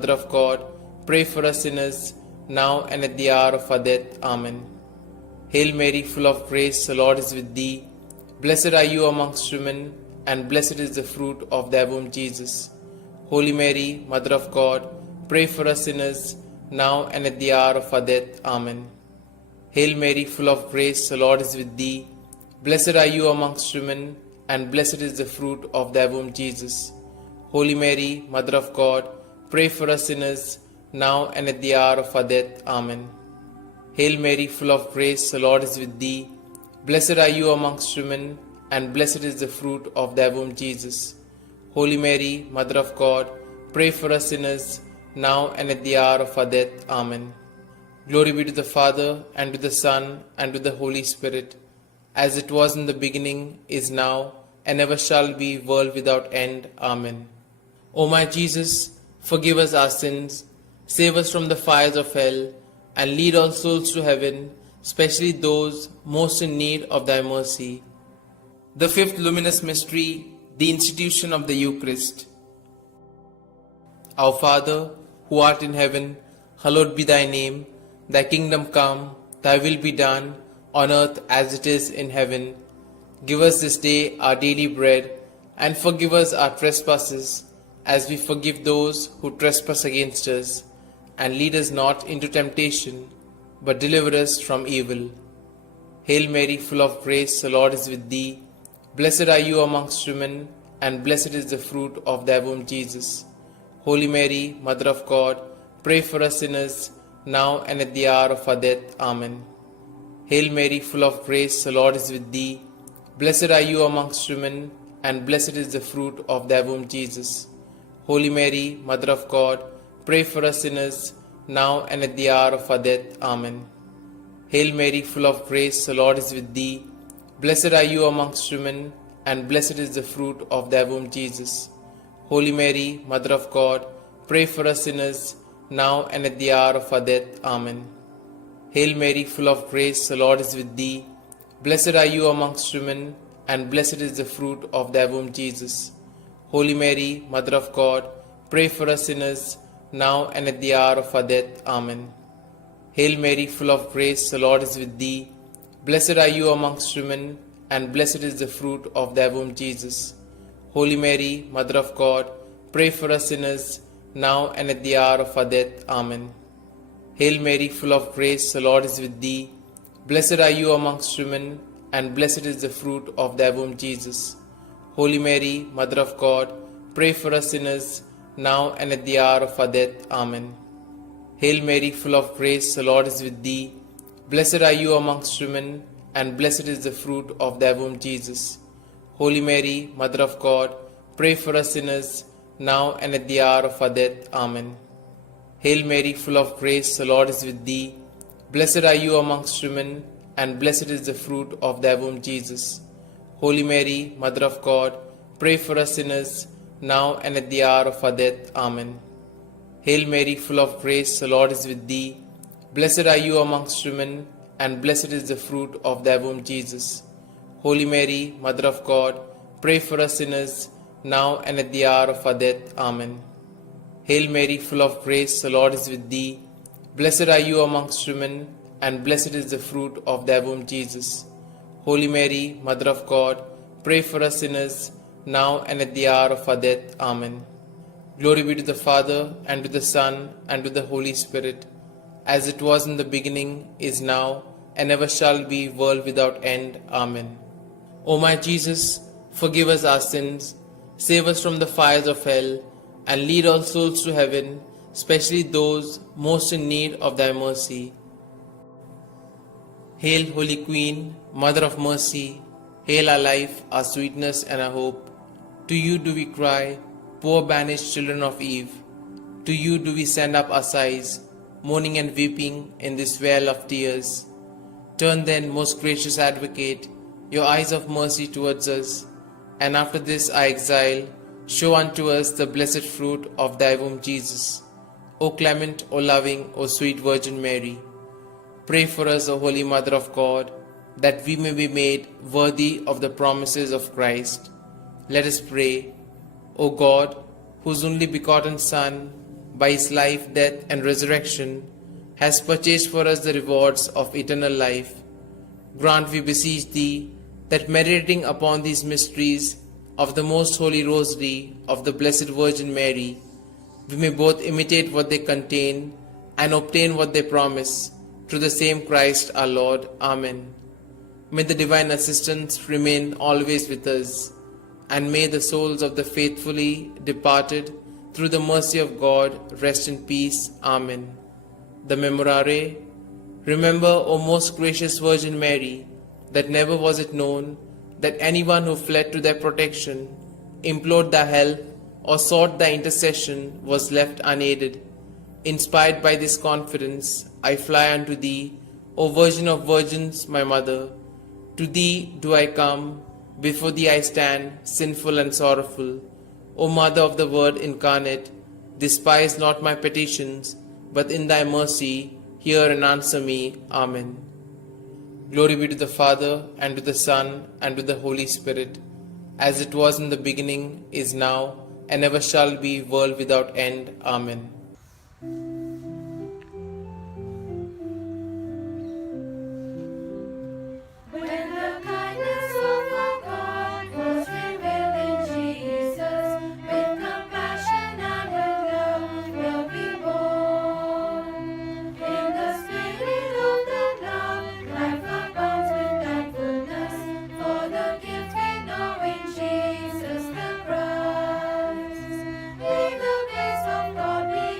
Mother of God, pray for us sinners, now and at the hour of our death. Amen. Hail Mary, full of grace, the Lord is with thee. Blessed are you amongst women, and blessed is the fruit of thy womb, Jesus. Holy Mary, Mother of God, pray for us sinners, now and at the hour of our death. Amen. Hail Mary, full of grace, the Lord is with thee. Blessed are you amongst women, and blessed is the fruit of thy womb, Jesus. Holy Mary, Mother of God, pray for us sinners, now and at the hour of our death. Amen. Hail Mary, full of grace, the Lord is with thee. Blessed are you amongst women, and blessed is the fruit of thy womb, Jesus. Holy Mary, Mother of God, pray for us sinners, now and at the hour of our death. Amen. Glory be to the Father, and to the Son, and to the Holy Spirit, as it was in the beginning, is now, and ever shall be, world without end. Amen. O my Jesus, forgive us our sins, save us from the fires of hell, and lead all souls to heaven, especially those most in need of thy mercy. The fifth luminous mystery, the institution of the Eucharist. Our Father, who art in heaven, hallowed be thy name. Thy kingdom come, thy will be done, on earth as it is in heaven. Give us this day our daily bread, and forgive us our trespasses, as we forgive those who trespass against us. And lead us not into temptation, but deliver us from evil. Hail Mary, full of grace, the Lord is with thee. Blessed are you amongst women, and blessed is the fruit of thy womb, Jesus. Holy Mary, Mother of God, pray for us sinners, now and at the hour of our death. Amen. Hail Mary, full of grace, the Lord is with thee. Blessed are you amongst women, and blessed is the fruit of thy womb, Jesus. Holy Mary, Mother of God, pray for us sinners, now and at the hour of our death. Amen. Hail Mary, full of grace, the Lord is with thee. Blessed are you amongst women, and blessed is the fruit of thy womb, Jesus. Holy Mary, Mother of God, pray for us sinners, now and at the hour of our death. Amen. Hail Mary, full of grace, the Lord is with thee. Blessed are you amongst women, and blessed is the fruit of thy womb, Jesus. Holy Mary, Mother of God, pray for us sinners, now and at the hour of our death. Amen. Hail Mary, full of grace, the Lord is with thee. Blessed are you amongst women, and blessed is the fruit of thy womb, Jesus. Holy Mary, Mother of God, pray for us sinners, now and at the hour of our death. Amen. Hail Mary, full of grace, the Lord is with thee. Blessed are you amongst women, and blessed is the fruit of thy womb, Jesus. Holy Mary, Mother of God, pray for us sinners, now and at the hour of our death. Amen. Hail Mary, full of grace, the Lord is with thee. Blessed are you amongst women, and blessed is the fruit of thy womb, Jesus. Holy Mary, Mother of God, pray for us sinners, now and at the hour of our death. Amen. Hail Mary, full of grace, the Lord is with thee. Blessed are you amongst women, and blessed is the fruit of thy womb, Jesus. Holy Mary, Mother of God, pray for us sinners, now and at the hour of our death. Amen. Hail Mary, full of grace, the Lord is with thee. Blessed are you amongst women, and blessed is the fruit of thy womb, Jesus. Holy Mary, Mother of God, pray for us sinners, now and at the hour of our death. Amen. Hail Mary, full of grace, the Lord is with thee. Blessed are you amongst women, and blessed is the fruit of thy womb, Jesus. Holy Mary, Mother of God, pray for us sinners, now and at the hour of our death. Amen. Glory be to the Father, and to the Son, and to the Holy Spirit, as it was in the beginning, is now, and ever shall be, world without end. Amen. O my Jesus, forgive us our sins, save us from the fires of hell, and lead all souls to heaven, especially those most in need of thy mercy. Hail, Holy Queen, Mother of Mercy, hail our life, our sweetness, and our hope. To you do we cry, poor banished children of Eve. To you do we send up our sighs, mourning and weeping in this vale of tears. Turn then, most gracious Advocate, your eyes of mercy towards us, and after this our exile, show unto us the blessed fruit of thy womb, Jesus. O clement, O loving, O sweet Virgin Mary, pray for us, O Holy Mother of God, that we may be made worthy of the promises of Christ. Let us pray. O God, whose only begotten Son, by his life, death, and resurrection, has purchased for us the rewards of eternal life. Grant, we beseech thee, that meditating upon these mysteries of the most holy Rosary of the Blessed Virgin Mary, we may both imitate what they contain and obtain what they promise, through the same Christ our Lord. Amen. May the divine assistance remain always with us, and may the souls of the faithfully departed, through the mercy of God, rest in peace. Amen. The Memorare. Remember, O most gracious Virgin Mary, that never was it known that anyone who fled to thy protection, implored thy help, or sought thy intercession was left unaided. Inspired by this confidence, I fly unto thee, O Virgin of Virgins, my Mother. To thee do I come, before thee I stand, sinful and sorrowful. O Mother of the Word incarnate, despise not my petitions, but in thy mercy hear and answer me. Amen. Glory be to the Father, and to the Son, and to the Holy Spirit, as it was in the beginning, is now, and ever shall be, world without end. Amen. When the kindness of our God was revealed in Jesus, with compassion and with love will be born. In the spirit of the love, life abounds with thankfulness for the gift we know in Jesus the Christ. May the grace of God be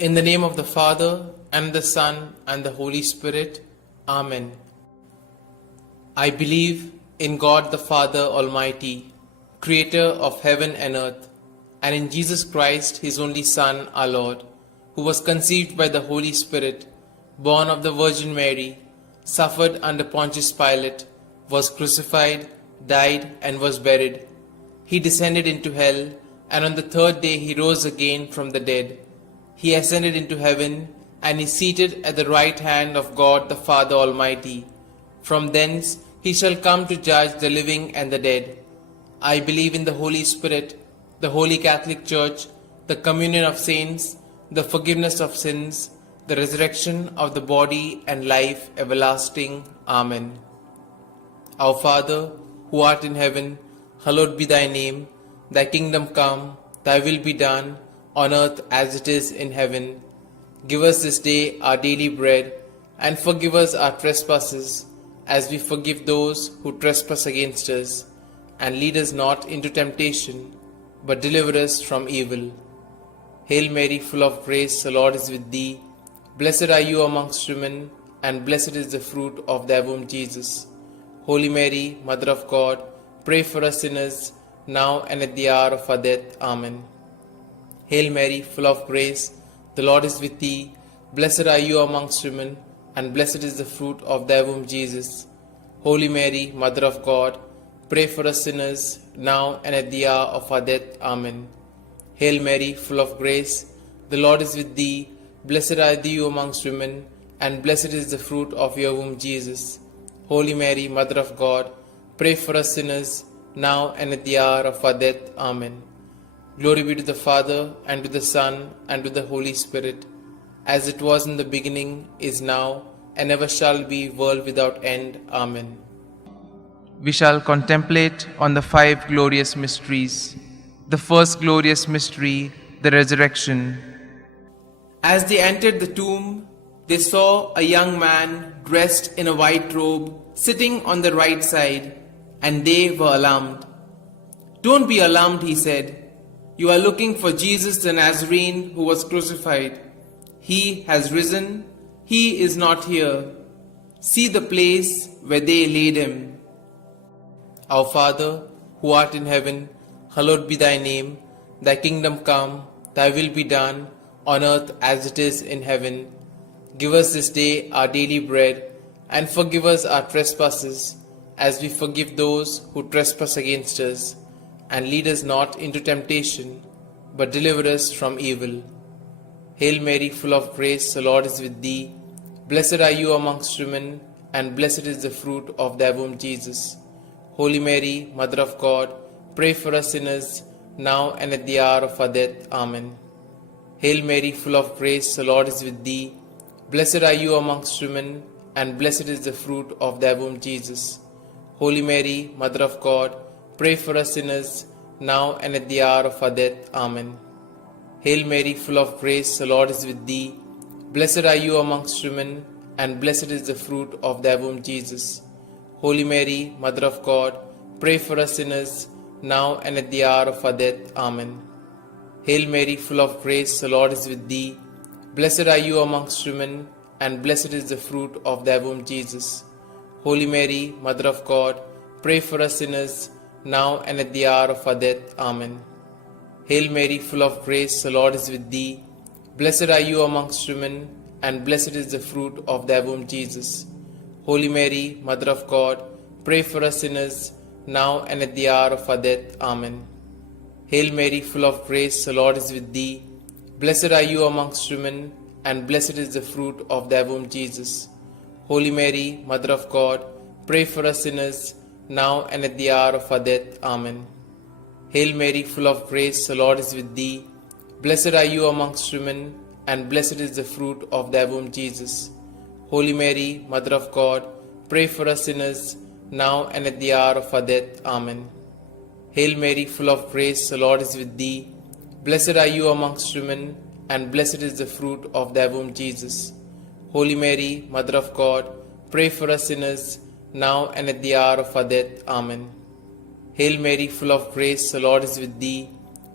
In the name of the Father, and the Son, and the Holy Spirit. Amen. I believe in God the Father Almighty, Creator of heaven and earth, and in Jesus Christ, His only Son, our Lord, who was conceived by the Holy Spirit, born of the Virgin Mary, suffered under Pontius Pilate, was crucified, died, and was buried. He descended into hell, and on the third day He rose again from the dead. He ascended into heaven, and is seated at the right hand of God the Father Almighty. From thence He shall come to judge the living and the dead. I believe in the Holy Spirit, the Holy Catholic Church, the communion of saints, the forgiveness of sins, the resurrection of the body, and life everlasting. Amen. Our Father, who art in heaven, hallowed be thy name. Thy kingdom come, thy will be done, on earth as it is in heaven. Give us this day our daily bread, and forgive us our trespasses, as we forgive those who trespass against us. And lead us not into temptation, but deliver us from evil. Hail Mary, full of grace, the Lord is with thee. Blessed are you amongst women, and blessed is the fruit of thy womb, Jesus. Holy Mary, Mother of God, pray for us sinners, now and at the hour of our death. Amen. Hail Mary, full of grace, the Lord is with thee. Blessed are you amongst women, and blessed is the fruit of thy womb, Jesus. Holy Mary, Mother of God, pray for us sinners, now and at the hour of our death. Amen. Hail Mary, full of grace, the Lord is with thee. Blessed are you amongst women, and blessed is the fruit of your womb, Jesus. Holy Mary, Mother of God, pray for us sinners, now and at the hour of our death. Amen. Glory be to the Father, and to the Son, and to the Holy Spirit, as it was in the beginning, is now, and ever shall be, world without end. Amen. We shall contemplate on the 5 glorious mysteries. The first glorious mystery, the resurrection. As they entered the tomb, they saw a young man dressed in a white robe sitting on the right side, and they were alarmed. "Don't be alarmed," he said. "You are looking for Jesus the Nazarene who was crucified. He has risen. He is not here. See the place where they laid him. Our Father, who art in heaven, hallowed be thy name. Thy kingdom come, thy will be done, on earth as it is in heaven. Give us this day our daily bread, and forgive us our trespasses, as we forgive those who trespass against us. And lead us not into temptation, but deliver us from evil. Hail Mary, full of grace, the Lord is with thee. Blessed are you amongst women, and blessed is the fruit of thy womb, Jesus. Holy Mary, Mother of God, pray for us sinners, now and at the hour of our death. Amen. Hail Mary, full of grace, the Lord is with thee. Blessed are you amongst women, and blessed is the fruit of thy womb, Jesus. Holy Mary, Mother of God, pray for us sinners, now and at the hour of our death. Amen. Hail Mary, full of grace, the Lord is with thee. Blessed are you amongst women, and blessed is the fruit of thy womb, Jesus. Holy Mary, Mother of God, pray for us sinners, now and at the hour of our death. Amen. Hail Mary, full of grace, the Lord is with thee. Blessed are you amongst women, and blessed is the fruit of thy womb, Jesus. Holy Mary, Mother of God, pray for us sinners, now and at the hour of our death. Amen. Hail Mary, full of grace, the Lord is with thee. Blessed are you amongst women, and blessed is the fruit of thy womb, Jesus. Holy Mary, Mother of God, pray for us sinners, now and at the hour of our death. Amen. Hail Mary, full of grace, the Lord is with thee. Blessed are you amongst women, and blessed is the fruit of thy womb, Jesus. Holy Mary, Mother of God, pray for us sinners, now and at the hour of our death. Amen. Hail Mary, full of grace, the Lord is with thee. Blessed are you amongst women, and blessed is the fruit of thy womb, Jesus. Holy Mary, Mother of God, pray for us sinners, now and at the hour of our death. Amen. Hail Mary, full of grace, the Lord is with thee. Blessed are you amongst women, and blessed is the fruit of thy womb, Jesus. Holy Mary, Mother of God, pray for us sinners, now and at the hour of our death. Amen. Hail Mary, full of grace, the Lord is with thee.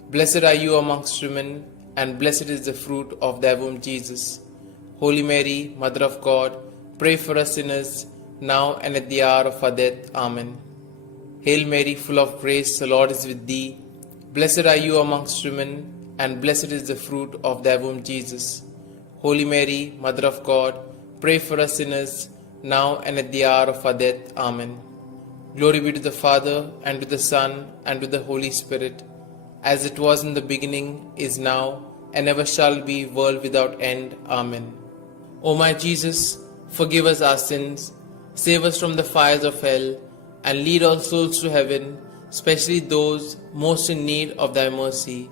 Blessed are you amongst women, and blessed is the fruit of thy womb, Jesus. Holy Mary, Mother of God, pray for us sinners, now and at the hour of our death. Amen. Hail Mary, full of grace, the Lord is with thee. Blessed are you amongst women, and blessed is the fruit of thy womb, Jesus. Holy Mary, Mother of God, pray for us sinners, now and at the hour of our death. Amen. Glory be to the Father, and to the Son, and to the Holy Spirit, as it was in the beginning, is now, and ever shall be, world without end. Amen. O my Jesus, forgive us our sins, save us from the fires of hell, and lead all souls to heaven, especially those most in need of thy mercy.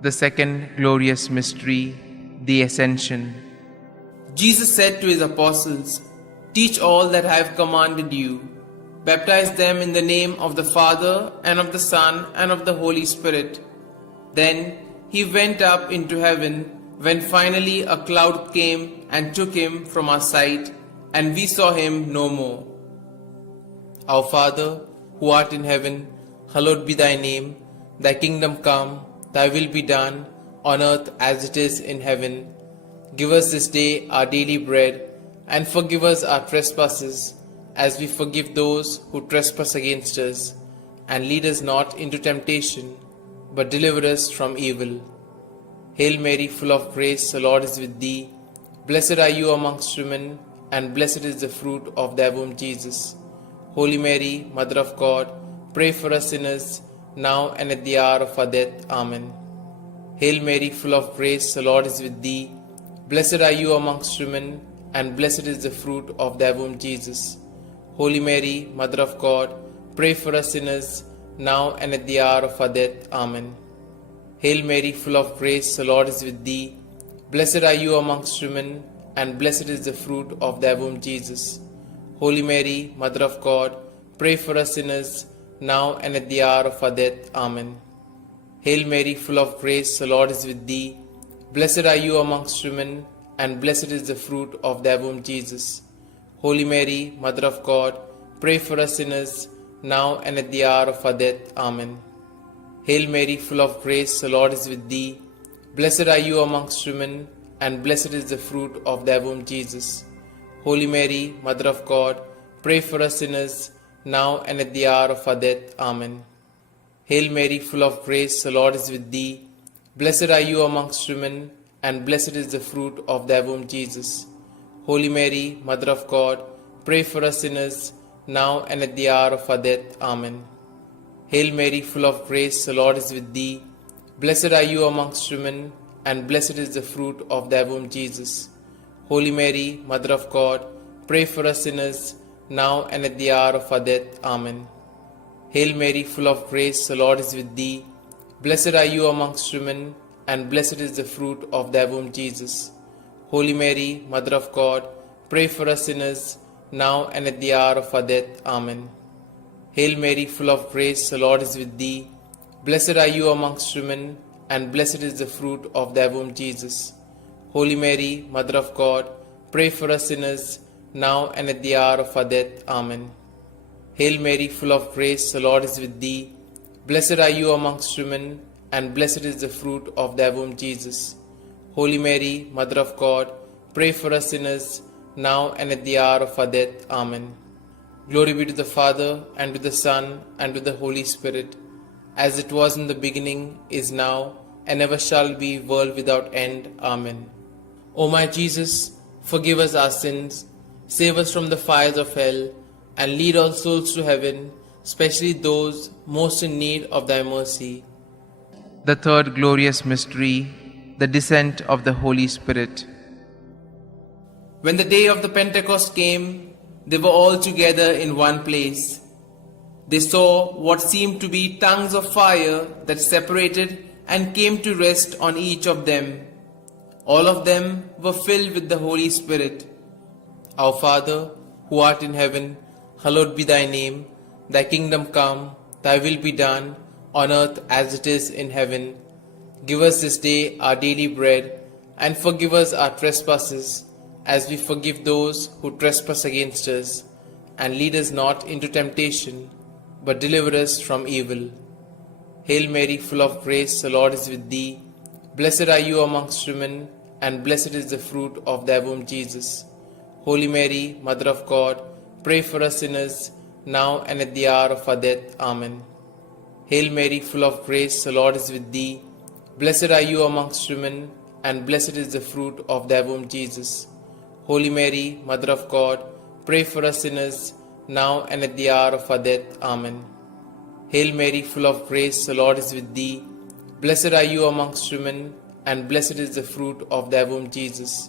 The second glorious mystery, the Ascension. Jesus said to his apostles, "Teach all that I have commanded you. Baptize them in the name of the Father, and of the Son, and of the Holy Spirit." Then he went up into heaven, when finally a cloud came and took him from our sight, and we saw him no more. Our Father, who art in heaven, hallowed be thy name. Thy kingdom come, thy will be done, on earth as it is in heaven. Give us this day our daily bread, and forgive us our trespasses, as we forgive those who trespass against us. And lead us not into temptation, but deliver us from evil. Hail Mary, full of grace, the Lord is with thee. Blessed are you amongst women, and blessed is the fruit of thy womb, Jesus. Holy Mary, Mother of God, pray for us sinners, now and at the hour of our death. Amen. Hail Mary, full of grace, the Lord is with thee. Blessed are you amongst women, and blessed is the fruit of thy womb, Jesus. Holy Mary, Mother of God, pray for us sinners, now and at the hour of our death. Amen. Hail Mary, full of grace, the Lord is with thee. Blessed are you amongst women, and blessed is the fruit of thy womb, Jesus. Holy Mary, Mother of God, pray for us sinners, now and at the hour of our death. Amen. Hail Mary, full of grace, the Lord is with thee. Blessed are you amongst women, and blessed is the fruit of thy womb, Jesus. Holy Mary, Mother of God, pray for us sinners, now and at the hour of our death. Amen. Hail Mary, full of grace, the Lord is with thee. Blessed are you amongst women, and blessed is the fruit of thy womb, Jesus. Holy Mary, Mother of God, pray for us sinners, now and at the hour of our death. Amen. Hail Mary, full of grace, the Lord is with thee. Blessed are you amongst women, and blessed is the fruit of thy womb, Jesus. Holy Mary, Mother of God, pray for us sinners, now and at the hour of our death. Amen. Hail Mary, full of grace, the Lord is with thee. Blessed are you amongst women, and blessed is the fruit of thy womb, Jesus. Holy Mary, Mother of God, pray for us sinners, now and at the hour of our death. Amen. Hail Mary, full of grace, the Lord is with thee. Blessed are you amongst women, and blessed is the fruit of thy womb, Jesus. Holy Mary, Mother of God, pray for us sinners, now and at the hour of our death. Amen. Hail Mary, full of grace, the Lord is with thee. Blessed are you amongst women, and blessed is the fruit of thy womb, Jesus. Holy Mary, Mother of God, pray for us sinners, now and at the hour of our death. Amen. Hail Mary, full of grace, the Lord is with thee. Blessed are you amongst women, and blessed is the fruit of thy womb, Jesus. Holy Mary, Mother of God, pray for us sinners, now and at the hour of our death. Amen. Glory be to the Father, and to the Son, and to the Holy Spirit, as it was in the beginning, is now, and ever shall be, world without end. Amen. O my Jesus, forgive us our sins, save us from the fires of hell, and lead all souls to heaven, especially those most in need of thy mercy. The third glorious mystery, the descent of the Holy Spirit. When the day of the Pentecost came, they were all together in one place. They saw what seemed to be tongues of fire that separated and came to rest on each of them. All of them were filled with the Holy Spirit. Our Father, who art in heaven, hallowed be thy name. Thy kingdom come, thy will be done, on earth as it is in heaven. Give us this day our daily bread, and forgive us our trespasses, as we forgive those who trespass against us. And lead us not into temptation, but deliver us from evil. Hail Mary, full of grace, the Lord is with thee. Blessed are you amongst women, and blessed is the fruit of thy womb, Jesus. Holy Mary, Mother of God, pray for us sinners, now and at the hour of our death. Amen. Hail Mary, full of grace, the Lord is with thee. Blessed are you amongst women, and blessed is the fruit of thy womb, Jesus. Holy Mary, Mother of God, pray for us sinners, now and at the hour of our death. Amen. Hail Mary, full of grace, the Lord is with thee. Blessed are you amongst women, and blessed is the fruit of thy womb, Jesus.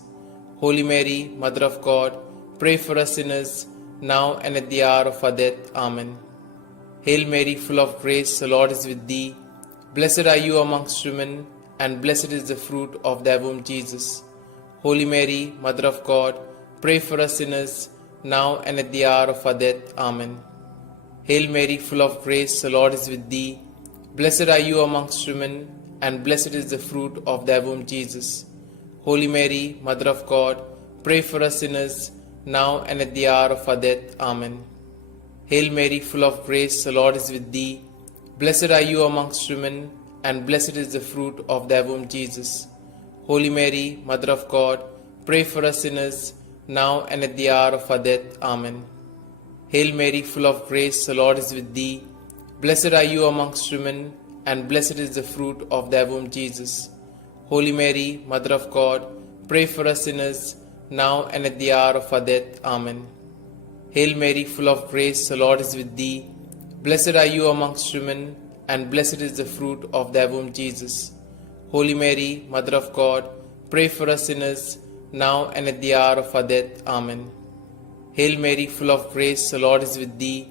Holy Mary, Mother of God, pray for us sinners, now and at the hour of our death. Amen. Hail Mary, full of grace, the Lord is with thee. Blessed are you amongst women, and blessed is the fruit of thy womb, Jesus. Holy Mary, Mother of God, pray for us sinners, now and at the hour of our death. Amen. Hail Mary, full of grace, the Lord is with thee. Blessed are you amongst women, and blessed is the fruit of thy womb, Jesus. Holy Mary, Mother of God, pray for us sinners, now and at the hour of our death. Amen. Hail Mary, full of grace, the Lord is with thee. Blessed are you amongst women, and blessed is the fruit of thy womb, Jesus. Holy Mary, Mother of God, pray for us sinners, now and at the hour of our death. Amen. Hail Mary, full of grace, the Lord is with thee. Blessed are you amongst women, and blessed is the fruit of thy womb, Jesus. Holy Mary, Mother of God, pray for us sinners, now and at the hour of our death. Amen. Hail Mary, full of grace, the Lord is with thee. Blessed are you amongst women, and blessed is the fruit of thy womb, Jesus. Holy Mary, Mother of God, pray for us sinners, now and at the hour of our death. Amen. Hail Mary, full of grace, the Lord is with thee.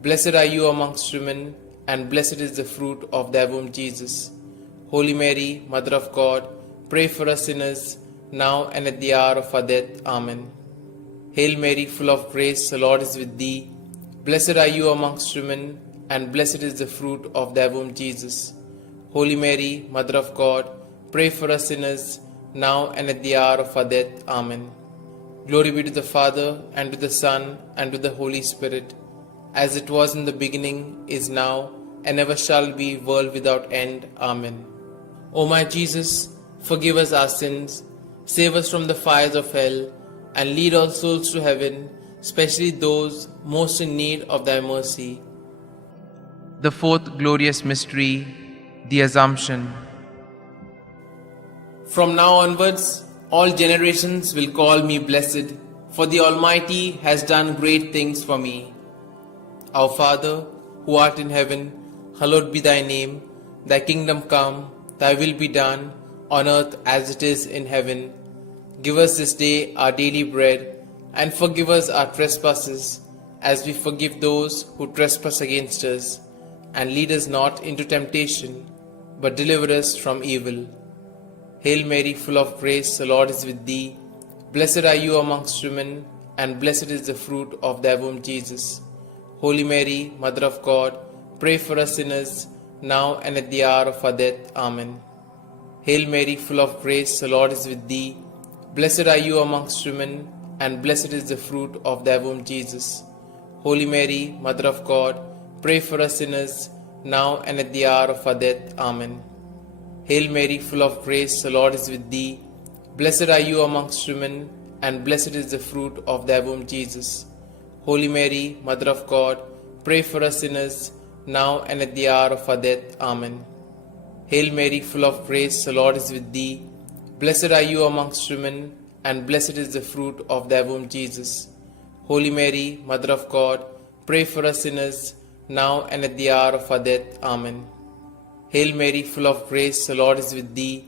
Blessed are you amongst women, and blessed is the fruit of thy womb, Jesus. Holy Mary, Mother of God, pray for us sinners, now and at the hour of our death. Amen. Hail Mary, full of grace, the Lord is with thee. Blessed are you amongst women, and blessed is the fruit of thy womb, Jesus. Holy Mary, Mother of God, pray for us sinners, now and at the hour of our death. Amen. Glory be to the Father, and to the Son, and to the Holy Spirit, as it was in the beginning, is now, and ever shall be, world without end. Amen. O my Jesus, forgive us our sins, save us from the fires of hell, and lead all souls to heaven, especially those most in need of thy mercy. The fourth glorious mystery, the Assumption. From now onwards, all generations will call me blessed, for the Almighty has done great things for me. Our Father, who art in heaven, hallowed be thy name. Thy kingdom come, thy will be done, on earth as it is in heaven. Give us this day our daily bread, and forgive us our trespasses, as we forgive those who trespass against us. And lead us not into temptation, but deliver us from evil. Hail Mary, full of grace, the Lord is with thee. Blessed are you amongst women, and blessed is the fruit of thy womb, Jesus. Holy Mary, Mother of God, pray for us sinners, now and at the hour of our death. Amen. Hail Mary, full of grace, the Lord is with thee. Blessed are you amongst women, and blessed is the fruit of thy womb, Jesus. Holy Mary, Mother of God, pray for us sinners, now and at the hour of our death. Amen. Hail Mary, full of grace, the Lord is with thee. Blessed are you amongst women, and blessed is the fruit of thy womb, Jesus. Holy Mary, Mother of God, pray for us sinners, now and at the hour of our death. Amen. Hail Mary, full of grace, the Lord is with thee. Blessed are you amongst women, and blessed is the fruit of thy womb, Jesus. Holy Mary, Mother of God, pray for us sinners, now and at the hour of our death. Amen. Hail Mary, full of grace, the Lord is with thee.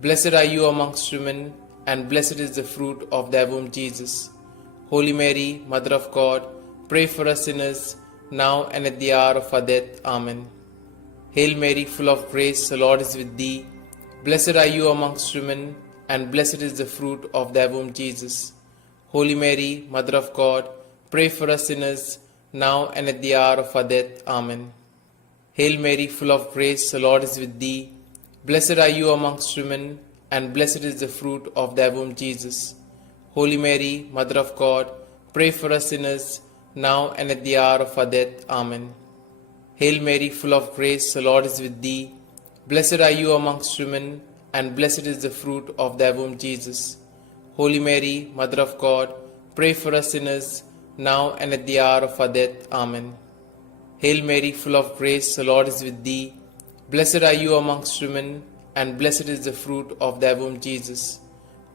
Blessed are you amongst women, and blessed is the fruit of thy womb, Jesus. Holy Mary, Mother of God, pray for us sinners, now and at the hour of our death. Amen. Hail Mary, full of grace, the Lord is with thee. Blessed are you amongst women, and blessed is the fruit of thy womb, Jesus. Holy Mary, Mother of God, pray for us sinners, now and at the hour of our death. Amen. Hail Mary, full of grace, the Lord is with thee. Blessed are you amongst women, and blessed is the fruit of thy womb, Jesus. Holy Mary, Mother of God, pray for us sinners, now and at the hour of our death. Amen. Hail Mary, full of grace, the Lord is with thee. Blessed are you amongst women, and blessed is the fruit of thy womb, Jesus. Holy Mary, Mother of God, pray for us sinners, now and at the hour of our death. Amen. Hail Mary, full of grace, the Lord is with thee. Blessed are you amongst women, and blessed is the fruit of thy womb, Jesus.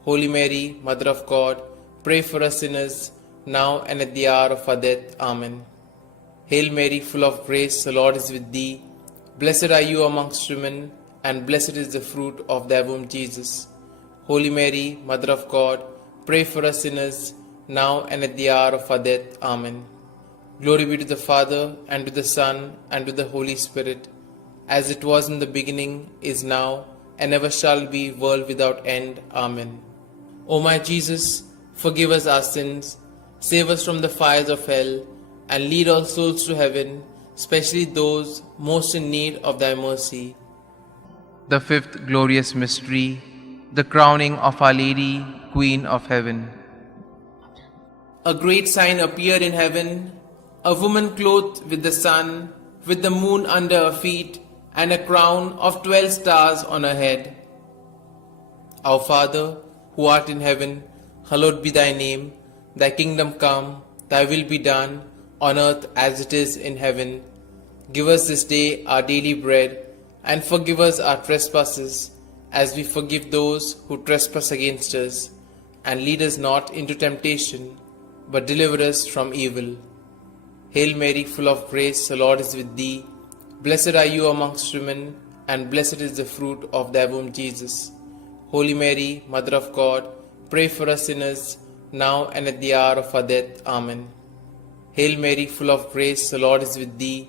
Holy Mary, Mother of God, pray for us sinners, now and at the hour of our death. Amen. Hail Mary, full of grace, the Lord is with thee. Blessed are you amongst women, and blessed is the fruit of thy womb, Jesus. Holy Mary, Mother of God, pray for us sinners, now and at the hour of our death. Amen. Glory be to the Father, and to the Son, and to the Holy Spirit, as it was in the beginning, is now, and ever shall be, world without end. Amen. O my Jesus, forgive us our sins, save us from the fires of hell, and lead all souls to heaven, especially those most in need of thy mercy. The fifth glorious mystery, the crowning of Our Lady, Queen of Heaven. A great sign appeared in heaven, a woman clothed with the sun, with the moon under her feet, and a crown of 12 stars on her head. Our Father, who art in heaven, hallowed be thy name. Thy kingdom come, thy will be done, on earth as it is in heaven. Give us this day our daily bread, and forgive us our trespasses, as we forgive those who trespass against us. And lead us not into temptation, but deliver us from evil. Hail Mary, full of grace, the Lord is with thee. Blessed are you amongst women, and blessed is the fruit of thy womb, Jesus. Holy Mary, Mother of God, pray for us sinners, now and at the hour of our death. Amen. Hail Mary, full of grace, the Lord is with thee.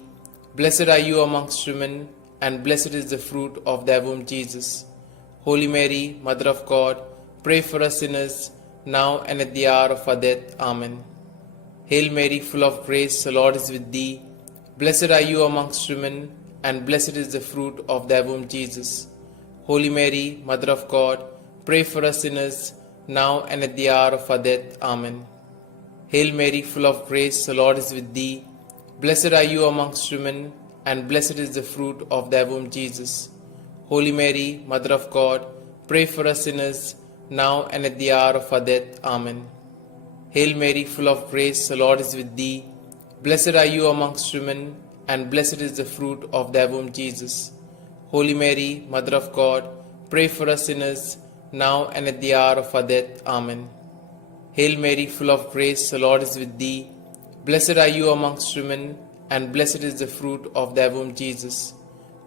Blessed are you amongst women, and blessed is the fruit of thy womb, Jesus. Holy Mary, Mother of God, pray for us sinners, now and at the hour of our death. Amen. Hail Mary, full of grace, the Lord is with thee. Blessed are you amongst women, and blessed is the fruit of thy womb, Jesus. Holy Mary, Mother of God, pray for us sinners, now and at the hour of our death. Amen. Hail Mary, full of grace, the Lord is with thee. Blessed are you amongst women, and blessed is the fruit of thy womb, Jesus. Holy Mary, Mother of God, pray for us sinners, now and at the hour of our death. Amen. Hail Mary, full of grace, the Lord is with thee. Blessed are you amongst women, and blessed is the fruit of thy womb, Jesus. Holy Mary, Mother of God, pray for us sinners, now and at the hour of our death. Amen. Hail Mary, full of grace, the Lord is with thee. Blessed are you amongst women, and blessed is the fruit of thy womb, Jesus.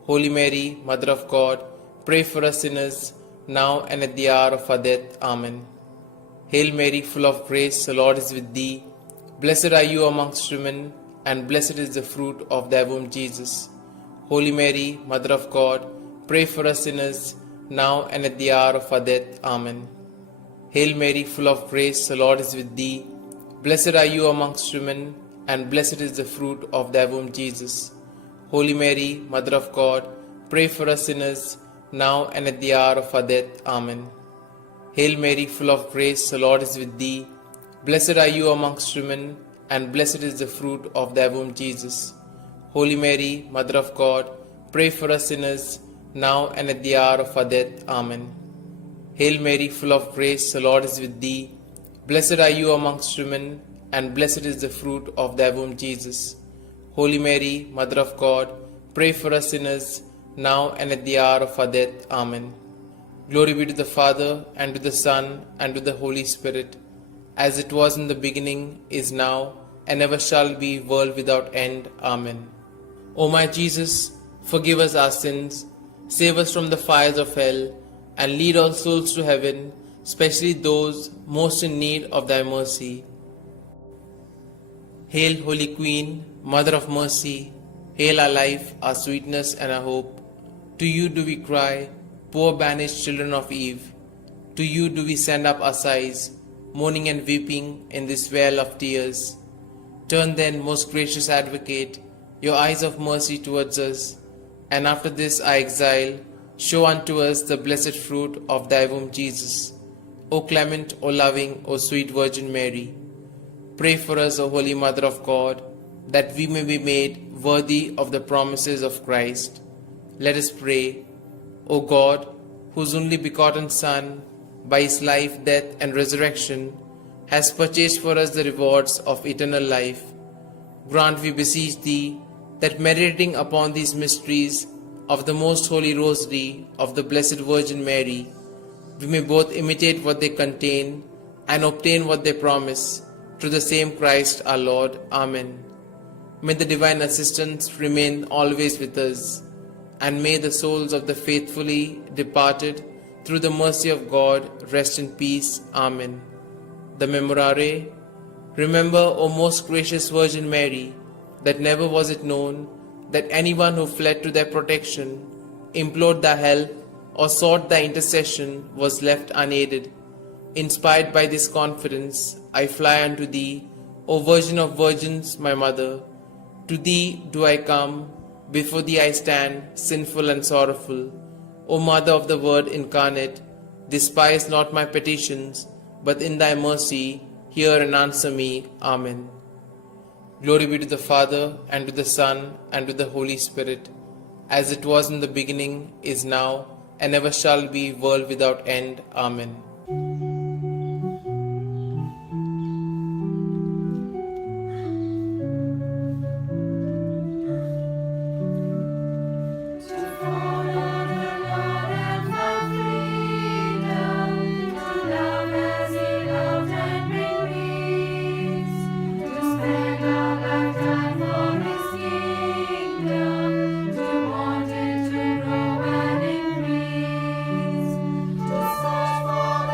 Holy Mary, Mother of God, pray for us sinners, now and at the hour of our death. Amen. Hail Mary, full of grace, the Lord is with thee. Blessed are you amongst women, and blessed is the fruit of thy womb, Jesus. Holy Mary, Mother of God, pray for us sinners, now and at the hour of our death. Amen. Hail Mary, full of grace, the Lord is with thee. Blessed are you amongst women, and blessed is the fruit of thy womb, Jesus. Holy Mary, Mother of God, pray for us sinners, now and at the hour of our death. Amen. Hail Mary, full of grace, the Lord is with thee. Blessed are you amongst women, and blessed is the fruit of thy womb, Jesus. Holy Mary, Mother of God, pray for us sinners, now and at the hour of our death. Amen. Hail Mary, full of grace, the Lord is with thee. Blessed are you amongst women, and blessed is the fruit of thy womb, Jesus. Holy Mary, Mother of God, pray for us sinners, now and at the hour of our death. Amen. Glory be to the Father, and to the Son, and to the Holy Spirit, as it was in the beginning, is now, and ever shall be, world without end. Amen. O my Jesus, forgive us our sins, save us from the fires of hell, and lead all souls to heaven, especially those most in need of thy mercy. Hail, Holy Queen, Mother of Mercy, hail our life, our sweetness, and our hope. To you do we cry, poor banished children of Eve. To you do we send up our sighs, mourning and weeping in this vale of tears. Turn then, most gracious Advocate, your eyes of mercy towards us, and after this our exile, show unto us the blessed fruit of thy womb, Jesus. O clement, O loving, O sweet Virgin Mary, pray for us, O Holy Mother of God, that we may be made worthy of the promises of Christ. Let us pray. O God, whose only begotten Son, by his life, death, and resurrection, has purchased for us the rewards of eternal life, grant, we beseech thee, that meditating upon these mysteries of the most holy Rosary of the Blessed Virgin Mary, we may both imitate what they contain and obtain what they promise, through the same Christ our Lord. Amen. May the divine assistance remain always with us, and may the souls of the faithfully departed, through the mercy of God, rest in peace. Amen. The Memorare. Remember, O most gracious Virgin Mary, that never was it known that anyone who fled to thy protection, implored thy help, or sought thy intercession was left unaided. Inspired by this confidence, I fly unto thee, O Virgin of Virgins, my Mother. To thee do I come, before thee I stand, sinful and sorrowful. O Mother of the Word incarnate, despise not my petitions, but in thy mercy hear and answer me. Amen. Glory be to the Father, and to the Son, and to the Holy Spirit, as it was in the beginning, is now, and ever shall be, world without end. Amen. To search for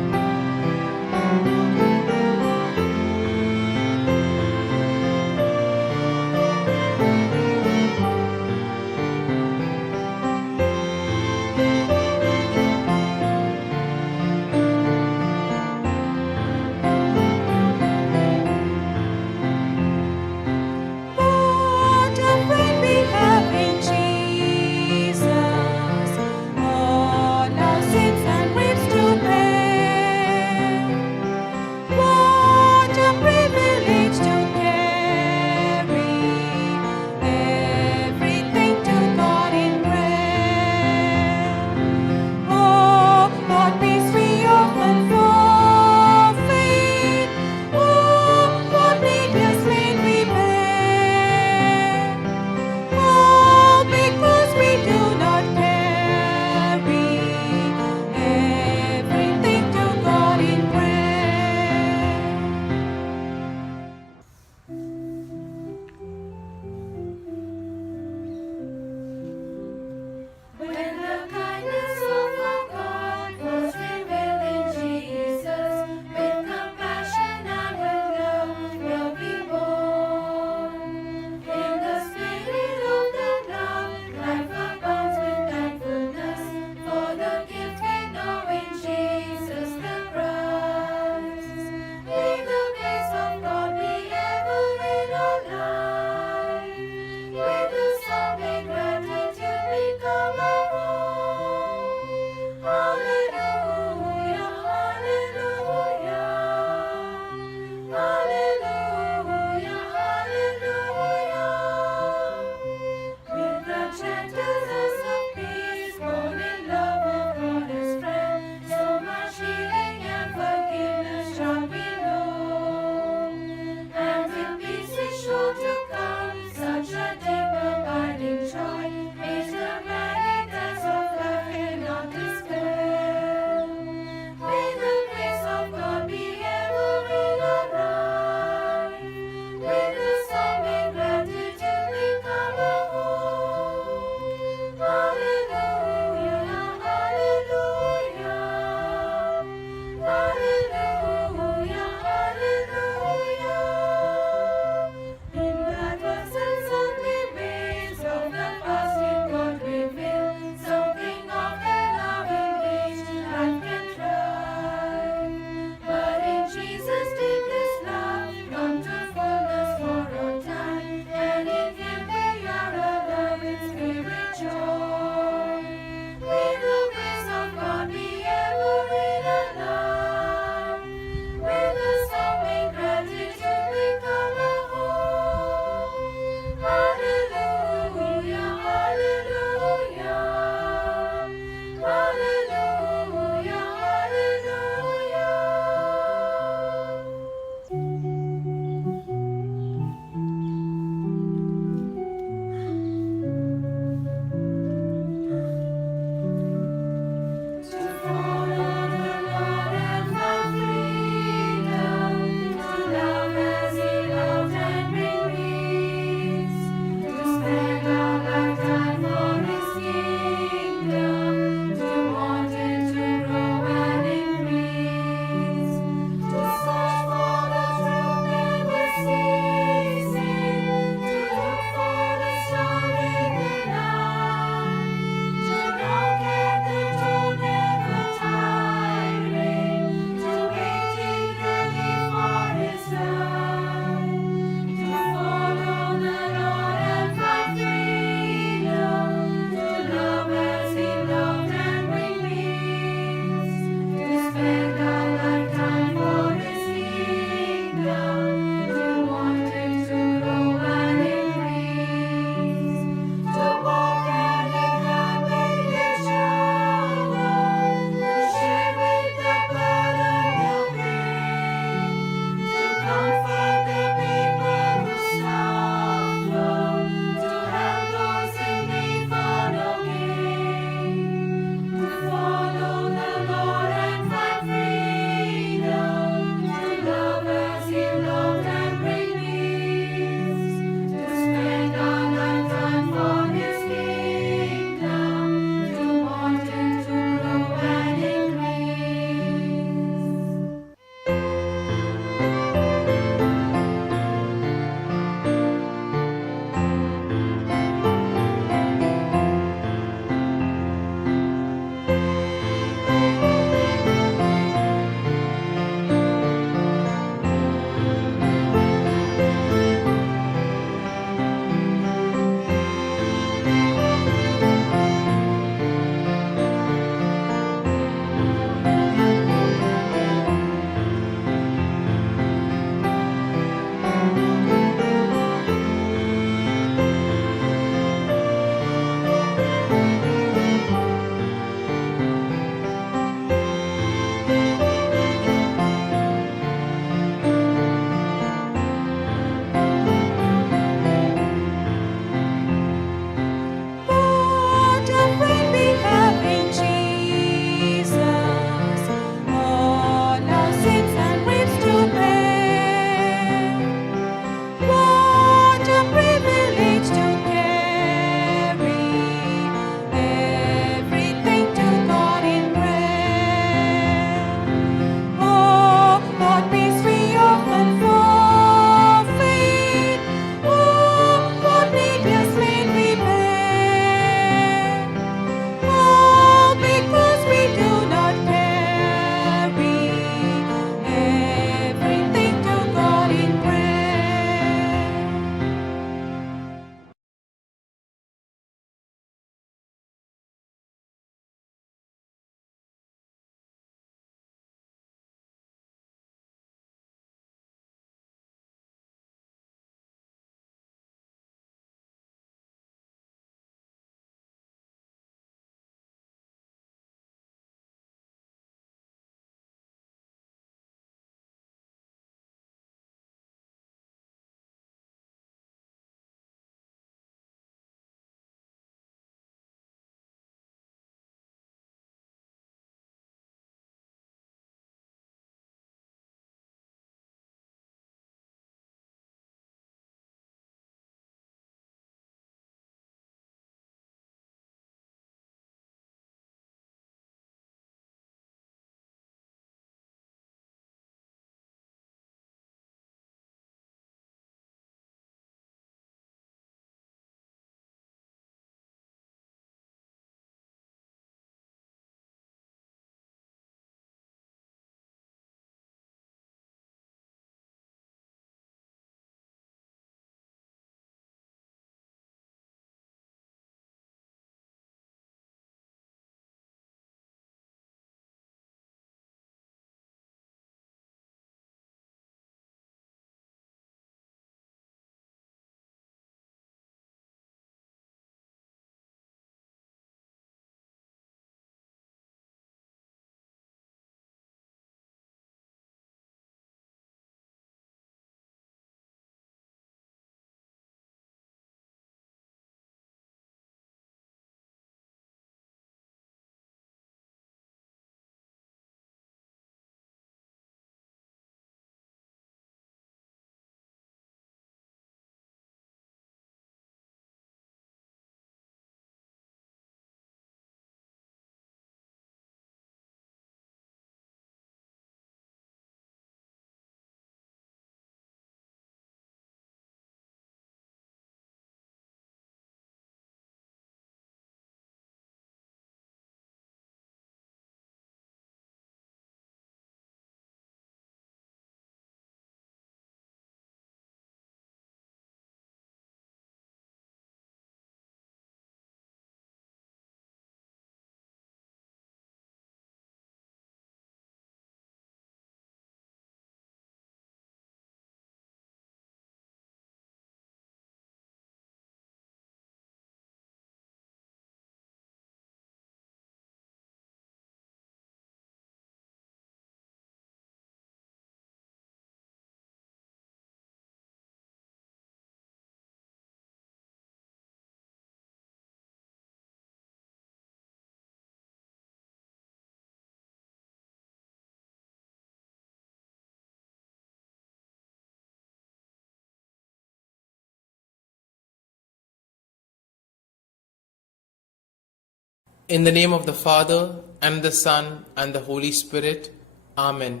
In the name of the Father, and the Son, and the Holy Spirit. Amen.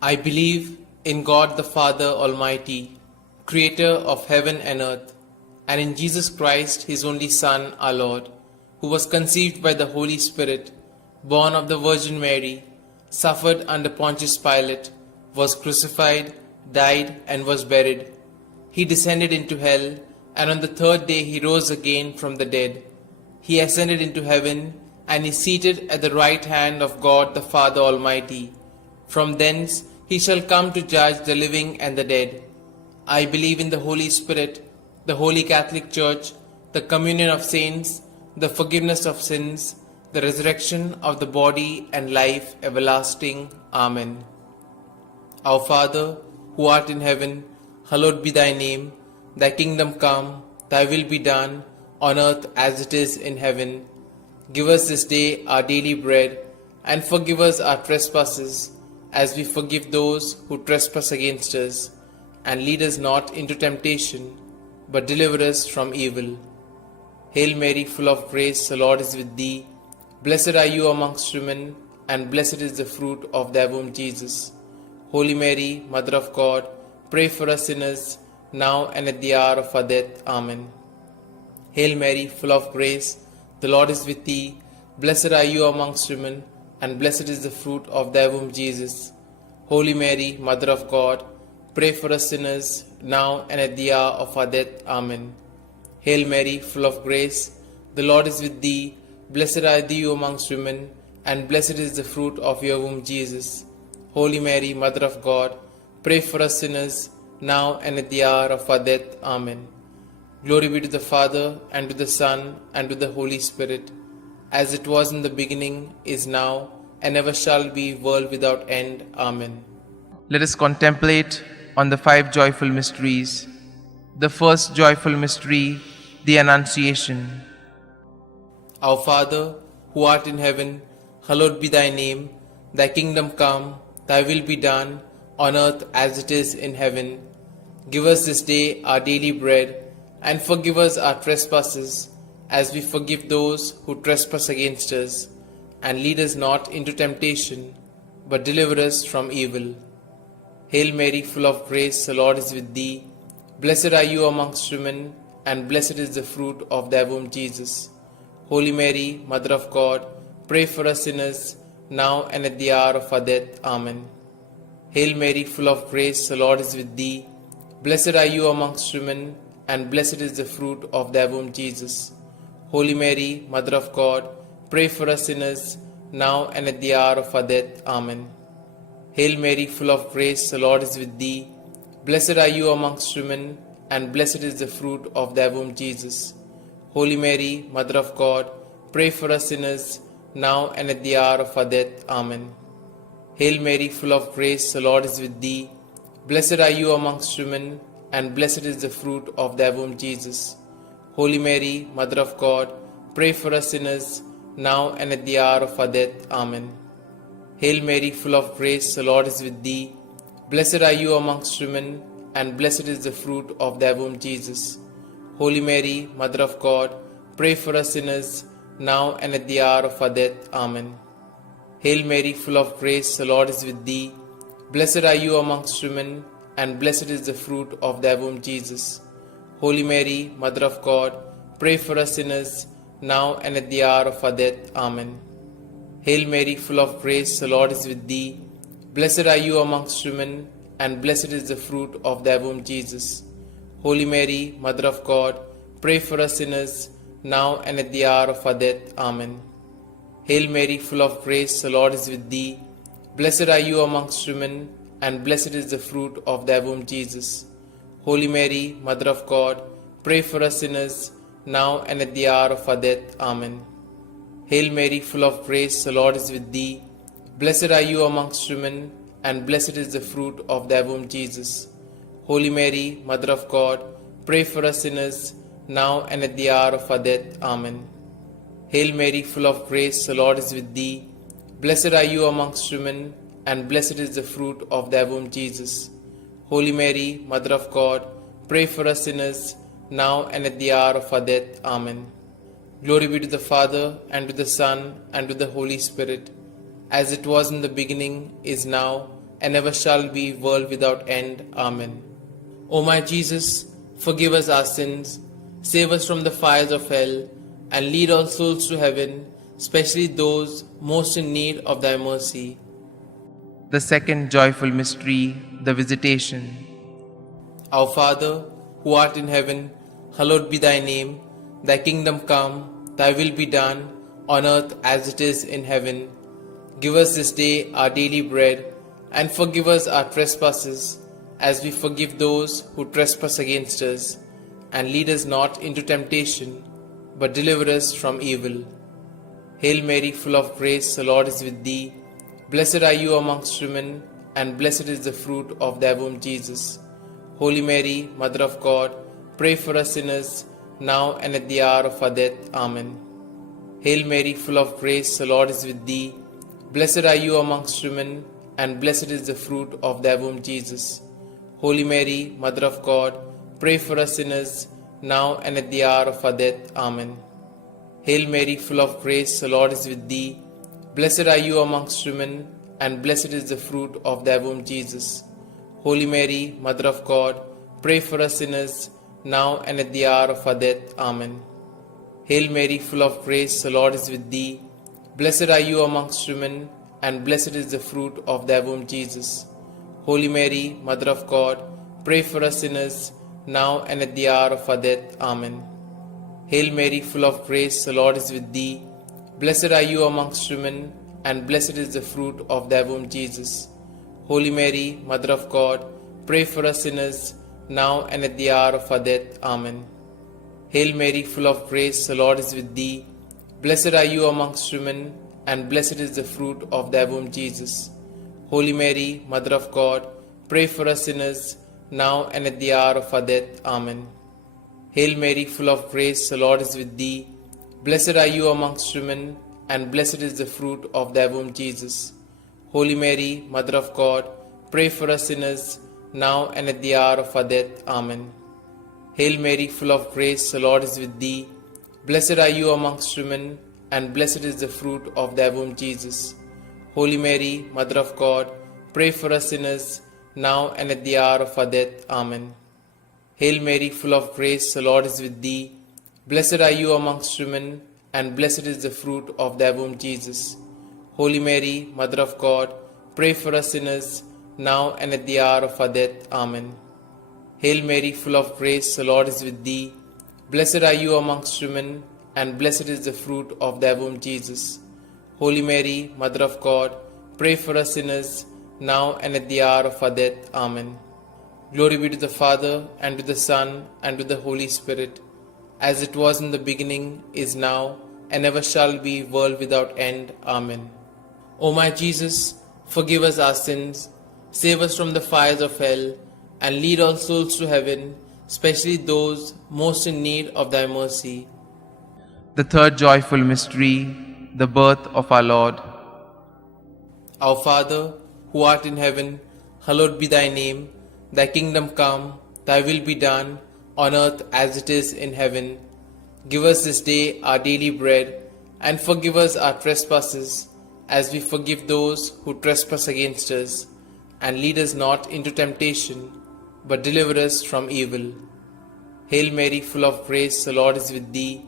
I believe in God the Father Almighty, Creator of heaven and earth, and in Jesus Christ, His only Son, our Lord, who was conceived by the Holy Spirit, born of the Virgin Mary, suffered under Pontius Pilate, was crucified, died, and was buried. He descended into hell, and on the third day He rose again from the dead. He ascended into heaven, and is seated at the right hand of God the Father Almighty. From thence He shall come to judge the living and the dead. I believe in the Holy Spirit, the Holy Catholic Church, the communion of saints, the forgiveness of sins, the resurrection of the body and life everlasting. Amen. Our Father, who art in heaven, hallowed be thy name. Thy kingdom come, thy will be done, on earth as it is in heaven. Give us this day our daily bread, and forgive us our trespasses, as we forgive those who trespass against us. And lead us not into temptation, but deliver us from evil. Hail Mary, full of grace, the Lord is with thee. Blessed are you amongst women, and blessed is the fruit of thy womb, Jesus. Holy Mary, Mother of God, pray for us sinners, now and at the hour of our death. Amen. Hail Mary, full of grace, the Lord is with thee. Blessed are you amongst women, and blessed is the fruit of thy womb, Jesus. Holy Mary, Mother of God, pray for us sinners, now and at the hour of our death. Amen. Hail Mary, full of grace, the Lord is with thee. Blessed are thee amongst women, and blessed is the fruit of your womb, Jesus. Holy Mary, Mother of God, pray for us sinners, now and at the hour of our death. Amen. Glory be to the Father, and to the Son, and to the Holy Spirit, as it was in the beginning, is now, and ever shall be, world without end. Amen. Let us contemplate on the 5 joyful mysteries. The first joyful mystery, the Annunciation. Our Father, who art in heaven, hallowed be thy name. Thy kingdom come, thy will be done, on earth as it is in heaven. Give us this day our daily bread, and forgive us our trespasses, as we forgive those who trespass against us. And lead us not into temptation, but deliver us from evil. Hail Mary, full of grace, the Lord is with thee. Blessed are you amongst women, and blessed is the fruit of thy womb, Jesus. Holy Mary, Mother of God, pray for us sinners, now and at the hour of our death. Amen. Hail Mary, full of grace, the Lord is with thee. Blessed are you amongst women, and blessed is the fruit of thy womb, Jesus. Holy Mary, Mother of God, pray for us sinners, now and at the hour of our death. Amen. Hail Mary, full of grace, the Lord is with thee. Blessed are you amongst women, and blessed is the fruit of thy womb, Jesus. Holy Mary, Mother of God, pray for us sinners, now and at the hour of our death. Amen. Hail Mary, full of grace, the Lord is with thee. Blessed are you amongst women, and blessed is the fruit of thy womb, Jesus. Holy Mary, Mother of God, pray for us sinners, now and at the hour of our death. Amen. Hail Mary, full of grace, the Lord is with thee. Blessed are you amongst women, and blessed is the fruit of thy womb, Jesus. Holy Mary, Mother of God, pray for us sinners, now and at the hour of our death. Amen. Hail Mary, full of grace, the Lord is with thee. Blessed are you amongst women, and blessed is the fruit of thy womb, Jesus. Holy Mary, Mother of God, pray for us sinners, now and at the hour of our death. Amen. Hail Mary, full of grace, the Lord is with thee. Blessed are you amongst women, and blessed is the fruit of thy womb, Jesus. Holy Mary, Mother of God, pray for us sinners, now and at the hour of our death. Amen. Hail Mary, full of grace, the Lord is with thee. Blessed are you amongst women, and blessed is the fruit of thy womb, Jesus. Holy Mary, Mother of God, pray for us sinners, now and at the hour of our death. Amen. Hail Mary, full of grace, the Lord is with thee. Blessed are you amongst women, and blessed is the fruit of thy womb, Jesus. Holy Mary, Mother of God, pray for us sinners, now and at the hour of our death. Amen. Hail Mary, full of grace, the Lord is with thee. Blessed are you amongst women, and blessed is the fruit of thy womb, Jesus. Holy Mary, Mother of God, pray for us sinners, now and at the hour of our death. Amen. Glory be to the Father, and to the Son, and to the Holy Spirit, as it was in the beginning, is now, and ever shall be, world without end. Amen. O my Jesus, forgive us our sins, save us from the fires of hell, and lead all souls to heaven, especially those most in need of thy mercy. The second joyful mystery, the Visitation. Our Father, who art in heaven, hallowed be thy name. Thy kingdom come, thy will be done, on earth as it is in heaven. Give us this day our daily bread, and forgive us our trespasses, as we forgive those who trespass against us. And lead us not into temptation, but deliver us from evil. Hail Mary, full of grace, the Lord is with thee. Blessed are you amongst women, and blessed is the fruit of thy womb, Jesus. Holy Mary, Mother of God, pray for us sinners, now and at the hour of our death. Amen. Hail Mary, full of grace, the Lord is with thee. Blessed are you amongst women, and blessed is the fruit of thy womb, Jesus. Holy Mary, Mother of God, pray for us sinners, now and at the hour of our death. Amen. Hail Mary, full of grace, the Lord is with thee. Blessed are you amongst women, and blessed is the fruit of thy womb, Jesus. Holy Mary, Mother of God, pray for us sinners, now and at the hour of our death. Amen. Hail Mary, full of grace, the Lord is with thee. Blessed are you amongst women, and blessed is the fruit of thy womb, Jesus. Holy Mary, Mother of God, pray for us sinners, now and at the hour of our death. Amen. Hail Mary, full of grace, the Lord is with thee. Blessed are you amongst women, and blessed is the fruit of thy womb, Jesus. Holy Mary, Mother of God, pray for us sinners, now and at the hour of our death. Amen. Hail Mary, full of grace, the Lord is with thee. Blessed are you amongst women, and blessed is the fruit of thy womb, Jesus. Holy Mary, Mother of God, pray for us sinners, now and at the hour of our death. Amen. Hail Mary, full of grace, the Lord is with thee. Blessed are you amongst women, and blessed is the fruit of thy womb, Jesus. Holy Mary, Mother of God, pray for us sinners, now and at the hour of our death. Amen. Hail Mary, full of grace, the Lord is with thee. Blessed are you amongst women, and blessed is the fruit of thy womb, Jesus. Holy Mary, Mother of God, pray for us sinners, now and at the hour of our death. Amen. Hail Mary, full of grace, the Lord is with thee. Blessed are you amongst women, and blessed is the fruit of thy womb, Jesus. Holy Mary, Mother of God, pray for us sinners, now and at the hour of our death. Amen. Hail Mary, full of grace, the Lord is with thee. Blessed are you amongst women, and blessed is the fruit of thy womb, Jesus. Holy Mary, Mother of God, pray for us sinners, now and at the hour of our death. Amen. Glory be to the Father, and to the Son, and to the Holy Spirit, as it was in the beginning, is now, and ever shall be, world without end. Amen. O my Jesus, forgive us our sins, save us from the fires of hell, and lead all souls to heaven, especially those most in need of thy mercy. The third joyful mystery, the birth of our Lord. Our Father, who art in heaven, hallowed be thy name. Thy kingdom come, thy will be done, on earth as it is in heaven. Give us this day our daily bread, and forgive us our trespasses, as we forgive those who trespass against us. And lead us not into temptation, but deliver us from evil. Hail Mary, full of grace, the Lord is with thee.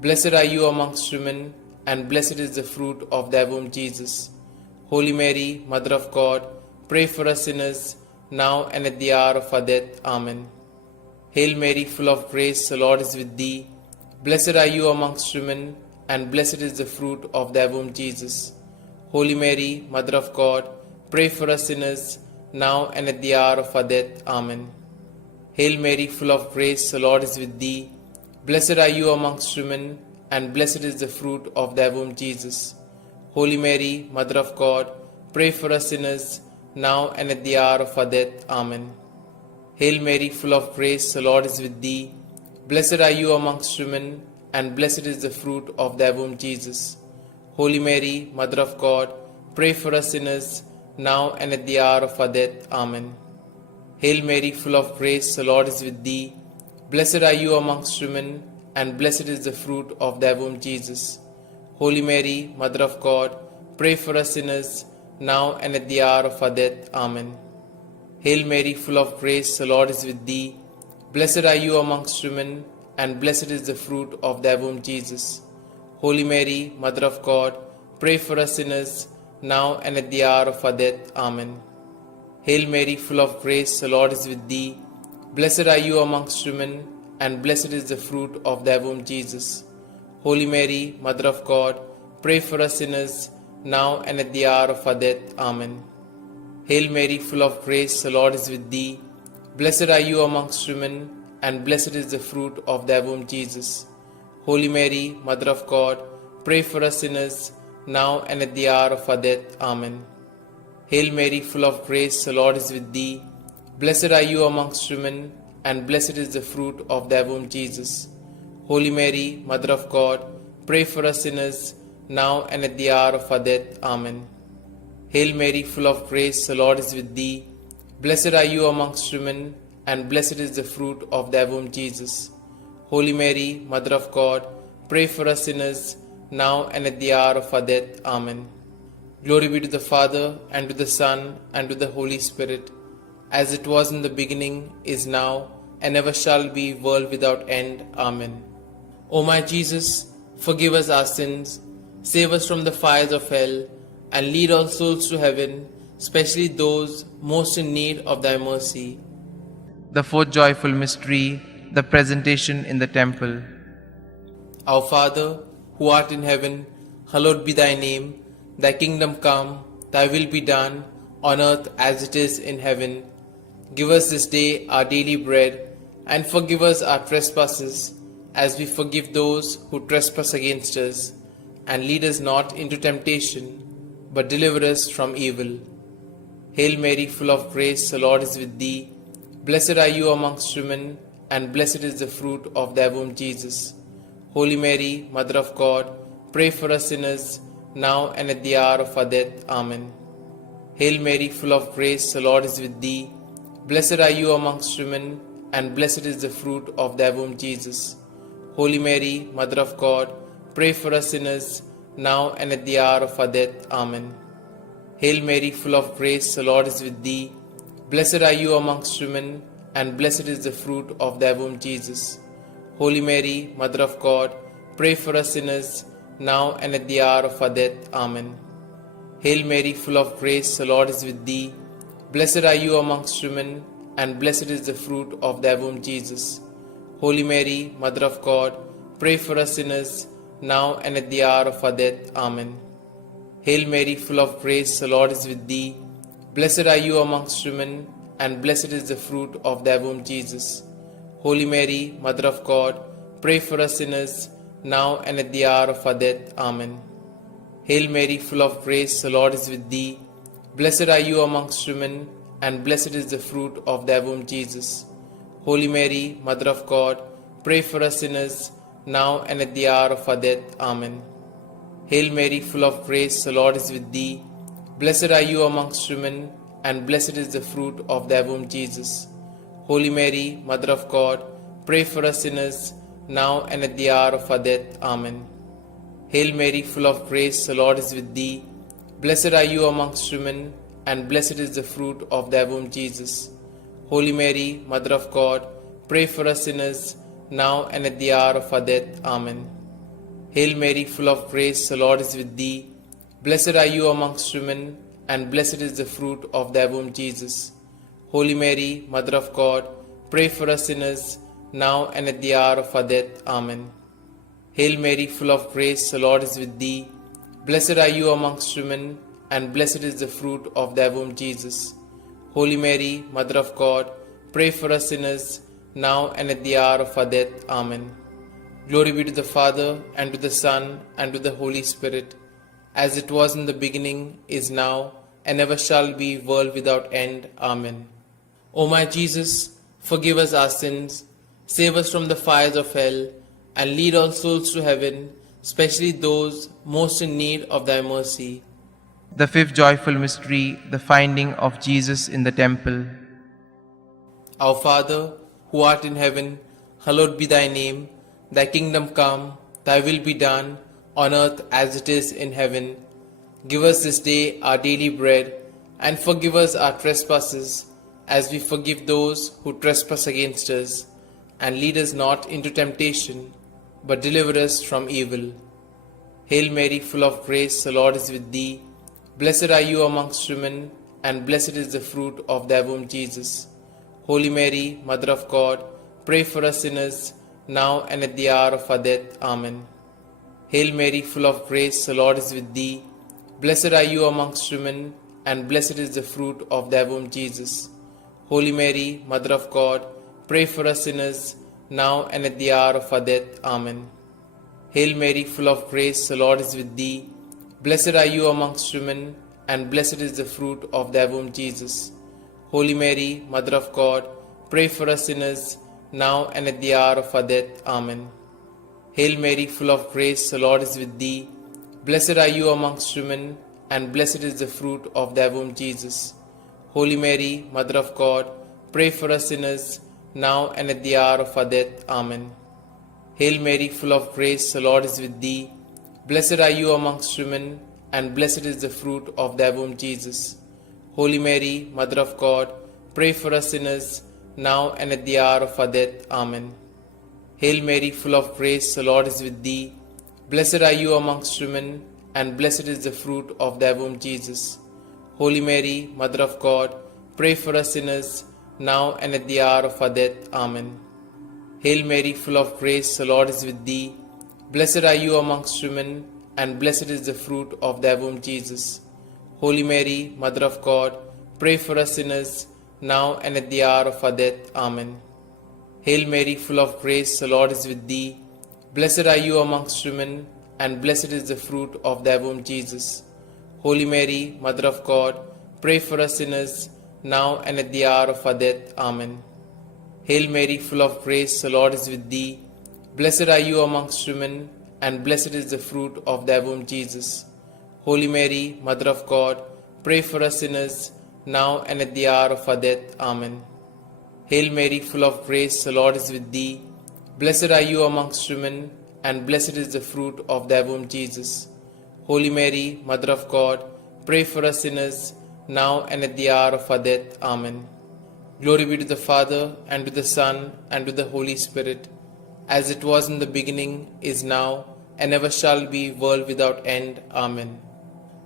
Blessed are you amongst women, and blessed is the fruit of thy womb, Jesus. Holy Mary, Mother of God, pray for us sinners, now and at the hour of our death. Amen. Hail Mary, full of grace, the Lord is with thee. Blessed are you amongst women, and blessed is the fruit of thy womb, Jesus. Holy Mary, Mother of God, pray for us sinners, now and at the hour of our death. Amen. Hail Mary, full of grace, the Lord is with thee. Blessed are you amongst women, and blessed is the fruit of thy womb, Jesus. Holy Mary, Mother of God, pray for us sinners, now and at the hour of our death. Amen. Hail Mary, full of grace, the Lord is with thee. Blessed are you amongst women, and blessed is the fruit of thy womb, Jesus. Holy Mary, Mother of God, pray for us sinners, now and at the hour of our death. Amen. Hail Mary, full of grace, the Lord is with thee. Blessed are you amongst women, and blessed is the fruit of thy womb, Jesus. Holy Mary, Mother of God, pray for us sinners, now and at the hour of our death. Amen. Hail Mary, full of grace, the Lord is with thee. Blessed are you amongst women, and blessed is the fruit of thy womb, Jesus. Holy Mary, Mother of God, pray for us sinners, now and at the hour of our death. Amen. Hail Mary, full of grace, the Lord is with thee. Blessed are you amongst women, and blessed is the fruit of thy womb, Jesus. Holy Mary, Mother of God, pray for us sinners, now and at the hour of our death. Amen. Hail Mary, full of grace, the Lord is with thee. Blessed are you amongst women, and blessed is the fruit of thy womb, Jesus. Holy Mary, Mother of God, pray for us sinners, now and at the hour of our death. Amen. Hail Mary, full of grace, the Lord is with thee. Blessed are you amongst women, and blessed is the fruit of thy womb, Jesus. Holy Mary, Mother of God, pray for us sinners, now and at the hour of our death. Amen. Hail Mary, full of grace, the Lord is with thee. Blessed are you amongst women, and blessed is the fruit of thy womb, Jesus. Holy Mary, Mother of God, pray for us sinners, now and at the hour of our death. Amen. Glory be to the Father, and to the Son, and to the Holy Spirit, as it was in the beginning, is now, and ever shall be, world without end. Amen. O my Jesus, forgive us our sins, save us from the fires of hell, and lead all souls to heaven, especially those most in need of thy mercy. The fourth joyful mystery, the presentation in the temple. Our Father, who art in heaven, hallowed be thy name. Thy kingdom come, thy will be done, on earth as it is in heaven. Give us this day our daily bread, and forgive us our trespasses, as we forgive those who trespass against us. And lead us not into temptation, but deliver us from evil. Hail Mary, full of grace, the Lord is with thee. Blessed are you amongst women, and blessed is the fruit of thy womb, Jesus. Holy Mary, Mother of God, pray for us sinners, now and at the hour of our death. Amen. Hail Mary, full of grace, the Lord is with thee. Blessed are you amongst women, and blessed is the fruit of thy womb, Jesus. Holy Mary, Mother of God, pray for us sinners, now and at the hour of our death. Amen. Hail Mary, full of grace, the Lord is with thee. Blessed are you amongst women, and blessed is the fruit of thy womb, Jesus. Holy Mary, Mother of God, pray for us sinners, now and at the hour of our death. Amen. Hail Mary, full of grace, the Lord is with thee. Blessed are you amongst women, and blessed is the fruit of thy womb, Jesus. Holy Mary, Mother of God, pray for us sinners, now and at the hour of our death. Amen. Hail Mary, full of grace, the Lord is with thee. Blessed are you amongst women, and blessed is the fruit of thy womb, Jesus. Holy Mary, Mother of God, pray for us sinners, now and at the hour of our death. Amen. Hail Mary, full of grace, the Lord is with thee. Blessed are you amongst women, and blessed is the fruit of thy womb, Jesus. Holy Mary, Mother of God, pray for us sinners, now and at the hour of our death. Amen. Hail Mary, full of grace, the Lord is with thee. Blessed are you amongst women, and blessed is the fruit of thy womb, Jesus. Holy Mary, Mother of God, pray for us sinners, now and at the hour of our death. Amen. Hail Mary, full of grace, the Lord is with thee. Blessed are you amongst women, and blessed is the fruit of thy womb, Jesus. Holy Mary, Mother of God, pray for us sinners, now and at the hour of our death. Amen. Hail Mary, full of grace, the Lord is with thee. Blessed are you amongst women, and blessed is the fruit of thy womb, Jesus. Holy Mary, Mother of God, pray for us sinners, now and at the hour of our death. Amen. Hail Mary, full of grace, the Lord is with thee. Blessed are you amongst women, and blessed is the fruit of thy womb, Jesus. Holy Mary, Mother of God, pray for us sinners, now and at the hour of our death. Amen. Glory be to the Father, and to the Son, and to the Holy Spirit, as it was in the beginning, is now, and ever shall be, world without end. Amen. O my Jesus, forgive us our sins, save us from the fires of hell, and lead all souls to heaven, especially those most in need of thy mercy. The fifth joyful mystery, the finding of Jesus in the temple. Our Father, who art in heaven, hallowed be thy name. Thy kingdom come, thy will be done, on earth as it is in heaven. Give us this day our daily bread, and forgive us our trespasses, as we forgive those who trespass against us. And lead us not into temptation, but deliver us from evil. Hail Mary, full of grace, the Lord is with thee. Blessed are you amongst women, and blessed is the fruit of thy womb, Jesus. Holy Mary, Mother of God, pray for us sinners, now and at the hour of our death. Amen. Hail Mary, full of grace, the Lord is with thee. Blessed are you amongst women, and blessed is the fruit of thy womb, Jesus. Holy Mary, Mother of God, pray for us sinners, now and at the hour of our death. Amen. Hail Mary, full of grace, the Lord is with thee. Blessed are you amongst women, and blessed is the fruit of thy womb, Jesus. Holy Mary, Mother of God, pray for us sinners, now and at the hour of our death. Amen. Hail Mary, full of grace, the Lord is with thee. Blessed are you amongst women, and blessed is the fruit of thy womb, Jesus. Holy Mary, Mother of God, pray for us sinners, now and at the hour of our death. Amen. Hail Mary, full of grace, the Lord is with thee. Blessed are you amongst women, and blessed is the fruit of thy womb, Jesus. Holy Mary, Mother of God, pray for us sinners, now and at the hour of our death. Amen. Hail Mary, full of grace, the Lord is with thee. Blessed are you amongst women, and blessed is the fruit of thy womb, Jesus. Holy Mary, Mother of God, pray for us sinners, now and at the hour of our death. Amen. Hail Mary, full of grace, the Lord is with thee. Blessed are you amongst women, and blessed is the fruit of thy womb, Jesus. Holy Mary, Mother of God, pray for us sinners, now and at the hour of our death. Amen. Hail Mary, full of grace, the Lord is with thee. Blessed are you amongst women, and blessed is the fruit of thy womb, Jesus. Holy Mary, Mother of God, pray for us sinners, now and at the hour of our death. Amen. Hail Mary, full of grace, the Lord is with thee. Blessed are you amongst women, and blessed is the fruit of thy womb, Jesus. Holy Mary, Mother of God, pray for us sinners, now and at the hour of our death. Amen. Hail Mary, full of grace, the Lord is with thee. Blessed are you amongst women, and blessed is the fruit of thy womb, Jesus. Holy Mary, Mother of God, pray for us sinners, now and at the hour of our death. Amen. Glory be to the Father, and to the Son, and to the Holy Spirit, as it was in the beginning, is now, and ever shall be, world without end. Amen.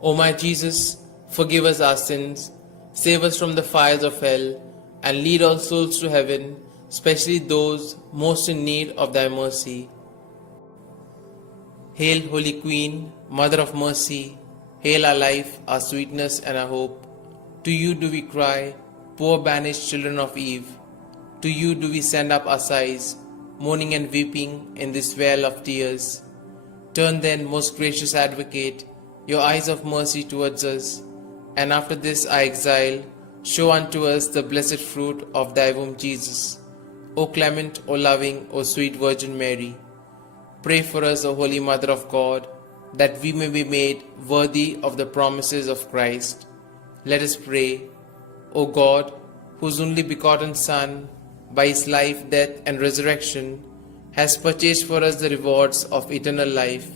O my Jesus, forgive us our sins, save us from the fires of hell, and lead all souls to heaven, especially those most in need of thy mercy. Hail, Holy Queen, Mother of Mercy, hail our life, our sweetness, and our hope. To you do we cry, poor banished children of Eve. To you do we send up our sighs, mourning and weeping in this vale of tears. Turn then, most gracious Advocate, your eyes of mercy towards us, and after this our exile, show unto us the blessed fruit of thy womb, Jesus. O clement, O loving, O sweet Virgin Mary, pray for us, O Holy Mother of God, that we may be made worthy of the promises of Christ. Let us pray. O God, whose only begotten Son, by his life, death, and resurrection, has purchased for us the rewards of eternal life,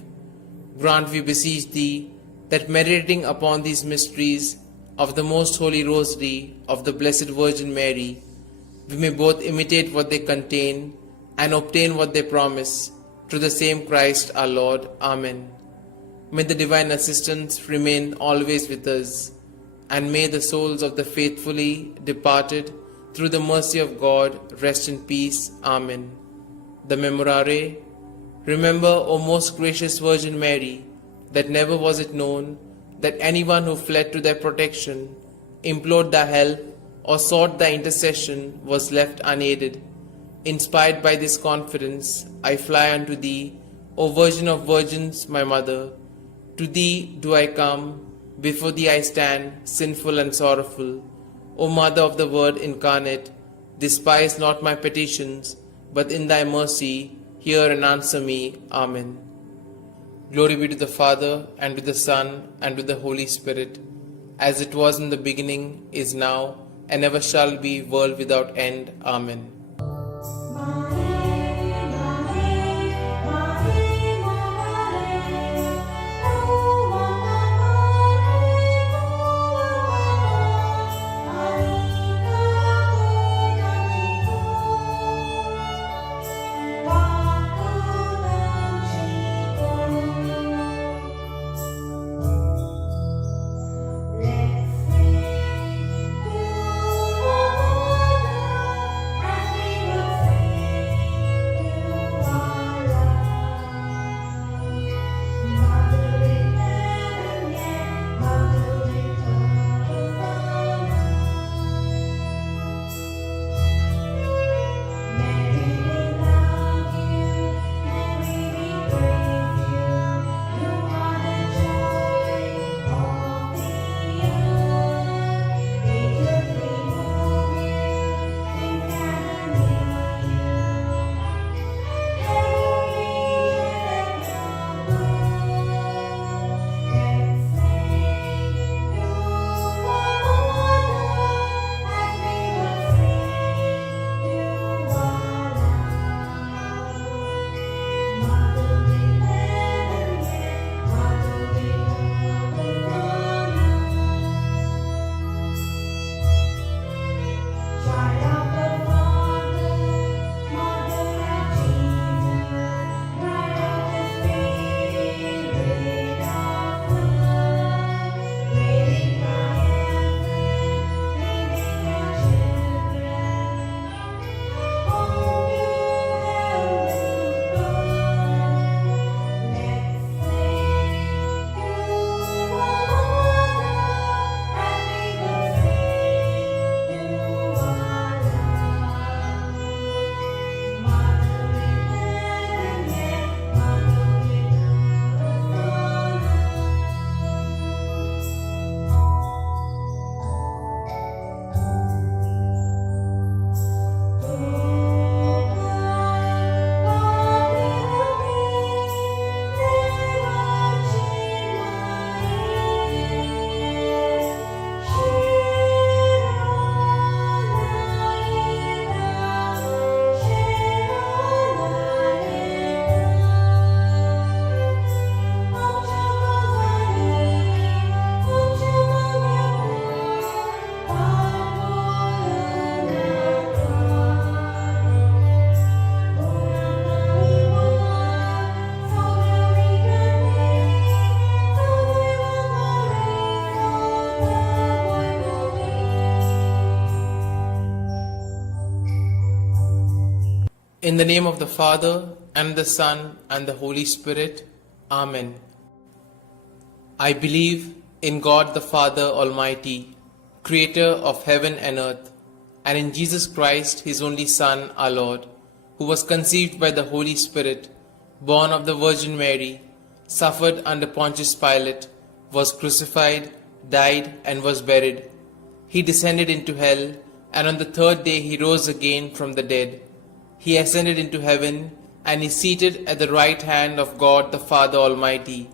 grant, we beseech thee, that meditating upon these mysteries of the most holy Rosary of the Blessed Virgin Mary, we may both imitate what they contain and obtain what they promise, through the same Christ our Lord. Amen. May the divine assistance remain always with us, and may the souls of the faithfully departed, through the mercy of God, rest in peace. Amen. The Memorare. Remember, O most gracious Virgin Mary, that never was it known that anyone who fled to thy protection, implored thy help, or sought thy intercession was left unaided. Inspired by this confidence, I fly unto thee, O Virgin of Virgins, my Mother. To thee do I come, before thee I stand, sinful and sorrowful. O Mother of the Word incarnate, despise not my petitions, but in thy mercy hear and answer me. Amen. Glory be to the Father, and to the Son, and to the Holy Spirit, as it was in the beginning, is now, and ever shall be, world without end. Amen. Marie, Marie, In the name of the Father, and the Son, and the Holy Spirit. Amen. I believe in God the Father Almighty, Creator of heaven and earth, and in Jesus Christ, His only Son, our Lord, who was conceived by the Holy Spirit, born of the Virgin Mary, suffered under Pontius Pilate, was crucified, died, and was buried. He descended into hell, and on the third day He rose again from the dead. He ascended into heaven, and is seated at the right hand of God the Father Almighty.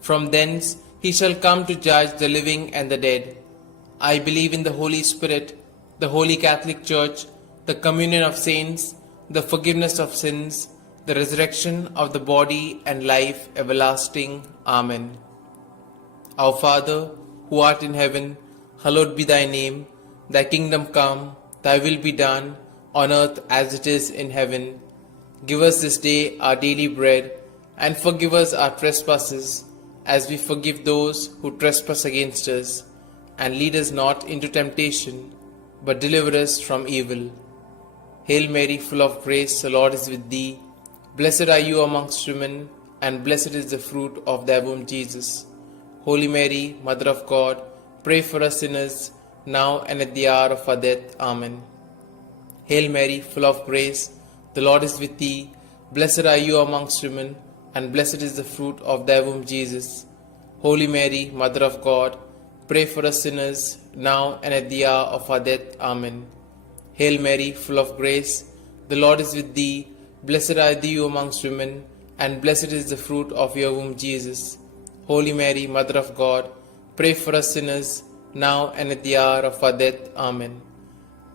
From thence He shall come to judge the living and the dead. I believe in the Holy Spirit, the Holy Catholic Church, the communion of saints, the forgiveness of sins, the resurrection of the body, and life everlasting. Amen. Our Father, who art in heaven, hallowed be thy name. Thy kingdom come, thy will be done, on earth as it is in heaven. Give us this day our daily bread, and forgive us our trespasses, as we forgive those who trespass against us. And lead us not into temptation, but deliver us from evil. Hail Mary, full of grace, the Lord is with thee. Blessed are you amongst women, and blessed is the fruit of thy womb, Jesus. Holy Mary, Mother of God, pray for us sinners, now and at the hour of our death. Amen. Hail Mary, full of grace, the Lord is with thee. Blessed are you amongst women, and blessed is the fruit of thy womb, Jesus. Holy Mary, Mother of God, pray for us sinners, now and at the hour of our death. Amen. Hail Mary, full of grace, the Lord is with thee. Blessed are you amongst women, and blessed is the fruit of your womb, Jesus. Holy Mary, Mother of God, pray for us sinners, now and at the hour of our death. Amen.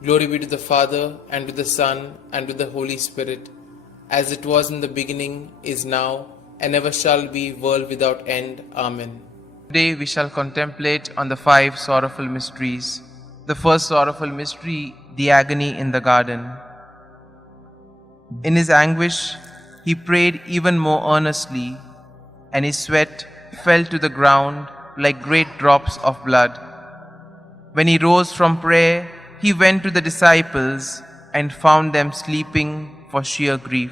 Glory be to the Father, and to the Son, and to the Holy Spirit, as it was in the beginning, is now, and ever shall be, world without end. Amen. Today we shall contemplate on the 5 sorrowful mysteries. The first sorrowful mystery, the agony in the garden. In his anguish, he prayed even more earnestly, and his sweat fell to the ground like great drops of blood. When he rose from prayer, he went to the disciples and found them sleeping for sheer grief.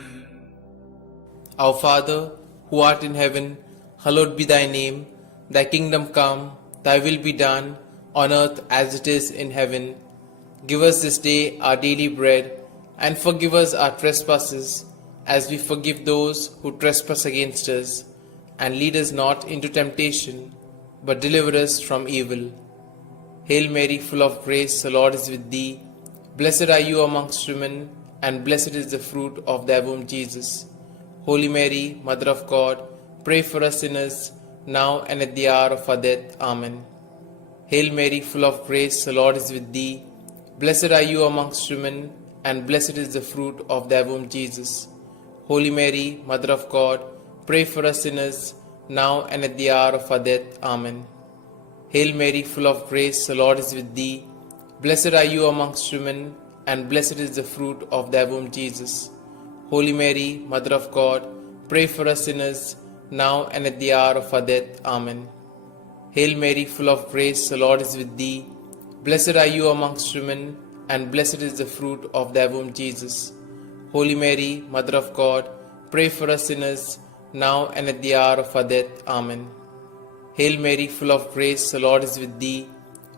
Our Father, who art in heaven, hallowed be thy name. Thy kingdom come, thy will be done, on earth as it is in heaven. Give us this day our daily bread, and forgive us our trespasses, as we forgive those who trespass against us. And lead us not into temptation, but deliver us from evil. Hail Mary, full of grace, the Lord is with thee. Blessed are you amongst women, and blessed is the fruit of thy womb, Jesus. Holy Mary, Mother of God, pray for us sinners, now and at the hour of our death. Amen. Hail Mary, full of grace, the Lord is with thee. Blessed are you amongst women, and blessed is the fruit of thy womb, Jesus. Holy Mary, Mother of God, pray for us sinners, now and at the hour of our death. Amen. Hail Mary, full of grace, the Lord is with thee. Blessed are you amongst women, and blessed is the fruit of thy womb, Jesus. Holy Mary, Mother of God, pray for us sinners, now and at the hour of our death. Amen. Hail Mary, full of grace, the Lord is with thee. Blessed are you amongst women, and blessed is the fruit of thy womb, Jesus. Holy Mary, Mother of God, pray for us sinners, now and at the hour of our death. Amen. Hail Mary, full of grace, the Lord is with thee.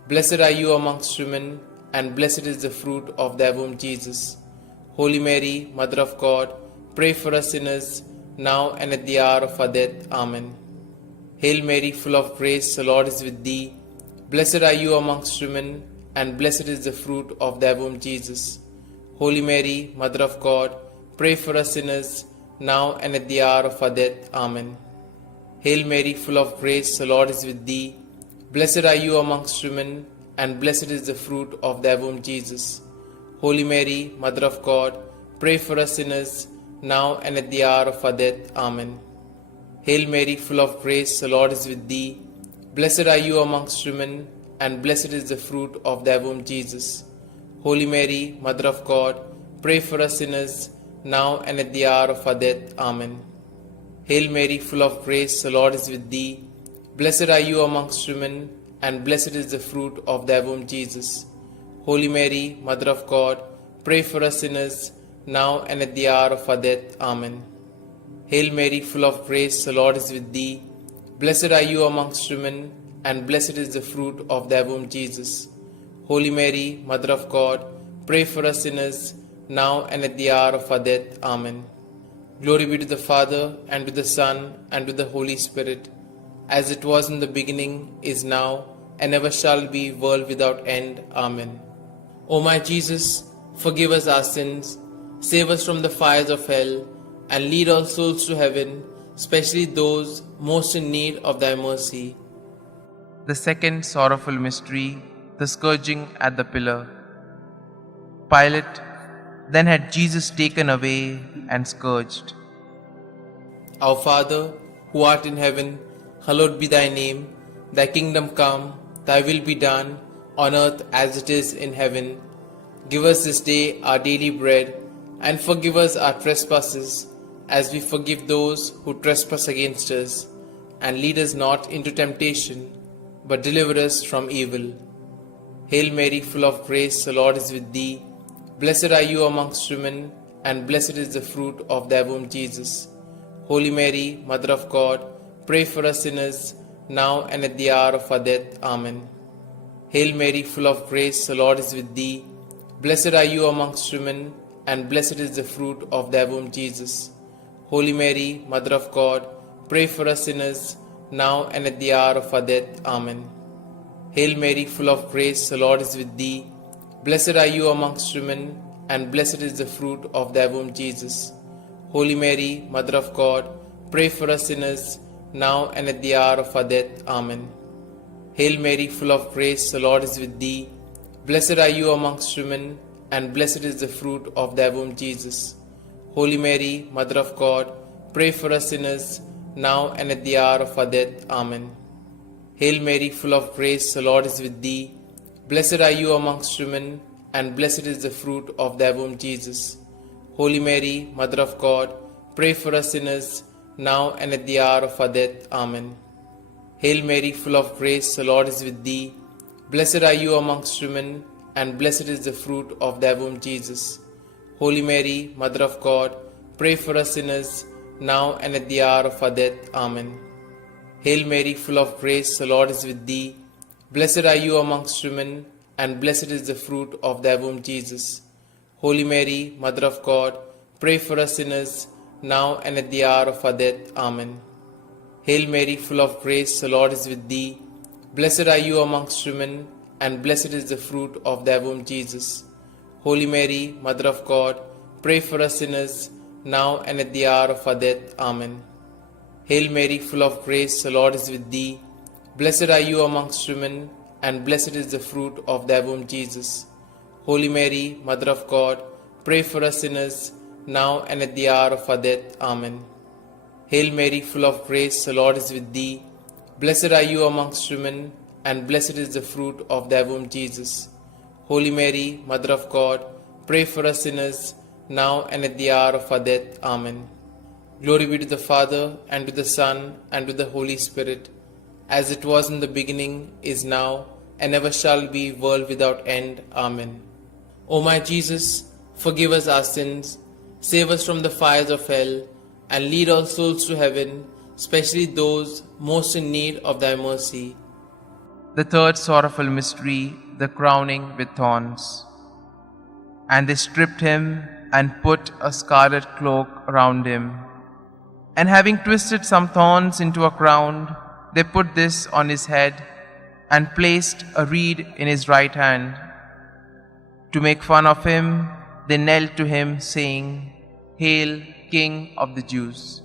Blessed are you amongst women, and blessed is the fruit of thy womb, Jesus. Holy Mary, Mother of God, pray for us sinners, now and at the hour of our death. Amen. Hail Mary, full of grace, the Lord is with thee. Blessed are you amongst women, and blessed is the fruit of thy womb, Jesus. Holy Mary, Mother of God, pray for us sinners, now and at the hour of our death. Amen. Hail Mary, full of grace, the Lord is with thee. Blessed are you amongst women, and blessed is the fruit of thy womb, Jesus. Holy Mary, Mother of God, pray for us sinners, now and at the hour of our death. Amen. Hail Mary, full of grace, the Lord is with thee. Blessed are you amongst women, and blessed is the fruit of thy womb, Jesus. Holy Mary, Mother of God, pray for us sinners, now and at the hour of our death. Amen. Hail Mary, full of grace, the Lord is with thee. Blessed are you amongst women, and blessed is the fruit of thy womb, Jesus. Holy Mary, Mother of God, pray for us sinners, now and at the hour of our death. Amen. Hail Mary, full of grace, the Lord is with thee. Blessed are you amongst women, and blessed is the fruit of thy womb, Jesus. Holy Mary, Mother of God, pray for us sinners, now and at the hour of our death. Amen. Glory be to the Father, and to the Son, and to the Holy Spirit, as it was in the beginning, is now, and ever shall be, world without end. Amen. O my Jesus, forgive us our sins, save us from the fires of hell, and lead all souls to heaven, especially those most in need of thy mercy. The second sorrowful mystery, the scourging at the pillar. Pilate then had Jesus taken away and scourged. Our Father, who art in heaven, hallowed be thy name. Thy kingdom come, thy will be done, on earth as it is in heaven. Give us this day our daily bread, and forgive us our trespasses, as we forgive those who trespass against us. And lead us not into temptation, but deliver us from evil. Hail Mary, full of grace, the Lord is with thee. Blessed are you amongst women, and blessed is the fruit of thy womb, Jesus. Holy Mary, Mother of God, pray for us sinners, now and at the hour of our death. Amen. Hail Mary, full of grace, the Lord is with thee. Blessed are you amongst women, and blessed is the fruit of thy womb, Jesus. Holy Mary, Mother of God, pray for us sinners, now and at the hour of our death. Amen. Hail Mary, full of grace, the Lord is with thee. Blessed are you amongst women, and blessed is the fruit of thy womb, Jesus. Holy Mary, Mother of God, pray for us sinners, now and at the hour of our death. Amen. Hail Mary, full of grace, the Lord is with thee. Blessed are you amongst women, and blessed is the fruit of thy womb, Jesus. Holy Mary, Mother of God, pray for us sinners, now and at the hour of our death. Amen. Hail Mary, full of grace, the Lord is with thee. Blessed are you amongst women, and blessed is the fruit of thy womb, Jesus. Holy Mary, Mother of God, pray for us sinners, now and at the hour of our death. Amen. Hail Mary, full of grace, the Lord is with thee. Blessed are you amongst women, and blessed is the fruit of thy womb, Jesus. Holy Mary, Mother of God, pray for us sinners, now and at the hour of our death. Amen. Hail Mary, full of grace, the Lord is with thee. Blessed are you amongst women, and blessed is the fruit of thy womb, Jesus. Holy Mary, Mother of God, pray for us sinners, now and at the hour of our death. Amen. Hail Mary, full of grace, the Lord is with thee. Blessed are you amongst women, and blessed is the fruit of thy womb, Jesus. Holy Mary, Mother of God, pray for us sinners, now and at the hour of our death. Amen. Hail Mary, full of grace, the Lord is with thee. Blessed are you amongst women, and blessed is the fruit of thy womb, Jesus. Holy Mary, Mother of God, pray for us sinners, now and at the hour of our death. Amen. Hail Mary, full of grace, the Lord is with thee. Blessed are you amongst women, and blessed is the fruit of thy womb, Jesus. Holy Mary, Mother of God, pray for us sinners, now and at the hour of our death. Amen. Glory be to the Father, and to the Son, and to the Holy Spirit, as it was in the beginning, is now, and ever shall be, world without end. Amen. O my Jesus, forgive us our sins, save us from the fires of hell, and lead all souls to heaven, especially those most in need of thy mercy. The third sorrowful mystery, the crowning with thorns. And they stripped him and put a scarlet cloak around him. And having twisted some thorns into a crown, they put this on his head and placed a reed in his right hand. To make fun of him, they knelt to him, saying, Hail, King of the Jews.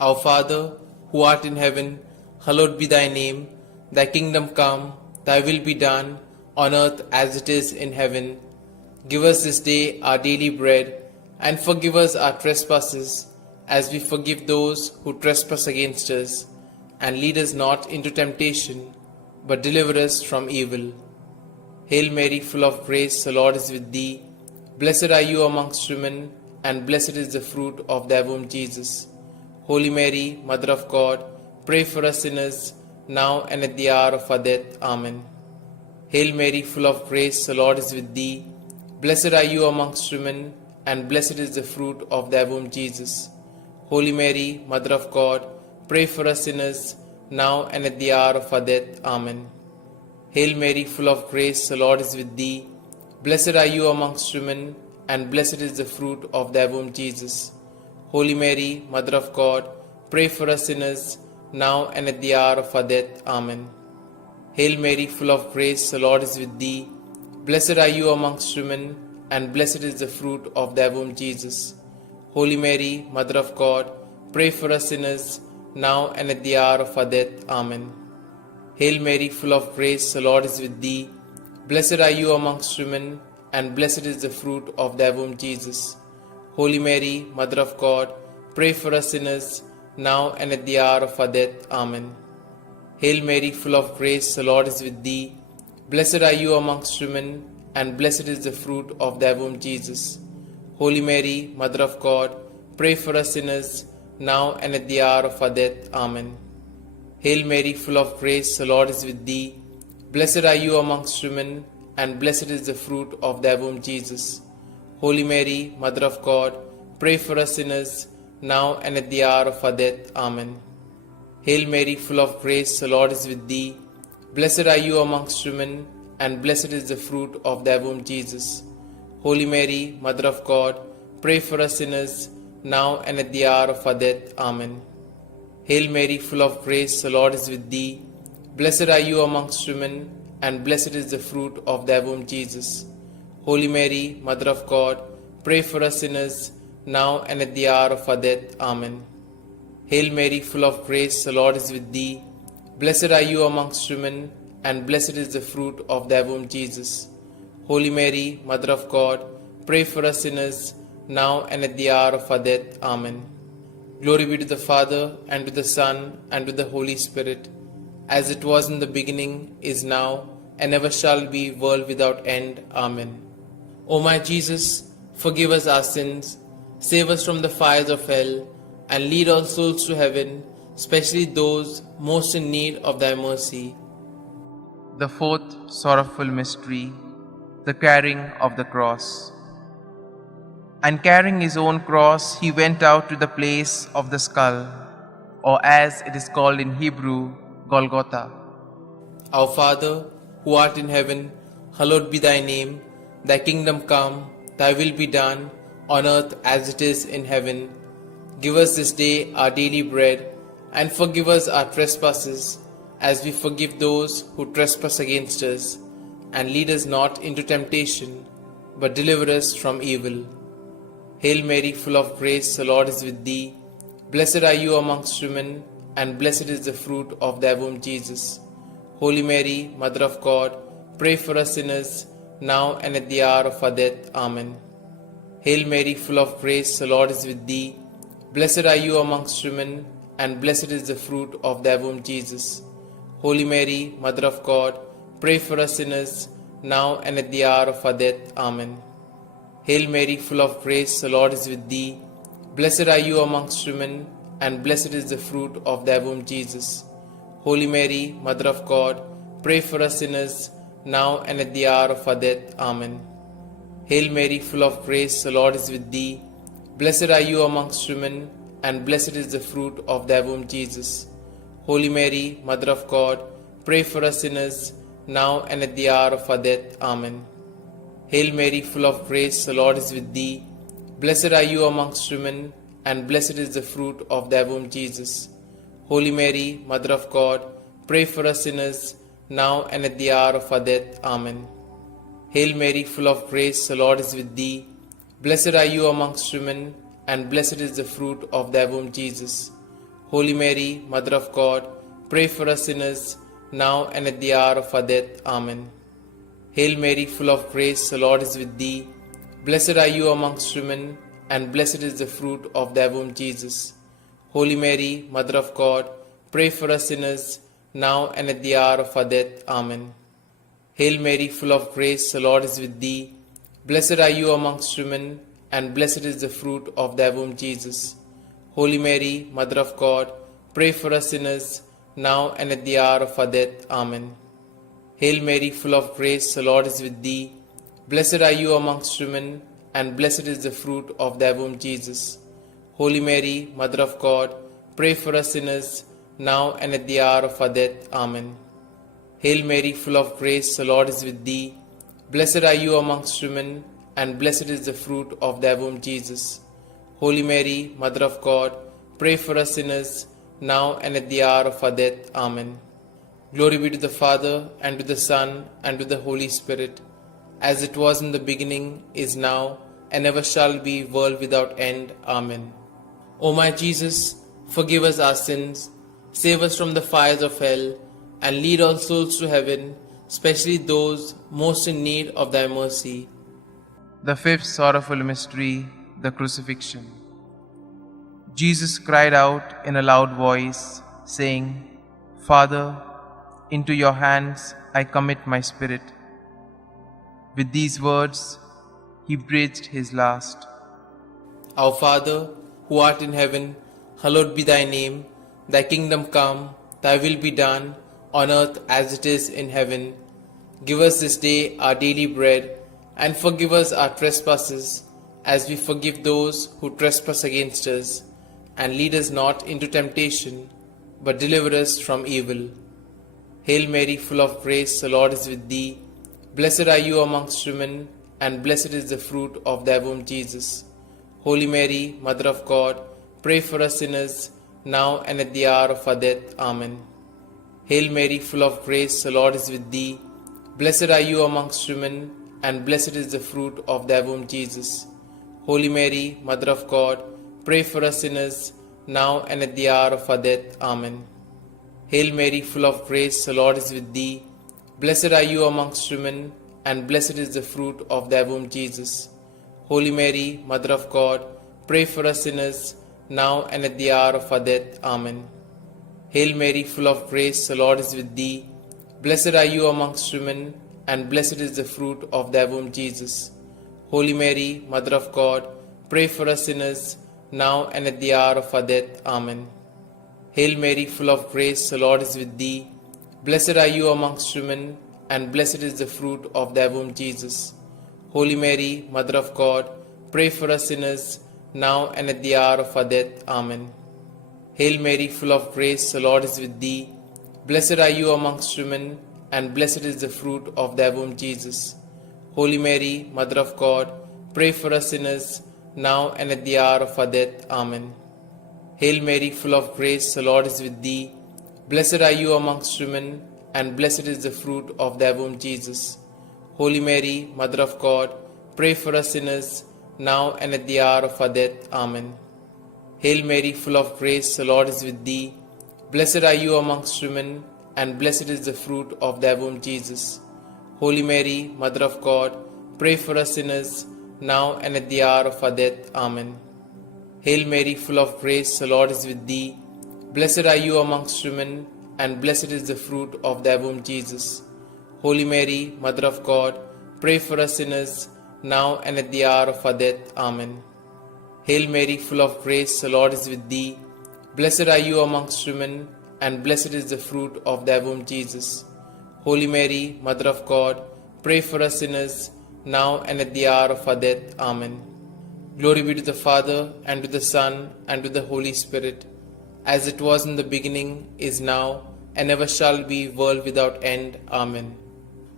Our Father, who art in heaven, hallowed be thy name. Thy kingdom come, thy will be done, on earth as it is in heaven. Give us this day our daily bread, and forgive us our trespasses, as we forgive those who trespass against us. And lead us not into temptation, but deliver us from evil. Hail Mary, full of grace, the Lord is with thee. Blessed are you amongst women, and blessed is the fruit of thy womb, Jesus. Holy Mary, Mother of God, pray for us sinners, now and at the hour of our death. Amen. Hail Mary, full of grace, the Lord is with thee. Blessed are you amongst women, and blessed is the fruit of thy womb, Jesus. Holy Mary, Mother of God, pray for us sinners, now and at the hour of our death. Amen. Hail Mary, full of grace, the Lord is with thee. Blessed are you amongst women, and blessed is the fruit of thy womb, Jesus. Holy Mary, Mother of God, pray for us sinners, now and at the hour of our death. Amen. Hail Mary, full of grace, the Lord is with thee. Blessed are you amongst women, and blessed is the fruit of thy womb, Jesus. Holy Mary, Mother of God, pray for us sinners, now and at the hour of our death. Amen. Hail Mary, full of grace, the Lord is with thee. Blessed are you amongst women, and blessed is the fruit of thy womb, Jesus. Holy Mary, Mother of God, pray for us sinners, now and at the hour of our death. Amen. Hail Mary, full of grace, the Lord is with thee. Blessed are you amongst women, and blessed is the fruit of thy womb, Jesus. Holy Mary, Mother of God, pray for us sinners, now and at the hour of our death. Amen. Hail Mary, full of grace, the Lord is with thee. Blessed are you amongst women, and blessed is the fruit of thy womb, Jesus. Holy Mary, Mother of God, pray for us sinners, now and at the hour of our death. Amen. Hail Mary, full of grace, the Lord is with thee. Blessed are you amongst women, and blessed is the fruit of thy womb, Jesus. Holy Mary, Mother of God, pray for us sinners, now and at the hour of our death. Amen. Hail Mary, full of grace, the Lord is with thee. Blessed are you amongst women, and blessed is the fruit of thy womb, Jesus. Holy Mary, Mother of God, pray for us sinners, now and at the hour of our death. Amen. Hail Mary, full of grace, the Lord is with thee. Blessed are you amongst women, and blessed is the fruit of thy womb, Jesus. Holy Mary, Mother of God, pray for us sinners, now and at the hour of our death. Amen. Glory be to the Father, and to the Son, and to the Holy Spirit, as it was in the beginning, is now, and ever shall be, world without end. Amen. O my Jesus, forgive us our sins, save us from the fires of hell, and lead all souls to heaven, especially those most in need of thy mercy. The fourth sorrowful mystery, the carrying of the cross. And carrying his own cross, he went out to the place of the skull, or as it is called in Hebrew, Golgotha. Our Father, who art in heaven, hallowed be thy name. Thy kingdom come, thy will be done, on earth as it is in heaven. Give us this day our daily bread, and forgive us our trespasses, as we forgive those who trespass against us. And lead us not into temptation, but deliver us from evil. Hail Mary, full of grace, the Lord is with thee. Blessed are you amongst women, and blessed is the fruit of thy womb, Jesus. Holy Mary, Mother of God, pray for us sinners, now and at the hour of our death. Amen. Hail Mary, full of grace, the Lord is with thee. Blessed are you amongst women, and blessed is the fruit of thy womb, Jesus. Holy Mary, Mother of God, pray for us sinners, now and at the hour of our death. Amen. Hail Mary, full of grace, the Lord is with thee. Blessed are you amongst women, and blessed is the fruit of thy womb, Jesus. Holy Mary, Mother of God, pray for us sinners, now and at the hour of our death. Amen. Hail Mary, full of grace, the Lord is with thee. Blessed are you amongst women, and blessed is the fruit of thy womb, Jesus. Holy Mary, Mother of God, pray for us sinners, now and at the hour of our death. Amen. Hail Mary, full of grace, the Lord is with thee. Blessed are you amongst women, and blessed is the fruit of thy womb, Jesus. Holy Mary, Mother of God, pray for us sinners, now and at the hour of our death. Amen. Hail Mary, full of grace, the Lord is with thee. Blessed are you amongst women, and blessed is the fruit of thy womb, Jesus. Holy Mary, Mother of God, pray for us sinners, now and at the hour of our death. Amen. Hail Mary, full of grace, the Lord is with thee. Blessed are you amongst women, and blessed is the fruit of thy womb, Jesus. Holy Mary, Mother of God, pray for us sinners, now and at the hour of our death. Amen. Hail Mary, full of grace, the Lord is with thee. Blessed are you amongst women, and blessed is the fruit of thy womb, Jesus. Holy Mary, Mother of God, pray for us sinners, now and at the hour of our death. Amen. Hail Mary, full of grace, the Lord is with thee. Blessed are you amongst women, and blessed is the fruit of thy womb, Jesus. Holy Mary, Mother of God, pray for us sinners, now and at the hour of our death. Amen. Hail Mary, full of grace, the Lord is with thee. Blessed are you amongst women, and blessed is the fruit of thy womb, Jesus. Holy Mary, Mother of God, pray for us sinners, now and at the hour of our death. Amen. Glory be to the Father, and to the Son, and to the Holy Spirit, as it was in the beginning, is now, and ever shall be, world without end. Amen. O my Jesus, forgive us our sins, save us from the fires of hell, and lead all souls to heaven, especially those most in need of thy mercy. The fifth sorrowful mystery, the crucifixion. Jesus cried out in a loud voice, saying, Father, into your hands I commit my spirit. With these words, he breathed his last. Our Father, who art in heaven, hallowed be thy name. Thy kingdom come, thy will be done, on earth as it is in heaven. Give us this day our daily bread, and forgive us our trespasses, as we forgive those who trespass against us. And lead us not into temptation, but deliver us from evil. Hail Mary, full of grace, the Lord is with thee. Blessed are you amongst women, and blessed is the fruit of thy womb, Jesus. Holy Mary, Mother of God, pray for us sinners, now and at the hour of our death. Amen. Hail Mary, full of grace, the Lord is with thee. Blessed are you amongst women, and blessed is the fruit of thy womb, Jesus. Holy Mary, Mother of God, pray for us sinners, now and at the hour of our death. Amen. Hail Mary, full of grace, the Lord is with thee. Blessed are you amongst women, and blessed is the fruit of thy womb, Jesus. Holy Mary, Mother of God, pray for us sinners, now and at the hour of our death. Amen. Hail Mary, full of grace, the Lord is with thee. Blessed are you amongst women, and blessed is the fruit of thy womb, Jesus. Holy Mary, Mother of God, pray for us sinners, now and at the hour of our death. Amen. Hail Mary, full of grace, the Lord is with thee. Blessed are you amongst women, and blessed is the fruit of thy womb, Jesus. Holy Mary, Mother of God, pray for us sinners, now and at the hour of our death. Amen. Hail Mary, full of grace, the Lord is with thee. Blessed are you amongst women, and blessed is the fruit of thy womb, Jesus. Holy Mary, Mother of God, pray for us sinners, now and at the hour of our death. Amen. Hail Mary, full of grace, the Lord is with thee. Blessed are you amongst women, and blessed is the fruit of thy womb, Jesus. Holy Mary, Mother of God, pray for us sinners, now and at the hour of our death. Amen. Hail Mary, full of grace, the Lord is with thee. Blessed are you amongst women, and blessed is the fruit of thy womb, Jesus. Holy Mary, Mother of God, pray for us sinners, now and at the hour of our death. Amen. Hail Mary, full of grace, the Lord is with thee. Blessed are you amongst women, and blessed is the fruit of thy womb, Jesus. Holy Mary, Mother of God, pray for us sinners, now and at the hour of our death. Amen. Hail Mary, full of grace, the Lord is with thee. Blessed are you amongst women, and blessed is the fruit of thy womb, Jesus. Holy Mary, Mother of God, pray for us sinners, now and at the hour of our death. Amen. Glory be to the Father, and to the Son, and to the Holy Spirit, as it was in the beginning, is now, and ever shall be, world without end. Amen.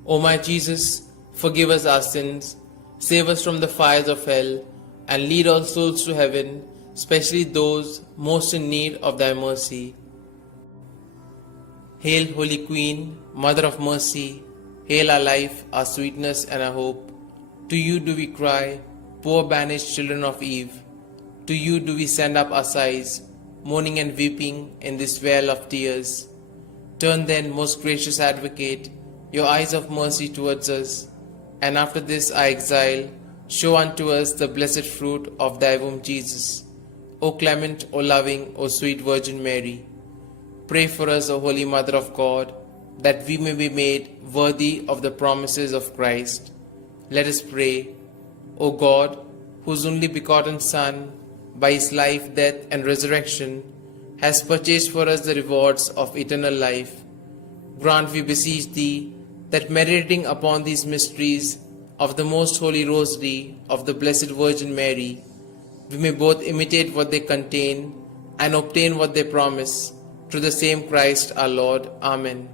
O my Jesus, forgive us our sins, save us from the fires of hell, and lead all souls to heaven, especially those most in need of thy mercy. Hail, Holy Queen, Mother of Mercy, hail our life, our sweetness, and our hope. To you do we cry, poor banished children of Eve. To you do we send up our sighs, mourning and weeping in this vale of tears. Turn then, most gracious Advocate, your eyes of mercy towards us, and after this our exile, show unto us the blessed fruit of thy womb, Jesus. O clement, O loving, O sweet Virgin Mary, pray for us, O Holy Mother of God, that we may be made worthy of the promises of Christ. Let us pray. O God, whose only begotten Son, by his life, death, and resurrection, has purchased for us the rewards of eternal life, grant, we beseech thee, that meditating upon these mysteries of the Most Holy Rosary of the Blessed Virgin Mary, we may both imitate what they contain and obtain what they promise, through the same Christ our Lord. Amen.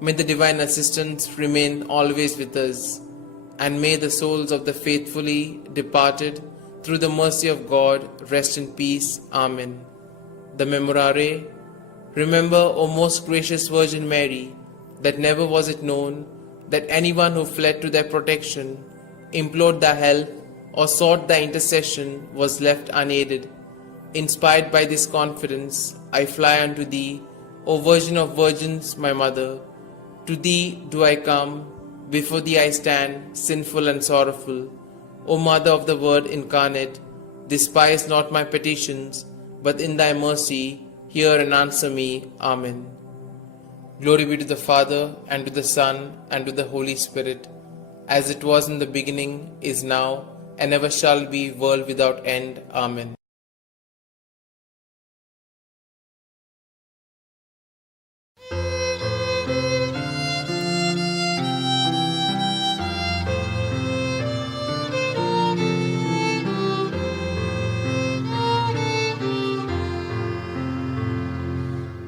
May the divine assistance remain always with us, and may the souls of the faithfully departed, through the mercy of God, rest in peace. Amen. The Memorare. Remember, O most gracious Virgin Mary, that never was it known that anyone who fled to thy protection, implored thy help, or sought thy intercession was left unaided. Inspired by this confidence, I fly unto thee, O Virgin of Virgins, my Mother. To thee do I come, before thee I stand, sinful and sorrowful. O Mother of the Word incarnate, despise not my petitions, but in thy mercy hear and answer me. Amen. Glory be to the Father, and to the Son, and to the Holy Spirit, as it was in the beginning, is now, and ever shall be, world without end. Amen.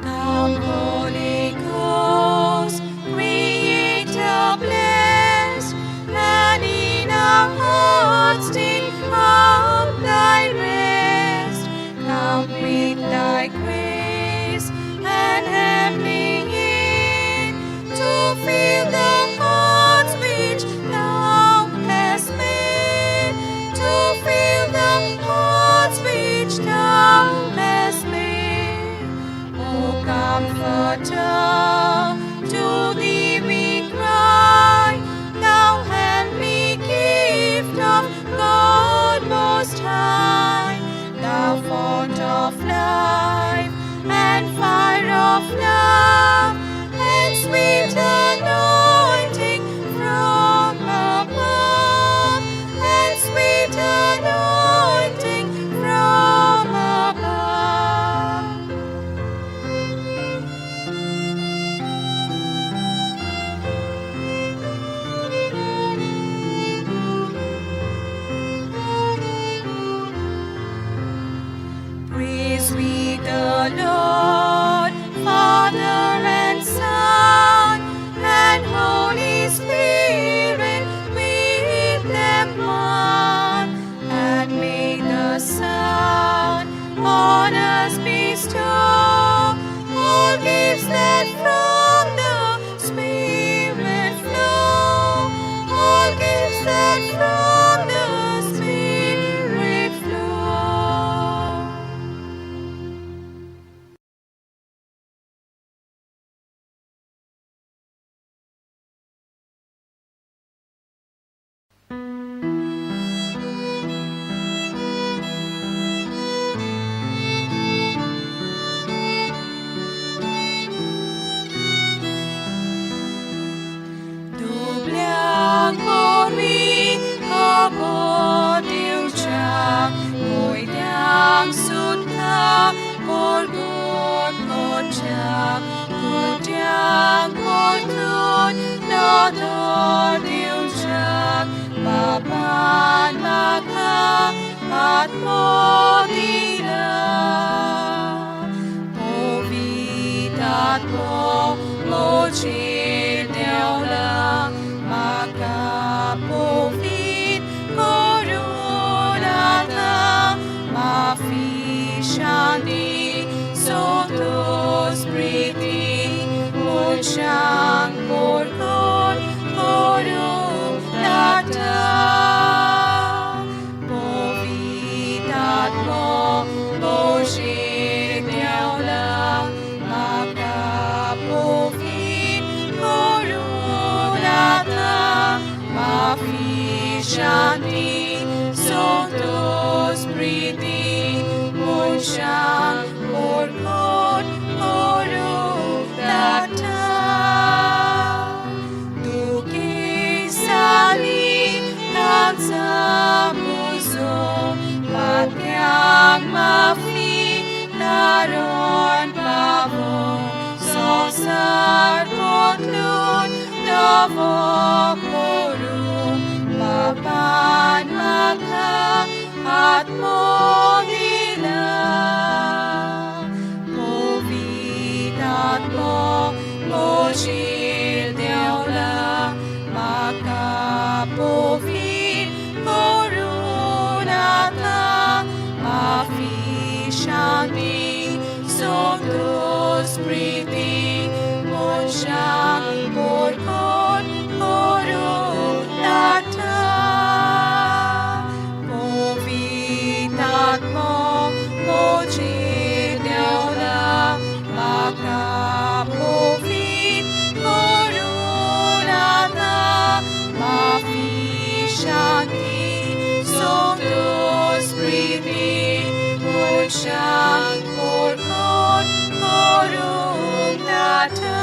Come, Holy Ghost, Creator blessed, and in our hearts take up thy rest. Come with thy grace and heavenly aid to fill the hearts which thou hast made, to fill the hearts which thou hast made. O Comforter, to thee we cry, thou heavenly gift of God Most High, thou fount of life and fire of love, and sweet anointing from above, and sweet anointing from above. Praise we the Lord, Father and Son, and Holy Spirit, with them one. And may the Son on us bestow all gifts that from the Spirit flow, all gifts that from the Spirit flow. Doblang pori kapot diucap, ngồi đang sút tha porgot kocap, kodiang portun nator diucap, papan maka at modila. Povitat po mochil đeo lang, makapovit korunata, mafishani sotos priti, mochang porkon korunata. Povitat mo mochil đeo lang, makapovit korunata, mafishani sotos priti, mochang porkon korunata. Duki sali kansa muso, patyang mafi naron pavo, sosar potlun davo korum, Povita't mo nila, povita't mo, posildew la, makapovit korunata, mafisyandi, Sanctus Priti, Monsyang Porkon, korunata. Povita't mo, posildew la, makapovit korunata, mafisyandi, Sanctus Priti, Monsyang Porkon, korunata.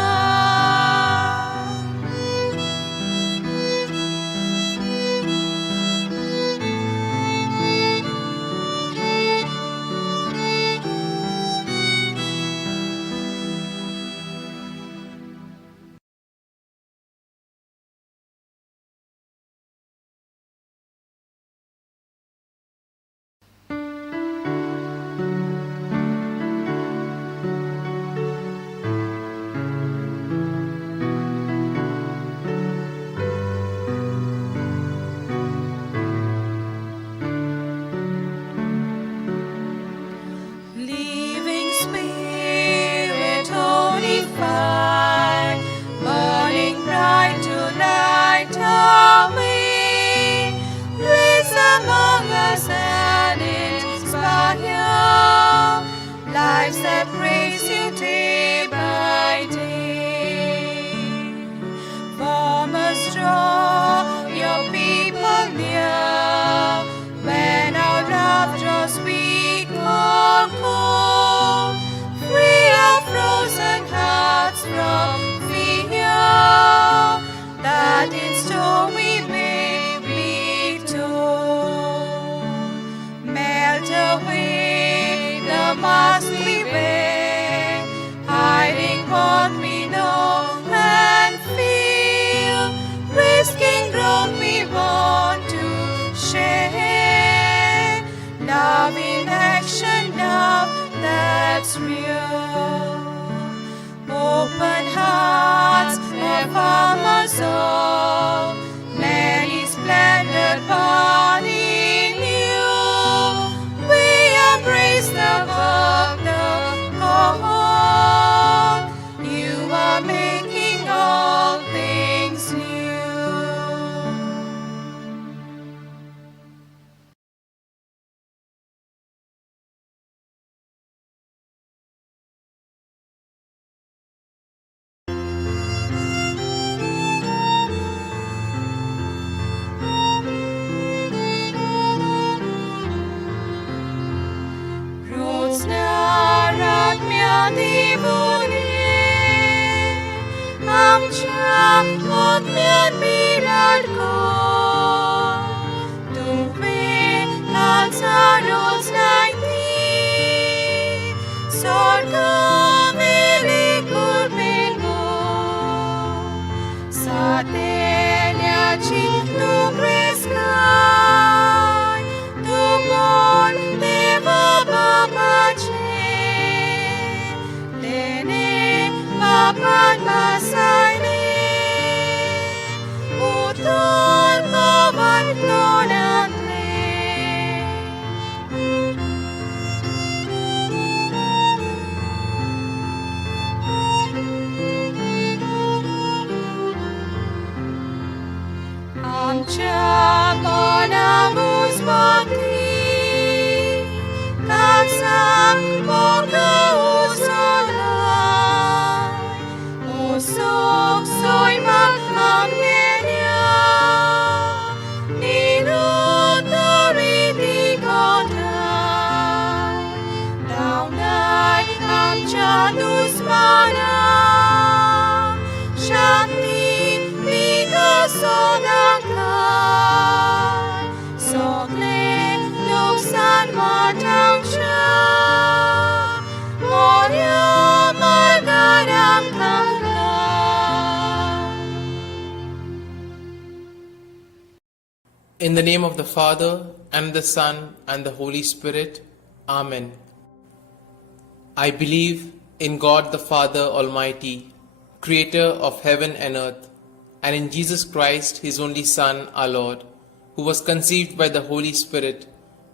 Living Spirit, holy fire, burning bright to light our way, place among us and inspire lives that praise you day by day. Farmers, draw your people near, when our love draws weak or cold, free our frozen hearts from fear, that in stormy may be told. Melt away the mask we wear, hiding what we know and feel, risking growth we want to share. Love in action, love that's real. Open hearts of farmers all, many splendid burning new. We embrace the work, the call. You are making all things new. Roads narat miadivune, amcha otmian mirarko, tuve kansaros naiti, sorga velikur bengo, sateliaci tu preskai, tu mon deva babace, tene baban masane, utol kawan tonanle. Amcha monamus bakti, kansang porga usolai, usok soy makamgenya, inutoriti kotai, daunai amcha dusmana, shanti vigasodangkai, sokle luksan matang siya, Moria margarang tangkai. In the name of the Father, and the Son, and the Holy Spirit. Amen. I believe in God the Father Almighty, Creator of heaven and earth, and in Jesus Christ, His only Son, our Lord, who was conceived by the Holy Spirit,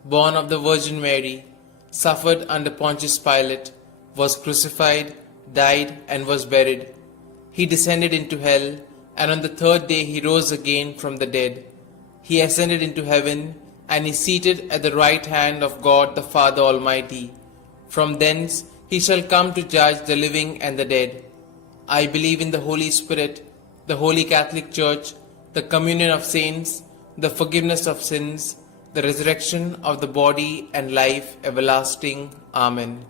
born of the Virgin Mary, suffered under Pontius Pilate, was crucified, died, and was buried. He descended into hell, and on the third day He rose again from the dead. He ascended into heaven, and is seated at the right hand of God the Father Almighty. From thence He shall come to judge the living and the dead. I believe in the Holy Spirit, the Holy Catholic Church, the communion of saints, the forgiveness of sins, the resurrection of the body, and life everlasting. Amen.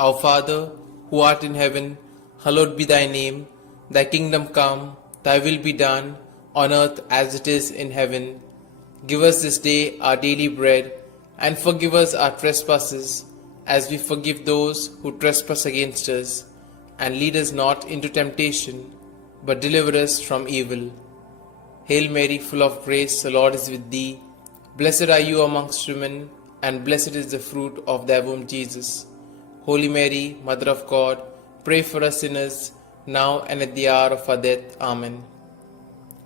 Our Father, who art in heaven, hallowed be thy name. Thy kingdom come, thy will be done, on earth as it is in heaven. Give us this day our daily bread, and forgive us our trespasses, as we forgive those who trespass against us. And lead us not into temptation, but deliver us from evil. Hail Mary, full of grace, the Lord is with thee. Blessed are you amongst women, and blessed is the fruit of thy womb, Jesus. Holy Mary, Mother of God, pray for us sinners, now and at the hour of our death. Amen.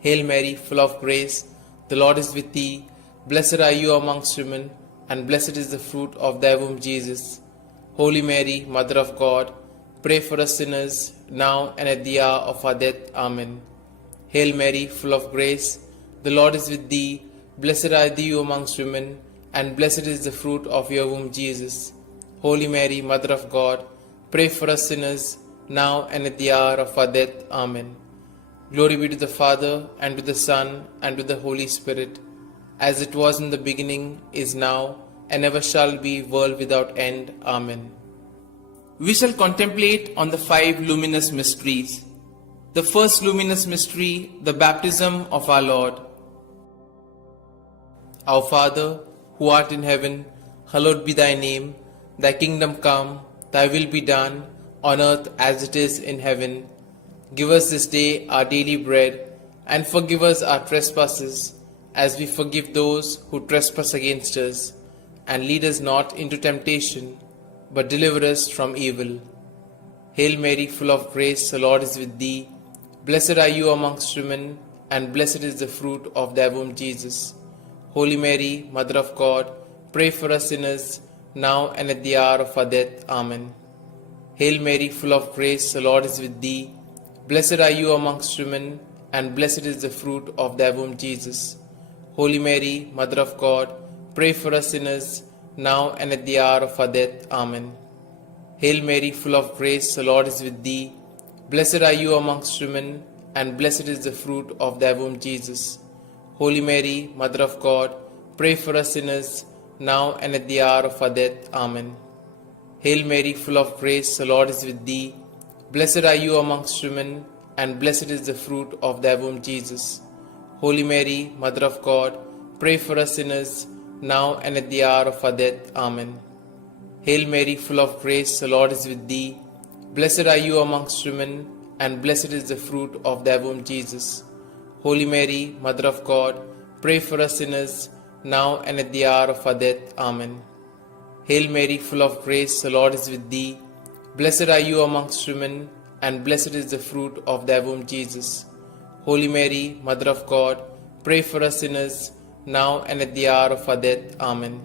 Hail Mary, full of grace, the Lord is with thee. Blessed are you amongst women, and blessed is the fruit of thy womb, Jesus. Holy Mary, Mother of God, pray for us sinners, now and at the hour of our death. Amen. Hail Mary, full of grace, the Lord is with thee. Blessed are you amongst women, and blessed is the fruit of your womb, Jesus. Holy Mary, Mother of God, pray for us sinners, now and at the hour of our death. Amen. Glory be to the Father, and to the Son, and to the Holy Spirit, as it was in the beginning, is now, and ever shall be, world without end. Amen. We shall contemplate on the 5 luminous mysteries. The first luminous mystery, the baptism of our Lord. Our Father, who art in heaven, hallowed be thy name. Thy kingdom come, thy will be done, on earth as it is in heaven. Give us this day our daily bread, and forgive us our trespasses, as we forgive those who trespass against us. And lead us not into temptation, but deliver us from evil. Hail Mary, full of grace, the Lord is with thee. Blessed are you amongst women, and blessed is the fruit of thy womb, Jesus. Holy Mary, Mother of God, pray for us sinners, now and at the hour of our death. Amen. Hail Mary, full of grace, the Lord is with thee. Blessed are you amongst women, and blessed is the fruit of thy womb, Jesus. Holy Mary, Mother of God, pray for us sinners, now and at the hour of our death. Amen. Hail Mary, full of grace, the Lord is with thee. Blessed are you amongst women, and blessed is the fruit of thy womb, Jesus. Holy Mary, Mother of God, pray for us sinners, now and at the hour of our death. Amen. Hail Mary, full of grace, the Lord is with thee. Blessed are you amongst women, and blessed is the fruit of thy womb, Jesus. Holy Mary, Mother of God, pray for us sinners, now and at the hour of our death. Amen. Hail Mary, full of grace, the Lord is with thee. Blessed are you amongst women, and blessed is the fruit of thy womb, Jesus. Holy Mary, Mother of God, pray for us sinners, now and at the hour of our death. Amen. Hail Mary, full of grace, the Lord is with thee. Blessed are you amongst women, and blessed is the fruit of thy womb, Jesus. Holy Mary, Mother of God, pray for us sinners, now and at the hour of our death. Amen.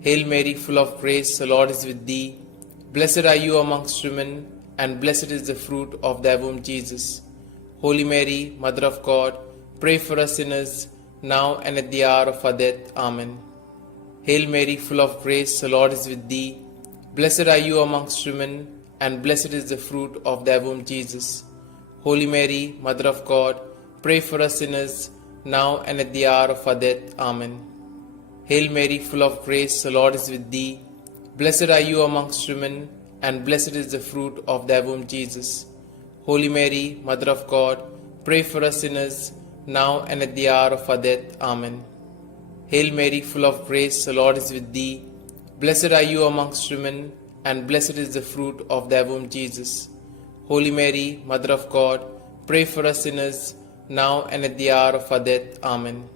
Hail Mary, full of grace, the Lord is with thee. Blessed are you amongst women, and blessed is the fruit of thy womb, Jesus. Holy Mary, Mother of God, pray for us sinners, now and at the hour of our death. Amen. Hail Mary, full of grace, the Lord is with thee. Blessed are you amongst women, and blessed is the fruit of thy womb, Jesus. Holy Mary, Mother of God, pray for us sinners, now and at the hour of our death. Amen. Hail Mary, full of grace, the Lord is with thee. Blessed are you amongst women, and blessed is the fruit of thy womb, Jesus. Holy Mary, Mother of God, pray for us sinners, now and at the hour of our death. Amen. Hail Mary, full of grace, the Lord is with thee. Blessed are you amongst women, and blessed is the fruit of thy womb, Jesus. Holy Mary, Mother of God, pray for us sinners, now and at the hour of our death. Amen.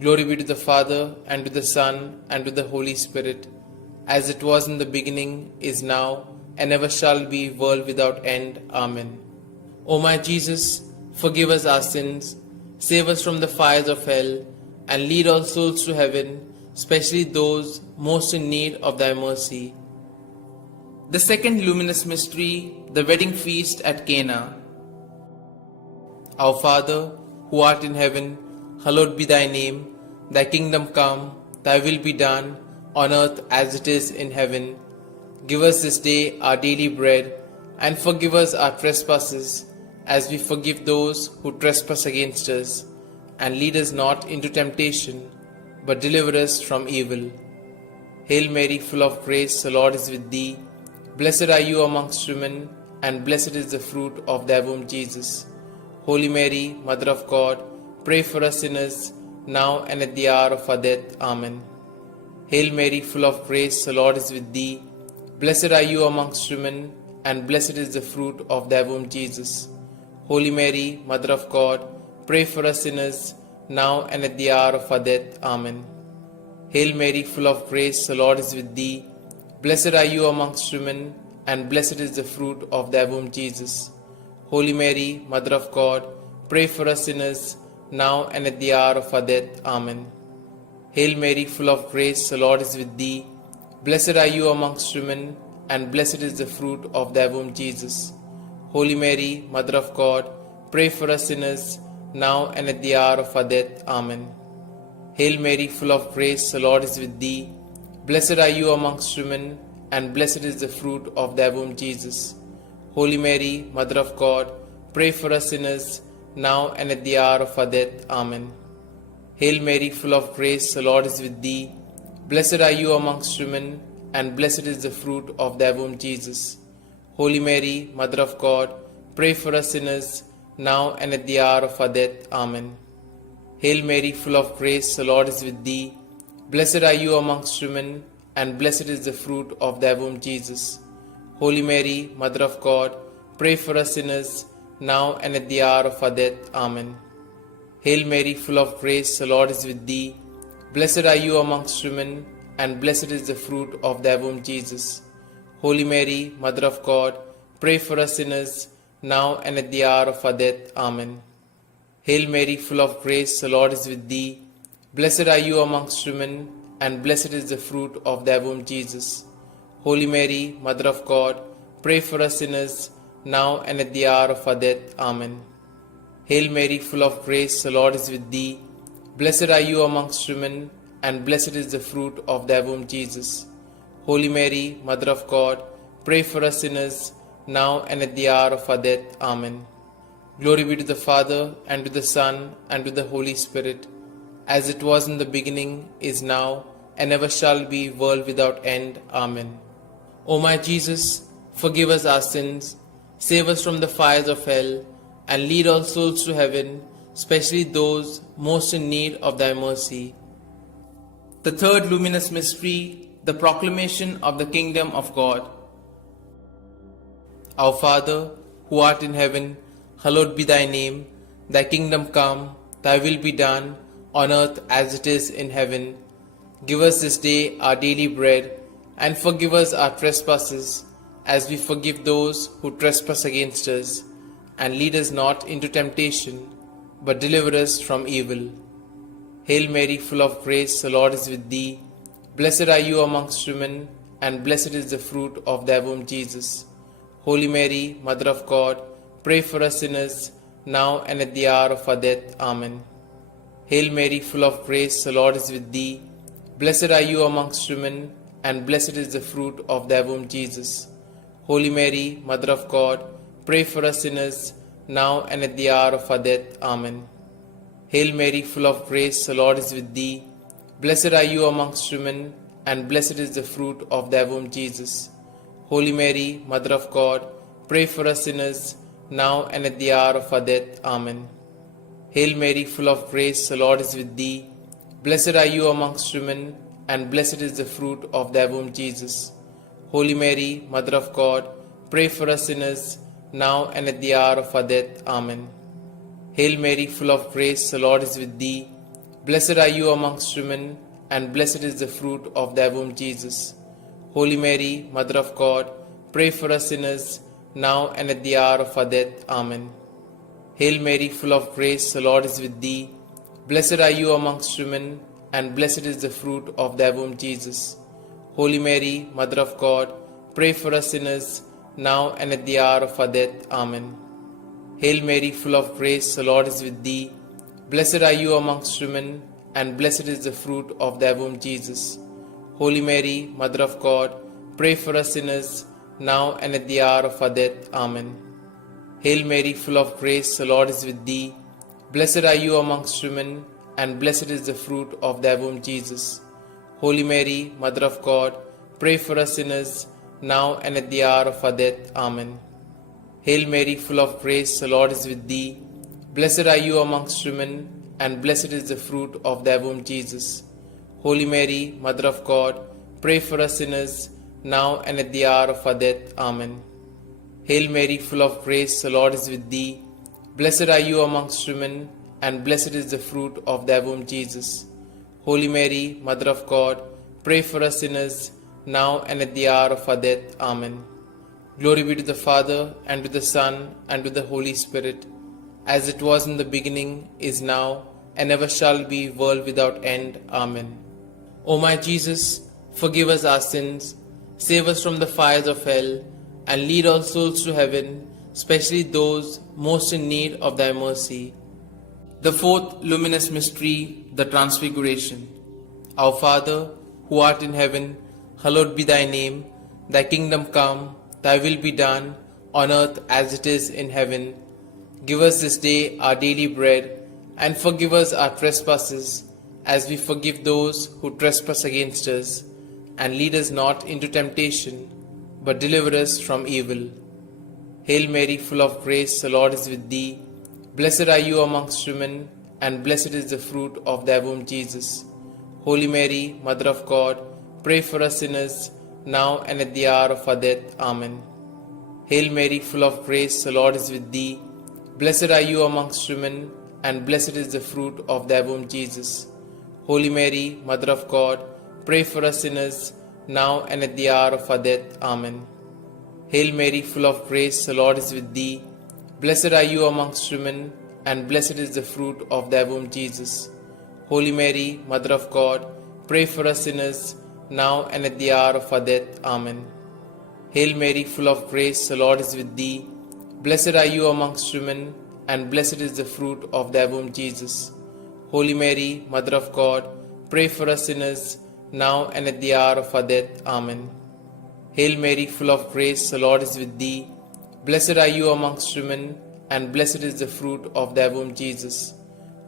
Glory be to the Father, and to the Son, and to the Holy Spirit, as it was in the beginning, is now, and ever shall be, world without end. Amen. O my Jesus, forgive us our sins, save us from the fires of hell, and lead all souls to heaven, especially those most in need of thy mercy. The second luminous mystery, the wedding feast at Cana. Our Father, who art in heaven, hallowed be thy name. Thy kingdom come, thy will be done, on earth as it is in heaven. Give us this day our daily bread, and forgive us our trespasses, as we forgive those who trespass against us. And lead us not into temptation, but deliver us from evil. Hail Mary, full of grace, the Lord is with thee. Blessed are you amongst women, and blessed is the fruit of thy womb, Jesus. Holy Mary, Mother of God, pray for us sinners, now and at the hour of our death. Amen. Hail Mary, full of grace, the Lord is with thee. Blessed are you amongst women, and blessed is the fruit of thy womb, Jesus. Holy Mary, Mother of God, pray for us sinners, now and at the hour of our death. Amen. Hail Mary, full of grace, the Lord is with thee. Blessed are you amongst women, and blessed is the fruit of thy womb, Jesus. Holy Mary, Mother of God, pray for us sinners, now and at the hour of our death. Amen. Hail Mary, full of grace, the Lord is with thee. Blessed are you amongst women, and blessed is the fruit of thy womb, Jesus. Holy Mary, Mother of God, pray for us sinners, now and at the hour of our death. Amen. Hail Mary, full of grace, the Lord is with thee. Blessed are you amongst women, and blessed is the fruit of thy womb, Jesus. Holy Mary, Mother of God, pray for us sinners, now and at the hour of our death. Amen. Hail Mary, full of grace, the Lord is with thee. Blessed are you amongst women, and blessed is the fruit of thy womb, Jesus. Holy Mary, Mother of God, pray for us sinners, now and at the hour of our death. Amen. Hail Mary, full of grace, the Lord is with thee. Blessed are you amongst women, and blessed is the fruit of thy womb, Jesus. Holy Mary, Mother of God, pray for us sinners, now and at the hour of our death. Amen. Hail Mary, full of grace, the Lord is with thee. Blessed are you amongst women, and blessed is the fruit of thy womb, Jesus. Holy Mary, Mother of God, pray for us sinners, now and at the hour of our death. Amen. Hail Mary, full of grace, the Lord is with thee. Blessed are you amongst women, and blessed is the fruit of thy womb, Jesus. Holy Mary, Mother of God, pray for us sinners, now and at the hour of our death. Amen. Hail Mary, full of grace, the Lord is with thee. Blessed are you amongst women, and blessed is the fruit of thy womb, Jesus. Holy Mary, Mother of God, pray for us sinners, now and at the hour of our death. Amen. Glory be to the Father, and to the Son, and to the Holy Spirit, as it was in the beginning, is now, and ever shall be, world without end. Amen. O my Jesus, forgive us our sins, save us from the fires of hell, and lead all souls to heaven, especially those most in need of thy mercy. The third luminous mystery, the proclamation of the kingdom of God. Our Father, who art in heaven, hallowed be thy name. Thy kingdom come, thy will be done, on earth as it is in heaven. Give us this day our daily bread, and forgive us our trespasses, as we forgive those who trespass against us. And lead us not into temptation, but deliver us from evil. Hail Mary, full of grace, the Lord is with thee. Blessed are you amongst women, and blessed is the fruit of thy womb, Jesus. Holy Mary, Mother of God, pray for us sinners, now and at the hour of our death. Amen. Hail Mary, full of grace, the Lord is with thee. Blessed are you amongst women, and blessed is the fruit of thy womb, Jesus. Holy Mary, Mother of God, pray for us sinners, now and at the hour of our death. Amen. Hail Mary, full of grace, the Lord is with thee. Blessed are you amongst women, and blessed is the fruit of thy womb, Jesus. Holy Mary, Mother of God, pray for us sinners, now and at the hour of our death. Amen. Hail Mary, full of grace, the Lord is with thee. Blessed are you amongst women, and blessed is the fruit of thy womb, Jesus. Holy Mary, Mother of God, pray for us sinners, now and at the hour of our death. Amen. Hail Mary, full of grace, the Lord is with thee. Blessed are you amongst women, and blessed is the fruit of thy womb, Jesus. Holy Mary, Mother of God, pray for us sinners, now and at the hour of our death. Amen. Hail Mary, full of grace, the Lord is with thee. Blessed are you amongst women, and blessed is the fruit of thy womb, Jesus. Holy Mary, Mother of God, pray for us sinners, now and at the hour of our death. Amen. Hail Mary, full of grace, the Lord is with thee. Blessed are you amongst women, and blessed is the fruit of thy womb, Jesus. Holy Mary, Mother of God, pray for us sinners, now and at the hour of our death. Amen. Hail Mary, full of grace, the Lord is with thee. Blessed are you amongst women, and blessed is the fruit of thy womb, Jesus. Holy Mary, Mother of God, pray for us sinners, now and at the hour of our death. Amen. Hail Mary, full of grace, the Lord is with thee. Blessed are you amongst women, and blessed is the fruit of thy womb, Jesus. Holy Mary, Mother of God, pray for us sinners, now and at the hour of our death. Amen. Hail Mary, full of grace, the Lord is with thee. Blessed are you amongst women, and blessed is the fruit of thy womb, Jesus. Holy Mary, Mother of God, pray for us sinners, now and at the hour of our death. Amen. Glory be to the Father, and to the Son, and to the Holy Spirit, as it was in the beginning, is now, and ever shall be, world without end. Amen. O my Jesus, forgive us our sins, save us from the fires of hell, and lead all souls to heaven, especially those most in need of thy mercy. The fourth luminous mystery, the Transfiguration. Our Father, who art in heaven, hallowed be thy name. Thy kingdom come, thy will be done, on earth as it is in heaven. Give us this day our daily bread, and forgive us our trespasses, as we forgive those who trespass against us. And lead us not into temptation, but deliver us from evil. Hail Mary, full of grace, the Lord is with thee. Blessed are you amongst women, and blessed is the fruit of thy womb, Jesus. Holy Mary, Mother of God, pray for us sinners, now and at the hour of our death. Amen. Hail Mary, full of grace, the Lord is with thee. Blessed are you amongst women, and blessed is the fruit of thy womb, Jesus. Holy Mary, Mother of God, pray for us sinners, now and at the hour of our death. Amen. Hail Mary, full of grace, the Lord is with thee. Blessed are you amongst women, and blessed is the fruit of thy womb, Jesus. Holy Mary, Mother of God, pray for us sinners, now and at the hour of our death. Amen. Hail Mary, full of grace, the Lord is with thee. Blessed are you amongst women, and blessed is the fruit of thy womb, Jesus. Holy Mary, Mother of God, pray for us sinners, now and at the hour of our death. Amen. Hail Mary, full of grace, the Lord is with thee. Blessed are you amongst women, and blessed is the fruit of thy womb, Jesus.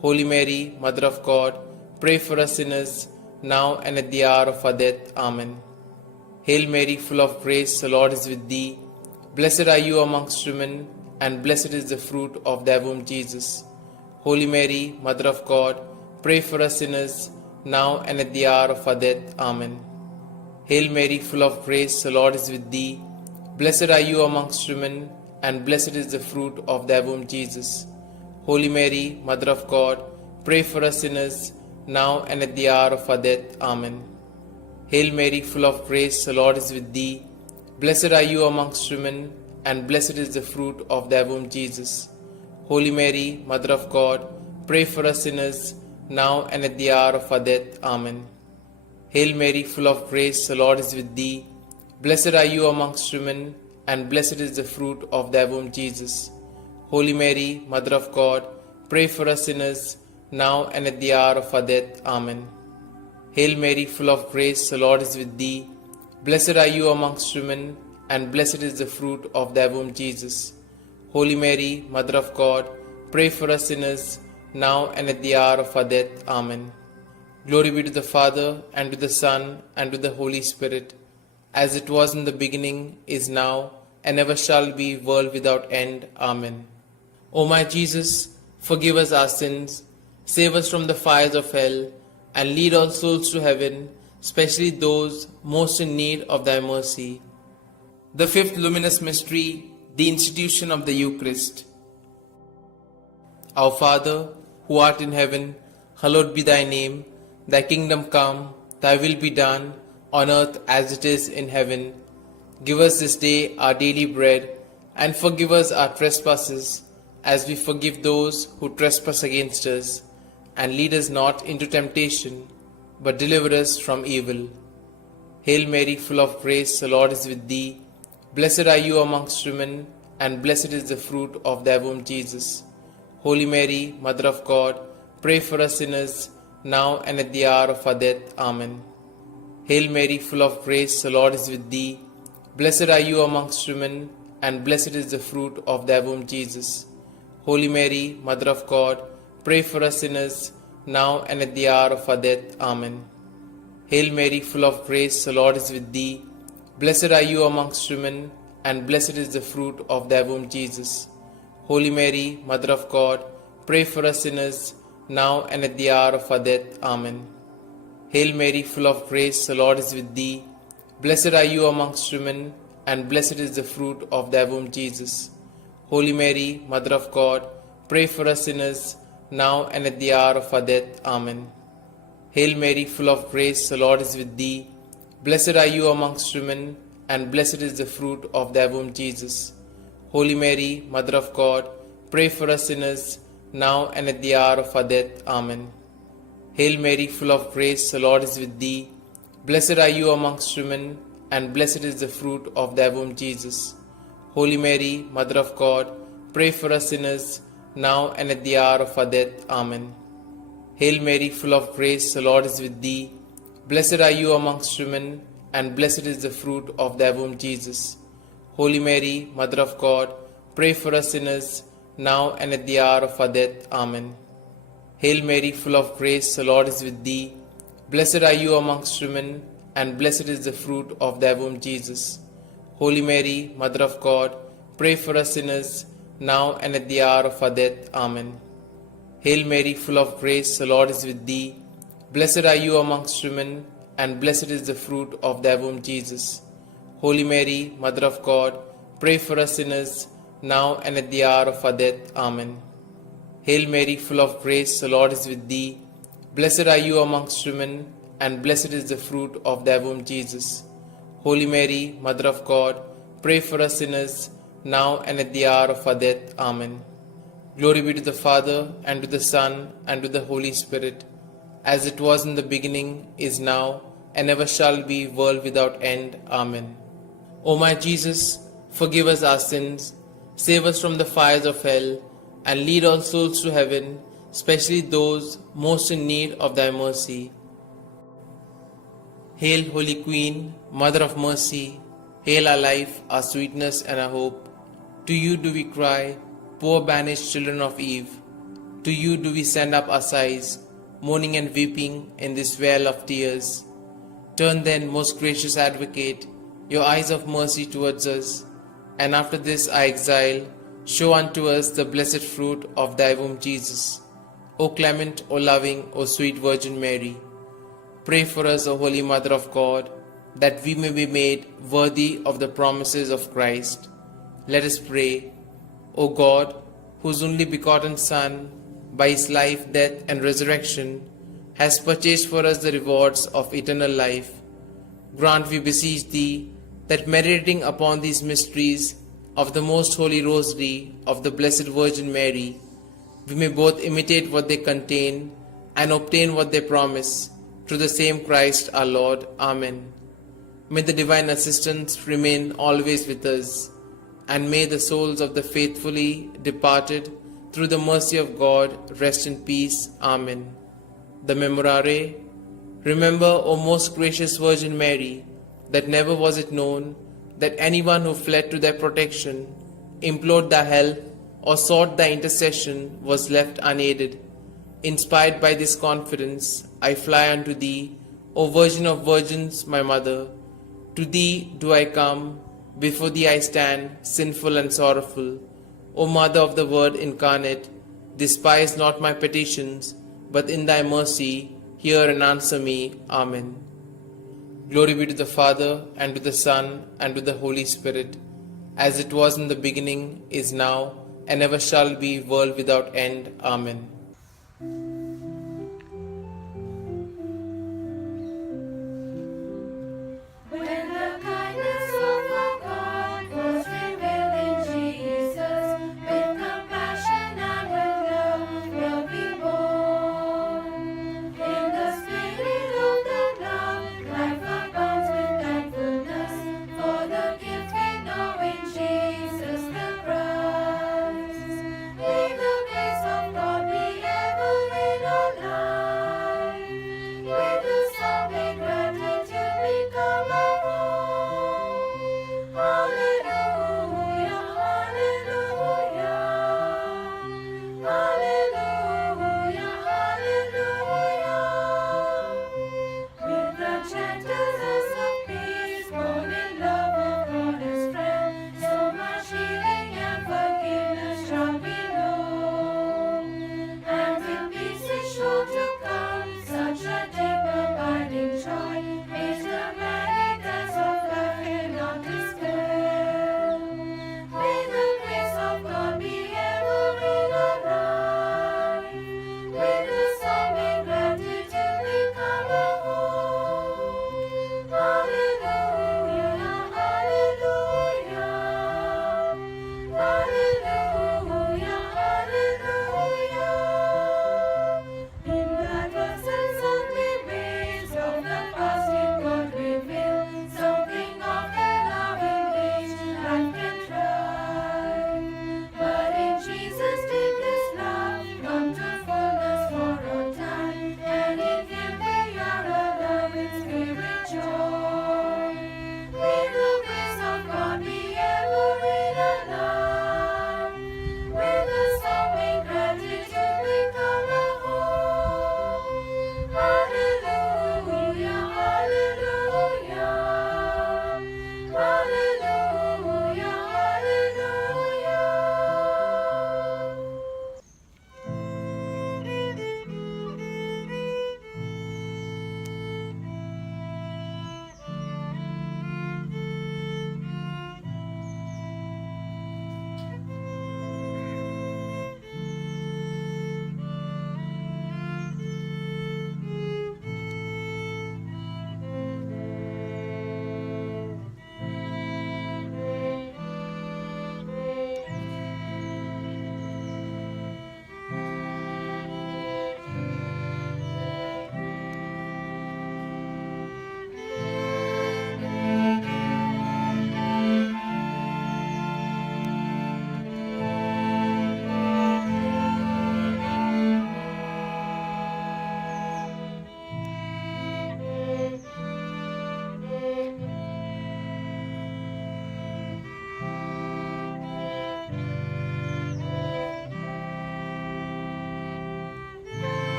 Holy Mary, Mother of God, pray for us sinners, now and at the hour of our death. Amen. Hail Mary, full of grace, the Lord is with thee. Blessed are you amongst women, and blessed is the fruit of thy womb, Jesus. Holy Mary, Mother of God, pray for us sinners, now and at the hour of our death. Amen. Hail Mary, full of grace, the Lord is with thee. Blessed are you amongst women, and blessed is the fruit of thy womb, Jesus. Holy Mary, Mother of God, pray for us sinners, now and at the hour of our death. Amen. Hail Mary, full of grace, the Lord is with thee. Blessed are you amongst women, and blessed is the fruit of thy womb, Jesus. Holy Mary, Mother of God, pray for us sinners, now and at the hour of our death. Amen. Hail Mary, full of grace, the Lord is with thee. Blessed are you amongst women, and blessed is the fruit of thy womb, Jesus. Holy Mary, Mother of God, pray for us sinners, now and at the hour of our death. Amen. Hail Mary, full of grace, the Lord is with thee. Blessed are you amongst women, and blessed is the fruit of thy womb, Jesus. Holy Mary, Mother of God, pray for us sinners, now and at the hour of our death. Amen. Glory be to the Father, and to the Son, and to the Holy Spirit, as it was in the beginning, is now, and ever shall be, world without end. Amen. O my Jesus, forgive us our sins, save us from the fires of hell, and lead all souls to heaven, especially those most in need of thy mercy. The fifth luminous mystery, the institution of the Eucharist. Our Father, who art in heaven, hallowed be thy name. Thy kingdom come, thy will be done, on earth as it is in heaven. Give us this day our daily bread, and forgive us our trespasses, as we forgive those who trespass against us. And lead us not into temptation, but deliver us from evil. Hail Mary, full of grace, the Lord is with thee. Blessed are you amongst women, and blessed is the fruit of thy womb, Jesus. Holy Mary, Mother of God, pray for us sinners, now and at the hour of our death. Amen. Hail Mary, full of grace, the Lord is with thee. Blessed are you amongst women, and blessed is the fruit of thy womb, Jesus. Holy Mary, Mother of God, pray for us sinners, now and at the hour of our death. Amen. Hail Mary, full of grace, the Lord is with thee. Blessed are you amongst women, and blessed is the fruit of thy womb, Jesus. Holy Mary, Mother of God, pray for us sinners, now and at the hour of our death. Amen. Hail Mary, full of grace, the Lord is with thee. Blessed are you amongst women, and blessed is the fruit of thy womb, Jesus. Holy Mary, Mother of God, pray for us sinners, now and at the hour of our death. Amen. Hail Mary, full of grace, the Lord is with thee. Blessed are you amongst women, and blessed is the fruit of thy womb, Jesus. Holy Mary, Mother of God, pray for us sinners, now and at the hour of our death. Amen. Hail Mary, full of grace, the Lord is with thee. Blessed are you amongst women, and blessed is the fruit of thy womb, Jesus. Holy Mary, Mother of God, pray for us sinners, now and at the hour of our death. Amen. Hail Mary, full of grace, the Lord is with thee. Blessed are you amongst women, and blessed is the fruit of thy womb, Jesus. Holy Mary, Mother of God, pray for us sinners, now and at the hour of our death. Amen. Hail Mary, full of grace, the Lord is with thee. Blessed are you amongst women, and blessed is the fruit of thy womb, Jesus. Holy Mary, Mother of God, pray for us sinners, now and at the hour of our death. Amen. Hail Mary, full of grace, the Lord is with thee. Blessed are you amongst women, and blessed is the fruit of thy womb, Jesus. Holy Mary, Mother of God, pray for us sinners, now and at the hour of our death. Amen. Hail Mary, full of grace, the Lord is with thee. Blessed are you amongst women, and blessed is the fruit of thy womb, Jesus. Holy Mary, Mother of God, pray for us sinners, now and at the hour of our death. Amen. Glory be to the Father, and to the Son, and to the Holy Spirit, as it was in the beginning, is now, and ever shall be, world without end. Amen. O my Jesus, forgive us our sins, save us from the fires of hell, and lead all souls to heaven, especially those most in need of thy mercy. Hail, Holy Queen, Mother of Mercy, hail our life, our sweetness, and our hope. To you do we cry, poor banished children of Eve. To you do we send up our sighs, mourning and weeping in this vale of tears. Turn then, most gracious Advocate, your eyes of mercy towards us, and after this our exile, show unto us the blessed fruit of thy womb, Jesus. O clement, O loving, O sweet Virgin Mary, pray for us, O Holy Mother of God, that we may be made worthy of the promises of Christ. Let us pray. O God, whose only begotten Son, by his life, death, and resurrection, has purchased for us the rewards of eternal life, grant, we beseech thee, that meditating upon these mysteries of the most holy Rosary of the Blessed Virgin Mary, we may both imitate what they contain and obtain what they promise, through the same Christ our Lord. Amen. May the divine assistance remain always with us, and may the souls of the faithfully departed, through the mercy of God, rest in peace. Amen. The Memorare. Remember, O most gracious Virgin Mary, that never was it known that anyone who fled to thy protection, implored thy help, or sought thy intercession was left unaided. Inspired by this confidence, I fly unto thee, O Virgin of Virgins, my Mother. To thee do I come, before thee I stand, sinful and sorrowful. O Mother of the Word incarnate, despise not my petitions, but in thy mercy hear and answer me. Amen. Glory be to the Father, and to the Son, and to the Holy Spirit, as it was in the beginning, is now, and ever shall be, world without end. Amen.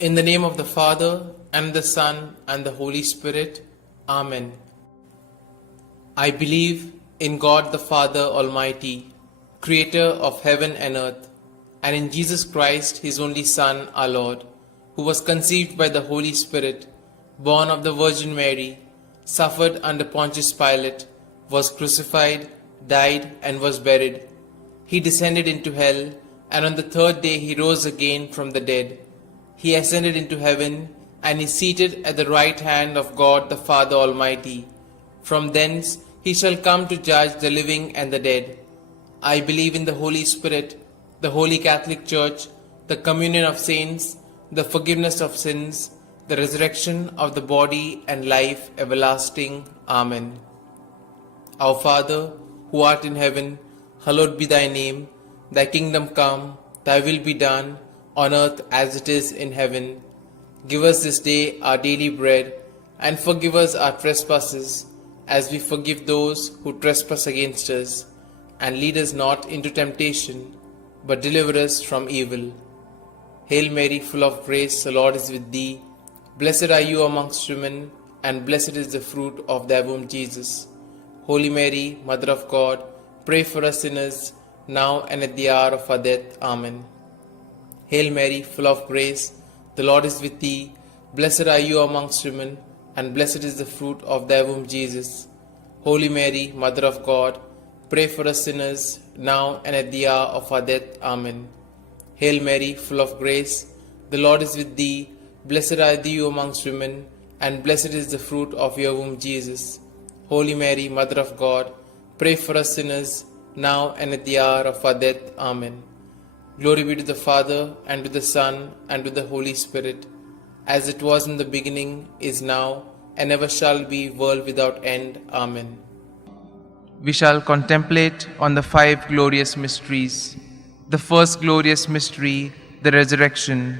In the name of the Father, and the Son, and the Holy Spirit. Amen. I believe in God the Father Almighty, Creator of heaven and earth, and in Jesus Christ, His only Son, our Lord, who was conceived by the Holy Spirit, born of the Virgin Mary, suffered under Pontius Pilate, was crucified, died, and was buried. He descended into hell, and on the third day He rose again from the dead. He ascended into heaven, and is seated at the right hand of God the Father Almighty. From thence He shall come to judge the living and the dead. I believe in the Holy Spirit, the Holy Catholic Church, the communion of saints, the forgiveness of sins, the resurrection of the body, and life everlasting. Amen. Our Father, who art in heaven, hallowed be thy name. Thy kingdom come, thy will be done, on earth as it is in heaven. Give us this day our daily bread, and forgive us our trespasses, as we forgive those who trespass against us. And lead us not into temptation, but deliver us from evil. Hail Mary, full of grace, the Lord is with thee. Blessed are you amongst women, and blessed is the fruit of thy womb, Jesus. Holy Mary, Mother of God, pray for us sinners, now and at the hour of our death. Amen. Hail Mary, full of grace, the Lord is with thee. Blessed are you amongst women, and blessed is the fruit of thy womb, Jesus. Holy Mary, Mother of God, pray for us sinners, now and at the hour of our death. Amen. Hail Mary, full of grace, the Lord is with thee. Blessed are you amongst women, and blessed is the fruit of your womb, Jesus. Holy Mary, Mother of God, pray for us sinners, now and at the hour of our death. Amen. Glory be to the Father, and to the Son, and to the Holy Spirit, as it was in the beginning, is now, and ever shall be, world without end. Amen. We shall contemplate on the 5 glorious mysteries. The first glorious mystery, the resurrection.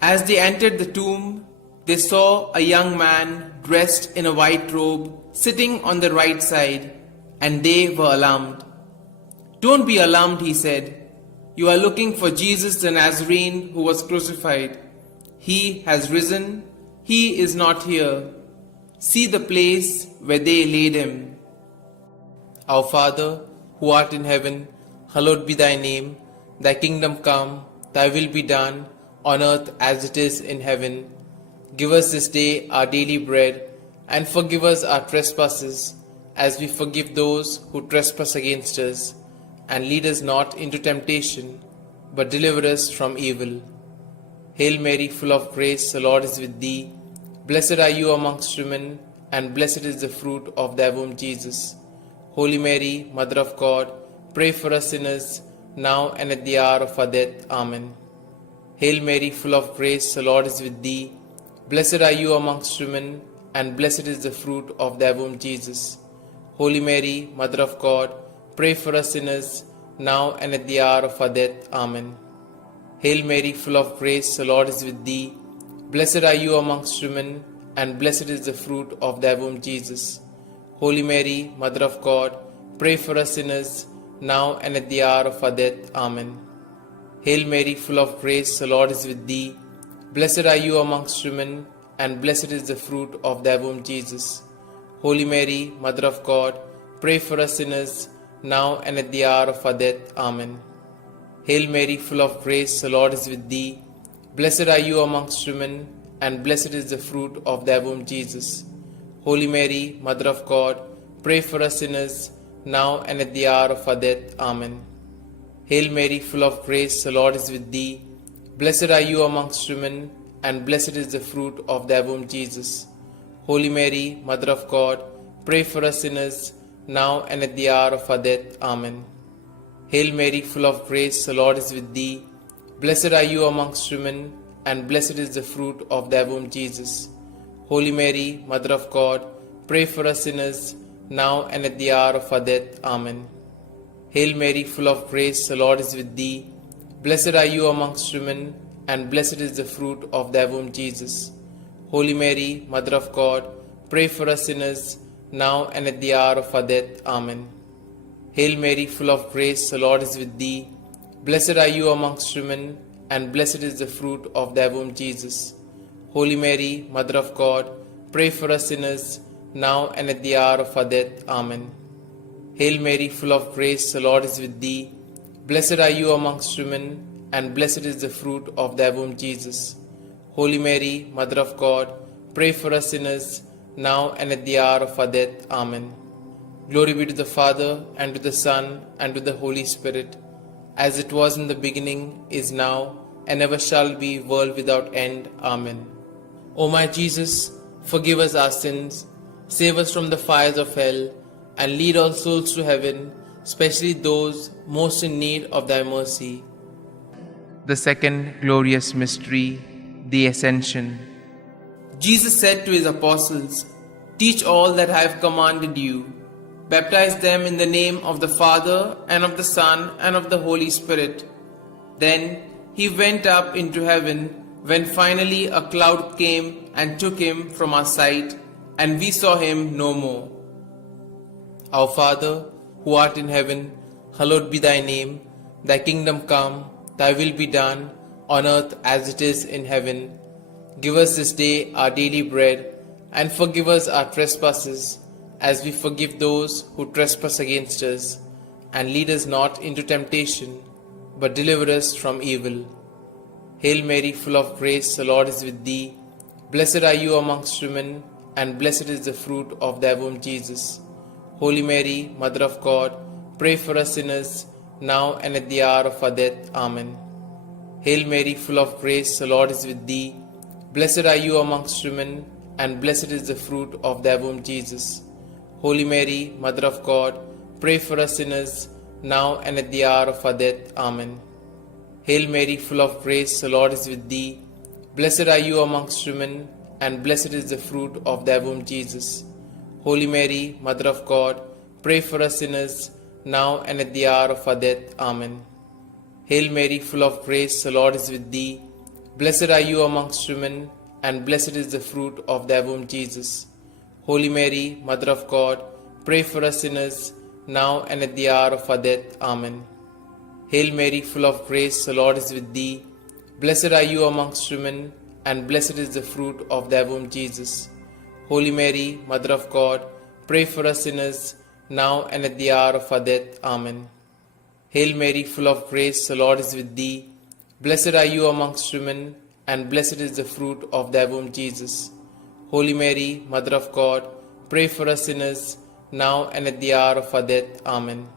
As they entered the tomb, they saw a young man dressed in a white robe sitting on the right side, and they were alarmed. "Don't be alarmed," he said. "You are looking for Jesus the Nazarene who was crucified. He has risen. He is not here. See the place where they laid him." Our Father, who art in heaven, hallowed be thy name. Thy kingdom come, thy will be done, on earth as it is in heaven. Give us this day our daily bread, and forgive us our trespasses, as we forgive those who trespass against us. And lead us not into temptation, but deliver us from evil. Hail Mary, full of grace, the Lord is with thee. Blessed are you amongst women, and blessed is the fruit of thy womb, Jesus. Holy Mary, Mother of God, pray for us sinners, now and at the hour of our death. Amen. Hail Mary, full of grace, the Lord is with thee. Blessed are you amongst women, and blessed is the fruit of thy womb, Jesus. Holy Mary, Mother of God, pray for us sinners, now and at the hour of our death. Amen. Hail Mary, full of grace, the Lord is with thee. Blessed are you amongst women, and blessed is the fruit of thy womb, Jesus. Holy Mary, Mother of God, pray for us sinners, now and at the hour of our death. Amen. Hail Mary, full of grace, the Lord is with thee. Blessed are you amongst women, and blessed is the fruit of thy womb, Jesus. Holy Mary, Mother of God, pray for us sinners, now and at the hour of our death. Amen. Hail Mary, full of grace, the Lord is with thee. Blessed are you amongst women, and blessed is the fruit of thy womb, Jesus. Holy Mary, Mother of God, pray for us sinners, now and at the hour of our death. Amen. Hail Mary, full of grace, the Lord is with thee. Blessed are you amongst women, and blessed is the fruit of thy womb, Jesus. Holy Mary, Mother of God, pray for us sinners, now and at the hour of our death. Amen. Hail Mary, full of grace, the Lord is with thee. Blessed are you amongst women, and blessed is the fruit of thy womb, Jesus. Holy Mary, Mother of God, pray for us sinners, now and at the hour of our death. Amen. Hail Mary, full of grace, the Lord is with thee. Blessed are you amongst women, and blessed is the fruit of thy womb, Jesus. Holy Mary, Mother of God, pray for us sinners, now and at the hour of our death. Amen. Hail Mary, full of grace, the Lord is with thee. Blessed are you amongst women, and blessed is the fruit of thy womb, Jesus. Holy Mary, Mother of God, pray for us sinners, now and at the hour of our death. Amen. Hail Mary, full of grace, the Lord is with thee. Blessed are you amongst women, and blessed is the fruit of thy womb, Jesus. Holy Mary, Mother of God, pray for us sinners, now and at the hour of our death. Amen. Glory be to the Father, and to the Son, and to the Holy Spirit, as it was in the beginning, is now, and ever shall be, world without end. Amen. O my Jesus, forgive us our sins, save us from the fires of hell, and lead all souls to heaven, especially those most in need of thy mercy. The second glorious mystery, the Ascension. Jesus said to his apostles, "Teach all that I have commanded you. Baptize them in the name of the Father, and of the Son, and of the Holy Spirit." Then he went up into heaven, when finally a cloud came and took him from our sight, and we saw him no more. Our Father, who art in heaven, hallowed be thy name. Thy kingdom come, thy will be done, on earth as it is in heaven. Give us this day our daily bread, and forgive us our trespasses, as we forgive those who trespass against us. And lead us not into temptation, but deliver us from evil. Hail Mary, full of grace, the Lord is with thee. Blessed are you amongst women, and blessed is the fruit of thy womb, Jesus. Holy Mary, Mother of God, pray for us sinners, now and at the hour of our death. Amen. Hail Mary, full of grace, the Lord is with thee. Blessed are you amongst women, and blessed is the fruit of thy womb, Jesus. Holy Mary, Mother of God, pray for us sinners, now and at the hour of our death. Amen. Hail Mary, full of grace, the Lord is with thee. Blessed are you amongst women, and blessed is the fruit of thy womb, Jesus. Holy Mary, Mother of God, pray for us sinners, now and at the hour of our death. Amen. Hail Mary, full of grace, the Lord is with thee. Blessed are you amongst women, and blessed is the fruit of thy womb, Jesus. Holy Mary, Mother of God, pray for us sinners, now and at the hour of our death. Amen. Hail Mary, full of grace, the Lord is with thee. Blessed are you amongst women, and blessed is the fruit of thy womb, Jesus. Holy Mary, Mother of God, pray for us sinners, now and at the hour of our death. Amen. Hail Mary, full of grace, the Lord is with thee. Blessed are you amongst women, and blessed is the fruit of thy womb, Jesus. Holy Mary, Mother of God, pray for us sinners, now and at the hour of our death. Amen.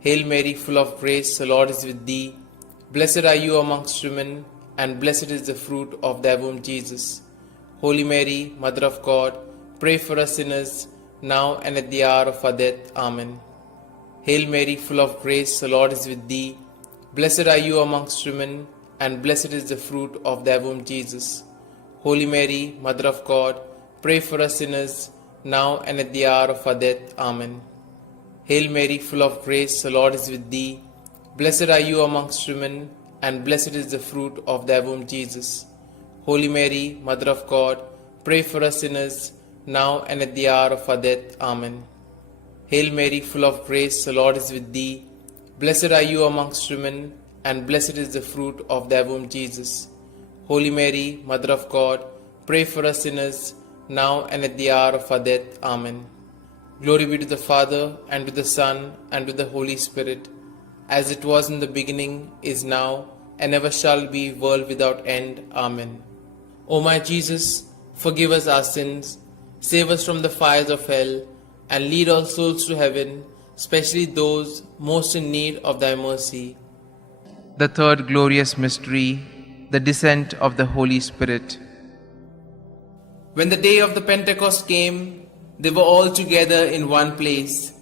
Hail Mary, full of grace, the Lord is with thee. Blessed are you amongst women, and blessed is the fruit of thy womb, Jesus. Holy Mary, Mother of God, pray for us sinners, now and at the hour of our death. Amen. Hail Mary, full of grace, the Lord is with thee. Blessed are you amongst women, and blessed is the fruit of thy womb, Jesus. Holy Mary, Mother of God, pray for us sinners, now and at the hour of our death. Amen. Hail Mary, full of grace, the Lord is with thee. Blessed are you amongst women, and blessed is the fruit of thy womb, Jesus. Holy Mary, Mother of God, pray for us sinners, now and at the hour of our death. Amen. Hail Mary, full of grace, the Lord is with thee. Blessed are you amongst women, and blessed is the fruit of thy womb, Jesus. Holy Mary, Mother of God, pray for us sinners, now and at the hour of our death. Amen. Glory be to the Father, and to the Son, and to the Holy Spirit, as it was in the beginning, is now, and ever shall be, world without end. Amen. O my Jesus, forgive us our sins, save us from the fires of hell, and lead all souls to heaven, especially those most in need of thy mercy. The third glorious mystery, the descent of the Holy Spirit. When the day of the Pentecost came, they were all together in one place.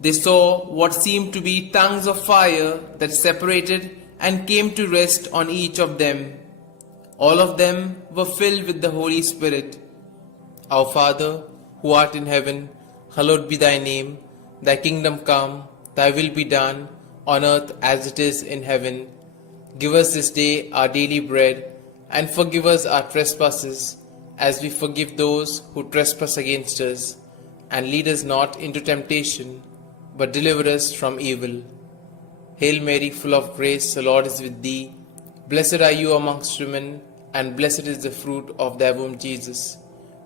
They saw what seemed to be tongues of fire that separated and came to rest on each of them. All of them were filled with the Holy Spirit. Our Father, who art in heaven, hallowed be thy name. Thy kingdom come, thy will be done, on earth as it is in heaven. Give us this day our daily bread, and forgive us our trespasses, as we forgive those who trespass against us. And lead us not into temptation, but deliver us from evil. Hail Mary, full of grace, the Lord is with thee. Blessed are you amongst women, and blessed is the fruit of thy womb, Jesus.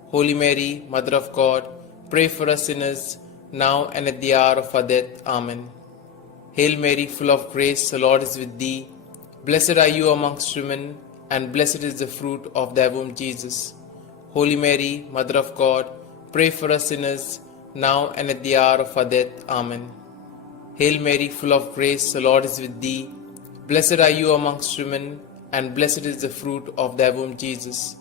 Holy Mary, Mother of God, pray for us sinners, now and at the hour of our death. Amen. Hail Mary, full of grace, the Lord is with thee. Blessed are you amongst women, and blessed is the fruit of thy womb, Jesus. Holy Mary, Mother of God, pray for us sinners, now and at the hour of our death. Amen. Hail Mary, full of grace, the Lord is with thee. Blessed are you amongst women, and blessed is the fruit of thy womb, Jesus.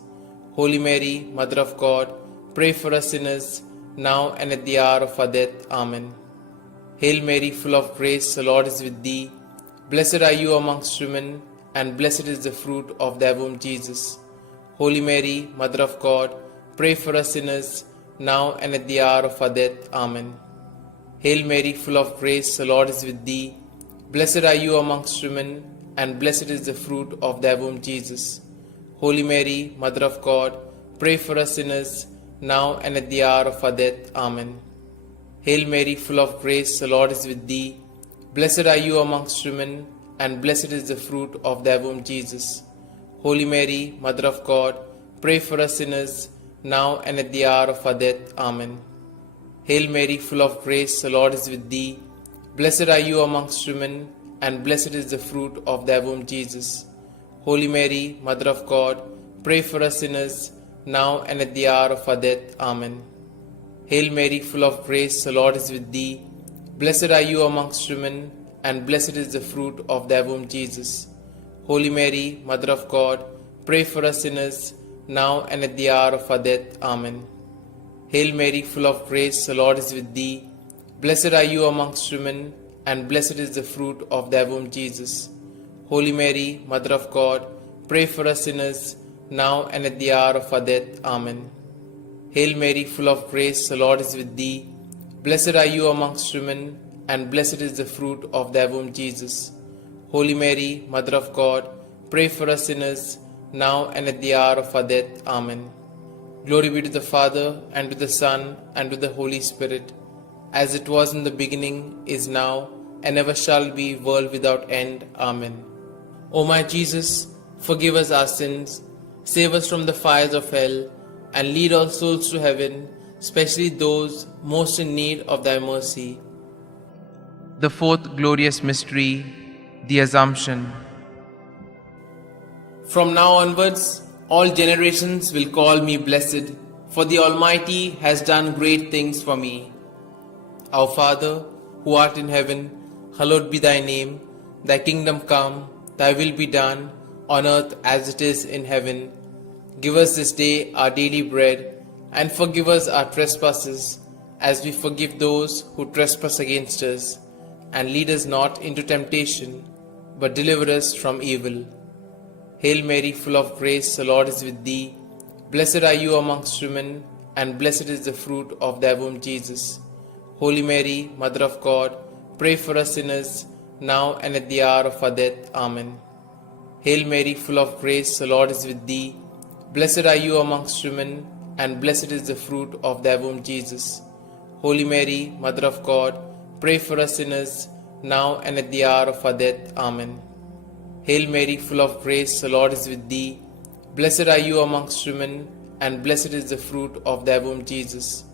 Holy Mary, Mother of God, pray for us sinners, now and at the hour of our death. Amen. Hail Mary, full of grace, the Lord is with thee. Blessed are you amongst women, and blessed is the fruit of thy womb, Jesus. Holy Mary, Mother of God, pray for us sinners, now and at the hour of our death. Amen. Hail Mary, full of grace, the Lord is with thee. Blessed are you amongst women, and blessed is the fruit of thy womb, Jesus. Holy Mary, Mother of God, pray for us sinners, now and at the hour of our death. Amen. Hail Mary, full of grace, the Lord is with thee. Blessed are you amongst women, and blessed is the fruit of thy womb, Jesus. Holy Mary, Mother of God, pray for us sinners, now and at the hour of our death. Amen. Hail Mary, full of grace, the Lord is with thee. Blessed are you amongst women, and blessed is the fruit of thy womb, Jesus. Holy Mary, Mother of God, pray for us sinners, now and at the hour of our death. Amen. Hail Mary, full of grace, the Lord is with thee. Blessed are you amongst women, and blessed is the fruit of thy womb, Jesus. Holy Mary, Mother of God, pray for us sinners, now and at the hour of our death. Amen. Hail Mary, full of grace, the Lord is with thee. Blessed are you amongst women, and blessed is the fruit of thy womb, Jesus. Holy Mary, Mother of God, pray for us sinners, now and at the hour of our death. Amen. Hail Mary, full of grace, the Lord is with thee. Blessed are you amongst women, and blessed is the fruit of thy womb, Jesus. Holy Mary, Mother of God, pray for us sinners, now and at the hour of our death. Amen. Glory be to the Father, and to the Son, and to the Holy Spirit, as it was in the beginning, is now, and ever shall be, world without end. Amen. O my Jesus, forgive us our sins, save us from the fires of hell, and lead all souls to heaven, especially those most in need of thy mercy. The fourth glorious mystery, the Assumption. From now onwards, all generations will call me blessed, for the Almighty has done great things for me. Our Father, who art in heaven, hallowed be thy name. Thy kingdom come, thy will be done, on earth as it is in heaven. Give us this day our daily bread, and forgive us our trespasses, as we forgive those who trespass against us. And lead us not into temptation, but deliver us from evil. Hail Mary, full of grace, the Lord is with thee. Blessed are you amongst women, and blessed is the fruit of thy womb, Jesus. Holy Mary, Mother of God, pray for us sinners, now and at the hour of our death. Amen. Hail Mary, full of grace, the Lord is with thee. Blessed are you amongst women, and blessed is the fruit of thy womb, Jesus. Holy Mary, Mother of God, pray for us sinners, now and at the hour of our death. Amen. Hail Mary, full of grace, the Lord is with thee. Blessed are you amongst women, and blessed is the fruit of thy womb, Jesus.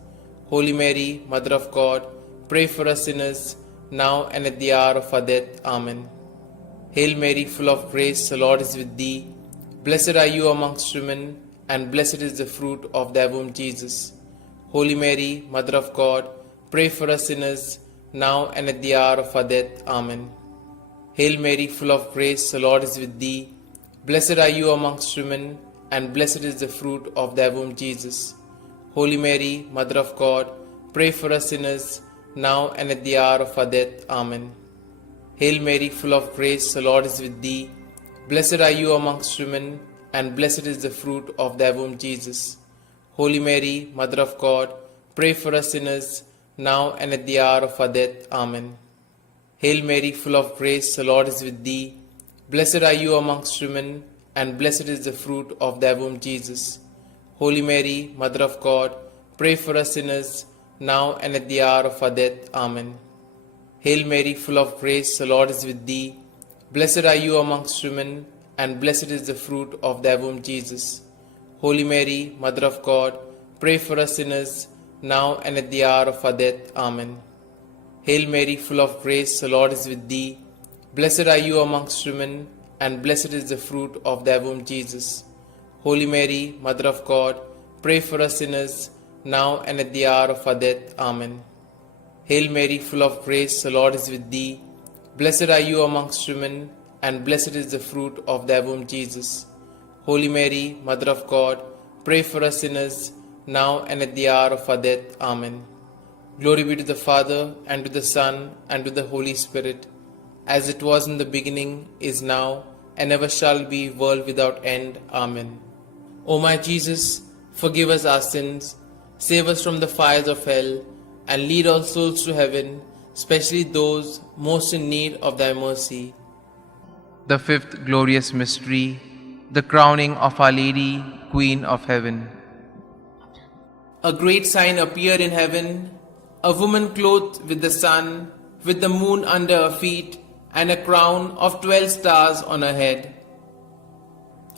Holy Mary, Mother of God, pray for us sinners, now and at the hour of our death. Amen. Hail Mary, full of grace, the Lord is with thee. Blessed are you amongst women, and blessed is the fruit of thy womb, Jesus. Holy Mary, Mother of God, pray for us sinners, now and at the hour of our death. Amen. Hail Mary, full of grace, the Lord is with thee. Blessed are you amongst women, and blessed is the fruit of thy womb, Jesus. Holy Mary, Mother of God, pray for us sinners, now and at the hour of our death. Amen. Hail Mary, full of grace, the Lord is with thee. Blessed are you amongst women, and blessed is the fruit of thy womb, Jesus. Holy Mary, Mother of God, pray for us sinners, now and at the hour of our death. Amen. Hail Mary, full of grace, the Lord is with thee. Blessed are you amongst women, and blessed is the fruit of thy womb, Jesus. Holy Mary, Mother of God, pray for us sinners, now and at the hour of our death. Amen. Hail Mary, full of grace, the Lord is with thee. Blessed are you amongst women, and blessed is the fruit of thy womb, Jesus. Holy Mary, Mother of God, pray for us sinners, now and at the hour of our death. Amen. Hail Mary, full of grace, the Lord is with thee. Blessed are you amongst women, and blessed is the fruit of thy womb, Jesus. Holy Mary, Mother of God, pray for us sinners, now and at the hour of our death. Amen. Hail Mary, full of grace, the Lord is with thee. Blessed are you amongst women, and blessed is the fruit of thy womb, Jesus. Holy Mary, Mother of God, pray for us sinners, now and at the hour of our death. Amen. Glory be to the Father, and to the Son, and to the Holy Spirit, as it was in the beginning, is now, and ever shall be, world without end. Amen. O my Jesus, forgive us our sins, save us from the fires of hell, and lead all souls to heaven, especially those most in need of thy mercy. The fifth glorious mystery, the crowning of Our Lady, Queen of Heaven. A great sign appeared in heaven, a woman clothed with the sun, with the moon under her feet, and a crown of 12 stars on her head.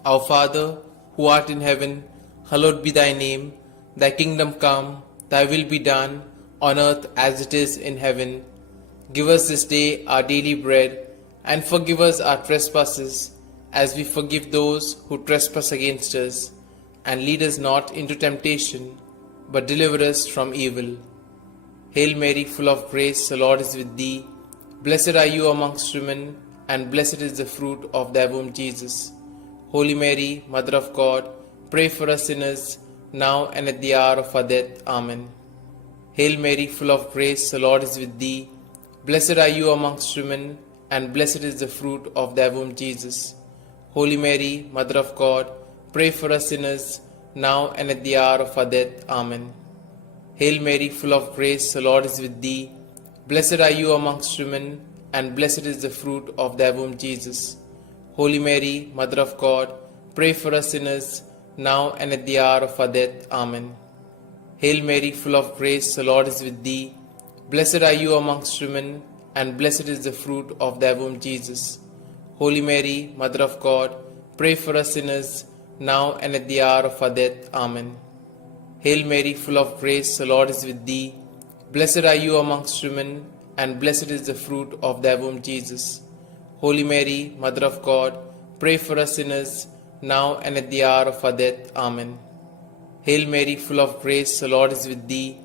Our Father, who art in heaven, hallowed be thy name. Thy kingdom come, thy will be done, on earth as it is in heaven. Give us this day our daily bread, and forgive us our trespasses, as we forgive those who trespass against us. And lead us not into temptation, but deliver us from evil. Hail Mary, full of grace, the Lord is with thee. Blessed are you amongst women, and blessed is the fruit of thy womb, Jesus. Holy Mary, Mother of God, pray for us sinners, now and at the hour of our death. Amen. Hail Mary, full of grace, the Lord is with thee. Blessed are you amongst women, and blessed is the fruit of thy womb, Jesus. Holy Mary, Mother of God, pray for us sinners, now and at the hour of our death. Amen. Hail Mary, full of grace, the Lord is with thee. Blessed are you amongst women, and blessed is the fruit of thy womb, Jesus. Holy Mary, Mother of God, pray for us sinners, now and at the hour of our death. Amen. Hail Mary, full of grace, the Lord is with thee. Blessed are you amongst women, and blessed is the fruit of thy womb, Jesus. Holy Mary, Mother of God, pray for us sinners, now and at the hour of our death. Amen. Hail Mary, full of grace, the Lord is with thee. Blessed are you amongst women, and blessed is the fruit of thy womb, Jesus. Holy Mary, Mother of God, pray for us sinners, now and at the hour of our death. Amen. Hail Mary, full of grace, the Lord is with thee.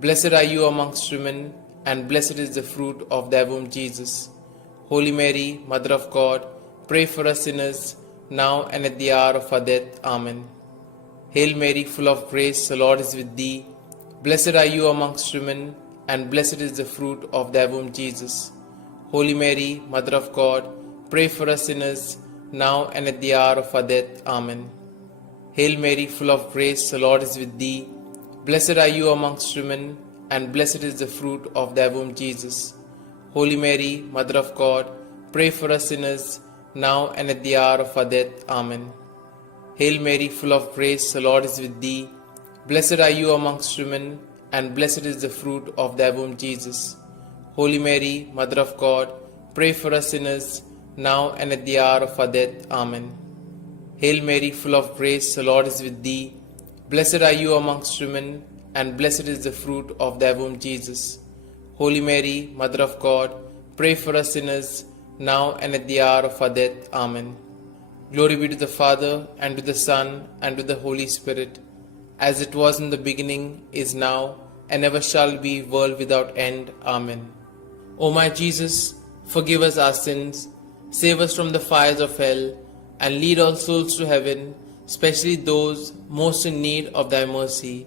Blessed are you amongst women, and blessed is the fruit of thy womb, Jesus. Holy Mary, Mother of God, pray for us sinners, now and at the hour of our death. Amen. Hail Mary, full of grace, the Lord is with thee. Blessed are you amongst women, and blessed is the fruit of thy womb, Jesus. Holy Mary, Mother of God, pray for us sinners, now and at the hour of our death. Amen. Hail Mary, full of grace, the Lord is with thee. Blessed are you amongst women, and blessed is the fruit of thy womb, Jesus. Holy Mary, Mother of God, pray for us sinners, now and at the hour of our death. Amen. Hail Mary, full of grace, the Lord is with thee. Blessed are you amongst women, and blessed is the fruit of thy womb, Jesus. Holy Mary, Mother of God, pray for us sinners, now and at the hour of our death. Amen. Hail Mary, full of grace, the Lord is with thee. Blessed are you amongst women, and blessed is the fruit of thy womb, Jesus. Holy Mary, Mother of God, pray for us sinners, now and at the hour of our death. Amen. Glory be to the Father, and to the Son, and to the Holy Spirit, as it was in the beginning, is now, and ever shall be, world without end. Amen. O my Jesus, forgive us our sins, save us from the fires of hell, and lead all souls to heaven, especially those most in need of thy mercy.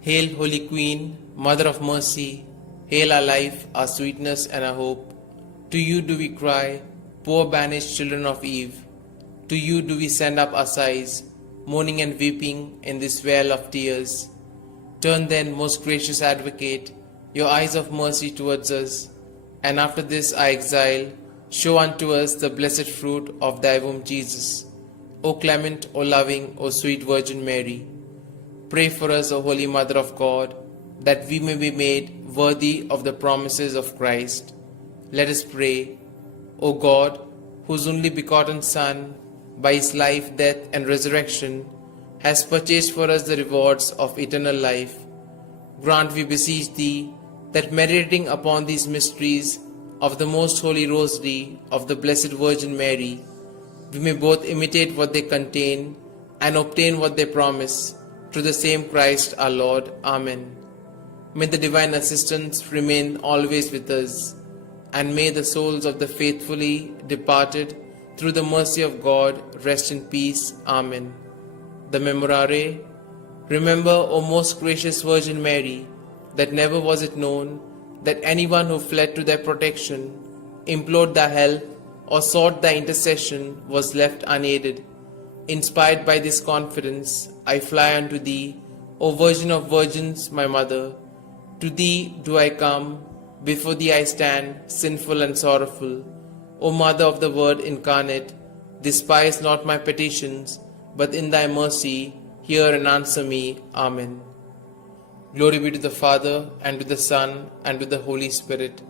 Hail, Holy Queen, Mother of Mercy, hail our life, our sweetness, and our hope. To you do we cry, poor banished children of Eve. To you do we send up our sighs, mourning and weeping in this vale of tears. Turn then, most gracious Advocate, your eyes of mercy towards us, and after this our exile, show unto us the blessed fruit of thy womb, Jesus. O clement, O loving, O sweet Virgin Mary, pray for us, O Holy Mother of God, that we may be made worthy of the promises of Christ. Let us pray. O God, whose only begotten Son, by his life, death, and resurrection, has purchased for us the rewards of eternal life, grant, we beseech thee, that meditating upon these mysteries of the most holy Rosary of the Blessed Virgin Mary, we may both imitate what they contain and obtain what they promise, through the same Christ our Lord. Amen. May the divine assistance remain always with us, and may the souls of the faithfully departed, through the mercy of God, rest in peace. Amen. The Memorare. Remember, O most gracious Virgin Mary, that never was it known that anyone who fled to thy protection, implored thy help, or sought thy intercession was left unaided. Inspired by this confidence, I fly unto thee, O Virgin of Virgins, my Mother. To thee do I come, before thee I stand, sinful and sorrowful. O Mother of the Word incarnate, despise not my petitions, but in thy mercy hear and answer me. Amen. Glory be to the Father, and to the Son, and to the Holy Spirit,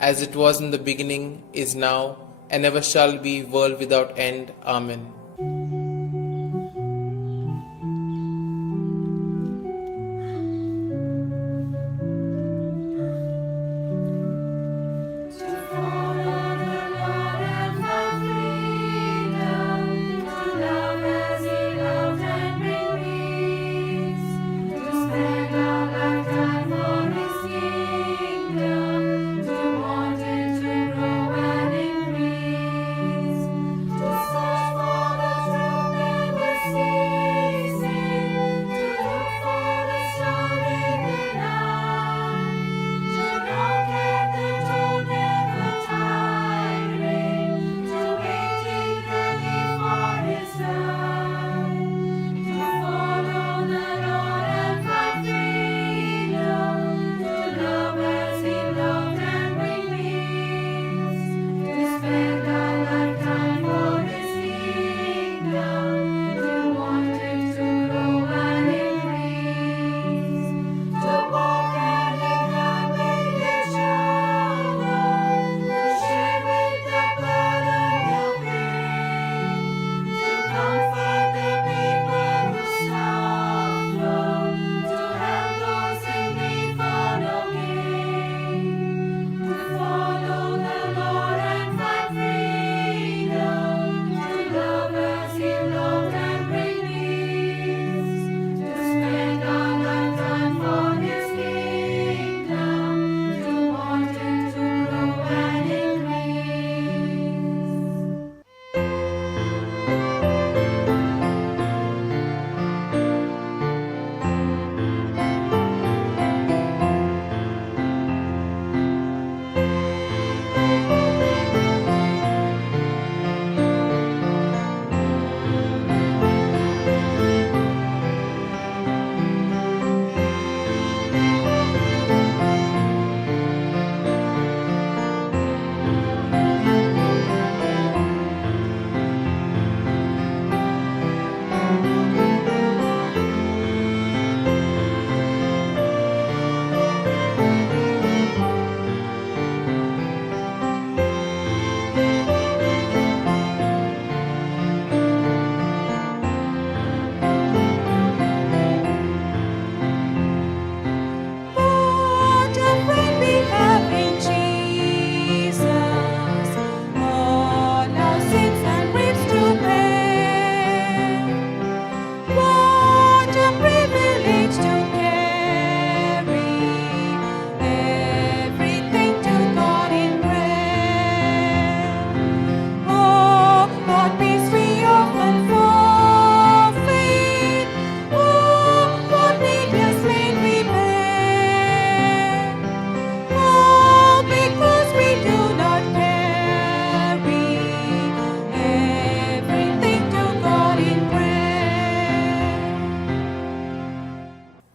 as it was in the beginning, is now, and ever shall be, world without end. Amen.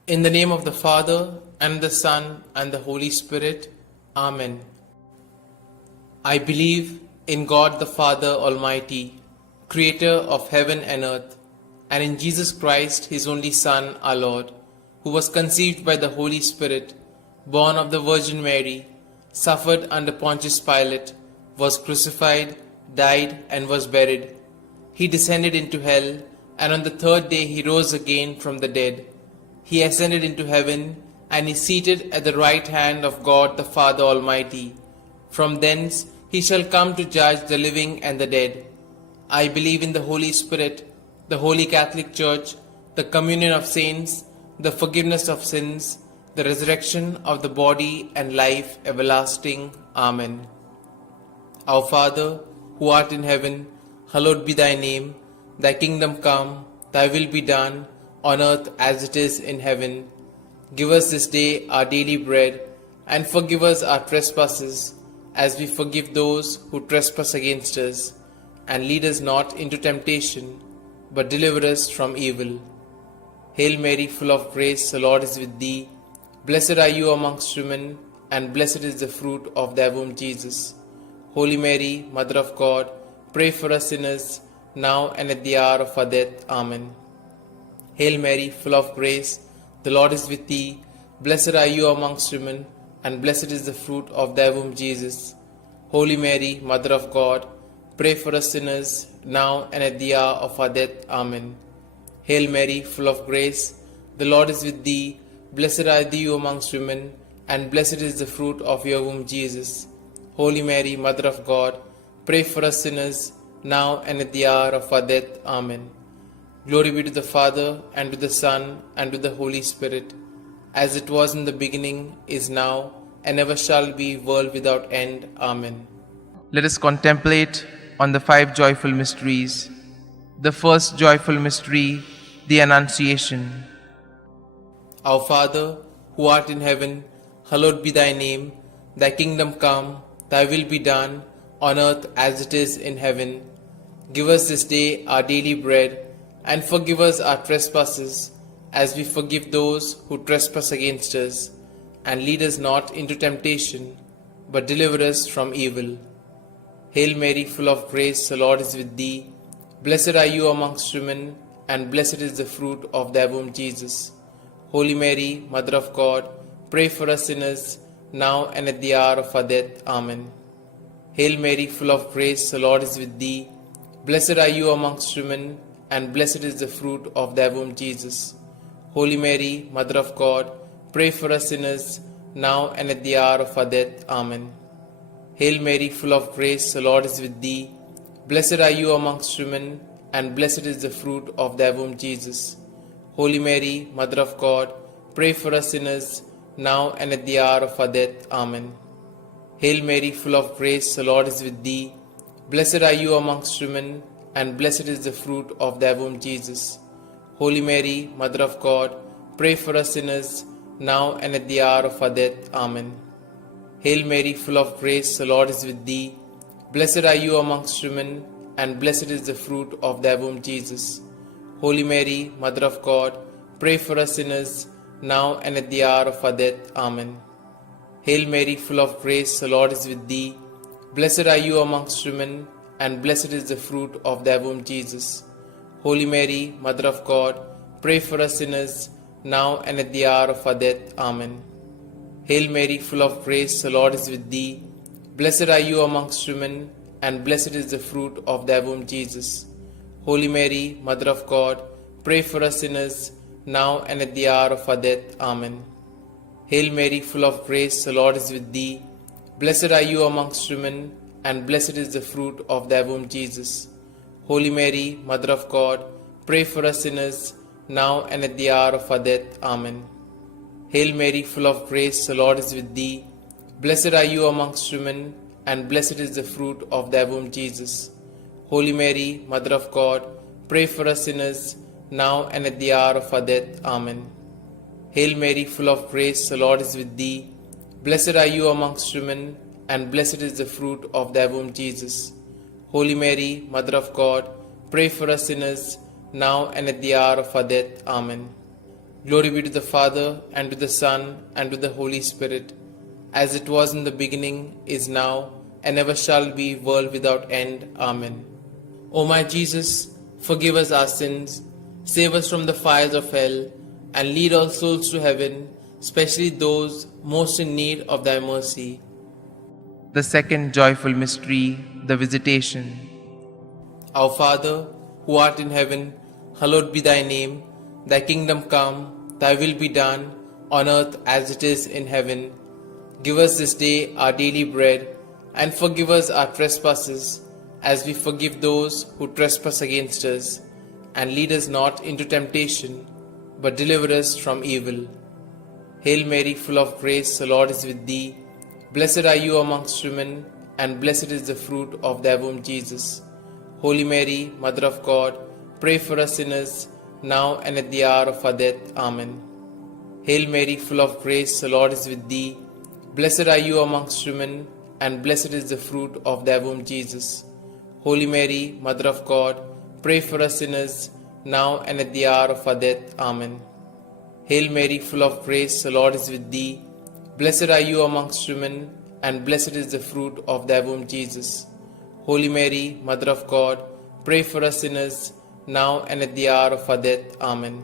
In the name of the Father, and the Son, and the Holy Spirit. Amen. I believe in God the Father Almighty, Creator of heaven and earth, and in Jesus Christ, His only Son, our Lord, who was conceived by the Holy Spirit, born of the Virgin Mary, suffered under Pontius Pilate, was crucified, died, and was buried. He descended into hell, and on the third day he rose again from the dead. He ascended into heaven, and is seated at the right hand of God the Father Almighty. From thence he shall come to judge the living and the dead. I believe in the Holy Spirit, the Holy Catholic Church, the communion of saints, the forgiveness of sins, the resurrection of the body, and life everlasting. Amen. Our Father, who art in heaven, hallowed be thy name. Thy kingdom come, thy will be done, on earth as it is in heaven. Give us this day our daily bread, and forgive us our trespasses, as we forgive those who trespass against us. And lead us not into temptation, but deliver us from evil. Hail Mary, full of grace, the Lord is with thee. Blessed are you amongst women, and blessed is the fruit of thy womb, Jesus. Holy Mary, Mother of God, pray for us sinners, now and at the hour of our death. Amen. Hail Mary, full of grace, the Lord is with thee. Blessed are you amongst women, and blessed is the fruit of thy womb, Jesus. Holy Mary, Mother of God, pray for us sinners, now and at the hour of our death. Amen. Hail Mary, full of grace, the Lord is with thee. Blessed are thou amongst women, and blessed is the fruit of your womb, Jesus. Holy Mary, Mother of God, pray for us sinners, now and at the hour of our death. Amen. Glory be to the Father, and to the Son, and to the Holy Spirit, as it was in the beginning, is now, and ever shall be, world without end. Amen. Let us contemplate on the 5 joyful mysteries. The first joyful mystery, the Annunciation. Our Father, who art in heaven, hallowed be thy name. Thy kingdom come, thy will be done, on earth as it is in heaven. Give us this day our daily bread, and forgive us our trespasses, as we forgive those who trespass against us. And lead us not into temptation, but deliver us from evil. Hail Mary, full of grace, the Lord is with thee. Blessed are you amongst women, and blessed is the fruit of thy womb, Jesus. Holy Mary, Mother of God, pray for us sinners, now and at the hour of our death. Amen. Hail Mary, full of grace, the Lord is with thee. Blessed are you amongst women, and blessed is the fruit of thy womb, Jesus. Holy Mary, Mother of God, pray for us sinners, now and at the hour of our death. Amen. Hail Mary, full of grace, the Lord is with thee. Blessed are you amongst women, and blessed is the fruit of thy womb, Jesus. Holy Mary, Mother of God, pray for us sinners, now and at the hour of our death. Amen. Hail Mary, full of grace, the Lord is with thee. Blessed are you amongst women, and blessed is the fruit of thy womb, Jesus. Holy Mary, Mother of God, pray for us sinners, now and at the hour of our death. Amen. Hail Mary, full of grace, the Lord is with thee. Blessed are you amongst women, and blessed is the fruit of thy womb, Jesus. Holy Mary, Mother of God, pray for us sinners, now and at the hour of our death. Amen. Hail Mary, full of grace, the Lord is with thee. Blessed are you amongst women, and blessed is the fruit of thy womb, Jesus. Holy Mary, Mother of God, pray for us sinners, now and at the hour of our death. Amen. Hail Mary, full of grace, the Lord is with thee. Blessed are you amongst women, and blessed is the fruit of thy womb, Jesus. Holy Mary, Mother of God, pray for us sinners, now and at the hour of our death. Amen. Hail Mary, full of grace, the Lord is with thee. Blessed are you amongst women, and blessed is the fruit of thy womb, Jesus. Holy Mary, Mother of God, pray for us sinners, now and at the hour of our death. Amen. Hail Mary, full of grace, the Lord is with thee. Blessed are you amongst women, and blessed is the fruit of thy womb, Jesus. Holy Mary, Mother of God, pray for us sinners, now and at the hour of our death. Amen. Hail Mary, full of grace, the Lord is with thee. Blessed are you amongst women, and blessed is the fruit of thy womb, Jesus. Holy Mary, Mother of God, pray for us sinners, now and at the hour of our death. Amen. Glory be to the Father, and to the Son, and to the Holy Spirit, as it was in the beginning, is now, and ever shall be, world without end. Amen. O my Jesus, forgive us our sins, save us from the fires of hell, and lead all souls to heaven, especially those most in need of thy mercy. The second joyful mystery, the Visitation. Our Father, who art in heaven, hallowed be thy name. Thy kingdom come, thy will be done, on earth as it is in heaven. Give us this day our daily bread, and forgive us our trespasses, as we forgive those who trespass against us. And lead us not into temptation, but deliver us from evil. Hail Mary, full of grace, the Lord is with thee. Blessed are you amongst women, and blessed is the fruit of thy womb, Jesus. Holy Mary, Mother of God, pray for us sinners, now and at the hour of our death. Amen. Hail Mary, full of grace, the Lord is with thee. Blessed are you amongst women, and blessed is the fruit of thy womb, Jesus. Holy Mary, Mother of God, pray for us sinners, now and at the hour of our death. Amen. Hail Mary, full of grace, the Lord is with thee. Blessed are you amongst women, and blessed is the fruit of thy womb, Jesus. Holy Mary, Mother of God, pray for us sinners, now and at the hour of our death. Amen.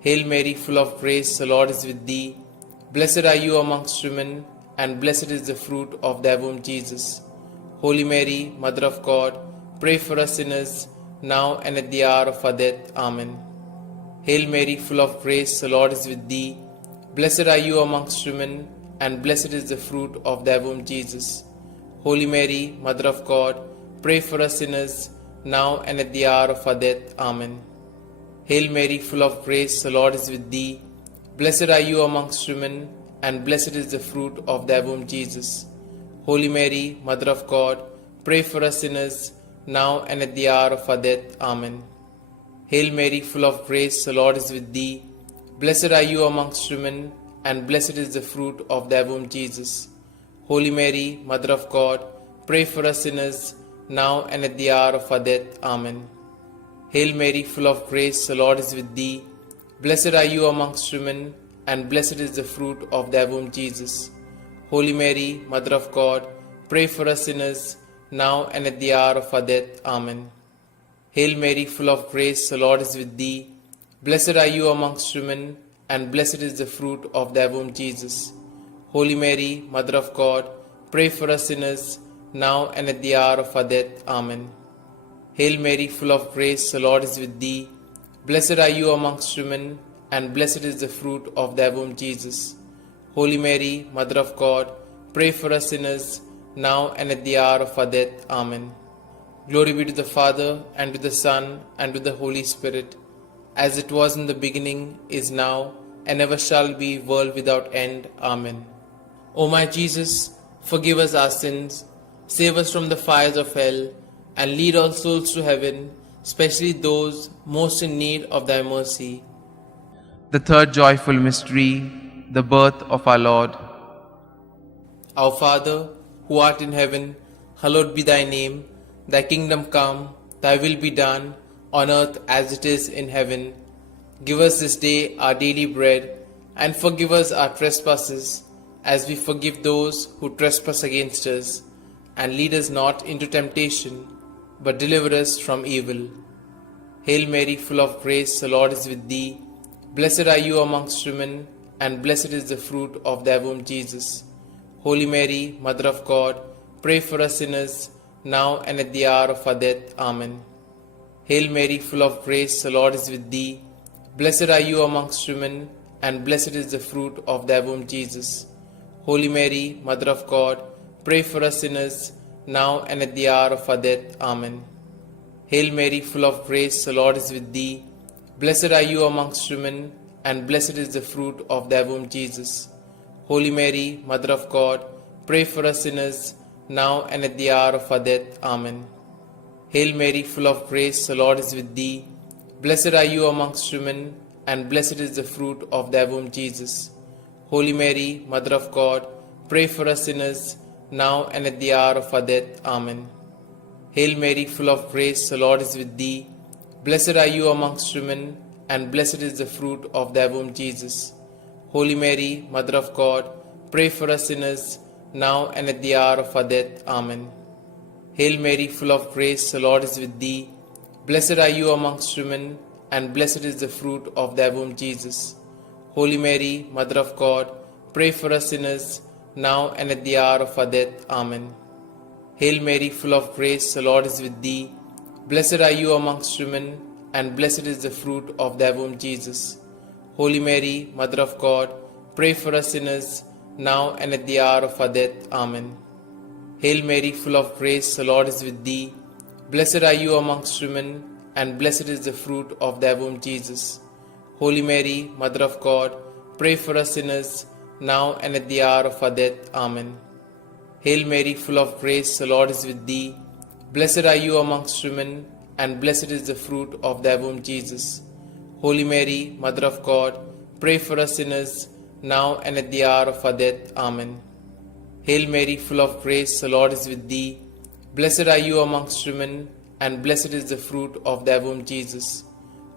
Hail Mary, full of grace, the Lord is with thee. Blessed are you amongst women, and blessed is the fruit of thy womb, Jesus. Holy Mary, Mother of God, pray for us sinners, now and at the hour of our death. Amen. Hail Mary, full of grace, the Lord is with thee. Blessed are you amongst women, and blessed is the fruit of thy womb, Jesus. Holy Mary, Mother of God, pray for us sinners, now and at the hour of our death. Amen. Hail Mary, full of grace, the Lord is with thee. Blessed are you amongst women, and blessed is the fruit of thy womb, Jesus. Holy Mary, Mother of God, pray for us sinners, now and at the hour of our death. Amen. Hail Mary, full of grace, the Lord is with thee. Blessed are you amongst women, and blessed is the fruit of thy womb, Jesus. Holy Mary, Mother of God, pray for us sinners, now and at the hour of our death. Amen. Hail Mary, full of grace, the Lord is with thee. Blessed are you amongst women, and blessed is the fruit of thy womb, Jesus. Holy Mary, Mother of God, pray for us sinners, now and at the hour of our death. Amen. Hail Mary, full of grace, the Lord is with thee. Blessed are you amongst women, and blessed is the fruit of thy womb, Jesus. Holy Mary, Mother of God, pray for us sinners, now and at the hour of our death. Amen. Hail Mary, full of grace, the Lord is with thee. Blessed are you amongst women, and blessed is the fruit of thy womb, Jesus. Holy Mary, Mother of God, pray for us sinners, now and at the hour of our death. Amen. Glory be to the Father, and to the Son, and to the Holy Spirit, as it was in the beginning, is now, and ever shall be, world without end. Amen. O my Jesus, forgive us our sins, save us from the fires of hell, and lead all souls to heaven, especially those most in need of thy mercy. The third joyful mystery, the birth of our Lord. Our Father, who art in heaven, hallowed be thy name. Thy kingdom come, thy will be done, on earth as it is in heaven. Give us this day our daily bread, and forgive us our trespasses, as we forgive those who trespass against us. And lead us not into temptation, but deliver us from evil. Hail Mary, full of grace, the Lord is with thee. Blessed are you amongst women, and blessed is the fruit of thy womb, Jesus. Holy Mary, Mother of God, pray for us sinners, now and at the hour of our death. Amen. Hail Mary, full of grace, the Lord is with thee. Blessed are you amongst women, and blessed is the fruit of thy womb, Jesus. Holy Mary, Mother of God, pray for us sinners, now and at the hour of our death. Amen. Hail Mary, full of grace, the Lord is with thee. Blessed are you amongst women, and blessed is the fruit of thy womb, Jesus. Holy Mary, Mother of God, pray for us sinners, now and at the hour of our death. Amen. Hail Mary, full of grace, the Lord is with thee. Blessed are you amongst women, and blessed is the fruit of thy womb, Jesus. Holy Mary, Mother of God, pray for us sinners, now and at the hour of our death. Amen. Hail Mary, full of grace, the Lord is with thee. Blessed are you amongst women, and blessed is the fruit of thy womb, Jesus. Holy Mary, Mother of God, pray for us sinners, now and at the hour of our death. Amen. Hail Mary, full of grace, the Lord is with thee. Blessed are you amongst women, and blessed is the fruit of thy womb, Jesus. Holy Mary, Mother of God, pray for us sinners, now and at the hour of our death. Amen. Hail Mary, full of grace, the Lord is with thee. Blessed are you amongst women, and blessed is the fruit of thy womb, Jesus. Holy Mary, Mother of God, pray for us sinners, now and at the hour of our death. Amen. Hail Mary, full of grace, the Lord is with thee. Blessed are you amongst women, and blessed is the fruit of thy womb, Jesus. Holy Mary, Mother of God, pray for us sinners, now and at the hour of our death. Amen. Hail Mary, full of grace, the Lord is with thee. Blessed are you amongst women, and blessed is the fruit of thy womb, Jesus. Holy Mary, Mother of God, pray for us sinners, now and at the hour of our death. Amen. Hail Mary, full of grace, the Lord is with thee. Blessed are you amongst women, and blessed is the fruit of thy womb, Jesus.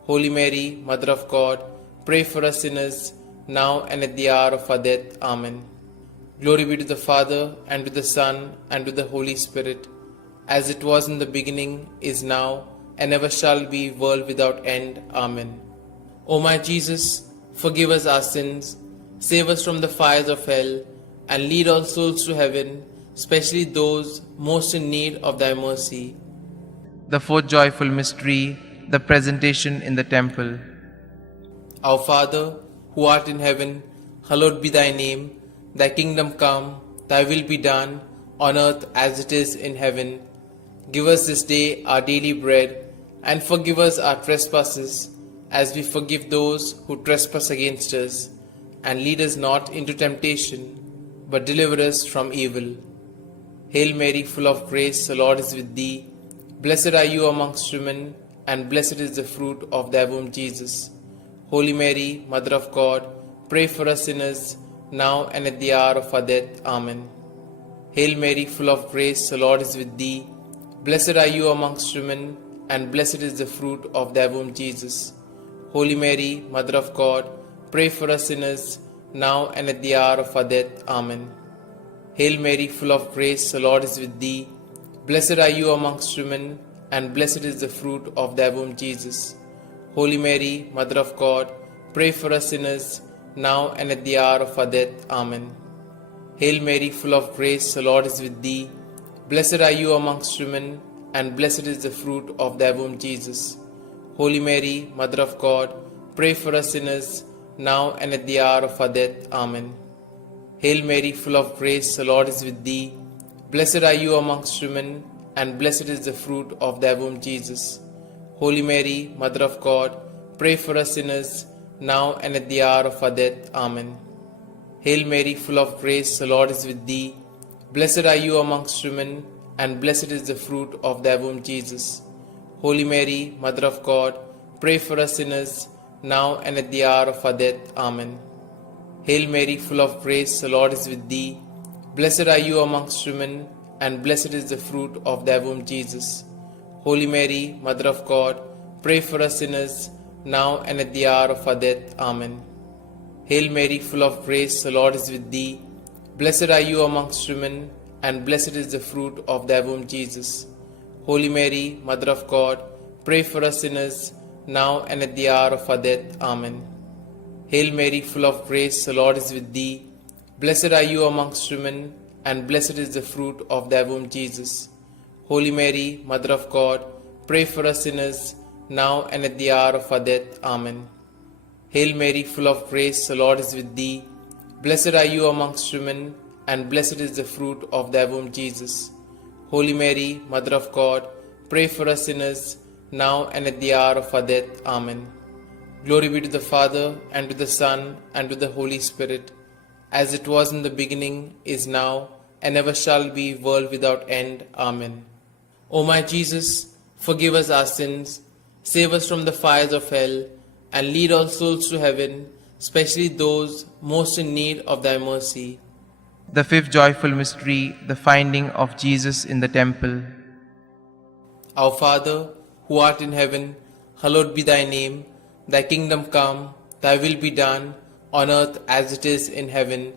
Holy Mary, Mother of God, pray for us sinners, now and at the hour of our death. Amen. Glory be to the Father, and to the Son, and to the Holy Spirit, as it was in the beginning, is now, and ever shall be, world without end. Amen. O my Jesus, forgive us our sins, save us from the fires of hell, and lead all souls to heaven, especially those most in need of thy mercy. The fourth joyful mystery, the presentation in the temple. Our Father, who art in heaven, hallowed be thy name. Thy kingdom come, thy will be done, on earth as it is in heaven. Give us this day our daily bread, and forgive us our trespasses, as we forgive those who trespass against us. And lead us not into temptation, but deliver us from evil. Hail Mary, full of grace, the Lord is with thee. Blessed are you amongst women, and blessed is the fruit of thy womb, Jesus. Holy Mary, Mother of God, pray for us sinners, now and at the hour of our death. Amen. Hail Mary, full of grace, the Lord is with thee. Blessed are you amongst women, and blessed is the fruit of thy womb, Jesus. Holy Mary, Mother of God, pray for us sinners, now and at the hour of our death. Amen. Hail Mary, full of grace, the Lord is with thee. Blessed are you amongst women, and blessed is the fruit of thy womb, Jesus. Holy Mary, Mother of God, pray for us sinners, now and at the hour of our death. Amen. Hail Mary, full of grace, the Lord is with thee. Blessed are you amongst women, and blessed is the fruit of thy womb, Jesus. Holy Mary, Mother of God, pray for us sinners, now and at the hour of our death. Amen. Hail Mary, full of grace, the Lord is with thee. Blessed are you amongst women, and blessed is the fruit of thy womb, Jesus. Holy Mary, Mother of God, pray for us sinners, now and at the hour of our death. Amen. Hail Mary, full of grace, the Lord is with thee. Blessed are you amongst women, and blessed is the fruit of thy womb, Jesus. Holy Mary, Mother of God, pray for us sinners, now and at the hour of our death. Amen. Hail Mary, full of grace, the Lord is with thee. Blessed are you amongst women, and blessed is the fruit of thy womb, Jesus. Holy Mary, Mother of God, pray for us sinners, now and at the hour of our death. Amen. Hail Mary, full of grace, the Lord is with thee. Blessed are you amongst women, and blessed is the fruit of thy womb, Jesus. Holy Mary, Mother of God, pray for us sinners, now and at the hour of our death. Amen. Hail Mary, full of grace, the Lord is with thee. Blessed are you amongst women, and blessed is the fruit of thy womb, Jesus. Holy Mary, Mother of God, pray for us sinners, now and at the hour of our death. Amen. Hail Mary, full of grace, the Lord is with thee. Blessed are you amongst women, and blessed is the fruit of thy womb, Jesus. Holy Mary, Mother of God, pray for us sinners, now and at the hour of our death. Amen. Glory be to the Father, and to the Son, and to the Holy Spirit, as it was in the beginning, is now, and ever shall be, world without end. Amen. O my Jesus, forgive us our sins, save us from the fires of hell, and lead all souls to heaven, especially those most in need of thy mercy. The fifth joyful mystery, the finding of Jesus in the temple. Our Father, who art in heaven, hallowed be thy name. Thy kingdom come, thy will be done, on earth as it is in heaven.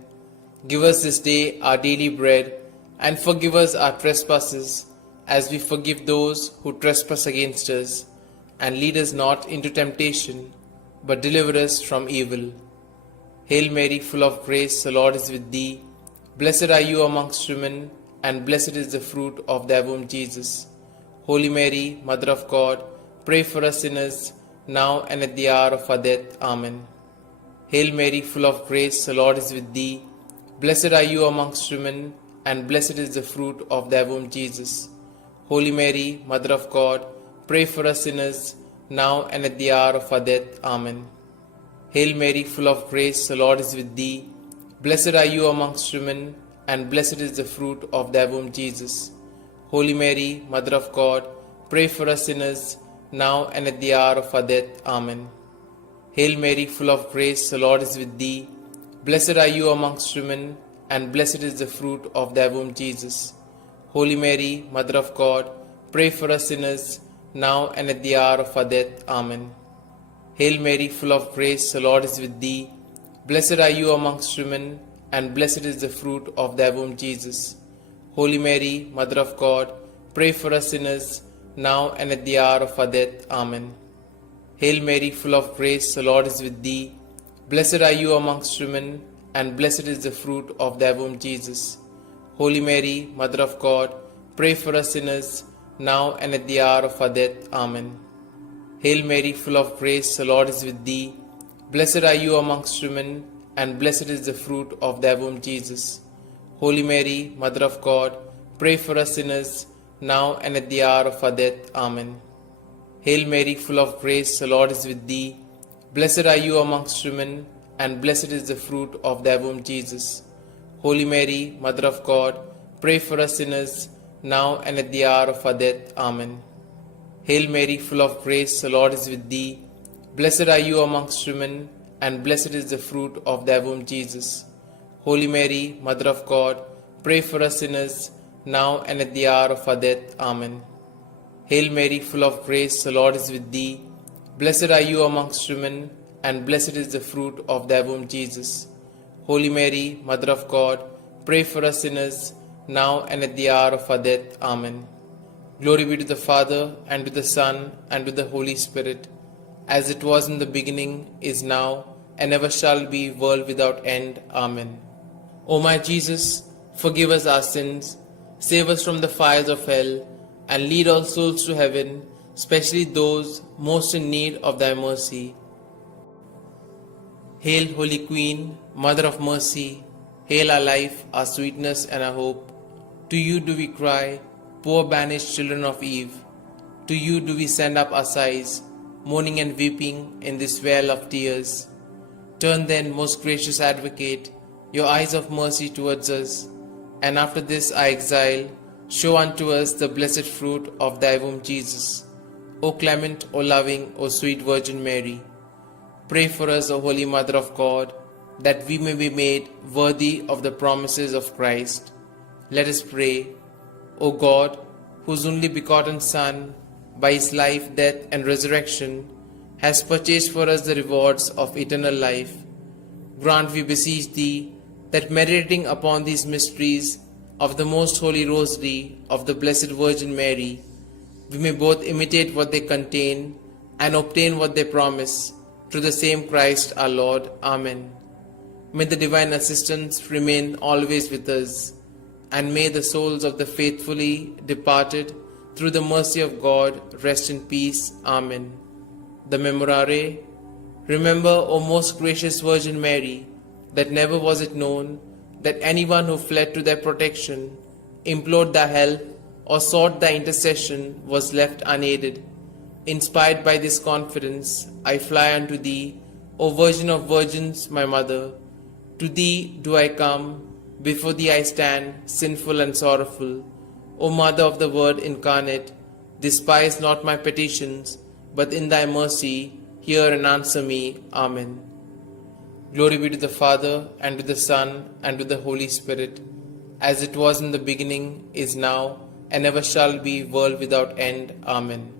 Give us this day our daily bread, and forgive us our trespasses, as we forgive those who trespass against us. And lead us not into temptation, but deliver us from evil. Hail Mary, full of grace, the Lord is with thee. Blessed are you amongst women, and blessed is the fruit of thy womb, Jesus. Holy Mary, Mother of God, pray for us sinners, now and at the hour of our death. Amen. Hail Mary, full of grace, the Lord is with thee. Blessed are you amongst women, and blessed is the fruit of thy womb, Jesus. Holy Mary, Mother of God, pray for us sinners, now and at the hour of our death. Amen. Hail Mary, full of grace, the Lord is with thee. Blessed are you amongst women, and blessed is the fruit of thy womb, Jesus. Holy Mary, Mother of God, pray for us sinners, now and at the hour of our death. Amen. Hail Mary, full of grace, the Lord is with thee. Blessed are you amongst women, and blessed is the fruit of thy womb, Jesus. Holy Mary, Mother of God, pray for us sinners, now and at the hour of our death. Amen. Hail Mary, full of grace, the Lord is with thee. Blessed are you amongst women, and blessed is the fruit of thy womb, Jesus. Holy Mary, Mother of God, pray for us sinners, now and at the hour of our death. Amen. Hail Mary, full of grace, the Lord is with thee. Blessed are you amongst women, and blessed is the fruit of thy womb, Jesus. Holy Mary, Mother of God, pray for us sinners, now and at the hour of our death. Amen. Hail Mary, full of grace, the Lord is with thee. Blessed are you amongst women, and blessed is the fruit of thy womb, Jesus. Holy Mary, Mother of God, pray for us sinners, now and at the hour of our death. Amen. Hail Mary, full of grace, the Lord is with thee. Blessed are you amongst women, and blessed is the fruit of thy womb, Jesus. Holy Mary, Mother of God, pray for us sinners, now and at the hour of our death. Amen. Hail Mary, full of grace, the Lord is with thee. Blessed are you amongst women, and blessed is the fruit of thy womb, Jesus. Holy Mary, Mother of God, pray for us sinners, now and at the hour of our death. Amen. Hail Mary, full of grace, the Lord is with thee. Blessed are you amongst women, and blessed is the fruit of thy womb, Jesus. Holy Mary, Mother of God, pray for us sinners, now and at the hour of our death. Amen. Glory be to the Father, and to the Son, and to the Holy Spirit, as it was in the beginning, is now, and ever shall be, world without end. Amen. O my Jesus, forgive us our sins, save us from the fires of hell, and lead all souls to heaven, especially those most in need of thy mercy. Hail, Holy Queen, Mother of Mercy, hail our life, our sweetness, and our hope. To you do we cry, poor banished children of Eve. To you do we send up our sighs, mourning and weeping in this vale of tears. Turn then, most gracious Advocate, your eyes of mercy towards us, and after this our exile, show unto us the blessed fruit of thy womb, Jesus. O clement, O loving, O sweet Virgin Mary, pray for us, O Holy Mother of God, that we may be made worthy of the promises of Christ. Let us pray. O God, whose only begotten Son, by his life, death, and resurrection, has purchased for us the rewards of eternal life, grant, we beseech thee, that meditating upon these mysteries of the most holy rosary of the Blessed Virgin Mary, we may both imitate what they contain and obtain what they promise, through the same Christ our Lord. Amen. May the divine assistance remain always with us, and may the souls of the faithfully departed, through the mercy of God, rest in peace. Amen. The Memorare. Remember, O most gracious Virgin Mary, that never was it known that anyone who fled to thy protection, implored thy help, or sought thy intercession was left unaided. Inspired by this confidence, I fly unto thee, O Virgin of Virgins, my Mother. To thee do I come, before thee I stand, sinful and sorrowful. O Mother of the Word incarnate, despise not my petitions, but in thy mercy hear and answer me. Amen. Glory be to the Father, and to the Son, and to the Holy Spirit, as it was in the beginning, is now, and ever shall be, world without end. Amen.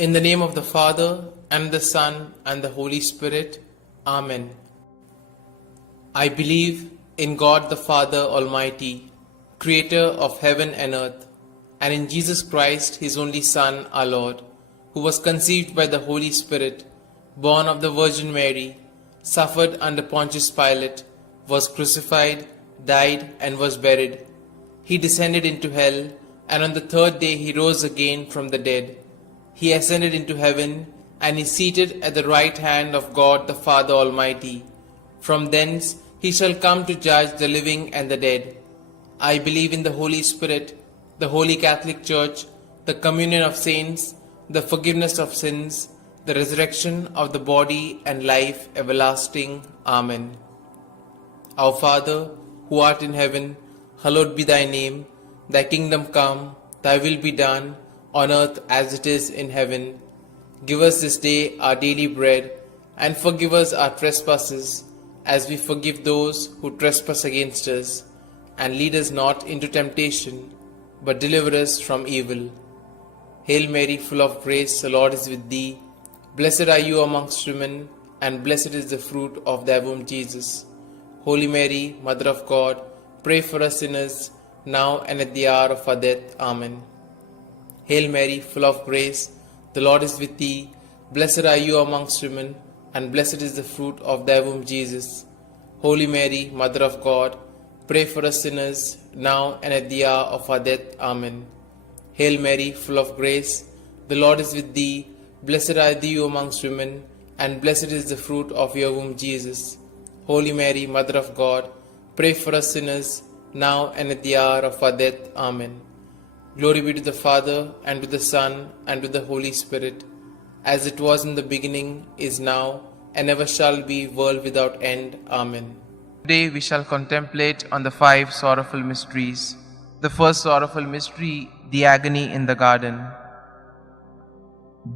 In the name of the Father, and the Son, and the Holy Spirit. Amen. I believe in God the Father Almighty, Creator of heaven and earth, and in Jesus Christ, His only Son, our Lord, who was conceived by the Holy Spirit, born of the Virgin Mary, suffered under Pontius Pilate, was crucified, died, and was buried. He descended into hell, and on the third day He rose again from the dead. He ascended into heaven, and is seated at the right hand of God the Father Almighty. From thence He shall come to judge the living and the dead. I believe in the Holy Spirit, the Holy Catholic Church, the communion of saints, the forgiveness of sins, the resurrection of the body, and life everlasting. Amen. Our Father, who art in heaven, hallowed be thy name. Thy kingdom come, thy will be done, on earth as it is in heaven. Give us this day our daily bread, and forgive us our trespasses, as we forgive those who trespass against us. And lead us not into temptation, but deliver us from evil. Hail Mary, full of grace, the Lord is with thee. Blessed are you amongst women, and blessed is the fruit of thy womb, Jesus. Holy Mary, Mother of God, pray for us sinners, now and at the hour of our death. Amen. Hail Mary, full of grace, the Lord is with thee. Blessed are you amongst women, and blessed is the fruit of thy womb, Jesus. Holy Mary, Mother of God, pray for us sinners, now and at the hour of our death. Amen. Hail Mary, full of grace, the Lord is with thee. Blessed are you amongst women, and blessed is the fruit of your womb, Jesus. Holy Mary, Mother of God, pray for us sinners, now and at the hour of our death. Amen. Glory be to the Father, and to the Son, and to the Holy Spirit, as it was in the beginning, is now, and ever shall be, world without end. Amen. Today we shall contemplate on the 5 sorrowful mysteries. The first sorrowful mystery, the agony in the garden.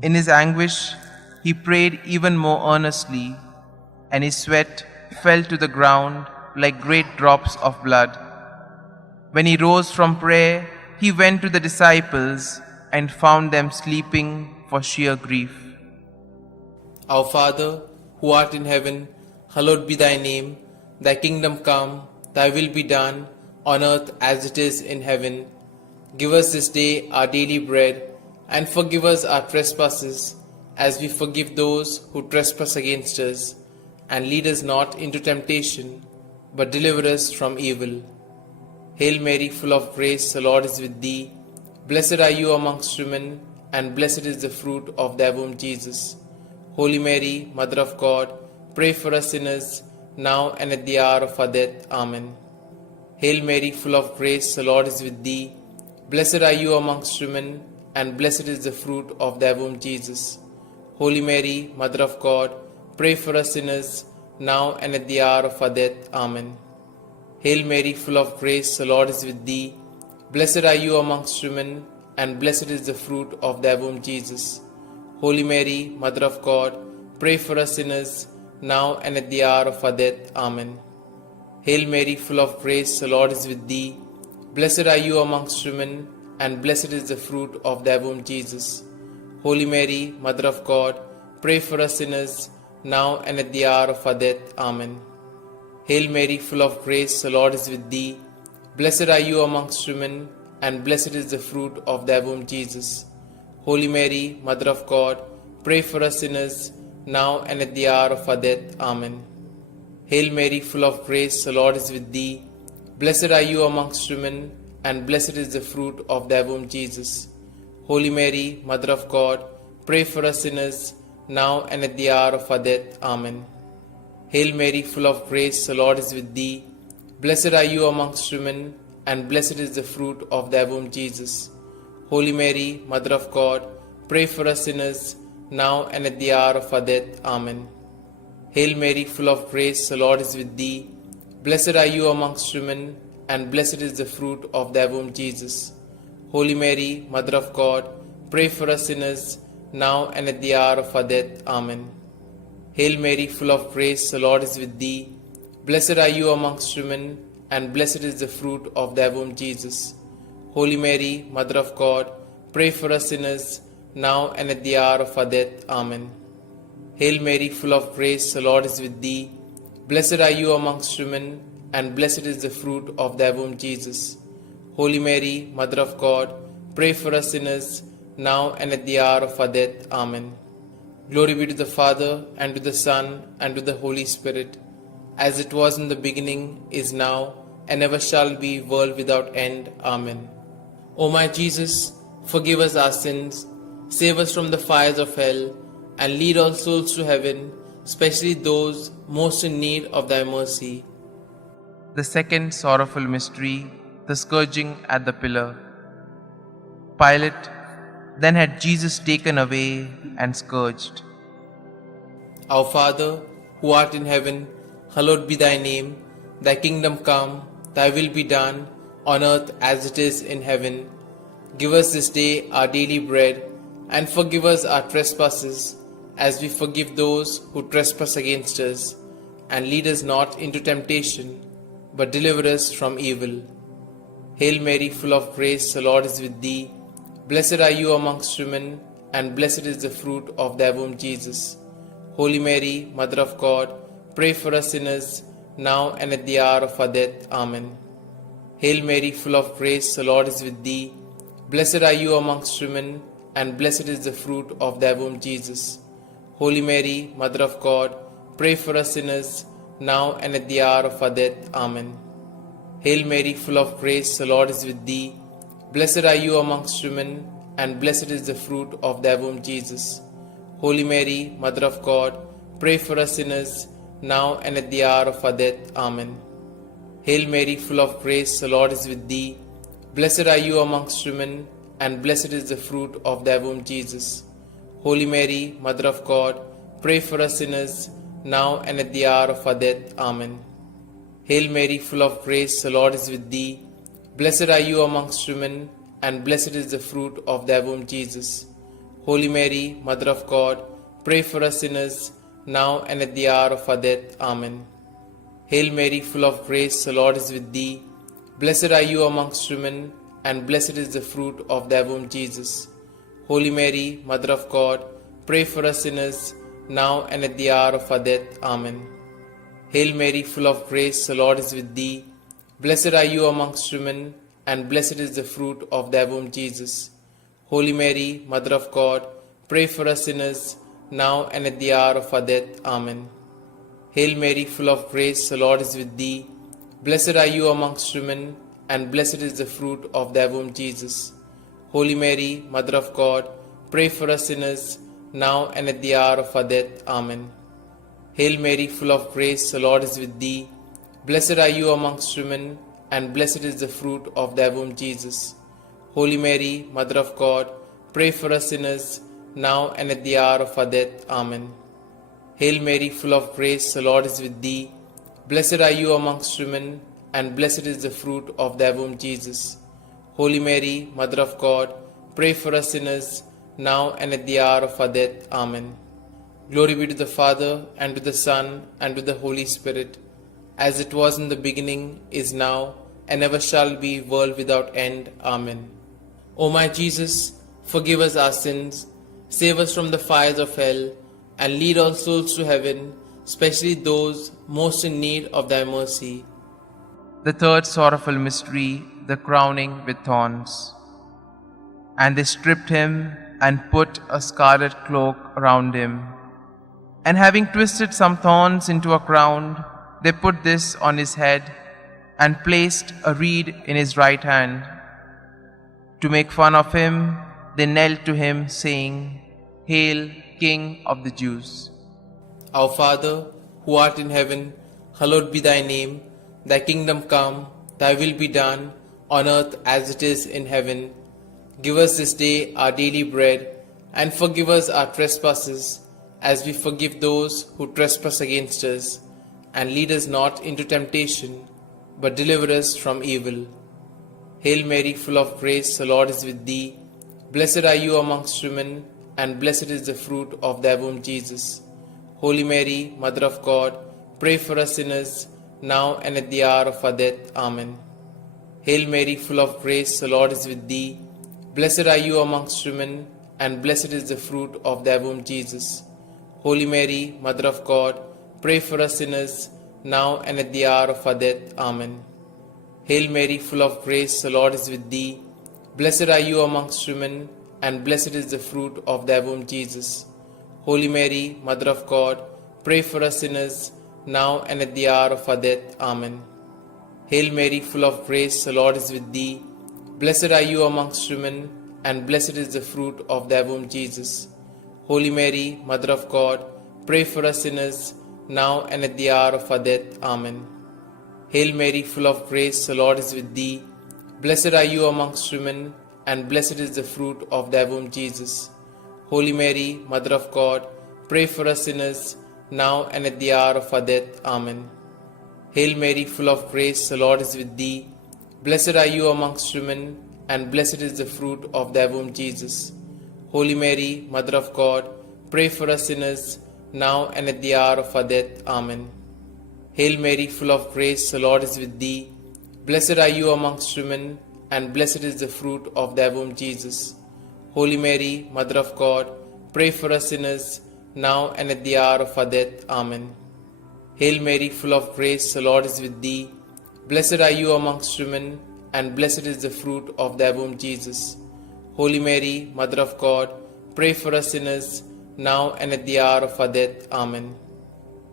In his anguish, he prayed even more earnestly, and his sweat fell to the ground like great drops of blood. When he rose from prayer, he went to the disciples and found them sleeping for sheer grief. Our Father, who art in heaven, hallowed be thy name. Thy kingdom come, thy will be done, on earth as it is in heaven. Give us this day our daily bread, and forgive us our trespasses, as we forgive those who trespass against us. And lead us not into temptation, but deliver us from evil. Hail Mary, full of grace, the Lord is with thee. Blessed are you amongst women, and blessed is the fruit of thy womb, Jesus. Holy Mary, Mother of God, pray for us sinners, now and at the hour of our death. Amen. Hail Mary, full of grace, the Lord is with thee. Blessed are you amongst women, and blessed is the fruit of thy womb, Jesus. Holy Mary, Mother of God, pray for us sinners, now and at the hour of our death. Amen. Hail Mary, full of grace, the Lord is with thee. Blessed are you amongst women, and blessed is the fruit of thy womb, Jesus. Holy Mary, Mother of God, pray for us sinners, now and at the hour of our death. Amen. Hail Mary, full of grace, the Lord is with thee. Blessed are you amongst women, and blessed is the fruit of thy womb, Jesus. Holy Mary, Mother of God, pray for us sinners, now and at the hour of our death. Amen. Hail Mary, full of grace, the Lord is with thee. Blessed are you amongst women, and blessed is the fruit of thy womb, Jesus. Holy Mary, Mother of God, pray for us sinners, now and at the hour of our death. Amen. Hail Mary, full of grace, the Lord is with thee. Blessed are you amongst women, and blessed is the fruit of thy womb, Jesus. Holy Mary, Mother of God, pray for us sinners, now and at the hour of our death. Amen. Hail Mary, full of grace, the Lord is with thee. Blessed are you amongst women, and blessed is the fruit of thy womb, Jesus. Holy Mary, Mother of God, pray for us sinners, now and at the hour of our death. Amen. Hail Mary, full of grace, the Lord is with thee. Blessed are you amongst women, and blessed is the fruit of thy womb, Jesus. Holy Mary, Mother of God, pray for us sinners, now and at the hour of our death. Amen. Hail Mary, full of grace, the Lord is with thee. Blessed are you amongst women, and blessed is the fruit of thy womb, Jesus. Holy Mary, Mother of God, pray for us sinners, now and at the hour of our death. Amen. Hail Mary, full of grace, the Lord is with thee. Blessed are you amongst women, and blessed is the fruit of thy womb, Jesus. Holy Mary, Mother of God, pray for us sinners, now and at the hour of our death. Amen. Glory be to the Father, and to the Son, and to the Holy Spirit, as it was in the beginning, is now, and ever shall be, world without end. Amen. O my Jesus, forgive us our sins, save us from the fires of hell, and lead all souls to heaven, especially those most in need of thy mercy. The second sorrowful mystery, the scourging at the pillar. Pilate then had Jesus taken away and scourged. Our Father, who art in heaven, hallowed be thy name. Thy kingdom come, thy will be done, on earth as it is in heaven. Give us this day our daily bread, and forgive us our trespasses, as we forgive those who trespass against us. And lead us not into temptation, but deliver us from evil. Hail Mary, full of grace, the Lord is with thee. Blessed are you amongst women, and blessed is the fruit of thy womb, Jesus. Holy Mary, Mother of God, pray for us sinners, now and at the hour of our death. Amen. Hail Mary, full of grace, the Lord is with thee. Blessed are you amongst women, and blessed is the fruit of thy womb, Jesus. Holy Mary, Mother of God, pray for us sinners, now and at the hour of our death. Amen. Hail Mary, full of grace, the Lord is with thee. Blessed are you amongst women, and blessed is the fruit of thy womb, Jesus. Holy Mary, Mother of God, pray for us sinners, now and at the hour of our death. Amen. Hail Mary, full of grace, the Lord is with thee. Blessed are you amongst women, and blessed is the fruit of thy womb, Jesus. Holy Mary, Mother of God, pray for us sinners, now and at the hour of our death. Amen. Hail Mary, full of grace, the Lord is with thee. Blessed are you amongst women, and blessed is the fruit of thy womb, Jesus. Holy Mary, Mother of God, pray for us sinners, now and at the hour of our death. Amen. Hail Mary, full of grace, the Lord is with thee. Blessed are you amongst women, and blessed is the fruit of thy womb, Jesus. Holy Mary, Mother of God, pray for us sinners, now and at the hour of our death. Amen. Hail Mary, full of grace, the Lord is with thee. Blessed are you amongst women, and blessed is the fruit of thy womb, Jesus. Holy Mary, Mother of God, pray for us sinners, now and at the hour of our death. Amen. Hail Mary, full of grace, the Lord is with thee. Blessed are you amongst women, and blessed is the fruit of thy womb, Jesus. Holy Mary, Mother of God, pray for us sinners, now and at the hour of our death. Amen. Hail Mary, full of grace, the Lord is with thee. Blessed are you amongst women, and blessed is the fruit of thy womb, Jesus. Holy Mary, Mother of God, pray for us sinners, now and at the hour of our death. Amen. Hail Mary, full of grace, the Lord is with thee. Blessed are you amongst women, and blessed is the fruit of thy womb, Jesus. Holy Mary, Mother of God, pray for us sinners, now and at the hour of our death. Amen. Glory be to the Father, and to the Son, and to the Holy Spirit, as it was in the beginning, is now, and ever shall be, world without end. Amen. O my Jesus, forgive us our sins, save us from the fires of hell, and lead all souls to heaven, especially those most in need of thy mercy. The third sorrowful mystery, the crowning with thorns. And they stripped him and put a scarlet cloak around him. And having twisted some thorns into a crown, they put this on his head and placed a reed in his right hand. To make fun of him, they knelt to him, saying, "Hail, King of the Jews." Our Father, who art in heaven, hallowed be thy name. Thy kingdom come, thy will be done, on earth as it is in heaven. Give us this day our daily bread, and forgive us our trespasses, as we forgive those who trespass against us. And lead us not into temptation, but deliver us from evil. Hail Mary, full of grace, the Lord is with thee. Blessed are you amongst women, and blessed is the fruit of thy womb, Jesus. Holy Mary, Mother of God, pray for us sinners, now and at the hour of our death. Amen. Hail Mary, full of grace, the Lord is with thee. Blessed are you amongst women, and blessed is the fruit of thy womb, Jesus. Holy Mary, Mother of God, pray for us sinners, now and at the hour of our death. Amen. Hail Mary, full of grace, the Lord is with thee. Blessed are you amongst women, and blessed is the fruit of thy womb, Jesus. Holy Mary, Mother of God, pray for us sinners, now and at the hour of our death. Amen. Hail Mary, full of grace, the Lord is with thee. Blessed are you amongst women, and blessed is the fruit of thy womb, Jesus. Holy Mary, Mother of God, pray for us sinners, now and at the hour of our death. Amen. Hail Mary, full of grace, the Lord is with thee. Blessed are you amongst women, and blessed is the fruit of thy womb, Jesus. Holy Mary, Mother of God, pray for us sinners, now and at the hour of our death. Amen. Hail Mary, full of grace, the Lord is with thee. Blessed are you amongst women, and blessed is the fruit of thy womb, Jesus. Holy Mary, Mother of God, pray for us sinners, now and at the hour of our death. Amen. Hail Mary, full of grace, the Lord is with thee. Blessed are you amongst women, and blessed is the fruit of thy womb, Jesus. Holy Mary, Mother of God, pray for us sinners, now and at the hour of our death. Amen. Hail Mary, full of grace, the Lord is with thee. Blessed are you amongst women, and blessed is the fruit of thy womb, Jesus. Holy Mary, Mother of God, pray for us sinners, now and at the hour of our death. Amen.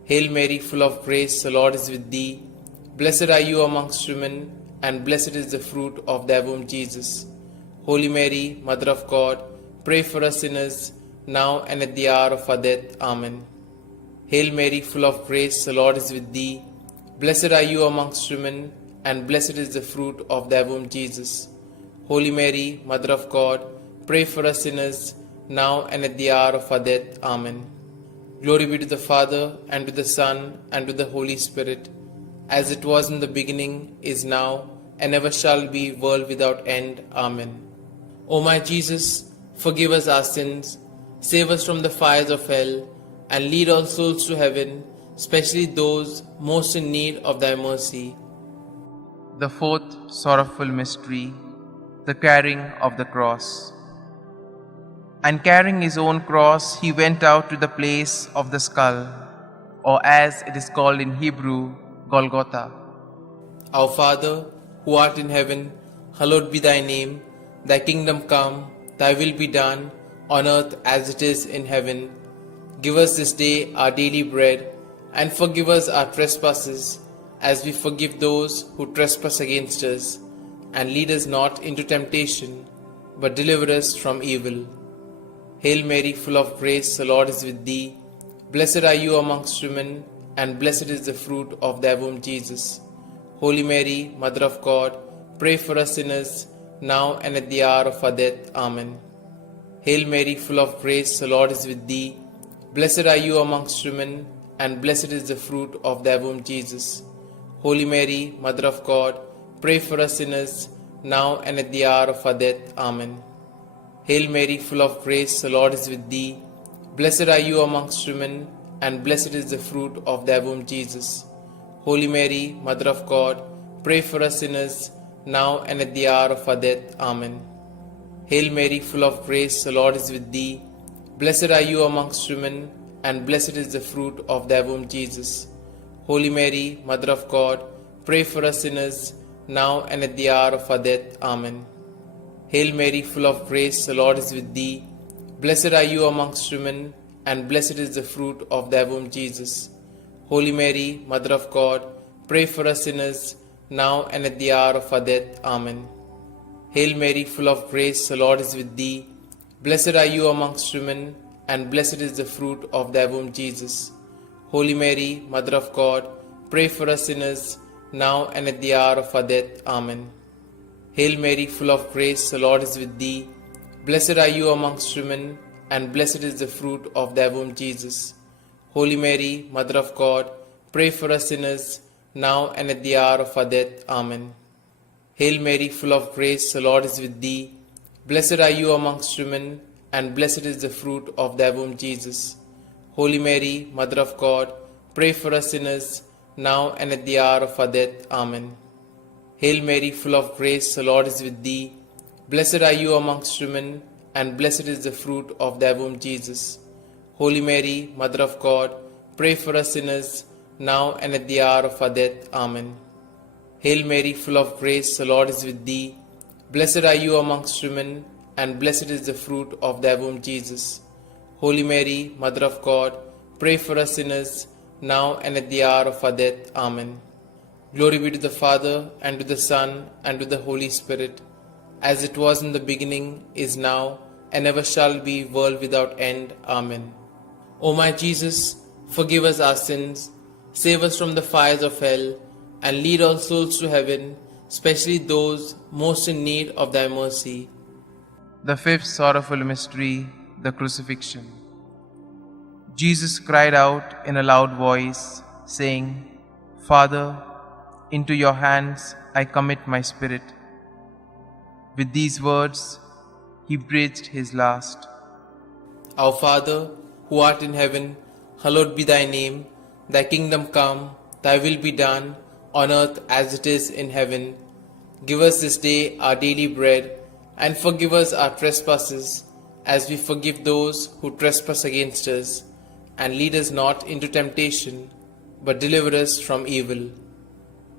Hail Mary, full of grace, the Lord is with thee. Blessed are you amongst women, and blessed is the fruit of thy womb, Jesus. Holy Mary, Mother of God, pray for us sinners, now and at the hour of our death. Amen. Hail Mary, full of grace, the Lord is with thee. Blessed are you amongst women, and blessed is the fruit of thy womb, Jesus. Holy Mary, Mother of God, pray for us sinners, now and at the hour of our death. Amen. Glory be to the Father, and to the Son, and to the Holy Spirit, as it was in the beginning, is now, and ever shall be, world without end. Amen. O my Jesus, forgive us our sins, save us from the fires of hell, and lead all souls to heaven, especially those most in need of thy mercy. The fourth sorrowful mystery, the carrying of the cross. And carrying his own cross, he went out to the place of the skull, or as it is called in Hebrew, Golgotha. Our Father, who art in heaven, hallowed be thy name. Thy kingdom come, thy will be done, on earth as it is in heaven. Give us this day our daily bread, and forgive us our trespasses, as we forgive those who trespass against us. And lead us not into temptation, but deliver us from evil. Hail Mary, full of grace, the Lord is with thee. Blessed are you amongst women, and blessed is the fruit of thy womb, Jesus. Holy Mary, Mother of God, pray for us sinners, now and at the hour of our death. Amen. Hail Mary, full of grace, the Lord is with thee. Blessed are you amongst women, and blessed is the fruit of thy womb, Jesus. Holy Mary, Mother of God, pray for us sinners, now and at the hour of our death. Amen. Hail Mary, full of grace, the Lord is with thee. Blessed are you amongst women, and blessed is the fruit of thy womb, Jesus. Holy Mary, Mother of God, pray for us sinners, now and at the hour of our death. Amen. Hail Mary, full of grace, the Lord is with thee. Blessed are you amongst women, and blessed is the fruit of thy womb, Jesus. Holy Mary, Mother of God, pray for us sinners, now and at the hour of our death. Amen. Hail Mary, full of grace, the Lord is with thee. Blessed are you amongst women, and blessed is the fruit of thy womb, Jesus. Holy Mary, Mother of God, pray for us sinners, now and at the hour of our death. Amen. Hail Mary, full of grace, the Lord is with thee. Blessed are you amongst women, and blessed is the fruit of thy womb, Jesus. Holy Mary, Mother of God, pray for us sinners, now and at the hour of our death. Amen. Hail Mary, full of grace, the Lord is with thee. Blessed are you amongst women, and blessed is the fruit of thy womb, Jesus. Holy Mary, Mother of God, pray for us sinners, now and at the hour of our death. Amen. Hail Mary, full of grace, the Lord is with thee. Blessed are you amongst women, and blessed is the fruit of thy womb, Jesus. Holy Mary, Mother of God, pray for us sinners, now and at the hour of our death. Amen. Hail Mary, full of grace, the Lord is with thee. Blessed are you amongst women, and blessed is the fruit of thy womb, Jesus. Holy Mary, Mother of God, pray for us sinners, now and at the hour of our death. Amen. Hail Mary, full of grace, the Lord is with thee. Blessed are you amongst women, and blessed is the fruit of thy womb, Jesus. Holy Mary, Mother of God, pray for us sinners, now and at the hour of our death. Amen. Glory be to the Father, and to the Son, and to the Holy Spirit, as it was in the beginning, is now, and ever shall be, world without end. Amen. O my Jesus, forgive us our sins, save us from the fires of hell, and lead all souls to heaven, especially those most in need of thy mercy. The fifth sorrowful mystery, the crucifixion. Jesus cried out in a loud voice, saying, Father, into your hands I commit my spirit. With these words, he breathed his last. Our Father, who art in heaven, hallowed be thy name. Thy kingdom come, thy will be done, on earth as it is in heaven. Give us this day our daily bread, and forgive us our trespasses, as we forgive those who trespass against us. And lead us not into temptation, but deliver us from evil.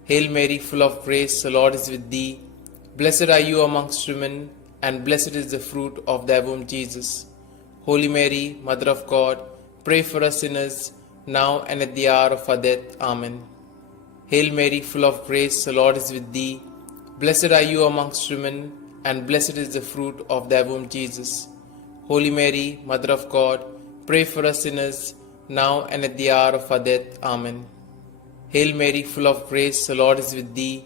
Hail Mary, full of grace, the Lord is with thee. Blessed are you amongst women, and blessed is the fruit of thy womb, Jesus. Holy Mary, Mother of God, pray for us sinners, now and at the hour of our death. Amen. Hail Mary, full of grace, the Lord is with thee. Blessed are you amongst women, and blessed is the fruit of thy womb, Jesus. Holy Mary, Mother of God, pray for us sinners, now and at the hour of our death. Amen. Hail Mary, full of grace, the Lord is with thee.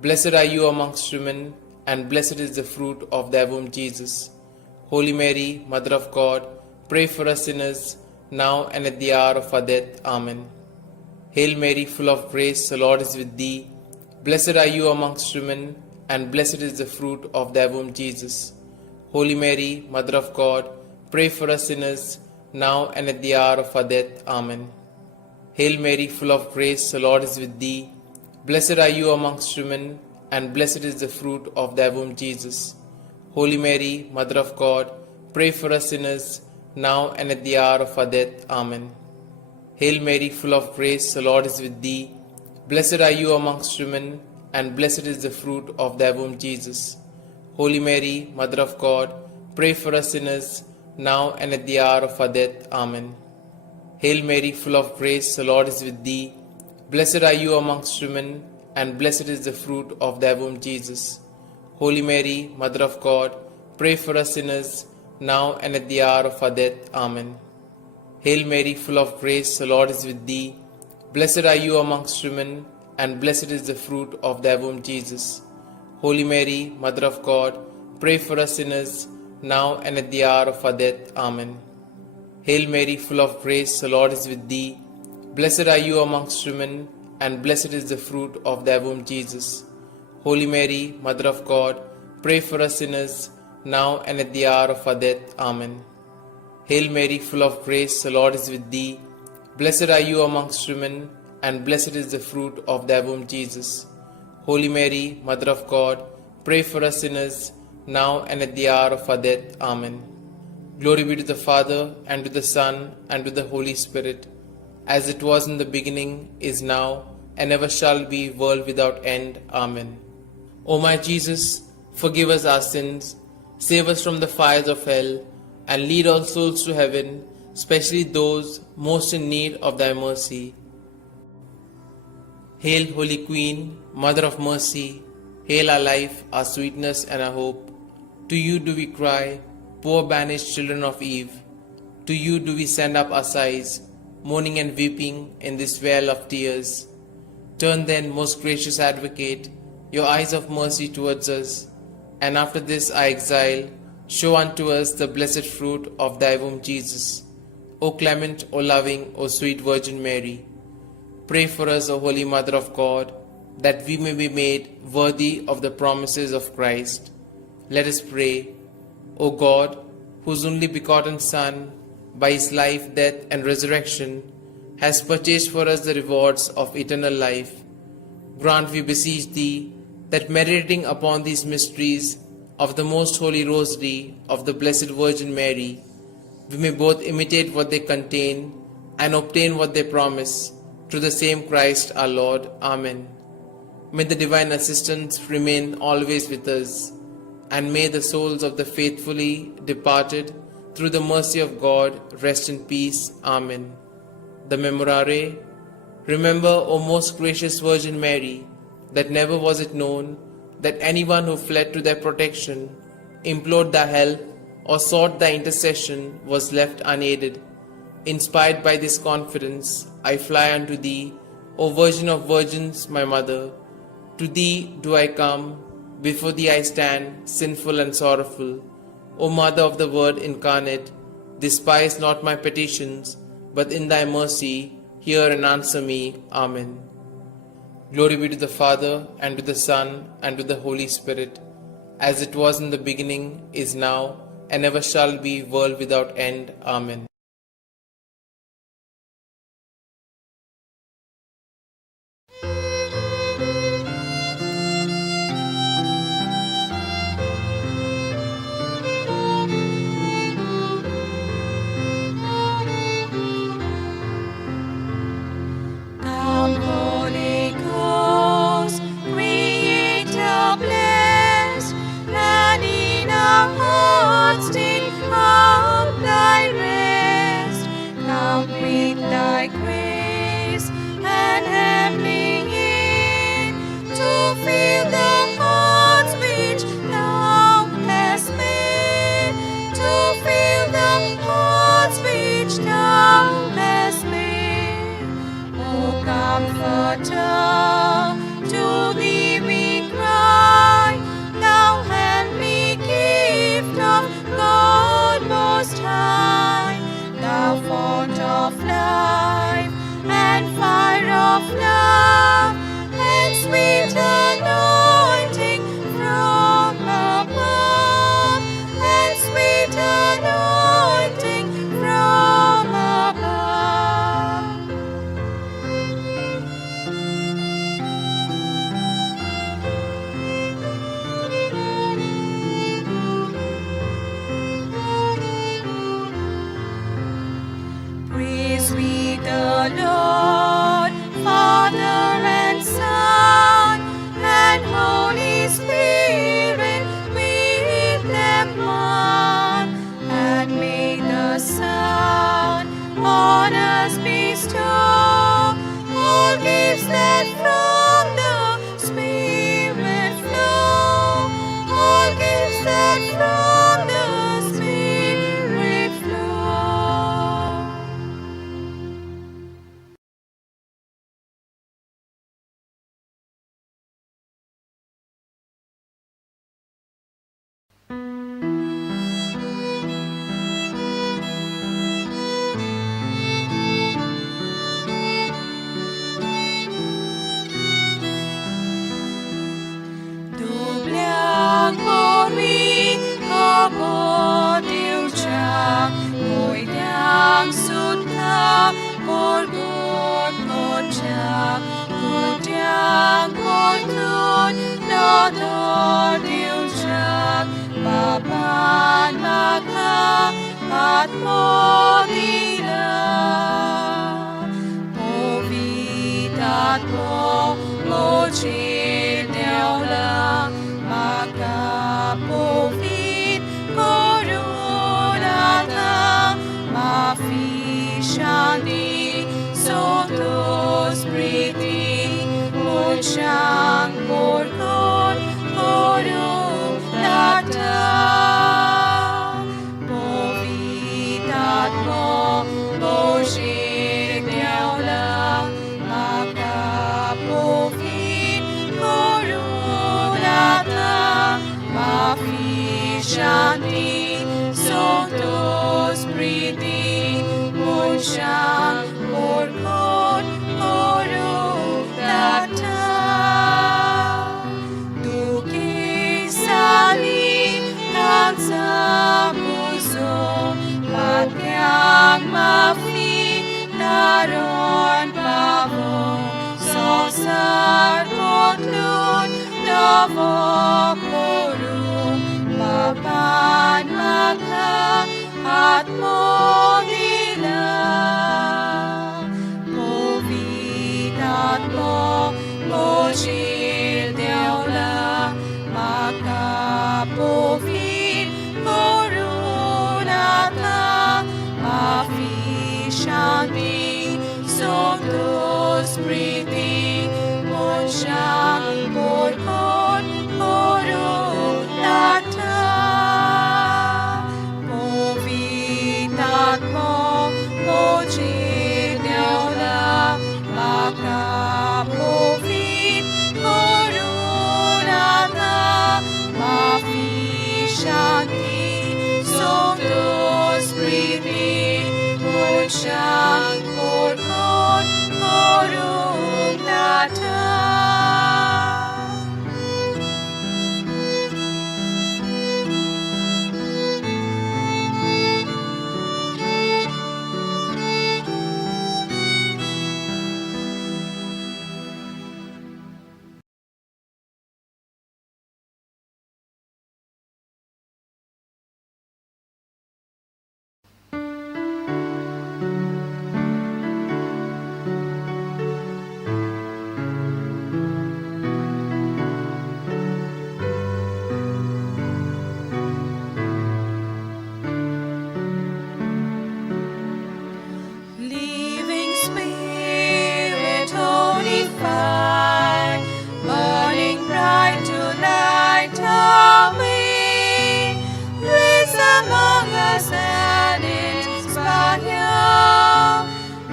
Blessed are you amongst women, and blessed is the fruit of thy womb, Jesus. Holy Mary, Mother of God, pray for us sinners, now and at the hour of our death. Amen. Hail Mary, full of grace, the Lord is with thee. Blessed are you amongst women, and blessed is the fruit of thy womb, Jesus. Holy Mary, Mother of God, pray for us sinners, now and at the hour of our death. Amen. Hail Mary, full of grace, the Lord is with thee. Blessed are you amongst women, and blessed is the fruit of thy womb, Jesus. Holy Mary, Mother of God, pray for us sinners, now and at the hour of our death. Amen. Hail Mary, full of grace, the Lord is with thee. Blessed are you amongst women, and blessed is the fruit of thy womb, Jesus. Holy Mary, Mother of God, pray for us sinners, now and at the hour of our death. Amen. Hail Mary, full of grace, the Lord is with thee. Blessed are you amongst women, and blessed is the fruit of thy womb, Jesus. Holy Mary, Mother of God, pray for us sinners, now and at the hour of our death. Amen. Hail Mary, full of grace, the Lord is with thee. Blessed are you amongst women, and blessed is the fruit of thy womb, Jesus. Holy Mary, Mother of God, pray for us sinners, now and at the hour of our death. Amen. Hail Mary, full of grace, the Lord is with thee. Blessed are you amongst women, and blessed is the fruit of thy womb, Jesus. Holy Mary, Mother of God, pray for us sinners, now and at the hour of our death. Amen. Hail Mary, full of grace, the Lord is with thee. Blessed are you amongst women, and blessed is the fruit of thy womb, Jesus. Holy Mary, Mother of God, pray for us sinners, now and at the hour of our death. Amen. Glory be to the Father, and to the Son, and to the Holy Spirit, as it was in the beginning, is now, and ever shall be, world without end. Amen. O my Jesus, forgive us our sins, save us from the fires of hell, and lead all souls to heaven, especially those most in need of thy mercy. Hail, Holy Queen, Mother of Mercy, hail our life, our sweetness, and our hope. To you do we cry, poor banished children of Eve. To you do we send up our sighs, mourning and weeping in this vale of tears. Turn then, most gracious Advocate, your eyes of mercy towards us, and after this our exile, show unto us the blessed fruit of thy womb, Jesus. O clement, O loving, O sweet Virgin Mary, pray for us, O Holy Mother of God, that we may be made worthy of the promises of Christ. Let us pray. O God, whose only begotten Son, by his life, death, and resurrection, has purchased for us the rewards of eternal life, grant, we beseech thee, that meditating upon these mysteries of the Most Holy Rosary of the Blessed Virgin Mary, we may both imitate what they contain and obtain what they promise, through the same Christ our Lord. Amen. May the divine assistance remain always with us, and may the souls of the faithfully departed, through the mercy of God, rest in peace. Amen. The Memorare. Remember, O most gracious Virgin Mary, that never was it known that anyone who fled to thy protection, implored thy help, or sought thy intercession was left unaided. Inspired by this confidence, I fly unto thee, O Virgin of Virgins, my Mother. To thee do I come, before thee I stand, sinful and sorrowful. O Mother of the Word incarnate, despise not my petitions, but in thy mercy hear and answer me. Amen. Glory be to the Father, and to the Son, and to the Holy Spirit, as it was in the beginning, is now, and ever shall be, world without end. Amen. Come, Holy Ghost, Creator blessed, and in our hearts take up thy rest. Come with thy grace and heavenly aid to fill the hearts which thou hast made, to fill the hearts which thou hast made. O Comforter, to thee we cry, thou heavenly gift of God Most High, thou fount of life and fire of love, and sweet anointing from above, and sweet anointing from above. Praise we the Lord, Father and Son, and Holy Spirit with them one. And may the Son on us bestow all gifts that from the Spirit flow, all gifts that from the Spirit flow. Dublang pori kabot ilcha, moidang sutta korgot kocha, kudang kortun nadot ilcha, baban maka at modila. Povitat mo mochil deola, maka povit korunata, mafishani sotos priti, mochang porkon korunata. Povitat mo mochil deola, maka povit korunata, mafishani sotos priti, mochang porkon korunata. Duki sali ang sa puso, patyang mafi naron pavo, sosar kotlun navo korum, at mo nila. Povitat mo, Mojil Deola, Makapovit, Korunata, Mafi Shanti, Sontos Priti, Monshang Porkon, Korunata. Povitat mo, Mojil Deola, Makapovit, Korunata, Mafi Shanti, Sontos Priti, Monshang Porkon, Korunata. Living Spirit, holy fire, burning bright to light our way, blaze among us and inspire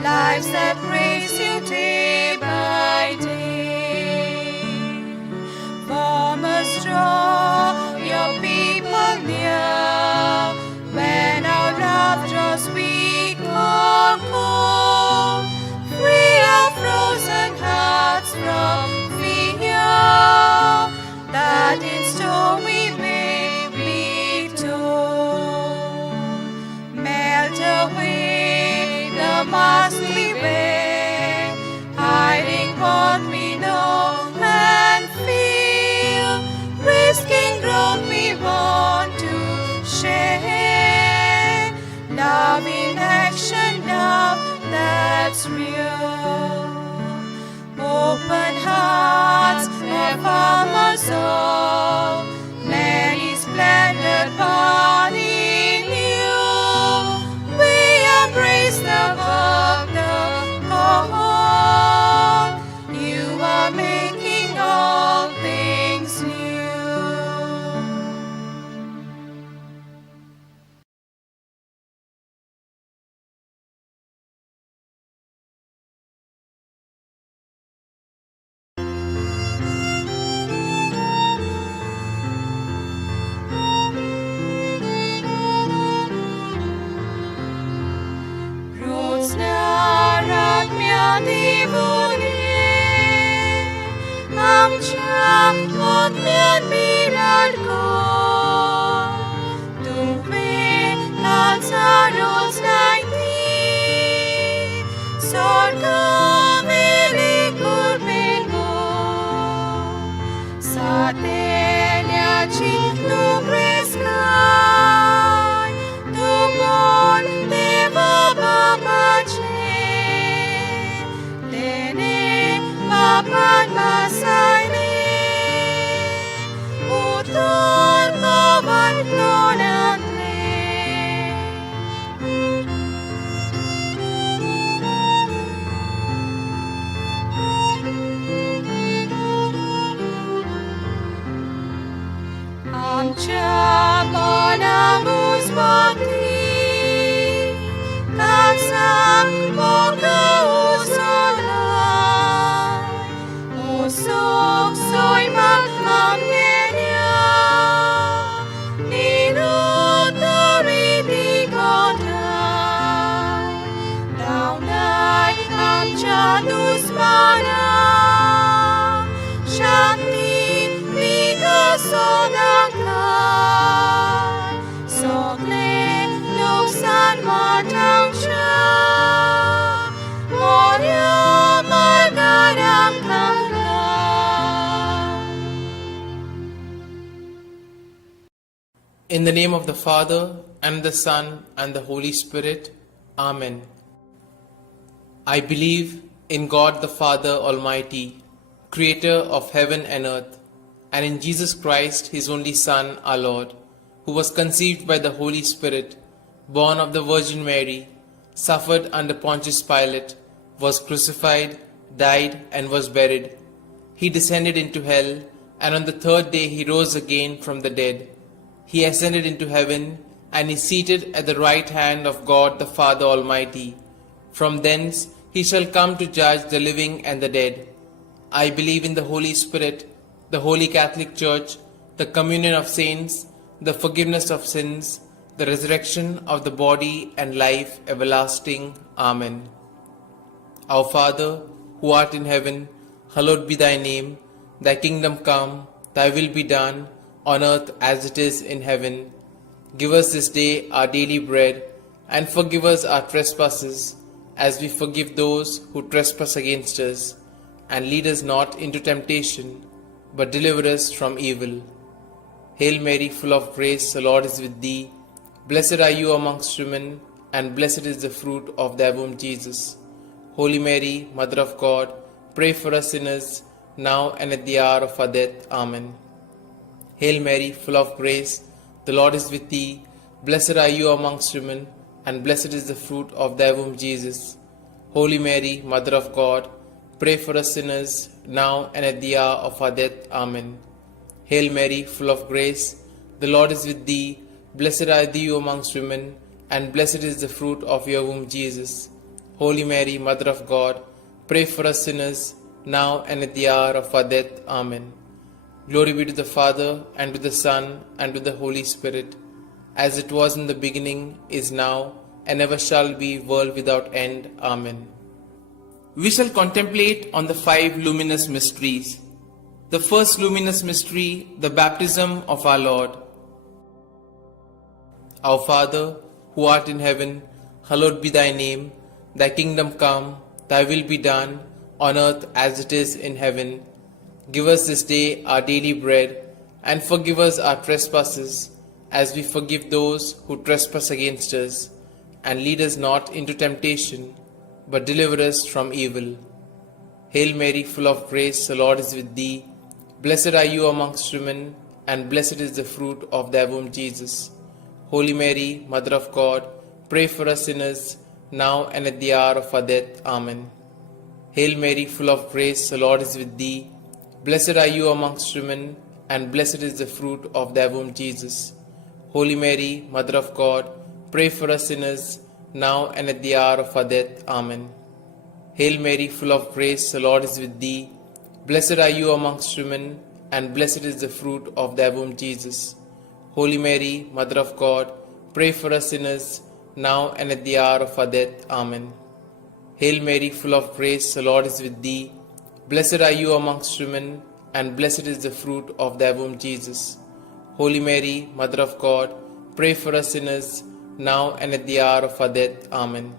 lives that praise you day by day. Form us, draw your people near, when our love draws weak or cold, free our frozen hearts from fear, that in storm we may be told. Melt away the mask we wear, hiding what we know and feel, risking growth we want to share. Love in action, love that's real. Open hearts of our soul, many splendid body new. We embrace the work, the call. You are making all things new. In the name of the Father, and the Son, and the Holy Spirit. Amen. I believe in God the Father Almighty, creator of heaven and earth, and in Jesus Christ, his only Son, our Lord, who was conceived by the Holy Spirit, born of the Virgin Mary, suffered under Pontius Pilate, was crucified, died, and was buried. He descended into hell, and on the third day he rose again from the dead. He ascended into heaven, and is seated at the right hand of God the Father Almighty. From thence he shall come to judge the living and the dead. I believe in the Holy Spirit, the Holy Catholic Church, the communion of saints, the forgiveness of sins, the resurrection of the body, and life everlasting. Amen. Our Father, who art in heaven, hallowed be thy name. Thy kingdom come, thy will be done, on earth as it is in heaven. Give us this day our daily bread, and forgive us our trespasses, as we forgive those who trespass against us. And lead us not into temptation, but deliver us from evil. Hail Mary, full of grace, the Lord is with thee. Blessed are you amongst women, and blessed is the fruit of thy womb, Jesus. Holy Mary, Mother of God, pray for us sinners, now and at the hour of our death. Amen. Hail Mary, full of grace, the Lord is with thee. Blessed are you amongst women, and blessed is the fruit of thy womb, Jesus. Holy Mary, Mother of God, pray for us sinners, now and at the hour of our death. Amen. Hail Mary, full of grace, the Lord is with thee. Blessed are thou amongst women, and blessed is the fruit of your womb, Jesus. Holy Mary, Mother of God, pray for us sinners, now and at the hour of our death. Amen. Glory be to the Father, and to the Son, and to the Holy Spirit, as it was in the beginning, is now, and ever shall be, world without end. Amen. We shall contemplate on the 5 luminous mysteries. The first luminous mystery, the baptism of our Lord. Our Father, who art in heaven, hallowed be thy name. Thy kingdom come, thy will be done, on earth as it is in heaven. Give us this day our daily bread, and forgive us our trespasses, as we forgive those who trespass against us. And lead us not into temptation, but deliver us from evil. Hail Mary, full of grace, the Lord is with thee. Blessed are you amongst women, and blessed is the fruit of thy womb, Jesus. Holy Mary, Mother of God, pray for us sinners, now and at the hour of our death. Amen. Hail Mary, full of grace, the Lord is with thee. Blessed are you amongst women, and blessed is the fruit of thy womb, Jesus. Holy Mary, Mother of God, pray for us sinners, now and at the hour of our death. Amen. Hail Mary, full of grace, the Lord is with thee. Blessed are you amongst women, and blessed is the fruit of thy womb, Jesus. Holy Mary, Mother of God, pray for us sinners, now and at the hour of our death. Amen. Hail Mary, full of grace, the Lord is with thee. Blessed are you amongst women, and blessed is the fruit of thy womb, Jesus. Holy Mary, Mother of God, pray for us sinners, now and at the hour of our death. Amen.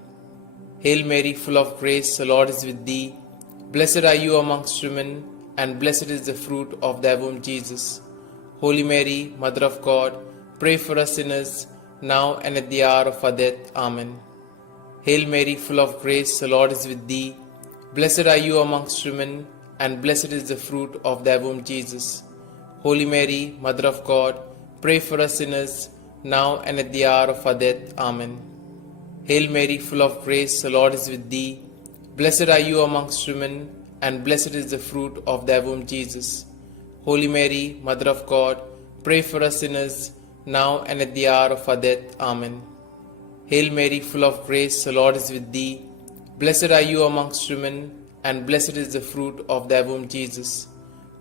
Hail Mary, full of grace, the Lord is with thee. Blessed are you amongst women, and blessed is the fruit of thy womb, Jesus. Holy Mary, Mother of God, pray for us sinners, now and at the hour of our death. Amen. Hail Mary, full of grace, the Lord is with thee. Blessed are you amongst women, and blessed is the fruit of thy womb, Jesus. Holy Mary, Mother of God, pray for us sinners, now and at the hour of our death. Amen. Hail Mary, full of grace, the Lord is with thee. Blessed are you amongst women, and blessed is the fruit of thy womb, Jesus. Holy Mary, Mother of God, pray for us sinners, now and at the hour of our death. Amen. Hail Mary, full of grace, the Lord is with thee. Blessed are you amongst women, and blessed is the fruit of thy womb, Jesus.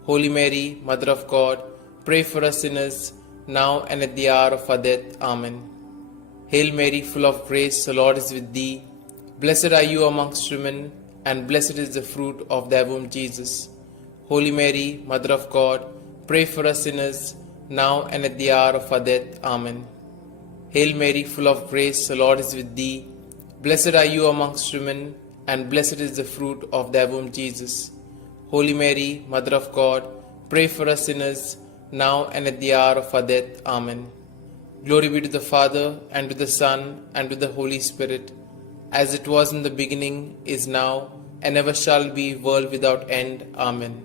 Holy Mary, Mother of God, pray for us sinners, now and at the hour of our death. Amen. Hail Mary, full of grace, the Lord is with thee. Blessed are you amongst women, and blessed is the fruit of thy womb, Jesus. Holy Mary, Mother of God, pray for us sinners, now and at the hour of our death. Amen. Hail Mary, full of grace, the Lord is with thee. Blessed are you amongst women, and blessed is the fruit of thy womb, Jesus. Holy Mary, Mother of God, pray for us sinners, now and at the hour of our death. Amen. Glory be to the Father, and to the Son, and to the Holy Spirit, as it was in the beginning, is now, and ever shall be, world without end. Amen.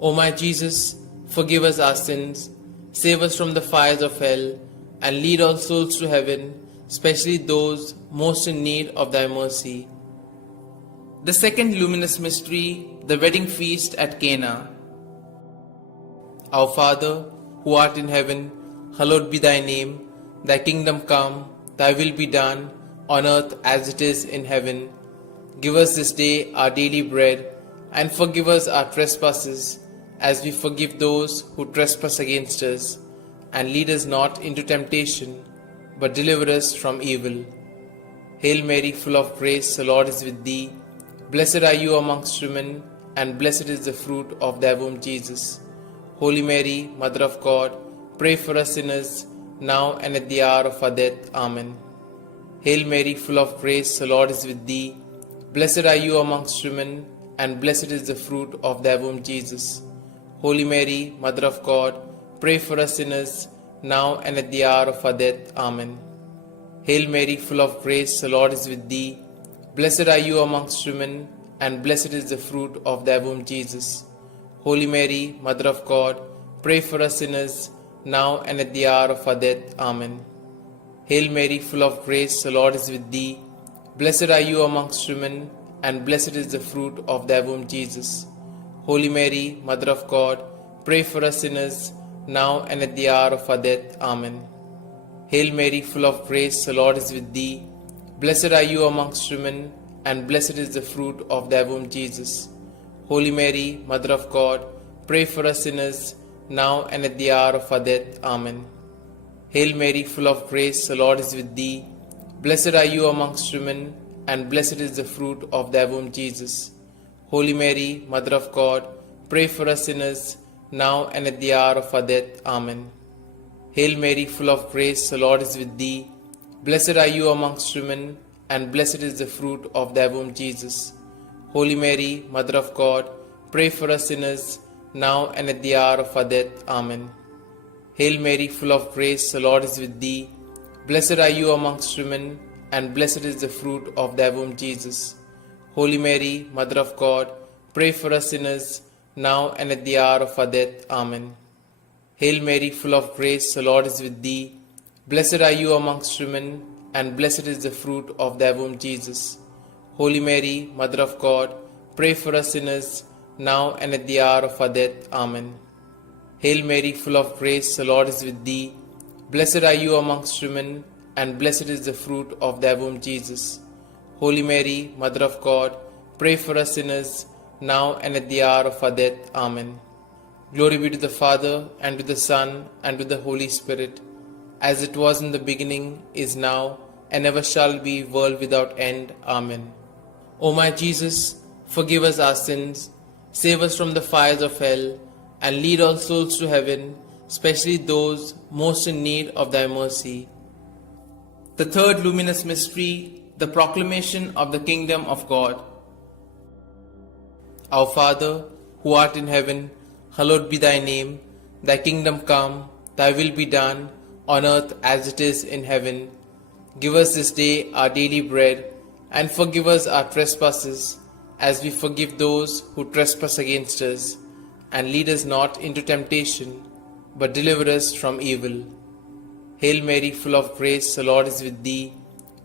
O my Jesus, forgive us our sins, save us from the fires of hell, and lead all souls to heaven, especially those most in need of thy mercy. The second luminous mystery, the wedding feast at Cana. Our Father, who art in heaven, hallowed be thy name. Thy kingdom come, thy will be done, on earth as it is in heaven. Give us this day our daily bread, and forgive us our trespasses, as we forgive those who trespass against us. And lead us not into temptation, but deliver us from evil. Hail Mary, full of grace, the Lord is with thee. Blessed are you amongst women, and blessed is the fruit of thy womb, Jesus. Holy Mary, Mother of God, pray for us sinners, now and at the hour of our death. Amen. Hail Mary, full of grace, the Lord is with thee. Blessed are you amongst women, and blessed is the fruit of thy womb, Jesus. Holy Mary, Mother of God, pray for us sinners, now and at the hour of our death. Amen. Hail Mary, full of grace, the Lord is with thee. Blessed are you amongst women, and blessed is the fruit of thy womb, Jesus. Holy Mary, Mother of God, pray for us sinners, now and at the hour of our death. Amen. Hail Mary, full of grace, the Lord is with thee. Blessed are you amongst women, and blessed is the fruit of thy womb, Jesus. Holy Mary, Mother of God, pray for us sinners, now and at the hour of our death. Amen. Hail Mary, full of grace, the Lord is with thee. Blessed are you amongst women, and blessed is the fruit of thy womb, Jesus. Holy Mary, Mother of God, pray for us sinners, now and at the hour of our death. Amen. Hail Mary, full of grace, the Lord is with thee. Blessed are you amongst women, and blessed is the fruit of thy womb, Jesus. Holy Mary, Mother of God, pray for us sinners, now and at the hour of our death. Amen. Hail Mary, full of grace, the Lord is with thee. Blessed are you amongst women, and blessed is the fruit of thy womb, Jesus. Holy Mary, Mother of God, pray for us sinners, now and at the hour of our death. Amen. Hail Mary, full of grace, the Lord is with thee. Blessed are you amongst women, and blessed is the fruit of thy womb, Jesus. Holy Mary, Mother of God, pray for us sinners, now and at the hour of our death. Amen. Hail Mary, full of grace, the Lord is with thee. Blessed are you amongst women, and blessed is the fruit of thy womb, Jesus. Holy Mary, Mother of God, pray for us sinners, now and at the hour of our death. Amen. Hail Mary, full of grace, the Lord is with thee. Blessed are you amongst women, and blessed is the fruit of thy womb, Jesus. Holy Mary, Mother of God, pray for us sinners, now and at the hour of our death. Amen. Glory be to the Father, and to the Son, and to the Holy Spirit, as it was in the beginning, is now, and ever shall be, world without end. Amen. O my Jesus, forgive us our sins, save us from the fires of hell, and lead all souls to heaven, especially those most in need of thy mercy. The third luminous mystery, the proclamation of the kingdom of God. Our Father, who art in heaven, hallowed be thy name. Thy kingdom come, thy will be done, on earth as it is in heaven. Give us this day our daily bread, and forgive us our trespasses, as we forgive those who trespass against us. And lead us not into temptation, but deliver us from evil. Hail Mary, full of grace, the Lord is with thee.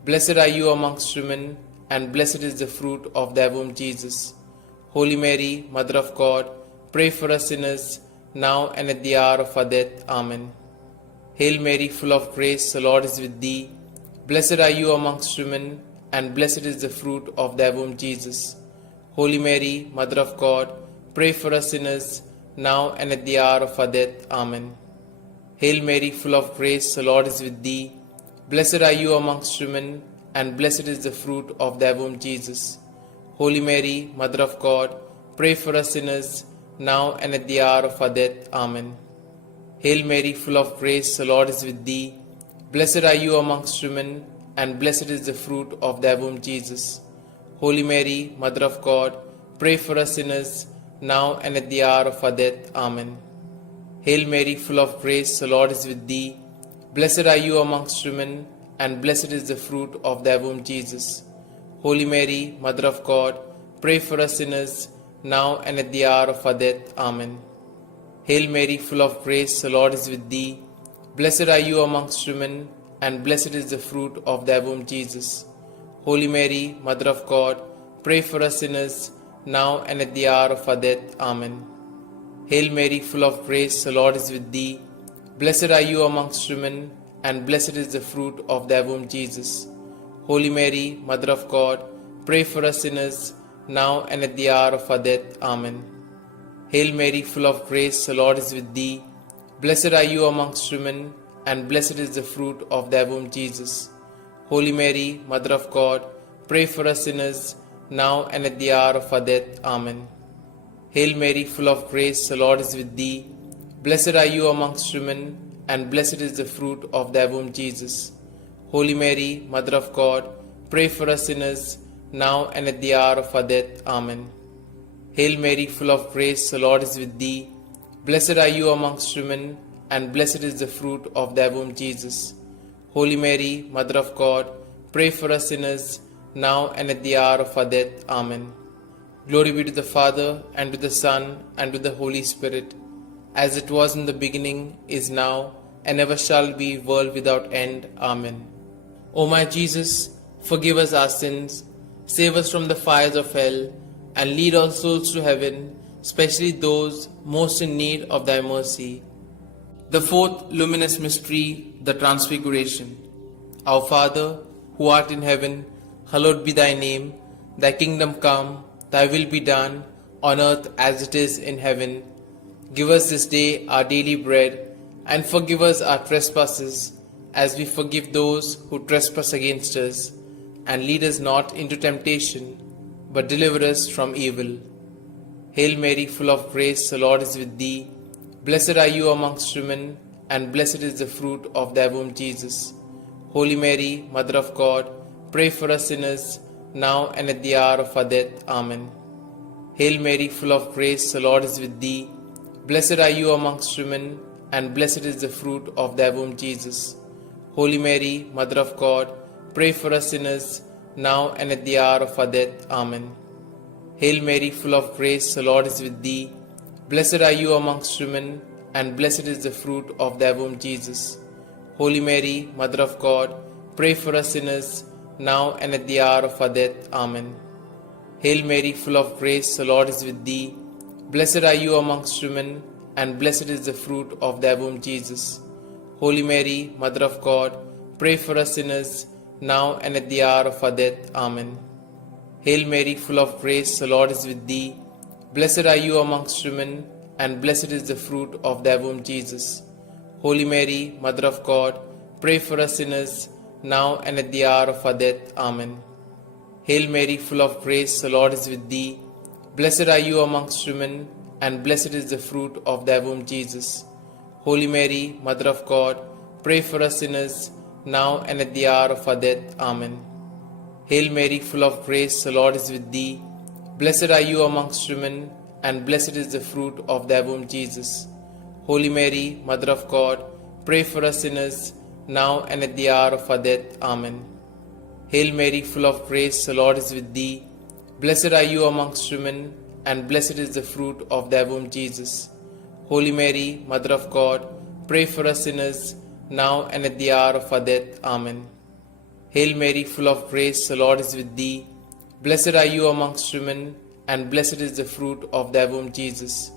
Blessed are you amongst women, and blessed is the fruit of thy womb, Jesus. Holy Mary, Mother of God, pray for us sinners, now and at the hour of our death. Amen. Hail Mary, full of grace, the Lord is with thee. Blessed are you amongst women, and blessed is the fruit of thy womb, Jesus. Holy Mary, Mother of God, pray for us sinners, now and at the hour of our death. Amen. Hail Mary, full of grace, the Lord is with thee. Blessed are you amongst women, and blessed is the fruit of thy womb, Jesus. Holy Mary, Mother of God, pray for us sinners, now and at the hour of our death. Amen. Hail Mary, full of grace, the Lord is with thee. Blessed are you amongst women, and blessed is the fruit of thy womb, Jesus. Holy Mary, Mother of God, pray for us sinners, now and at the hour of our death. Amen. Hail Mary, full of grace, the Lord is with thee. Blessed are you amongst women, and blessed is the fruit of thy womb, Jesus. Holy Mary, Mother of God, pray for us sinners, now and at the hour of our death. Amen. Hail Mary, full of grace, the Lord is with thee. Blessed are you amongst women, and blessed is the fruit of thy womb, Jesus. Holy Mary, Mother of God, pray for us sinners, now and at the hour of our death. Amen. Hail Mary, full of grace, the Lord is with thee. Blessed are you amongst women, and blessed is the fruit of thy womb, Jesus. Holy Mary, Mother of God, pray for us sinners, now and at the hour of our death. Amen. Hail Mary, full of grace, the Lord is with thee. Blessed are you amongst women, and blessed is the fruit of thy womb, Jesus. Holy Mary, Mother of God, pray for us sinners, now and at the hour of our death. Amen. Hail Mary, full of grace, the Lord is with thee. Blessed are you amongst women, and blessed is the fruit of thy womb, Jesus. Holy Mary, Mother of God, pray for us sinners, now and at the hour of our death. Amen. Hail Mary, full of grace, the Lord is with thee. Blessed are you amongst women, and blessed is the fruit of thy womb, Jesus. Holy Mary, Mother of God, pray for us sinners, now and at the hour of our death. Amen. Glory be to the Father, and to the Son, and to the Holy Spirit, as it was in the beginning, is now, and ever shall be, world without end. Amen. O my Jesus, forgive us our sins, save us from the fires of hell, and lead all souls to heaven, especially those most in need of thy mercy. The fourth luminous mystery, the Transfiguration. Our Father, who art in heaven, hallowed be thy name. Thy kingdom come, thy will be done, on earth as it is in heaven. Give us this day our daily bread, and forgive us our trespasses, as we forgive those who trespass against us. And lead us not into temptation, but deliver us from evil. Hail Mary, full of grace, the Lord is with thee. Blessed are you amongst women, and blessed is the fruit of thy womb, Jesus. Holy Mary, Mother of God, pray for us sinners, now and at the hour of our death. Amen. Hail Mary, full of grace, the Lord is with thee. Blessed are you amongst women, and blessed is the fruit of thy womb, Jesus. Holy Mary, Mother of God, pray for us sinners, now and at the hour of our death. Amen. Hail Mary, full of grace, the Lord is with thee. Blessed are you amongst women, and blessed is the fruit of thy womb, Jesus. Holy Mary, Mother of God, pray for us sinners, now and at the hour of our death. Amen. Hail Mary, full of grace, the Lord is with thee. Blessed are you amongst women, and blessed is the fruit of thy womb, Jesus. Holy Mary, Mother of God, pray for us sinners, now and at the hour of our death. Amen. Hail Mary, full of grace, the Lord is with thee. Blessed are you amongst women, and blessed is the fruit of thy womb, Jesus. Holy Mary, Mother of God, pray for us sinners, now and at the hour of our death. Amen. Hail Mary, full of grace, the Lord is with thee. Blessed are you amongst women, and blessed is the fruit of thy womb, Jesus. Holy Mary, Mother of God, pray for us sinners, now and at the hour of our death. Amen. Hail Mary, full of grace, the Lord is with thee. Blessed are you amongst women, and blessed is the fruit of thy womb, Jesus. Holy Mary, Mother of God, pray for us sinners, now and at the hour of our death. Amen. Hail Mary, full of grace, the Lord is with thee. Blessed are you amongst women, and blessed is the fruit of thy womb, Jesus. Holy Mary, Mother of God, pray for us sinners, now and at the hour of our death. Amen. Hail Mary, full of grace, the Lord is with thee. Blessed are you amongst women, and blessed is the fruit of thy womb, Jesus.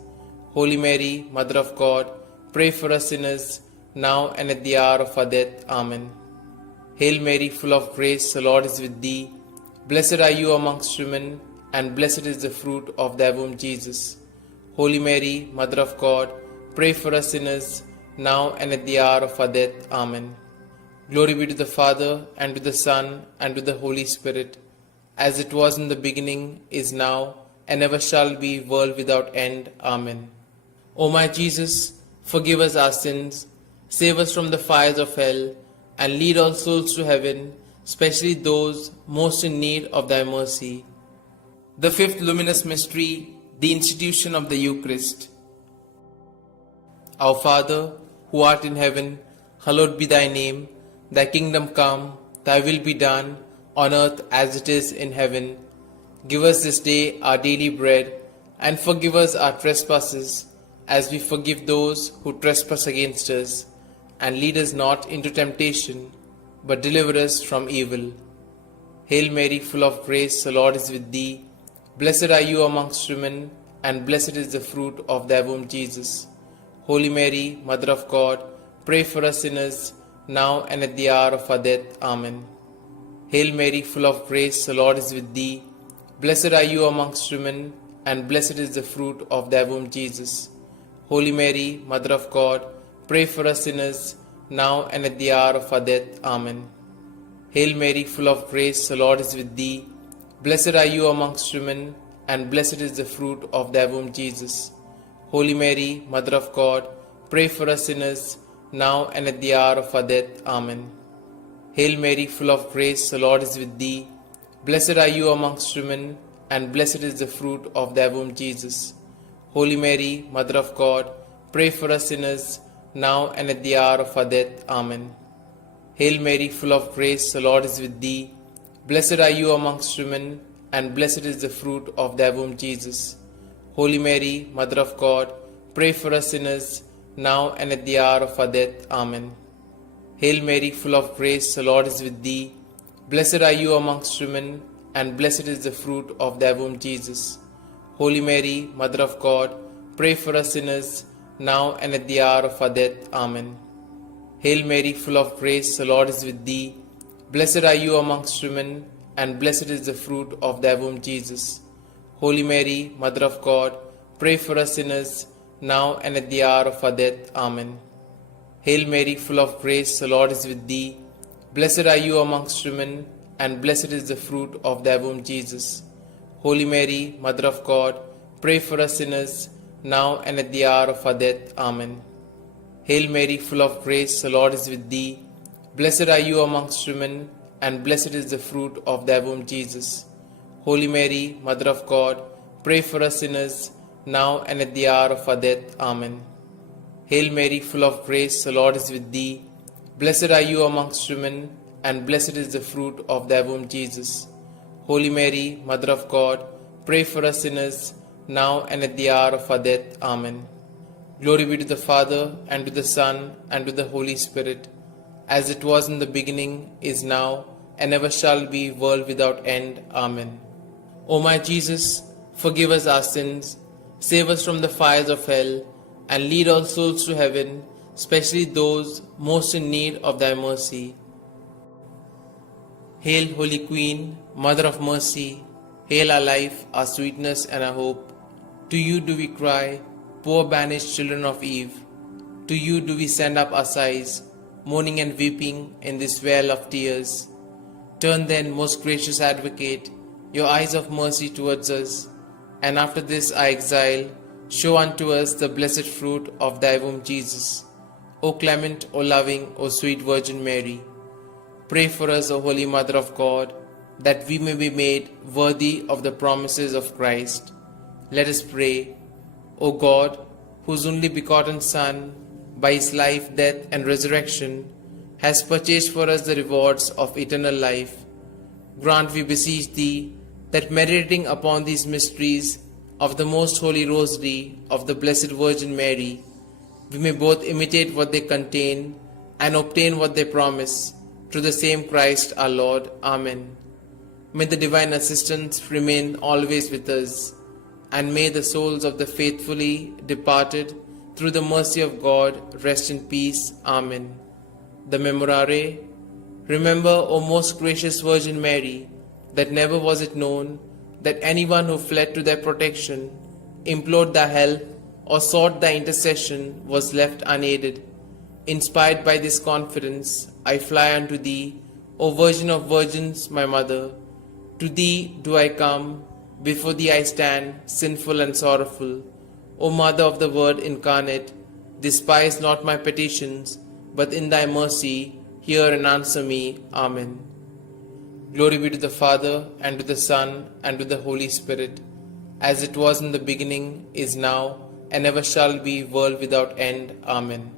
Holy Mary, Mother of God, pray for us sinners, now and at the hour of our death. Amen. Hail Mary, full of grace, the Lord is with thee. Blessed are you amongst women, and blessed is the fruit of thy womb, Jesus. Holy Mary, Mother of God, pray for us sinners, now and at the hour of our death. Amen. Glory be to the Father, and to the Son, and to the Holy Spirit, as it was in the beginning, is now, and ever shall be, world without end. Amen. O my Jesus, forgive us our sins, save us from the fires of hell, and lead all souls to heaven, especially those most in need of thy mercy. The fifth luminous mystery, the institution of the Eucharist. Our Father, who art in heaven, hallowed be thy name. Thy kingdom come, thy will be done, on earth as it is in heaven. Give us this day our daily bread, and forgive us our trespasses, as we forgive those who trespass against us. And lead us not into temptation, but deliver us from evil. Hail Mary, full of grace, the Lord is with thee. Blessed are you amongst women, and blessed is the fruit of thy womb, Jesus. Holy Mary, Mother of God, pray for us sinners, now and at the hour of our death. Amen. Hail Mary, full of grace, the Lord is with thee. Blessed are you amongst women, and blessed is the fruit of thy womb, Jesus. Holy Mary, Mother of God, pray for us sinners, now and at the hour of our death. Amen. Hail Mary, full of grace, the Lord is with thee. Blessed are you amongst women, and blessed is the fruit of thy womb, Jesus. Holy Mary, Mother of God, pray for us sinners, now and at the hour of our death. Amen. Hail Mary, full of grace, the Lord is with thee. Blessed are you amongst women, and blessed is the fruit of thy womb, Jesus. Holy Mary, Mother of God, pray for us sinners, now and at the hour of our death. Amen. Hail Mary, full of grace, the Lord is with thee. Blessed are you amongst women, and blessed is the fruit of thy womb, Jesus. Holy Mary, Mother of God, pray for us sinners, now and at the hour of our death. Amen. Hail Mary, full of grace, the Lord is with thee. Blessed are you amongst women, and blessed is the fruit of thy womb, Jesus. Holy Mary, Mother of God, pray for us sinners, now and at the hour of our death. Amen. Hail Mary, full of grace, the Lord is with thee. Blessed are you amongst women, and blessed is the fruit of thy womb, Jesus. Holy Mary, Mother of God, pray for us sinners, now and at the hour of our death. Amen. Hail Mary, full of grace, the Lord is with thee. Blessed are you amongst women, and blessed is the fruit of thy womb, Jesus. Holy Mary, Mother of God, pray for us sinners, now and at the hour of our death. Amen. Hail Mary, full of grace, the Lord is with thee. Blessed are you amongst women, and blessed is the fruit of thy womb, Jesus. Holy Mary, Mother of God, pray for us sinners, now and at the hour of our death. Amen. Hail Mary, full of grace, the Lord is with thee. Blessed are you amongst women, and blessed is the fruit of thy womb, Jesus. Holy Mary, Mother of God, pray for us sinners, now and at the hour of our death. Amen. Glory be to the Father, and to the Son, and to the Holy Spirit, as it was in the beginning, is now, and ever shall be, world without end. Amen. O my Jesus, forgive us our sins, save us from the fires of hell, and lead all souls to heaven, especially those most in need of thy mercy. Hail, Holy Queen, Mother of Mercy, hail our life, our sweetness, and our hope. To you do we cry, poor banished children of Eve. To you do we send up our sighs, mourning and weeping in this vale of tears. Turn then, most gracious Advocate, your eyes of mercy towards us, and after this our exile, show unto us the blessed fruit of thy womb, Jesus. O clement, O loving, O sweet Virgin Mary, pray for us, O Holy Mother of God, that we may be made worthy of the promises of Christ. Let us pray. O God, whose only begotten Son, by his life, death, and resurrection, has purchased for us the rewards of eternal life, grant, we beseech thee, that meditating upon these mysteries of the most holy Rosary of the Blessed Virgin Mary, we may both imitate what they contain and obtain what they promise, through the same Christ our Lord. Amen. May the divine assistance remain always with us, and may the souls of the faithfully departed, through the mercy of God, rest in peace. Amen. The Memorare. Remember, O most gracious Virgin Mary, that never was it known that anyone who fled to thy protection, implored thy help, or sought thy intercession was left unaided. Inspired by this confidence, I fly unto thee, O Virgin of Virgins, my Mother. To thee do I come, before thee I stand, sinful and sorrowful. O Mother of the Word incarnate, despise not my petitions, but in thy mercy hear and answer me. Amen. Glory be to the Father, and to the Son, and to the Holy Spirit, as it was in the beginning, is now, and ever shall be, world without end. Amen.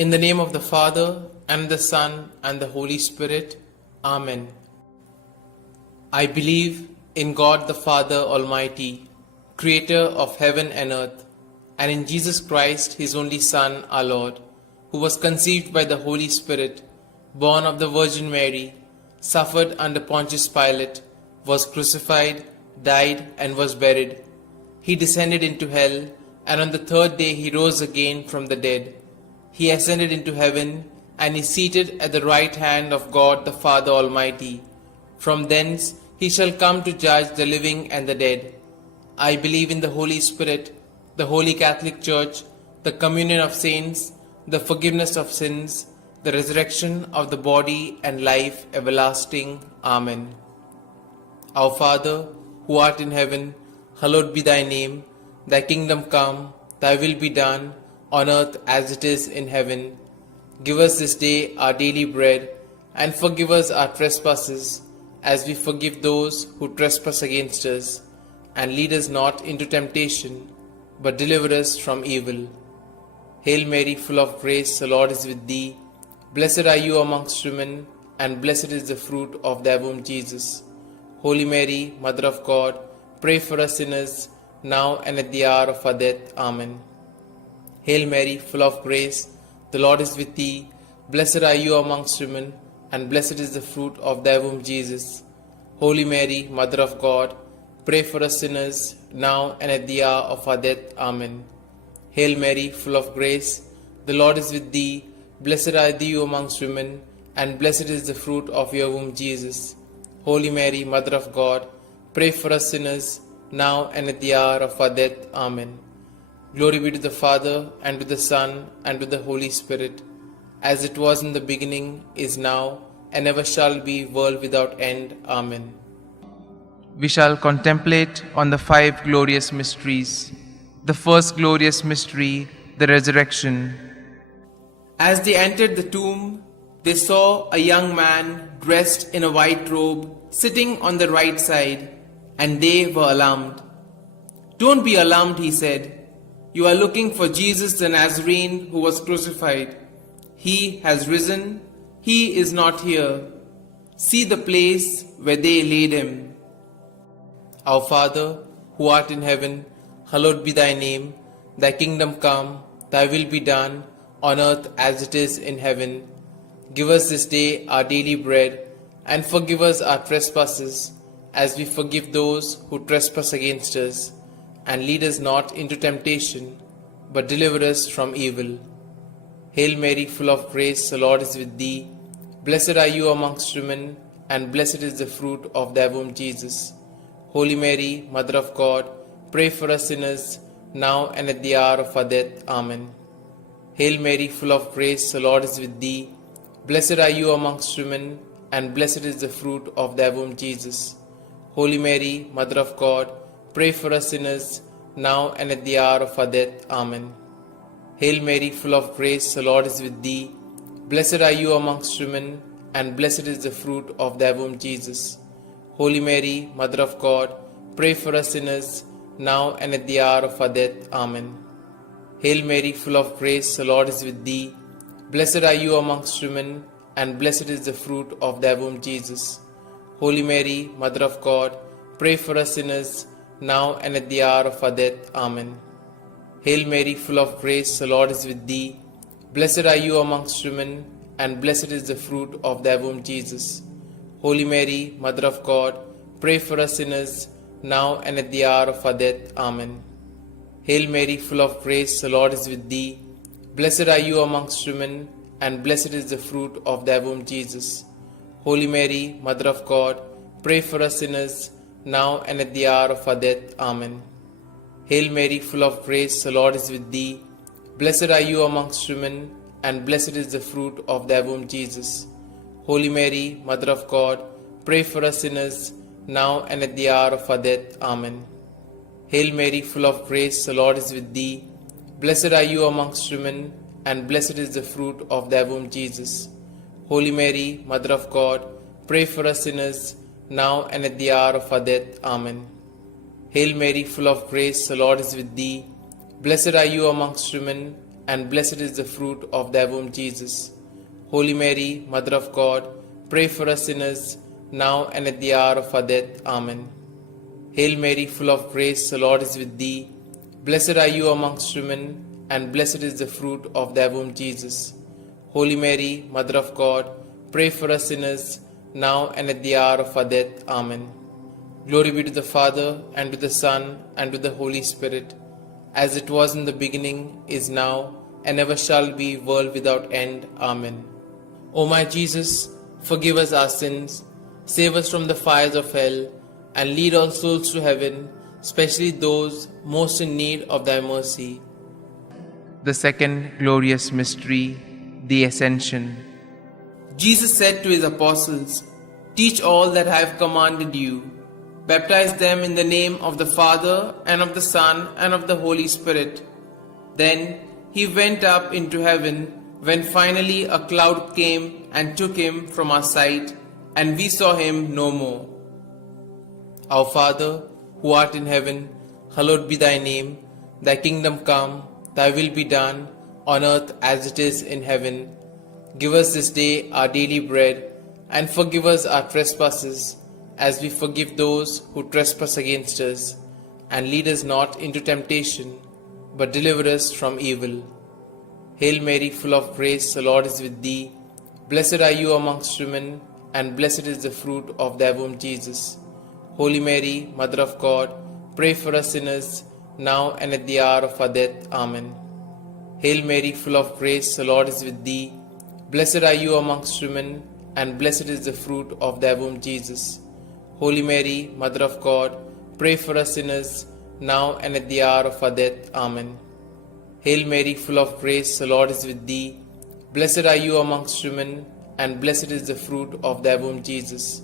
In the name of the Father, and the Son, and the Holy Spirit. Amen. I believe in God the Father Almighty, Creator of heaven and earth, and in Jesus Christ, His only Son, our Lord, who was conceived by the Holy Spirit, born of the Virgin Mary, suffered under Pontius Pilate, was crucified, died, and was buried. He descended into hell, and on the third day He rose again from the dead. He ascended into heaven, and is seated at the right hand of God the Father Almighty. From thence He shall come to judge the living and the dead. I believe in the Holy Spirit, the Holy Catholic Church, the communion of saints, the forgiveness of sins, the resurrection of the body, and life everlasting. Amen. Our Father, who art in heaven, hallowed be thy name. Thy kingdom come, thy will be done, on earth as it is in heaven. Give us this day our daily bread, and forgive us our trespasses, as we forgive those who trespass against us. And lead us not into temptation, but deliver us from evil. Hail Mary, full of grace, the Lord is with thee. Blessed are you amongst women, and blessed is the fruit of thy womb, Jesus. Holy Mary, Mother of God, pray for us sinners, now and at the hour of our death. Amen. Hail Mary, full of grace, the Lord is with thee. Blessed are you amongst women, and blessed is the fruit of thy womb, Jesus. Holy Mary, Mother of God, pray for us sinners, now and at the hour of our death. Amen. Hail Mary, full of grace, the Lord is with thee. Blessed are thou amongst women, and blessed is the fruit of your womb, Jesus. Holy Mary, Mother of God, pray for us sinners, now and at the hour of our death. Amen. Glory be to the Father, and to the Son, and to the Holy Spirit, as it was in the beginning, is now, and ever shall be, world without end. Amen. We shall contemplate on the 5 glorious mysteries. The first glorious mystery, the resurrection. As they entered the tomb, they saw a young man dressed in a white robe sitting on the right side, and they were alarmed. "Don't be alarmed," he said. "You are looking for Jesus the Nazarene who was crucified. He has risen. He is not here. See the place where they laid him." Our Father, who art in heaven, hallowed be thy name. Thy kingdom come, thy will be done, on earth as it is in heaven. Give us this day our daily bread, and forgive us our trespasses, as we forgive those who trespass against us. And lead us not into temptation, but deliver us from evil. Hail Mary, full of grace, the Lord is with thee. Blessed are you amongst women, and blessed is the fruit of thy womb, Jesus. Holy Mary, Mother of God, pray for us sinners, now and at the hour of our death. Amen. Hail Mary, full of grace, the Lord is with thee. Blessed are you amongst women, and blessed is the fruit of thy womb, Jesus. Holy Mary, Mother of God, pray for us sinners, now and at the hour of our death. Amen. Hail Mary, full of grace, the Lord is with thee. Blessed are you amongst women, and blessed is the fruit of thy womb, Jesus. Holy Mary, Mother of God, pray for us sinners, now and at the hour of our death. Amen. Hail Mary, full of grace, the Lord is with thee. Blessed are you amongst women, and blessed is the fruit of thy womb, Jesus. Holy Mary, Mother of God, pray for us sinners, now and at the hour of our death. Amen. Hail Mary, full of grace, the Lord is with thee. Blessed are you amongst women, and blessed is the fruit of thy womb, Jesus. Holy Mary, Mother of God, pray for us sinners, now and at the hour of our death. Amen. Hail Mary, full of grace, the Lord is with thee. Blessed are you amongst women, and blessed is the fruit of thy womb, Jesus. Holy Mary, Mother of God, pray for us sinners, now and at the hour of our death. Amen. Hail Mary, full of grace, the Lord is with thee. Blessed are you amongst women, and blessed is the fruit of thy womb, Jesus. Holy Mary, Mother of God, pray for us sinners, now and at the hour of our death. Amen. Hail Mary, full of grace, the Lord is with thee. Blessed are you amongst women, and blessed is the fruit of thy womb, Jesus. Holy Mary, Mother of God, pray for us sinners, now and at the hour of our death. Amen. Hail Mary, full of grace, the Lord is with thee. Blessed are you amongst women, and blessed is the fruit of thy womb, Jesus. Holy Mary, Mother of God, pray for us sinners, now and at the hour of our death. Amen. Hail Mary, full of grace, the Lord is with thee. Blessed are you amongst women, and blessed is the fruit of thy womb, Jesus. Holy Mary, Mother of God, pray for us sinners, now and at the hour of our death. Amen. Glory be to the Father, and to the Son, and to the Holy Spirit, as it was in the beginning, is now, and ever shall be, world without end. Amen. O my Jesus, forgive us our sins, save us from the fires of hell, and lead all souls to heaven, especially those most in need of thy mercy. The second glorious mystery, the Ascension. Jesus said to his apostles, "Teach all that I have commanded you. Baptize them in the name of the Father, and of the Son, and of the Holy Spirit." Then he went up into heaven, when finally a cloud came and took him from our sight, and we saw him no more. Our Father, who art in heaven, hallowed be thy name. Thy kingdom come, thy will be done, on earth as it is in heaven. Give us this day our daily bread, and forgive us our trespasses, as we forgive those who trespass against us. And lead us not into temptation, but deliver us from evil. Hail Mary, full of grace, the Lord is with thee. Blessed are you amongst women, and blessed is the fruit of thy womb, Jesus. Holy Mary, Mother of God, pray for us sinners, now and at the hour of our death. Amen. Hail Mary, full of grace, the Lord is with thee. Blessed are you amongst women, and blessed is the fruit of thy womb, Jesus. Holy Mary, Mother of God, pray for us sinners, now and at the hour of our death. Amen. Hail Mary, full of grace, the Lord is with thee. Blessed are you amongst women, and blessed is the fruit of thy womb, Jesus.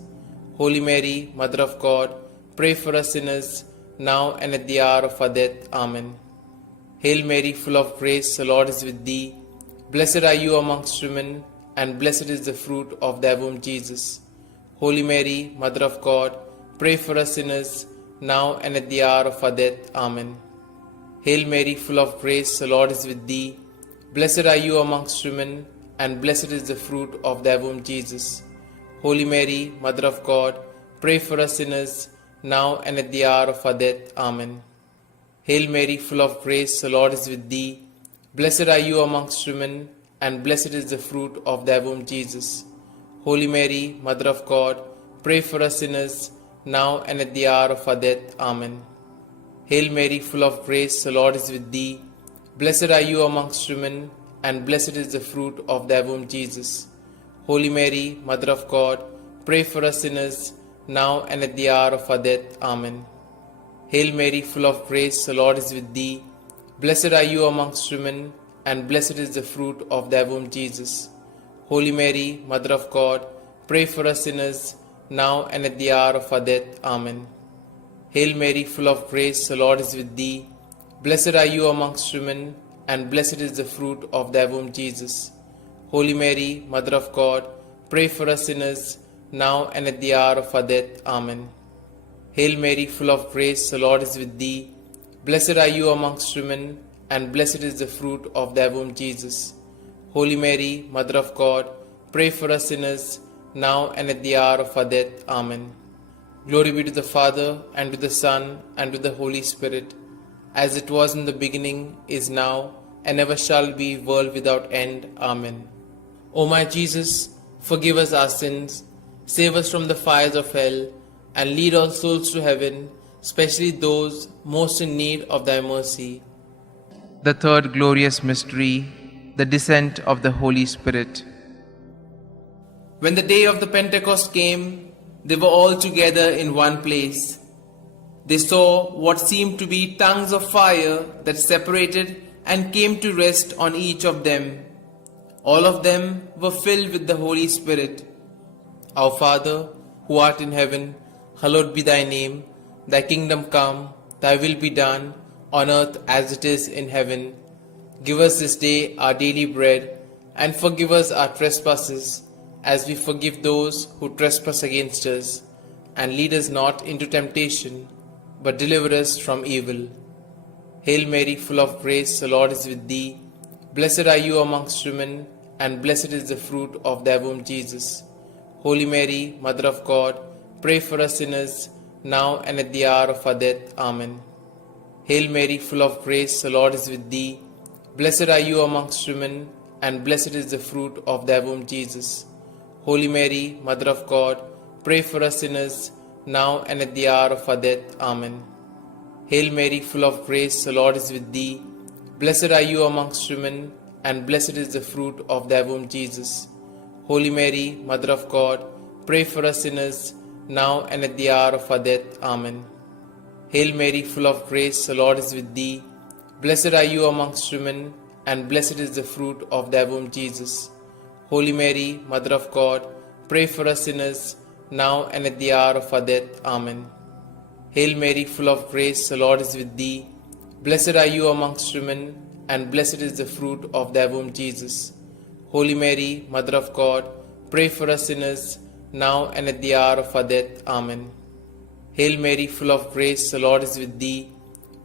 Holy Mary, Mother of God, pray for us sinners, now and at the hour of our death. Amen. Hail Mary, full of grace, the Lord is with thee. Blessed are you amongst women, and blessed is the fruit of thy womb, Jesus. Holy Mary, Mother of God, pray for us sinners, now and at the hour of our death. Amen. Hail Mary, full of grace, the Lord is with thee. Blessed are you amongst women, and blessed is the fruit of thy womb, Jesus. Holy Mary, Mother of God, pray for us sinners, now and at the hour of our death. Amen. Hail Mary, full of grace, the Lord is with thee. Blessed are you amongst women, and blessed is the fruit of thy womb, Jesus. Holy Mary, Mother of God, pray for us sinners, now and at the hour of our death. Amen. Hail Mary, full of grace, the Lord is with thee. Blessed are you amongst women, and blessed is the fruit of thy womb, Jesus. Holy Mary, Mother of God, pray for us sinners, now and at the hour of our death. Amen. Hail Mary, full of grace, the Lord is with thee. Blessed are you amongst women, and blessed is the fruit of thy womb, Jesus. Holy Mary, Mother of God, pray for us sinners, now and at the hour of our death. Amen. Hail Mary, full of grace, the Lord is with thee. Blessed are you amongst women, and blessed is the fruit of thy womb, Jesus. Holy Mary, Mother of God, pray for us sinners, now and at the hour of our death. Amen. Hail Mary, full of grace, the Lord is with thee. Blessed are you amongst women, and blessed is the fruit of thy womb, Jesus. Holy Mary, Mother of God, pray for us sinners, now and at the hour of our death. Amen. Glory be to the Father, and to the Son, and to the Holy Spirit, as it was in the beginning, is now, and ever shall be, world without end. Amen. O my Jesus, forgive us our sins, save us from the fires of hell, and lead all souls to heaven, especially those most in need of thy mercy. The third glorious mystery, the descent of the Holy Spirit. When the day of the Pentecost came, they were all together in one place. They saw what seemed to be tongues of fire that separated and came to rest on each of them. All of them were filled with the Holy Spirit. Our Father, who art in heaven, hallowed be thy name. Thy kingdom come, thy will be done, on earth as it is in heaven. Give us this day our daily bread, and forgive us our trespasses, as we forgive those who trespass against us. And lead us not into temptation, but deliver us from evil. Hail Mary, full of grace, the Lord is with thee. Blessed are you amongst women, and blessed is the fruit of thy womb, Jesus. Holy Mary, Mother of God, pray for us sinners, now and at the hour of our death. Amen. Hail Mary, full of grace, the Lord is with thee. Blessed are you amongst women, and blessed is the fruit of thy womb, Jesus. Holy Mary, Mother of God, pray for us sinners, now and at the hour of our death. Amen. Hail Mary, full of grace, the Lord is with thee. Blessed are you amongst women, and blessed is the fruit of thy womb, Jesus. Holy Mary, Mother of God, pray for us sinners, now and at the hour of our death. Amen. Hail Mary, full of grace, the Lord is with thee. Blessed are you amongst women, and blessed is the fruit of thy womb, Jesus. Holy Mary, Mother of God, pray for us sinners, now and at the hour of our death. Amen. Hail Mary, full of grace, the Lord is with thee. Blessed are you amongst women, and blessed is the fruit of thy womb, Jesus. Holy Mary, Mother of God, pray for us sinners, now and at the hour of our death. Amen. Hail Mary, full of grace, the Lord is with thee.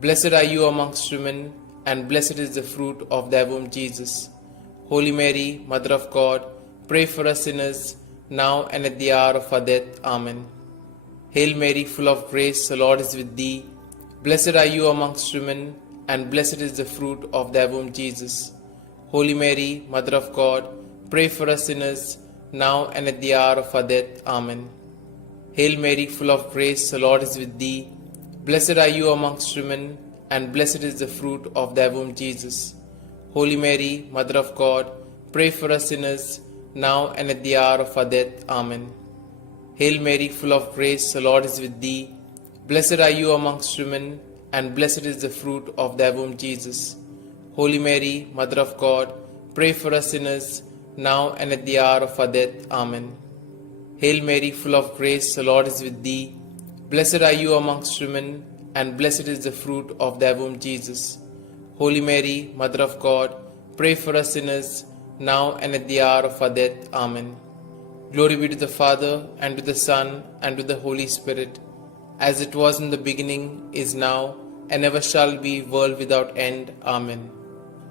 Blessed are you amongst women, and blessed is the fruit of thy womb, Jesus. Holy Mary, Mother of God, pray for us sinners, now and at the hour of our death. Amen. Hail Mary, full of grace, the Lord is with thee. Blessed are you amongst women, and blessed is the fruit of thy womb, Jesus. Holy Mary, Mother of God, pray for us sinners, now and at the hour of our death. Amen. Hail Mary, full of grace, the Lord is with thee. Blessed are you amongst women, and blessed is the fruit of thy womb, Jesus. Holy Mary, Mother of God, pray for us sinners, now and at the hour of our death. Amen. Hail Mary, full of grace, the Lord is with thee. Blessed are you amongst women, and blessed is the fruit of thy womb, Jesus. Holy Mary, Mother of God, pray for us sinners, now and at the hour of our death. Amen. Hail Mary, full of grace, the Lord is with thee. Blessed are you amongst women, and blessed is the fruit of thy womb, Jesus. Holy Mary, Mother of God, pray for us sinners, now and at the hour of our death. Amen. Glory be to the Father, and to the Son, and to the Holy Spirit, as it was in the beginning, is now, and ever shall be, world without end. Amen.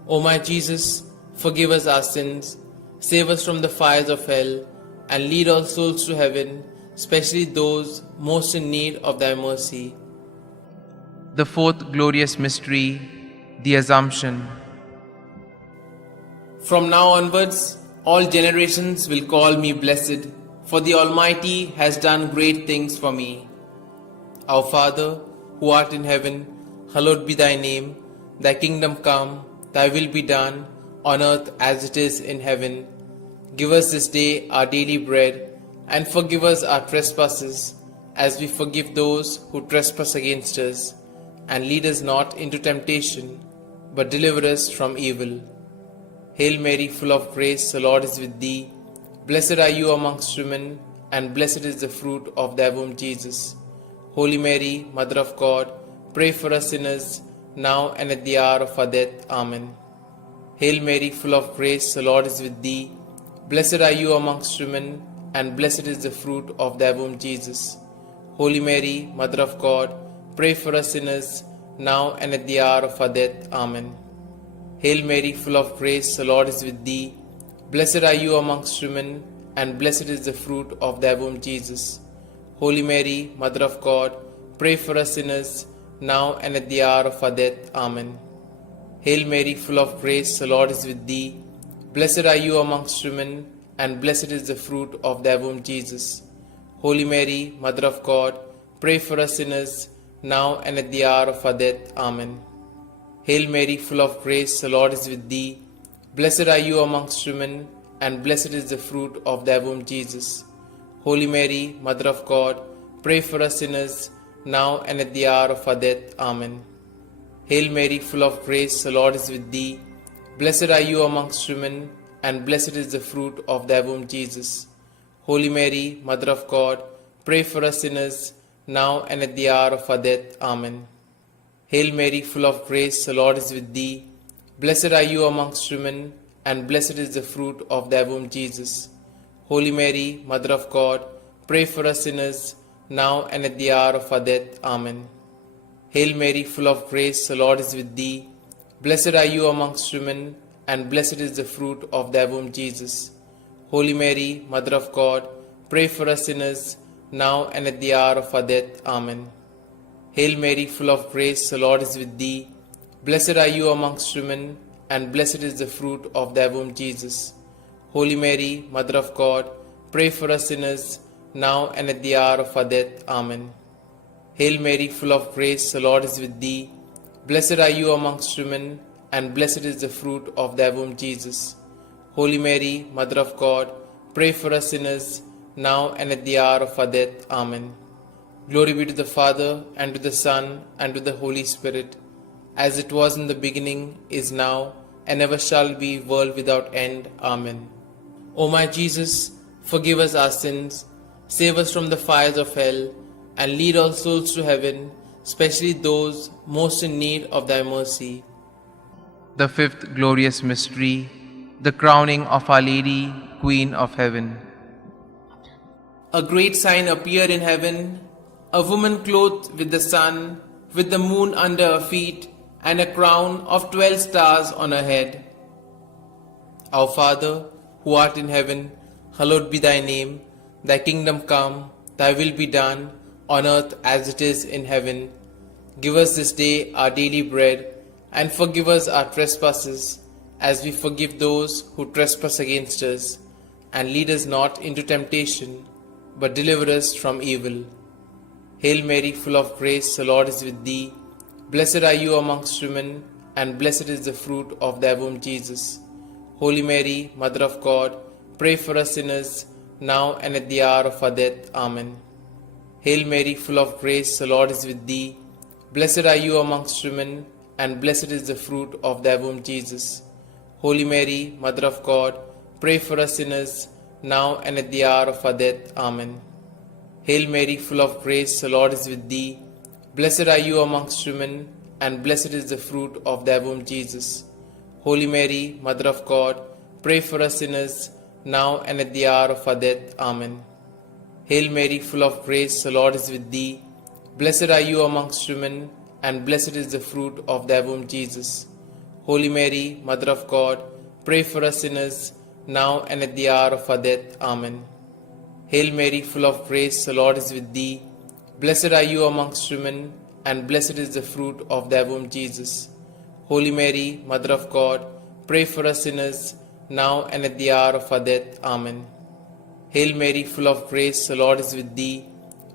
O my Jesus, forgive us our sins, save us from the fires of hell, and lead all souls to heaven, especially those most in need of thy mercy. The fourth glorious mystery, the Assumption. From now onwards, all generations will call me blessed, for the Almighty has done great things for me. Our Father, who art in heaven, hallowed be thy name. Thy kingdom come, thy will be done, on earth as it is in heaven. Give us this day our daily bread, and forgive us our trespasses, as we forgive those who trespass against us. And lead us not into temptation, but deliver us from evil. Hail Mary, full of grace, the Lord is with thee. Blessed are you amongst women, and blessed is the fruit of thy womb, Jesus. Holy Mary, Mother of God, pray for us sinners, now and at the hour of our death. Amen. Hail Mary, full of grace, the Lord is with thee. Blessed are you amongst women, and blessed is the fruit of thy womb, Jesus. Holy Mary, Mother of God, pray for us sinners, now and at the hour of our death. Amen. Hail Mary, full of grace, the Lord is with thee. Blessed are you amongst women, and blessed is the fruit of thy womb, Jesus. Holy Mary, Mother of God, pray for us sinners, now and at the hour of our death. Amen. Hail Mary, full of grace, the Lord is with thee. Blessed are you amongst women, and blessed is the fruit of thy womb, Jesus. Holy Mary, Mother of God, pray for us sinners, now and at the hour of our death. Amen. Hail Mary, full of grace, the Lord is with thee. Blessed are you amongst women, and blessed is the fruit of thy womb, Jesus. Holy Mary, Mother of God, pray for us sinners, now and at the hour of our death. Amen. Hail Mary, full of grace, the Lord is with thee. Blessed are you amongst women, and blessed is the fruit of thy womb, Jesus. Holy Mary, Mother of God, pray for us sinners, now and at the hour of our death. Amen. Hail Mary, full of grace, the Lord is with thee. Blessed are you amongst women, and blessed is the fruit of thy womb, Jesus. Holy Mary, Mother of God, pray for us sinners, now and at the hour of our death. Amen. Hail Mary, full of grace, the Lord is with thee. Blessed are you amongst women, and blessed is the fruit of thy womb, Jesus. Holy Mary, Mother of God, pray for us sinners, now and at the hour of our death. Amen. Hail Mary, full of grace, the Lord is with thee. Blessed are you amongst women, and blessed is the fruit of thy womb, Jesus. Holy Mary, Mother of God, pray for us sinners, now and at the hour of our death. Amen. Hail Mary, full of grace, the Lord is with thee. Blessed are you amongst women, and blessed is the fruit of thy womb, Jesus. Holy Mary, Mother of God, pray for us sinners, now and at the hour of our death. Amen. Glory be to the Father, and to the Son, and to the Holy Spirit, as it was in the beginning, is now, and ever shall be, world without end. Amen. O my Jesus, forgive us our sins, save us from the fires of hell, and lead all souls to heaven, especially those most in need of thy mercy. The fifth glorious mystery, the crowning of Our Lady, Queen of Heaven. A great sign appeared in heaven, a woman clothed with the sun, with the moon under her feet, and a crown of 12 stars on her head. Our Father, who art in heaven, hallowed be thy name. Thy kingdom come, thy will be done, on earth as it is in heaven. Give us this day our daily bread, and forgive us our trespasses, as we forgive those who trespass against us. And lead us not into temptation, but deliver us from evil. Hail Mary, full of grace, the Lord is with thee. Blessed are you amongst women, and blessed is the fruit of thy womb, Jesus. Holy Mary, Mother of God, pray for us sinners, now and at the hour of our death. Amen. Hail Mary, full of grace, the Lord is with thee. Blessed are you amongst women, and blessed is the fruit of thy womb, Jesus. Holy Mary, Mother of God, pray for us sinners, now and at the hour of our death. Amen. Hail Mary, full of grace, the Lord is with thee. Blessed are you amongst women, and blessed is the fruit of thy womb, Jesus. Holy Mary, Mother of God, pray for us sinners, now and at the hour of our death. Amen. Hail Mary, full of grace, the Lord is with thee. Blessed are you amongst women, and blessed is the fruit of thy womb, Jesus. Holy Mary, Mother of God, pray for us sinners, now and at the hour of our death. Amen. Hail Mary, full of grace, the Lord is with thee. Blessed are you amongst women, and blessed is the fruit of thy womb, Jesus. Holy Mary, Mother of God, pray for us sinners, now and at the hour of our death. Amen. Hail Mary, full of grace, the Lord is with thee.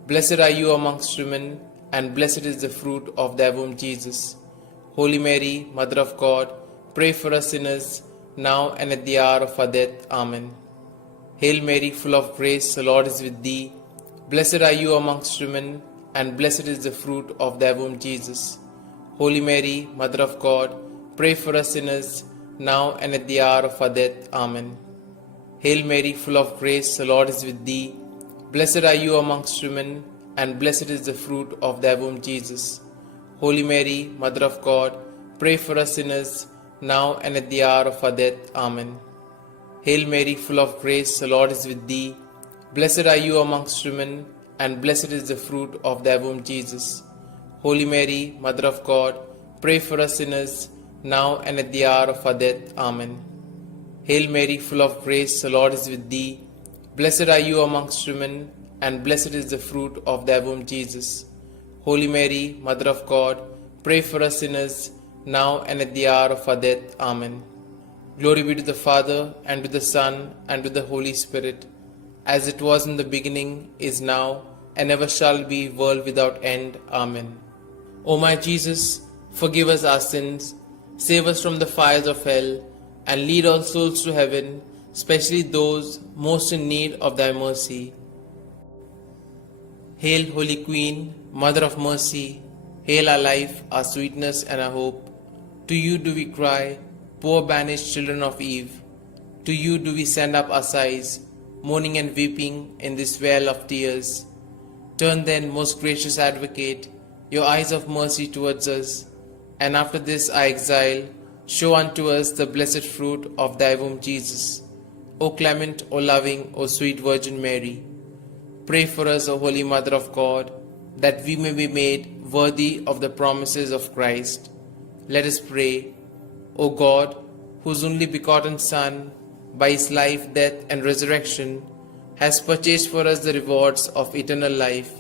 Blessed are you amongst women, and blessed is the fruit of thy womb, Jesus. Holy Mary, Mother of God, pray for us sinners, now and at the hour of our death. Amen. Hail Mary, full of grace, the Lord is with thee. Blessed are you amongst women, and blessed is the fruit of thy womb, Jesus. Holy Mary, Mother of God, pray for us sinners, now and at the hour of our death. Amen. Hail Mary, full of grace, the Lord is with thee. Blessed are you amongst women, and blessed is the fruit of thy womb, Jesus. Holy Mary, Mother of God, pray for us sinners, now and at the hour of our death. Amen. Hail Mary, full of grace, the Lord is with thee. Blessed are you amongst women, and blessed is the fruit of thy womb, Jesus. Holy Mary, Mother of God, pray for us sinners, now and at the hour of our death. Amen. Hail Mary, full of grace, the Lord is with thee. Blessed are you amongst women, and blessed is the fruit of thy womb, Jesus. Holy Mary, Mother of God, pray for us sinners, now and at the hour of our death. Amen. Glory be to the Father, and to the Son, and to the Holy Spirit, as it was in the beginning, is now, and ever shall be, world without end. Amen. O my Jesus, forgive us our sins, save us from the fires of hell, and lead all souls to heaven, especially those most in need of thy mercy. Hail, Holy Queen, Mother of Mercy, hail our life, our sweetness, and our hope. To you do we cry, poor banished children of Eve. To you do we send up our sighs, mourning and weeping in this vale of tears. Turn then, most gracious Advocate, your eyes of mercy towards us, and after this our exile, show unto us the blessed fruit of thy womb, Jesus. O clement, O loving, O sweet Virgin Mary, pray for us, O Holy Mother of God, that we may be made worthy of the promises of Christ. Let us pray. O God, whose only begotten Son, by his life, death, and resurrection, has purchased for us the rewards of eternal life,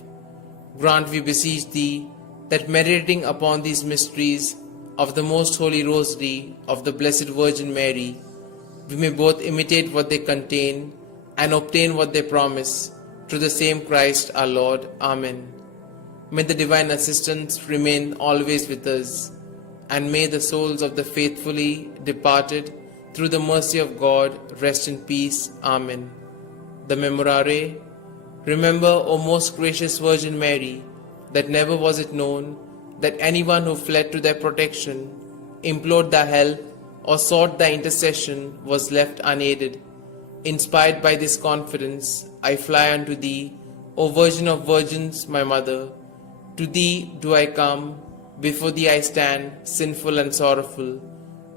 grant, we beseech thee, that meditating upon these mysteries of the most holy Rosary of the Blessed Virgin Mary, we may both imitate what they contain and obtain what they promise, through the same Christ our Lord. Amen. May the divine assistance remain always with us, and may the souls of the faithfully departed, through the mercy of God, rest in peace. Amen. The Memorare. Remember, O most gracious Virgin Mary, that never was it known that anyone who fled to thy protection, implored thy help, or sought thy intercession was left unaided. Inspired by this confidence, I fly unto thee, O Virgin of Virgins, my Mother. To thee do I come, before thee I stand, sinful and sorrowful.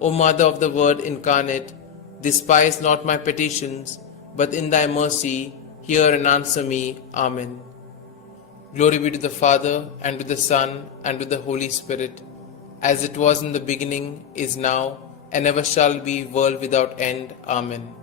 O Mother of the Word incarnate, despise not my petitions, but in thy mercy hear and answer me. Amen. Glory be to the Father, and to the Son, and to the Holy Spirit, as it was in the beginning, is now, and ever shall be, world without end. Amen.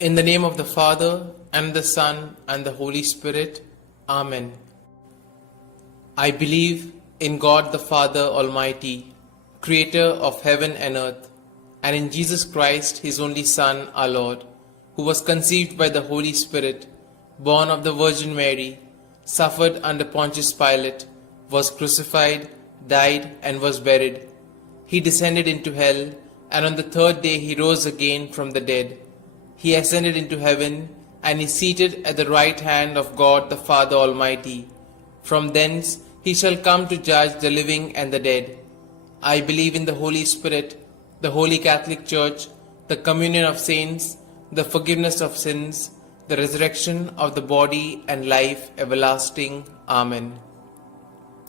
In the name of the Father, and the Son, and the Holy Spirit. Amen. I believe in God the Father Almighty, Creator of heaven and earth, and in Jesus Christ, His only Son, our Lord, who was conceived by the Holy Spirit, born of the Virgin Mary, suffered under Pontius Pilate, was crucified, died, and was buried. He descended into hell, and on the third day he rose again from the dead. He ascended into heaven, and is seated at the right hand of God the Father Almighty. From thence he shall come to judge the living and the dead. I believe in the Holy Spirit, the Holy Catholic Church, the communion of saints, the forgiveness of sins, the resurrection of the body, and life everlasting. Amen.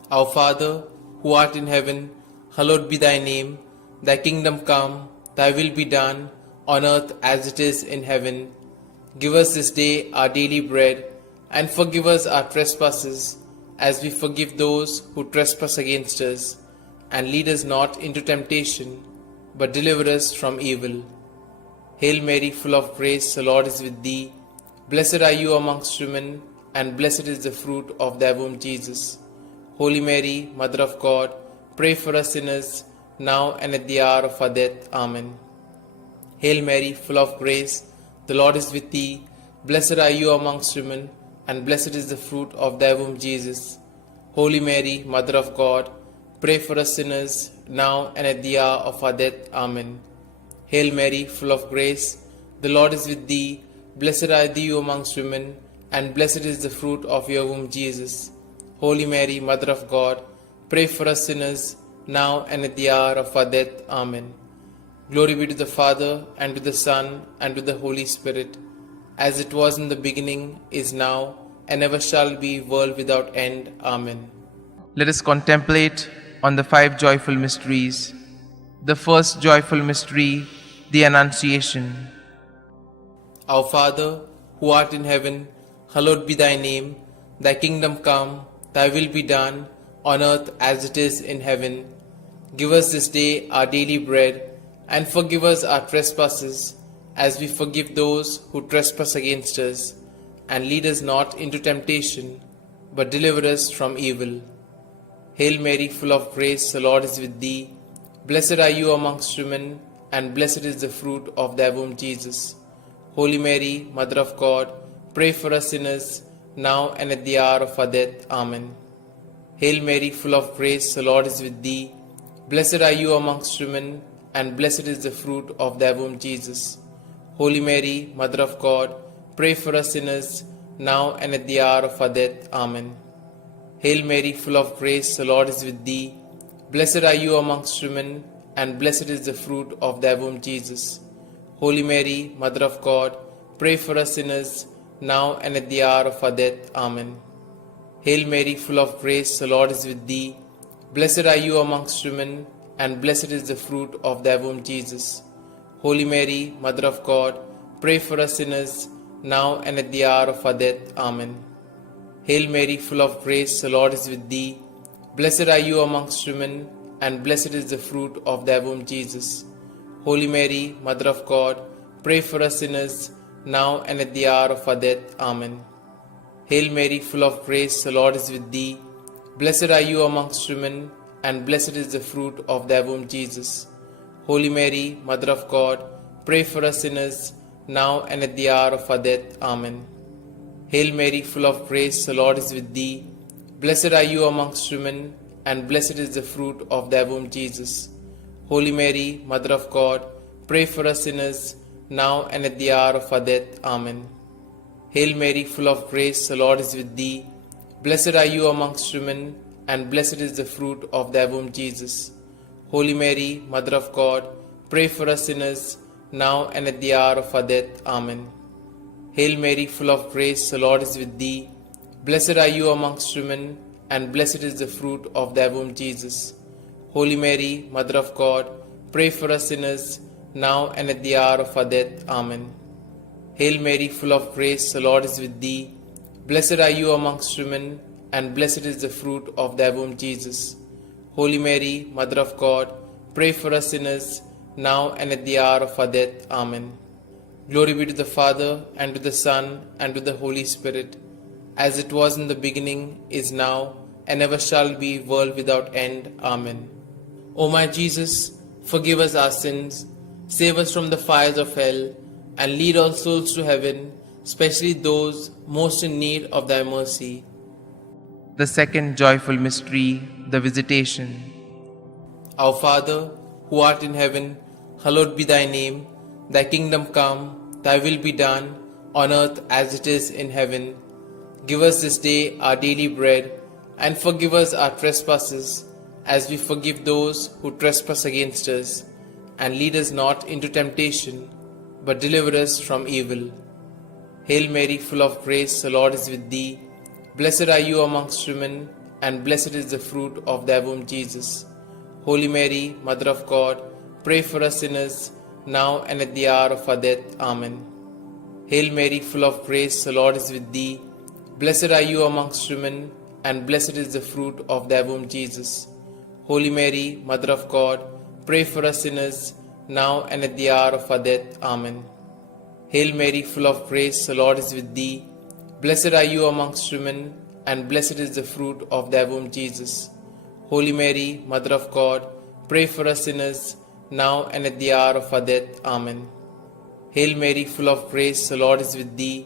Our Father, who art in heaven, hallowed be thy name. Thy kingdom come, thy will be done, on earth as it is in heaven. Give us this day our daily bread, and forgive us our trespasses, as we forgive those who trespass against us. And lead us not into temptation, but deliver us from evil. Hail Mary, full of grace, the Lord is with thee. Blessed are you amongst women, and blessed is the fruit of thy womb, Jesus. Holy Mary, Mother of God, pray for us sinners, now and at the hour of our death. Amen. Hail Mary, full of grace, the Lord is with thee. Blessed are you amongst women, and blessed is the fruit of thy womb, Jesus. Holy Mary, Mother of God, pray for us sinners, now and at the hour of our death. Amen. Hail Mary, full of grace, the Lord is with thee. Blessed are you amongst women, and blessed is the fruit of your womb, Jesus. Holy Mary, Mother of God, pray for us sinners, now and at the hour of our death. Amen. Glory be to the Father, and to the Son, and to the Holy Spirit, as it was in the beginning, is now, and ever shall be, world without end. Amen. Let us contemplate on the 5 joyful mysteries. The first joyful mystery, the Annunciation. Our Father, who art in heaven, hallowed be thy name. Thy kingdom come, thy will be done, on earth as it is in heaven. Give us this day our daily bread, and forgive us our trespasses, as we forgive those who trespass against us. And lead us not into temptation, but deliver us from evil. Hail Mary, full of grace, the Lord is with thee. Blessed are you amongst women, and blessed is the fruit of thy womb, Jesus. Holy Mary, Mother of God, pray for us sinners, now and at the hour of our death. Amen. Hail Mary, full of grace, the Lord is with thee. Blessed are you amongst women, and blessed is the fruit of thy womb, Jesus. Holy Mary, Mother of God, pray for us sinners, now and at the hour of our death. Amen. Hail Mary, full of grace, the Lord is with thee. Blessed are you amongst women, and blessed is the fruit of thy womb, Jesus. Holy Mary, Mother of God, pray for us sinners, now and at the hour of our death. Amen. Hail Mary, full of grace, the Lord is with thee. Blessed are you amongst women, and blessed is the fruit of thy womb, Jesus. Holy Mary, Mother of God, pray for us sinners, now and at the hour of our death. Amen. Hail Mary, full of grace, the Lord is with thee. Blessed are you amongst women, and blessed is the fruit of thy womb, Jesus. Holy Mary, Mother of God, pray for us sinners, now and at the hour of our death. Amen. Hail Mary, full of grace, the Lord is with thee. Blessed are you amongst women, and blessed is the fruit of thy womb, Jesus. Holy Mary, Mother of God, pray for us sinners, now and at the hour of our death. Amen. Hail Mary, full of grace, the Lord is with thee. Blessed are you amongst women, and blessed is the fruit of thy womb, Jesus. Holy Mary, Mother of God, pray for us sinners, now and at the hour of our death. Amen. Hail Mary, full of grace, the Lord is with thee. Blessed are you amongst women, and blessed is the fruit of thy womb, Jesus. Holy Mary, Mother of God, pray for us sinners, now and at the hour of our death. Amen. Hail Mary, full of grace, the Lord is with thee. Blessed are you amongst women, and blessed is the fruit of thy womb, Jesus. Holy Mary, Mother of God, pray for us sinners, now and at the hour of our death. Amen. Hail Mary, full of grace, the Lord is with thee. Blessed are you amongst women, and blessed is the fruit of thy womb, Jesus. Holy Mary, Mother of God, pray for us sinners, now and at the hour of our death. Amen. Glory be to the Father, and to the Son, and to the Holy Spirit, as it was in the beginning, is now, and ever shall be, world without end. Amen. O my Jesus, forgive us our sins, save us from the fires of hell, and lead all souls to heaven, especially those most in need of thy mercy. The second joyful mystery, the Visitation. Our Father, who art in heaven, hallowed be thy name. Thy kingdom come, thy will be done, on earth as it is in heaven. Give us this day our daily bread, and forgive us our trespasses, as we forgive those who trespass against us. And lead us not into temptation, but deliver us from evil. Hail Mary, full of grace, the Lord is with thee. Blessed are you amongst women, and blessed is the fruit of thy womb, Jesus. Holy Mary, Mother of God, pray for us sinners, now and at the hour of our death. Amen. Hail Mary, full of grace, the Lord is with thee. Blessed are you amongst women, and blessed is the fruit of thy womb, Jesus. Holy Mary, Mother of God, pray for us sinners, now and at the hour of our death. Amen. Hail Mary, full of grace, the Lord is with thee. Blessed are you amongst women, and blessed is the fruit of thy womb, Jesus. Holy Mary, Mother of God, pray for us sinners, now and at the hour of our death. Amen. Hail Mary, full of grace, the Lord is with thee.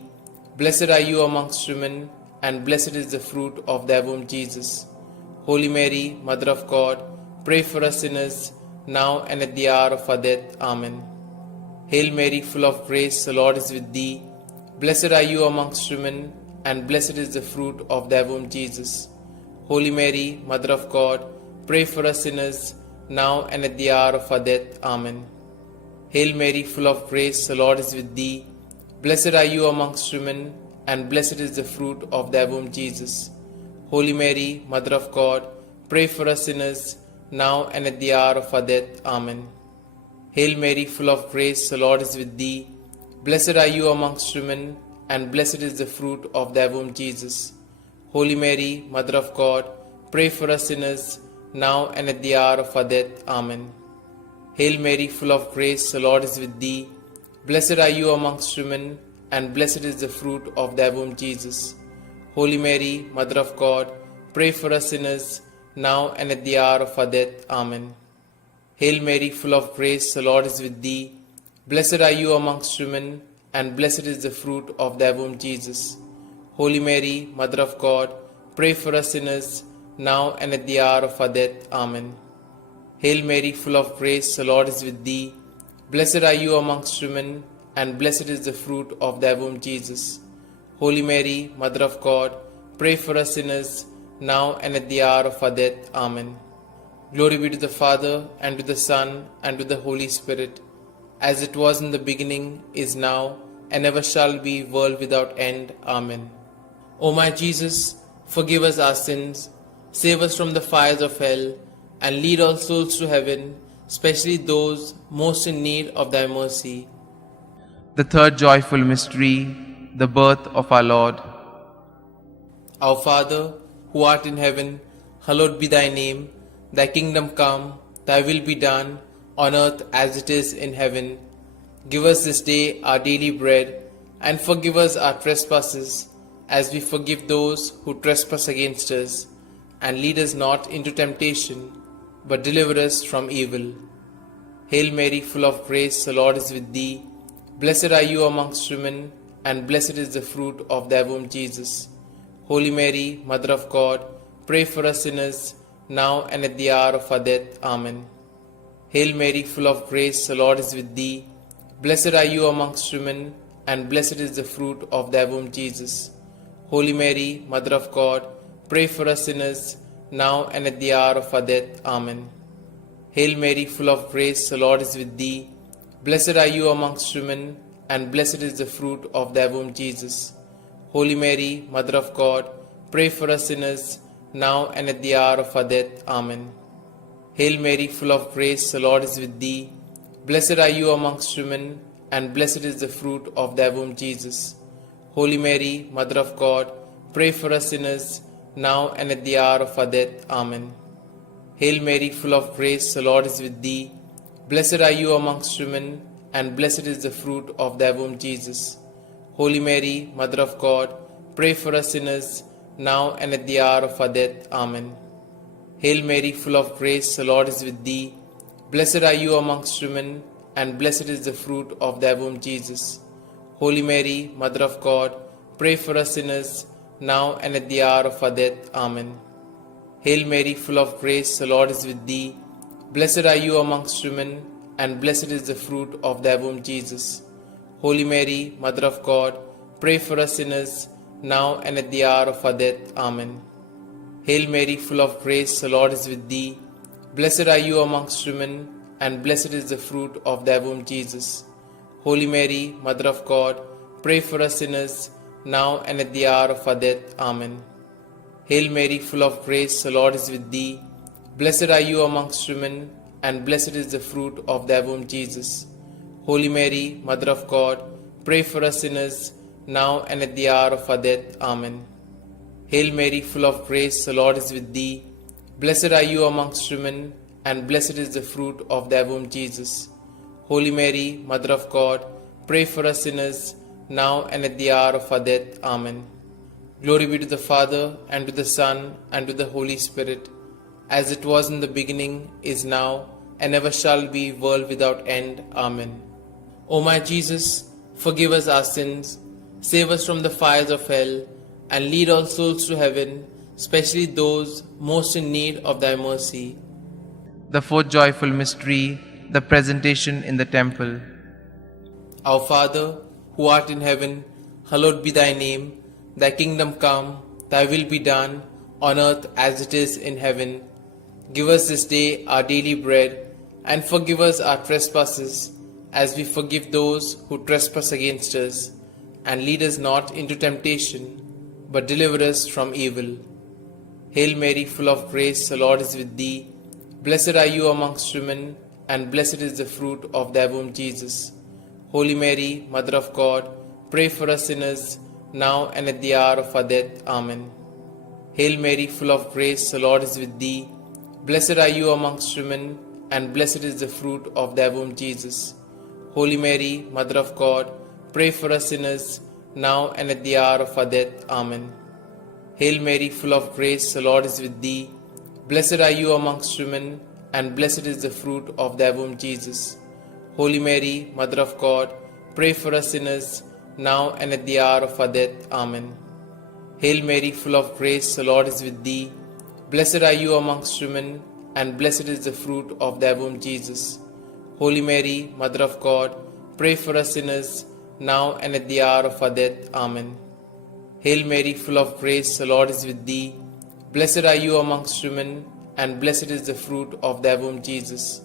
Blessed are you amongst women, and blessed is the fruit of thy womb, Jesus. Holy Mary, Mother of God, pray for us sinners, now and at the hour of our death. Amen. Hail Mary, full of grace, the Lord is with thee. Blessed are you amongst women, and blessed is the fruit of thy womb, Jesus. Holy Mary, Mother of God, pray for us sinners, now and at the hour of our death. Amen. Hail Mary, full of grace, the Lord is with thee. Blessed are you amongst women, and blessed is the fruit of thy womb, Jesus. Holy Mary, Mother of God, pray for us sinners, now and at the hour of our death. Amen. Hail Mary, full of grace, the Lord is with thee. Blessed are you amongst women, and blessed is the fruit of thy womb, Jesus. Holy Mary, Mother of God, pray for us sinners, now and at the hour of our death. Amen. Hail Mary, full of grace, the Lord is with thee. Blessed are you amongst women, and blessed is the fruit of thy womb, Jesus. Holy Mary, Mother of God, pray for us sinners, now and at the hour of our death. Amen. Hail Mary, full of grace, the Lord is with thee. Blessed are you amongst women, and blessed is the fruit of thy womb, Jesus. Holy Mary, Mother of God, pray for us sinners, now and at the hour of our death. Amen. Hail Mary, full of grace, the Lord is with thee. Blessed are you amongst women, and blessed is the fruit of thy womb, Jesus. Holy Mary, Mother of God, pray for us sinners, now and at the hour of our death. Amen. Glory be to the Father, and to the Son, and to the Holy Spirit, as it was in the beginning, is now, and ever shall be, world without end. Amen. O my Jesus, forgive us our sins, save us from the fires of hell, and lead all souls to heaven, especially those most in need of thy mercy. The third joyful mystery, the birth of our Lord. Our Father, who art in heaven, hallowed be thy name. Thy kingdom come, thy will be done, on earth as it is in heaven. Give us this day our daily bread, and forgive us our trespasses, as we forgive those who trespass against us. And lead us not into temptation, but deliver us from evil. Hail Mary, full of grace, the Lord is with thee. Blessed are you amongst women, and blessed is the fruit of thy womb, Jesus. Holy Mary, Mother of God, pray for us sinners, now and at the hour of our death. Amen. Hail Mary, full of grace, the Lord is with thee. Blessed are you amongst women, and blessed is the fruit of thy womb, Jesus. Holy Mary, Mother of God, pray for us sinners, now and at the hour of our death. Amen. Hail Mary, full of grace, the Lord is with thee. Blessed are you amongst women, and blessed is the fruit of thy womb, Jesus. Holy Mary, Mother of God, pray for us sinners, now and at the hour of our death. Amen. Hail Mary, full of grace, the Lord is with thee. Blessed are you amongst women, and blessed is the fruit of thy womb, Jesus. Holy Mary, Mother of God, pray for us sinners, now and at the hour of our death. Amen. Hail Mary, full of grace, the Lord is with thee. Blessed are you amongst women, and blessed is the fruit of thy womb, Jesus. Holy Mary, Mother of God, pray for us sinners, now and at the hour of our death. Amen. Hail Mary, full of grace, the Lord is with thee. Blessed are you amongst women, and blessed is the fruit of thy womb, Jesus. Holy Mary, Mother of God, pray for us sinners, now and at the hour of our death. Amen. Hail Mary, full of grace, the Lord is with thee. Blessed are you amongst women, and blessed is the fruit of thy womb, Jesus. Holy Mary, Mother of God, pray for us sinners, now and at the hour of our death. Amen. Hail Mary, full of grace, the Lord is with thee. Blessed are you amongst women, and blessed is the fruit of thy womb, Jesus. Holy Mary, Mother of God, pray for us sinners, now and at the hour of our death. Amen. Hail Mary, full of grace, the Lord is with thee. Blessed are you amongst women, and blessed is the fruit of thy womb, Jesus. Holy Mary, Mother of God, pray for us sinners, now and at the hour of our death. Amen. Hail Mary, full of grace, the Lord is with thee. Blessed are you amongst women, and blessed is the fruit of thy womb, Jesus. Holy Mary, Mother of God, pray for us sinners, now and at the hour of our death. Amen. Glory be to the Father, and to the Son, and to the Holy Spirit, as it was in the beginning, is now, and ever shall be, world without end. Amen. O my Jesus, forgive us our sins, save us from the fires of hell, and lead all souls to heaven, especially those most in need of thy mercy. The fourth joyful mystery, the presentation in the temple. Our Father, who art in heaven, hallowed be thy name. Thy kingdom come, thy will be done, on earth as it is in heaven. Give us this day our daily bread, and forgive us our trespasses, as we forgive those who trespass against us. And lead us not into temptation, but deliver us from evil. Hail Mary, full of grace, the Lord is with thee. Blessed are you amongst women, and blessed is the fruit of thy womb, Jesus. Holy Mary, Mother of God, pray for us sinners, now and at the hour of our death. Amen. Hail Mary, full of grace, the Lord is with thee. Blessed are you amongst women, and blessed is the fruit of thy womb, Jesus. Holy Mary, Mother of God, pray for us sinners, now and at the hour of our death. Amen. Hail Mary, full of grace, the Lord is with thee. Blessed are you amongst women, and blessed is the fruit of thy womb, Jesus. Holy Mary, Mother of God, pray for us sinners, now and at the hour of our death. Amen. Hail Mary, full of grace, the Lord is with thee. Blessed are you amongst women, and blessed is the fruit of thy womb, Jesus. Holy Mary, Mother of God, pray for us sinners, now and at the hour of our death. Amen. Hail Mary, full of grace, the Lord is with thee. Blessed are you amongst women, and blessed is the fruit of thy womb, Jesus.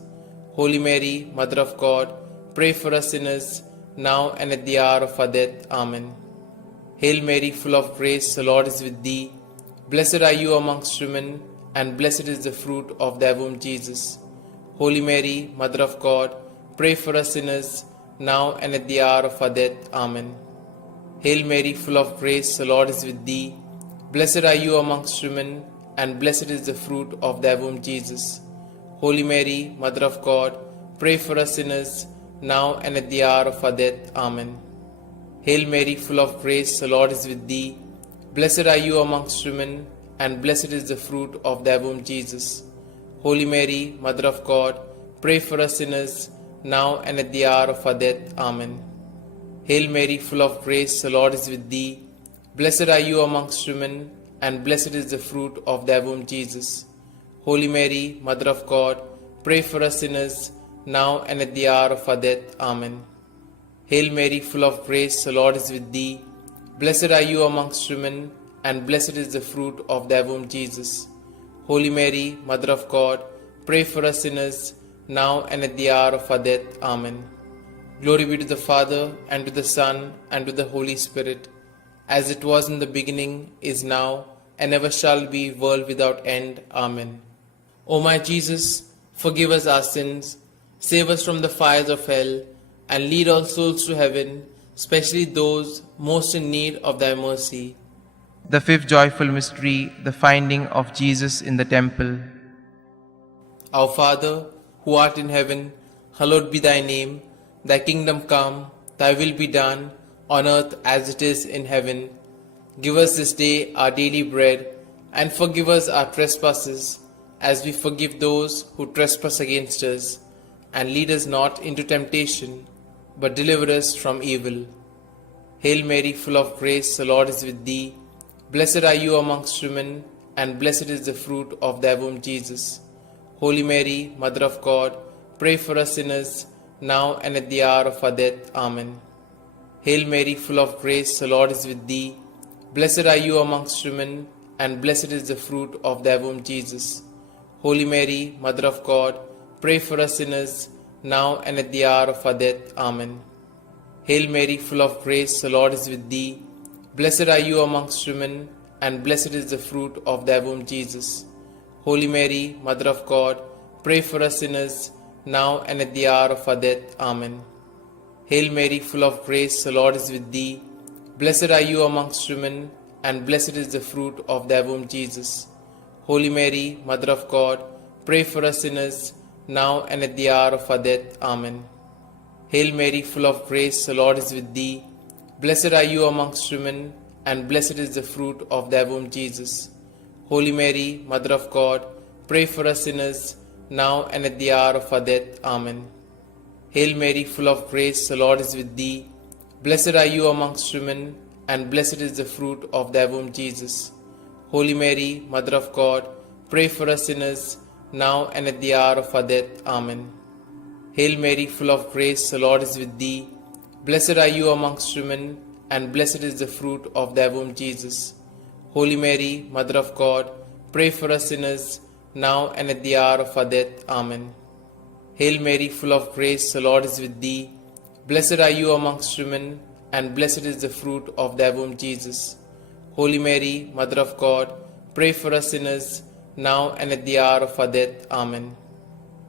Holy Mary, Mother of God, pray for us sinners, now and at the hour of our death. Amen. Hail Mary, full of grace, the Lord is with thee. Blessed are you amongst women, and blessed is the fruit of thy womb, Jesus. Holy Mary, Mother of God, pray for us sinners, now and at the hour of our death. Amen. Hail Mary, full of grace, the Lord is with thee. Blessed are you amongst women, and blessed is the fruit of thy womb, Jesus. Holy Mary, Mother of God, pray for us sinners, now and at the hour of our death. Amen. Hail Mary, full of grace, the Lord is with thee. Blessed are you amongst women, and blessed is the fruit of thy womb, Jesus. Holy Mary, Mother of God, pray for us sinners, now and at the hour of our death. Amen. Hail Mary, full of grace, the Lord is with thee. Blessed are you amongst women, and blessed is the fruit of thy womb, Jesus. Holy Mary, Mother of God, pray for us sinners, now and at the hour of our death. Amen. Hail Mary, full of grace, the Lord is with thee. Blessed are you amongst women, and blessed is the fruit of thy womb, Jesus. Holy Mary, Mother of God, pray for us sinners, now and at the hour of our death. Amen. Glory be to the Father, and to the Son, and to the Holy Spirit, as it was in the beginning, is now, and ever shall be, world without end. Amen. O my Jesus, forgive us our sins, save us from the fires of hell, and lead all souls to heaven, especially those most in need of thy mercy. The fifth joyful mystery, the finding of Jesus in the temple. Our Father, who art in heaven, hallowed be thy name. Thy kingdom come, thy will be done, on earth as it is in heaven. Give us this day our daily bread, and forgive us our trespasses, as we forgive those who trespass against us. And lead us not into temptation, but deliver us from evil. Hail Mary, full of grace, the Lord is with thee. Blessed are you amongst women, and blessed is the fruit of thy womb, Jesus. Holy Mary, Mother of God, pray for us sinners, now and at the hour of our death. Amen. Hail Mary, full of grace, the Lord is with thee. Blessed are you amongst women, and blessed is the fruit of thy womb, Jesus. Holy Mary, Mother of God, pray for us sinners, now and at the hour of our death. Amen. Hail Mary, full of grace, the Lord is with thee. Blessed are you amongst women, and blessed is the fruit of thy womb, Jesus. Holy Mary, Mother of God, pray for us sinners, now and at the hour of our death. Amen. Hail Mary, full of grace, the Lord is with thee. Blessed are you amongst women, and blessed is the fruit of thy womb, Jesus. Holy Mary, Mother of God, pray for us sinners, now and at the hour of our death. Amen. Hail Mary, full of grace, the Lord is with thee. Blessed are you amongst women, and blessed is the fruit of thy womb, Jesus. Holy Mary, Mother of God, pray for us sinners, now and at the hour of our death. Amen. Hail Mary, full of grace, the Lord is with thee. Blessed are you amongst women, and blessed is the fruit of thy womb, Jesus. Holy Mary, Mother of God, pray for us sinners, now and at the hour of our death. Amen. Hail Mary, full of grace, the Lord is with thee. Blessed are you amongst women, and blessed is the fruit of thy womb, Jesus. Holy Mary, Mother of God, pray for us sinners, now and at the hour of our death. Amen. Hail Mary, full of grace, the Lord is with thee. Blessed are you amongst women, and blessed is the fruit of thy womb, Jesus. Holy Mary, Mother of God, pray for us sinners, now and at the hour of our death. Amen.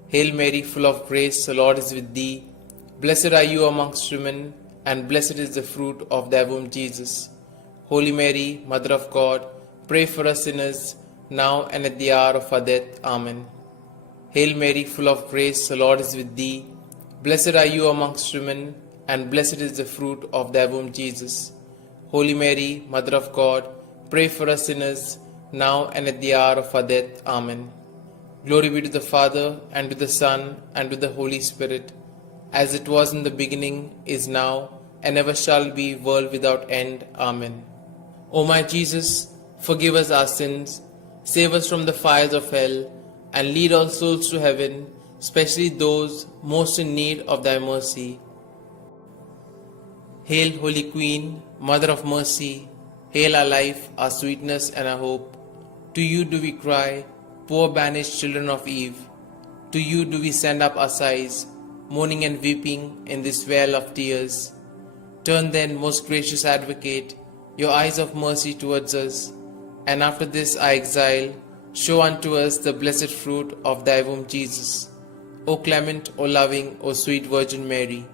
Hail Mary, full of grace, the Lord is with thee. Blessed are you amongst women, and blessed is the fruit of thy womb, Jesus. Holy Mary, Mother of God, pray for us sinners, now and at the hour of our death. Amen. Hail Mary, full of grace, the Lord is with thee. Blessed are you amongst women, and blessed is the fruit of thy womb, Jesus. Holy Mary, Mother of God, pray for us sinners, now and at the hour of our death. Amen. Glory be to the Father, and to the Son, and to the Holy Spirit, as it was in the beginning, is now, and ever shall be, world without end. Amen. O my Jesus, forgive us our sins, save us from the fires of hell, and lead all souls to heaven, especially those most in need of thy mercy. Hail, Holy Queen, Mother of Mercy, hail our life, our sweetness, and our hope. To you do we cry, poor banished children of Eve. To you do we send up our sighs, mourning and weeping in this vale of tears. Turn then, most gracious Advocate, your eyes of mercy towards us, and after this our exile, show unto us the blessed fruit of thy womb, Jesus. O clement, O loving, O sweet Virgin Mary,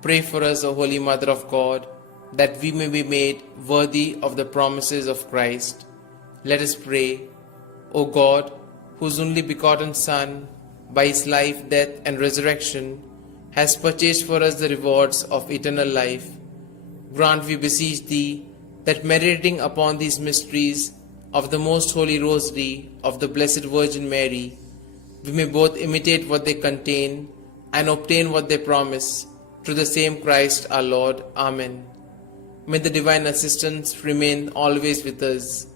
pray for us, O Holy Mother of God, that we may be made worthy of the promises of Christ. Let us pray. O God, whose only begotten Son, by his life, death, and resurrection, has purchased for us the rewards of eternal life, grant, we beseech thee, that meditating upon these mysteries of the most holy Rosary of the Blessed Virgin Mary, we may both imitate what they contain and obtain what they promise, through the same Christ our Lord. Amen. May the divine assistance remain always with us,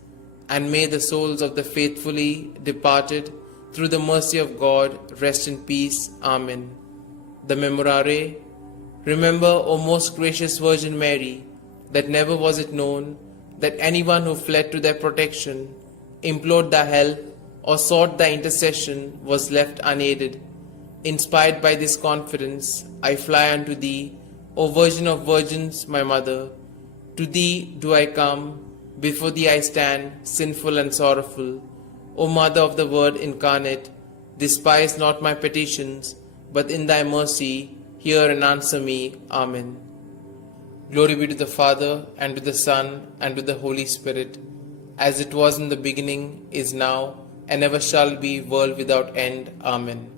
and may the souls of the faithfully departed, through the mercy of God, rest in peace. Amen. The Memorare. Remember, O most gracious Virgin Mary, that never was it known that anyone who fled to thy protection, implored thy help, or sought thy intercession was left unaided. Inspired by this confidence, I fly unto thee, O Virgin of Virgins, my Mother. To thee do I come, before thee I stand, sinful and sorrowful. O Mother of the Word incarnate, despise not my petitions, but in thy mercy hear and answer me. Amen. Glory be to the Father, and to the Son, and to the Holy Spirit, as it was in the beginning, is now, and ever shall be, world without end. Amen.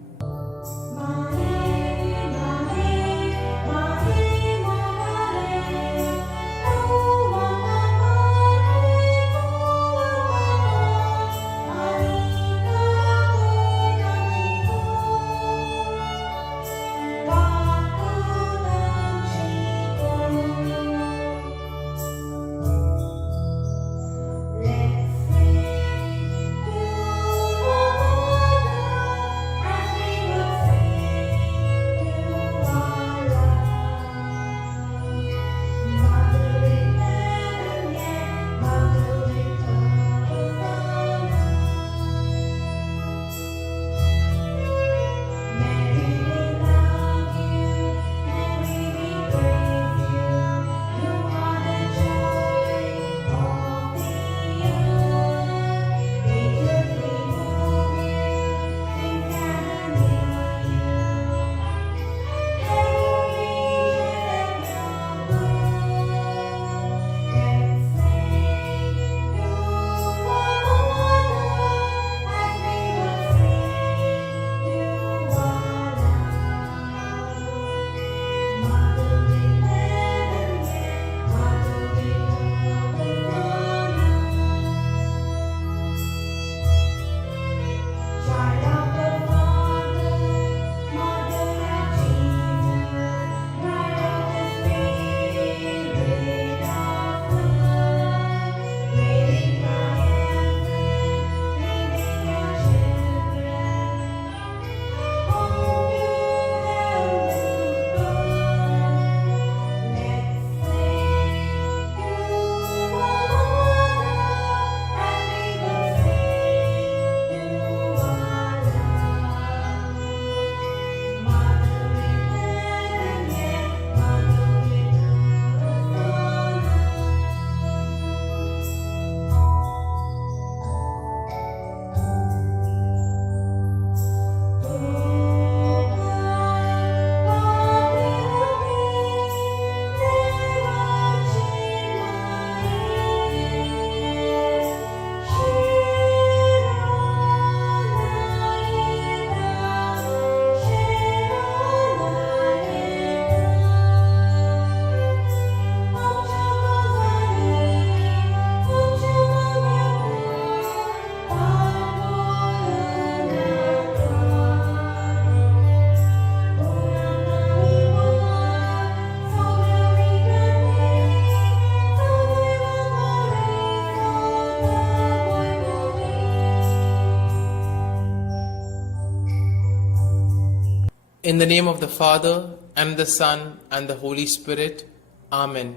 In the name of the Father, and the Son, and the Holy Spirit. Amen.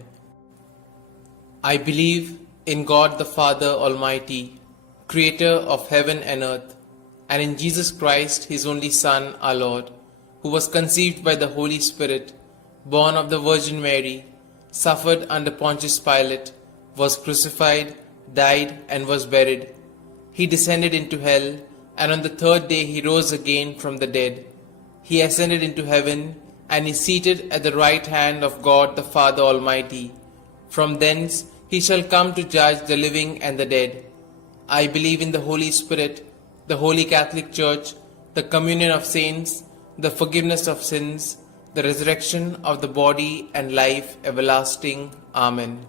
I believe in God the Father Almighty, Creator of heaven and earth, and in Jesus Christ, His only Son, our Lord, who was conceived by the Holy Spirit, born of the Virgin Mary, suffered under Pontius Pilate, was crucified, died, and was buried. He descended into hell, and on the third day He rose again from the dead. He ascended into heaven, and is seated at the right hand of God the Father Almighty. From thence He shall come to judge the living and the dead. I believe in the Holy Spirit, the Holy Catholic Church, the communion of saints, the forgiveness of sins, the resurrection of the body, and life everlasting. Amen.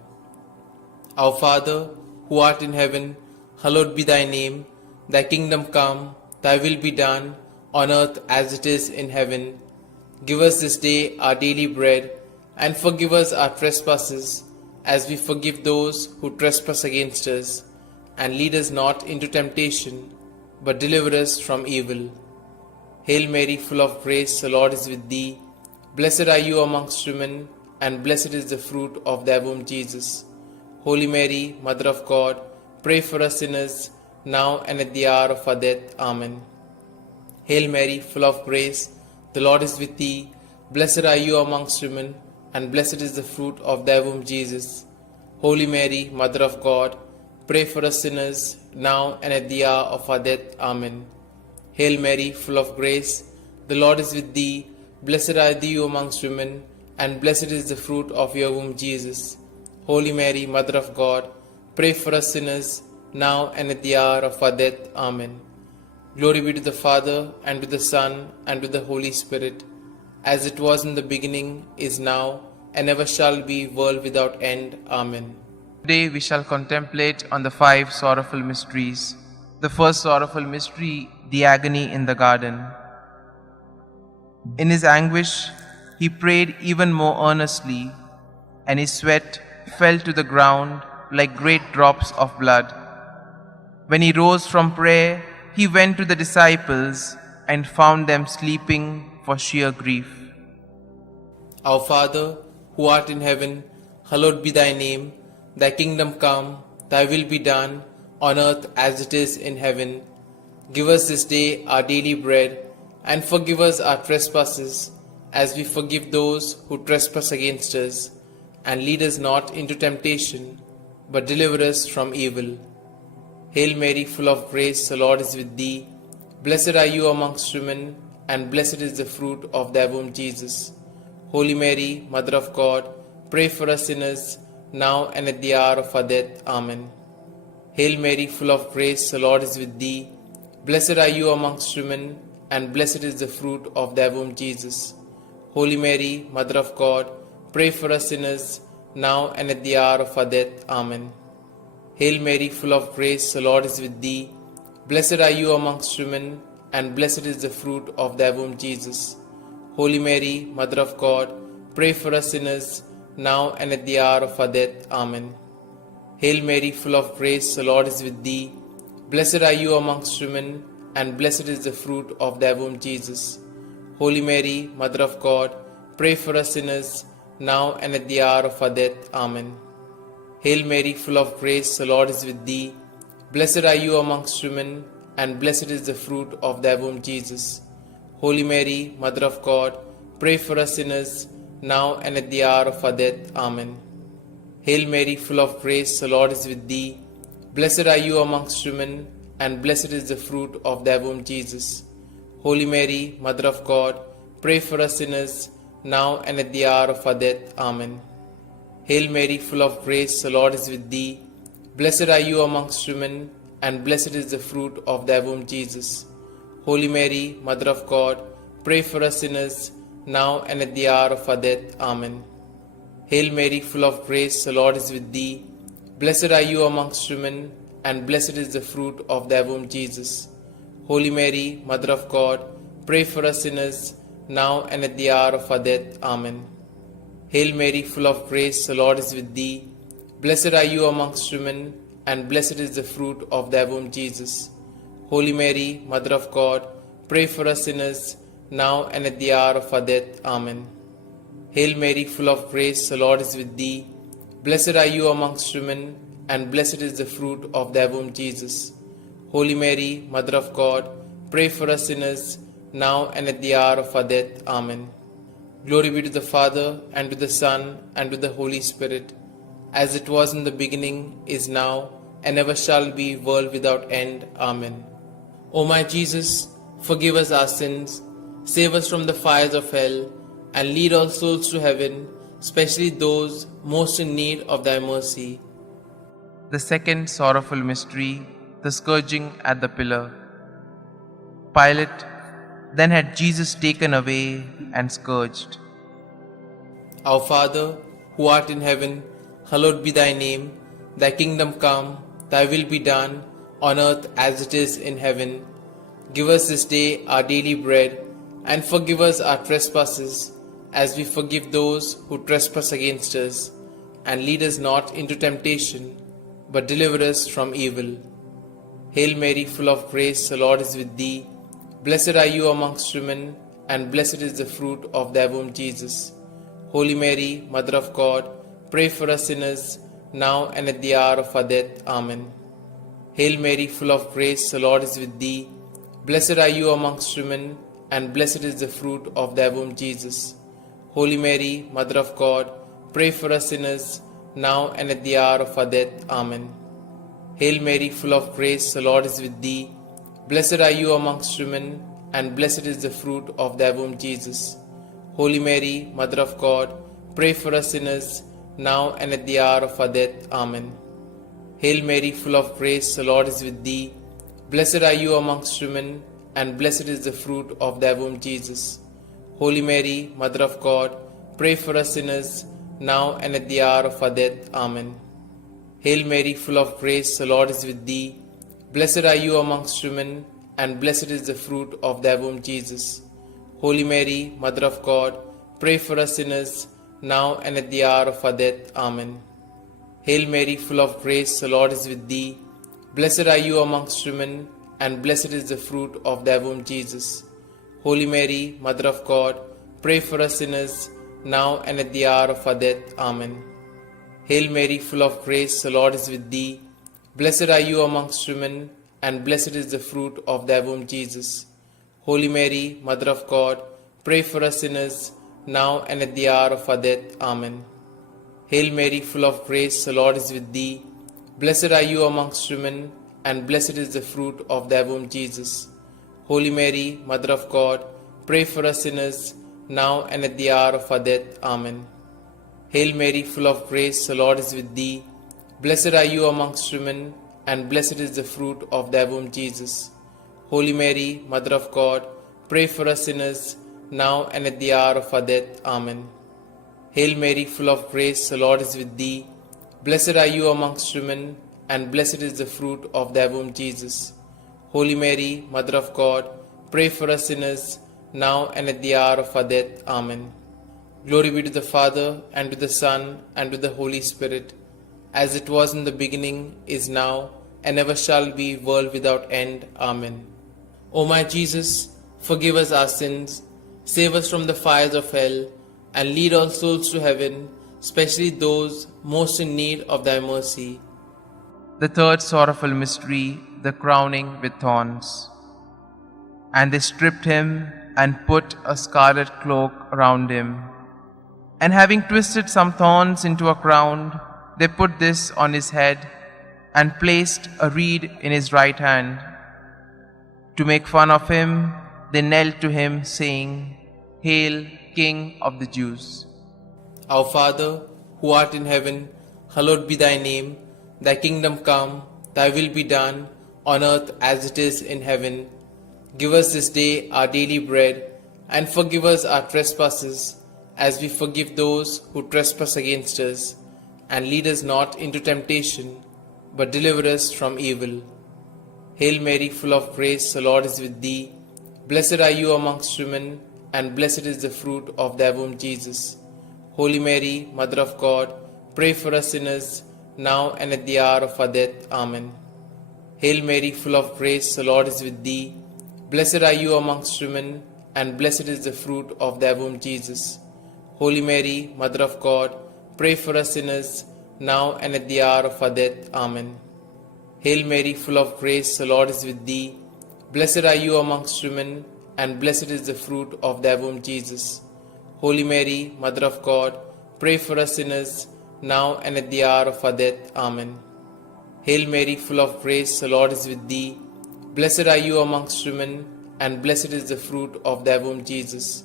Our Father, who art in heaven, hallowed be thy name. Thy kingdom come, thy will be done, on earth as it is in heaven. Give us this day our daily bread, and forgive us our trespasses, as we forgive those who trespass against us. And lead us not into temptation, but deliver us from evil. Hail Mary, full of grace, the Lord is with thee. Blessed are you amongst women, and blessed is the fruit of thy womb, Jesus. Holy Mary, Mother of God, pray for us sinners, now and at the hour of our death. Amen. Hail Mary, full of grace, the Lord is with thee. Blessed are you amongst women, and blessed is the fruit of thy womb, Jesus. Holy Mary, Mother of God, pray for us sinners, now and at the hour of our death. Amen. Hail Mary, full of grace, the Lord is with thee. Blessed are you amongst women, and blessed is the fruit of your womb, Jesus. Holy Mary, Mother of God, pray for us sinners, now and at the hour of our death. Amen. Glory be to the Father, and to the Son, and to the Holy Spirit, as it was in the beginning, is now, and ever shall be, world without end. Amen. Today we shall contemplate on the 5 sorrowful mysteries. The first sorrowful mystery, the agony in the garden. In his anguish, he prayed even more earnestly, and his sweat fell to the ground like great drops of blood. When he rose from prayer, he went to the disciples and found them sleeping for sheer grief. Our Father, who art in heaven, hallowed be thy name. Thy kingdom come, thy will be done, on earth as it is in heaven. Give us this day our daily bread, and forgive us our trespasses, as we forgive those who trespass against us. And lead us not into temptation, but deliver us from evil. Hail Mary, full of grace, the Lord is with thee. Blessed are you amongst women, and blessed is the fruit of thy womb, Jesus. Holy Mary, Mother of God, pray for us sinners, now and at the hour of our death. Amen. Hail Mary, full of grace, the Lord is with thee. Blessed are you amongst women, and blessed is the fruit of thy womb, Jesus. Holy Mary, Mother of God, pray for us sinners, now and at the hour of our death. Amen. Hail Mary, full of grace, the Lord is with thee. Blessed are you amongst women, and blessed is the fruit of thy womb, Jesus. Holy Mary, Mother of God, pray for us sinners, now and at the hour of our death. Amen. Hail Mary, full of grace, the Lord is with thee. Blessed are you amongst women, and blessed is the fruit of thy womb, Jesus. Holy Mary, Mother of God, pray for us sinners, now and at the hour of our death. Amen. Hail Mary, full of grace, the Lord is with thee. Blessed are you amongst women, and blessed is the fruit of thy womb, Jesus. Holy Mary, Mother of God, pray for us sinners, now and at the hour of our death. Amen. Hail Mary, full of grace, the Lord is with thee. Blessed are you amongst women, and blessed is the fruit of thy womb, Jesus. Holy Mary, Mother of God, pray for us sinners, now and at the hour of our death. Amen. Hail Mary, full of grace, the Lord is with thee. Blessed are you amongst women, and blessed is the fruit of thy womb, Jesus. Holy Mary, Mother of God, pray for us sinners, now and at the hour of our death. Amen. Hail Mary, full of grace, the Lord is with thee. Blessed are you amongst women, and blessed is the fruit of thy womb, Jesus. Holy Mary, Mother of God, pray for us sinners, now and at the hour of our death. Amen. Hail Mary, full of grace, the Lord is with thee. Blessed are you amongst women, and blessed is the fruit of thy womb, Jesus. Holy Mary, Mother of God, pray for us sinners, now and at the hour of our death. Amen. Hail Mary, full of grace, the Lord is with thee. Blessed are you amongst women, and blessed is the fruit of thy womb, Jesus. Holy Mary, Mother of God, pray for us sinners, now and at the hour of our death. Amen. Glory be to the Father, and to the Son, and to the Holy Spirit, as it was in the beginning, is now, and ever shall be, world without end. Amen. O my Jesus, forgive us our sins, save us from the fires of hell, and lead all souls to heaven, especially those most in need of thy mercy. The second sorrowful mystery, the scourging at the pillar. Pilate then had Jesus taken away and scourged. Our Father, who art in heaven, hallowed be thy name. Thy kingdom come, thy will be done, on earth as it is in heaven. Give us this day our daily bread, and forgive us our trespasses, as we forgive those who trespass against us. And lead us not into temptation, but deliver us from evil. Hail Mary, full of grace, the Lord is with thee. Blessed are you amongst women, and blessed is the fruit of thy womb, Jesus. Holy Mary, Mother of God, pray for us sinners, now and at the hour of our death. Amen. Hail Mary, full of grace, the Lord is with thee. Blessed are you amongst women, and blessed is the fruit of thy womb, Jesus. Holy Mary, Mother of God, pray for us sinners, now and at the hour of our death. Amen. Hail Mary, full of grace, the Lord is with thee. Blessed are you amongst women, and blessed is the fruit of thy womb, Jesus. Holy Mary, Mother of God, pray for us sinners, now and at the hour of our death. Amen. Hail Mary, full of grace, the Lord is with thee. Blessed are you amongst women, and blessed is the fruit of thy womb, Jesus. Holy Mary, Mother of God, pray for us sinners, now and at the hour of our death. Amen. Hail Mary, full of grace, the Lord is with thee. Blessed are you amongst women, and blessed is the fruit of thy womb, Jesus. Holy Mary, Mother of God, pray for us sinners, now and at the hour of our death. Amen. Hail Mary, full of grace, the Lord is with thee. Blessed are you amongst women, and blessed is the fruit of thy womb, Jesus. Holy Mary, Mother of God, pray for us sinners, now and at the hour of our death. Amen. Hail Mary, full of grace, the Lord is with thee. Blessed are you amongst women, and blessed is the fruit of thy womb, Jesus. Holy Mary, Mother of God, pray for us sinners, now and at the hour of our death. Amen. Hail Mary, full of grace, the Lord is with thee. Blessed are you amongst women, and blessed is the fruit of thy womb, Jesus. Holy Mary, Mother of God, pray for us sinners, now and at the hour of our death. Amen. Hail Mary, full of grace, the Lord is with thee. Blessed are you amongst women, and blessed is the fruit of thy womb, Jesus. Holy Mary, Mother of God, pray for us sinners, now and at the hour of our death. Amen. Hail Mary, full of grace, the Lord is with thee. Blessed are you amongst women, and blessed is the fruit of thy womb, Jesus. Holy Mary, Mother of God, pray for us sinners, now and at the hour of our death. Amen. Glory be to the Father, and to the Son, and to the Holy Spirit, as it was in the beginning, is now, and ever shall be, world without end. Amen. O my Jesus, forgive us our sins, save us from the fires of hell, and lead all souls to heaven, especially those most in need of thy mercy. The third sorrowful mystery, the crowning with thorns. And they stripped him and put a scarlet cloak around him. And having twisted some thorns into a crown, they put this on his head and placed a reed in his right hand. To make fun of him, they knelt to him, saying, Hail, King of the Jews. Our Father, who art in heaven, hallowed be thy name. Thy kingdom come, thy will be done, on earth as it is in heaven. Give us this day our daily bread, and forgive us our trespasses, as we forgive those who trespass against us. And lead us not into temptation, but deliver us from evil. Hail Mary, full of grace, the Lord is with thee. Blessed are you amongst women, and blessed is the fruit of thy womb, Jesus. Holy Mary, Mother of God, pray for us sinners, now and at the hour of our death. Amen. Hail Mary, full of grace, the Lord is with thee. Blessed are you amongst women, and blessed is the fruit of thy womb, Jesus. Holy Mary, Mother of God, pray for us sinners, now and at the hour of our death. Amen. Hail Mary, full of grace, the Lord is with thee. Blessed are you amongst women, and blessed is the fruit of thy womb, Jesus. Holy Mary, Mother of God, pray for us sinners, now and at the hour of our death. Amen. Hail Mary, full of grace, the Lord is with thee. Blessed are you amongst women, and blessed is the fruit of thy womb, Jesus.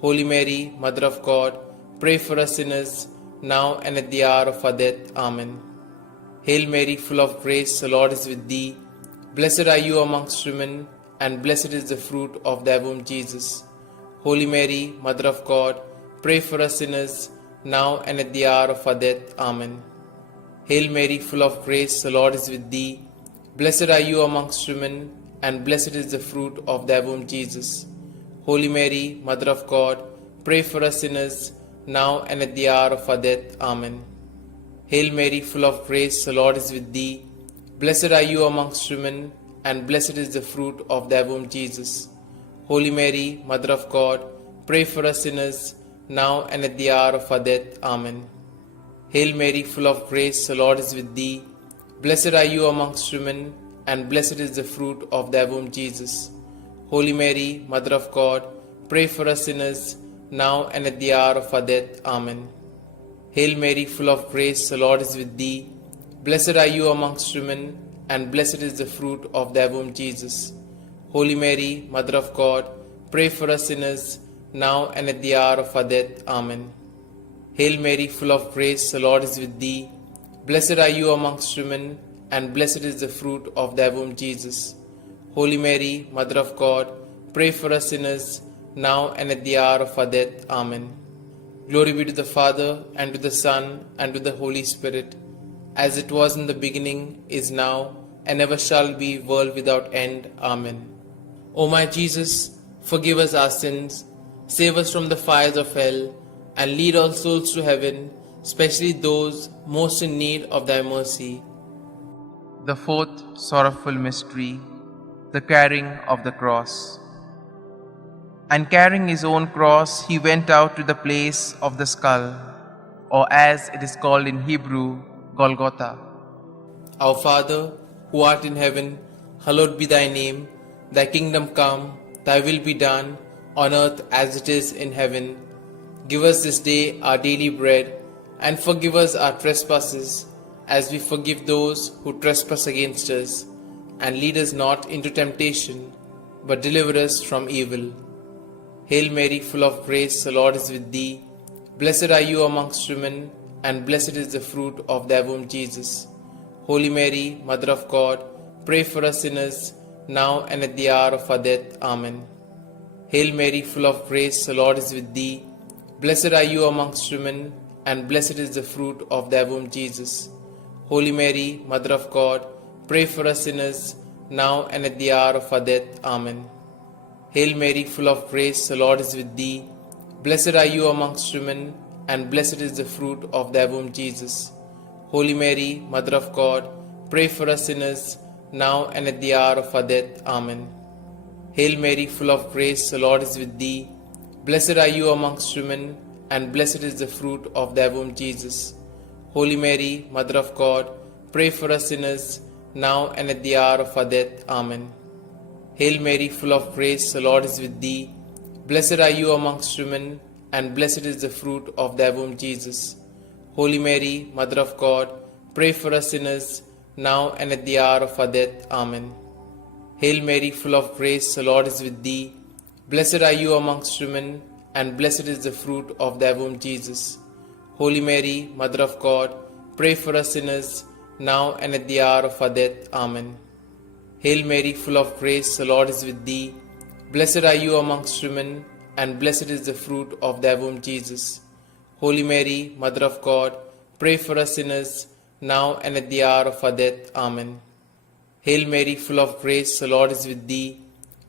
Holy Mary, Mother of God, pray for us sinners, now and at the hour of our death. Amen. Hail Mary, full of grace, the Lord is with thee. Blessed are you amongst women, and blessed is the fruit of thy womb, Jesus. Holy Mary, Mother of God, pray for us sinners, now and at the hour of our death. Amen. Hail Mary, full of grace, the Lord is with thee. Blessed are you amongst women, and blessed is the fruit of thy womb, Jesus. Holy Mary, Mother of God, pray for us sinners, now and at the hour of our death. Amen. Hail Mary, full of grace, the Lord is with thee. Blessed are you amongst women, and blessed is the fruit of thy womb, Jesus. Holy Mary, Mother of God, pray for us sinners, now and at the hour of our death. Amen. Hail Mary, full of grace, the Lord is with thee. Blessed are you amongst women, and blessed is the fruit of thy womb, Jesus. Holy Mary, Mother of God, pray for us sinners, now and at the hour of our death. Amen. Hail Mary, full of grace, the Lord is with thee. Blessed are you amongst women, and blessed is the fruit of thy womb, Jesus. Holy Mary, Mother of God, pray for us sinners, now and at the hour of our death. Amen. Hail Mary, full of grace, the Lord is with thee. Blessed are you amongst women, and blessed is the fruit of thy womb, Jesus. Holy Mary, Mother of God, pray for us sinners, now and at the hour of our death. Amen. Glory be to the Father, and to the Son, and to the Holy Spirit, as it was in the beginning, is now, and ever shall be, world without end. Amen. O my Jesus, forgive us our sins, save us from the fires of hell, and lead all souls to heaven, especially those most in need of thy mercy. The fourth sorrowful mystery, the carrying of the cross. And carrying his own cross, he went out to the place of the skull, or as it is called in Hebrew, Golgotha. Our Father, who art in heaven, hallowed be thy name. Thy kingdom come, thy will be done, on earth as it is in heaven. Give us this day our daily bread, and forgive us our trespasses, as we forgive those who trespass against us. And lead us not into temptation, but deliver us from evil. Hail Mary, full of grace, the Lord is with thee. Blessed are you amongst women, and blessed is the fruit of thy womb, Jesus. Holy Mary, Mother of God, pray for us sinners, now and at the hour of our death. Amen. Hail Mary, full of grace, the Lord is with thee. Blessed are you amongst women, and blessed is the fruit of thy womb, Jesus. Holy Mary, Mother of God, pray for us sinners, now and at the hour of our death. Amen. Hail Mary, full of grace, the Lord is with thee. Blessed are you amongst women, and blessed is the fruit of thy womb, Jesus. Holy Mary, Mother of God, pray for us sinners, now and at the hour of our death. Amen. Hail Mary, full of grace, the Lord is with thee. Blessed are you amongst women, and blessed is the fruit of thy womb, Jesus. Holy Mary, Mother of God, pray for us sinners, now and at the hour of our death. Amen. Hail Mary, full of grace, the Lord is with thee. Blessed are you amongst women, and blessed is the fruit of thy womb, Jesus. Holy Mary, Mother of God, pray for us sinners, now and at the hour of our death. Amen. Hail Mary, full of grace, the Lord is with thee. Blessed are you amongst women, and blessed is the fruit of thy womb, Jesus. Holy Mary, Mother of God, pray for us sinners, now and at the hour of our death. Amen. Hail Mary, full of grace, the Lord is with thee. Blessed are you amongst women, and blessed is the fruit of thy womb, Jesus. Holy Mary, Mother of God, pray for us sinners, now and at the hour of our death. Amen. Hail Mary, full of grace, the Lord is with thee.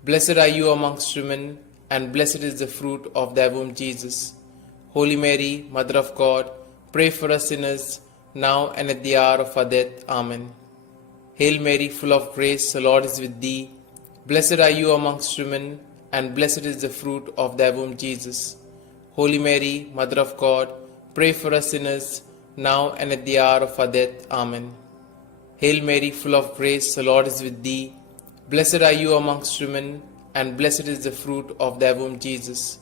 Blessed are you amongst women, and blessed is the fruit of thy womb, Jesus. Holy Mary, Mother of God, pray for us sinners, now and at the hour of our death. Amen. Hail Mary, full of grace, the Lord is with thee. Blessed are you amongst women, and blessed is the fruit of thy womb, Jesus. Holy Mary, Mother of God, pray for us sinners, now and at the hour of our death. Amen. Hail Mary, full of grace, the Lord is with thee. Blessed are you amongst women, and blessed is the fruit of thy womb, Jesus.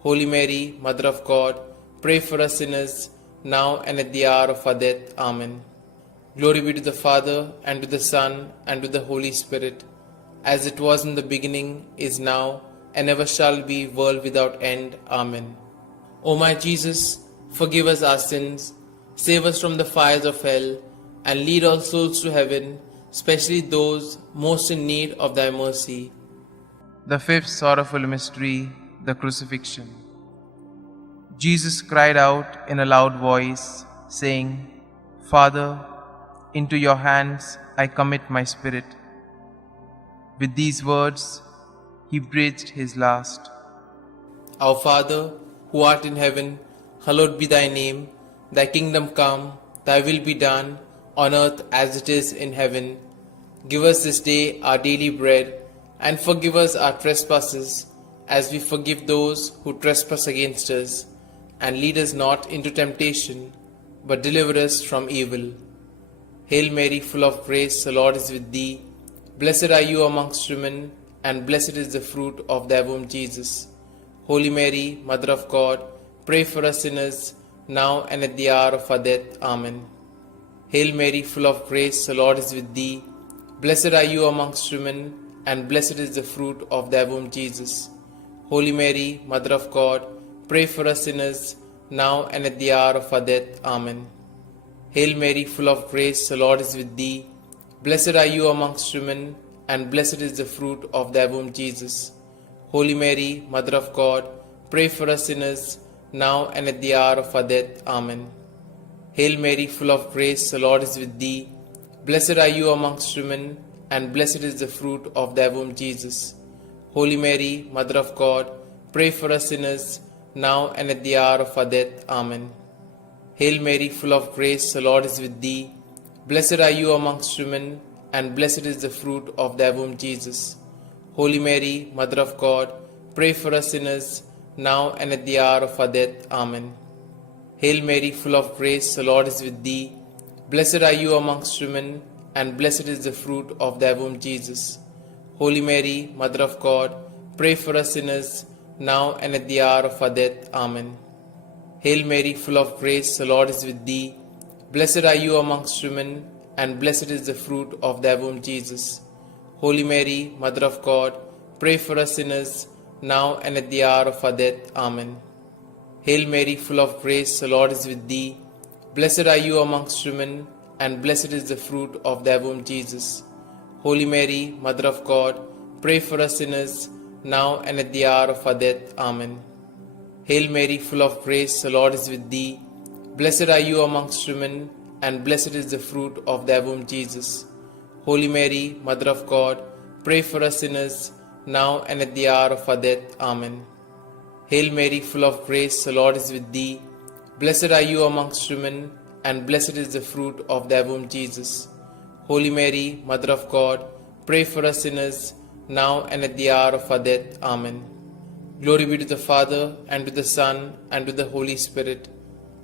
Holy Mary, Mother of God, pray for us sinners, now and at the hour of our death. Amen. Glory be to the Father, and to the Son, and to the Holy Spirit, as it was in the beginning, is now, and ever shall be, world without end. Amen. O my Jesus, forgive us our sins, save us from the fires of hell, and lead all souls to heaven, especially those most in need of thy mercy. The fifth sorrowful mystery, the crucifixion. Jesus cried out in a loud voice, saying, Father, into your hands I commit my spirit. With these words, he breathed his last. Our Father, who art in heaven, hallowed be thy name. Thy kingdom come, thy will be done, on earth as it is in heaven. Give us this day our daily bread, and forgive us our trespasses, as we forgive those who trespass against us. And lead us not into temptation, but deliver us from evil. Hail Mary, full of grace, the Lord is with thee. Blessed are you amongst women, and blessed is the fruit of thy womb, Jesus. Holy Mary, Mother of God, pray for us sinners, now and at the hour of our death. Amen. Hail Mary, full of grace, the Lord is with thee. Blessed are you amongst women, and blessed is the fruit of thy womb, Jesus. Holy Mary, Mother of God, pray for us sinners, now and at the hour of our death. Amen. Hail Mary, full of grace, the Lord is with thee. Blessed are you amongst women, and blessed is the fruit of thy womb, Jesus. Holy Mary, Mother of God, pray for us sinners, now and at the hour of our death. Amen. Hail Mary, full of grace, the Lord is with thee. Blessed are you amongst women, and blessed is the fruit of thy womb, Jesus. Holy Mary, Mother of God, pray for us sinners, now and at the hour of our death. Amen. Hail Mary, full of grace, the Lord is with thee. Blessed are you amongst women, and blessed is the fruit of thy womb, Jesus. Holy Mary, Mother of God, pray for us sinners, now and at the hour of our death. Amen. Hail Mary, full of grace, the Lord is with thee. Blessed are you amongst women, and blessed is the fruit of thy womb, Jesus. Holy Mary, Mother of God, pray for us sinners, now and at the hour of our death. Amen. Hail Mary, full of grace, the Lord is with thee. Blessed are you amongst women, and blessed is the fruit of thy womb, Jesus. Holy Mary, Mother of God, pray for us sinners, now and at the hour of our death. Amen. Hail Mary, full of grace, the Lord is with thee. Blessed are you amongst women, and blessed is the fruit of thy womb, Jesus. Holy Mary, Mother of God, pray for us sinners, now and at the hour of our death. Amen. Hail Mary, full of grace, the Lord is with thee. Blessed are you amongst women, and blessed is the fruit of thy womb, Jesus. Holy Mary, Mother of God, pray for us sinners, now and at the hour of our death. Amen. Hail Mary, full of grace, the Lord is with thee. Blessed are you amongst women, and blessed is the fruit of thy womb, Jesus. Holy Mary, Mother of God, pray for us sinners, now and at the hour of our death. Amen. Glory be to the Father, and to the Son, and to the Holy Spirit,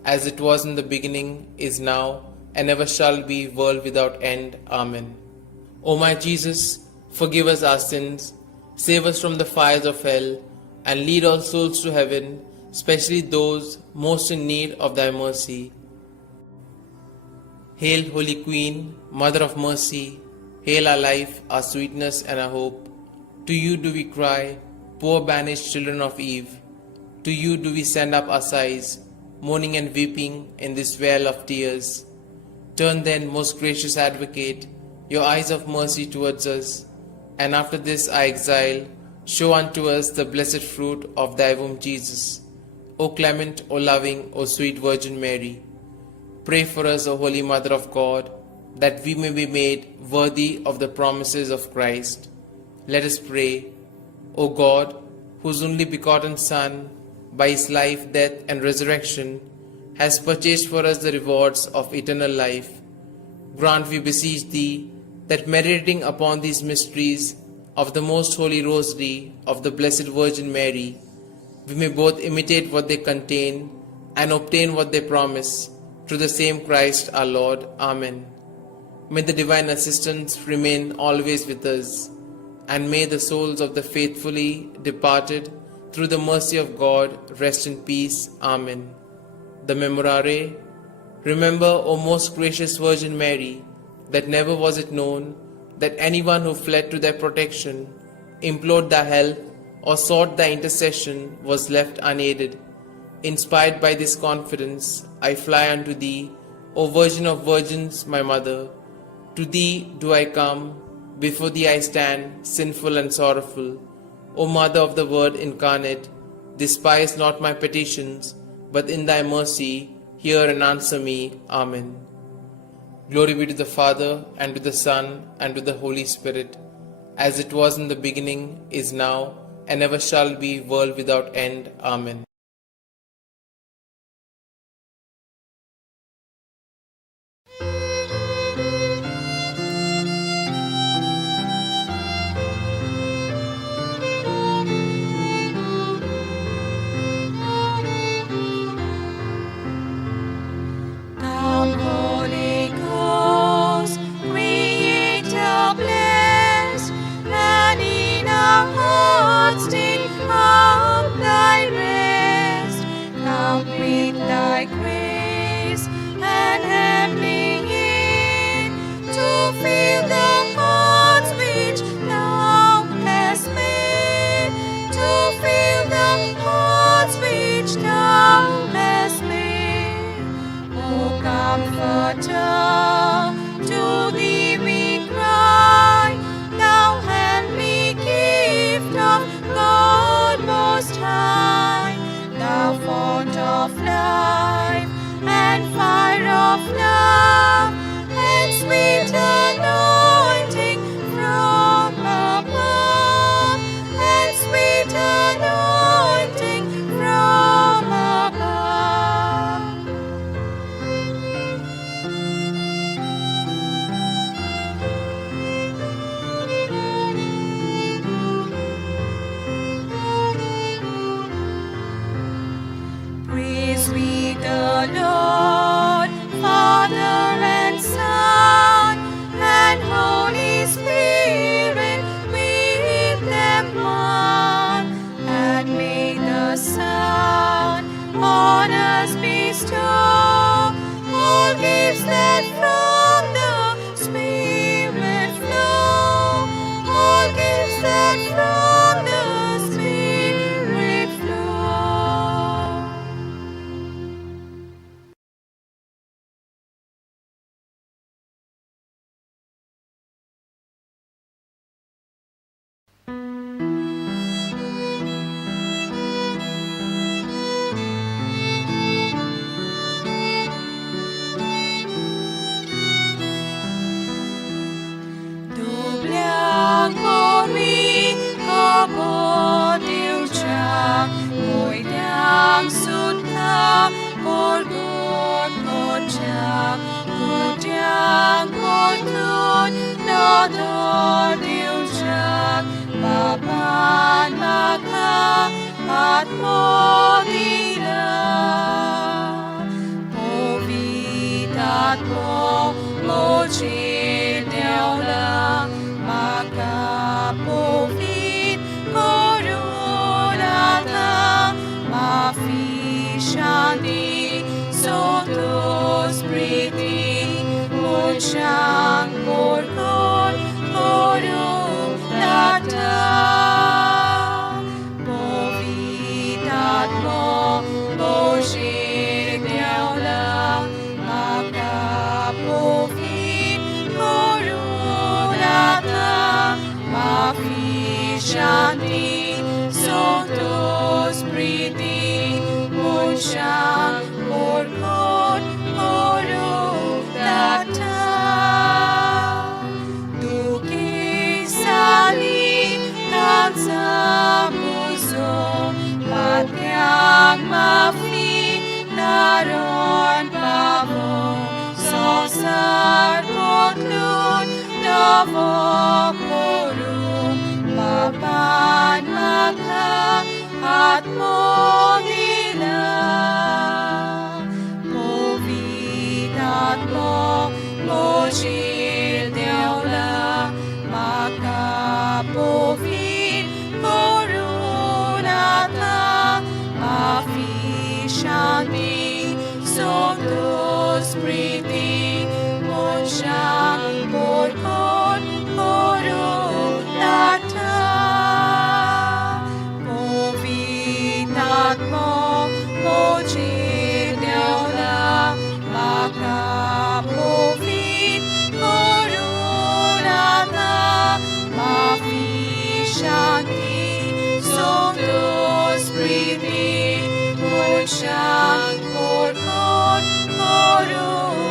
as it was in the beginning, is now, and ever shall be, world without end. Amen. O my Jesus, forgive us our sins, save us from the fires of hell, and lead all souls to heaven, especially those most in need of thy mercy. Hail, Holy Queen, Mother of Mercy, hail our life, our sweetness, and our hope. To you do we cry, poor banished children of Eve. To you do we send up our sighs, mourning and weeping in this vale of tears. Turn then, most gracious Advocate, your eyes of mercy towards us, and after this our exile, show unto us the blessed fruit of thy womb, Jesus. O clement, O loving, O sweet Virgin Mary, pray for us, O Holy Mother of God, that we may be made worthy of the promises of Christ. Let us pray. O God, whose only begotten Son, by his life, death, and resurrection, has purchased for us the rewards of eternal life, grant, we beseech thee, that meditating upon these mysteries of the Most Holy Rosary of the Blessed Virgin Mary, we may both imitate what they contain and obtain what they promise, through the same Christ our Lord. Amen. May the divine assistance remain always with us, and may the souls of the faithfully departed, through the mercy of God, rest in peace. Amen. The Memorare. Remember, O most gracious Virgin Mary, that never was it known that anyone who fled to their protection, implored thy help, or sought thy intercession was left unaided. Inspired by this confidence, I fly unto thee, O Virgin of Virgins, my Mother. To thee do I come, before thee I stand, sinful and sorrowful. O Mother of the Word incarnate, despise not my petitions, but in thy mercy hear and answer me. Amen. Glory be to the Father, and to the Son, and to the Holy Spirit, as it was in the beginning, is now, and ever shall be, world without end. Amen. Come, Holy Ghost, Creator blessed, and in our hearts take up thy rest. Come with thy grace and heavenly aid, to fill the hearts which thou hast made, to fill the hearts which thou hast made. O Comforter, to thee we cry, thou heavenly gift of God Most High, thou fount of life and fire of love, and sweet anointing from above, and sweet anointing from above. Praise we the Lord, Father and Son, and Holy Spirit, with them one. And may the Son on us bestow all gifts that from the Spirit flow, all gifts that from the Spirit flow. Doblang pori kapot diucap, ngồi đang sút ka porgot kocak, kudang kotun nator diucap, baban maka at modila, povitat po mochil deola, maka povit korunata, mafi shanti sotos priti, mochang porkon korunata, povitat mo mochil deola, maka povit korunata, mafi shanti sotos priti, mochang porkon korunata. Duki sali kansa muso, patyang mafi naron pavo, sosar kotlun davo korum, at mo nila. Povitat mo, mojil deola, makapovit korunata, mafishanti, sontos priti, monshang porkon korunata. Povitat mo, mojil deola, makapovit korunata, mafishanti, sontos priti, monshang porkon korunata.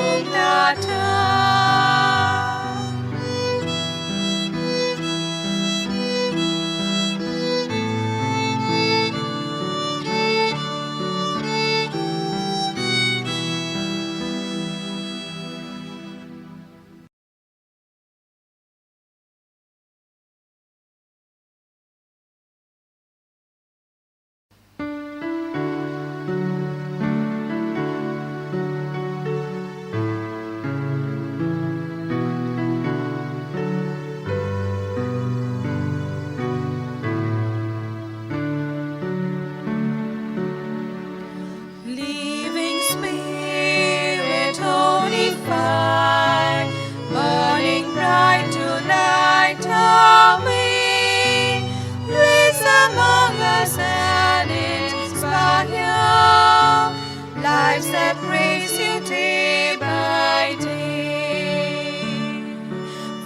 Living Spirit, holy fire, burning bright to light our way, place among us and inspire lives that praise you day by day.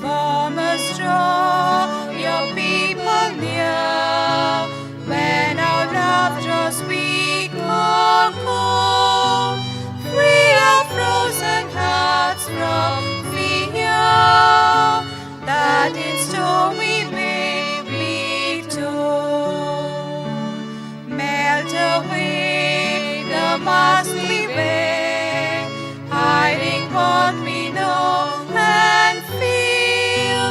Farmers, draw your people near when our love draws weak or cold. Free our frozen hearts from fear, that in storm we may be told. Melt away the mask we wear, hiding what we know and feel,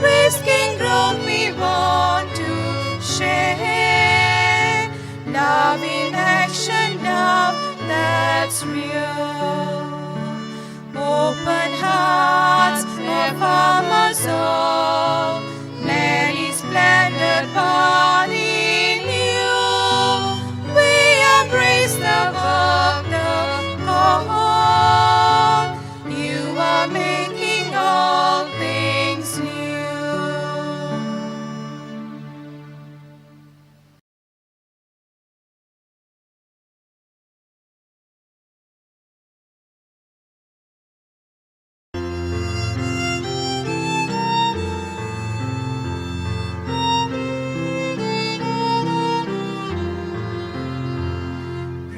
risking growth we want to share. Love in action, love that's real. Open hearts of farmers all, many splendid part in you. We embrace the work, the call. You are making all things new.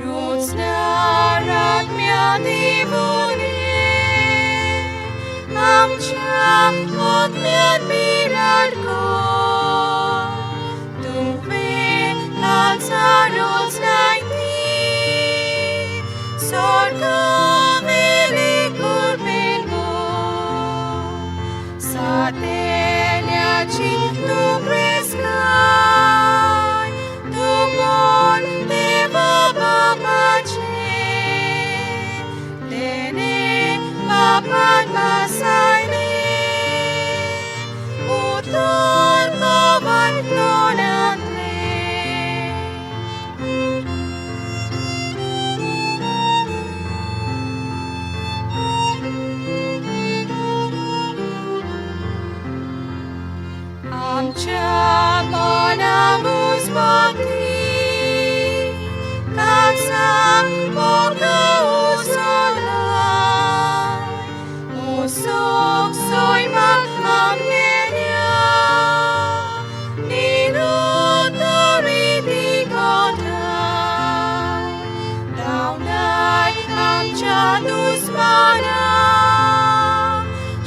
Roads narat mia divone, amcha ot mian mirad ko. Tuve kalsa roads naiti, sorga veli kurben mo. Sa tenya chi tu preskai, tu mon deva babache, tene papan masaile, utor kawan tonantle. Amcha monamus bhakti, kansang boga usolai, usok soy makamgenya, ninutoriti kotai, daunai amcha dusmana,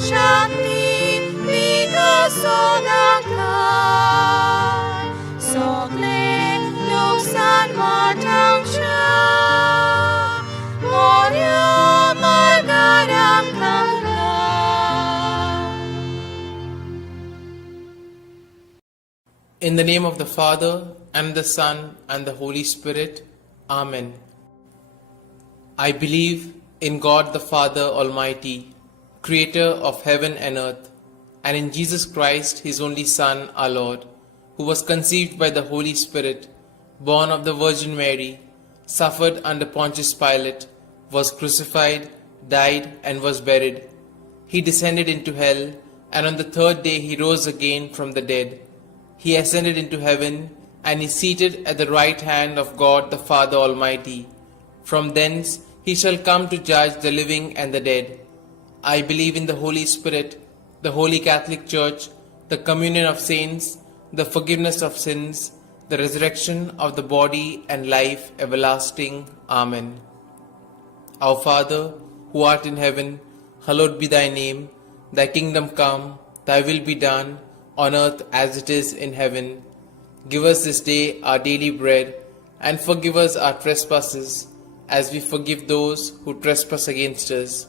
shakti vigasodakai, sokle luksan matang siya, Moria margaram kaklau. In the name of the Father, and the Son, and the Holy Spirit. Amen. I believe in God the Father Almighty, creator of heaven and earth, and in Jesus Christ, his only Son, our Lord, who was conceived by the Holy Spirit, born of the Virgin Mary, suffered under Pontius Pilate, was crucified, died, and was buried. He descended into hell, and on the third day he rose again from the dead. He ascended into heaven, and is seated at the right hand of God the Father Almighty. From thence he shall come to judge the living and the dead. I believe in the Holy Spirit, the Holy Catholic Church, the communion of saints, the forgiveness of sins, the resurrection of the body, and life everlasting. Amen. Our Father, who art in heaven, hallowed be thy name. Thy kingdom come, thy will be done, on earth as it is in heaven. Give us this day our daily bread, and forgive us our trespasses, as we forgive those who trespass against us.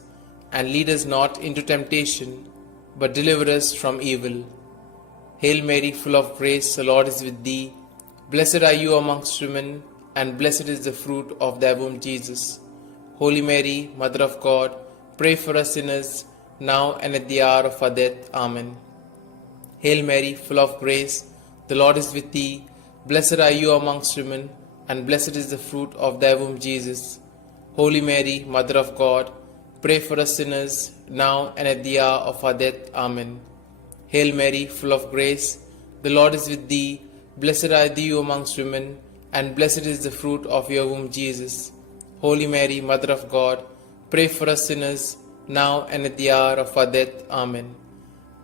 And lead us not into temptation, but deliver us from evil. Hail Mary, full of grace, the Lord is with thee. Blessed are you amongst women, and blessed is the fruit of thy womb, Jesus. Holy Mary, Mother of God, pray for us sinners, now and at the hour of our death. Amen. Hail Mary, full of grace, the Lord is with thee. Blessed are you amongst women, and blessed is the fruit of thy womb, Jesus. Holy Mary, Mother of God, pray for us sinners, now and at the hour of our death. Amen. Hail Mary, full of grace, the Lord is with thee. Blessed are you amongst women, and blessed is the fruit of your womb, Jesus. Holy Mary, Mother of God, pray for us sinners, now and at the hour of our death. Amen.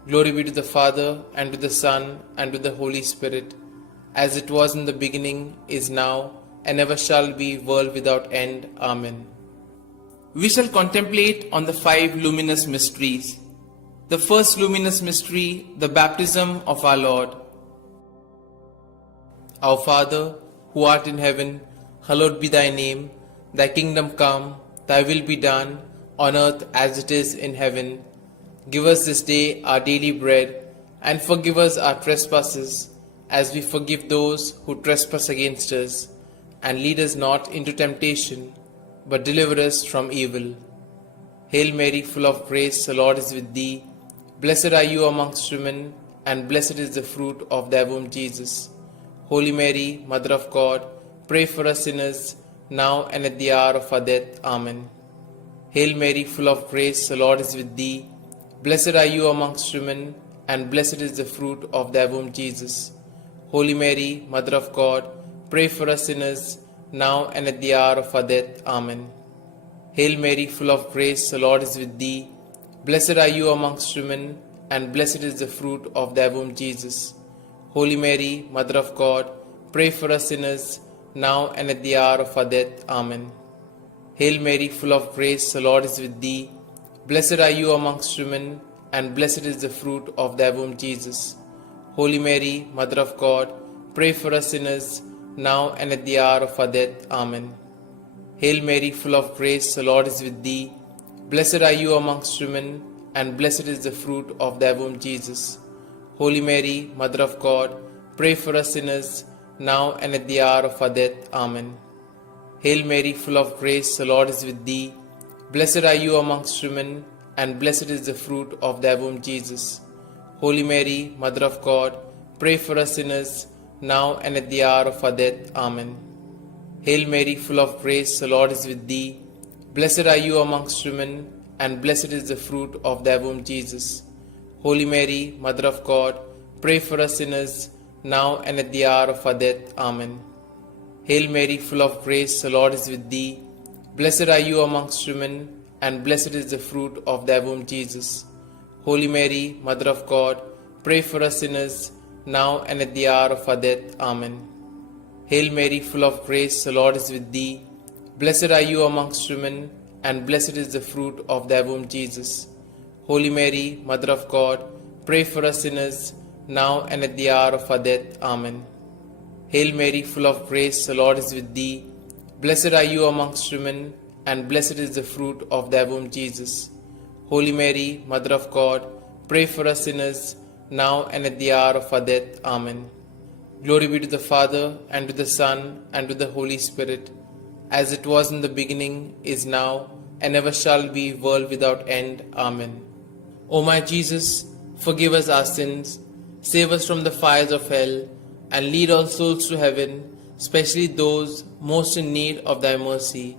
Glory be to the Father, and to the Son, and to the Holy Spirit, as it was in the beginning, is now, and ever shall be, world without end. Amen. We shall contemplate on the 5 luminous mysteries. The first luminous mystery, the baptism of our Lord. Our Father, who art in heaven, hallowed be thy name. Thy kingdom come, thy will be done, on earth as it is in heaven. Give us this day our daily bread, and forgive us our trespasses, as we forgive those who trespass against us. And lead us not into temptation, but deliver us from evil. Hail Mary, full of grace, the Lord is with thee. Blessed are you amongst women, and blessed is the fruit of thy womb, Jesus. Holy Mary, Mother of God, pray for us sinners, now and at the hour of our death. Amen. Hail Mary, full of grace, the Lord is with thee. Blessed are you amongst women, and blessed is the fruit of thy womb, Jesus. Holy Mary, Mother of God, pray for us sinners, now and at the hour of our death. Amen. Hail Mary, full of grace, the Lord is with thee. Blessed are you amongst women, and blessed is the fruit of thy womb, Jesus. Holy Mary, Mother of God, pray for us sinners, now and at the hour of our death. Amen. Hail Mary, full of grace, the Lord is with thee. Blessed are you amongst women, and blessed is the fruit of thy womb, Jesus. Holy Mary, Mother of God, pray for us sinners, now and at the hour of our death. Amen. Hail Mary, full of grace, the Lord is with thee. Blessed are you amongst women, and blessed is the fruit of thy womb, Jesus. Holy Mary, Mother of God, pray for us sinners, now and at the hour of our death. Amen. Hail Mary, full of grace, the Lord is with thee. Blessed are you amongst women, and blessed is the fruit of thy womb, Jesus. Holy Mary, Mother of God, pray for us sinners, now and at the hour of our death. Amen. Hail Mary, full of grace, the Lord is with thee. Blessed are you amongst women, and blessed is the fruit of thy womb, Jesus. Holy Mary, Mother of God, pray for us sinners, now and at the hour of our death. Amen. Hail Mary, full of grace, the Lord is with thee. Blessed are you amongst women, and blessed is the fruit of thy womb, Jesus. Holy Mary, Mother of God, pray for us sinners, now and at the hour of our death. Amen. Hail Mary, full of grace, the Lord is with thee. Blessed are you amongst women, and blessed is the fruit of thy womb, Jesus. Holy Mary, Mother of God, pray for us sinners, now and at the hour of our death. Amen. Hail Mary, full of grace, the Lord is with thee. Blessed are you amongst women, and blessed is the fruit of thy womb, Jesus. Holy Mary, Mother of God, pray for us sinners, now and at the hour of our death. Amen. Glory be to the Father, and to the Son, and to the Holy Spirit, as it was in the beginning, is now, and ever shall be, world without end. Amen. O my Jesus, forgive us our sins, save us from the fires of hell, and lead all souls to heaven, especially those most in need of thy mercy.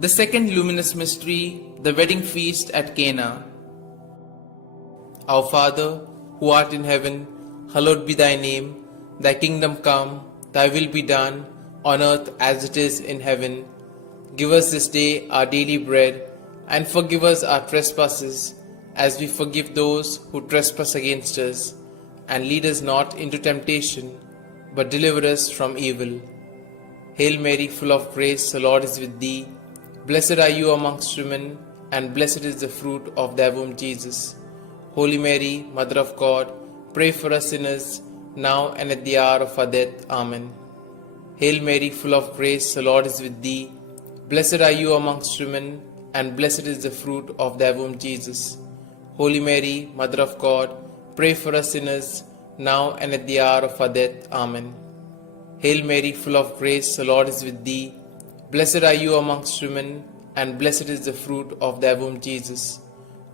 The second luminous mystery, the wedding feast at Cana. Our Father, who art in heaven, hallowed be thy name. Thy kingdom come, thy will be done, on earth as it is in heaven. Give us this day our daily bread, and forgive us our trespasses, as we forgive those who trespass against us. And lead us not into temptation, but deliver us from evil. Hail Mary, full of grace, the Lord is with thee. Blessed are you amongst women, and blessed is the fruit of thy womb, Jesus. Holy Mary, Mother of God, pray for us sinners, now and at the hour of our death. Amen. Hail Mary, full of grace, the Lord is with thee. Blessed are you amongst women, and blessed is the fruit of thy womb, Jesus. Holy Mary, Mother of God, pray for us sinners, now and at the hour of our death. Amen. Hail Mary, full of grace, the Lord is with thee. Blessed are you amongst women, and blessed is the fruit of thy womb, Jesus.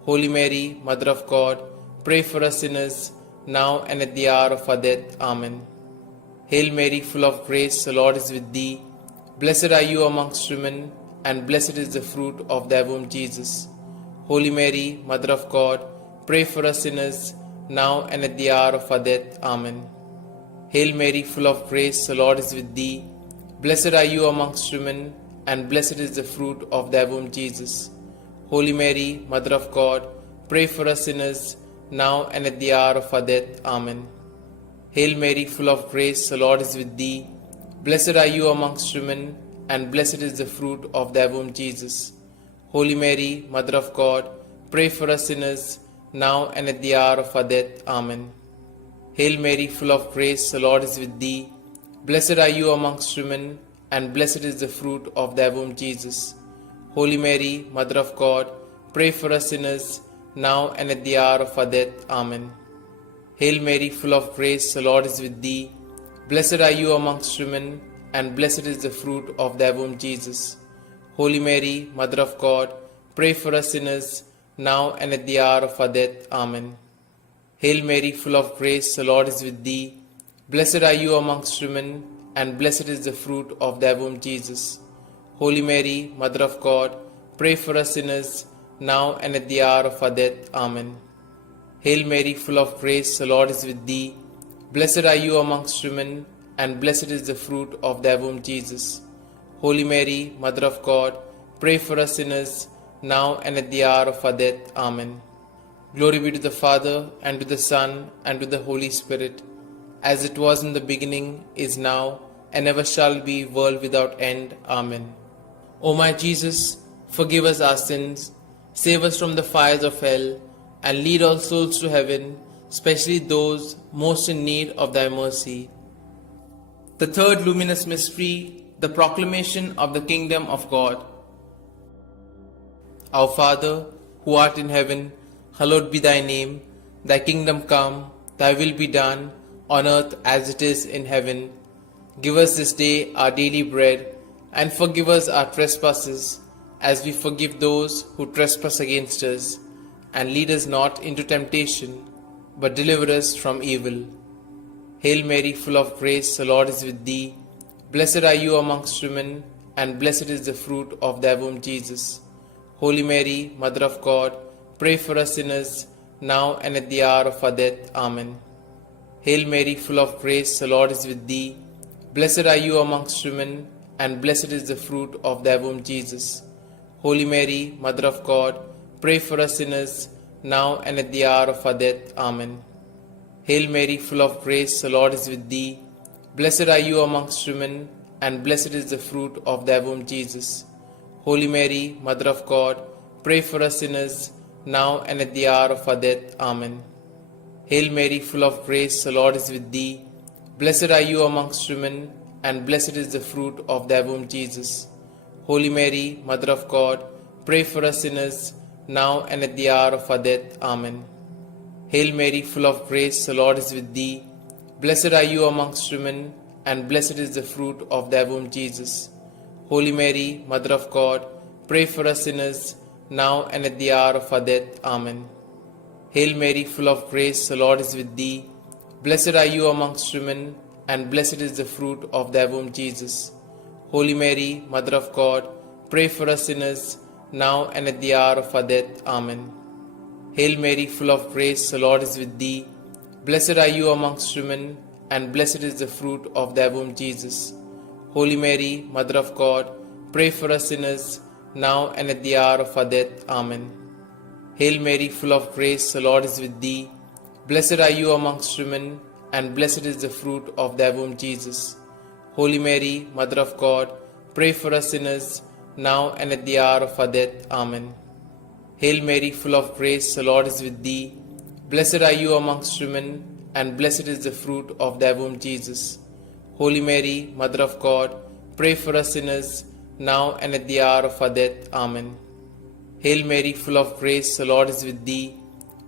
Holy Mary, Mother of God, pray for us sinners, now and at the hour of our death. Amen. Hail Mary, full of grace, the Lord is with thee. Blessed are you amongst women, and blessed is the fruit of thy womb, Jesus. Holy Mary, Mother of God, pray for us sinners, now and at the hour of our death. Amen. Hail Mary, full of grace, the Lord is with thee. Blessed are you amongst women, and blessed is the fruit of thy womb, Jesus. Holy Mary, Mother of God, pray for us sinners, now and at the hour of our death. Amen. Hail Mary, full of grace, the Lord is with thee. Blessed are you amongst women, and blessed is the fruit of thy womb, Jesus. Holy Mary, Mother of God, pray for us sinners, now and at the hour of our death. Amen. Hail Mary, full of grace, the Lord is with thee. Blessed are you amongst women, and blessed is the fruit of thy womb, Jesus. Holy Mary, Mother of God, pray for us sinners, now and at the hour of our death. Amen. Hail Mary, full of grace, the Lord is with thee. Blessed are you amongst women, and blessed is the fruit of thy womb, Jesus. Holy Mary, Mother of God, pray for us sinners, now and at the hour of our death. Amen. Hail Mary, full of grace, the Lord is with thee. Blessed are you amongst women, and blessed is the fruit of thy womb, Jesus. Holy Mary, Mother of God, pray for us sinners, now and at the hour of our death. Amen. Hail Mary, full of grace, the Lord is with thee. Blessed are you amongst women, and blessed is the fruit of thy womb, Jesus. Holy Mary, Mother of God, pray for us sinners, now and at the hour of our death. Amen. Glory be to the Father, and to the Son, and to the Holy Spirit, as it was in the beginning, is now, and ever shall be, world without end. Amen. O my Jesus, forgive us our sins, save us from the fires of hell, and lead all souls to heaven, especially those most in need of thy mercy. The third luminous mystery, the proclamation of the kingdom of God. Our Father, who art in heaven, hallowed be thy name. Thy kingdom come, thy will be done, on earth as it is in heaven. Give us this day our daily bread, and forgive us our trespasses, as we forgive those who trespass against us. And lead us not into temptation, but deliver us from evil. Hail Mary, full of grace, the Lord is with thee. Blessed are you amongst women, and blessed is the fruit of thy womb, Jesus. Holy Mary, Mother of God, pray for us sinners, now and at the hour of our death. Amen. Hail Mary, full of grace, the Lord is with thee. Blessed are you amongst women, and blessed is the fruit of thy womb, Jesus. Holy Mary, Mother of God, pray for us sinners, now and at the hour of our death. Amen. Hail Mary, full of grace, the Lord is with thee. Blessed are you amongst women, and blessed is the fruit of thy womb, Jesus. Holy Mary, Mother of God, pray for us sinners, now and at the hour of our death. Amen. Hail Mary, full of grace, the Lord is with thee. Blessed are you amongst women, and blessed is the fruit of thy womb, Jesus. Holy Mary, Mother of God, pray for us sinners, now and at the hour of our death. Amen. Hail Mary, full of grace, the Lord is with thee. Blessed are you amongst women, and blessed is the fruit of thy womb, Jesus. Holy Mary, Mother of God, pray for us sinners, now and at the hour of our death. Amen. Hail Mary, full of grace, the Lord is with thee. Blessed are you amongst women, and blessed is the fruit of thy womb, Jesus. Holy Mary, Mother of God, pray for us sinners, now and at the hour of our death. Amen. Hail Mary, full of grace, the Lord is with thee. Blessed are you amongst women, and blessed is the fruit of thy womb, Jesus. Holy Mary, Mother of God, pray for us sinners, now and at the hour of our death. Amen. Hail Mary, full of grace, the Lord is with thee. Blessed are you amongst women, and blessed is the fruit of thy womb, Jesus. Holy Mary, Mother of God, pray for us sinners, now and at the hour of our death. Amen. Hail Mary, full of grace, the Lord is with thee. Blessed are you amongst women, and blessed is the fruit of thy womb, Jesus. Holy Mary, Mother of God, pray for us sinners, now and at the hour of our death. Amen. Hail Mary, full of grace, the Lord is with thee.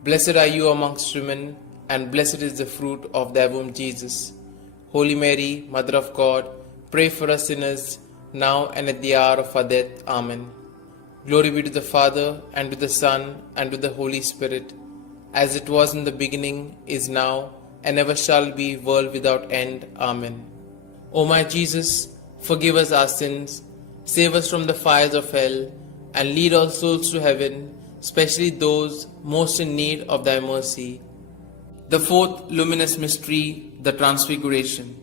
Blessed are you amongst women, and blessed is the fruit of thy womb, Jesus. Holy Mary, Mother of God, pray for us sinners, now and at the hour of our death. Amen. Glory be to the Father, and to the Son, and to the Holy Spirit, as it was in the beginning, is now, and ever shall be, world without end. Amen. O my Jesus, forgive us our sins, save us from the fires of hell, and lead all souls to heaven, especially those most in need of thy mercy. The fourth luminous mystery, the Transfiguration.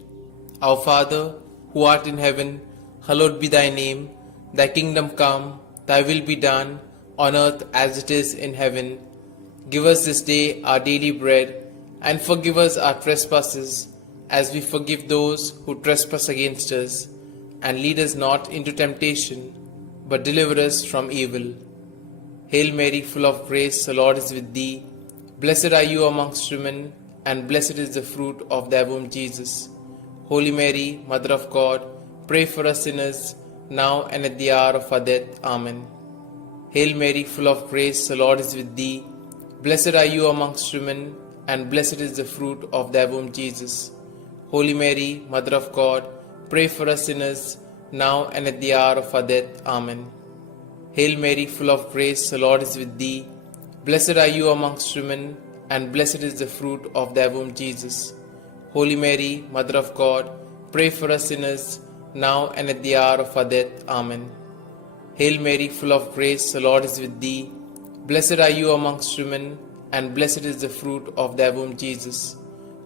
Our Father, who art in heaven, hallowed be thy name. Thy kingdom come, thy will be done, on earth as it is in heaven. Give us this day our daily bread, and forgive us our trespasses, as we forgive those who trespass against us. And lead us not into temptation, but deliver us from evil. Hail Mary, full of grace, the Lord is with thee. Blessed are you amongst women, and blessed is the fruit of thy womb, Jesus. Holy Mary, Mother of God, pray for us sinners, now and at the hour of our death. Amen. Hail Mary, full of grace, the Lord is with thee. Blessed are you amongst women, and blessed is the fruit of thy womb, Jesus. Holy Mary, Mother of God, pray for us sinners, now and at the hour of our death. Amen. Hail Mary, full of grace, the Lord is with thee. Blessed are you amongst women, and blessed is the fruit of thy womb, Jesus. Holy Mary, Mother of God, pray for us sinners, now and at the hour of our death. Amen. Hail Mary, full of grace, the Lord is with thee. Blessed are you amongst women, and blessed is the fruit of thy womb, Jesus.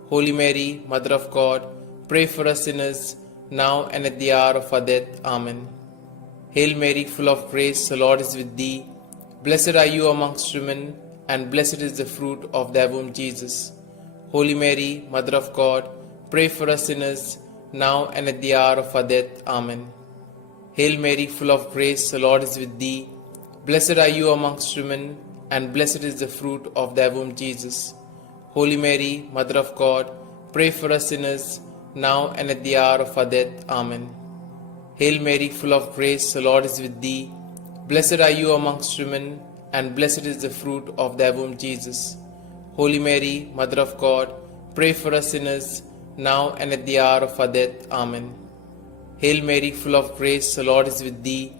Holy Mary, Mother of God, pray for us sinners, now and at the hour of our death. Amen. Hail Mary, full of grace, the Lord is with thee. Blessed are you amongst women, and blessed is the fruit of thy womb, Jesus. Holy Mary, Mother of God, pray for us sinners, now and at the hour of our death. Amen. Hail Mary, full of grace, the Lord is with thee. Blessed are you amongst women, and blessed is the fruit of thy womb, Jesus. Holy Mary, Mother of God, pray for us sinners, now and at the hour of our death. Amen. Hail Mary, full of grace, the Lord is with thee. Blessed are you amongst women, and blessed is the fruit of thy womb, Jesus. Holy Mary, Mother of God, pray for us sinners, now and at the hour of our death. Amen. Hail Mary, full of grace, the Lord is with thee.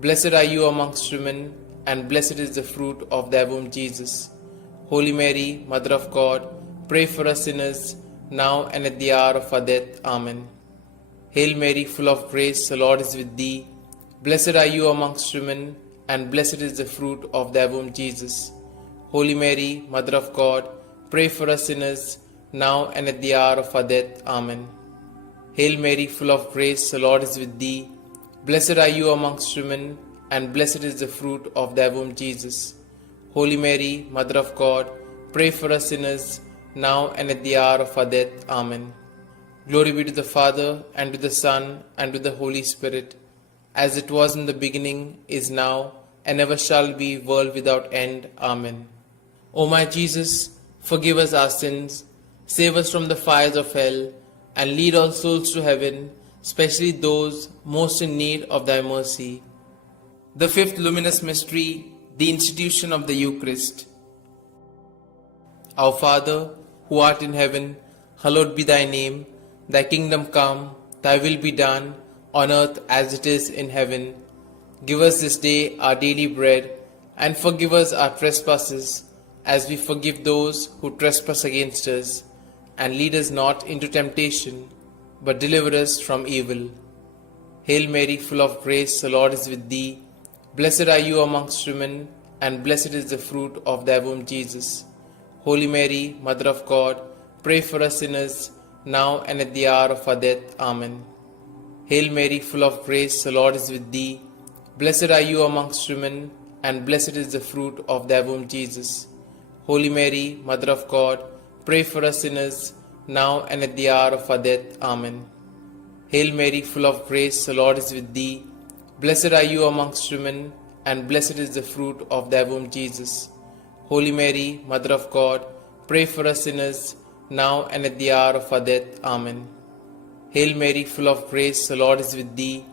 Blessed are you amongst women, and blessed is the fruit of thy womb, Jesus. Holy Mary, Mother of God, pray for us sinners, now and at the hour of our death. Amen. Hail Mary, full of grace, the Lord is with thee. Blessed are you amongst women, and blessed is the fruit of thy womb, Jesus. Holy Mary, Mother of God, pray for us sinners, now and at the hour of our death. Amen. Hail Mary, full of grace, the Lord is with thee. Blessed are you amongst women, and blessed is the fruit of thy womb, Jesus. Holy Mary, Mother of God, pray for us sinners, now and at the hour of our death. Amen. Glory be to the Father, and to the Son, and to the Holy Spirit, as it was in the beginning, is now, and ever shall be, world without end. Amen. O my Jesus, forgive us our sins, save us from the fires of hell, and lead all souls to heaven, especially those most in need of thy mercy. The fifth luminous mystery, the institution of the Eucharist. Our Father, who art in heaven, hallowed be thy name. Thy kingdom come, thy will be done, on earth as it is in heaven. Give us this day our daily bread, and forgive us our trespasses, as we forgive those who trespass against us. And lead us not into temptation, but deliver us from evil. Hail Mary, full of grace, the Lord is with thee. Blessed are you amongst women, and blessed is the fruit of thy womb, Jesus. Holy Mary, Mother of God, pray for us sinners, now and at the hour of our death. Amen. Hail Mary, full of grace, the Lord is with thee. Blessed are you amongst women, and blessed is the fruit of thy womb, Jesus. Holy Mary, Mother of God, pray for us sinners, now and at the hour of our death. Amen. Hail Mary, full of grace, the Lord is with thee. Blessed are you amongst women, and blessed is the fruit of thy womb, Jesus. Holy Mary, Mother of God, pray for us sinners, now and at the hour of our death. Amen. Hail Mary, full of grace, the Lord is with thee.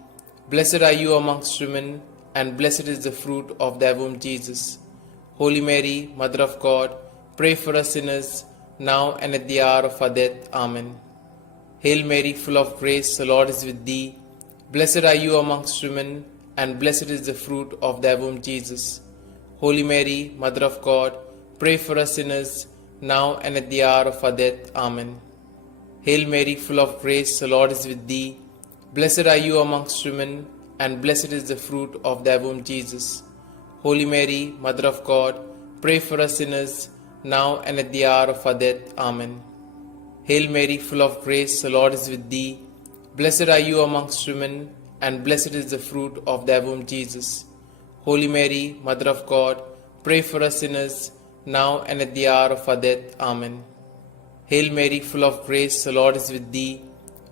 Blessed are you amongst women, and blessed is the fruit of thy womb, Jesus. Holy Mary, Mother of God, pray for us sinners, now and at the hour of our death. Amen. Hail Mary, full of grace, the Lord is with thee. Blessed are you amongst women, and blessed is the fruit of thy womb, Jesus. Holy Mary, Mother of God, pray for us sinners, now and at the hour of our death. Amen. Hail Mary, full of grace, the Lord is with thee. Blessed are you amongst women, and blessed is the fruit of thy womb, Jesus. Holy Mary, Mother of God, pray for us sinners, now and at the hour of our death. Amen. Hail Mary, full of grace, the Lord is with thee. Blessed are you amongst women, and blessed is the fruit of thy womb, Jesus. Holy Mary, Mother of God, pray for us sinners, now and at the hour of our death. Amen. Hail Mary, full of grace, the Lord is with thee.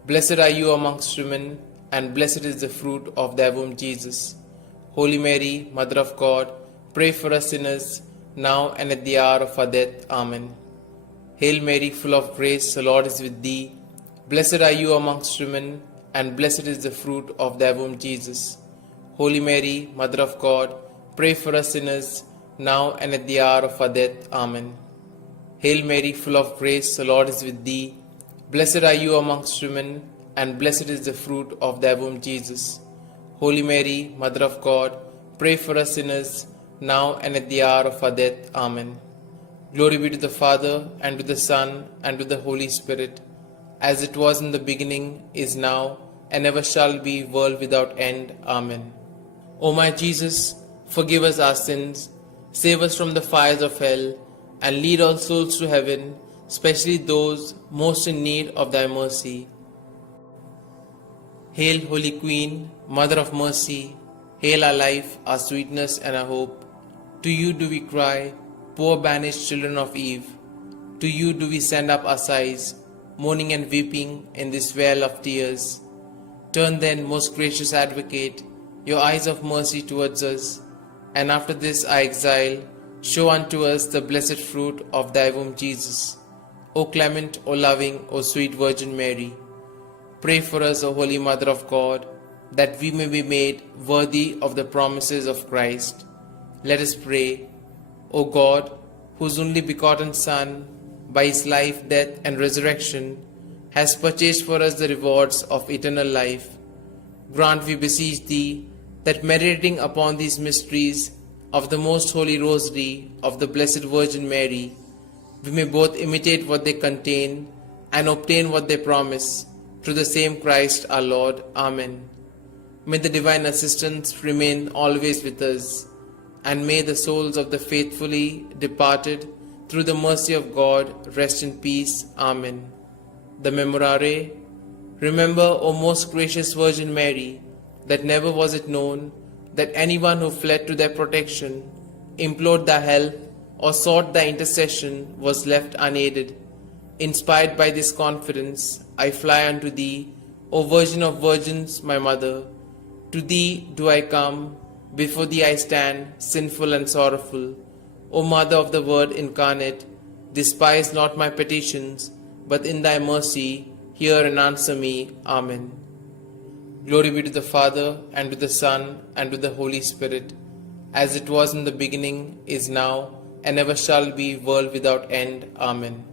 Blessed are you amongst women, and blessed is the fruit of thy womb, Jesus. Holy Mary, Mother of God, pray for us sinners, now and at the hour of our death. Amen. Hail Mary, full of grace, the Lord is with thee. Blessed are you amongst women, and blessed is the fruit of thy womb, Jesus. Holy Mary, Mother of God, pray for us sinners, now and at the hour of our death. Amen. Hail Mary, full of grace, the Lord is with thee. Blessed are you amongst women, and blessed is the fruit of thy womb, Jesus. Holy Mary, Mother of God, pray for us sinners, now and at the hour of our death. Amen. Glory be to the Father, and to the Son, and to the Holy Spirit, as it was in the beginning, is now, and ever shall be, world without end. Amen. O my Jesus, forgive us our sins, save us from the fires of hell, and lead all souls to heaven, especially those most in need of thy mercy. Hail, Holy Queen, Mother of Mercy, hail our life, our sweetness, and our hope. To you do we cry, poor banished children of Eve. To you do we send up our sighs, mourning and weeping in this vale of tears. Turn then, most gracious Advocate, your eyes of mercy towards us, and after this our exile, show unto us the blessed fruit of thy womb, Jesus. O clement, O loving, O sweet Virgin Mary, pray for us, O Holy Mother of God, that we may be made worthy of the promises of Christ. Let us pray. O God, whose only begotten Son, by his life, death, and resurrection, has purchased for us the rewards of eternal life, grant, we beseech thee, that meditating upon these mysteries of the most holy Rosary of the Blessed Virgin Mary, we may both imitate what they contain and obtain what they promise, through the same Christ our Lord. Amen. May the divine assistance remain always with us, and may the souls of the faithfully departed, through the mercy of God, rest in peace. Amen. The Memorare. Remember, O most gracious Virgin Mary, that never was it known that anyone who fled to their protection, implored thy help, or sought thy intercession was left unaided. Inspired by this confidence, I fly unto thee, O Virgin of Virgins, my Mother. To thee do I come, before thee I stand, sinful and sorrowful. O Mother of the Word incarnate, despise not my petitions, but in thy mercy hear and answer me. Amen. Glory be to the Father, and to the Son, and to the Holy Spirit, as it was in the beginning, is now, and ever shall be, world without end. Amen.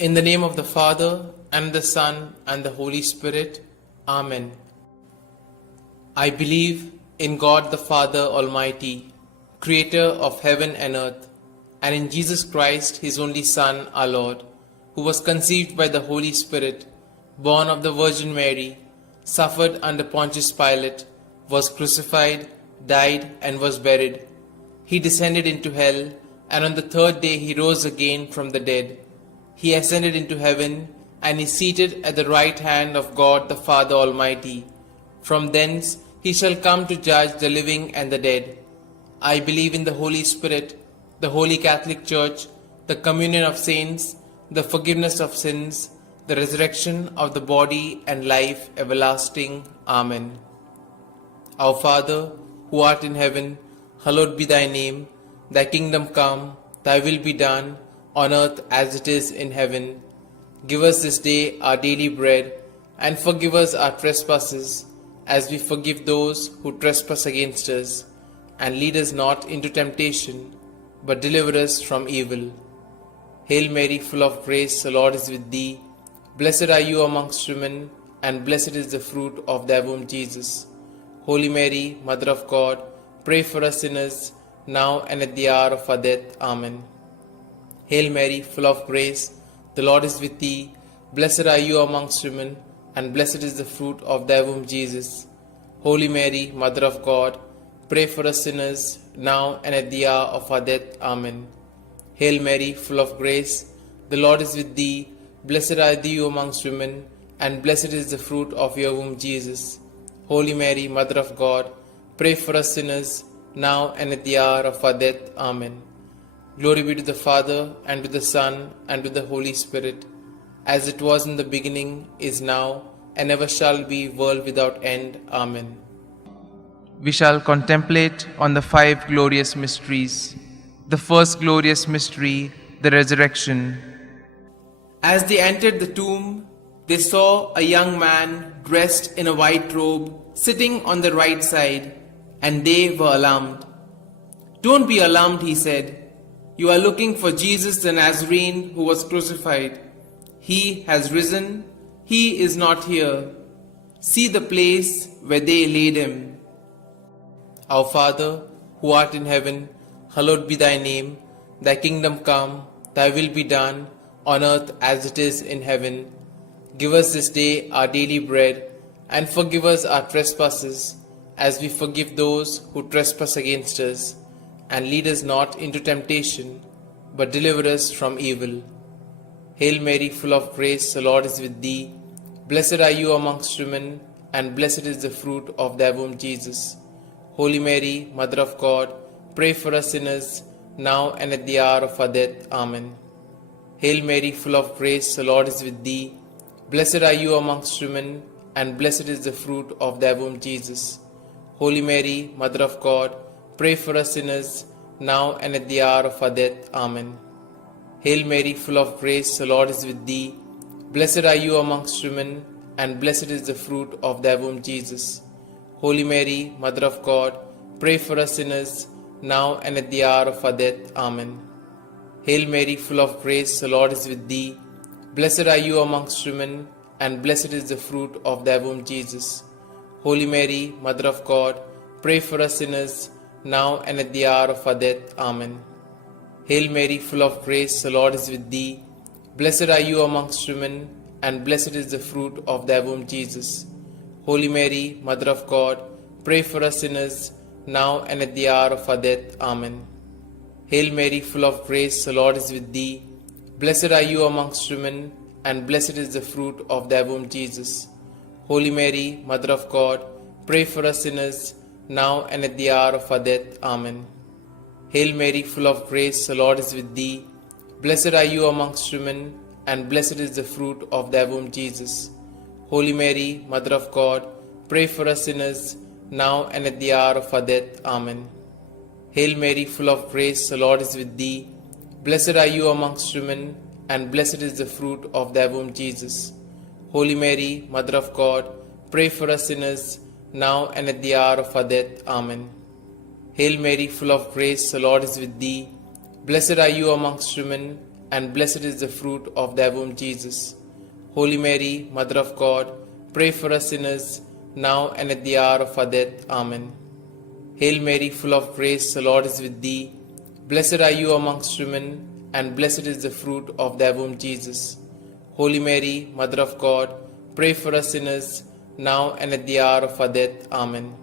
In the name of the Father, and the Son, and the Holy Spirit. Amen. I believe in God the Father Almighty, Creator of heaven and earth, and in Jesus Christ, His only Son, our Lord, who was conceived by the Holy Spirit, born of the Virgin Mary, suffered under Pontius Pilate, was crucified, died, and was buried. He descended into hell, and on the third day He rose again from the dead. He ascended into heaven, and is seated at the right hand of God the Father Almighty. From thence He shall come to judge the living and the dead. I believe in the Holy Spirit, the Holy Catholic Church, the communion of saints, the forgiveness of sins, the resurrection of the body, and life everlasting. Amen. Our Father, who art in heaven, hallowed be thy name. Thy kingdom come, thy will be done, on earth as it is in heaven. Give us this day our daily bread, and forgive us our trespasses, as we forgive those who trespass against us. And lead us not into temptation, but deliver us from evil. Hail Mary, full of grace, the Lord is with thee. Blessed are you amongst women, and blessed is the fruit of thy womb, Jesus. Holy Mary, Mother of God, pray for us sinners, now and at the hour of our death. Amen. Hail Mary, full of grace, the Lord is with thee. Blessed are you amongst women, and blessed is the fruit of thy womb, Jesus. Holy Mary, Mother of God, pray for us sinners, now and at the hour of our death. Amen. Hail Mary, full of grace, the Lord is with thee. Blessed are you amongst women, and blessed is the fruit of your womb, Jesus. Holy Mary, Mother of God, pray for us sinners, now and at the hour of our death. Amen. Glory be to the Father, and to the Son, and to the Holy Spirit, as it was in the beginning, is now, and ever shall be, world without end. Amen. We shall contemplate on the 5 glorious mysteries. The first glorious mystery, the resurrection. As they entered the tomb, they saw a young man dressed in a white robe sitting on the right side, and they were alarmed. "Don't be alarmed," he said. "You are looking for Jesus the Nazarene who was crucified. He has risen. He is not here. See the place where they laid him." Our Father, who art in heaven, hallowed be thy name. Thy kingdom come, thy will be done, on earth as it is in heaven. Give us this day our daily bread, and forgive us our trespasses, as we forgive those who trespass against us. And lead us not into temptation, but deliver us from evil. Hail Mary, full of grace, the Lord is with thee. Blessed are you amongst women, and blessed is the fruit of thy womb, Jesus. Holy Mary, Mother of God, pray for us sinners, now and at the hour of our death. Amen. Hail Mary, full of grace, the Lord is with thee. Blessed are you amongst women, and blessed is the fruit of thy womb, Jesus. Holy Mary, Mother of God, pray for us sinners, now and at the hour of our death. Amen. Hail Mary, full of grace, the Lord is with thee. Blessed are you amongst women, and blessed is the fruit of thy womb, Jesus. Holy Mary, Mother of God, pray for us sinners, now and at the hour of our death. Amen. Hail Mary, full of grace, the Lord is with thee. Blessed are you amongst women, and blessed is the fruit of thy womb, Jesus. Holy Mary, Mother of God, pray for us sinners, now and at the hour of our death. Amen. Hail Mary, full of grace, the Lord is with thee. Blessed are you amongst women, and blessed is the fruit of thy womb, Jesus. Holy Mary, Mother of God, pray for us sinners, now and at the hour of our death. Amen. Hail Mary, full of grace, the Lord is with thee. Blessed are you amongst women, and blessed is the fruit of thy womb, Jesus. Holy Mary, Mother of God, pray for us sinners, now and at the hour of our death. Amen. Hail Mary, full of grace, the Lord is with thee. Blessed are you amongst women, and blessed is the fruit of thy womb, Jesus. Holy Mary, Mother of God, pray for us sinners, now and at the hour of our death. Amen. Hail Mary, full of grace, the Lord is with thee. Blessed are you amongst women, and blessed is the fruit of thy womb, Jesus. Holy Mary, Mother of God, pray for us sinners, now and at the hour of our death. Amen. Hail Mary, full of grace, the Lord is with thee. Blessed are you amongst women, and blessed is the fruit of thy womb, Jesus. Holy Mary, Mother of God, pray for us sinners, now and at the hour of our death. Amen. Hail Mary, full of grace, the Lord is with thee. Blessed are you amongst women, and blessed is the fruit of thy womb, Jesus. Holy Mary, Mother of God, pray for us sinners, now and at the hour of our death. Amen.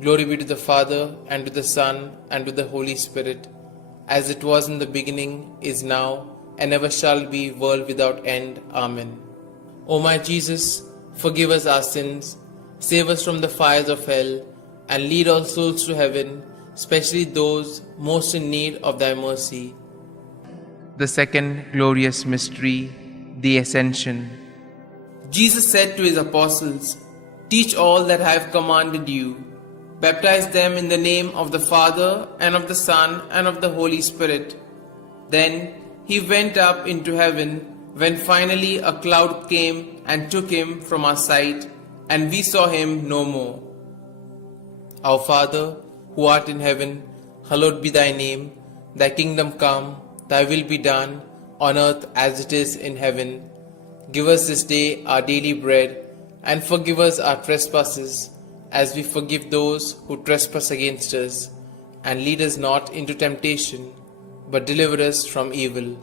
Glory be to the Father, and to the Son, and to the Holy Spirit, as it was in the beginning, is now, and ever shall be, world without end. Amen. O my Jesus, forgive us our sins, save us from the fires of hell, and lead all souls to heaven, especially those most in need of thy mercy. The second glorious mystery, the Ascension. Jesus said to his apostles, "Teach all that I have commanded you. Baptize them in the name of the Father, and of the Son, and of the Holy Spirit." Then he went up into heaven, when finally a cloud came and took him from our sight, and we saw him no more. Our Father, who art in heaven, hallowed be thy name. Thy kingdom come, thy will be done, on earth as it is in heaven. Give us this day our daily bread, and forgive us our trespasses, as we forgive those who trespass against us. And lead us not into temptation, but deliver us from evil.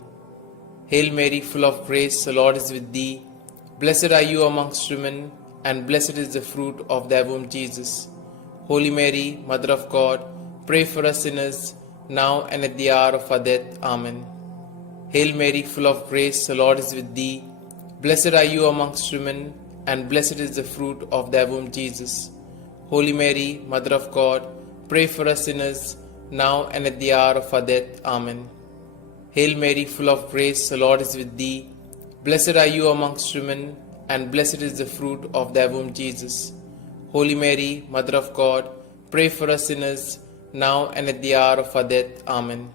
Hail Mary, full of grace, the Lord is with thee. Blessed are you amongst women, and blessed is the fruit of thy womb, Jesus. Holy Mary, Mother of God, pray for us sinners, now and at the hour of our death. Amen. Hail Mary, full of grace, the Lord is with thee. Blessed are you amongst women, and blessed is the fruit of thy womb, Jesus. Holy Mary, Mother of God, pray for us sinners, now and at the hour of our death. Amen. Hail Mary, full of grace, the Lord is with thee. Blessed are you amongst women, and blessed is the fruit of thy womb, Jesus. Holy Mary, Mother of God, pray for us sinners, now and at the hour of our death. Amen.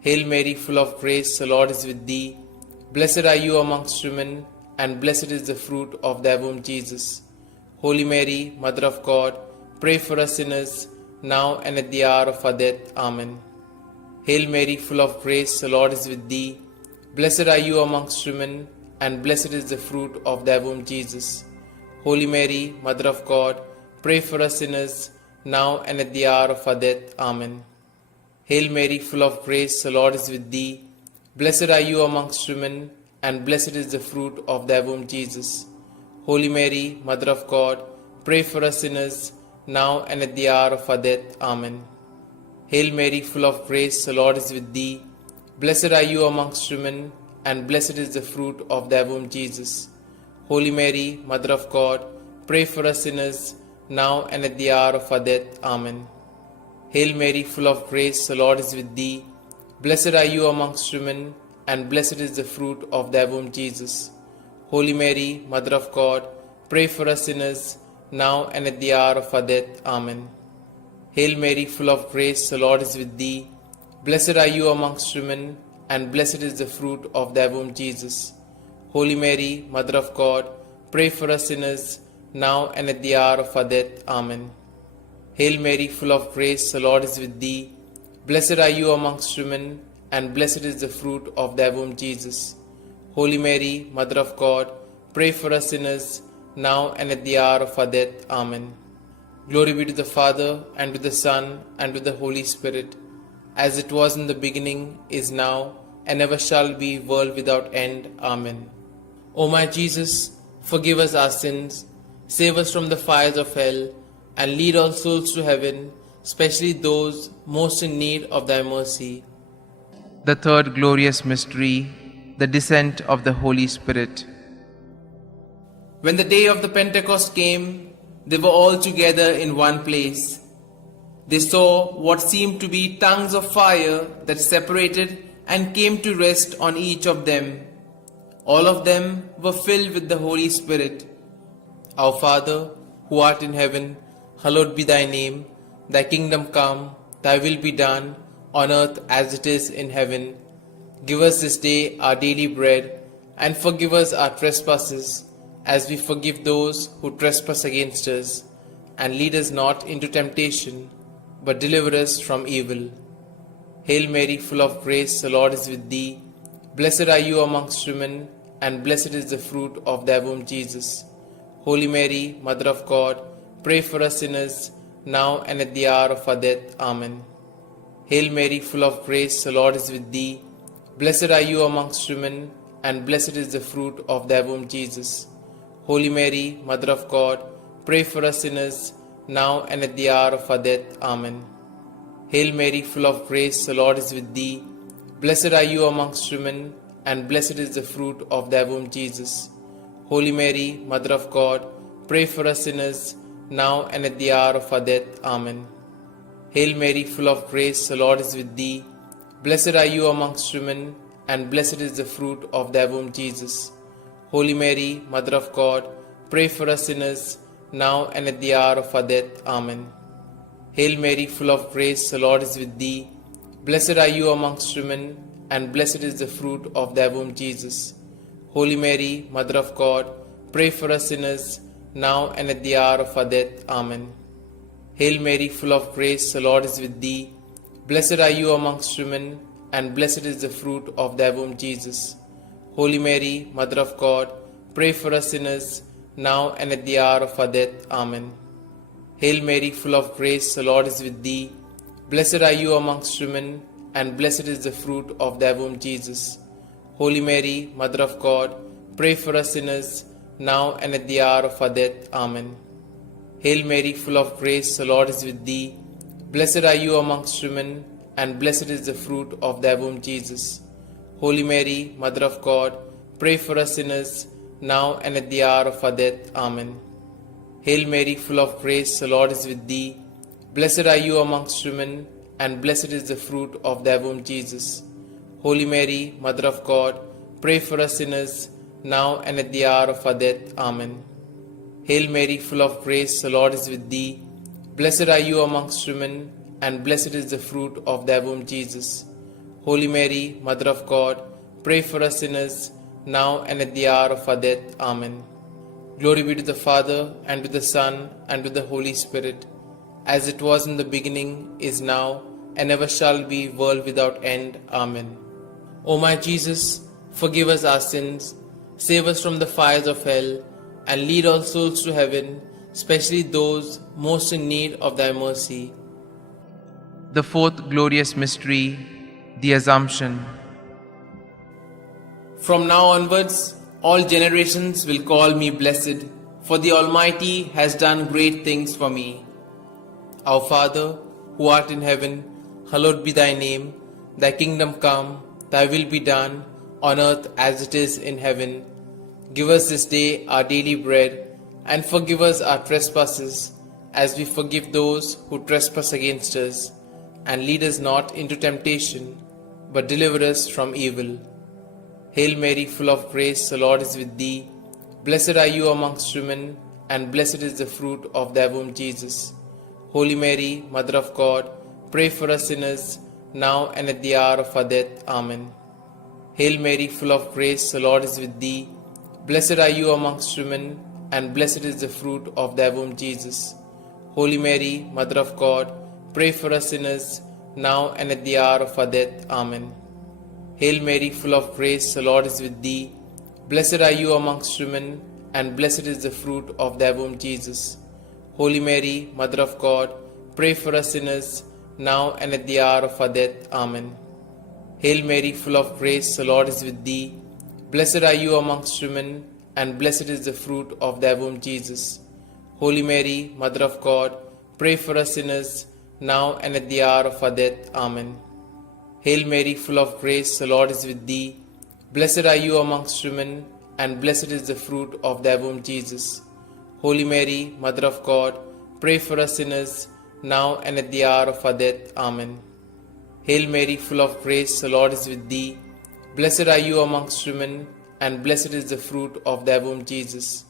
Hail Mary, full of grace, the Lord is with thee. Blessed are you amongst women, and blessed is the fruit of thy womb, Jesus. Holy Mary, Mother of God, pray for us sinners, now and at the hour of our death. Amen. Hail Mary, full of grace, the Lord is with thee. Blessed are you amongst women, and blessed is the fruit of thy womb, Jesus. Holy Mary, Mother of God, pray for us sinners, now and at the hour of our death. Amen. Hail Mary, full of grace, the Lord is with thee. Blessed are you amongst women, and blessed is the fruit of thy womb, Jesus. Holy Mary, Mother of God, pray for us sinners, now and at the hour of our death. Amen. Hail Mary, full of grace, the Lord is with thee. Blessed are you amongst women, and blessed is the fruit of thy womb, Jesus. Holy Mary, Mother of God, pray for us sinners, now and at the hour of our death. Amen. Hail Mary, full of grace, the Lord is with thee. Blessed are you amongst women, and blessed is the fruit of thy womb, Jesus. Holy Mary, Mother of God, pray for us sinners, now and at the hour of our death. Amen. Hail Mary, full of grace, the Lord is with thee. Blessed are you amongst women, and blessed is the fruit of thy womb, Jesus. Holy Mary, Mother of God, pray for us sinners, now and at the hour of our death. Amen. Hail Mary, full of grace, the Lord is with thee. Blessed are you amongst women, and blessed is the fruit of thy womb, Jesus. Holy Mary, Mother of God, pray for us sinners, now and at the hour of our death. Amen. Glory be to the Father, and to the Son, and to the Holy Spirit, as it was in the beginning, is now, and ever shall be, world without end. Amen. O my Jesus, forgive us our sins, save us from the fires of hell, and lead all souls to heaven, especially those most in need of thy mercy. The third glorious mystery, the descent of the Holy Spirit. When the day of the Pentecost came, they were all together in one place. They saw what seemed to be tongues of fire that separated and came to rest on each of them. All of them were filled with the Holy Spirit. Our Father, who art in heaven, hallowed be thy name. Thy kingdom come, thy will be done, on earth as it is in heaven. Give us this day our daily bread, and forgive us our trespasses, as we forgive those who trespass against us. And lead us not into temptation, but deliver us from evil. Hail Mary, full of grace, the Lord is with thee. Blessed are you amongst women, and blessed is the fruit of thy womb, Jesus. Holy Mary, Mother of God, pray for us sinners, now and at the hour of our death. Amen. Hail Mary, full of grace, the Lord is with thee. Blessed are you amongst women, and blessed is the fruit of thy womb, Jesus. Holy Mary, Mother of God, pray for us sinners, now and at the hour of our death. Amen. Hail Mary, full of grace, the Lord is with thee. Blessed are you amongst women, and blessed is the fruit of thy womb, Jesus. Holy Mary, Mother of God, pray for us sinners, now and at the hour of our death. Amen. Hail Mary, full of grace, the Lord is with thee. Blessed are you amongst women, and blessed is the fruit of thy womb, Jesus. Holy Mary, Mother of God, pray for us sinners, now and at the hour of our death. Amen. Hail Mary, full of grace, the Lord is with thee. Blessed are you amongst women, and blessed is the fruit of thy womb, Jesus. Holy Mary, Mother of God, pray for us sinners, now and at the hour of our death. Amen. Hail Mary, full of grace, the Lord is with thee. Blessed are you amongst women, and blessed is the fruit of thy womb, Jesus. Holy Mary, Mother of God, pray for us sinners, now and at the hour of our death. Amen. Hail Mary, full of grace, the Lord is with thee. Blessed are you amongst women, and blessed is the fruit of thy womb, Jesus. Holy Mary, Mother of God, pray for us sinners, now and at the hour of our death. Amen. Hail Mary, full of grace, the Lord is with thee. Blessed are you amongst women, and blessed is the fruit of thy womb, Jesus. Holy Mary, Mother of God, pray for us sinners, now and at the hour of our death. Amen. Hail Mary, full of grace, the Lord is with thee. Blessed are you amongst women, and blessed is the fruit of thy womb, Jesus. Holy Mary, Mother of God, pray for us sinners, now and at the hour of our death. Amen. Hail Mary, full of grace, the Lord is with thee. Blessed are you amongst women, and blessed is the fruit of thy womb, Jesus. Holy Mary, Mother of God, pray for us sinners, now and at the hour of our death. Amen. Glory be to the Father, and to the Son, and to the Holy Spirit, as it was in the beginning, is now, and ever shall be, world without end. Amen. O my Jesus, forgive us our sins, save us from the fires of hell, and lead all souls to heaven, especially those most in need of thy mercy. The fourth glorious mystery, the Assumption. From now onwards, all generations will call me blessed, for the Almighty has done great things for me. Our Father, who art in heaven, hallowed be thy name. Thy kingdom come, thy will be done, on earth as it is in heaven. Give us this day our daily bread, and forgive us our trespasses, as we forgive those who trespass against us. And lead us not into temptation, but deliver us from evil. Hail Mary, full of grace, the Lord is with thee. Blessed are you amongst women, and blessed is the fruit of thy womb, Jesus. Holy Mary, Mother of God, pray for us sinners, now and at the hour of our death. Amen. Hail Mary, full of grace, the Lord is with thee. Blessed are you amongst women, and blessed is the fruit of thy womb, Jesus. Holy Mary, Mother of God, pray for us sinners, now and at the hour of our death. Amen. Hail Mary, full of grace, the Lord is with thee. Blessed are you amongst women, and blessed is the fruit of thy womb, Jesus. Holy Mary, Mother of God, pray for us sinners, now and at the hour of our death. Amen. Hail Mary, full of grace, the Lord is with thee. Blessed are you amongst women, and blessed is the fruit of thy womb, Jesus. Holy Mary, Mother of God, pray for us sinners, now and at the hour of our death. Amen. Hail Mary, full of grace, the Lord is with thee. Blessed are you amongst women, and blessed is the fruit of thy womb, Jesus. Holy Mary, Mother of God, pray for us sinners, now and at the hour of our death. Amen. Hail Mary, full of grace, the Lord is with thee. Blessed are you amongst women, and blessed is the fruit of thy womb, Jesus.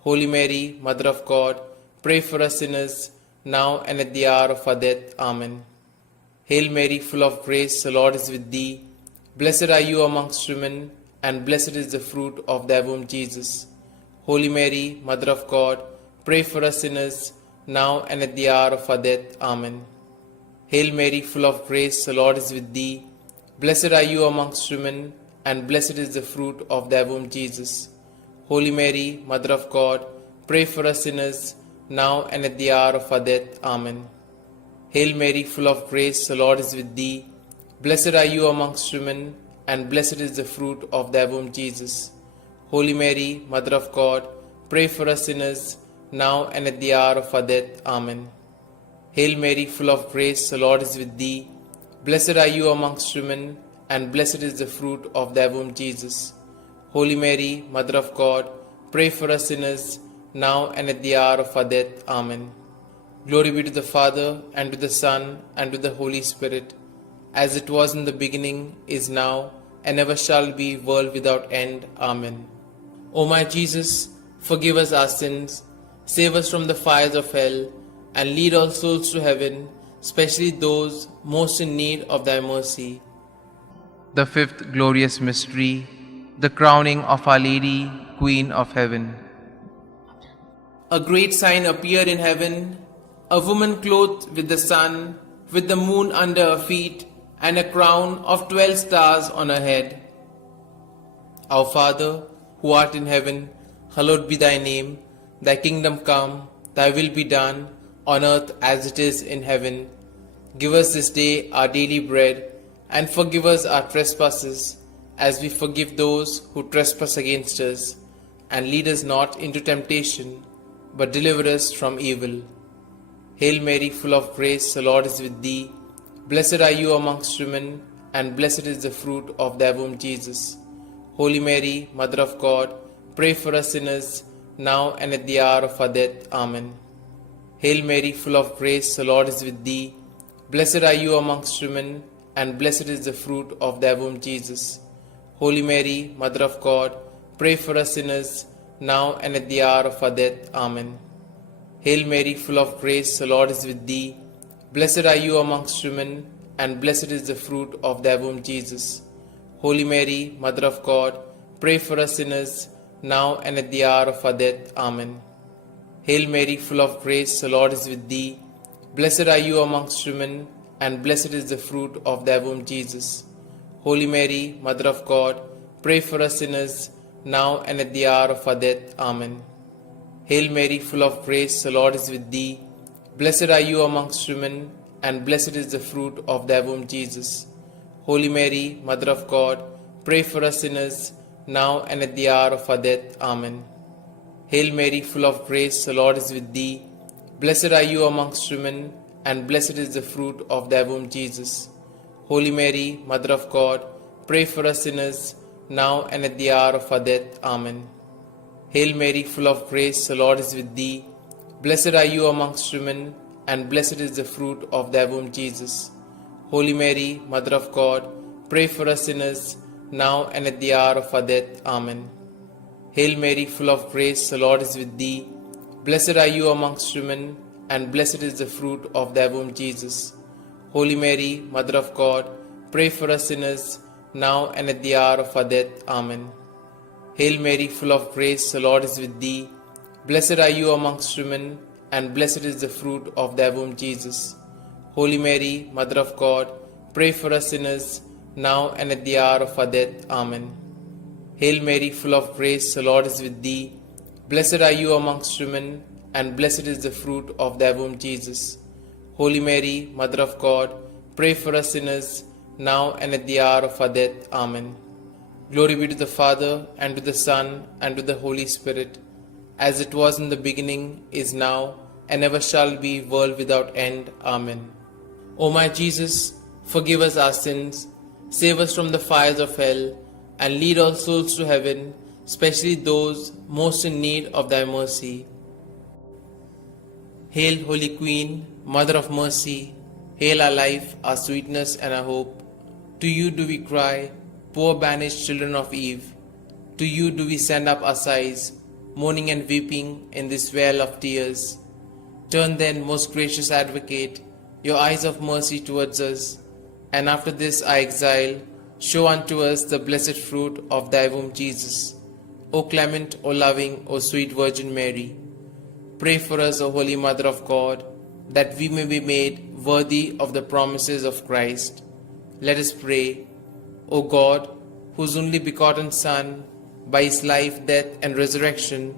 Holy Mary, Mother of God, pray for us sinners, now and at the hour of our death. Amen. Hail Mary, full of grace, the Lord is with thee. Blessed are you amongst women, and blessed is the fruit of thy womb, Jesus. Holy Mary, Mother of God, pray for us sinners, now and at the hour of our death. Amen. Hail Mary, full of grace, the Lord is with thee. Blessed are you amongst women, and blessed is the fruit of thy womb, Jesus. Holy Mary, Mother of God, pray for us sinners, now and at the hour of our death. Amen. Hail Mary, full of grace, the Lord is with thee. Blessed are you amongst women, and blessed is the fruit of thy womb, Jesus. Holy Mary, Mother of God, pray for us sinners, now and at the hour of our death. Amen. Hail Mary, full of grace, the Lord is with thee. Blessed are you amongst women, and blessed is the fruit of thy womb, Jesus. Holy Mary, Mother of God, pray for us sinners, now and at the hour of our death. Amen. Glory be to the Father, and to the Son, and to the Holy Spirit, as it was in the beginning, is now, and ever shall be, world without end. Amen. O my Jesus, forgive us our sins, save us from the fires of hell, and lead all souls to heaven, especially those most in need of thy mercy. The fifth glorious mystery, the crowning of Our Lady, Queen of Heaven. A great sign appeared in heaven, a woman clothed with the sun, with the moon under her feet, and a crown of 12 stars on her head. Our Father, who art in heaven, hallowed be thy name. Thy kingdom come, thy will be done, on earth as it is in heaven. Give us this day our daily bread, and forgive us our trespasses, as we forgive those who trespass against us. And lead us not into temptation, but deliver us from evil. Hail Mary, full of grace, the Lord is with thee. Blessed are you amongst women, and blessed is the fruit of thy womb, Jesus. Holy Mary, Mother of God, pray for us sinners, now and at the hour of our death. Amen. Hail Mary, full of grace, the Lord is with thee. Blessed are you amongst women, and blessed is the fruit of thy womb, Jesus. Holy Mary, Mother of God, pray for us sinners, now and at the hour of our death. Amen. Hail Mary, full of grace, the Lord is with thee. Blessed are you amongst women, and blessed is the fruit of thy womb, Jesus. Holy Mary, Mother of God, pray for us sinners, now and at the hour of our death. Amen. Hail Mary, full of grace, the Lord is with thee. Blessed are you amongst women, and blessed is the fruit of thy womb, Jesus. Holy Mary, Mother of God, pray for us sinners, now and at the hour of our death. Amen. Hail Mary, full of grace, the Lord is with thee. Blessed are you amongst women, and blessed is the fruit of thy womb, Jesus. Holy Mary, Mother of God, pray for us sinners, now and at the hour of our death. Amen. Hail Mary, full of grace, the Lord is with thee. Blessed are you amongst women, and blessed is the fruit of thy womb, Jesus. Holy Mary, Mother of God, pray for us sinners, now and at the hour of our death. Amen. Hail Mary, full of grace, the Lord is with thee. Blessed are you amongst women, and blessed is the fruit of thy womb, Jesus. Holy Mary, Mother of God, pray for us sinners, now and at the hour of our death. Amen. Hail Mary, full of grace, the Lord is with thee. Blessed are you amongst women, and blessed is the fruit of thy womb, Jesus. Holy Mary, Mother of God, pray for us sinners, now and at the hour of our death. Amen. Hail Mary, full of grace, the Lord is with thee. Blessed are you amongst women, and blessed is the fruit of thy womb, Jesus. Holy Mary, Mother of God, pray for us sinners, now and at the hour of our death. Amen. Hail Mary, full of grace, the Lord is with thee. Blessed are you amongst women, and blessed is the fruit of thy womb, Jesus. Holy Mary, Mother of God, pray for us sinners, now and at the hour of our death. Amen. Glory be to the Father, and to the Son, and to the Holy Spirit, as it was in the beginning, is now, and ever shall be, world without end. Amen. O my Jesus, forgive us our sins, save us from the fires of hell, and lead all souls to heaven, especially those most in need of thy mercy. Hail, Holy Queen, Mother of Mercy, hail our life, our sweetness, and our hope. To you do we cry, poor banished children of Eve. To you do we send up our sighs, mourning and weeping in this vale of tears. Turn then, most gracious Advocate, your eyes of mercy towards us, and after this our exile, show unto us the blessed fruit of thy womb, Jesus. O clement, O loving, O sweet Virgin Mary, pray for us, O Holy Mother of God, that we may be made worthy of the promises of Christ. Let us pray. O God, whose only begotten Son, by his life, death, and resurrection,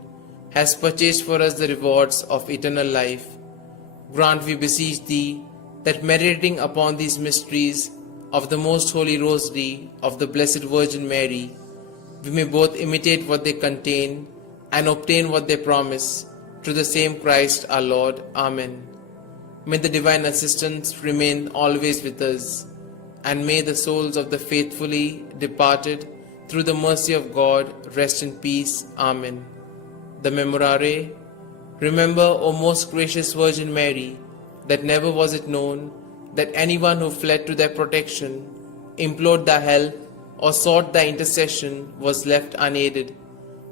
has purchased for us the rewards of eternal life, grant, we beseech thee, that meditating upon these mysteries of the most holy Rosary of the Blessed Virgin Mary, we may both imitate what they contain and obtain what they promise, through the same Christ our Lord. Amen. May the divine assistance remain always with us, and may the souls of the faithfully departed, through the mercy of God, rest in peace. Amen. The Memorare. Remember, O most gracious Virgin Mary, that never was it known that anyone who fled to thy protection, implored thy help, or sought thy intercession was left unaided.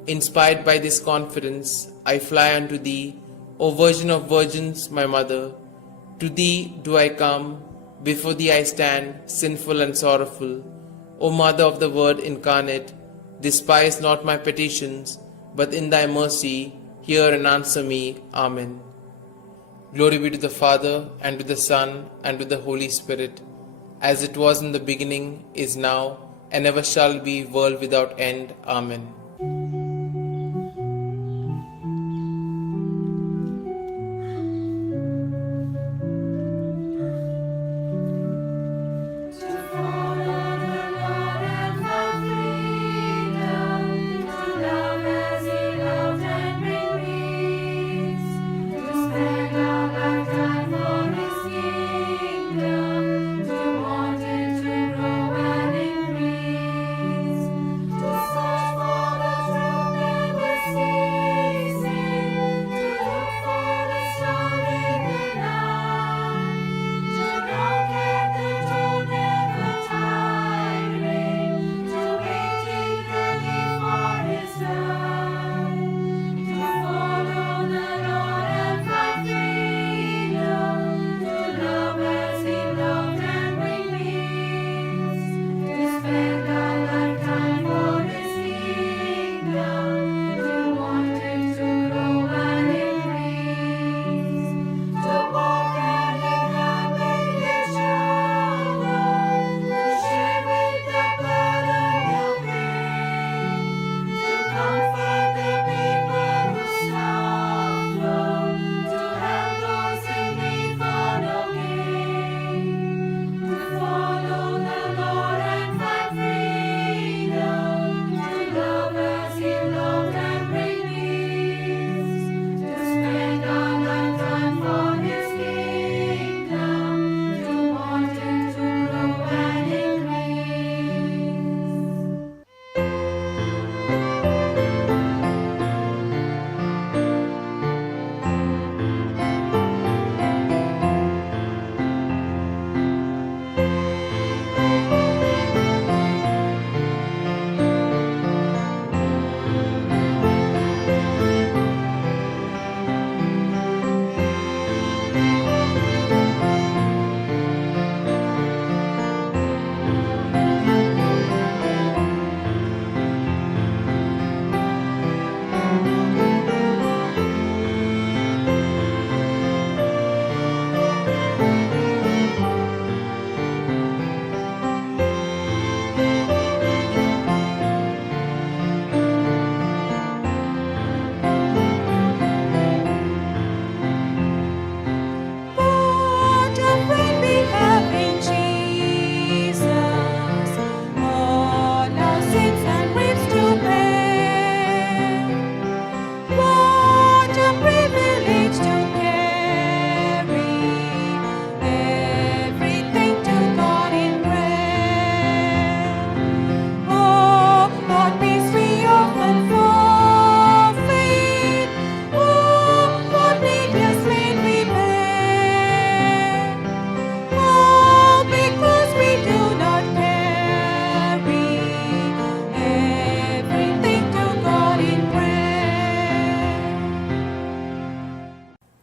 Inspired by this confidence, I fly unto thee, O Virgin of Virgins, my Mother. To thee do I come, before thee I stand, sinful and sorrowful. O Mother of the Word incarnate, despise not my petitions, but in thy mercy hear and answer me. Amen. Glory be to the Father, and to the Son, and to the Holy Spirit, as it was in the beginning, is now, and ever shall be, world without end. Amen.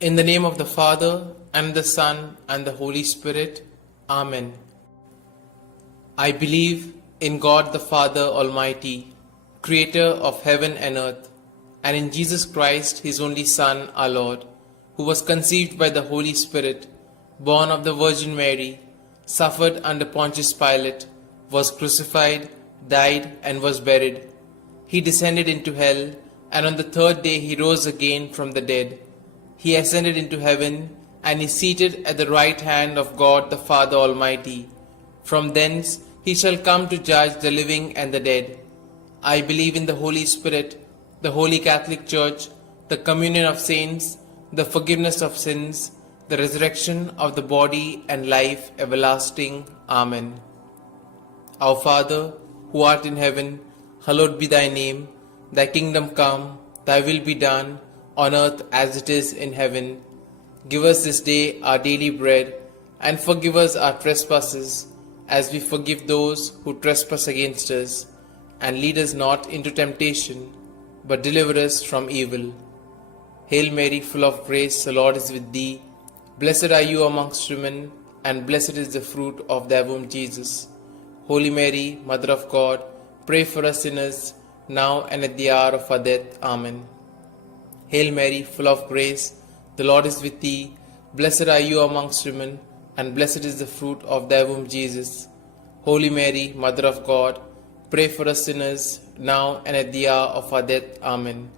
In the name of the Father, and the Son, and the Holy Spirit. Amen. I believe in God the Father Almighty, Creator of heaven and earth, and in Jesus Christ, His only Son, our Lord, who was conceived by the Holy Spirit, born of the Virgin Mary, suffered under Pontius Pilate, was crucified, died, and was buried. He descended into hell, and on the third day he rose again from the dead. He ascended into heaven, and is seated at the right hand of God the Father Almighty. From thence he shall come to judge the living and the dead. I believe in the Holy Spirit, the Holy Catholic Church, the communion of saints, the forgiveness of sins, the resurrection of the body, and life everlasting. Amen. Our Father, who art in heaven, hallowed be thy name. Thy kingdom come, thy will be done, on earth as it is in heaven. Give us this day our daily bread, and forgive us our trespasses, as we forgive those who trespass against us. And lead us not into temptation, but deliver us from evil. Hail Mary, full of grace, the Lord is with thee. Blessed are you amongst women, and blessed is the fruit of thy womb, Jesus. Holy Mary, Mother of God, pray for us sinners, now and at the hour of our death. Amen. Hail Mary, full of grace, the Lord is with thee. Blessed are you amongst women, and blessed is the fruit of thy womb, Jesus. Holy Mary, Mother of God, pray for us sinners, now and at the hour of our death. Amen.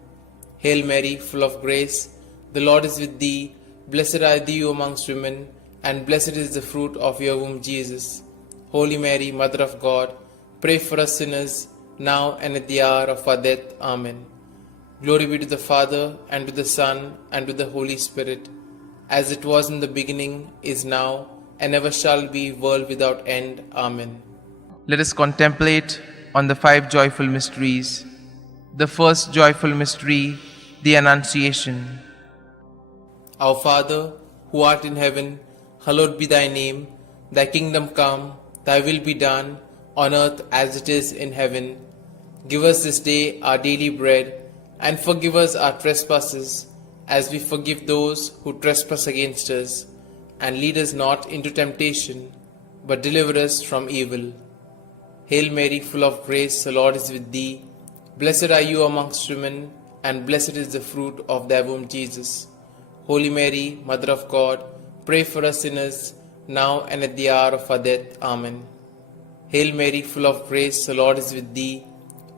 Hail Mary, full of grace, the Lord is with thee. Blessed are thou amongst women, and blessed is the fruit of your womb, Jesus. Holy Mary, Mother of God, pray for us sinners, now and at the hour of our death. Amen. Glory be to the Father, and to the Son, and to the Holy Spirit, as it was in the beginning, is now, and ever shall be, world without end. Amen. Let us contemplate on the 5 joyful mysteries. The first joyful mystery, the Annunciation. Our Father, who art in heaven, hallowed be thy name. Thy kingdom come, thy will be done, on earth as it is in heaven. Give us this day our daily bread, and forgive us our trespasses, as we forgive those who trespass against us. And lead us not into temptation, but deliver us from evil. Hail Mary, full of grace, the Lord is with thee. Blessed are you amongst women, and blessed is the fruit of thy womb, Jesus. Holy Mary, Mother of God, pray for us sinners, now and at the hour of our death. Amen. Hail Mary, full of grace, the Lord is with thee.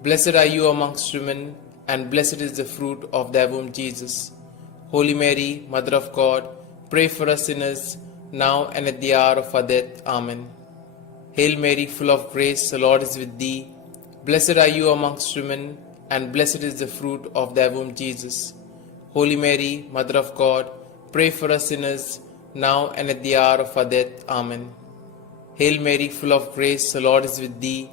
Blessed are you amongst women, and blessed is the fruit of thy womb, Jesus. Holy Mary, Mother of God, pray for us sinners, now and at the hour of our death. Amen. Hail Mary, full of grace, the Lord is with thee. Blessed are you amongst women, and blessed is the fruit of thy womb, Jesus. Holy Mary, Mother of God, pray for us sinners, now and at the hour of our death. Amen. Hail Mary, full of grace, the Lord is with thee.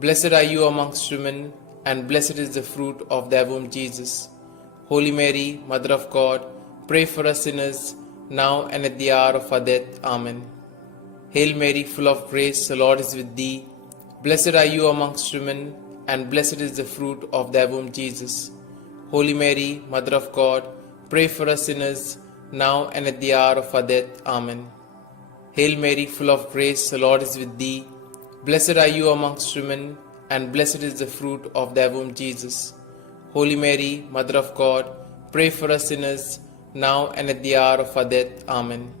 Blessed are you amongst women, and blessed is the fruit of thy womb, Jesus. Holy Mary, Mother of God, pray for us sinners, now and at the hour of our death. Amen. Hail Mary, full of grace, the Lord is with thee. Blessed are you amongst women, and blessed is the fruit of thy womb, Jesus. Holy Mary, Mother of God, pray for us sinners, now and at the hour of our death. Amen. Hail Mary, full of grace, the Lord is with thee. Blessed are you amongst women, and blessed is the fruit of thy womb, Jesus. Holy Mary, Mother of God, pray for us sinners, now and at the hour of our death. Amen.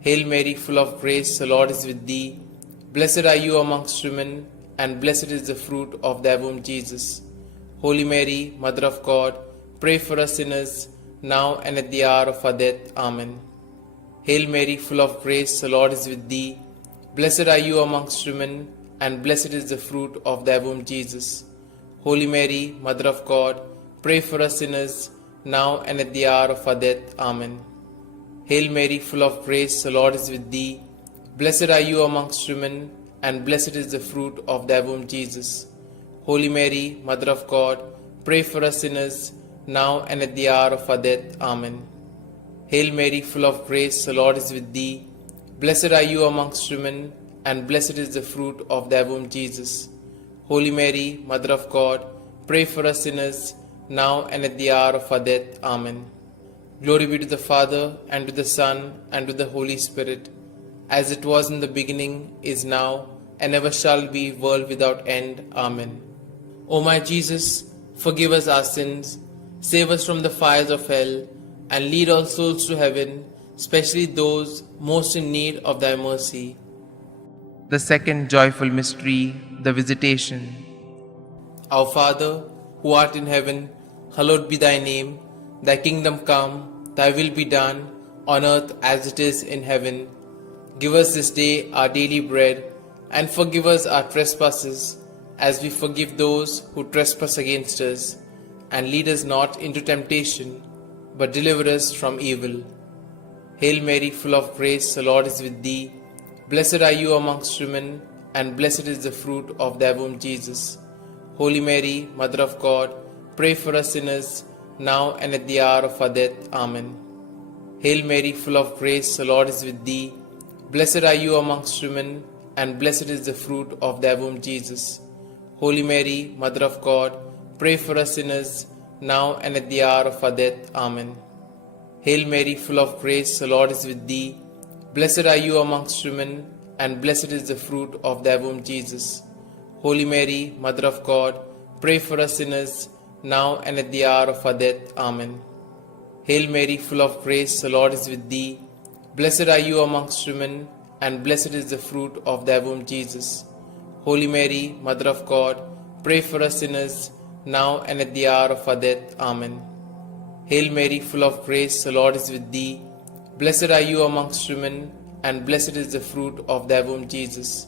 Hail Mary, full of grace, the Lord is with thee. Blessed are you amongst women, and blessed is the fruit of thy womb, Jesus. Holy Mary, Mother of God, pray for us sinners, now and at the hour of our death. Amen. Hail Mary, full of grace, the Lord is with thee. Blessed are you amongst women, and blessed is the fruit of thy womb, Jesus. Holy Mary, Mother of God, pray for us sinners, now and at the hour of our death. Amen. Hail Mary, full of grace, the Lord is with thee. Blessed are you amongst women, and blessed is the fruit of thy womb, Jesus. Holy Mary, Mother of God, pray for us sinners, now and at the hour of our death. Amen. Hail Mary, full of grace, the Lord is with thee. Blessed are you amongst women, and blessed is the fruit of thy womb, Jesus. Holy Mary, Mother of God, pray for us sinners, now and at the hour of our death. Amen. Glory be to the Father, and to the Son, and to the Holy Spirit, as it was in the beginning, is now, and ever shall be, world without end. Amen. O my Jesus, forgive us our sins, save us from the fires of hell, and lead all souls to heaven, especially those most in need of thy mercy. The second joyful mystery, the Visitation. Our Father, who art in heaven, hallowed be thy name. Thy kingdom come, thy will be done, on earth as it is in heaven. Give us this day our daily bread, and forgive us our trespasses, as we forgive those who trespass against us. And lead us not into temptation, but deliver us from evil. Hail Mary, full of grace, the Lord is with thee. Blessed are you amongst women, and blessed is the fruit of thy womb, Jesus. Holy Mary, Mother of God, pray for us sinners, now and at the hour of our death. Amen. Hail Mary, full of grace, the Lord is with thee. Blessed are you amongst women, and blessed is the fruit of thy womb, Jesus. Holy Mary, Mother of God, pray for us sinners, now and at the hour of our death. Amen. Hail Mary, full of grace, the Lord is with thee. Blessed are you amongst women, and blessed is the fruit of thy womb, Jesus. Holy Mary, Mother of God, pray for us sinners, now and at the hour of our death. Amen. Hail Mary, full of grace, the Lord is with thee. Blessed are you amongst women, and blessed is the fruit of thy womb, Jesus. Holy Mary, Mother of God, pray for us sinners, now and at the hour of our death. Amen. Hail Mary, full of grace, the Lord is with thee. Blessed are you amongst women, and blessed is the fruit of thy womb, Jesus.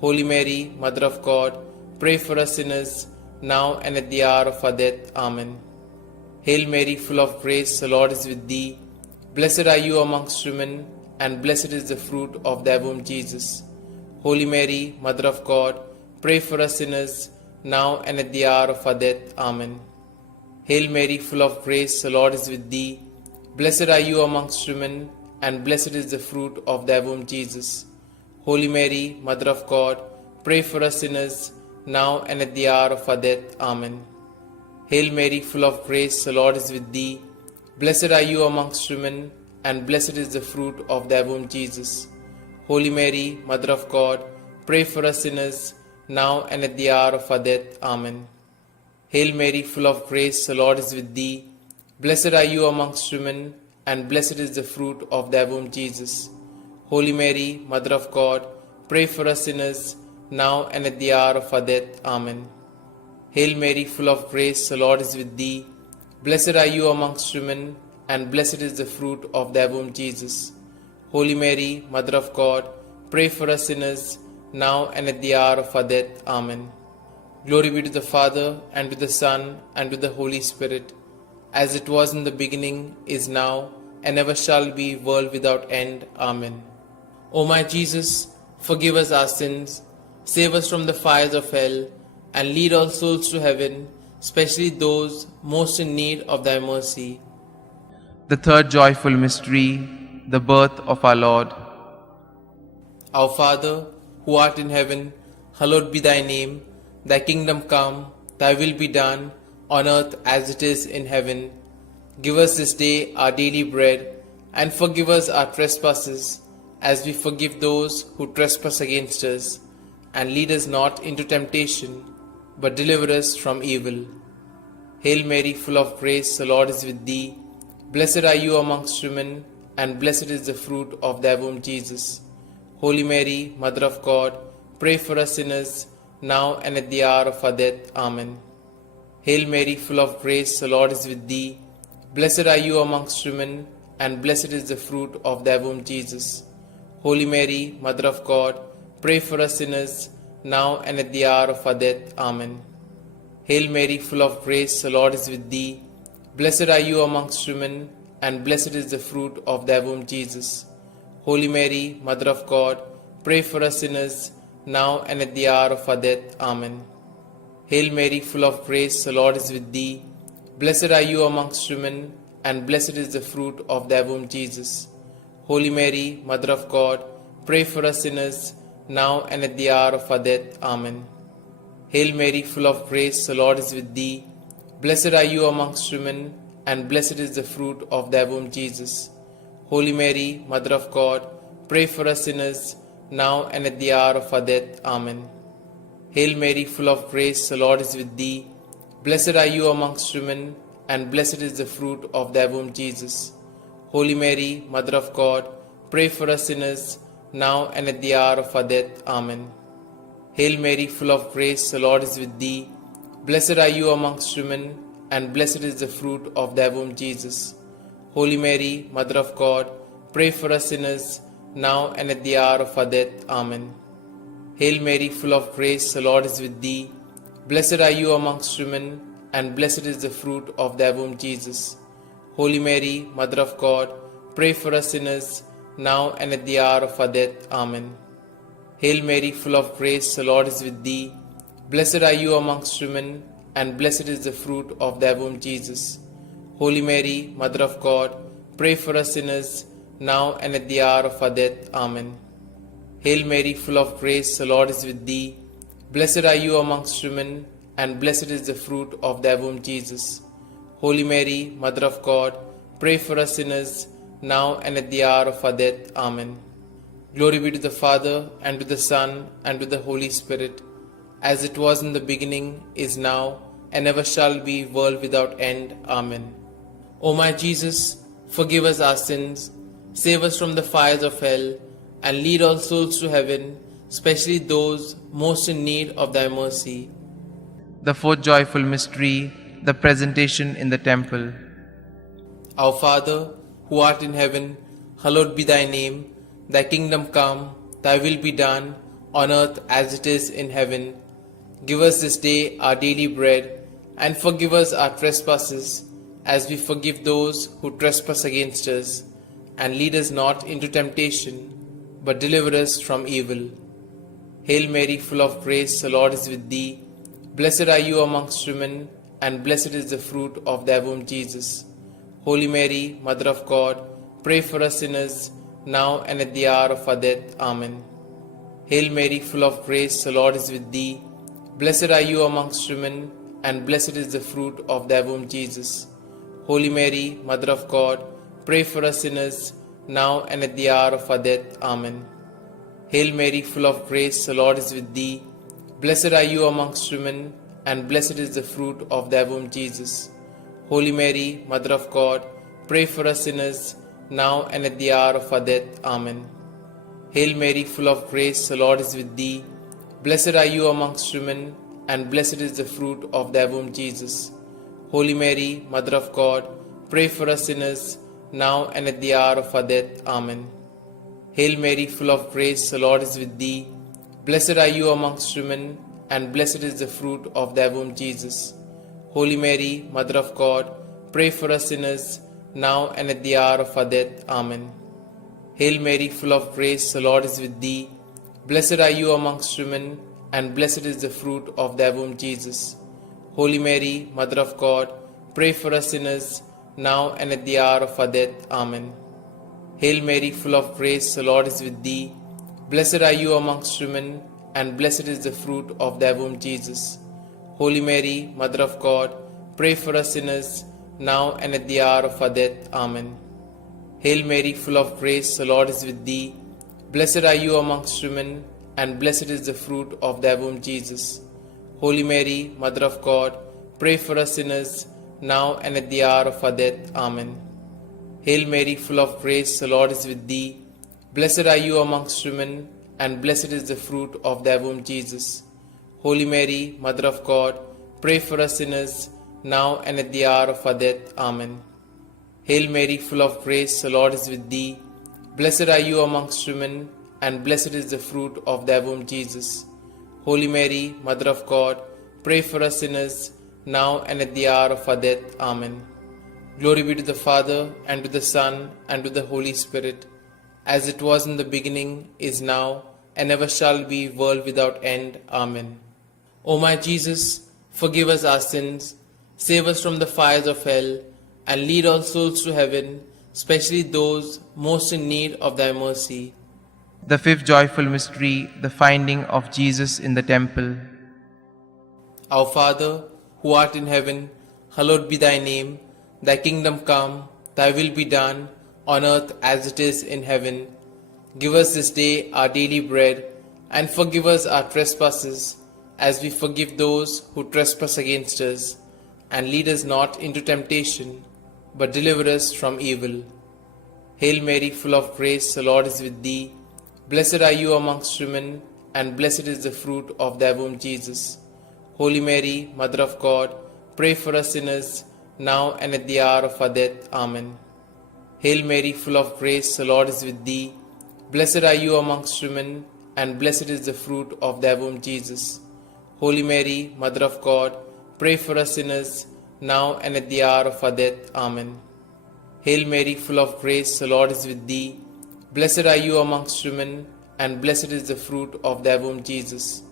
Holy Mary, Mother of God, pray for us sinners, now and at the hour of our death. Amen. Hail Mary, full of grace, the Lord is with thee. Blessed are you amongst women, and blessed is the fruit of thy womb, Jesus. Holy Mary, Mother of God, pray for us sinners, now and at the hour of our death. Amen. Hail Mary, full of grace, the Lord is with thee. Blessed are you amongst women, and blessed is the fruit of thy womb, Jesus. Holy Mary, Mother of God, pray for us sinners, now and at the hour of our death. Amen. Hail Mary, full of grace, the Lord is with thee. Blessed are you amongst women, and blessed is the fruit of thy womb, Jesus. Holy Mary, Mother of God, pray for us sinners, now and at the hour of our death. Amen. Hail Mary, full of grace, the Lord is with thee. Blessed are you amongst women, and blessed is the fruit of thy womb, Jesus. Holy Mary, Mother of God, pray for us sinners, now and at the hour of our death. Amen. Hail Mary, full of grace, the Lord is with thee. Blessed are you amongst women, and blessed is the fruit of thy womb, Jesus. Holy Mary, Mother of God, pray for us sinners, now and at the hour of our death. Amen. Glory be to the Father, and to the Son, and to the Holy Spirit, as it was in the beginning, is now, and ever shall be, world without end. Amen. O my Jesus, forgive us our sins, save us from the fires of hell, and lead all souls to heaven, especially those most in need of thy mercy. The third joyful mystery, the birth of our Lord. Our Father, who art in heaven, hallowed be thy name. Thy kingdom come, thy will be done, on earth as it is in heaven. Give us this day our daily bread, and forgive us our trespasses, as we forgive those who trespass against us. And lead us not into temptation, but deliver us from evil. Hail Mary, full of grace, the Lord is with thee. Blessed are you amongst women, and blessed is the fruit of thy womb, Jesus. Holy Mary, Mother of God, pray for us sinners, now and at the hour of our death. Amen. Hail Mary, full of grace, the Lord is with thee. Blessed are you amongst women, and blessed is the fruit of thy womb, Jesus. Holy Mary, Mother of God, pray for us sinners, now and at the hour of our death. Amen. Hail Mary, full of grace, the Lord is with thee. Blessed are you amongst women, and blessed is the fruit of thy womb, Jesus. Holy Mary, Mother of God, pray for us sinners, now and at the hour of our death. Amen. Hail Mary, full of grace, the Lord is with thee. Blessed are you amongst women, and blessed is the fruit of thy womb, Jesus. Holy Mary, Mother of God, pray for us sinners, now and at the hour of our death. Amen. Hail Mary, full of grace, the Lord is with thee. Blessed are you amongst women, and blessed is the fruit of thy womb, Jesus. Holy Mary, Mother of God, pray for us sinners, now and at the hour of our death. Amen. Hail Mary, full of grace, the Lord is with thee. Blessed are you amongst women, and blessed is the fruit of thy womb, Jesus. Holy Mary, Mother of God, pray for us sinners, now and at the hour of our death. Amen. Hail Mary, full of grace, the Lord is with thee. Blessed are you amongst women, and blessed is the fruit of thy womb, Jesus. Holy Mary, Mother of God, pray for us sinners, now and at the hour of our death. Amen. Hail Mary, full of grace, the Lord is with thee. Blessed are you amongst women, and blessed is the fruit of thy womb, Jesus. Holy Mary, Mother of God, pray for us sinners, now and at the hour of our death. Amen. Hail Mary, full of grace, the Lord is with thee. Blessed are you amongst women, and blessed is the fruit of thy womb, Jesus. Holy Mary, Mother of God, pray for us sinners, now and at the hour of our death. Amen. Hail Mary, full of grace, the Lord is with thee. Blessed are you amongst women, and blessed is the fruit of thy womb, Jesus. Holy Mary, Mother of God, pray for us sinners, now and at the hour of our death. Amen. Glory be to the Father, and to the Son, and to the Holy Spirit, as it was in the beginning, is now, and ever shall be, world without end. Amen. O my Jesus, forgive us our sins, save us from the fires of hell, and lead all souls to heaven, especially those most in need of thy mercy. The fourth joyful mystery, the presentation in the temple. Our Father, who art in heaven, hallowed be thy name. Thy kingdom come, thy will be done, on earth as it is in heaven. Give us this day our daily bread, and forgive us our trespasses, as we forgive those who trespass against us. And lead us not into temptation, but deliver us from evil. Hail Mary, full of grace, the Lord is with thee. Blessed are you amongst women, and blessed is the fruit of thy womb, Jesus. Holy Mary, Mother of God, pray for us sinners, now and at the hour of our death. Amen. Hail Mary, full of grace, the Lord is with thee. Blessed are you amongst women, and blessed is the fruit of thy womb, Jesus. Holy Mary, Mother of God, pray for us sinners, now and at the hour of our death. Amen. Hail Mary, full of grace, the Lord is with thee. Blessed are you amongst women, and blessed is the fruit of thy womb, Jesus. Holy Mary, Mother of God, pray for us sinners, now and at the hour of our death. Amen. Hail Mary, full of grace, the Lord is with thee. Blessed are you amongst women, and blessed is the fruit of thy womb, Jesus. Holy Mary, Mother of God, pray for us sinners, now and at the hour of our death. Amen. Hail Mary, full of grace, the Lord is with thee. Blessed are you amongst women, and blessed is the fruit of thy womb, Jesus. Holy Mary, Mother of God, pray for us sinners, now and at the hour of our death. Amen. Hail Mary, full of grace, the Lord is with thee. Blessed are you amongst women, and blessed is the fruit of thy womb, Jesus. Holy Mary, Mother of God, pray for us sinners, now and at the hour of our death. Amen. Hail Mary, full of grace, the Lord is with thee. Blessed are you amongst women, and blessed is the fruit of thy womb, Jesus. Holy Mary, Mother of God, pray for us sinners, now and at the hour of our death. Amen. Hail Mary, full of grace, the Lord is with thee. Blessed are you amongst women, and blessed is the fruit of thy womb, Jesus. Holy Mary, Mother of God, pray for us sinners, now and at the hour of our death. Amen. Hail Mary, full of grace, the Lord is with thee. Blessed are you amongst women, and blessed is the fruit of thy womb, Jesus. Holy Mary, Mother of God, pray for us sinners, now and at the hour of our death. Amen. Hail Mary, full of grace, the Lord is with thee. Blessed are you amongst women, and blessed is the fruit of thy womb, Jesus. Holy Mary, Mother of God, pray for us sinners, now and at the hour of our death. Amen. Glory be to the Father, and to the Son, and to the Holy Spirit, as it was in the beginning, is now, and ever shall be, world without end. Amen. O my Jesus, forgive us our sins, save us from the fires of hell, and lead all souls to heaven, especially those most in need of thy mercy. The fifth joyful mystery, the finding of Jesus in the temple. Our Father, who art in heaven, hallowed be thy name. Thy kingdom come, thy will be done, on earth as it is in heaven. Give us this day our daily bread, and forgive us our trespasses, as we forgive those who trespass against us. And lead us not into temptation, but deliver us from evil. Hail Mary, full of grace, the Lord is with thee. Blessed are you amongst women, and blessed is the fruit of thy womb, Jesus. Holy Mary, Mother of God, pray for us sinners, now and at the hour of our death. Amen. Hail Mary, full of grace, the Lord is with thee. Blessed are you amongst women, and blessed is the fruit of thy womb, Jesus. Holy Mary, Mother of God, pray for us sinners, now and at the hour of our death. Amen. Hail Mary, full of grace, the Lord is with thee. Blessed are you amongst women, and blessed is the fruit of thy womb, Jesus.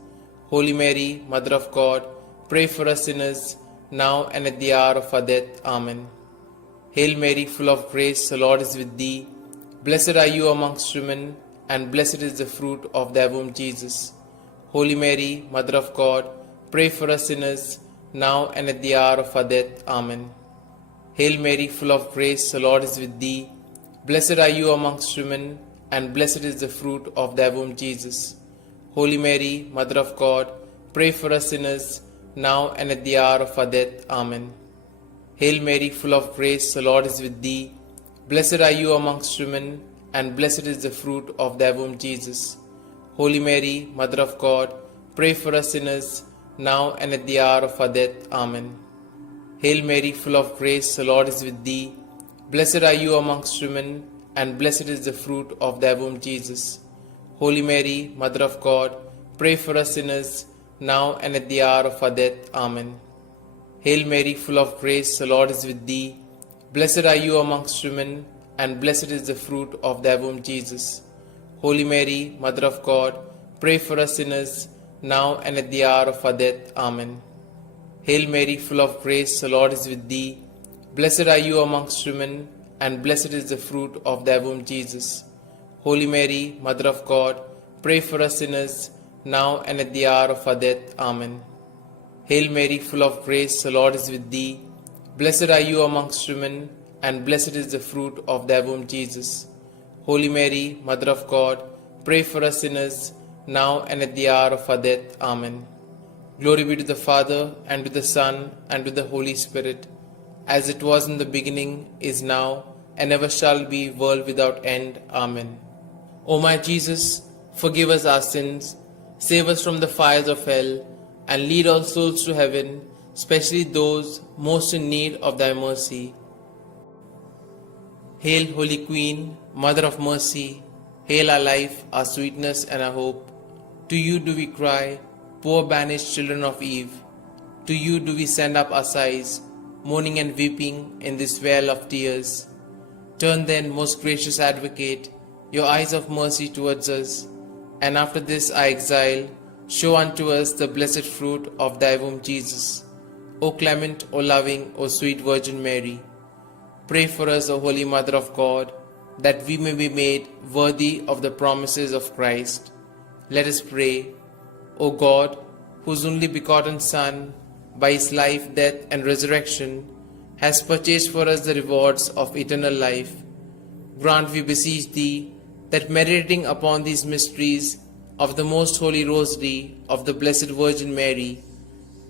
Holy Mary, Mother of God, pray for us sinners, now and at the hour of our death. Amen. Hail Mary, full of grace, the Lord is with thee. Blessed are you amongst women, and blessed is the fruit of thy womb, Jesus. Holy Mary, Mother of God, pray for us sinners, now and at the hour of our death. Amen. Hail Mary, full of grace, the Lord is with thee. Blessed are you amongst women, and blessed is the fruit of thy womb, Jesus. Holy Mary, Mother of God, pray for us sinners, now and at the hour of our death. Amen. Hail Mary, full of grace, the Lord is with thee. Blessed are you amongst women, and blessed is the fruit of thy womb, Jesus. Holy Mary, Mother of God, pray for us sinners, now and at the hour of our death. Amen. Hail Mary, full of grace, the Lord is with thee. Blessed are you amongst women, and blessed is the fruit of thy womb, Jesus. Holy Mary, Mother of God, pray for us sinners, now and at the hour of our death. Amen. Hail Mary, full of grace, the Lord is with thee. Blessed are you amongst women, and blessed is the fruit of thy womb, Jesus. Holy Mary, Mother of God, pray for us sinners, now and at the hour of our death. Amen. Hail Mary, full of grace, the Lord is with thee. Blessed are you amongst women, and blessed is the fruit of thy womb, Jesus. Holy Mary, Mother of God, pray for us sinners, now and at the hour of our death. Amen. Hail Mary, full of grace, the Lord is with thee. Blessed are you amongst women, and blessed is the fruit of thy womb, Jesus. Holy Mary, Mother of God, pray for us sinners, now and at the hour of our death. Amen. Glory be to the Father, and to the Son, and to the Holy Spirit, as it was in the beginning, is now, and ever shall be, world without end. Amen. O my Jesus, forgive us our sins, save us from the fires of hell, and lead all souls to heaven, especially those most in need of thy mercy. Hail, Holy Queen, Mother of Mercy, hail our life, our sweetness, and our hope. To you do we cry, poor banished children of Eve. To you do we send up our sighs, mourning and weeping in this vale of tears. Turn then, most gracious Advocate, your eyes of mercy towards us, and after this our exile, show unto us the blessed fruit of thy womb, Jesus. O clement, O loving, O sweet Virgin Mary, pray for us, O Holy Mother of God, that we may be made worthy of the promises of Christ. Let us pray. O God, whose only begotten Son, by his life, death, and resurrection, has purchased for us the rewards of eternal life, grant, we beseech thee, that meditating upon these mysteries of the most holy Rosary of the Blessed Virgin Mary,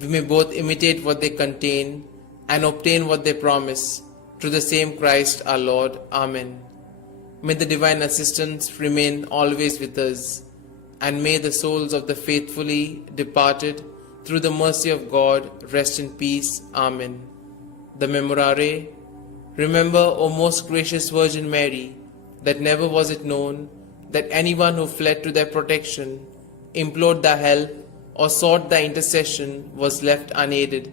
we may both imitate what they contain and obtain what they promise, through the same Christ our Lord. Amen. May the divine assistance remain always with us, and may the souls of the faithfully departed, through the mercy of God, rest in peace. Amen. The Memorare. Remember, O most gracious Virgin Mary, that never was it known that anyone who fled to thy protection, implored thy help, or sought thy intercession was left unaided.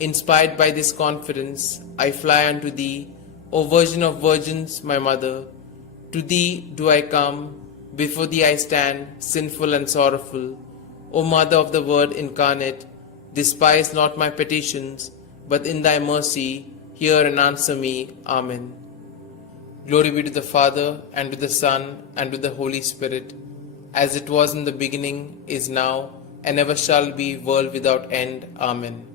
Inspired by this confidence, I fly unto thee, O Virgin of Virgins, my Mother. To thee do I come, before thee I stand, sinful and sorrowful. O Mother of the Word incarnate, despise not my petitions, but in thy mercy hear and answer me. Amen. Glory be to the Father, and to the Son, and to the Holy Spirit, as it was in the beginning, is now, and ever shall be, world without end. Amen.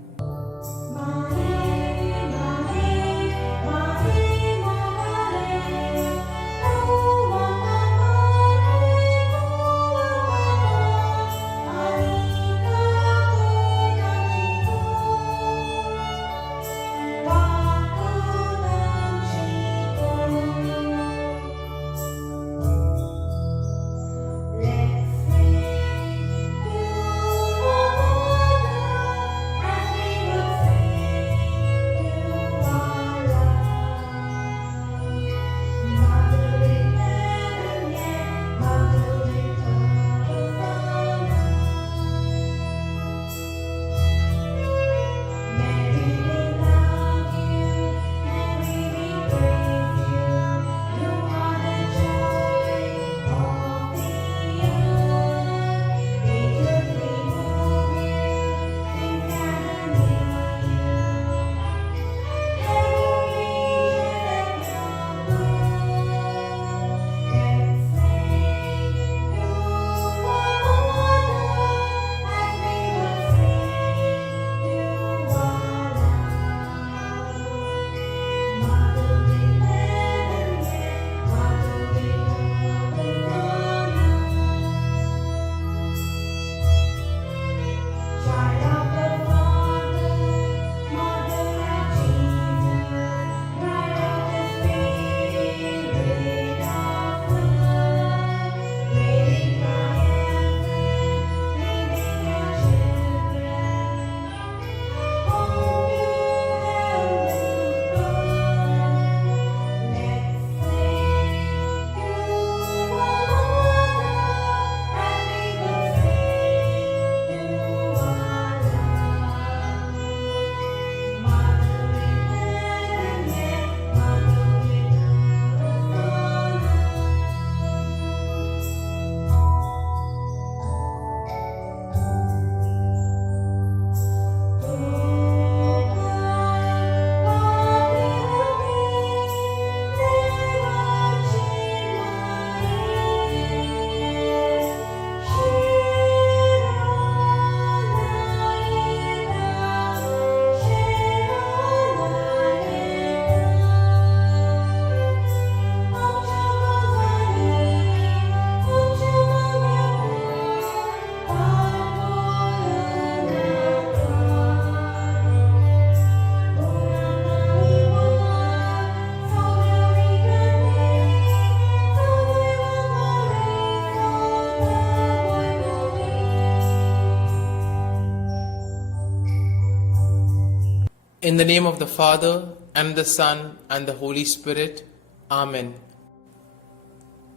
In the name of the Father, and the Son, and the Holy Spirit. Amen.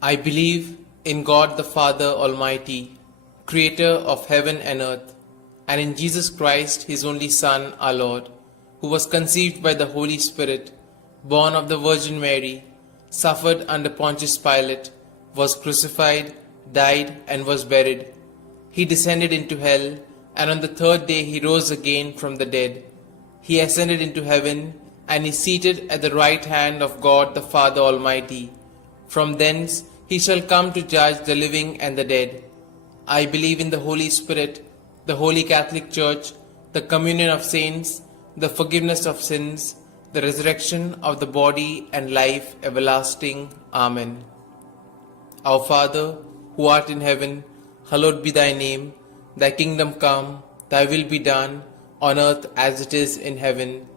I believe in God the Father Almighty, Creator of heaven and earth, and in Jesus Christ, His only Son, our Lord, who was conceived by the Holy Spirit, born of the Virgin Mary, suffered under Pontius Pilate, was crucified, died, and was buried. He descended into hell, and on the third day He rose again from the dead. He ascended into heaven, and is seated at the right hand of God the Father Almighty. From thence He shall come to judge the living and the dead. I believe in the Holy Spirit, the Holy Catholic Church, the communion of saints, the forgiveness of sins, the resurrection of the body, and life everlasting. Amen. Our Father, who art in heaven, hallowed be thy name. Thy kingdom come, thy will be done, on earth as it is in heaven.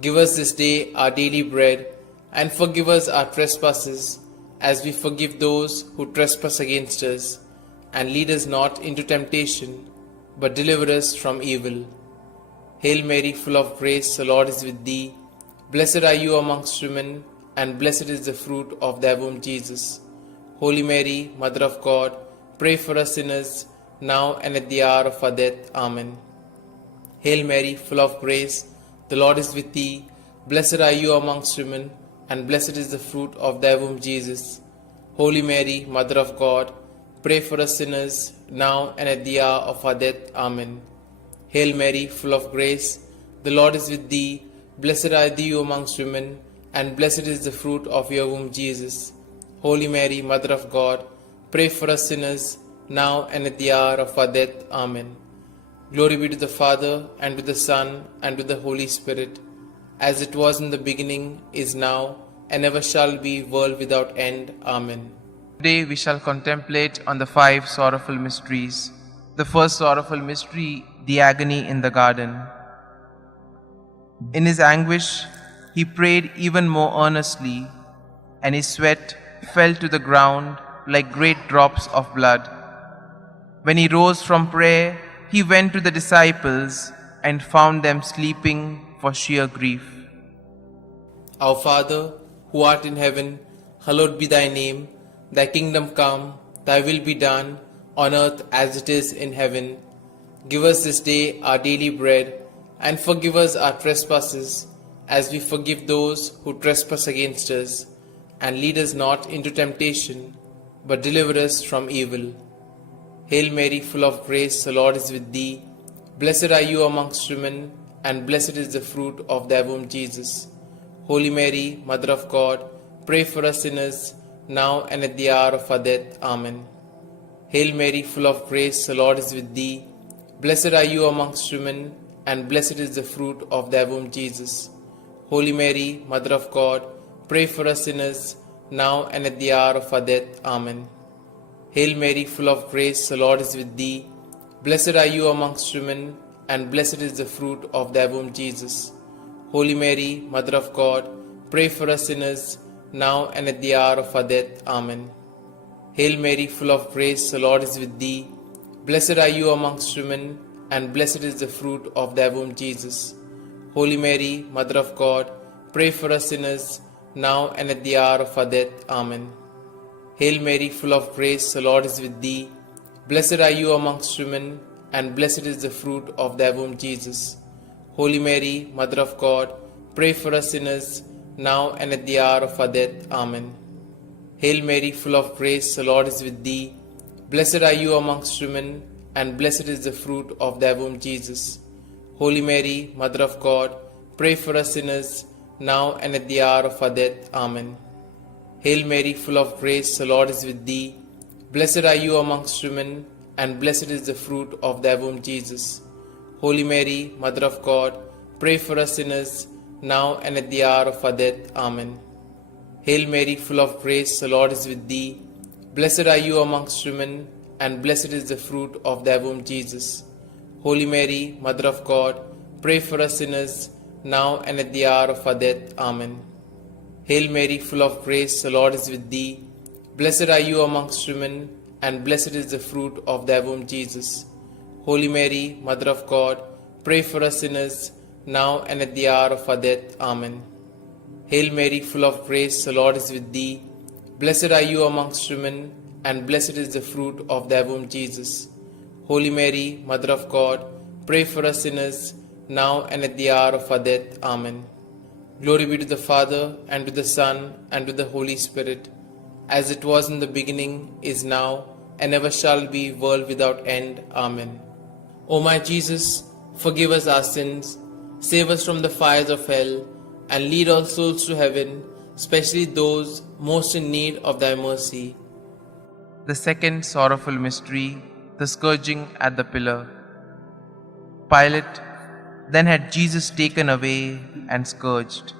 Give us this day our daily bread, and forgive us our trespasses, as we forgive those who trespass against us. And lead us not into temptation, but deliver us from evil. Hail Mary, full of grace, the Lord is with thee. Blessed are you amongst women, and blessed is the fruit of thy womb, Jesus. Holy Mary, Mother of God, pray for us sinners, now and at the hour of our death. Amen. Hail Mary, full of grace, the Lord is with thee. Blessed are you amongst women, and blessed is the fruit of thy womb, Jesus. Holy Mary, Mother of God, pray for us sinners, now and at the hour of our death. Amen. Hail Mary, full of grace, the Lord is with thee. Blessed are you amongst women, and blessed is the fruit of your womb, Jesus. Holy Mary, Mother of God, pray for us sinners, now and at the hour of our death. Amen. Glory be to the Father, and to the Son, and to the Holy Spirit, as it was in the beginning, is now, and ever shall be, world without end. Amen. Today we shall contemplate on the 5 sorrowful mysteries. The first sorrowful mystery, the agony in the garden. In his anguish, he prayed even more earnestly, and his sweat fell to the ground like great drops of blood. When he rose from prayer, he went to the disciples and found them sleeping for sheer grief. Our Father, who art in heaven, hallowed be thy name. Thy kingdom come, thy will be done, on earth as it is in heaven. Give us this day our daily bread, and forgive us our trespasses, as we forgive those who trespass against us. And lead us not into temptation, but deliver us from evil. Hail Mary, full of grace, the Lord is with thee. Blessed are you amongst women, and blessed is the fruit of thy womb, Jesus. Holy Mary, Mother of God, pray for us sinners, now and at the hour of our death. Amen. Hail Mary, full of grace, the Lord is with thee. Blessed are you amongst women, and blessed is the fruit of thy womb, Jesus. Holy Mary, Mother of God, pray for us sinners, now and at the hour of our death. Amen. Hail Mary, full of grace, the Lord is with thee. Blessed are you amongst women, and blessed is the fruit of thy womb, Jesus. Holy Mary, Mother of God, pray for us sinners, now and at the hour of our death. Amen. Hail Mary, full of grace, the Lord is with thee. Blessed are you amongst women, and blessed is the fruit of thy womb, Jesus. Holy Mary, Mother of God, pray for us sinners, now and at the hour of our death. Amen. Hail Mary, full of grace, the Lord is with thee. Blessed are you amongst women, and blessed is the fruit of thy womb, Jesus. Holy Mary, Mother of God, pray for us sinners, now and at the hour of our death. Amen. Hail Mary, full of grace, the Lord is with thee. Blessed are you amongst women, and blessed is the fruit of thy womb, Jesus. Holy Mary, Mother of God, pray for us sinners, now and at the hour of our death. Amen. Hail Mary, full of grace, the Lord is with thee. Blessed are you amongst women, and blessed is the fruit of thy womb, Jesus. Holy Mary, Mother of God, pray for us sinners, now and at the hour of our death. Amen. Hail Mary, full of grace, the Lord is with thee. Blessed are you amongst women, and blessed is the fruit of thy womb, Jesus. Holy Mary, Mother of God, pray for us sinners, now and at the hour of our death. Amen. Hail Mary, full of grace, the Lord is with thee. Blessed are you amongst women, and blessed is the fruit of thy womb, Jesus. Holy Mary, Mother of God, pray for us sinners, now and at the hour of our death. Amen. Hail Mary, full of grace, the Lord is with thee. Blessed are you amongst women, and blessed is the fruit of thy womb, Jesus. Holy Mary, Mother of God, pray for us sinners, now and at the hour of our death. Amen. Glory be to the Father, and to the Son, and to the Holy Spirit, as it was in the beginning, is now, and ever shall be, world without end. Amen. O my Jesus, forgive us our sins, save us from the fires of hell, and lead all souls to heaven, especially those most in need of thy mercy. The second sorrowful mystery, the scourging at the pillar. Pilate then had Jesus taken away and scourged.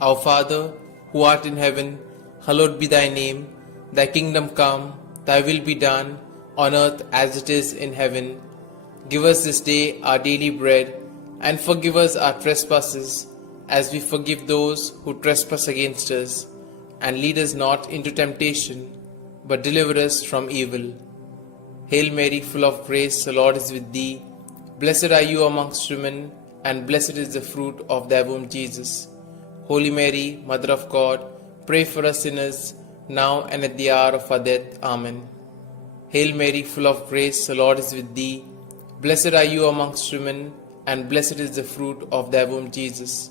Our Father, who art in heaven, hallowed be thy name. Thy kingdom come, thy will be done, on earth as it is in heaven. Give us this day our daily bread, and forgive us our trespasses, as we forgive those who trespass against us. And lead us not into temptation, but deliver us from evil. Hail Mary, full of grace, the Lord is with thee. Blessed are you amongst women, and blessed is the fruit of thy womb, Jesus. Holy Mary, Mother of God, pray for us sinners, now and at the hour of our death. Amen. Hail Mary, full of grace, the Lord is with thee. Blessed are you amongst women, and blessed is the fruit of thy womb, Jesus.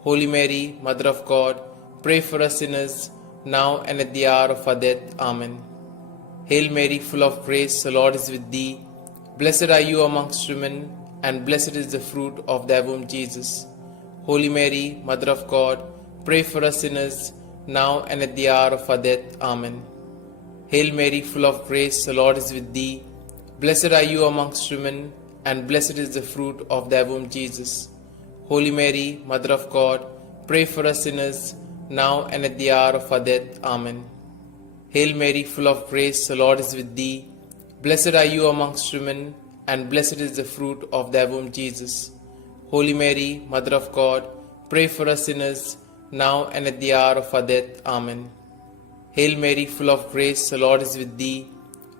Holy Mary, Mother of God, pray for us sinners, now and at the hour of our death. Amen. Hail Mary, full of grace, the Lord is with thee. Blessed are you amongst women, and blessed is the fruit of thy womb, Jesus. Holy Mary, Mother of God, pray for us sinners, now and at the hour of our death. Amen. Hail Mary, full of grace, the Lord is with thee. Blessed are you amongst women, and blessed is the fruit of thy womb, Jesus. Holy Mary, Mother of God, pray for us sinners, now and at the hour of our death. Amen. Hail Mary, full of grace, the Lord is with thee. Blessed are you amongst women, and blessed is the fruit of thy womb, Jesus. Holy Mary, Mother of God, pray for us sinners, now and at the hour of our death. Amen. Hail Mary, full of grace, the Lord is with thee.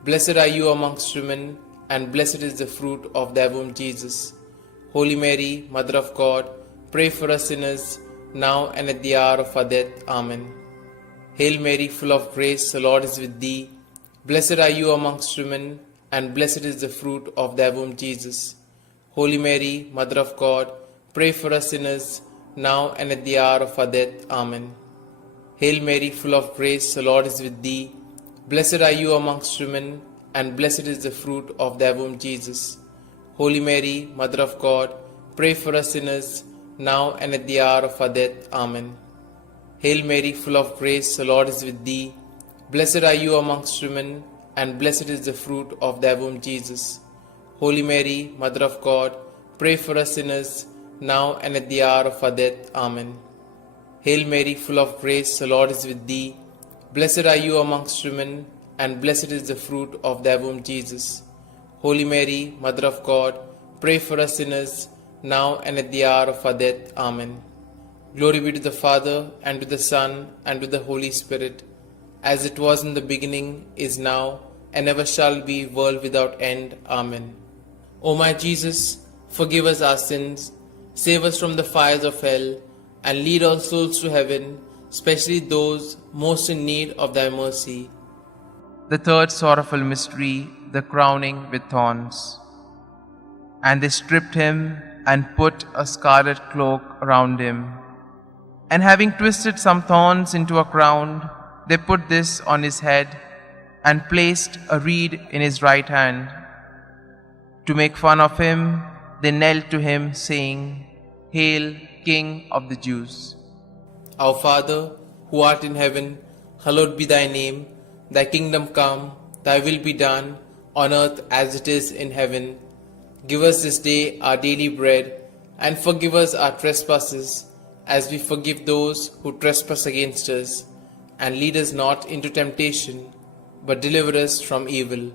Blessed are you amongst women, and blessed is the fruit of thy womb, Jesus. Holy Mary, Mother of God, pray for us sinners, now and at the hour of our death. Amen. Hail Mary, full of grace, the Lord is with thee. Blessed are you amongst women, and blessed is the fruit of thy womb, Jesus. Holy Mary, Mother of God, pray for us sinners, now and at the hour of our death. Amen. Hail Mary, full of grace, the Lord is with thee. Blessed are you amongst women, and blessed is the fruit of thy womb, Jesus. Holy Mary, Mother of God, pray for us sinners, now and at the hour of our death. Amen. Hail Mary, full of grace, the Lord is with thee. Blessed are you amongst women, and blessed is the fruit of thy womb, Jesus. Holy Mary, Mother of God, pray for us sinners, now and at the hour of our death. Amen. Hail Mary, full of grace, the Lord is with thee. Blessed are you amongst women, and blessed is the fruit of thy womb, Jesus. Holy Mary, Mother of God, pray for us sinners, now and at the hour of our death. Amen. Glory be to the Father, and to the Son, and to the Holy Spirit, as it was in the beginning, is now, and ever shall be, world without end. Amen. O my Jesus, forgive us our sins, save us from the fires of hell, and lead all souls to heaven, especially those most in need of thy mercy. The third sorrowful mystery, the crowning with thorns. And they stripped him and put a scarlet cloak around him. And having twisted some thorns into a crown, they put this on his head and placed a reed in his right hand. To make fun of him, they knelt to him, saying, "Hail, King of the Jews." Our Father, who art in heaven, hallowed be thy name. Thy kingdom come, thy will be done, on earth as it is in heaven. Give us this day our daily bread, and forgive us our trespasses, as we forgive those who trespass against us. And lead us not into temptation, but deliver us from evil.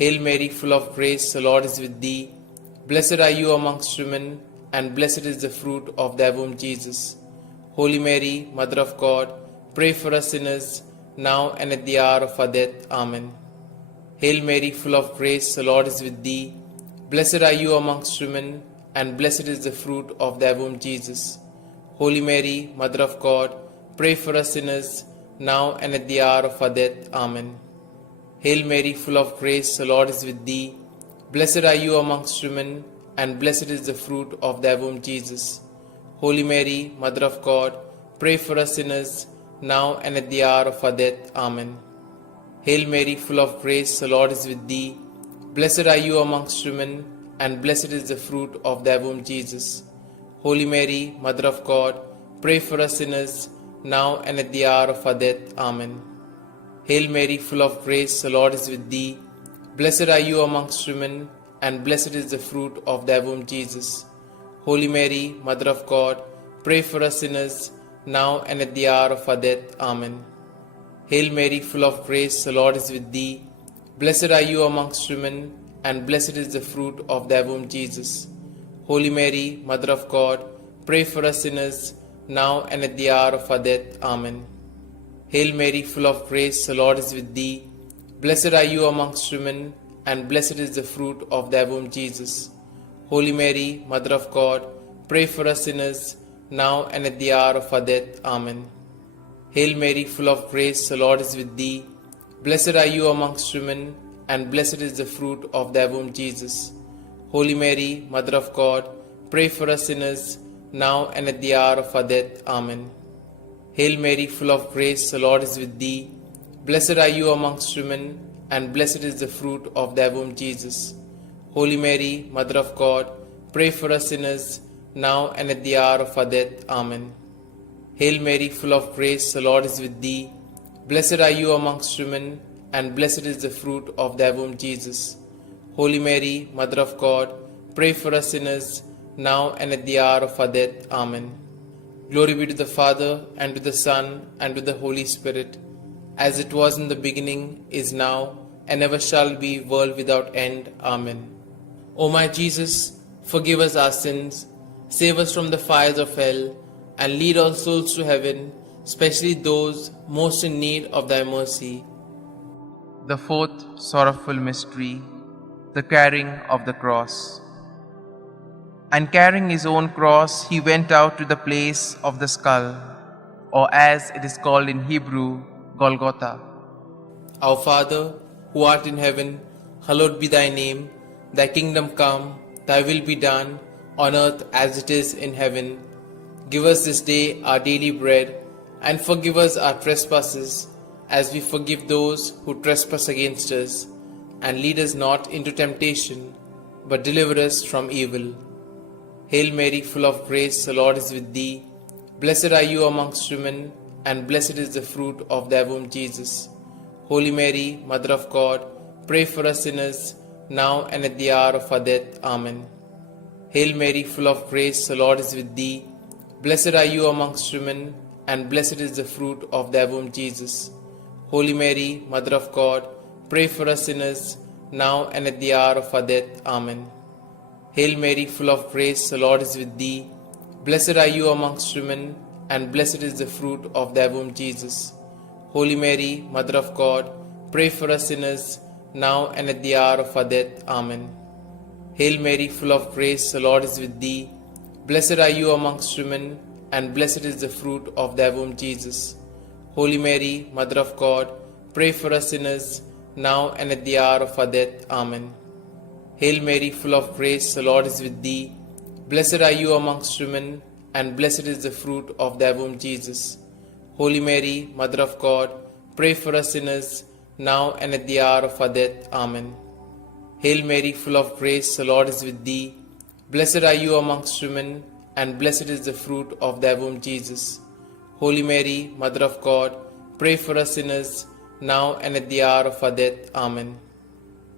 Hail Mary, full of grace, the Lord is with thee. Blessed are you amongst women, and blessed is the fruit of thy womb, Jesus. Holy Mary, Mother of God, pray for us sinners, now and at the hour of our death. Amen. Hail Mary, full of grace, the Lord is with thee. Blessed are you amongst women, and blessed is the fruit of thy womb, Jesus. Holy Mary, Mother of God, pray for us sinners, now and at the hour of our death. Amen. Hail Mary, full of grace, the Lord is with thee. Blessed are you amongst women, and blessed is the fruit of thy womb, Jesus. Holy Mary, Mother of God, pray for us sinners, now and at the hour of our death. Amen. Hail Mary, full of grace, the Lord is with thee. Blessed are you amongst women, and blessed is the fruit of thy womb, Jesus. Holy Mary, Mother of God, pray for us sinners, now and at the hour of our death. Amen. Hail Mary, full of grace, the Lord is with thee. Blessed are you amongst women, and blessed is the fruit of thy womb, Jesus. Holy Mary, Mother of God, pray for us sinners, now and at the hour of our death. Amen. Hail Mary, full of grace, the Lord is with thee. Blessed are you amongst women, and blessed is the fruit of thy womb, Jesus. Holy Mary, Mother of God, pray for us sinners, now and at the hour of our death. Amen. Hail Mary, full of grace, the Lord is with thee. Blessed are you amongst women, and blessed is the fruit of thy womb, Jesus. Holy Mary, Mother of God, pray for us sinners, now and at the hour of our death. Amen. Hail Mary, full of grace, the Lord is with thee. Blessed are you amongst women, and blessed is the fruit of thy womb, Jesus. Holy Mary, Mother of God, pray for us sinners, now and at the hour of our death. Amen. Hail Mary, full of grace, the Lord is with thee. Blessed are you amongst women, and blessed is the fruit of thy womb, Jesus. Holy Mary, Mother of God, pray for us sinners, now and at the hour of our death. Amen. Hail Mary, full of grace, the Lord is with thee. Blessed are you amongst women, and blessed is the fruit of thy womb, Jesus. Holy Mary, Mother of God, pray for us sinners, now and at the hour of our death. Amen. Glory be to the Father, and to the Son, and to the Holy Spirit, as it was in the beginning, is now, and ever shall be, world without end. Amen. O my Jesus, forgive us our sins, save us from the fires of hell, and lead all souls to heaven, especially those most in need of thy mercy. The fourth sorrowful mystery, the carrying of the cross. And carrying his own cross, he went out to the place of the skull, or as it is called in Hebrew, Golgotha. Our Father, who art in heaven, hallowed be thy name. Thy kingdom come, thy will be done, on earth as it is in heaven. Give us this day our daily bread, and forgive us our trespasses, as we forgive those who trespass against us. And lead us not into temptation, but deliver us from evil. Hail Mary, full of grace, the Lord is with thee. Blessed are you amongst women, and blessed is the fruit of thy womb, Jesus. Holy Mary, Mother of God, pray for us sinners, now and at the hour of our death. Amen. Hail Mary, full of grace, the Lord is with thee. Blessed are you amongst women, and blessed is the fruit of thy womb, Jesus. Holy Mary, Mother of God, pray for us sinners, now and at the hour of our death. Amen. Hail Mary, full of grace, the Lord is with thee. Blessed are you amongst women, and blessed is the fruit of thy womb, Jesus. Holy Mary, Mother of God, pray for us sinners, now and at the hour of our death. Amen. Hail Mary, full of grace, the Lord is with thee. Blessed are you amongst women, and blessed is the fruit of thy womb, Jesus. Holy Mary, Mother of God, pray for us sinners, now and at the hour of our death. Amen. Hail Mary, full of grace, the Lord is with thee. Blessed are you amongst women, and blessed is the fruit of thy womb, Jesus. Holy Mary, Mother of God, pray for us sinners, now and at the hour of our death. Amen. Hail Mary, full of grace, the Lord is with thee. Blessed are you amongst women, and blessed is the fruit of thy womb, Jesus. Holy Mary, Mother of God, pray for us sinners, now and at the hour of our death. Amen.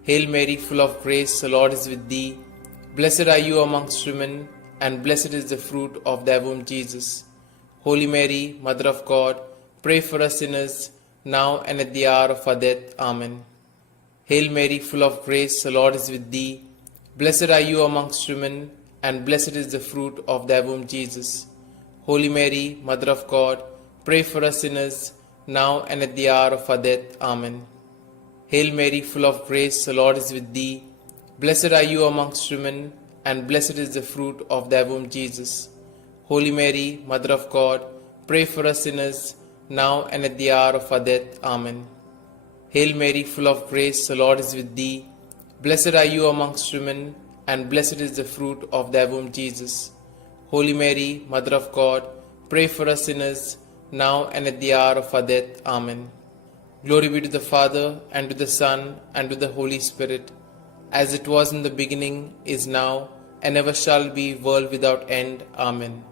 Hail Mary, full of grace, the Lord is with thee. Blessed are you amongst women, and blessed is the fruit of thy womb, Jesus. Holy Mary, Mother of God, pray for us sinners, now and at the hour of our death. Amen. Hail Mary, full of grace, the Lord is with thee. Blessed are you amongst women, and blessed is the fruit of thy womb, Jesus. Holy Mary, Mother of God, pray for us sinners, now and at the hour of our death. Amen. Hail Mary, full of grace, the Lord is with thee. Blessed are you amongst women, and blessed is the fruit of thy womb, Jesus. Holy Mary, Mother of God, pray for us sinners, now and at the hour of our death. Amen. Hail Mary, full of grace, the Lord is with thee. Blessed are you amongst women, and blessed is the fruit of thy womb, Jesus. Holy Mary, Mother of God, pray for us sinners, now and at the hour of our death. Amen. Glory be to the Father, and to the Son, and to the Holy Spirit, as it was in the beginning, is now, and ever shall be, world without end. Amen.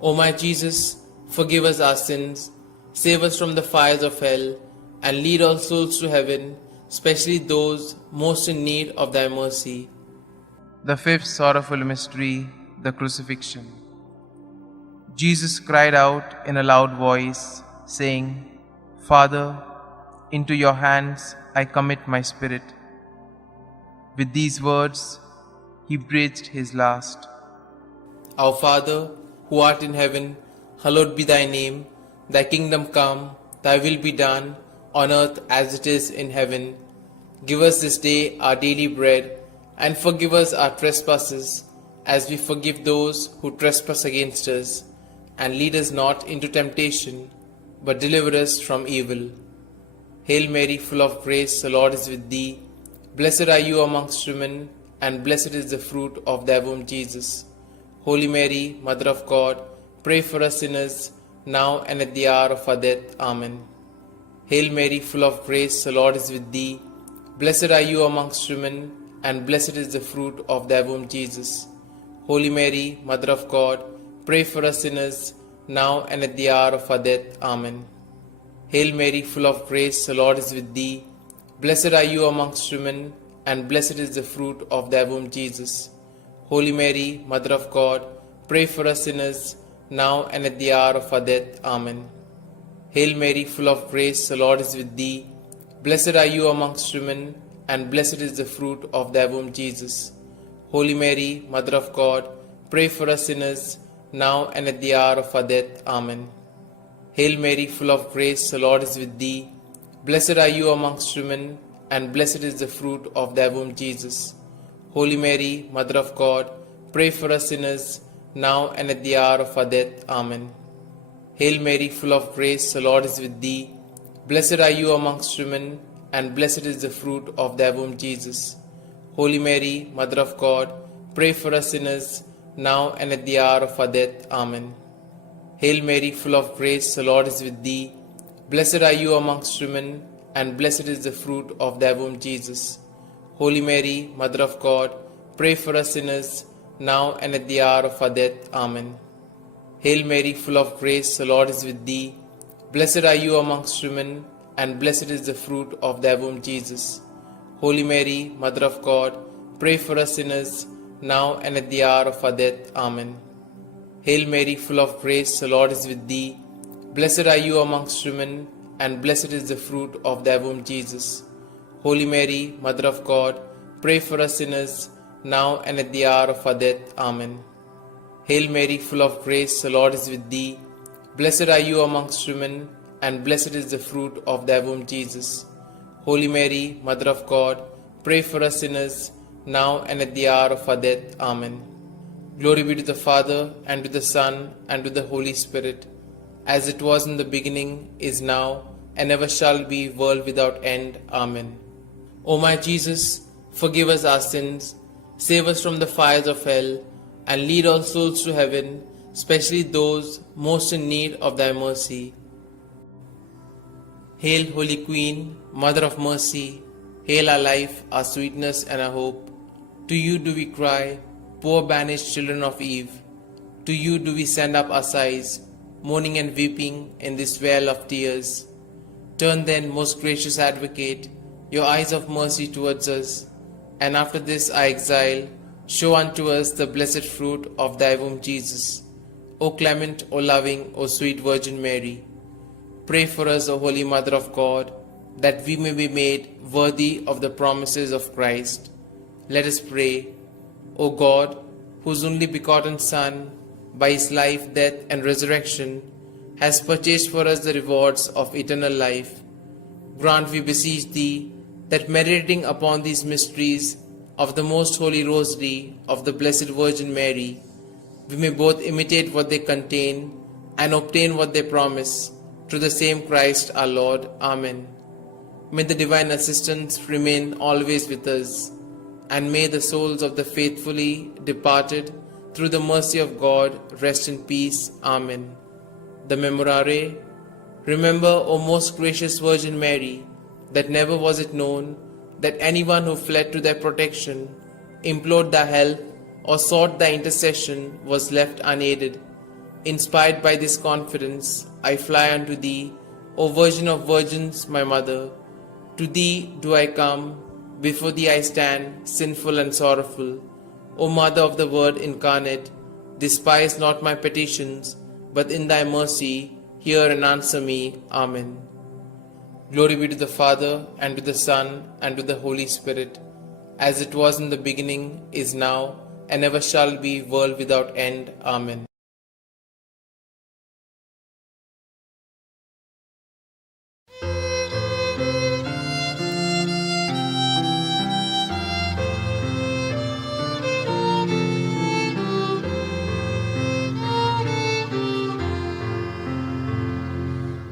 O my Jesus, forgive us our sins, save us from the fires of hell, and lead all souls to heaven, especially those most in need of thy mercy. The fifth sorrowful mystery, the crucifixion. Jesus cried out in a loud voice, saying, Father, into your hands I commit my spirit. With these words, he breathed his last. Our Father, who art in heaven, hallowed be thy name. Thy kingdom come, thy will be done, on earth as it is in heaven. Give us this day our daily bread, and forgive us our trespasses, as we forgive those who trespass against us. And lead us not into temptation, but deliver us from evil. Hail Mary, full of grace, the Lord is with thee. Blessed are you amongst women, and blessed is the fruit of thy womb, Jesus. Holy Mary, Mother of God, pray for us sinners, now and at the hour of our death. Amen. Hail Mary, full of grace, the Lord is with thee. Blessed are you amongst women, and blessed is the fruit of thy womb, Jesus. Holy Mary, Mother of God, pray for us sinners, now and at the hour of our death. Amen. Hail Mary, full of grace, the Lord is with thee. Blessed are you amongst women, and blessed is the fruit of thy womb, Jesus. Holy Mary, Mother of God, pray for us sinners, now and at the hour of our death. Amen. Hail Mary, full of grace, the Lord is with thee. Blessed are you amongst women, and blessed is the fruit of thy womb, Jesus. Holy Mary, Mother of God, pray for us sinners, now and at the hour of our death. Amen. Hail Mary, full of grace, the Lord is with thee. Blessed are you amongst women, and blessed is the fruit of thy womb, Jesus. Holy Mary, Mother of God, pray for us sinners, now and at the hour of our death. Amen. Hail Mary, full of grace, the Lord is with thee. Blessed are you amongst women, and blessed is the fruit of thy womb, Jesus. Holy Mary, Mother of God, pray for us sinners, now and at the hour of our death. Amen. Hail Mary, full of grace, the Lord is with thee. Blessed are you amongst women, and blessed is the fruit of thy womb, Jesus. Holy Mary, Mother of God, pray for us sinners, now and at the hour of our death. Amen. Hail Mary, full of grace, the Lord is with thee. Blessed are you amongst women, and blessed is the fruit of thy womb, Jesus. Holy Mary, Mother of God, pray for us sinners, now and at the hour of our death. Amen. Hail Mary, full of grace, the Lord is with thee. Blessed are you amongst women, and blessed is the fruit of thy womb, Jesus. Holy Mary, Mother of God, pray for us sinners, now and at the hour of our death. Amen. Hail Mary, full of grace, the Lord is with thee. Blessed are you amongst women, and blessed is the fruit of thy womb, Jesus. Holy Mary, Mother of God, pray for us sinners, now and at the hour of our death. Amen. Glory be to the Father, and to the Son, and to the Holy Spirit, as it was in the beginning, is now, and ever shall be, world without end. Amen. O my Jesus, forgive us our sins, save us from the fires of hell, and lead all souls to heaven, especially those most in need of thy mercy. Hail, Holy Queen, Mother of Mercy, hail our life, our sweetness, and our hope. To you do we cry, poor banished children of Eve. To you do we send up our sighs, mourning and weeping in this vale of tears. Turn then, most gracious Advocate, your eyes of mercy towards us, and after this our exile, show unto us the blessed fruit of thy womb, Jesus. O clement, O loving, O sweet Virgin Mary, pray for us, O Holy Mother of God, that we may be made worthy of the promises of Christ. Let us pray. O God, whose only begotten Son, by his life, death, and resurrection, has purchased for us the rewards of eternal life, grant, we beseech thee, that meditating upon these mysteries of the Most Holy Rosary of the Blessed Virgin Mary, we may both imitate what they contain and obtain what they promise, through the same Christ our Lord. Amen. May the divine assistance remain always with us, and may the souls of the faithfully departed, through the mercy of God, rest in peace. Amen. The Memorare. Remember, O most gracious Virgin Mary, that never was it known that anyone who fled to thy protection, implored thy help, or sought thy intercession was left unaided. Inspired by this confidence, I fly unto thee, O Virgin of Virgins, my Mother. To thee do I come, before thee I stand, sinful and sorrowful. O Mother of the Word incarnate, despise not my petitions, but in thy mercy hear and answer me. Amen. Glory be to the Father, and to the Son, and to the Holy Spirit, as it was in the beginning, is now, and ever shall be, world without end. Amen.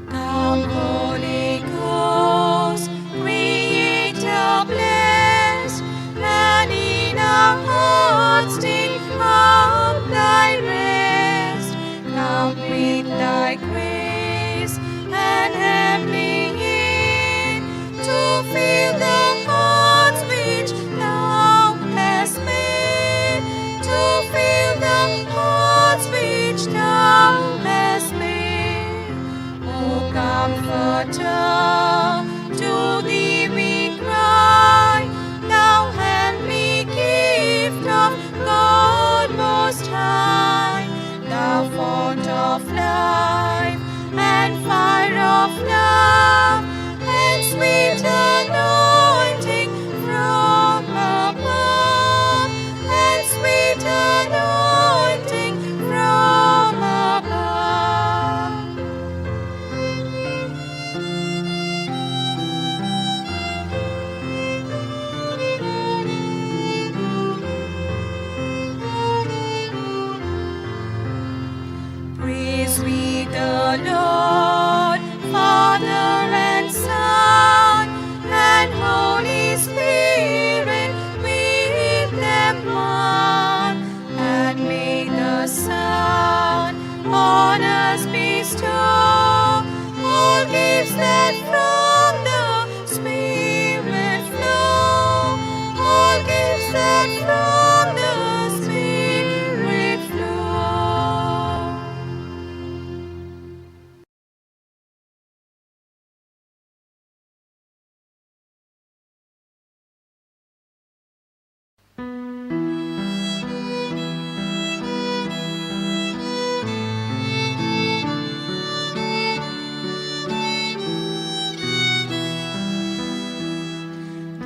Come, Holy Ghost, Creator blessed, and in our hearts take up thy rest. Come with thy grace and heavenly aid to fill the hearts which thou hast made, to fill the hearts which thou hast made. O Comforter, to thee we cry, thou heavenly gift of God Most High, thou fount of life and fire of love, and sweet anointing from above, and sweet anointing from above. Praise we the Lord, Father and Son, and Holy Spirit with them one. And may the Son on us bestow all gifts that from the Spirit flow, all gifts that from the Spirit flow.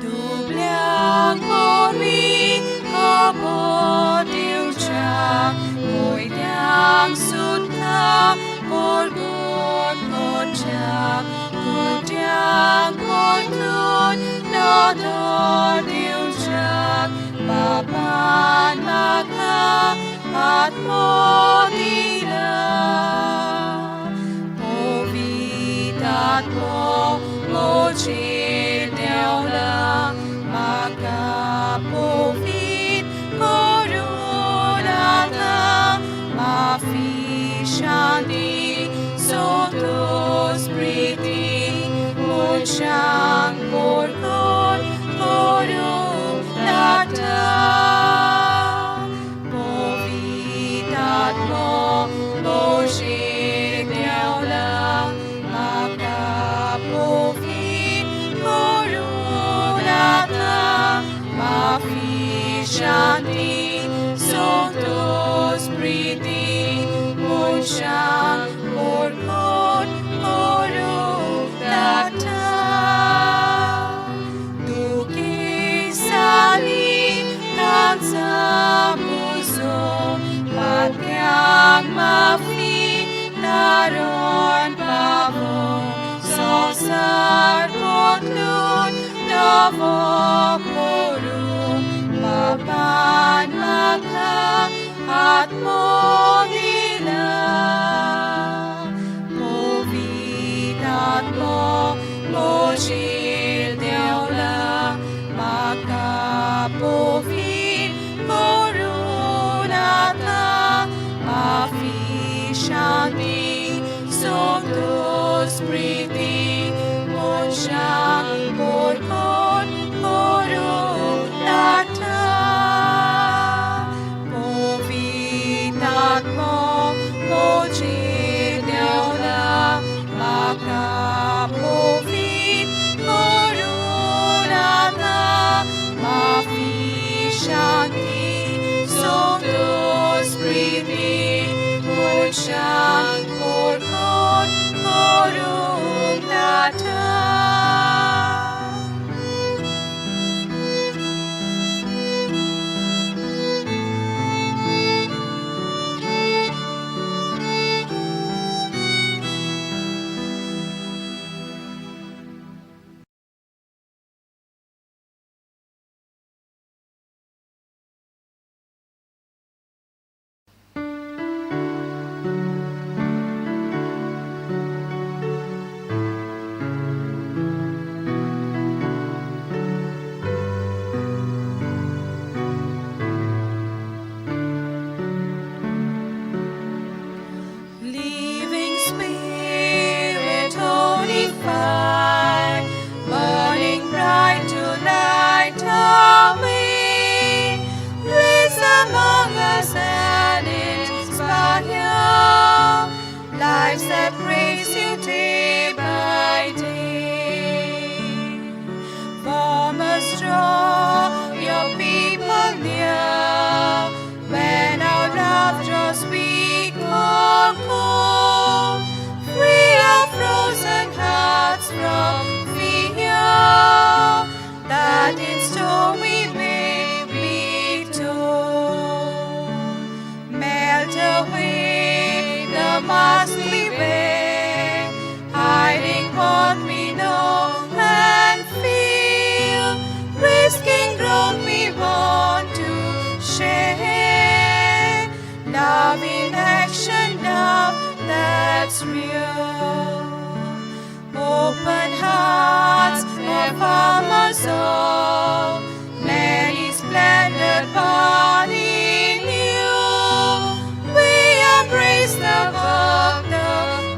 Doblang pori kapot ilcha, ngồi đang sút tha, cột cột cột cha, cột đang cột thun, nó đo ilcha, baban maka at modila, povitat mo mochir deola, maka povit koronata, mafishani sotos priti, mochang porkon koronata, povitat mo mochir deola, maka povit koronata, mafishani sotos priti, mochang porkon koronata. Duki sali kansa puso, patyang mafi naron pavo, sosar potlun navo korum, at mo nila, at mo mojil deola, makapovin korunata, mafishanti sondos priti, monshang korkon korunata, povitat mo mojil deola, makapovin korunata, mafishanti sondos priti, monshang korkon korunata. Living Spirit, holy fire, burning bright to light our way, place among us and inspire lives that praise you day by day. Form us, draw your people near, when our love draws weak or cold, free our frozen hearts from fear, that in storm we may be told. Melt away the mask we wear, hiding what we know and feel, risking growth we want to share. Love in action, love that's real. Open hearts of our soul, many splendid body new. We embrace the work, the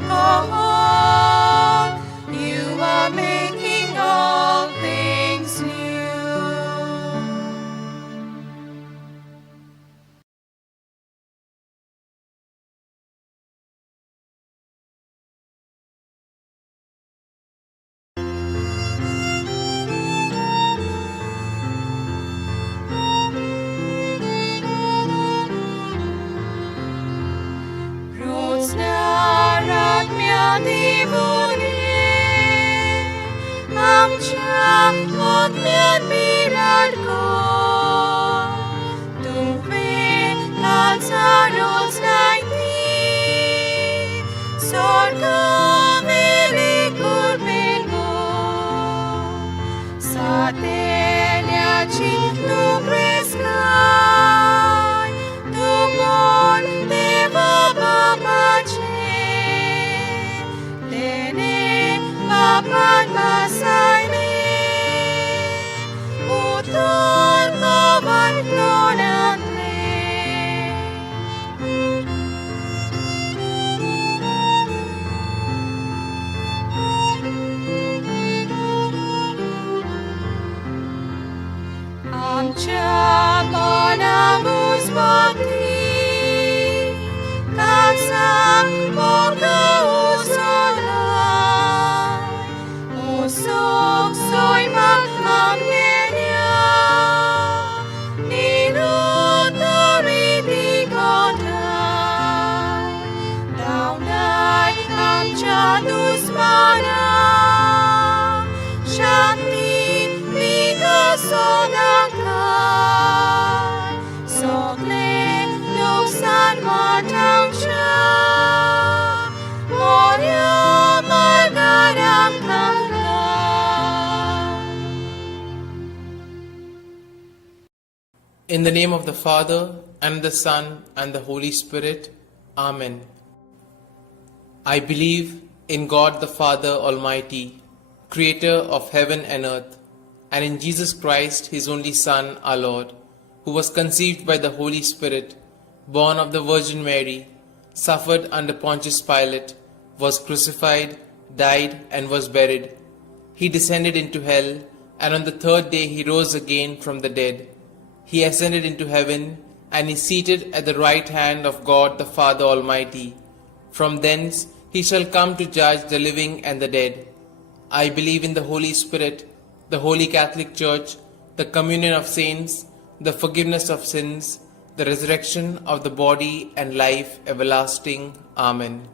call. You are making all things new. In the name of the Father, and the Son, and the Holy Spirit. Amen. I believe in God the Father Almighty, creator of heaven and earth, and in Jesus Christ, his only Son, our Lord, who was conceived by the Holy Spirit, born of the Virgin Mary, suffered under Pontius Pilate, was crucified, died, and was buried. He descended into hell, and on the third day he rose again from the dead. He ascended into heaven, and is seated at the right hand of God the Father Almighty. From thence he shall come to judge the living and the dead. I believe in the Holy Spirit, the Holy Catholic Church, the communion of saints, the forgiveness of sins, the resurrection of the body, and life everlasting. Amen.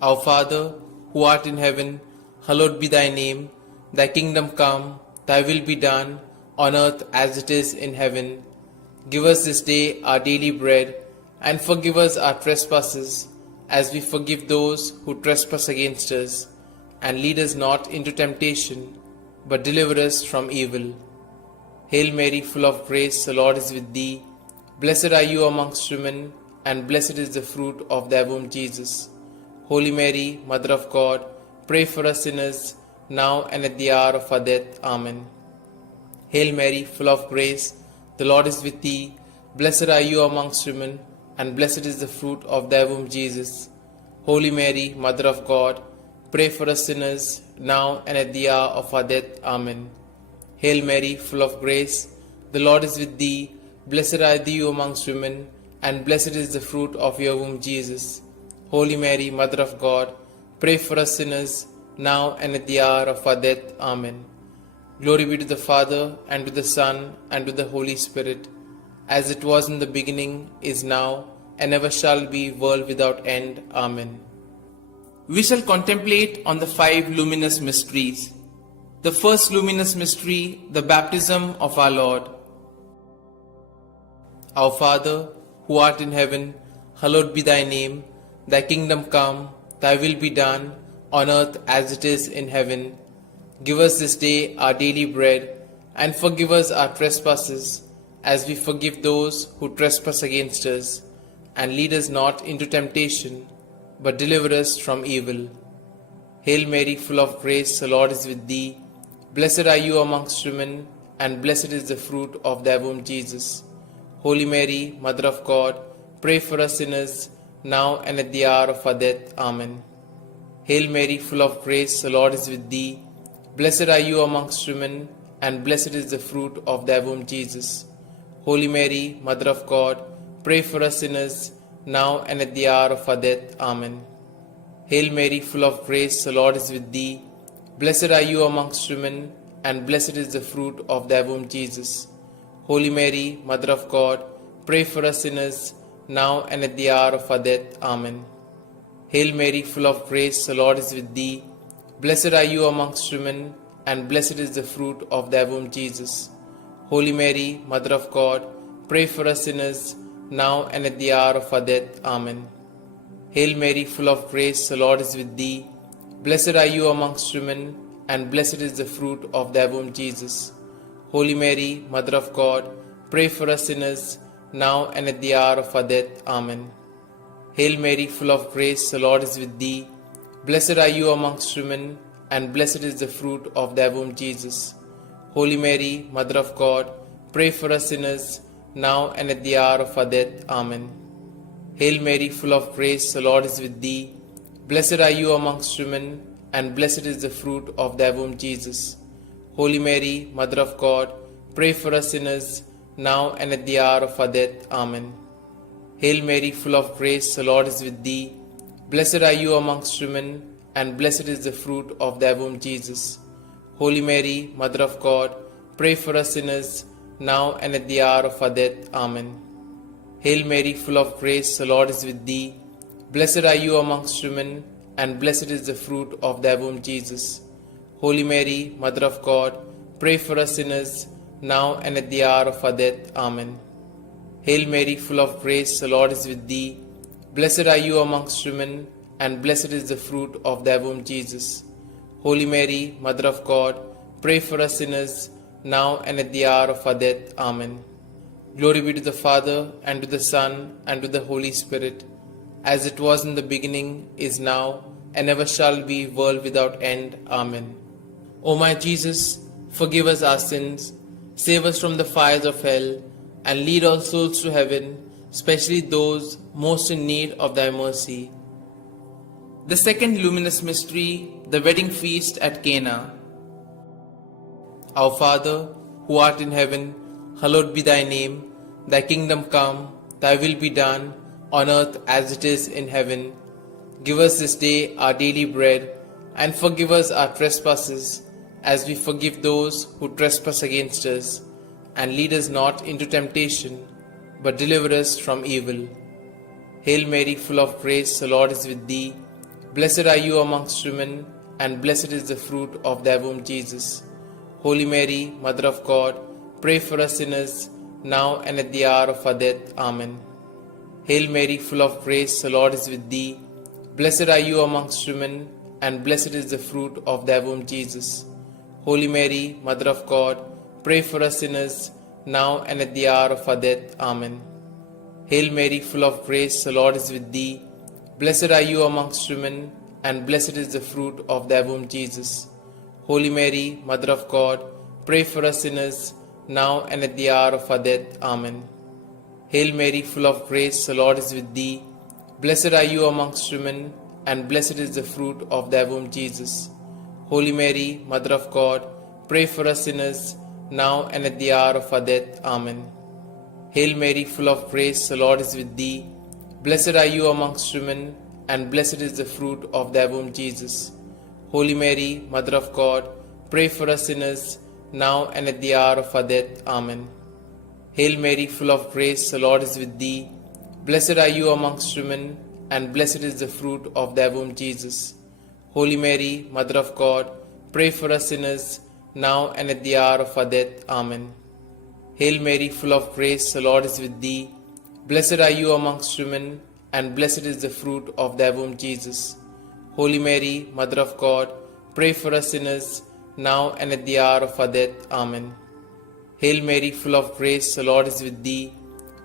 Our Father, who art in heaven, hallowed be thy name. Thy kingdom come, thy will be done, on earth as it is in heaven. Give us this day our daily bread, and forgive us our trespasses, as we forgive those who trespass against us. And lead us not into temptation, but deliver us from evil. Hail Mary, full of grace, the Lord is with thee. Blessed are you amongst women, and blessed is the fruit of thy womb, Jesus. Holy Mary, Mother of God, pray for us sinners, now and at the hour of our death. Amen. Hail Mary, full of grace, the Lord is with thee. Blessed are you amongst women, and blessed is the fruit of thy womb, Jesus. Holy Mary, Mother of God, pray for us sinners, now and at the hour of our death. Amen. Hail Mary, full of grace, the Lord is with thee. Blessed are thou amongst women, and blessed is the fruit of your womb, Jesus. Holy Mary, Mother of God, pray for us sinners, now and at the hour of our death. Amen. Glory be to the Father, and to the Son, and to the Holy Spirit, as it was in the beginning, is now, and ever shall be, world without end. Amen. We shall contemplate on the 5 luminous mysteries. The first luminous mystery, the baptism of our Lord. Our Father, who art in heaven, hallowed be thy name. Thy kingdom come, thy will be done, on earth as it is in heaven. Give us this day our daily bread, and forgive us our trespasses, as we forgive those who trespass against us. And lead us not into temptation, but deliver us from evil. Hail Mary, full of grace, the Lord is with thee. Blessed are you amongst women, and blessed is the fruit of thy womb, Jesus. Holy Mary, Mother of God, pray for us sinners, now and at the hour of our death. Amen. Hail Mary, full of grace, the Lord is with thee. Blessed are you amongst women, and blessed is the fruit of thy womb, Jesus. Holy Mary, Mother of God, pray for us sinners, now and at the hour of our death. Amen. Hail Mary, full of grace, the Lord is with thee. Blessed are you amongst women, and blessed is the fruit of thy womb, Jesus. Holy Mary, Mother of God, pray for us sinners, now and at the hour of our death. Amen. Hail Mary, full of grace, the Lord is with thee. Blessed are you amongst women, and blessed is the fruit of thy womb, Jesus. Holy Mary, Mother of God, pray for us sinners, now and at the hour of our death. Amen. Hail Mary, full of grace, the Lord is with thee. Blessed are you amongst women, and blessed is the fruit of thy womb, Jesus. Holy Mary, Mother of God, pray for us sinners, now and at the hour of our death. Amen. Hail Mary, full of grace, the Lord is with thee. Blessed are you amongst women, and blessed is the fruit of thy womb, Jesus. Holy Mary, Mother of God, pray for us sinners, now and at the hour of our death. Amen. Hail Mary, full of grace, the Lord is with thee. Blessed are you amongst women, and blessed is the fruit of thy womb, Jesus. Holy Mary, Mother of God, pray for us sinners, now and at the hour of our death. Amen. Hail Mary, full of grace, the Lord is with thee. Blessed are you amongst women, and blessed is the fruit of thy womb, Jesus. Holy Mary, Mother of God, pray for us sinners, now and at the hour of our death. Amen. Hail Mary, full of grace, the Lord is with thee. Blessed are you amongst women, and blessed is the fruit of thy womb, Jesus. Holy Mary, Mother of God, pray for us sinners, now and at the hour of our death. Amen. Hail Mary, full of grace, the Lord is with thee. Blessed are you amongst women, and blessed is the fruit of thy womb, Jesus. Holy Mary, Mother of God, pray for us sinners, now and at the hour of our death. Amen. Glory be to the Father, and to the Son, and to the Holy Spirit, as it was in the beginning, is now, and ever shall be, world without end. Amen. O my Jesus, forgive us our sins, save us from the fires of hell, and lead all souls to heaven, especially those most in need of thy mercy. The second luminous mystery, the wedding feast at Cana. Our Father, who art in heaven, hallowed be thy name. Thy kingdom come, thy will be done, on earth as it is in heaven. Give us this day our daily bread, and forgive us our trespasses, as we forgive those who trespass against us. And lead us not into temptation, but deliver us from evil. Hail Mary, full of grace, the Lord is with thee. Blessed are you amongst women, and blessed is the fruit of thy womb, Jesus. Holy Mary, Mother of God, pray for us sinners, now and at the hour of our death. Amen. Hail Mary, full of grace, the Lord is with thee. Blessed are you amongst women, and blessed is the fruit of thy womb, Jesus. Holy Mary, Mother of God, pray for us sinners, now and at the hour of our death. Amen. Hail Mary, full of grace, the Lord is with thee. Blessed are you amongst women, and blessed is the fruit of thy womb, Jesus. Holy Mary, Mother of God, pray for us sinners, now and at the hour of our death. Amen. Hail Mary, full of grace, the Lord is with thee. Blessed are you amongst women, and blessed is the fruit of thy womb, Jesus. Holy Mary, Mother of God, pray for us sinners, now and at the hour of our death. Amen. Hail Mary, full of grace, the Lord is with thee. Blessed are you amongst women, and blessed is the fruit of thy womb, Jesus. Holy Mary, Mother of God, pray for us sinners, now and at the hour of our death. Amen. Hail Mary, full of grace, the Lord is with thee. Blessed are you amongst women, and blessed is the fruit of thy womb, Jesus. Holy Mary, Mother of God, pray for us sinners, now and at the hour of our death. Amen. Hail Mary, full of grace, the Lord is with thee. Blessed are you amongst women, and blessed is the fruit of thy womb, Jesus. Holy Mary, Mother of God, pray for us sinners, now and at the hour of our death. Amen. Hail Mary, full of grace, the Lord is with thee.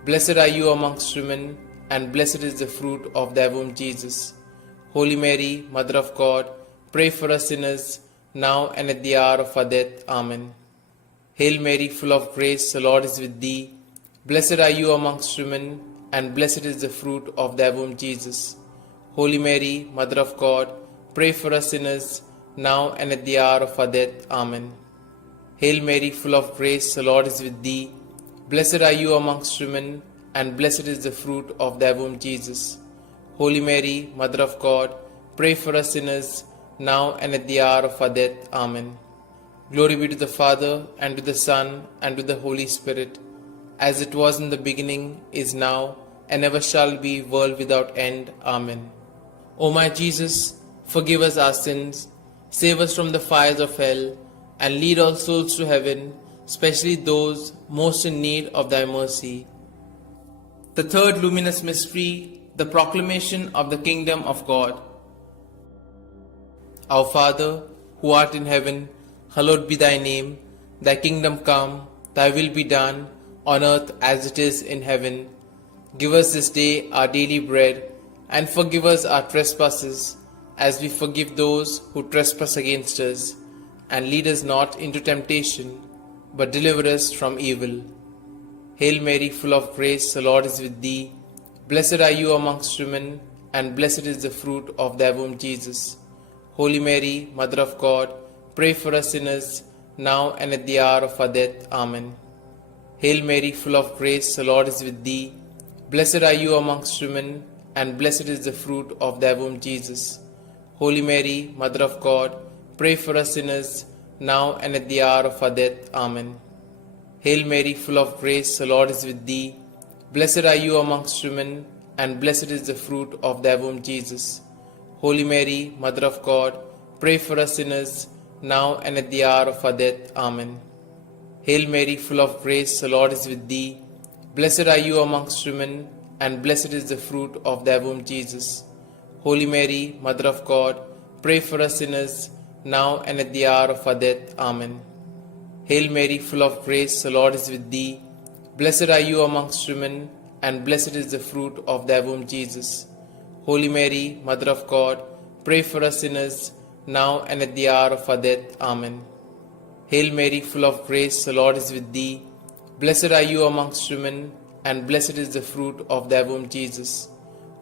Blessed are you amongst women, and blessed is the fruit of thy womb, Jesus. Holy Mary, Mother of God, pray for us sinners, now and at the hour of our death. Amen. Hail Mary, full of grace, the Lord is with thee. Blessed are you amongst women, and blessed is the fruit of thy womb, Jesus. Holy Mary, Mother of God, pray for us sinners, now and at the hour of our death. Amen. Hail Mary, full of grace, the Lord is with thee. Blessed are you amongst women, and blessed is the fruit of thy womb, Jesus. Holy Mary, Mother of God, pray for us sinners, now and at the hour of our death. Amen. Glory be to the Father, and to the Son, and to the Holy Spirit, as it was in the beginning, is now, and ever shall be, world without end. Amen. O my Jesus, forgive us our sins, save us from the fires of hell, and lead all souls to heaven, especially those most in need of thy mercy. The third luminous mystery, the proclamation of the kingdom of God. Our Father, who art in heaven, hallowed be thy name. Thy kingdom come, thy will be done, on earth as it is in heaven. Give us this day our daily bread, and forgive us our trespasses, as we forgive those who trespass against us. And lead us not into temptation, but deliver us from evil. Hail Mary, full of grace, the Lord is with thee. Blessed are you amongst women, and blessed is the fruit of thy womb, Jesus. Holy Mary, Mother of God, pray for us sinners, now and at the hour of our death. Amen. Hail Mary, full of grace, the Lord is with thee. Blessed are you amongst women, and blessed is the fruit of thy womb, Jesus. Holy Mary, Mother of God, pray for us sinners, now and at the hour of our death. Amen. Hail Mary, full of grace, the Lord is with thee. Blessed are you amongst women, and blessed is the fruit of thy womb, Jesus. Holy Mary, Mother of God, pray for us sinners, now and at the hour of our death. Amen. Hail Mary, full of grace, the Lord is with thee. Blessed are you amongst women, and blessed is the fruit of thy womb, Jesus. Holy Mary, Mother of God, pray for us sinners, now and at the hour of our death. Amen. Hail Mary, full of grace, the Lord is with thee. Blessed are you amongst women, and blessed is the fruit of thy womb, Jesus. Holy Mary, Mother of God, pray for us sinners, now and at the hour of our death. Amen. Hail Mary, full of grace, the Lord is with thee. Blessed are you amongst women, and blessed is the fruit of thy womb, Jesus.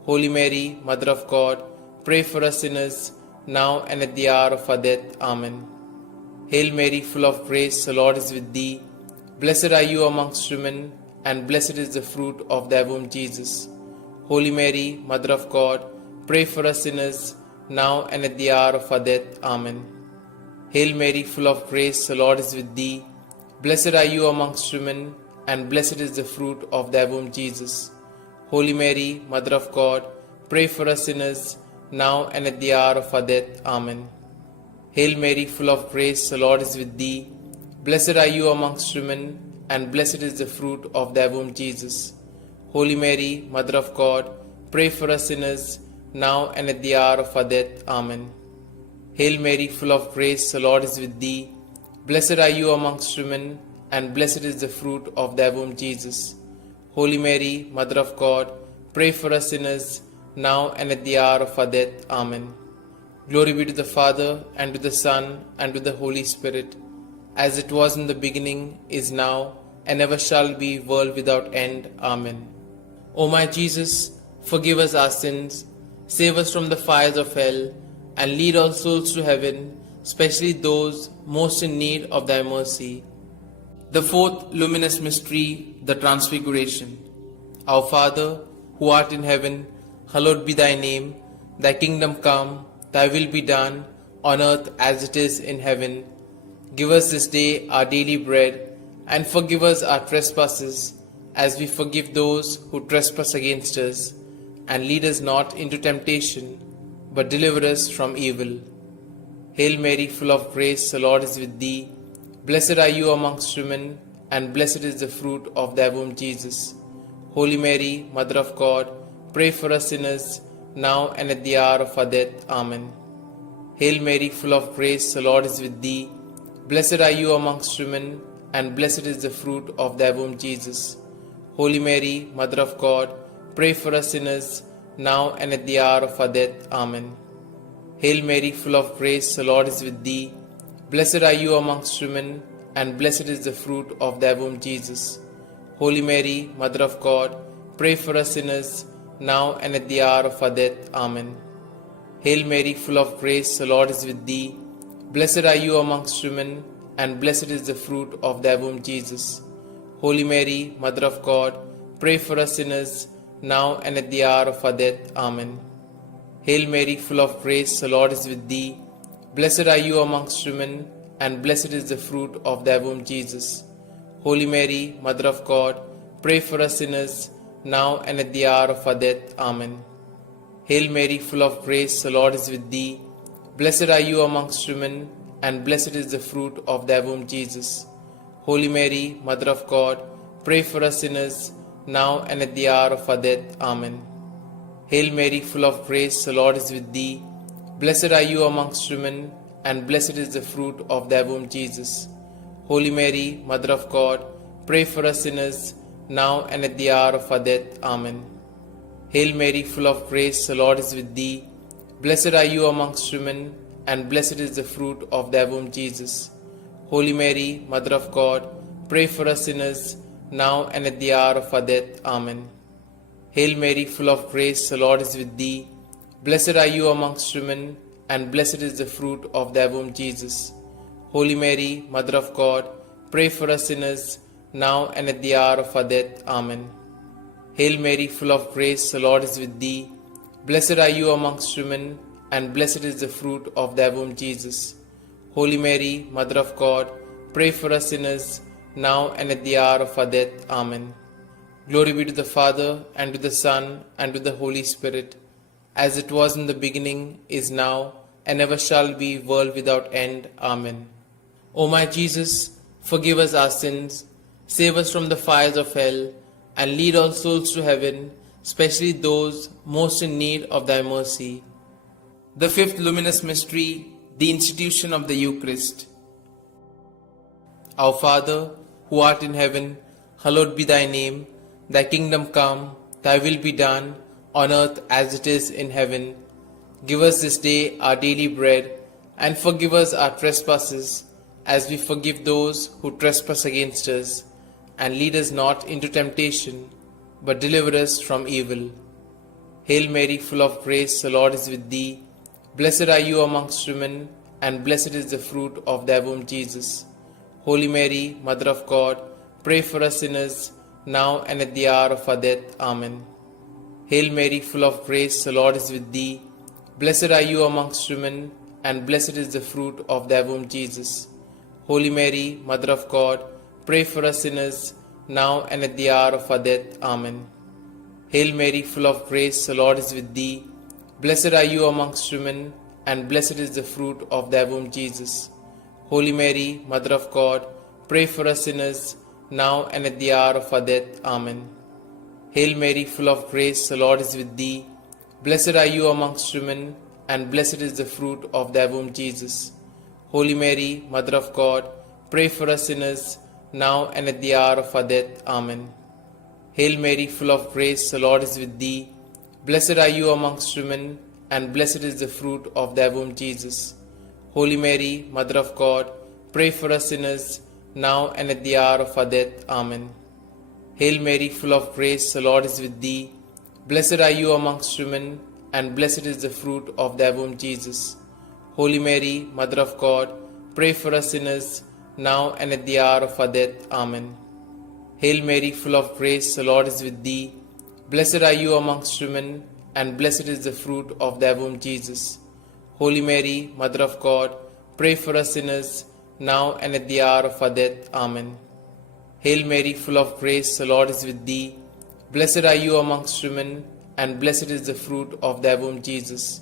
Holy Mary, Mother of God, pray for us sinners, now and at the hour of our death. Amen. Hail Mary, full of grace, the Lord is with thee. Blessed are you amongst women, and blessed is the fruit of thy womb, Jesus. Holy Mary, Mother of God, pray for us sinners, now and at the hour of our death. Amen. Hail Mary, full of grace, the Lord is with thee. Blessed are you amongst women, and blessed is the fruit of thy womb, Jesus. Holy Mary, Mother of God, pray for us sinners, now and at the hour of our death. Amen. Hail Mary, full of grace, the Lord is with thee. Blessed are you amongst women, and blessed is the fruit of thy womb, Jesus. Holy Mary, Mother of God, pray for us sinners, now and at the hour of our death. Amen. Hail Mary, full of grace, the Lord is with thee. Blessed are you amongst women, and blessed is the fruit of thy womb, Jesus. Holy Mary, Mother of God, pray for us sinners, now and at the hour of our death. Amen. Glory be to the Father, and to the Son, and to the Holy Spirit, as it was in the beginning, is now, and ever shall be, world without end. Amen. O my Jesus, forgive us our sins, save us from the fires of hell, and lead all souls to heaven, especially those most in need of thy mercy. The fourth luminous mystery, the Transfiguration. Our Father, who art in heaven, hallowed be thy name. Thy kingdom come, thy will be done, on earth as it is in heaven. Give us this day our daily bread, and forgive us our trespasses, as we forgive those who trespass against us. And lead us not into temptation, but deliver us from evil. Hail Mary, full of grace, the Lord is with thee. Blessed are you amongst women, and blessed is the fruit of thy womb, Jesus. Holy Mary, Mother of God, pray for us sinners, now and at the hour of our death. Amen. Hail Mary, full of grace, the Lord is with thee. Blessed are you amongst women, and blessed is the fruit of thy womb, Jesus. Holy Mary, Mother of God, pray for us sinners, now and at the hour of our death. Amen. Hail Mary, full of grace, the Lord is with thee. Blessed are you amongst women, and blessed is the fruit of thy womb, Jesus. Holy Mary, Mother of God, pray for us sinners, now and at the hour of our death. Amen. Hail Mary, full of grace, the Lord is with thee. Blessed are you amongst women, and blessed is the fruit of thy womb, Jesus. Holy Mary, Mother of God, pray for us sinners, now and at the hour of our death. Amen. Hail Mary, full of grace, the Lord is with thee. Blessed are you amongst women, and blessed is the fruit of thy womb, Jesus. Holy Mary, Mother of God, pray for us sinners, now and at the hour of our death. Amen. Hail Mary, full of grace, the Lord is with thee. Blessed are you amongst women, and blessed is the fruit of thy womb, Jesus. Holy Mary, Mother of God, pray for us sinners, now and at the hour of our death. Amen. Hail Mary, full of grace, the Lord is with thee. Blessed are you amongst women, and blessed is the fruit of thy womb, Jesus. Holy Mary, Mother of God, pray for us sinners, now and at the hour of our death. Amen. Hail Mary, full of grace, the Lord is with thee. Blessed are you amongst women, and blessed is the fruit of thy womb, Jesus. Holy Mary, Mother of God, pray for us sinners, now and at the hour of our death. Amen. Hail Mary, full of grace, the Lord is with thee. Blessed are you amongst women, and blessed is the fruit of thy womb, Jesus. Holy Mary, Mother of God, pray for us sinners, now and at the hour of our death. Amen. Hail Mary, full of grace, the Lord is with thee. Blessed are you amongst women, and blessed is the fruit of thy womb, Jesus. Holy Mary, Mother of God, pray for us sinners, now and at the hour of our death. Amen. Glory be to the Father, and to the Son, and to the Holy Spirit, as it was in the beginning, is now, and ever shall be, world without end. Amen. O my Jesus, forgive us our sins, save us from the fires of hell, and lead all souls to heaven, especially those most in need of thy mercy. The fifth luminous mystery, the institution of the Eucharist. Our Father, who art in heaven, hallowed be thy name. Thy kingdom come, thy will be done, on earth as it is in heaven. Give us this day our daily bread, and forgive us our trespasses, as we forgive those who trespass against us. And lead us not into temptation, but deliver us from evil. Hail Mary, full of grace, the Lord is with thee. Blessed are you amongst women, and blessed is the fruit of thy womb, Jesus. Holy Mary, Mother of God, pray for us sinners, now and at the hour of our death. Amen. Hail Mary, full of grace, the Lord is with thee. Blessed are you amongst women, and blessed is the fruit of thy womb, Jesus. Holy Mary, Mother of God, pray for us sinners, now and at the hour of our death. Amen. Hail Mary, full of grace, the Lord is with thee. Blessed are you amongst women, and blessed is the fruit of thy womb, Jesus. Holy Mary, Mother of God, pray for us sinners, now and at the hour of our death. Amen. Hail Mary, full of grace, the Lord is with thee. Blessed are you amongst women, and blessed is the fruit of thy womb, Jesus. Holy Mary, Mother of God, pray for us sinners, now and at the hour of our death. Amen. Hail Mary, full of grace, the Lord is with thee. Blessed are you amongst women, and blessed is the fruit of thy womb, Jesus. Holy Mary, Mother of God, pray for us sinners, now and at the hour of our death. Amen. Hail Mary, full of grace, the Lord is with thee. Blessed are you amongst women, and blessed is the fruit of thy womb, Jesus. Holy Mary, Mother of God, pray for us sinners, now and at the hour of our death. Amen. Hail Mary, full of grace, the Lord is with thee. Blessed are you amongst women, and blessed is the fruit of thy womb, Jesus. Holy Mary, Mother of God, pray for us sinners, now and at the hour of our death. Amen. Hail Mary, full of grace, the Lord is with thee. Blessed are you amongst women, and blessed is the fruit of thy womb, Jesus.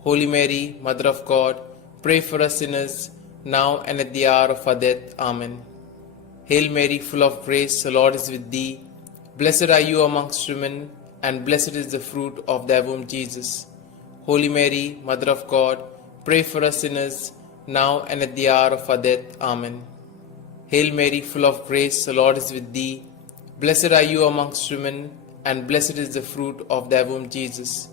Holy Mary, Mother of God, pray for us sinners, now and at the hour of our death. Amen. Hail Mary, full of grace, the Lord is with thee. Blessed are you amongst women, and blessed is the fruit of thy womb, Jesus. Holy Mary, Mother of God, pray for us sinners, now and at the hour of our death. Amen. Hail Mary, full of grace, the Lord is with thee. Blessed are you amongst women, and blessed is the fruit of thy womb, Jesus.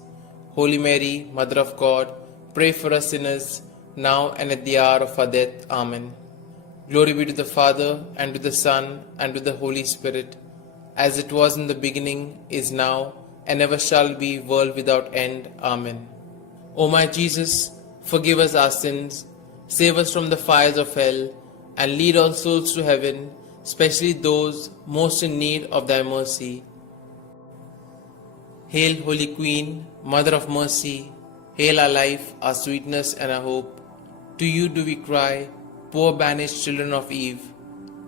Holy Mary, Mother of God, pray for us sinners, now and at the hour of our death. Amen. Glory be to the Father, and to the Son, and to the Holy Spirit, as it was in the beginning, is now, and ever shall be, world without end. Amen. O my Jesus, forgive us our sins, save us from the fires of hell, and lead all souls to heaven, especially those most in need of thy mercy. Hail, Holy Queen, Mother of Mercy, hail our life, our sweetness, and our hope. To you do we cry, poor banished children of Eve.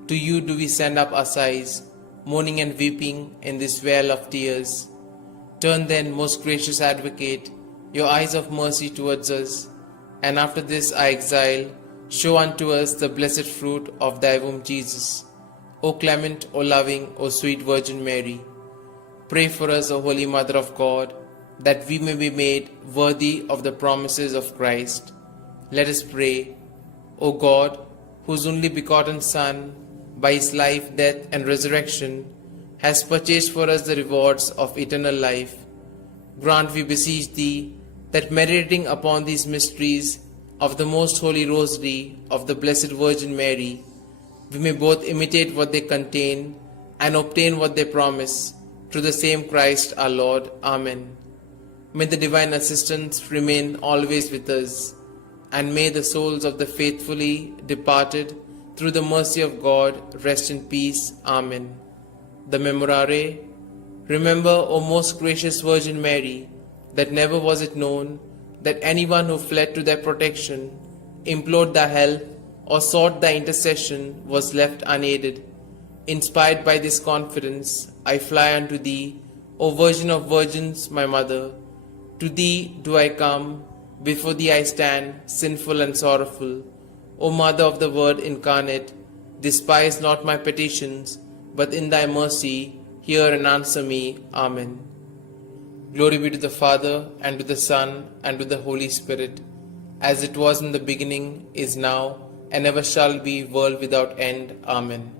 To you do we send up our sighs, mourning and weeping in this vale of tears. Turn then, most gracious Advocate, your eyes of mercy towards us, and after this our exile, show unto us the blessed fruit of thy womb, Jesus. O clement, O loving, O sweet Virgin Mary, pray for us, O Holy Mother of God, that we may be made worthy of the promises of Christ. Let us pray. O God, whose only begotten Son, by his life, death, and resurrection, has purchased for us the rewards of eternal life, grant, we beseech thee, that meditating upon these mysteries of the most holy Rosary of the Blessed Virgin Mary, we may both imitate what they contain and obtain what they promise, through the same Christ our Lord. Amen. May the divine assistance remain always with us, and may the souls of the faithfully departed, through the mercy of God, rest in peace. Amen. The Memorare. Remember, O most gracious Virgin Mary, that never was it known that anyone who fled to thy protection, implored thy help, or sought thy intercession was left unaided. Inspired by this confidence, I fly unto thee, O Virgin of Virgins, my Mother. To thee do I come, before thee I stand, sinful and sorrowful. O Mother of the Word incarnate, despise not my petitions, but in thy mercy hear and answer me. Amen. Glory be to the Father, and to the Son, and to the Holy Spirit, as it was in the beginning, is now, and ever shall be, world without end. Amen.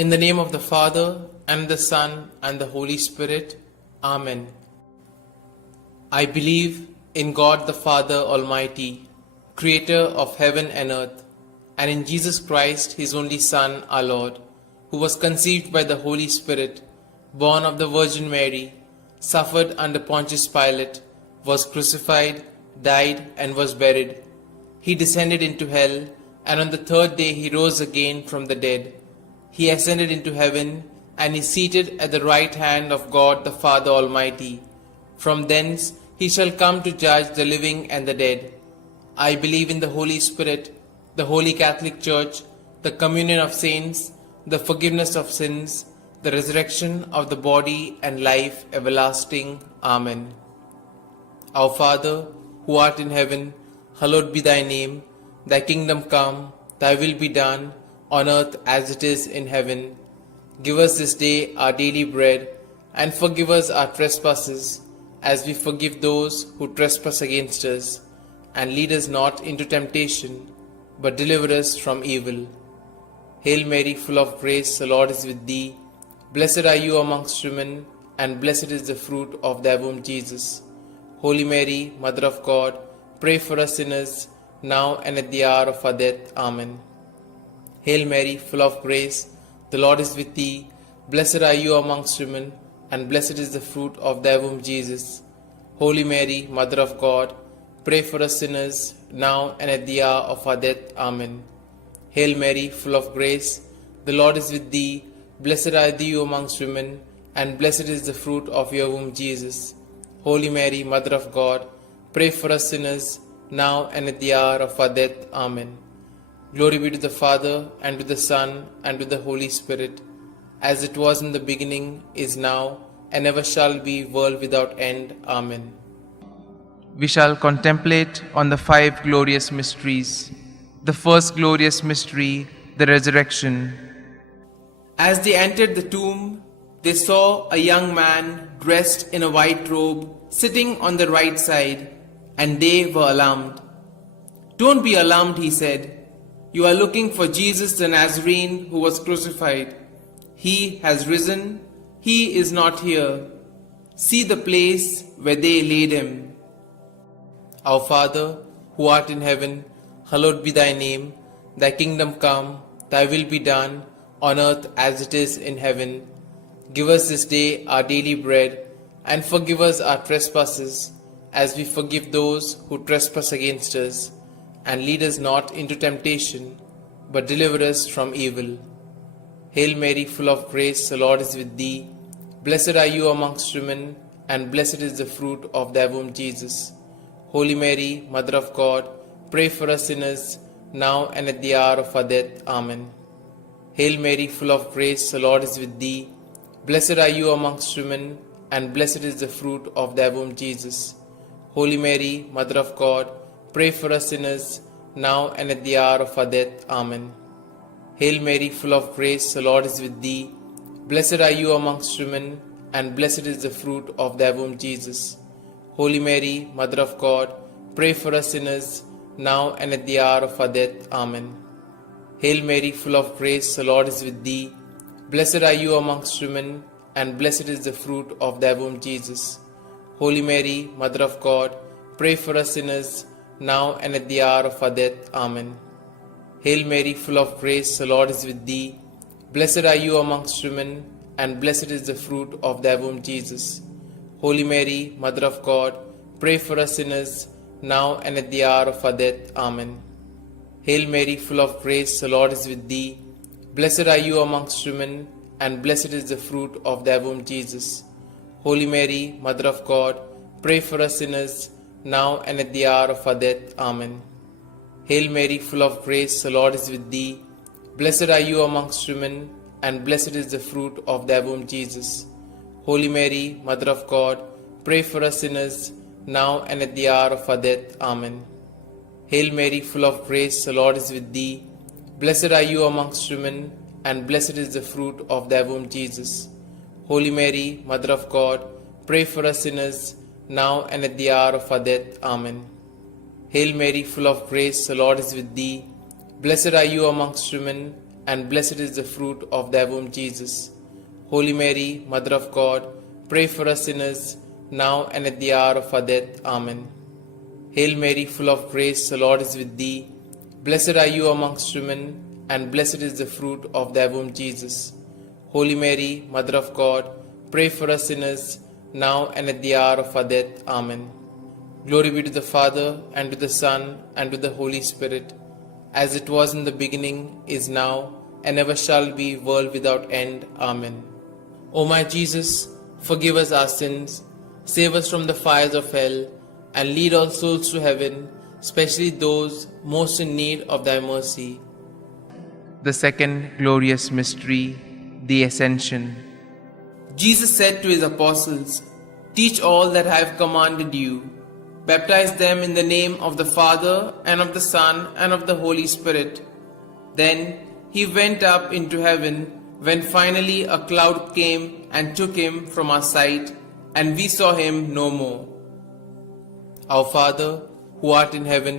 In the name of the Father, and the Son, and the Holy Spirit. Amen. I believe in God the Father Almighty, Creator of heaven and earth, and in Jesus Christ, His only Son, our Lord, who was conceived by the Holy Spirit, born of the Virgin Mary, suffered under Pontius Pilate, was crucified, died, and was buried. He descended into hell, and on the third day He rose again from the dead. He ascended into heaven, and is seated at the right hand of God the Father Almighty. From thence He shall come to judge the living and the dead. I believe in the Holy Spirit, the Holy Catholic Church, the communion of saints, the forgiveness of sins, the resurrection of the body, and life everlasting. Amen. Our Father, who art in heaven, hallowed be thy name. Thy kingdom come, thy will be done, on earth as it is in heaven. Give us this day our daily bread, and forgive us our trespasses, as we forgive those who trespass against us. And lead us not into temptation, but deliver us from evil. Hail Mary, full of grace, the Lord is with thee. Blessed are you amongst women, and blessed is the fruit of thy womb, Jesus. Holy Mary, Mother of God, pray for us sinners, now and at the hour of our death. Amen. Hail Mary, full of grace, the Lord is with thee. Blessed are you amongst women, and blessed is the fruit of thy womb, Jesus. Holy Mary, Mother of God, pray for us sinners, now and at the hour of our death. Amen. Hail Mary, full of grace, the Lord is with thee. Blessed are you amongst women, and blessed is the fruit of your womb, Jesus. Holy Mary, Mother of God, pray for us sinners, now and at the hour of our death. Amen. Glory be to the Father, and to the Son, and to the Holy Spirit, as it was in the beginning, is now, and ever shall be, world without end. Amen. We shall contemplate on the 5 glorious mysteries. The first glorious mystery, the resurrection. As they entered the tomb, they saw a young man dressed in a white robe sitting on the right side, and they were alarmed. "Don't be alarmed," he said. "You are looking for Jesus the Nazarene who was crucified. He has risen. He is not here. See the place where they laid him." Our Father, who art in heaven, hallowed be thy name. Thy kingdom come, thy will be done, on earth as it is in heaven. Give us this day our daily bread, and forgive us our trespasses, as we forgive those who trespass against us. And lead us not into temptation, but deliver us from evil. Hail Mary, full of grace, the Lord is with thee. Blessed are you amongst women, and blessed is the fruit of thy womb, Jesus. Holy Mary, Mother of God, pray for us sinners, now and at the hour of our death. Amen. Hail Mary, full of grace, the Lord is with thee. Blessed are you amongst women, and blessed is the fruit of thy womb, Jesus. Holy Mary, Mother of God, pray for us sinners, now and at the hour of our death. Amen. Hail Mary, full of grace, the Lord is with thee. Blessed are you amongst women, and blessed is the fruit of thy womb, Jesus. Holy Mary, Mother of God, pray for us sinners, now and at the hour of our death. Amen. Hail Mary, full of grace, the Lord is with thee. Blessed are you amongst women, and blessed is the fruit of thy womb, Jesus. Holy Mary, Mother of God, pray for us sinners, now and at the hour of our death. Amen. Hail Mary, full of grace, the Lord is with thee. Blessed are you amongst women, and blessed is the fruit of thy womb, Jesus. Holy Mary, Mother of God, pray for us sinners, now and at the hour of our death. Amen. Hail Mary, full of grace, the Lord is with thee. Blessed are you amongst women, and blessed is the fruit of thy womb, Jesus. Holy Mary, Mother of God, pray for us sinners, now and at the hour of our death. Amen. Hail Mary, full of grace, the Lord is with thee. Blessed are you amongst women, and blessed is the fruit of thy womb, Jesus. Holy Mary, Mother of God, pray for us sinners, now and at the hour of our death. Amen. Hail Mary, full of grace, the Lord is with thee. Blessed are you amongst women, and blessed is the fruit of thy womb, Jesus. Holy Mary, Mother of God, pray for us sinners, now and at the hour of our death. Amen. Hail Mary, full of grace, the Lord is with thee. Blessed are you amongst women, and blessed is the fruit of thy womb, Jesus. Holy Mary, Mother of God, pray for us sinners, now and at the hour of our death. Amen. Hail Mary, full of grace, the Lord is with thee. Blessed are you amongst women, and blessed is the fruit of thy womb, Jesus. Holy Mary, Mother of God, pray for us sinners, now and at the hour of our death. Amen. Glory be to the Father, and to the Son, and to the Holy Spirit, as it was in the beginning, is now, and ever shall be, world without end. Amen. O my Jesus, forgive us our sins, save us from the fires of hell, and lead all souls to heaven, especially those most in need of thy mercy. The second glorious mystery, the Ascension. Jesus said to his apostles, "Teach all that I have commanded you. Baptize them in the name of the Father, and of the Son, and of the Holy Spirit." Then he went up into heaven, when finally a cloud came and took him from our sight, and we saw him no more. Our Father, who art in heaven,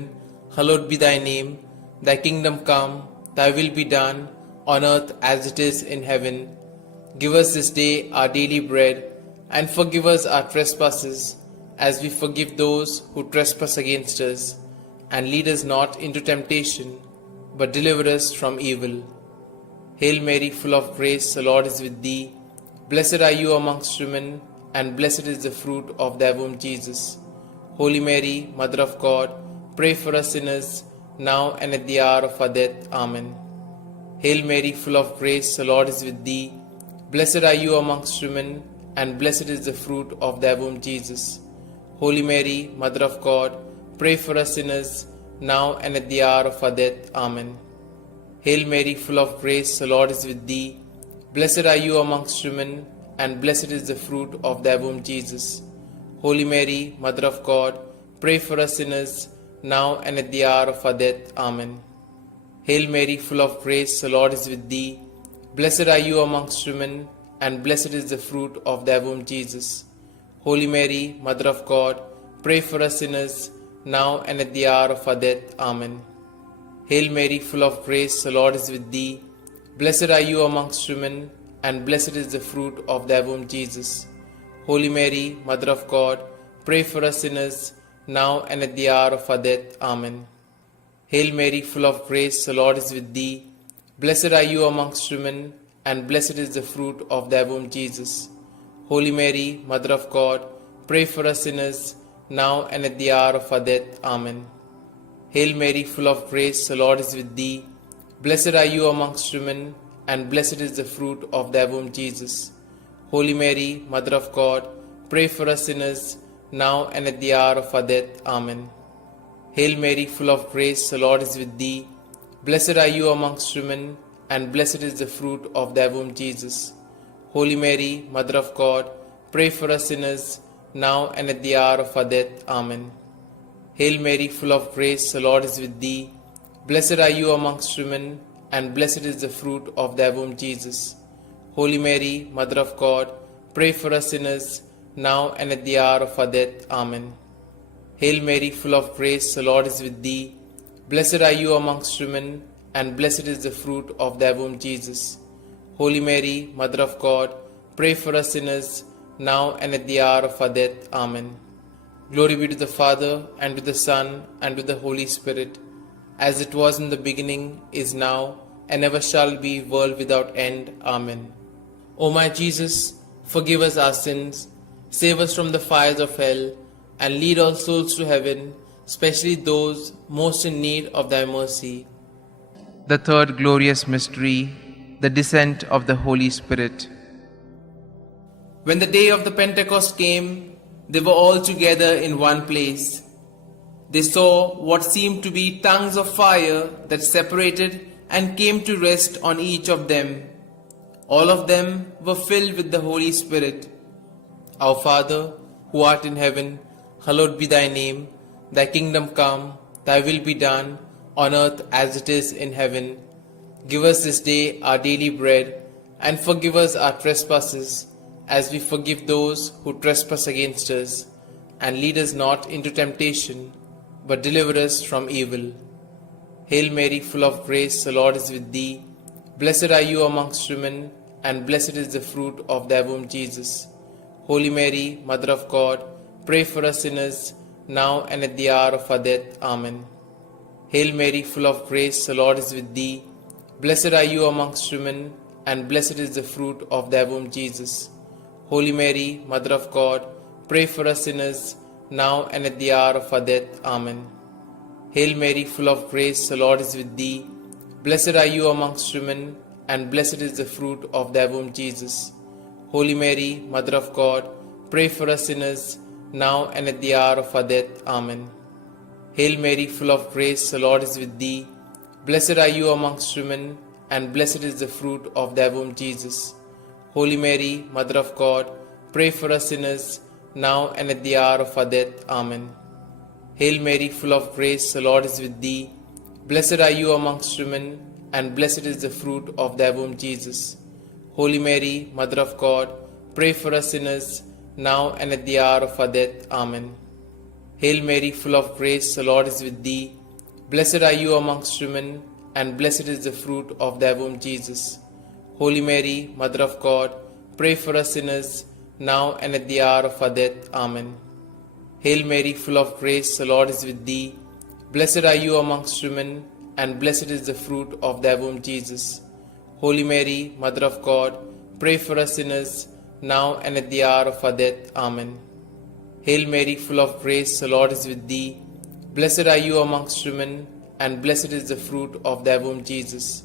hallowed be thy name. Thy kingdom come, thy will be done, on earth as it is in heaven. Give us this day our daily bread, and forgive us our trespasses, as we forgive those who trespass against us. And lead us not into temptation, but deliver us from evil. Hail Mary, full of grace, the Lord is with thee. Blessed are you amongst women, and blessed is the fruit of thy womb, Jesus. Holy Mary, Mother of God, pray for us sinners, now and at the hour of our death. Amen. Hail Mary, full of grace, the Lord is with thee. Blessed are you amongst women, and blessed is the fruit of thy womb, Jesus. Holy Mary, Mother of God, pray for us sinners, now and at the hour of our death. Amen. Hail Mary, full of grace, the Lord is with thee. Blessed are you amongst women, and blessed is the fruit of thy womb, Jesus. Holy Mary, Mother of God, pray for us sinners, now and at the hour of our death. Amen. Hail Mary, full of grace, the Lord is with thee. Blessed are you amongst women, and blessed is the fruit of thy womb, Jesus. Holy Mary, Mother of God, pray for us sinners, now and at the hour of our death. Amen. Hail Mary, full of grace, the Lord is with thee. Blessed are you amongst women, and blessed is the fruit of thy womb, Jesus. Holy Mary, Mother of God, pray for us sinners, now and at the hour of our death. Amen. Hail Mary, full of grace, the Lord is with thee. Blessed are you amongst women, and blessed is the fruit of thy womb, Jesus. Holy Mary, Mother of God, pray for us sinners, now and at the hour of our death. Amen. Hail Mary, full of grace, the Lord is with thee. Blessed are you amongst women, and blessed is the fruit of thy womb, Jesus. Holy Mary, Mother of God, pray for us sinners, now and at the hour of our death. Amen. Hail Mary, full of grace, the Lord is with thee. Blessed are you amongst women, and blessed is the fruit of thy womb, Jesus. Holy Mary, Mother of God, pray for us sinners, now and at the hour of our death. Amen. Hail Mary, full of grace, the Lord is with thee. Blessed are you amongst women, and blessed is the fruit of thy womb, Jesus. Holy Mary, Mother of God, pray for us sinners, now and at the hour of our death. Amen. Hail Mary, full of grace, the Lord is with thee. Blessed are you amongst women, and blessed is the fruit of thy womb, Jesus. Holy Mary, Mother of God, pray for us sinners, now and at the hour of our death. Amen. Glory be to the Father, and to the Son, and to the Holy Spirit, as it was in the beginning, is now, and ever shall be, world without end. Amen. O my Jesus, forgive us our sins, save us from the fires of hell, and lead all souls to heaven, especially those most in need of thy mercy. The third glorious mystery, the descent of the Holy Spirit. When the day of the Pentecost came, they were all together in one place. They saw what seemed to be tongues of fire that separated and came to rest on each of them. All of them were filled with the Holy Spirit. Our Father, who art in heaven, hallowed be thy name. Thy kingdom come, thy will be done, on earth as it is in heaven. Give us this day our daily bread, and forgive us our trespasses, as we forgive those who trespass against us. And lead us not into temptation, but deliver us from evil. Hail Mary, full of grace, the Lord is with thee. Blessed are you amongst women, and blessed is the fruit of thy womb, Jesus. Holy Mary, Mother of God, pray for us sinners, now and at the hour of our death. Amen. Hail Mary, full of grace, the Lord is with thee. Blessed are you amongst women, and blessed is the fruit of thy womb, Jesus. Holy Mary, Mother of God, pray for us sinners, now and at the hour of our death. Amen. Hail Mary, full of grace, the Lord is with thee. Blessed are you amongst women, and blessed is the fruit of thy womb, Jesus. Holy Mary, Mother of God, pray for us sinners, now and at the hour of our death. Amen. Hail Mary, full of grace, the Lord is with thee. Blessed are you amongst women, and blessed is the fruit of thy womb, Jesus. Holy Mary, Mother of God, pray for us sinners, now and at the hour of our death. Amen. Hail Mary, full of grace, the Lord is with thee. Blessed are you amongst women, and blessed is the fruit of thy womb, Jesus. Holy Mary, Mother of God, pray for us sinners, now and at the hour of our death. Amen. Hail Mary, full of grace, the Lord is with thee. Blessed are you amongst women, and blessed is the fruit of thy womb, Jesus. Holy Mary, Mother of God, pray for us sinners, now and at the hour of our death. Amen. Hail Mary, full of grace, the Lord is with thee. Blessed are you amongst women, and blessed is the fruit of thy womb, Jesus. Holy Mary, Mother of God, pray for us sinners, now and at the hour of our death. Amen. Hail Mary, full of grace, the Lord is with thee. Blessed are you amongst women, and blessed is the fruit of thy womb, Jesus.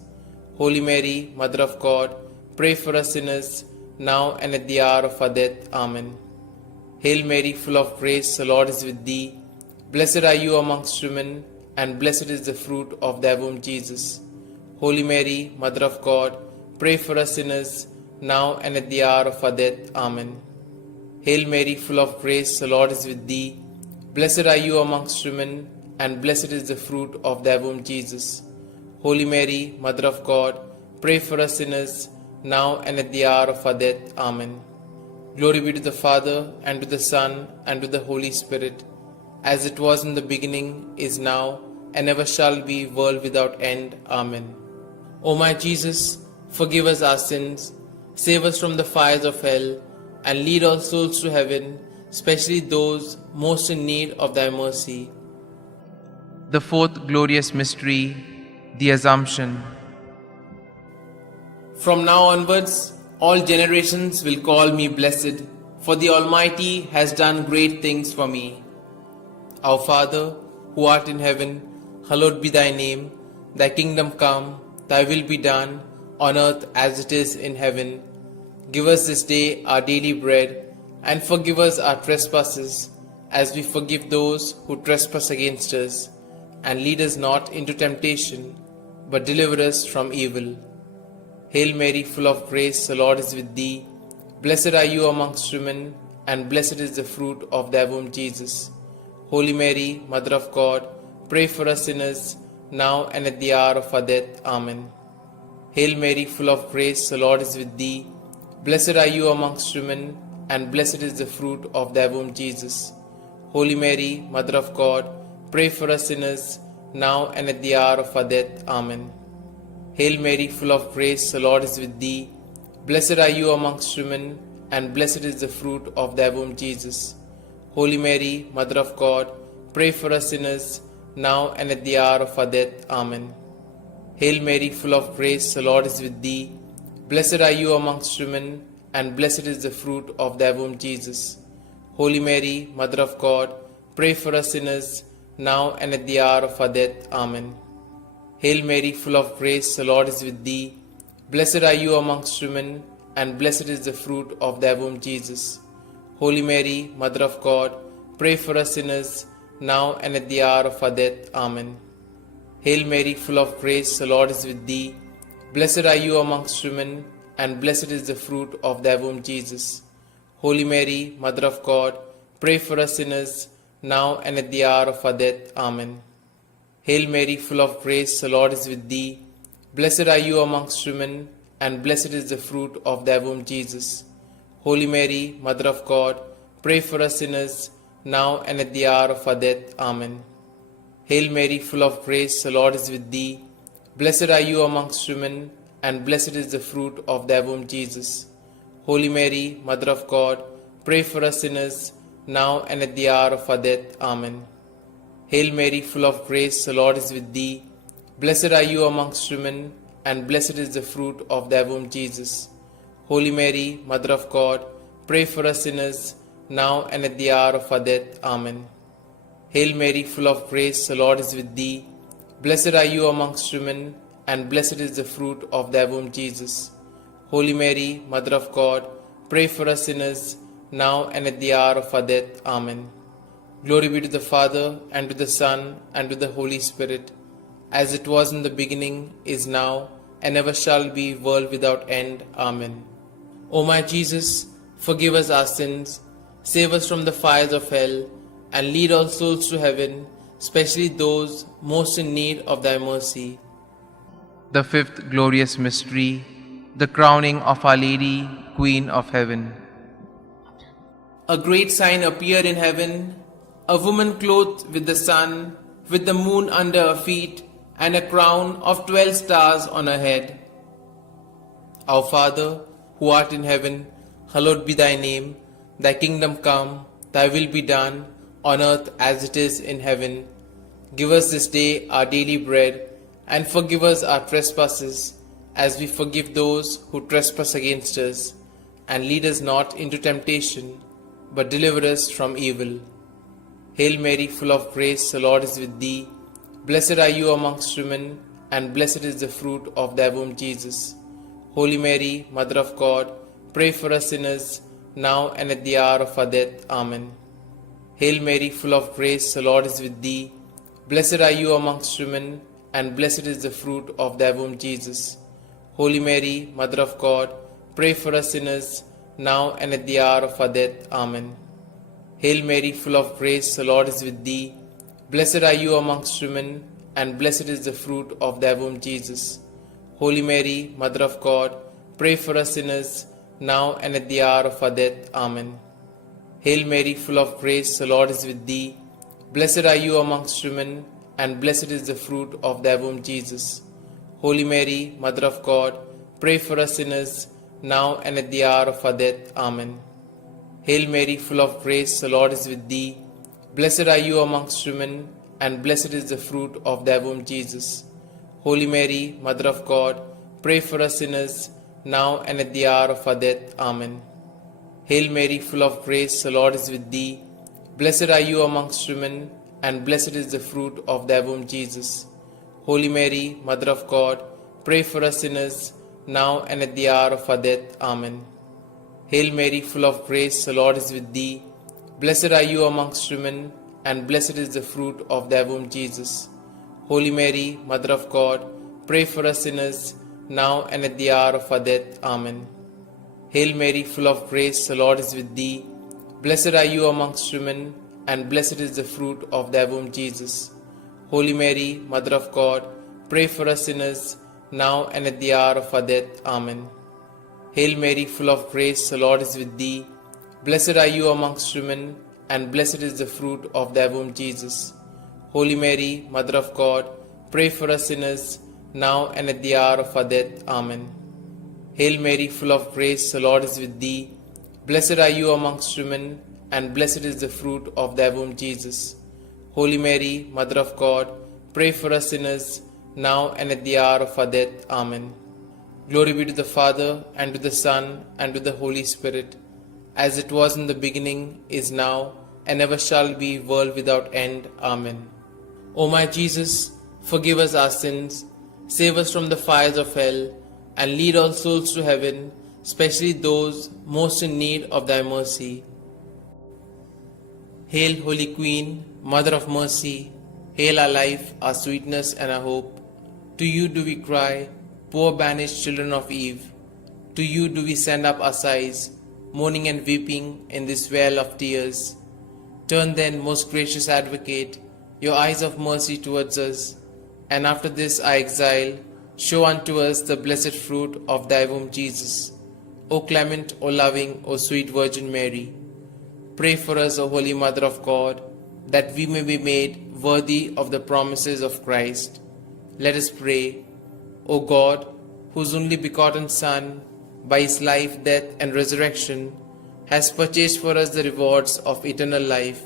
Holy Mary, Mother of God, pray for us sinners, now and at the hour of our death. Amen. Hail Mary, full of grace, the Lord is with thee. Blessed are you amongst women, and blessed is the fruit of thy womb, Jesus. Holy Mary, Mother of God, pray for us sinners, now and at the hour of our death. Amen. Hail Mary, full of grace, the Lord is with thee. Blessed are you amongst women, and blessed is the fruit of thy womb, Jesus. Holy Mary, Mother of God, pray for us sinners, now and at the hour of our death. Amen. Glory be to the Father, and to the Son, and to the Holy Spirit, as it was in the beginning, is now, and ever shall be, world without end. Amen. O my Jesus, forgive us our sins, save us from the fires of hell, and lead all souls to heaven, especially those most in need of thy mercy. The fourth glorious mystery, the Assumption. From now onwards, all generations will call me blessed, for the Almighty has done great things for me. Our Father, who art in heaven, hallowed be thy name. Thy kingdom come, thy will be done, on earth as it is in heaven. Give us this day our daily bread, and forgive us our trespasses, as we forgive those who trespass against us. And lead us not into temptation, but deliver us from evil. Hail Mary, full of grace, the Lord is with thee. Blessed are you amongst women, and blessed is the fruit of thy womb, Jesus. Holy Mary, Mother of God, pray for us sinners, now and at the hour of our death. Amen. Hail Mary, full of grace, the Lord is with thee. Blessed are you amongst women, and blessed is the fruit of thy womb, Jesus. Holy Mary, Mother of God, pray for us sinners, now and at the hour of our death. Amen. Hail Mary, full of grace, the Lord is with thee. Blessed are you amongst women, and blessed is the fruit of thy womb, Jesus. Holy Mary, Mother of God, pray for us sinners, now and at the hour of our death. Amen. Hail Mary, full of grace, the Lord is with thee. Blessed are you amongst women, and blessed is the fruit of thy womb, Jesus. Holy Mary, Mother of God, pray for us sinners, now and at the hour of our death. Amen. Hail Mary, full of grace, the Lord is with thee. Blessed are you amongst women, and blessed is the fruit of thy womb, Jesus. Holy Mary, Mother of God, pray for us sinners, now and at the hour of our death. Amen. Hail Mary, full of grace, the Lord is with thee. Blessed are you amongst women, and blessed is the fruit of thy womb, Jesus. Holy Mary, Mother of God, pray for us sinners, now and at the hour of our death. Amen. Hail Mary, full of grace, the Lord is with thee. Blessed are you amongst women, and blessed is the fruit of thy womb, Jesus. Holy Mary, Mother of God, pray for us sinners, now and at the hour of our death. Amen. Hail Mary, full of grace, the Lord is with thee. Blessed are you amongst women, and blessed is the fruit of thy womb, Jesus. Holy Mary, Mother of God, pray for us sinners, now and at the hour of our death. Amen. Hail Mary, full of grace, the Lord is with thee. Blessed are you amongst women, and blessed is the fruit of thy womb, Jesus. Holy Mary, Mother of God, pray for us sinners, now and at the hour of our death. Amen. Hail Mary, full of grace, the Lord is with thee. Blessed are you amongst women, and blessed is the fruit of thy womb, Jesus. Holy Mary, Mother of God, pray for us sinners, now and at the hour of our death. Amen. Glory be to the Father, and to the Son, and to the Holy Spirit, as it was in the beginning, is now, and ever shall be, world without end. Amen. O my Jesus, forgive us our sins, save us from the fires of hell, and lead all souls to heaven, especially those most in need of thy mercy. The fifth glorious mystery, the crowning of Our Lady, Queen of Heaven. A great sign appeared in heaven, a woman clothed with the sun, with the moon under her feet, and a crown of 12 stars on her head. Our Father, who art in heaven, hallowed be thy name. Thy kingdom come, thy will be done, on earth as it is in heaven. Give us this day our daily bread, and forgive us our trespasses, as we forgive those who trespass against us. And lead us not into temptation, but deliver us from evil. Hail Mary, full of grace, the Lord is with thee. Blessed are you amongst women, and blessed is the fruit of thy womb, Jesus. Holy Mary, Mother of God, pray for us sinners, now and at the hour of our death. Amen. Hail Mary, full of grace, the Lord is with thee. Blessed are you amongst women, and blessed is the fruit of thy womb, Jesus. Holy Mary, Mother of God, pray for us sinners, now and at the hour of our death. Amen. Hail Mary, full of grace, the Lord is with thee. Blessed are you amongst women, and blessed is the fruit of thy womb, Jesus. Holy Mary, Mother of God, pray for us sinners, now and at the hour of our death. Amen. Hail Mary, full of grace, the Lord is with thee. Blessed are you amongst women, and blessed is the fruit of thy womb, Jesus. Holy Mary, Mother of God, pray for us sinners, now and at the hour of our death. Amen. Hail Mary, full of grace, the Lord is with thee. Blessed are you amongst women, and blessed is the fruit of thy womb, Jesus. Holy Mary, Mother of God, pray for us sinners, now and at the hour of our death. Amen. Hail Mary, full of grace, the Lord is with thee. Blessed are you amongst women, and blessed is the fruit of thy womb, Jesus. Holy Mary, Mother of God, pray for us sinners, now and at the hour of our death. Amen. Hail Mary, full of grace, the Lord is with thee. Blessed are you amongst women, and blessed is the fruit of thy womb, Jesus. Holy Mary, Mother of God, pray for us sinners, now and at the hour of our death. Amen. Hail Mary, full of grace, the Lord is with thee. Blessed are you amongst women, and blessed is the fruit of thy womb, Jesus. Holy Mary, Mother of God, pray for us sinners, now and at the hour of our death. Amen. Hail Mary, full of grace, the Lord is with thee. Blessed are you amongst women, and blessed is the fruit of thy womb, Jesus. Holy Mary, Mother of God, pray for us sinners, now and at the hour of our death. Amen. Hail Mary, full of grace, the Lord is with thee. Blessed are you amongst women, and blessed is the fruit of thy womb, Jesus. Holy Mary, Mother of God, pray for us sinners, now and at the hour of our death. Amen. Glory be to the Father, and to the Son, and to the Holy Spirit, as it was in the beginning, is now, and ever shall be, world without end. Amen. O my Jesus, forgive us our sins, save us from the fires of hell, and lead all souls to heaven, especially those most in need of thy mercy. Hail, Holy Queen, Mother of Mercy, hail our life, our sweetness, and our hope. To you do we cry, poor banished children of Eve. To you do we send up our sighs, mourning and weeping in this vale of tears. Turn then, most gracious Advocate, your eyes of mercy towards us, and after this our exile, show unto us the blessed fruit of thy womb, Jesus. O clement, O loving, O sweet Virgin Mary, pray for us, O Holy Mother of God, that we may be made worthy of the promises of Christ. Let us pray. O God, whose only begotten Son, by his life, death, and resurrection, has purchased for us the rewards of eternal life,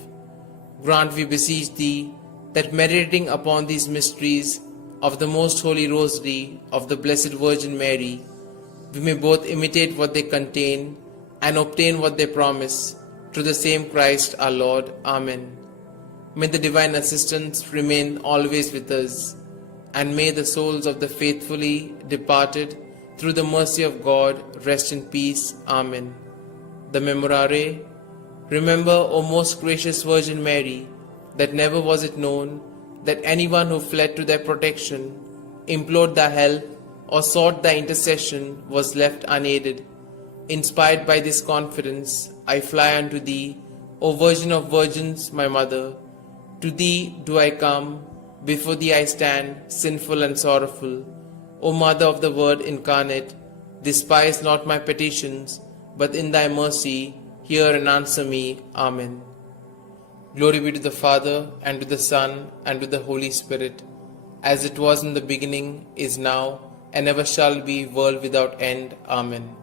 grant, we beseech thee, that meditating upon these mysteries of the most holy Rosary of the Blessed Virgin Mary, we may both imitate what they contain and obtain what they promise, through the same Christ our Lord. Amen. May the divine assistance remain always with us, and may the souls of the faithfully departed, through the mercy of God, rest in peace. Amen. The Memorare. Remember, O most gracious Virgin Mary, that never was it known that anyone who fled to thy protection, implored thy help, or sought thy intercession was left unaided. Inspired by this confidence, I fly unto thee, O Virgin of Virgins, my Mother. To thee do I come, before thee I stand, sinful and sorrowful. O Mother of the Word incarnate, despise not my petitions, but in thy mercy hear and answer me. Amen. Glory be to the Father, and to the Son, and to the Holy Spirit, as it was in the beginning, is now, and ever shall be, world without end. Amen.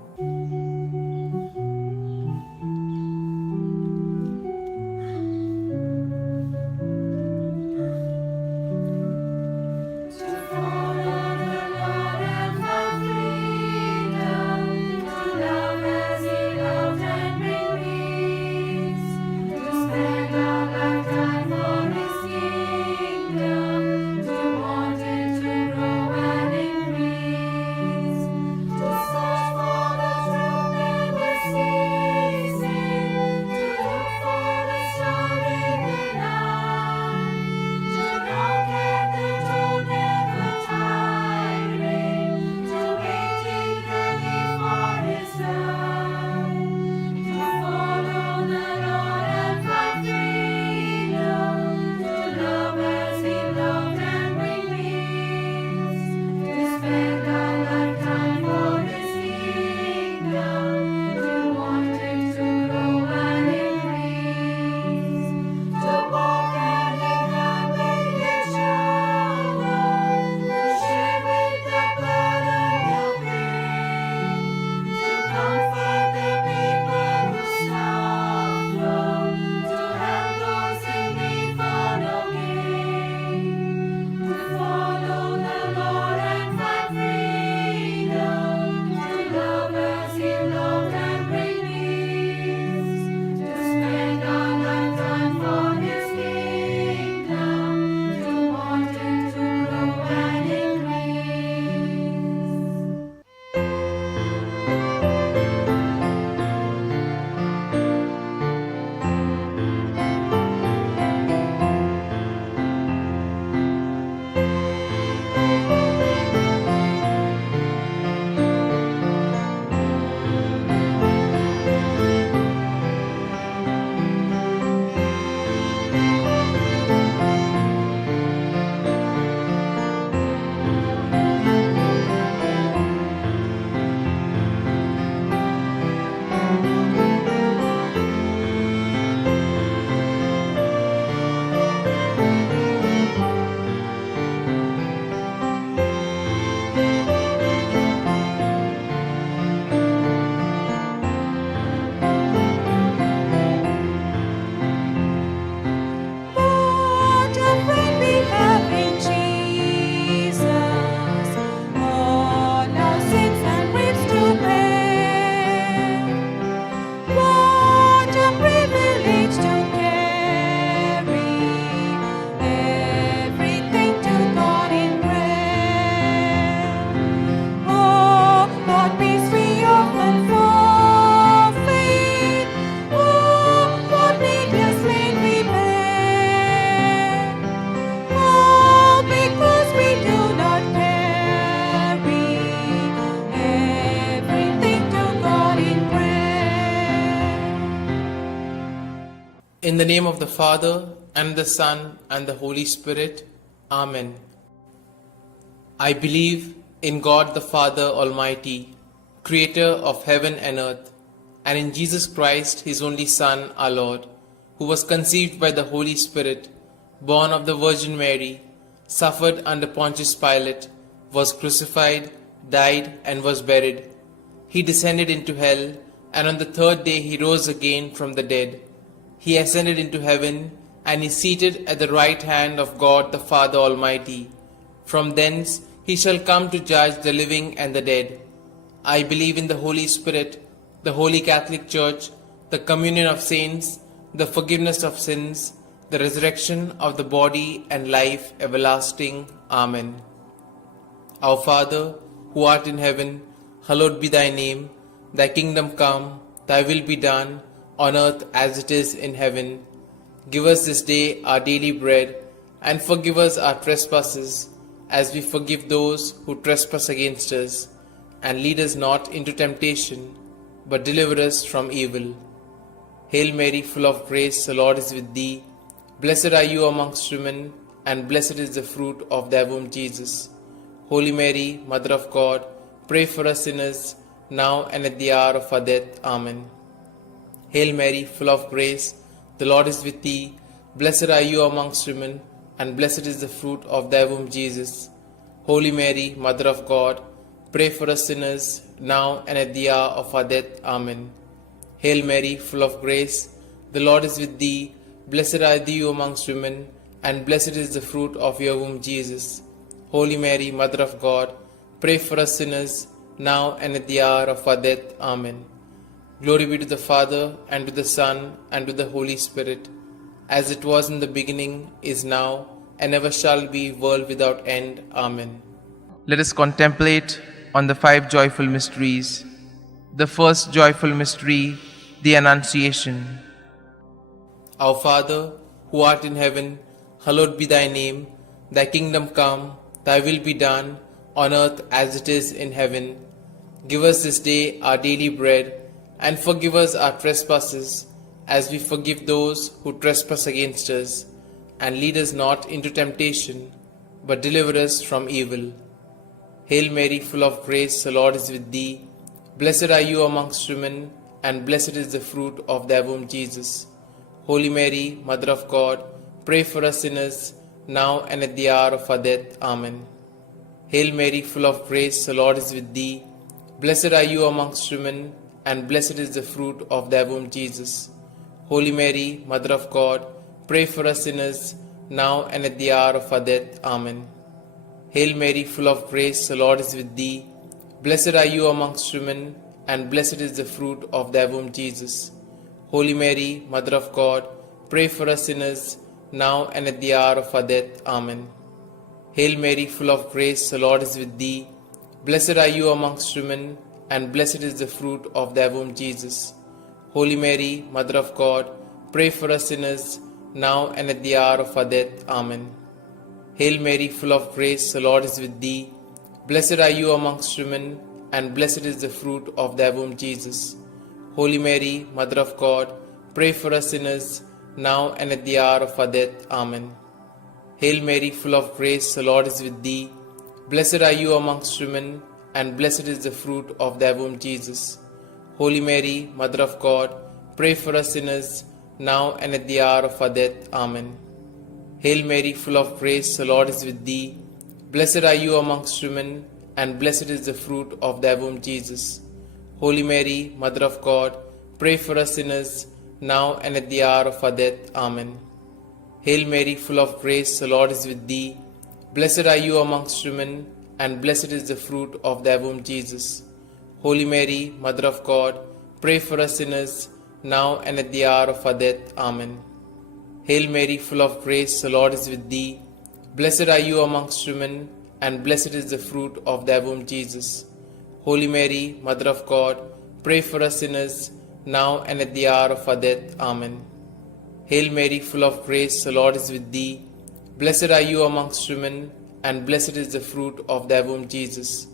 In the name of the Father, and the Son, and the Holy Spirit. Amen. I believe in God the Father Almighty, Creator of heaven and earth, and in Jesus Christ, His only Son, our Lord, who was conceived by the Holy Spirit, born of the Virgin Mary, suffered under Pontius Pilate, was crucified, died, and was buried. He descended into hell, and on the third day he rose again from the dead. He ascended into heaven, and is seated at the right hand of God the Father Almighty. From thence he shall come to judge the living and the dead. I believe in the Holy Spirit, the Holy Catholic Church, the communion of saints, the forgiveness of sins, the resurrection of the body, and life everlasting. Amen. Our Father, who art in heaven, hallowed be thy name. Thy kingdom come, thy will be done, on earth as it is in heaven. Give us this day our daily bread, and forgive us our trespasses, as we forgive those who trespass against us. And lead us not into temptation, but deliver us from evil. Hail Mary, full of grace, the Lord is with thee. Blessed are you amongst women, and blessed is the fruit of thy womb, Jesus. Holy Mary, Mother of God, pray for us sinners, now and at the hour of our death. Amen. Hail Mary, full of grace, the Lord is with thee. Blessed are you amongst women, and blessed is the fruit of thy womb, Jesus. Holy Mary, Mother of God, pray for us sinners, now and at the hour of our death. Amen. Hail Mary, full of grace, the Lord is with thee. Blessed are you amongst women, and blessed is the fruit of your womb, Jesus. Holy Mary, Mother of God, pray for us sinners, now and at the hour of our death. Amen. Glory be to the Father, and to the Son, and to the Holy Spirit, as it was in the beginning, is now, and ever shall be, world without end. Amen. Let us contemplate on the 5 joyful mysteries. The first joyful mystery, the Annunciation. Our Father, who art in heaven, hallowed be thy name. Thy kingdom come, thy will be done, on earth as it is in heaven. Give us this day our daily bread, and forgive us our trespasses, as we forgive those who trespass against us. And lead us not into temptation, but deliver us from evil. Hail Mary, full of grace, the Lord is with thee. Blessed are you amongst women, and blessed is the fruit of thy womb, Jesus. Holy Mary, Mother of God, pray for us sinners, now and at the hour of our death. Amen. Hail Mary, full of grace, the Lord is with thee. Blessed are you amongst women, and blessed is the fruit of thy womb, Jesus. Holy Mary, Mother of God, pray for us sinners, now and at the hour of our death. Amen. Hail Mary, full of grace, the Lord is with thee. Blessed are you amongst women, and blessed is the fruit of thy womb, Jesus. Holy Mary, Mother of God, pray for us sinners, now and at the hour of our death. Amen. Hail Mary, full of grace, the Lord is with thee. Blessed are you amongst women, and blessed is the fruit of thy womb, Jesus. Holy Mary, Mother of God, pray for us sinners, now and at the hour of our death. Amen. Hail Mary, full of grace, the Lord is with thee. Blessed are you amongst women, and blessed is the fruit of thy womb, Jesus. Holy Mary, Mother of God, pray for us sinners, now and at the hour of our death. Amen. Hail Mary, full of grace, the Lord is with thee. Blessed are you amongst women, and blessed is the fruit of thy womb, Jesus. Holy Mary, Mother of God, pray for us sinners, now and at the hour of our death. Amen. Hail Mary, full of grace, the Lord is with thee. Blessed are you amongst women, and blessed is the fruit of thy womb, Jesus. Holy Mary, Mother of God, pray for us sinners, now and at the hour of our death. Amen. Hail Mary, full of grace, the Lord is with thee. Blessed are you amongst women, and blessed is the fruit of thy womb, Jesus. Holy Mary, Mother of God, pray for us sinners, now and at the hour of our death. Amen. Hail Mary, full of grace, the Lord is with thee. Blessed are you amongst women, and blessed is the fruit of thy womb, Jesus. Holy Mary, Mother of God, pray for us sinners, now and at the hour of our death. Amen. Hail Mary, full of grace, the Lord is with thee. Blessed are you amongst women, and blessed is the fruit of thy womb, Jesus.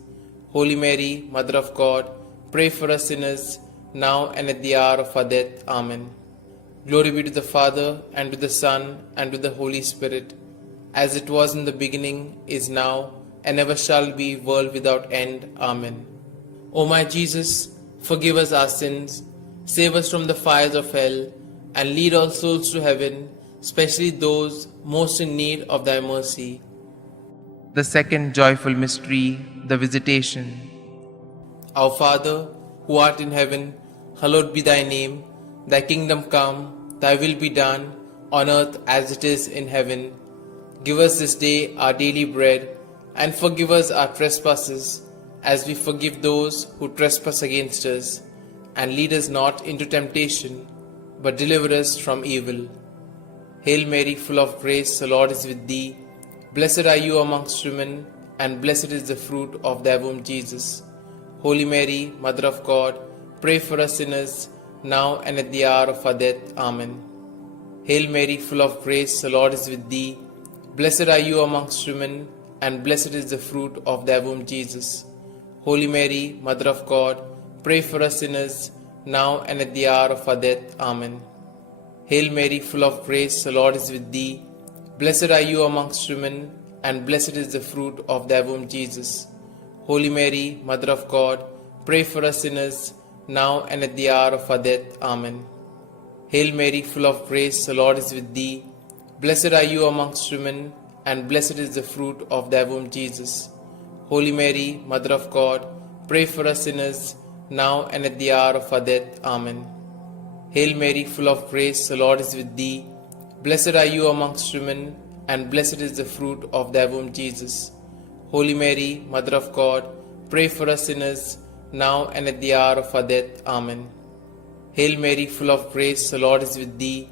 Holy Mary, Mother of God, pray for us sinners, now and at the hour of our death. Amen. Glory be to the Father, and to the Son, and to the Holy Spirit, as it was in the beginning, is now, and ever shall be, world without end. Amen. O my Jesus, forgive us our sins, save us from the fires of hell, and lead all souls to heaven, especially those most in need of thy mercy. The second joyful mystery, the Visitation. Our Father, who art in heaven, hallowed be thy name. Thy kingdom come, thy will be done, on earth as it is in heaven. Give us this day our daily bread, and forgive us our trespasses, as we forgive those who trespass against us. And lead us not into temptation, but deliver us from evil. Hail Mary, full of grace, the Lord is with thee. Blessed are you amongst women, and blessed is the fruit of thy womb, Jesus. Holy Mary, Mother of God, pray for us sinners, now and at the hour of our death. Amen. Hail Mary, full of grace, the Lord is with thee. Blessed are you amongst women, and blessed is the fruit of thy womb, Jesus. Holy Mary, Mother of God, pray for us sinners, now and at the hour of our death. Amen. Hail Mary, full of grace, the Lord is with thee. Blessed are you amongst women, and blessed is the fruit of thy womb, Jesus. Holy Mary, Mother of God, pray for us sinners, now and at the hour of our death. Amen. Hail Mary, full of grace, the Lord is with thee. Blessed are you amongst women, and blessed is the fruit of thy womb, Jesus. Holy Mary, Mother of God, pray for us sinners, now and at the hour of our death. Amen. Hail Mary, full of grace, the Lord is with thee. Blessed are you amongst women, and blessed is the fruit of thy womb, Jesus. Holy Mary, Mother of God, pray for us sinners, now and at the hour of our death. Amen. Hail Mary, full of grace, the Lord is with thee.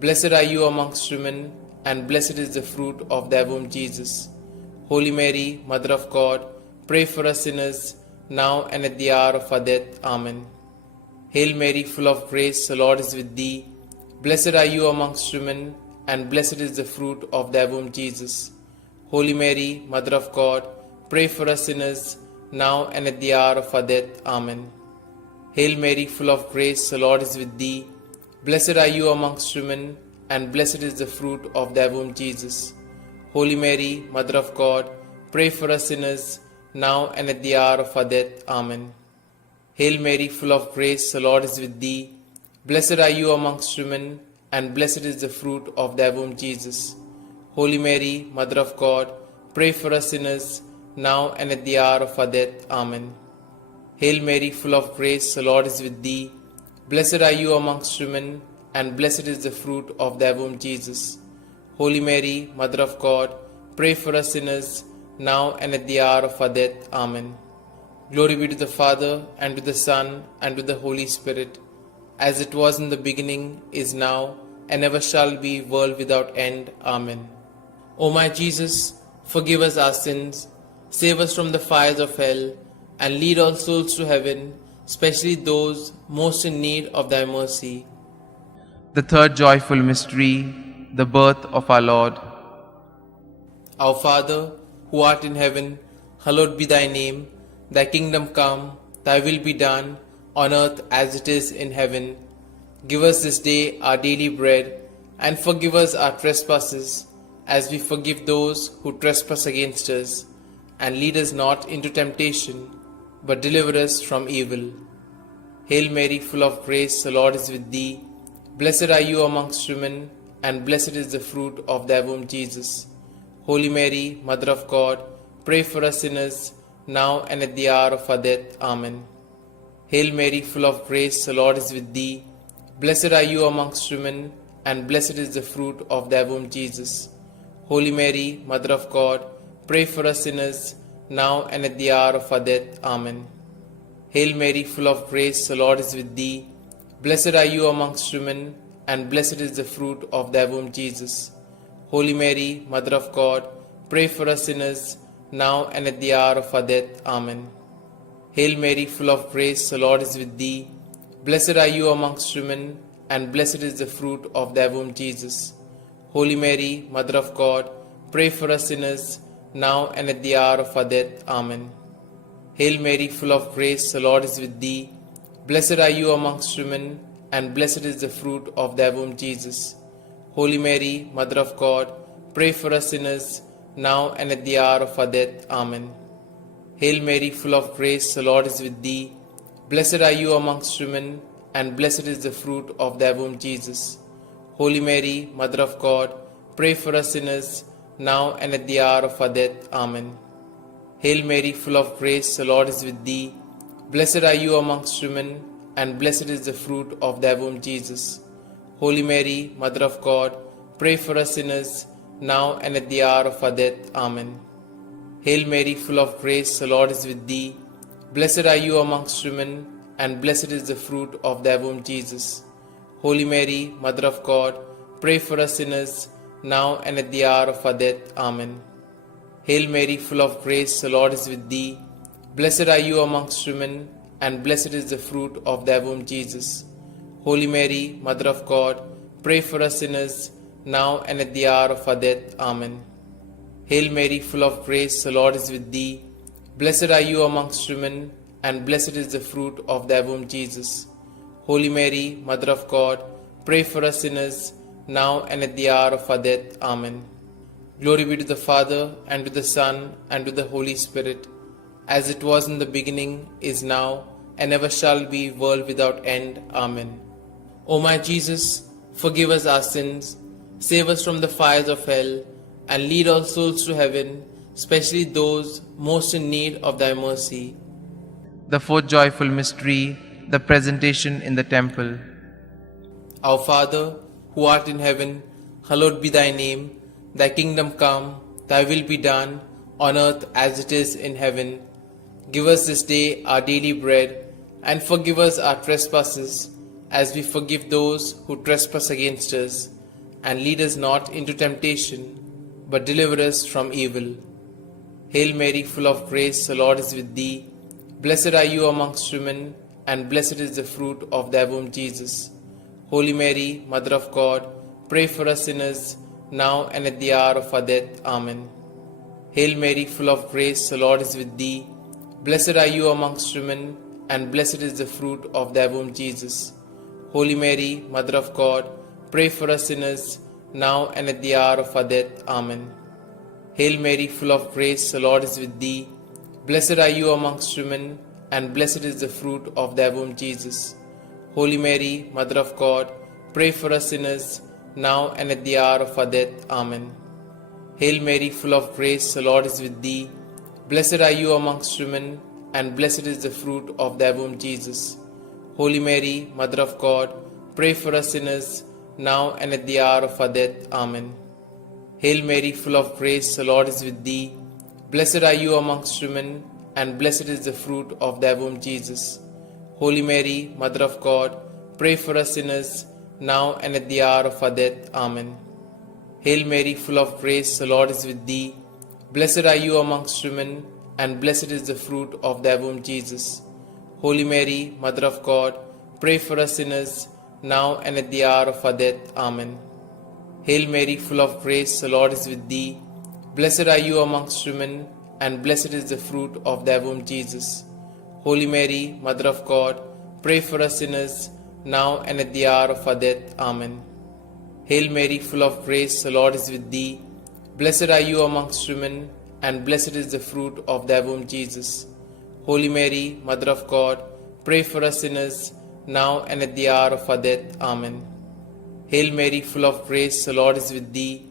Blessed are you amongst women, and blessed is the fruit of thy womb, Jesus. Holy Mary, Mother of God, pray for us sinners, now and at the hour of our death. Amen. Hail Mary, full of grace, the Lord is with thee. Blessed are you amongst women, and blessed is the fruit of thy womb, Jesus. Holy Mary, Mother of God, pray for us sinners, now and at the hour of our death. Amen. Hail Mary, full of grace, the Lord is with thee. Blessed are you amongst women, and blessed is the fruit of thy womb, Jesus. Holy Mary, Mother of God, pray for us sinners, now and at the hour of our death. Amen. Hail Mary, full of grace, the Lord is with thee. Blessed are you amongst women, and blessed is the fruit of thy womb, Jesus. Holy Mary, Mother of God, pray for us sinners, now and at the hour of our death. Amen. Hail Mary, full of grace, the Lord is with thee. Blessed are you amongst women, and blessed is the fruit of thy womb, Jesus. Holy Mary, Mother of God, pray for us sinners, now and at the hour of our death. Amen. Glory be to the Father, and to the Son, and to the Holy Spirit, as it was in the beginning, is now, and ever shall be, world without end. Amen. O my Jesus, forgive us our sins, save us from the fires of hell, and lead all souls to heaven, especially those most in need of thy mercy. The third joyful mystery, the birth of our Lord. Our Father, who art in heaven, hallowed be thy name. Thy kingdom come, thy will be done, on earth as it is in heaven. Give us this day our daily bread, and forgive us our trespasses, as we forgive those who trespass against us. And lead us not into temptation, but deliver us from evil. Hail Mary, full of grace, the Lord is with thee. Blessed are you amongst women, and blessed is the fruit of thy womb, Jesus. Holy Mary, Mother of God, pray for us sinners, now and at the hour of our death. Amen. Hail Mary, full of grace, the Lord is with thee. Blessed are you amongst women, and blessed is the fruit of thy womb, Jesus. Holy Mary, Mother of God, pray for us sinners, now and at the hour of our death. Amen. Hail Mary, full of grace, the Lord is with thee. Blessed are you amongst women, and blessed is the fruit of thy womb, Jesus. Holy Mary, Mother of God, pray for us sinners, now and at the hour of our death. Amen. Hail Mary, full of grace, the Lord is with thee. Blessed are you amongst women, and blessed is the fruit of thy womb, Jesus. Holy Mary, Mother of God, pray for us sinners, now and at the hour of our death. Amen. Hail Mary, full of grace, the Lord is with thee. Blessed are you amongst women, and blessed is the fruit of thy womb, Jesus. Holy Mary, Mother of God, pray for us sinners, now and at the hour of our death. Amen. Hail Mary, full of grace, the Lord is with thee. Blessed are you amongst women, and blessed is the fruit of thy womb, Jesus. Holy Mary, Mother of God, pray for us sinners, now and at the hour of our death. Amen. Hail Mary, full of grace, the Lord is with thee. Blessed are you amongst women, and blessed is the fruit of thy womb, Jesus. Holy Mary, Mother of God, pray for us sinners, now and at the hour of our death. Amen. Hail Mary, full of grace, the Lord is with thee. Blessed are you amongst women, and blessed is the fruit of thy womb, Jesus. Holy Mary, Mother of God, pray for us sinners, now and at the hour of our death. Amen. Hail Mary, full of grace, the Lord is with thee. Blessed are you amongst women, and blessed is the fruit of thy womb, Jesus. Holy Mary, Mother of God, pray for us sinners, now and at the hour of our death. Amen. Hail Mary, full of grace, the Lord is with thee. Blessed are you amongst women, and blessed is the fruit of thy womb, Jesus. Holy Mary, Mother of God, pray for us sinners, now and at the hour of our death. Amen. Glory be to the Father, and to the Son, and to the Holy Spirit, as it was in the beginning, is now, and ever shall be, world without end. Amen. O my Jesus, forgive us our sins, save us from the fires of hell, and lead all souls to heaven, especially those most in need of thy mercy. The fourth joyful mystery, the presentation in the temple. Our Father, who art in heaven, hallowed be thy name. Thy kingdom come, thy will be done, on earth as it is in heaven. Give us this day our daily bread, and forgive us our trespasses, as we forgive those who trespass against us. And lead us not into temptation, but deliver us from evil. Hail Mary, full of grace, the Lord is with thee. Blessed are you amongst women, and blessed is the fruit of thy womb, Jesus. Holy Mary, Mother of God, pray for us sinners, now and at the hour of our death. Amen. Hail Mary, full of grace, the Lord is with thee. Blessed are you amongst women, and blessed is the fruit of thy womb, Jesus. Holy Mary, Mother of God, pray for us sinners, now and at the hour of our death. Amen. Hail Mary, full of grace, the Lord is with thee. Blessed are you amongst women, and blessed is the fruit of thy womb, Jesus. Holy Mary, Mother of God, pray for us sinners, now and at the hour of our death. Amen. Hail Mary, full of grace, the Lord is with thee. Blessed are you amongst women, and blessed is the fruit of thy womb, Jesus. Holy Mary, Mother of God, pray for us sinners, now and at the hour of our death. Amen. Hail Mary, full of grace, the Lord is with thee. Blessed are you amongst women, and blessed is the fruit of thy womb, Jesus. Holy Mary, Mother of God, pray for us sinners, now and at the hour of our death. Amen. Hail Mary, full of grace, the Lord is with thee. Blessed are you amongst women, and blessed is the fruit of thy womb, Jesus. Holy Mary, Mother of God, pray for us sinners, now and at the hour of our death. Amen. Hail Mary, full of grace, the Lord is with thee. Blessed are you amongst women, and blessed is the fruit of thy womb, Jesus. Holy Mary, Mother of God, pray for us sinners, now and at the hour of our death. Amen. Hail Mary, full of grace, the Lord is with thee. Blessed are you amongst women, and blessed is the fruit of thy womb, Jesus. Holy Mary, Mother of God, pray for us sinners, now and at the hour of our death. Amen. Hail Mary, full of grace, the Lord is with thee.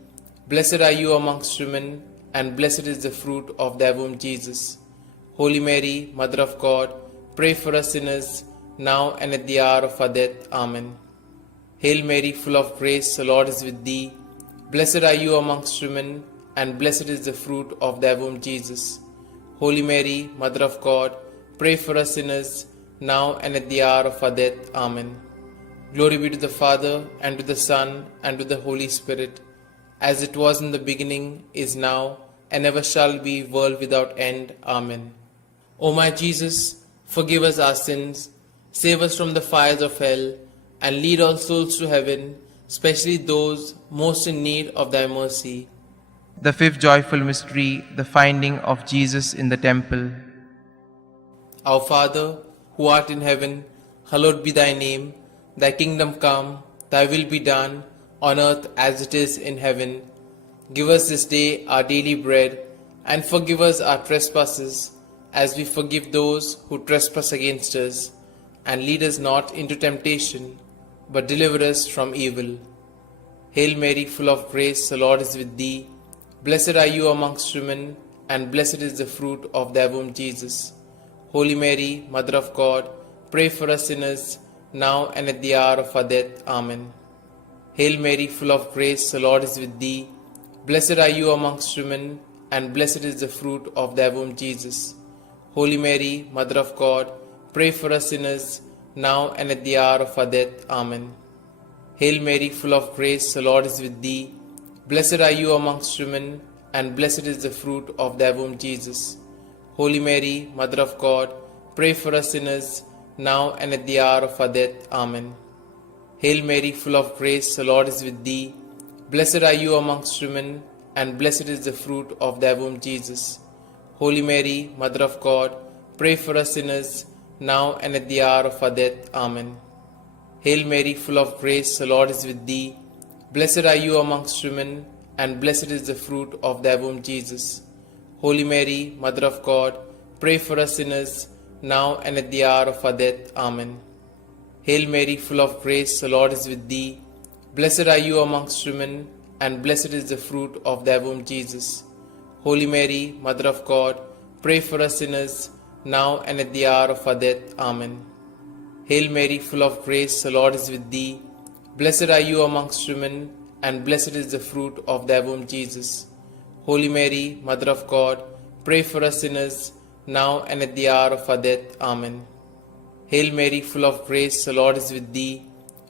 Blessed are you amongst women, and blessed is the fruit of thy womb, Jesus. Holy Mary, Mother of God, pray for us sinners, now and at the hour of our death. Amen. Hail Mary, full of grace, the Lord is with thee. Blessed are you amongst women, and blessed is the fruit of thy womb, Jesus. Holy Mary, Mother of God, pray for us sinners, now and at the hour of our death. Amen. Glory be to the Father, and to the Son, and to the Holy Spirit, as it was in the beginning, is now, and ever shall be, world without end. Amen. O my Jesus, forgive us our sins, save us from the fires of hell, and lead all souls to heaven, especially those most in need of thy mercy. The fifth joyful mystery, the finding of Jesus in the temple. Our Father, who art in heaven, hallowed be thy name. Thy kingdom come, thy will be done, on earth as it is in heaven. Give us this day our daily bread, and forgive us our trespasses, as we forgive those who trespass against us. And lead us not into temptation, but deliver us from evil. Hail Mary, full of grace, the Lord is with thee. Blessed are you amongst women, and blessed is the fruit of thy womb, Jesus. Holy Mary, Mother of God, pray for us sinners, now and at the hour of our death. Amen. Hail Mary, full of grace, the Lord is with thee. Blessed are you amongst women, and blessed is the fruit of thy womb, Jesus. Holy Mary, Mother of God, pray for us sinners, now and at the hour of our death. Amen. Hail Mary, full of grace, the Lord is with thee. Blessed are you amongst women, and blessed is the fruit of thy womb, Jesus. Holy Mary, Mother of God, pray for us sinners, now and at the hour of our death. Amen. Hail Mary, full of grace, the Lord is with thee. Blessed are you amongst women, and blessed is the fruit of thy womb, Jesus. Holy Mary, Mother of God, pray for us sinners, now and at the hour of our death. Amen. Hail Mary, full of grace, the Lord is with thee. Blessed are you amongst women, and blessed is the fruit of thy womb, Jesus. Holy Mary, Mother of God, pray for us sinners, now and at the hour of our death. Amen. Hail Mary, full of grace, the Lord is with thee. Blessed are you amongst women, and blessed is the fruit of thy womb, Jesus. Holy Mary, Mother of God, pray for us sinners, now and at the hour of our death. Amen. Hail Mary, full of grace, the Lord is with thee. Blessed are you amongst women, and blessed is the fruit of thy womb, Jesus. Holy Mary, Mother of God, pray for us sinners, now and at the hour of our death. Amen. Hail Mary, full of grace, the Lord is with thee.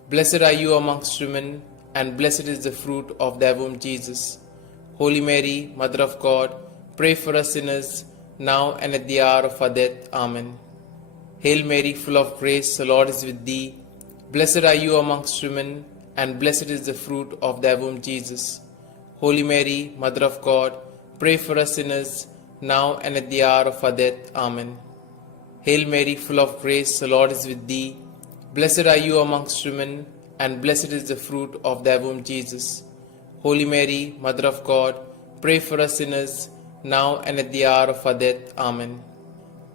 Blessed are you amongst women, and blessed is the fruit of thy womb, Jesus. Holy Mary, Mother of God, pray for us sinners, now and at the hour of our death. Amen. Hail Mary, full of grace, the Lord is with thee. Blessed are you amongst women, and blessed is the fruit of thy womb, Jesus. Holy Mary, Mother of God, pray for us sinners, now and at the hour of our death. Amen. Hail Mary, full of grace, the Lord is with thee. Blessed are you amongst women, and blessed is the fruit of thy womb, Jesus. Holy Mary, Mother of God, pray for us sinners, now and at the hour of our death. Amen.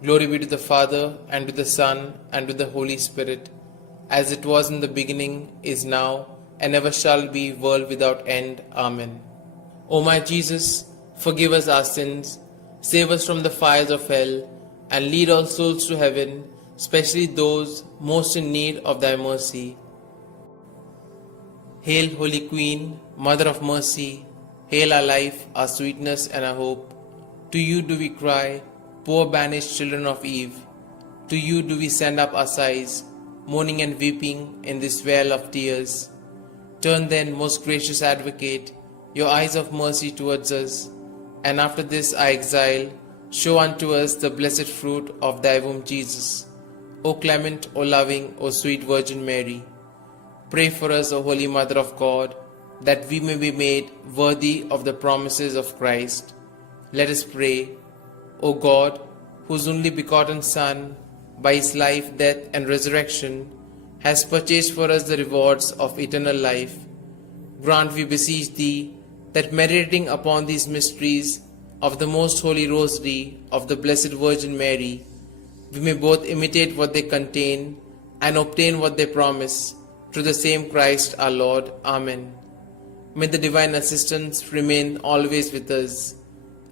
Glory be to the Father, and to the Son, and to the Holy Spirit, as it was in the beginning, is now, and ever shall be, world without end. Amen. O my Jesus, forgive us our sins, save us from the fires of hell, and lead all souls to heaven, especially those most in need of thy mercy. Hail, Holy Queen, Mother of Mercy, hail our life, our sweetness, and our hope. To you do we cry, poor banished children of Eve. To you do we send up our sighs, mourning and weeping in this vale of tears. Turn then, most gracious Advocate, your eyes of mercy towards us, and after this our exile, show unto us the blessed fruit of thy womb, Jesus. O clement, O loving, O sweet Virgin Mary, pray for us, O Holy Mother of God, that we may be made worthy of the promises of Christ. Let us pray. O God, whose only begotten Son, by his life, death, and resurrection, has purchased for us the rewards of eternal life, grant, we beseech thee, that meditating upon these mysteries of the most holy Rosary of the Blessed Virgin Mary, we may both imitate what they contain and obtain what they promise, through the same Christ our Lord. Amen. May the divine assistance remain always with us,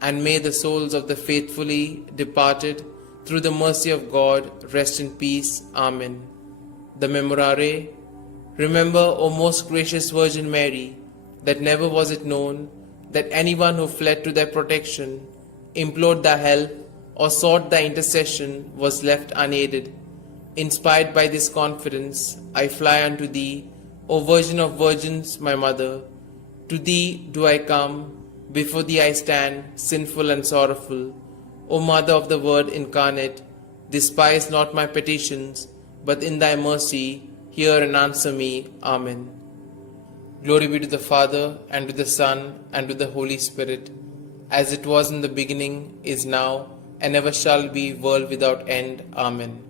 and may the souls of the faithfully departed, through the mercy of God, rest in peace. Amen. The Memorare. Remember, O most gracious Virgin Mary, that never was it known that anyone who fled to thy protection, implored thy help, or sought thy intercession was left unaided. Inspired by this confidence, I fly unto thee, O Virgin of Virgins, my Mother. To thee do I come, before thee I stand, sinful and sorrowful. O Mother of the Word incarnate, despise not my petitions, but in thy mercy hear and answer me. Amen. Glory be to the Father, and to the Son, and to the Holy Spirit, as it was in the beginning, is now, and ever shall be, world without end. Amen.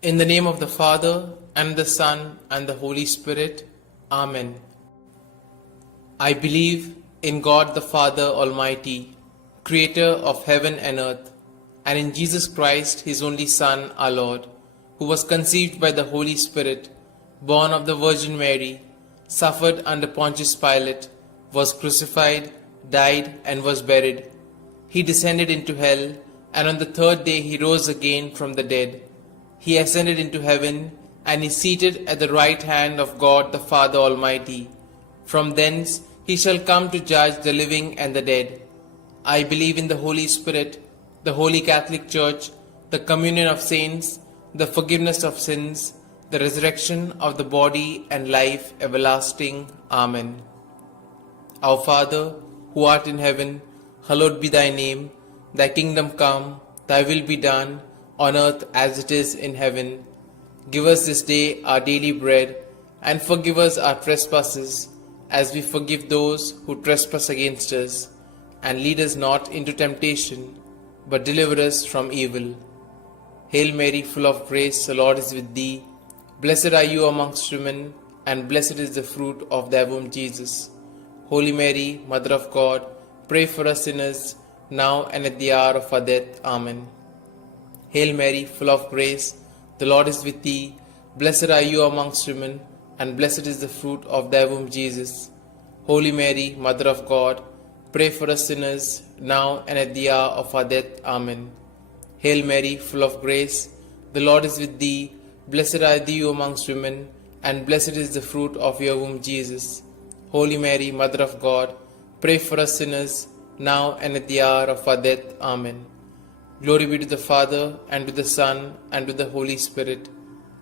In the name of the Father, and the Son, and the Holy Spirit. Amen. I believe in God the Father Almighty, Creator of heaven and earth, and in Jesus Christ, His only Son, our Lord, who was conceived by the Holy Spirit, born of the Virgin Mary, suffered under Pontius Pilate, was crucified, died, and was buried. He descended into hell, and on the third day He rose again from the dead. He ascended into heaven, and is seated at the right hand of God the Father Almighty. From thence He shall come to judge the living and the dead. I believe in the Holy Spirit, the Holy Catholic Church, the communion of saints, the forgiveness of sins, the resurrection of the body, and life everlasting. Amen. Our Father, who art in heaven, hallowed be thy name. Thy kingdom come, thy will be done, on earth as it is in heaven. Give us this day our daily bread, and forgive us our trespasses, as we forgive those who trespass against us. And lead us not into temptation, but deliver us from evil. Hail Mary, full of grace, the Lord is with thee. Blessed are you amongst women, and blessed is the fruit of thy womb, Jesus. Holy Mary, Mother of God, pray for us sinners, now and at the hour of our death. Amen. Hail Mary, full of grace, the Lord is with thee. Blessed are you amongst women, and blessed is the fruit of thy womb, Jesus. Holy Mary, Mother of God, pray for us sinners, now and at the hour of our death. Amen. Hail Mary, full of grace, the Lord is with thee. Blessed are thou amongst women, and blessed is the fruit of your womb, Jesus. Holy Mary, Mother of God, pray for us sinners, now and at the hour of our death. Amen. Glory be to the Father, and to the Son, and to the Holy Spirit,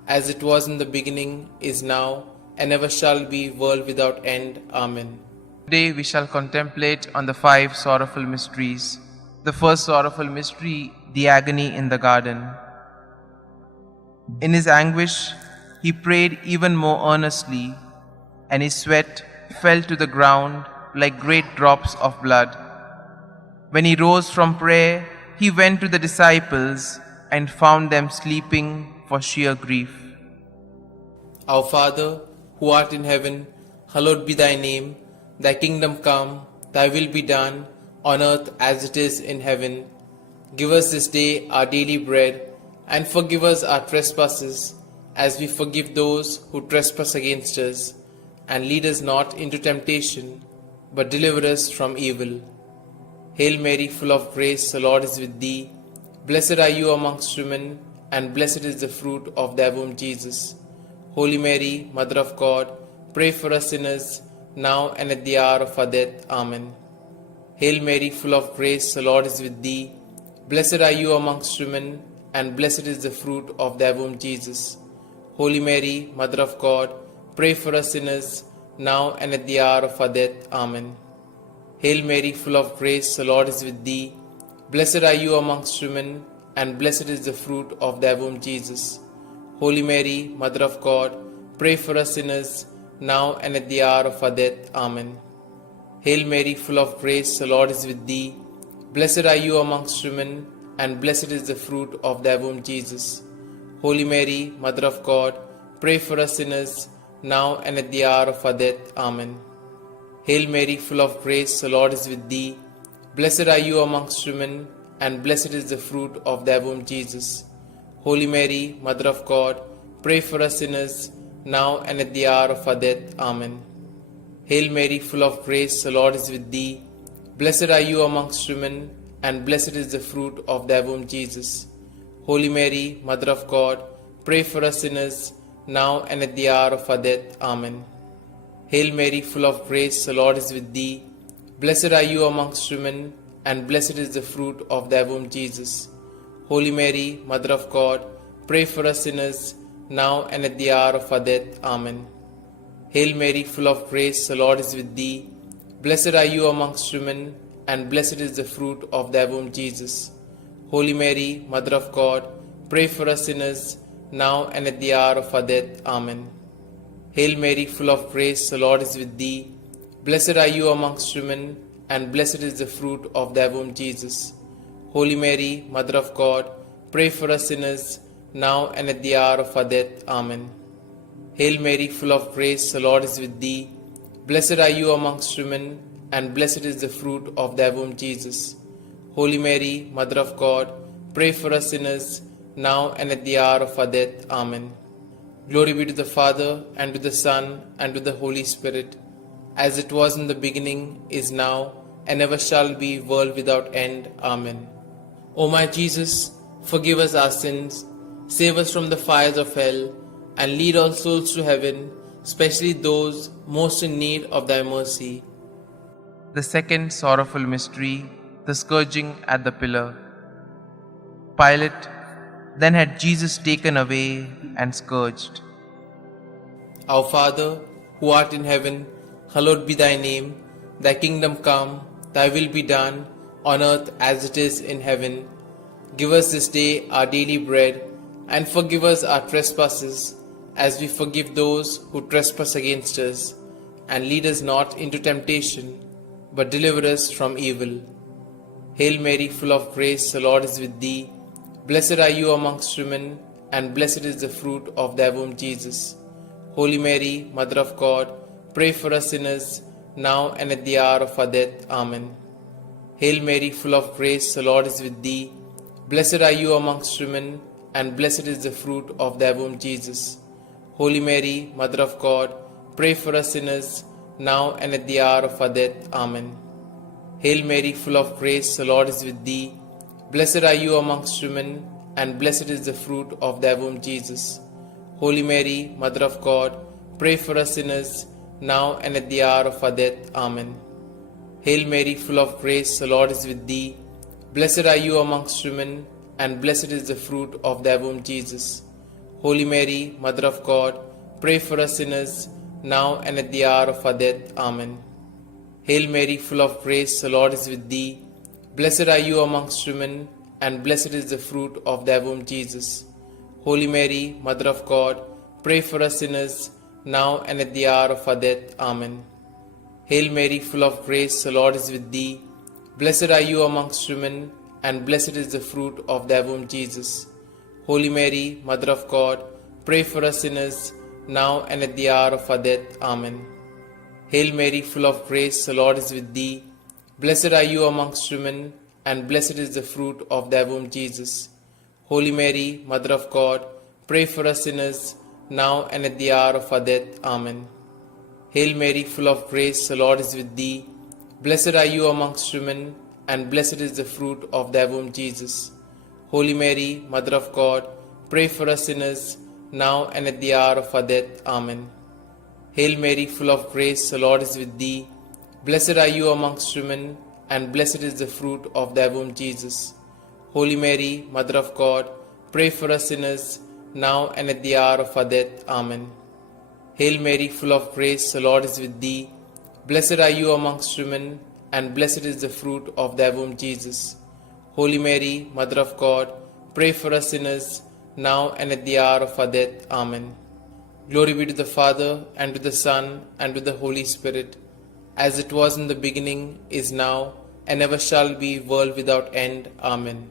as it was in the beginning, is now, and ever shall be, world without end. Amen. Today we shall contemplate on the 5 sorrowful mysteries. The first sorrowful mystery, the agony in the garden. In his anguish, he prayed even more earnestly, and his sweat fell to the ground like great drops of blood. When he rose from prayer, he went to the disciples and found them sleeping for sheer grief. Our Father, who art in heaven, hallowed be thy name. Thy kingdom come, thy will be done, on earth as it is in heaven. Give us this day our daily bread, and forgive us our trespasses, as we forgive those who trespass against us. And lead us not into temptation, but deliver us from evil. Hail Mary, full of grace, the Lord is with thee. Blessed are you amongst women, and blessed is the fruit of thy womb, Jesus. Holy Mary, Mother of God, pray for us sinners, now and at the hour of our death. Amen. Hail Mary, full of grace, the Lord is with thee. Blessed are you amongst women, and blessed is the fruit of thy womb, Jesus. Holy Mary, Mother of God, pray for us sinners, now and at the hour of our death. Amen. Hail Mary, full of grace, the Lord is with thee. Blessed are you amongst women, and blessed is the fruit of thy womb, Jesus. Holy Mary, Mother of God, pray for us sinners, now and at the hour of our death. Amen. Hail Mary, full of grace, the Lord is with thee. Blessed are you amongst women, and blessed is the fruit of thy womb, Jesus. Holy Mary, Mother of God, pray for us sinners, now and at the hour of our death. Amen. Hail Mary, full of grace, the Lord is with thee. Blessed are you amongst women, and blessed is the fruit of thy womb, Jesus. Holy Mary, Mother of God, pray for us sinners, now and at the hour of our death. Amen. Hail Mary, full of grace, the Lord is with thee. Blessed are you amongst women, and blessed is the fruit of thy womb, Jesus. Holy Mary, Mother of God, pray for us sinners, now and at the hour of our death. Amen. Hail Mary, full of grace, the Lord is with thee. Blessed are you amongst women, and blessed is the fruit of thy womb, Jesus. Holy Mary, Mother of God, pray for us sinners, now and at the hour of our death. Amen. Hail Mary, full of grace, the Lord is with thee. Blessed are you amongst women, and blessed is the fruit of thy womb, Jesus. Holy Mary, Mother of God, pray for us sinners, now and at the hour of our death. Amen. Hail Mary, full of grace, the Lord is with thee. Blessed are you amongst women, and blessed is the fruit of thy womb, Jesus. Holy Mary, Mother of God, pray for us sinners, now and at the hour of our death. Amen. Hail Mary, full of grace, the Lord is with thee. Blessed are you amongst women, and blessed is the fruit of thy womb, Jesus. Holy Mary, Mother of God, pray for us sinners, now and at the hour of our death. Amen. Glory be to the Father, and to the Son, and to the Holy Spirit, as it was in the beginning, is now, and ever shall be, world without end. Amen. O my Jesus, forgive us our sins, save us from the fires of hell, and lead all souls to heaven, especially those most in need of thy mercy. The second sorrowful mystery, the scourging at the pillar. Pilate then had Jesus taken away and scourged. Our Father, who art in heaven, hallowed be thy name. Thy kingdom come, thy will be done, on earth as it is in heaven. Give us this day our daily bread, and forgive us our trespasses, as we forgive those who trespass against us. And lead us not into temptation, but deliver us from evil. Hail Mary, full of grace, the Lord is with thee. Blessed are you amongst women, and blessed is the fruit of thy womb, Jesus. Holy Mary, Mother of God, pray for us sinners, now and at the hour of our death. Amen. Hail Mary, full of grace, the Lord is with thee. Blessed are you amongst women, and blessed is the fruit of thy womb, Jesus. Holy Mary, Mother of God, pray for us sinners, now and at the hour of our death. Amen. Hail Mary, full of grace, the Lord is with thee. Blessed are you amongst women, and blessed is the fruit of thy womb, Jesus. Holy Mary, Mother of God, pray for us sinners, now and at the hour of our death. Amen. Hail Mary, full of grace, the Lord is with thee. Blessed are you amongst women, and blessed is the fruit of thy womb, Jesus. Holy Mary, Mother of God, pray for us sinners, now and at the hour of our death. Amen. Hail Mary, full of grace, the Lord is with thee. Blessed are you amongst women, and blessed is the fruit of thy womb, Jesus. Holy Mary, Mother of God, pray for us sinners, now and at the hour of our death. Amen. Hail Mary, full of grace, the Lord is with thee. Blessed are you amongst women, and blessed is the fruit of thy womb, Jesus. Holy Mary, Mother of God, pray for us sinners, now and at the hour of our death. Amen. Hail Mary, full of grace, the Lord is with thee. Blessed are you amongst women, and blessed is the fruit of thy womb, Jesus. Holy Mary, Mother of God, pray for us sinners, now and at the hour of our death. Amen. Hail Mary, full of grace, the Lord is with thee. Blessed are you amongst women, and blessed is the fruit of thy womb, Jesus. Holy Mary, Mother of God, pray for us sinners, now and at the hour of our death. Amen. Hail Mary, full of grace, the Lord is with thee. Blessed are you amongst women, and blessed is the fruit of thy womb, Jesus. Holy Mary, Mother of God, pray for us sinners, now and at the hour of our death. Amen. Hail Mary, full of grace, the Lord is with thee. Blessed are you amongst women, and blessed is the fruit of thy womb, Jesus. Holy Mary, Mother of God, pray for us sinners, now and at the hour of our death. Amen. Glory be to the Father, and to the Son, and to the Holy Spirit, as it was in the beginning, is now, and ever shall be, world without end. Amen.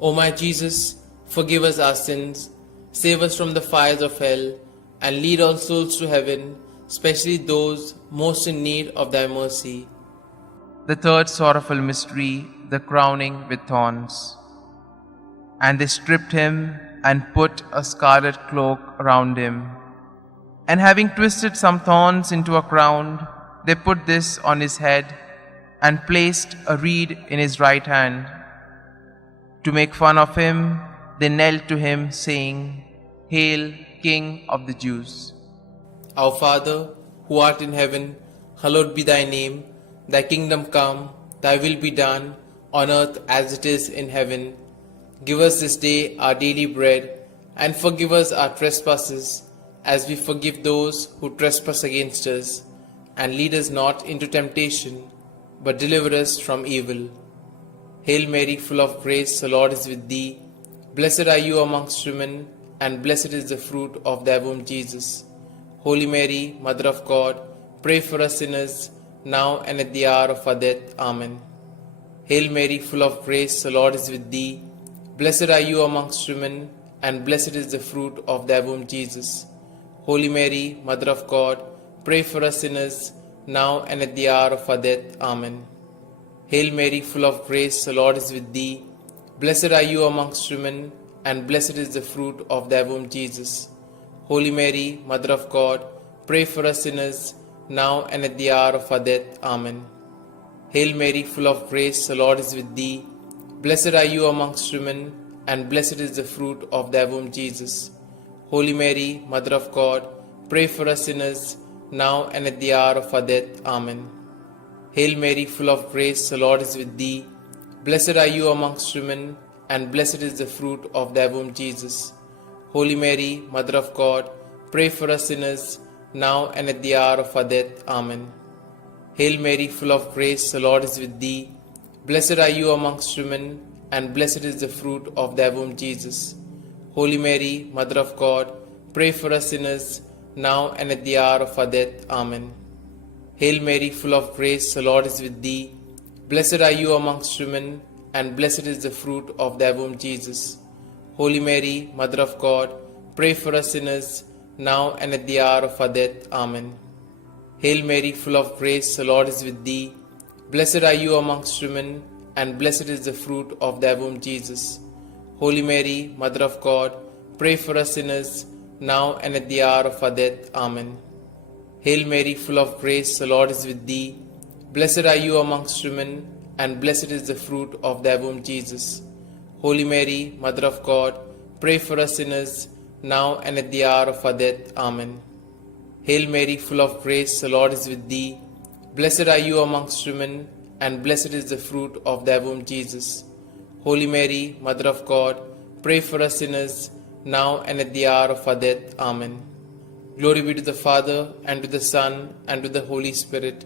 O my Jesus, forgive us our sins, save us from the fires of hell, and lead all souls to heaven, especially those most in need of thy mercy. The third sorrowful mystery, the crowning with thorns. And they stripped him and put a scarlet cloak around him. And having twisted some thorns into a crown, they put this on his head and placed a reed in his right hand. To make fun of him, they knelt to him, saying, "Hail, King of the Jews." Our Father, who art in heaven, hallowed be thy name. Thy kingdom come, thy will be done, on earth as it is in heaven. Give us this day our daily bread, and forgive us our trespasses, as we forgive those who trespass against us. And lead us not into temptation, but deliver us from evil. Hail Mary, full of grace, the Lord is with thee. Blessed are you amongst women, and blessed is the fruit of thy womb, Jesus. Holy Mary, Mother of God, pray for us sinners, now and at the hour of our death. Amen. Hail Mary, full of grace, the Lord is with thee. Blessed are you amongst women, and blessed is the fruit of thy womb, Jesus. Holy Mary, Mother of God, pray for us sinners, now and at the hour of our death. Amen. Hail Mary, full of grace, the Lord is with thee. Blessed are you amongst women, and blessed is the fruit of thy womb, Jesus. Holy Mary, Mother of God, pray for us sinners, now and at the hour of our death. Amen. Hail Mary, full of grace, the Lord is with thee. Blessed are you amongst women, and blessed is the fruit of thy womb, Jesus. Holy Mary, Mother of God, pray for us sinners, now and at the hour of our death. Amen. Hail Mary, full of grace, the Lord is with thee. Blessed are you amongst women, and blessed is the fruit of thy womb, Jesus. Holy Mary, Mother of God, pray for us sinners, now and at the hour of our death. Amen. Hail Mary, full of grace, the Lord is with thee. Blessed are you amongst women, and blessed is the fruit of thy womb, Jesus. Holy Mary, Mother of God, pray for us sinners, now and at the hour of our death. Amen. Hail Mary, full of grace, the Lord is with thee. Blessed are you amongst women, and blessed is the fruit of thy womb, Jesus. Holy Mary, Mother of God, pray for us sinners, now and at the hour of our death. Amen. Hail Mary, full of grace, the Lord is with thee. Blessed are you amongst women, and blessed is the fruit of thy womb, Jesus. Holy Mary, Mother of God, pray for us sinners, now and at the hour of our death. Amen. Hail Mary, full of grace, the Lord is with thee. Blessed are you amongst women, and blessed is the fruit of thy womb, Jesus. Holy Mary, Mother of God, pray for us sinners, now and at the hour of our death. Amen. Hail Mary, full of grace, the Lord is with thee. Blessed are you amongst women, and blessed is the fruit of thy womb, Jesus. Holy Mary, Mother of God, pray for us sinners, now and at the hour of our death. Amen. Glory be to the Father, and to the Son, and to the Holy Spirit,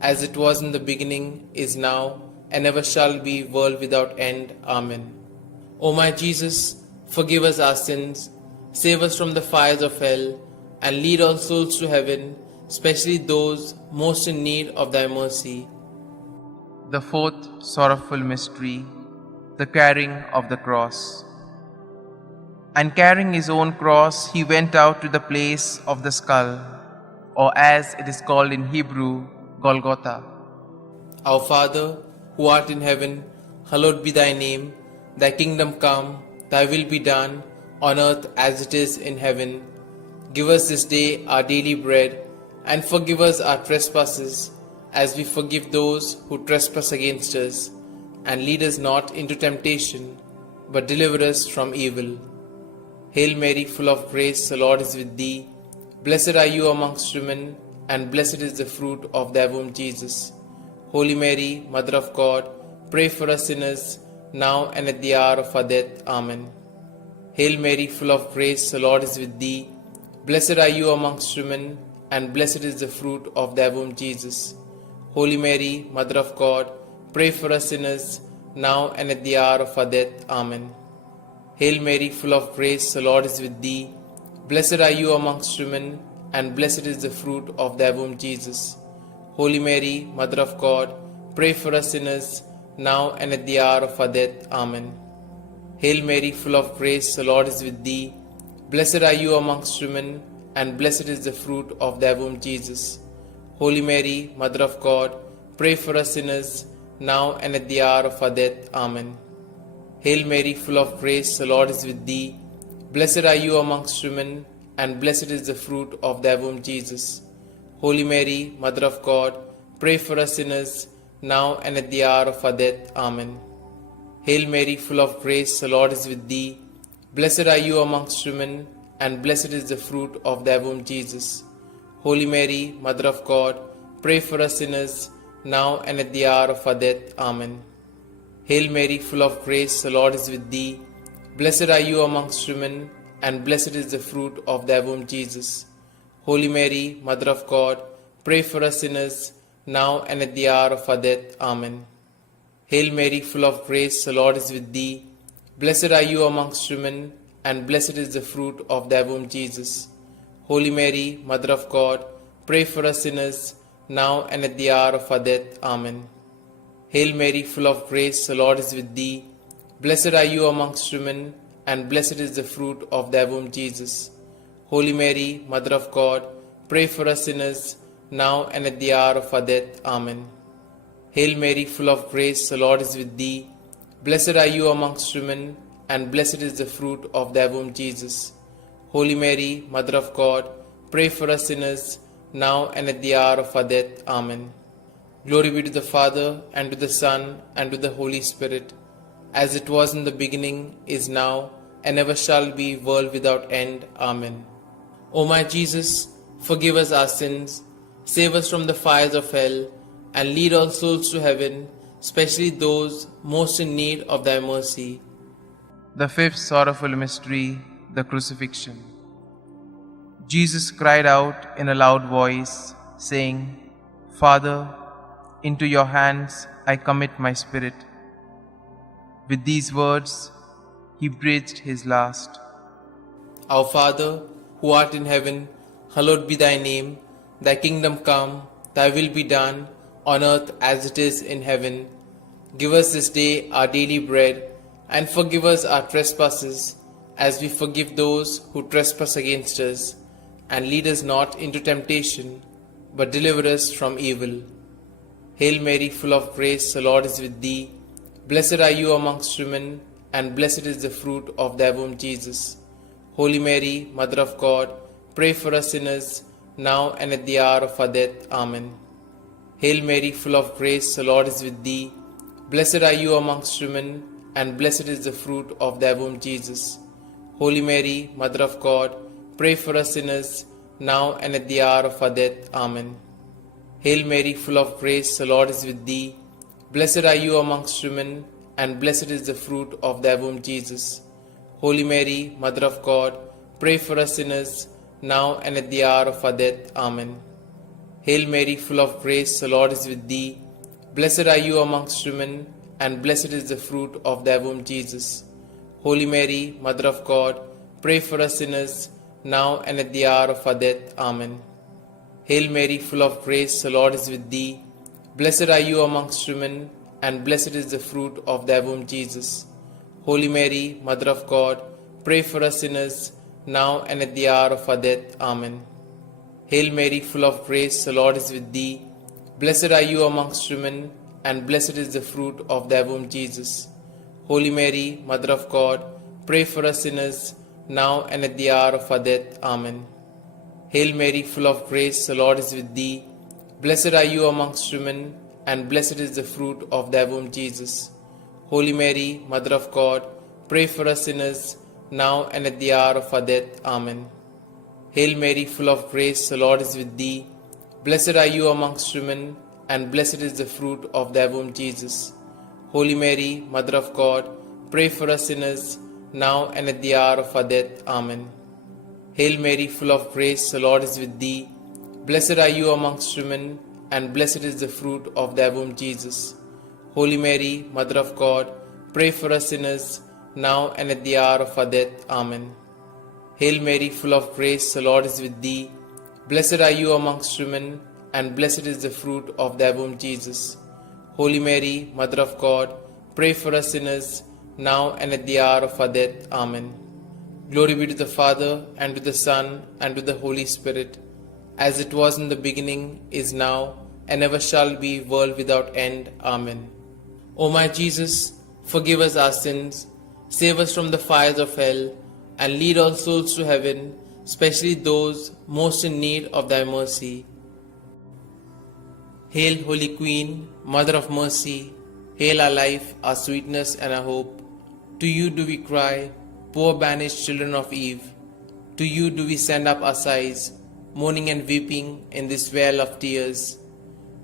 as it was in the beginning, is now, and ever shall be, world without end. Amen. O my Jesus, forgive us our sins, save us from the fires of hell, and lead all souls to heaven, especially those most in need of thy mercy. The fourth sorrowful mystery, the carrying of the cross. And carrying his own cross, he went out to the place of the skull, or as it is called in Hebrew, Golgotha. Our Father, who art in heaven, hallowed be thy name. Thy kingdom come, thy will be done, on earth as it is in heaven. Give us this day our daily bread, and forgive us our trespasses, as we forgive those who trespass against us. And lead us not into temptation, but deliver us from evil. Hail Mary, full of grace, the Lord is with thee. Blessed are you amongst women, and blessed is the fruit of thy womb, Jesus. Holy Mary, Mother of God, pray for us sinners, now and at the hour of our death. Amen. Hail Mary, full of grace, the Lord is with thee. Blessed are you amongst women, and blessed is the fruit of thy womb, Jesus. Holy Mary, Mother of God, pray for us sinners, now and at the hour of our death. Amen. Hail Mary, full of grace, the Lord is with thee. Blessed are you amongst women, and blessed is the fruit of thy womb, Jesus. Holy Mary, Mother of God, pray for us sinners, now and at the hour of our death. Amen. Hail Mary, full of grace, the Lord is with thee. Blessed are you amongst women, and blessed is the fruit of thy womb, Jesus. Holy Mary, Mother of God, pray for us sinners, now and at the hour of our death. Amen. Hail Mary, full of grace, the Lord is with thee. Blessed are you amongst women, and blessed is the fruit of thy womb, Jesus. Holy Mary, Mother of God, pray for us sinners, now and at the hour of our death. Amen. Hail Mary, full of grace, the Lord is with thee. Blessed are you amongst women, and blessed is the fruit of thy womb, Jesus. Holy Mary, Mother of God, pray for us sinners, now and at the hour of our death. Amen. Hail Mary, full of grace, the Lord is with thee. Blessed are you amongst women, and blessed is the fruit of thy womb, Jesus. Holy Mary, Mother of God, pray for us sinners, now and at the hour of our death. Amen. Hail Mary, full of grace, the Lord is with thee. Blessed are you amongst women, and blessed is the fruit of thy womb, Jesus. Holy Mary, Mother of God, pray for us sinners, now and at the hour of our death. Amen. Hail Mary, full of grace, the Lord is with thee. Blessed are you amongst women, and blessed is the fruit of thy womb, Jesus. Holy Mary, Mother of God, pray for us sinners, now and at the hour of our death. Amen. Hail Mary, full of grace, the Lord is with thee. Blessed are you amongst women, and blessed is the fruit of thy womb, Jesus. Holy Mary, Mother of God, pray for us sinners, now and at the hour of our death. Amen. Glory be to the Father, and to the Son, and to the Holy Spirit, as it was in the beginning, is now, and ever shall be, world without end. Amen. O my Jesus, forgive us our sins, save us from the fires of hell, and lead all souls to heaven, especially those most in need of thy mercy. The fifth sorrowful mystery, the crucifixion. Jesus cried out in a loud voice, saying, Father, into your hands I commit my spirit. With these words, he breathed his last. Our Father, who art in heaven, hallowed be thy name. Thy kingdom come, thy will be done, on earth as it is in heaven. Give us this day our daily bread, and forgive us our trespasses, as we forgive those who trespass against us. And lead us not into temptation, but deliver us from evil. Hail Mary, full of grace, the Lord is with thee. Blessed are you amongst women, and blessed is the fruit of thy womb, Jesus. Holy Mary, Mother of God, pray for us sinners, now and at the hour of our death. Amen. Hail Mary, full of grace, the Lord is with thee. Blessed are you amongst women, and blessed is the fruit of thy womb, Jesus. Holy Mary, Mother of God, pray for us sinners, now and at the hour of our death. Amen. Hail Mary, full of grace, the Lord is with thee. Blessed are you amongst women, and blessed is the fruit of thy womb, Jesus. Holy Mary, Mother of God, pray for us sinners, now and at the hour of our death. Amen. Hail Mary, full of grace, the Lord is with thee. Blessed are you amongst women, and blessed is the fruit of thy womb, Jesus. Holy Mary, Mother of God, pray for us sinners, now and at the hour of our death. Amen. Hail Mary, full of grace, the Lord is with thee. Blessed are you amongst women, and blessed is the fruit of thy womb, Jesus. Holy Mary, Mother of God, pray for us sinners, now and at the hour of our death. Amen. Hail Mary, full of grace, the Lord is with thee. Blessed are you amongst women, and blessed is the fruit of thy womb, Jesus. Holy Mary, Mother of God, pray for us sinners, now and at the hour of our death. Amen. Hail Mary, full of grace, the Lord is with thee. Blessed are you amongst women, and blessed is the fruit of thy womb, Jesus. Holy Mary, Mother of God, pray for us sinners, now and at the hour of our death. Amen. Hail Mary, full of grace, the Lord is with thee. Blessed are you amongst women, and blessed is the fruit of thy womb, Jesus. Holy Mary, Mother of God, pray for us sinners, now and at the hour of our death. Amen. Hail Mary, full of grace, the Lord is with thee. Blessed are you amongst women, and blessed is the fruit of thy womb, Jesus. Holy Mary, Mother of God, pray for us sinners, now and at the hour of our death. Amen. Hail Mary, full of grace, the Lord is with thee. Blessed are you amongst women, and blessed is the fruit of thy womb, Jesus. Holy Mary, Mother of God, pray for us sinners, now and at the hour of our death. Amen. Glory be to the Father, and to the Son, and to the Holy Spirit, as it was in the beginning, is now, and ever shall be, world without end. Amen. O my Jesus, forgive us our sins, save us from the fires of hell, and lead all souls to heaven, especially those most in need of thy mercy. Hail, Holy Queen, Mother of Mercy, hail our life, our sweetness, and our hope. To you do we cry, poor banished children of Eve. To you do we send up our sighs, mourning and weeping in this vale of tears.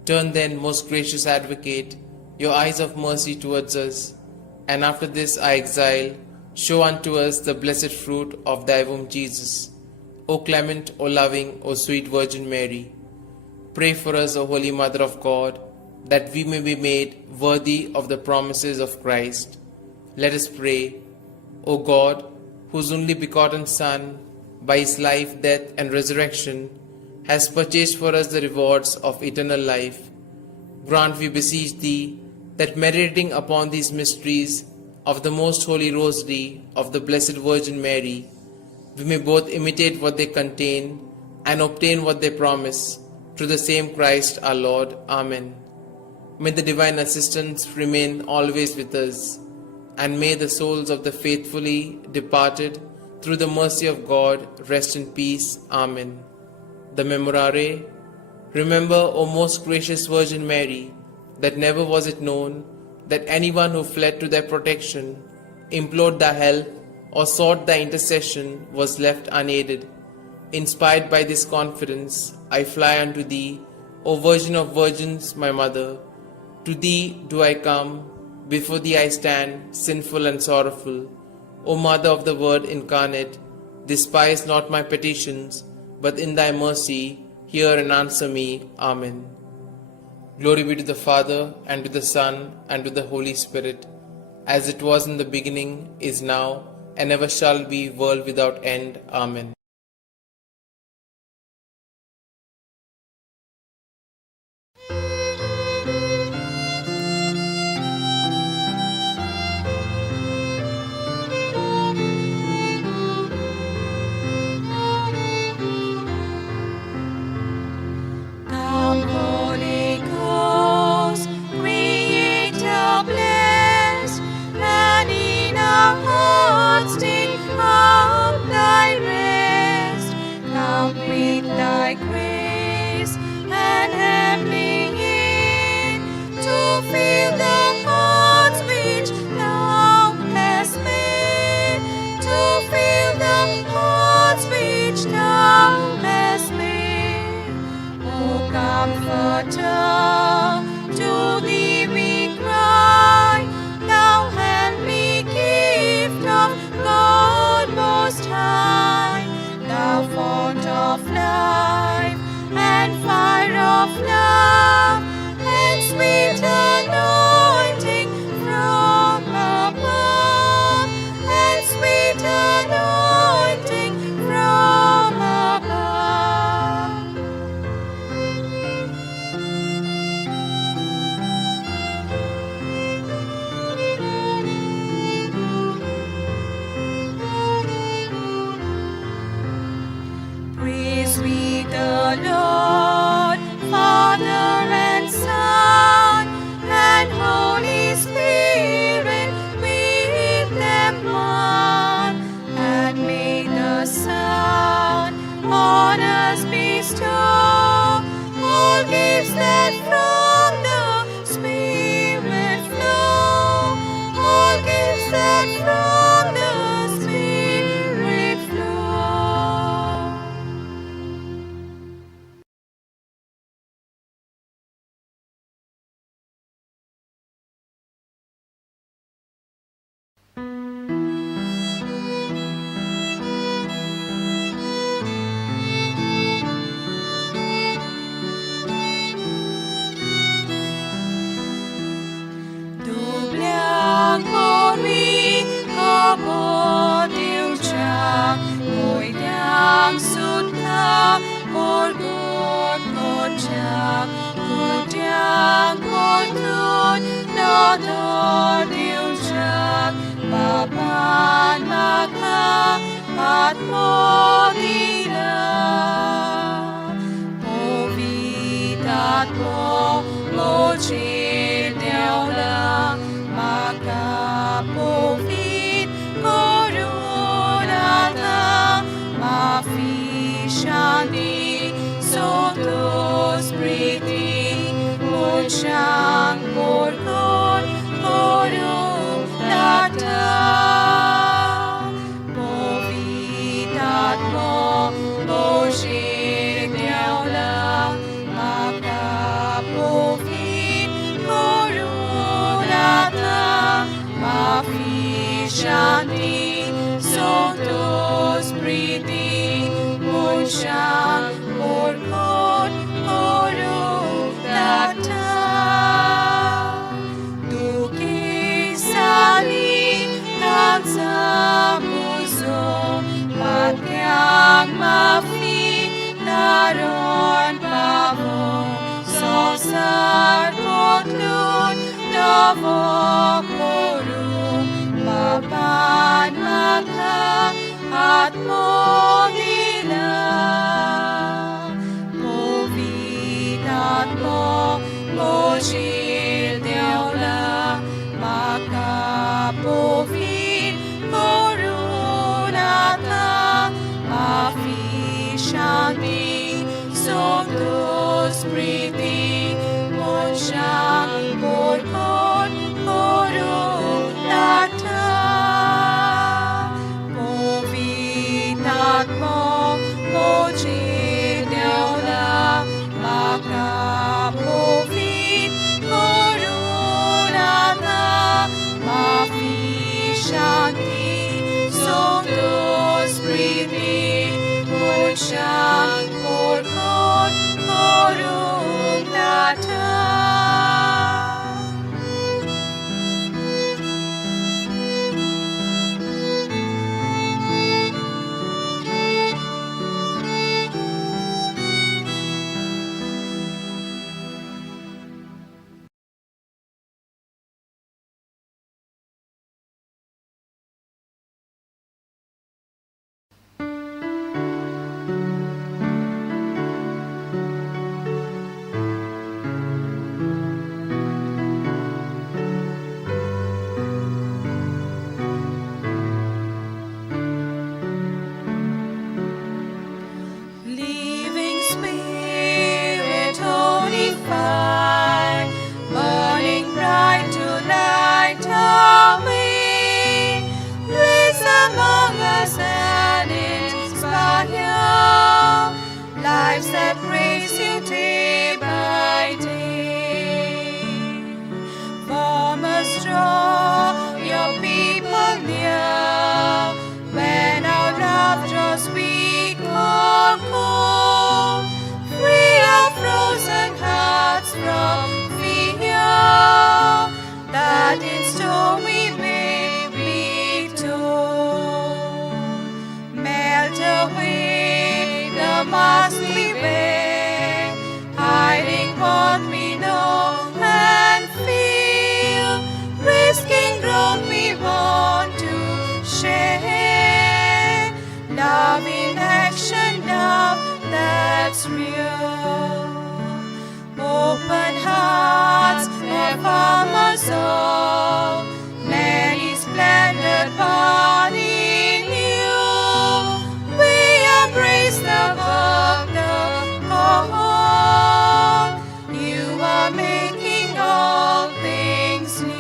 Turn then, most gracious Advocate, your eyes of mercy towards us, and after this our exile, show unto us the blessed fruit of thy womb, Jesus. O clement, O loving, O sweet Virgin Mary, pray for us, O Holy Mother of God, that we may be made worthy of the promises of Christ. Let us pray. O God, whose only begotten Son, by his life, death, and resurrection, has purchased for us the rewards of eternal life, grant, we beseech thee, that meditating upon these mysteries of the Most Holy Rosary of the Blessed Virgin Mary, we may both imitate what they contain and obtain what they promise, through the same Christ our Lord. Amen. May the divine assistance remain always with us, and may the souls of the faithfully departed, through the mercy of God, rest in peace. Amen. The Memorare. Remember, O most gracious Virgin Mary, that never was it known that anyone who fled to thy protection, implored thy help, or sought thy intercession was left unaided. Inspired by this confidence, I fly unto thee, O Virgin of Virgins, my Mother. To thee do I come, before thee I stand, sinful and sorrowful. O Mother of the Word incarnate, despise not my petitions, but in thy mercy hear and answer me. Amen. Glory be to the Father, and to the Son, and to the Holy Spirit, as it was in the beginning, is now, and ever shall be, world without end. Amen. Come, Holy Ghost, Creator blessed, and in our hearts take up thy rest. Come with thy grace and heavenly aid, to fill the hearts which thou hast made, to fill the hearts which thou hast made. O Comforter, to thee we cry, thou handmaid gift of God Most High, thou fount of life and fire of love, and sweet anointing from above, and sweet anointing from above. Praise we the Lord, Father and Son, and Holy Spirit with them one. And may the Son on us bestow all gifts that from the Spirit flow, all gifts that from the Spirit flow. Doblang pori kapot diucap, moidang sutla korgot kocak, kodiang kortut nador diucap, papan maka at modila. Povitat mo mojit deola, maka povit korunata, mafi shanti sotos priti, mochang korkon korunata. Povitat mo mojit deola, maka povit korunata, mafi shanti sotos priti, mochang korkon korunata. Duki sali tansa puso, patyang mafi naron pavo, sosar kotlun navo korum, kapan magha at modila. Povitat mo, mojil deola, makapovit korunata, afishanti, sontus priti, monshang porkon korunata. Povitat mo, mojil deola, makapovit korunata, mafishanti, sontus priti, monshang porkon korunata. Living Spirit, holy fire, burning bright to light our way, blaze among us and inspire lives that praise you day by day. Form us, draw your people near, when our love draws weak or cold, free our frozen hearts from fear, that in storm we may be told. Melt away the mask we wear, hiding what we know and feel, risking growth we want to share. Love in action, love that's real. Open hearts have us all, many splendid body new. We embrace the work, the call. You are making all things new.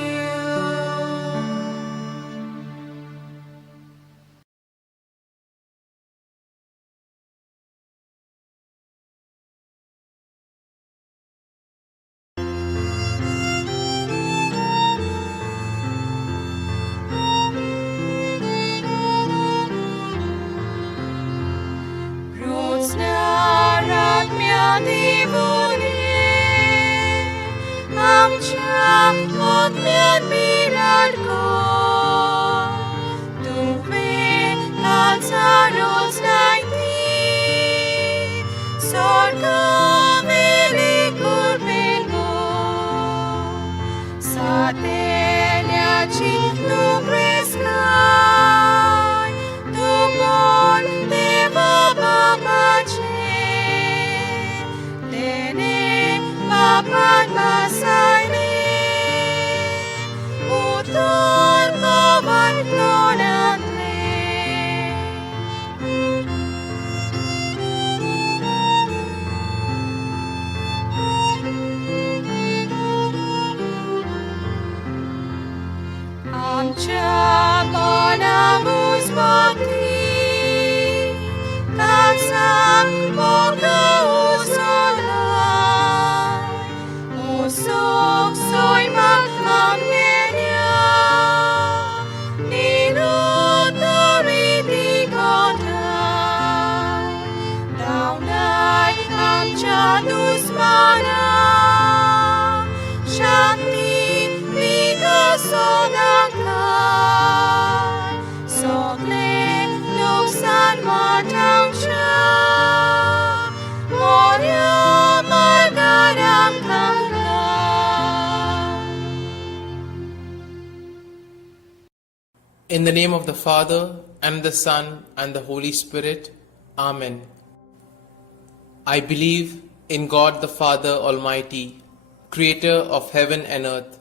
In the name of the Father, and the Son, and the Holy Spirit. Amen. I believe in God the Father Almighty, Creator of heaven and earth,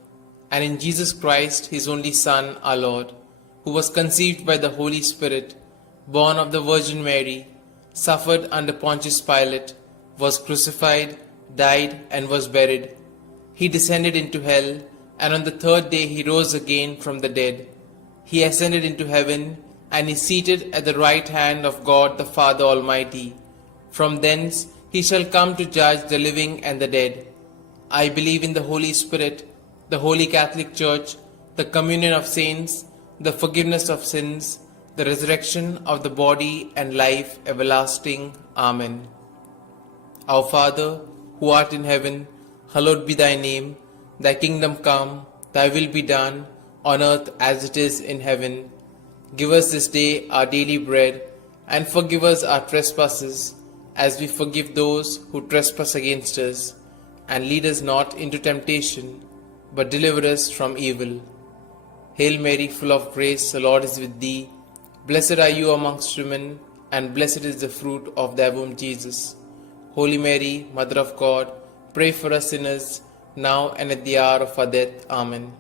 and in Jesus Christ, His only Son, our Lord, who was conceived by the Holy Spirit, born of the Virgin Mary, suffered under Pontius Pilate, was crucified, died, and was buried. He descended into hell, and on the third day He rose again from the dead. He ascended into heaven, and is seated at the right hand of God the Father Almighty. From thence He shall come to judge the living and the dead. I believe in the Holy Spirit, the Holy Catholic Church, the communion of saints, the forgiveness of sins, the resurrection of the body, and life everlasting. Amen. Our Father, who art in heaven, hallowed be thy name. Thy kingdom come, thy will be done, on earth as it is in heaven. Give us this day our daily bread, and forgive us our trespasses, as we forgive those who trespass against us. And lead us not into temptation, but deliver us from evil. Hail Mary, full of grace, the Lord is with thee. Blessed are you amongst women, and blessed is the fruit of thy womb, Jesus. Holy Mary, Mother of God, pray for us sinners, now and at the hour of our death. Amen.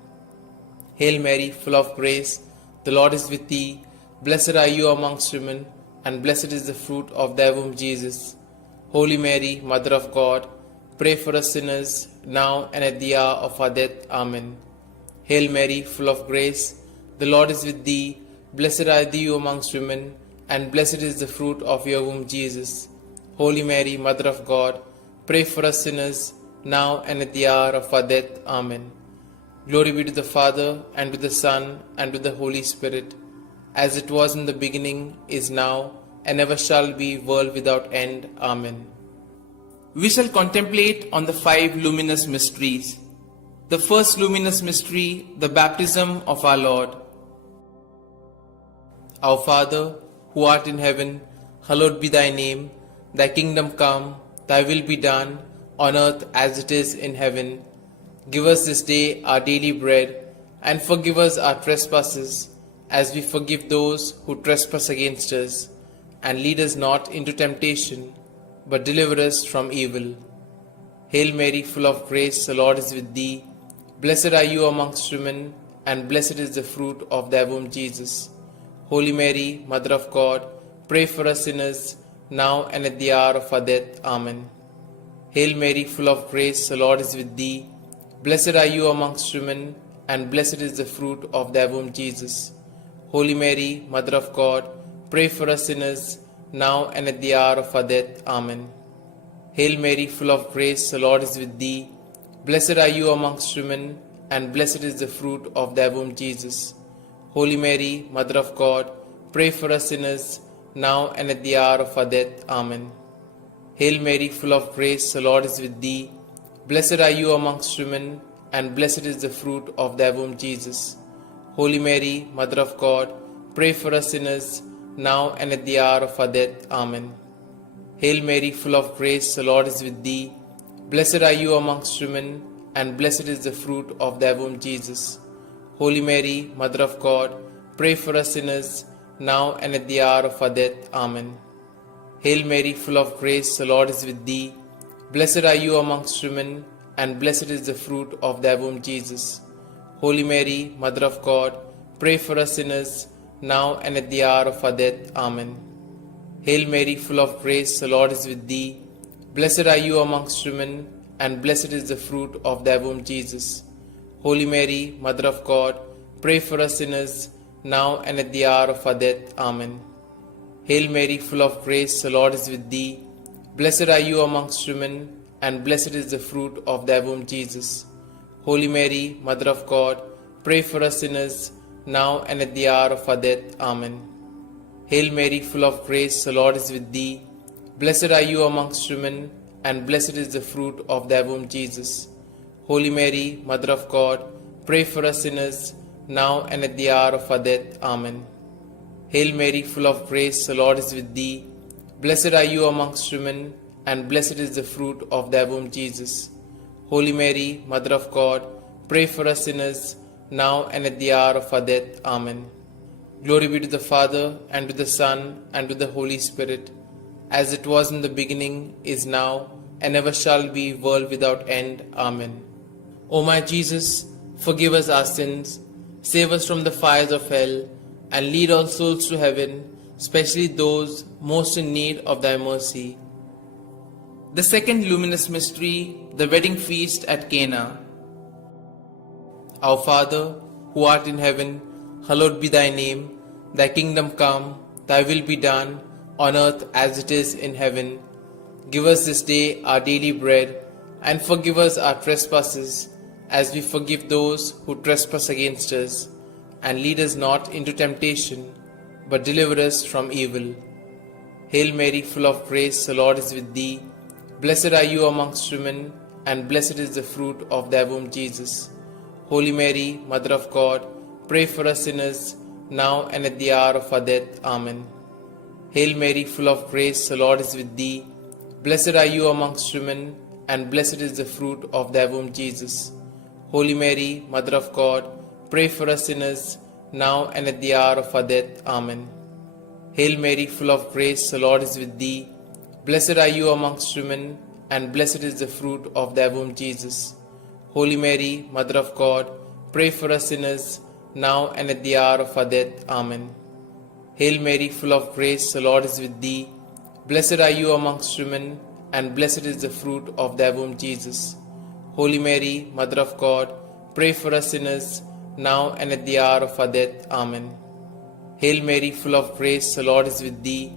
Hail Mary, full of grace, the Lord is with thee. Blessed are you amongst women, and blessed is the fruit of thy womb, Jesus. Holy Mary, Mother of God, pray for us sinners, now and at the hour of our death. Amen. Hail Mary, full of grace, the Lord is with thee. Blessed are you amongst women, and blessed is the fruit of your womb, Jesus. Holy Mary, Mother of God, pray for us sinners, now and at the hour of our death. Amen. Glory be to the Father, and to the Son, and to the Holy Spirit, as it was in the beginning, is now, and ever shall be, world without end. Amen. We shall contemplate on the 5 luminous mysteries. The first luminous mystery, the baptism of our Lord. Our Father, who art in heaven, hallowed be thy name. Thy kingdom come, thy will be done, on earth as it is in heaven. Give us this day our daily bread, and forgive us our trespasses, as we forgive those who trespass against us. And lead us not into temptation, but deliver us from evil. Hail Mary, full of grace, the Lord is with thee. Blessed are you amongst women, and blessed is the fruit of thy womb, Jesus. Holy Mary, Mother of God, pray for us sinners, now and at the hour of our death. Amen. Hail Mary, full of grace, the Lord is with thee. Blessed are you amongst women, and blessed is the fruit of thy womb, Jesus. Holy Mary, Mother of God, pray for us sinners, now and at the hour of our death. Amen. Hail Mary, full of grace, the Lord is with thee. Blessed are you amongst women, and blessed is the fruit of thy womb, Jesus. Holy Mary, Mother of God, pray for us sinners, now and at the hour of our death. Amen. Hail Mary, full of grace, the Lord is with thee. Blessed are you amongst women, and blessed is the fruit of thy womb, Jesus. Holy Mary, Mother of God, pray for us sinners, now and at the hour of our death. Amen. Hail Mary, full of grace, the Lord is with thee. Blessed are you amongst women, and blessed is the fruit of thy womb, Jesus. Holy Mary, Mother of God, pray for us sinners, now and at the hour of our death. Amen. Hail Mary, full of grace, the Lord is with thee. Blessed are you amongst women, and blessed is the fruit of thy womb, Jesus. Holy Mary, Mother of God, pray for us sinners, now and at the hour of our death. Amen. Hail Mary, full of grace, the Lord is with thee. Blessed are you amongst women, and blessed is the fruit of thy womb, Jesus. Holy Mary, Mother of God, pray for us sinners, now and at the hour of our death. Amen. Hail Mary, full of grace, the Lord is with thee. Blessed are you amongst women, and blessed is the fruit of thy womb, Jesus. Holy Mary, Mother of God, pray for us sinners, now and at the hour of our death. Amen. Hail Mary, full of grace, the Lord is with thee. Blessed are you amongst women, and blessed is the fruit of thy womb, Jesus. Holy Mary, Mother of God, pray for us sinners, now and at the hour of our death. Amen. Hail Mary, full of grace, the Lord is with thee. Blessed are you amongst women, and blessed is the fruit of thy womb, Jesus. Holy Mary, Mother of God, pray for us sinners, now and at the hour of our death. Amen. Glory be to the Father, and to the Son, and to the Holy Spirit, as it was in the beginning, is now, and ever shall be, world without end. Amen. O my Jesus, forgive us our sins, save us from the fires of hell, and lead all souls to heaven, especially those most in need of thy mercy. The second luminous mystery, the wedding feast at Cana. Our Father, who art in heaven, hallowed be thy name. Thy kingdom come, thy will be done, on earth as it is in heaven. Give us this day our daily bread, and forgive us our trespasses, as we forgive those who trespass against us. And lead us not into temptation, but deliver us from evil. Hail Mary, full of grace, the Lord is with thee. Blessed are you amongst women, and blessed is the fruit of thy womb, Jesus. Holy Mary, Mother of God, pray for us sinners, now and at the hour of our death. Amen. Hail Mary, full of grace, the Lord is with thee. Blessed are you amongst women, and blessed is the fruit of thy womb, Jesus. Holy Mary, Mother of God, pray for us sinners, now and at the hour of our death. Amen. Hail Mary, full of grace, the Lord is with thee. Blessed are you amongst women, and blessed is the fruit of thy womb, Jesus. Holy Mary, Mother of God, pray for us sinners, now and at the hour of our death. Amen. Hail Mary, full of grace, the Lord is with thee. Blessed are you amongst women, and blessed is the fruit of thy womb, Jesus. Holy Mary, Mother of God, pray for us sinners, now and at the hour of our death. Amen. Hail Mary, full of grace, the Lord is with thee.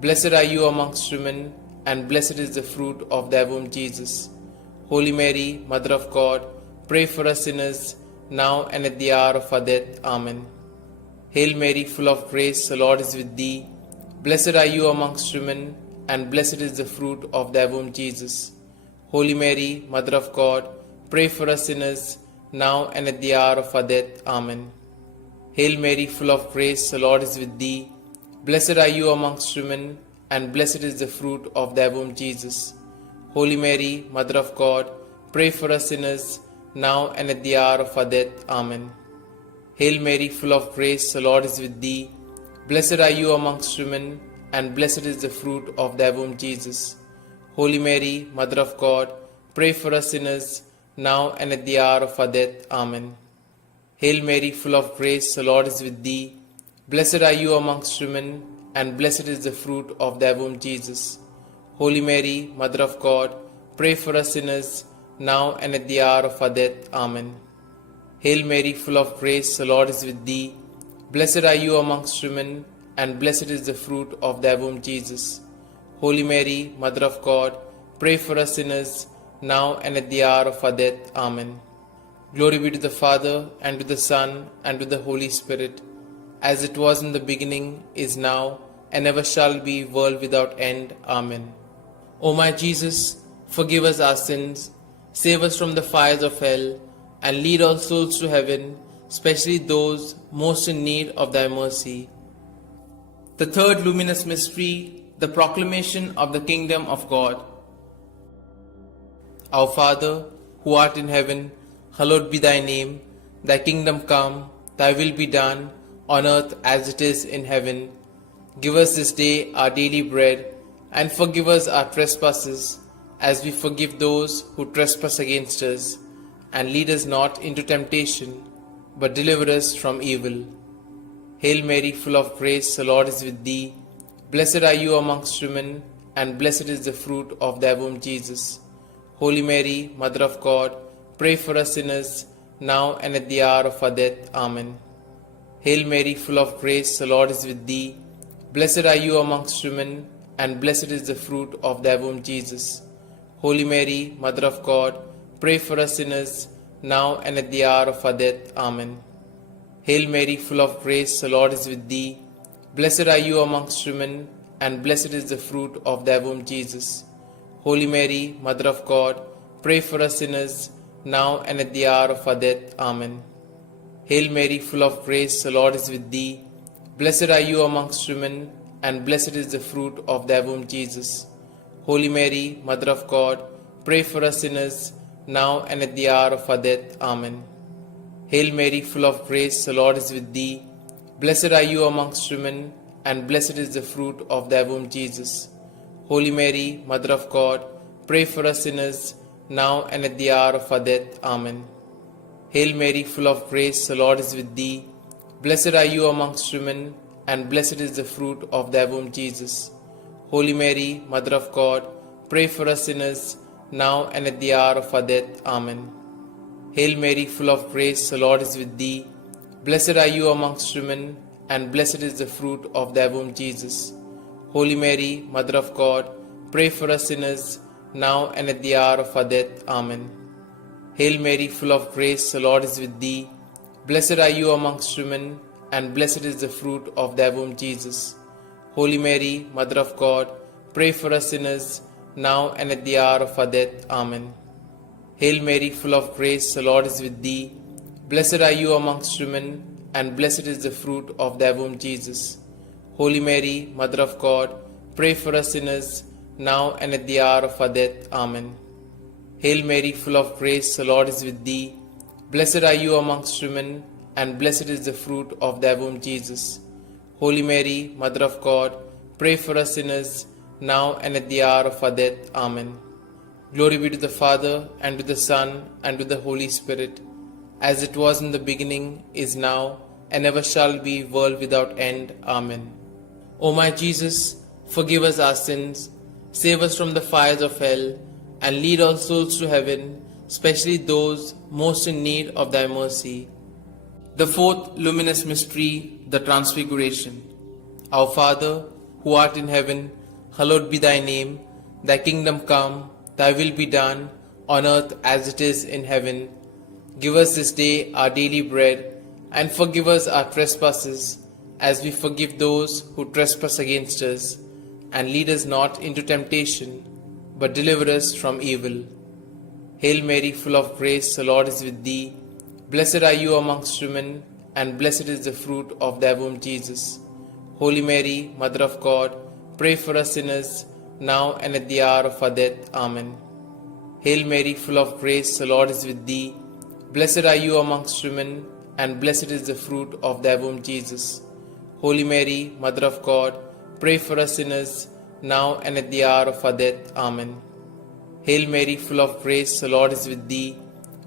Blessed are you amongst women, and blessed is the fruit of thy womb, Jesus. Holy Mary, Mother of God, pray for us sinners, now and at the hour of our death. Amen. Hail Mary, full of grace, the Lord is with thee. Blessed are you amongst women, and blessed is the fruit of thy womb, Jesus. Holy Mary, Mother of God, pray for us sinners, now and at the hour of our death. Amen. Hail Mary, full of grace, the Lord is with thee. Blessed are you amongst women, and blessed is the fruit of thy womb, Jesus. Holy Mary, Mother of God, pray for us sinners, now and at the hour of our death. Amen. Hail Mary, full of grace, the Lord is with thee. Blessed are you amongst women, and blessed is the fruit of thy womb, Jesus. Holy Mary, Mother of God, pray for us sinners, now and at the hour of our death. Amen. Hail Mary, full of grace, the Lord is with thee. Blessed are you amongst women, and blessed is the fruit of thy womb, Jesus. Holy Mary, Mother of God, pray for us sinners, now and at the hour of our death. Amen. Hail Mary, full of grace, the Lord is with thee. Blessed are you amongst women, and blessed is the fruit of thy womb, Jesus. Holy Mary, Mother of God, pray for us sinners, now and at the hour of our death. Amen. Glory be to the Father, and to the Son, and to the Holy Spirit, as it was in the beginning, is now, and ever shall be, world without end. Amen. O my Jesus, forgive us our sins, save us from the fires of hell, and lead all souls to heaven, especially those most in need of thy mercy. The third luminous mystery, the proclamation of the kingdom of God. Our Father, who art in heaven, hallowed be thy name. Thy kingdom come, thy will be done, on earth as it is in heaven. Give us this day our daily bread, and forgive us our trespasses, as we forgive those who trespass against us. And lead us not into temptation, but deliver us from evil. Hail Mary, full of grace, the Lord is with thee. Blessed are you amongst women, and blessed is the fruit of thy womb, Jesus. Holy Mary, Mother of God, pray for us sinners, now and at the hour of our death. Amen. Hail Mary, full of grace, the Lord is with thee. Blessed are you amongst women, and blessed is the fruit of thy womb, Jesus. Holy Mary, Mother of God, pray for us sinners, now and at the hour of our death. Amen. Hail Mary, full of grace, the Lord is with thee. Blessed are you amongst women, and blessed is the fruit of thy womb, Jesus. Holy Mary, Mother of God, pray for us sinners, now and at the hour of our death. Amen. Hail Mary, full of grace, the Lord is with thee. Blessed are you amongst women, and blessed is the fruit of thy womb, Jesus. Holy Mary, Mother of God, pray for us sinners, now and at the hour of our death. Amen. Hail Mary, full of grace, the Lord is with thee. Blessed are you amongst women, and blessed is the fruit of thy womb, Jesus. Holy Mary, Mother of God, pray for us sinners, now and at the hour of our death. Amen. Hail Mary, full of grace, the Lord is with thee. Blessed are you amongst women, and blessed is the fruit of thy womb, Jesus. Holy Mary, Mother of God, pray for us sinners, now and at the hour of our death. Amen. Hail Mary, full of grace, the Lord is with thee. Blessed are you amongst women, and blessed is the fruit of thy womb, Jesus. Holy Mary, Mother of God, pray for us sinners, now and at the hour of our death. Amen. Hail Mary, full of grace, the Lord is with thee. Blessed are you amongst women, and blessed is the fruit of thy womb, Jesus. Holy Mary, Mother of God, pray for us sinners, now and at the hour of our death. Amen. Hail Mary, full of grace, the Lord is with thee. Blessed are you amongst women, and blessed is the fruit of thy womb, Jesus. Holy Mary, Mother of God, pray for us sinners, now and at the hour of our death. Amen. Hail Mary, full of grace, the Lord is with thee. Blessed are you amongst women, and blessed is the fruit of thy womb, Jesus. Holy Mary, Mother of God, pray for us sinners, now and at the hour of our death. Amen. Glory be to the Father, and to the Son, and to the Holy Spirit, as it was in the beginning, is now, and ever shall be, world without end. Amen. O my Jesus, forgive us our sins, save us from the fires of hell, and lead all souls to heaven, especially those most in need of thy mercy. The fourth luminous mystery, the Transfiguration. Our Father, who art in heaven, hallowed be thy name. Thy kingdom come, thy will be done, on earth as it is in heaven. Give us this day our daily bread, and forgive us our trespasses, as we forgive those who trespass against us. And lead us not into temptation, but deliver us from evil. Hail Mary, full of grace, the Lord is with thee. Blessed are you amongst women, and blessed is the fruit of thy womb, Jesus. Holy Mary, Mother of God, pray for us sinners, now and at the hour of our death. Amen. Hail Mary, full of grace, the Lord is with thee. Blessed are you amongst women, and blessed is the fruit of thy womb, Jesus. Holy Mary, Mother of God, pray for us sinners, now and at the hour of our death. Amen. Hail Mary, full of grace, the Lord is with thee.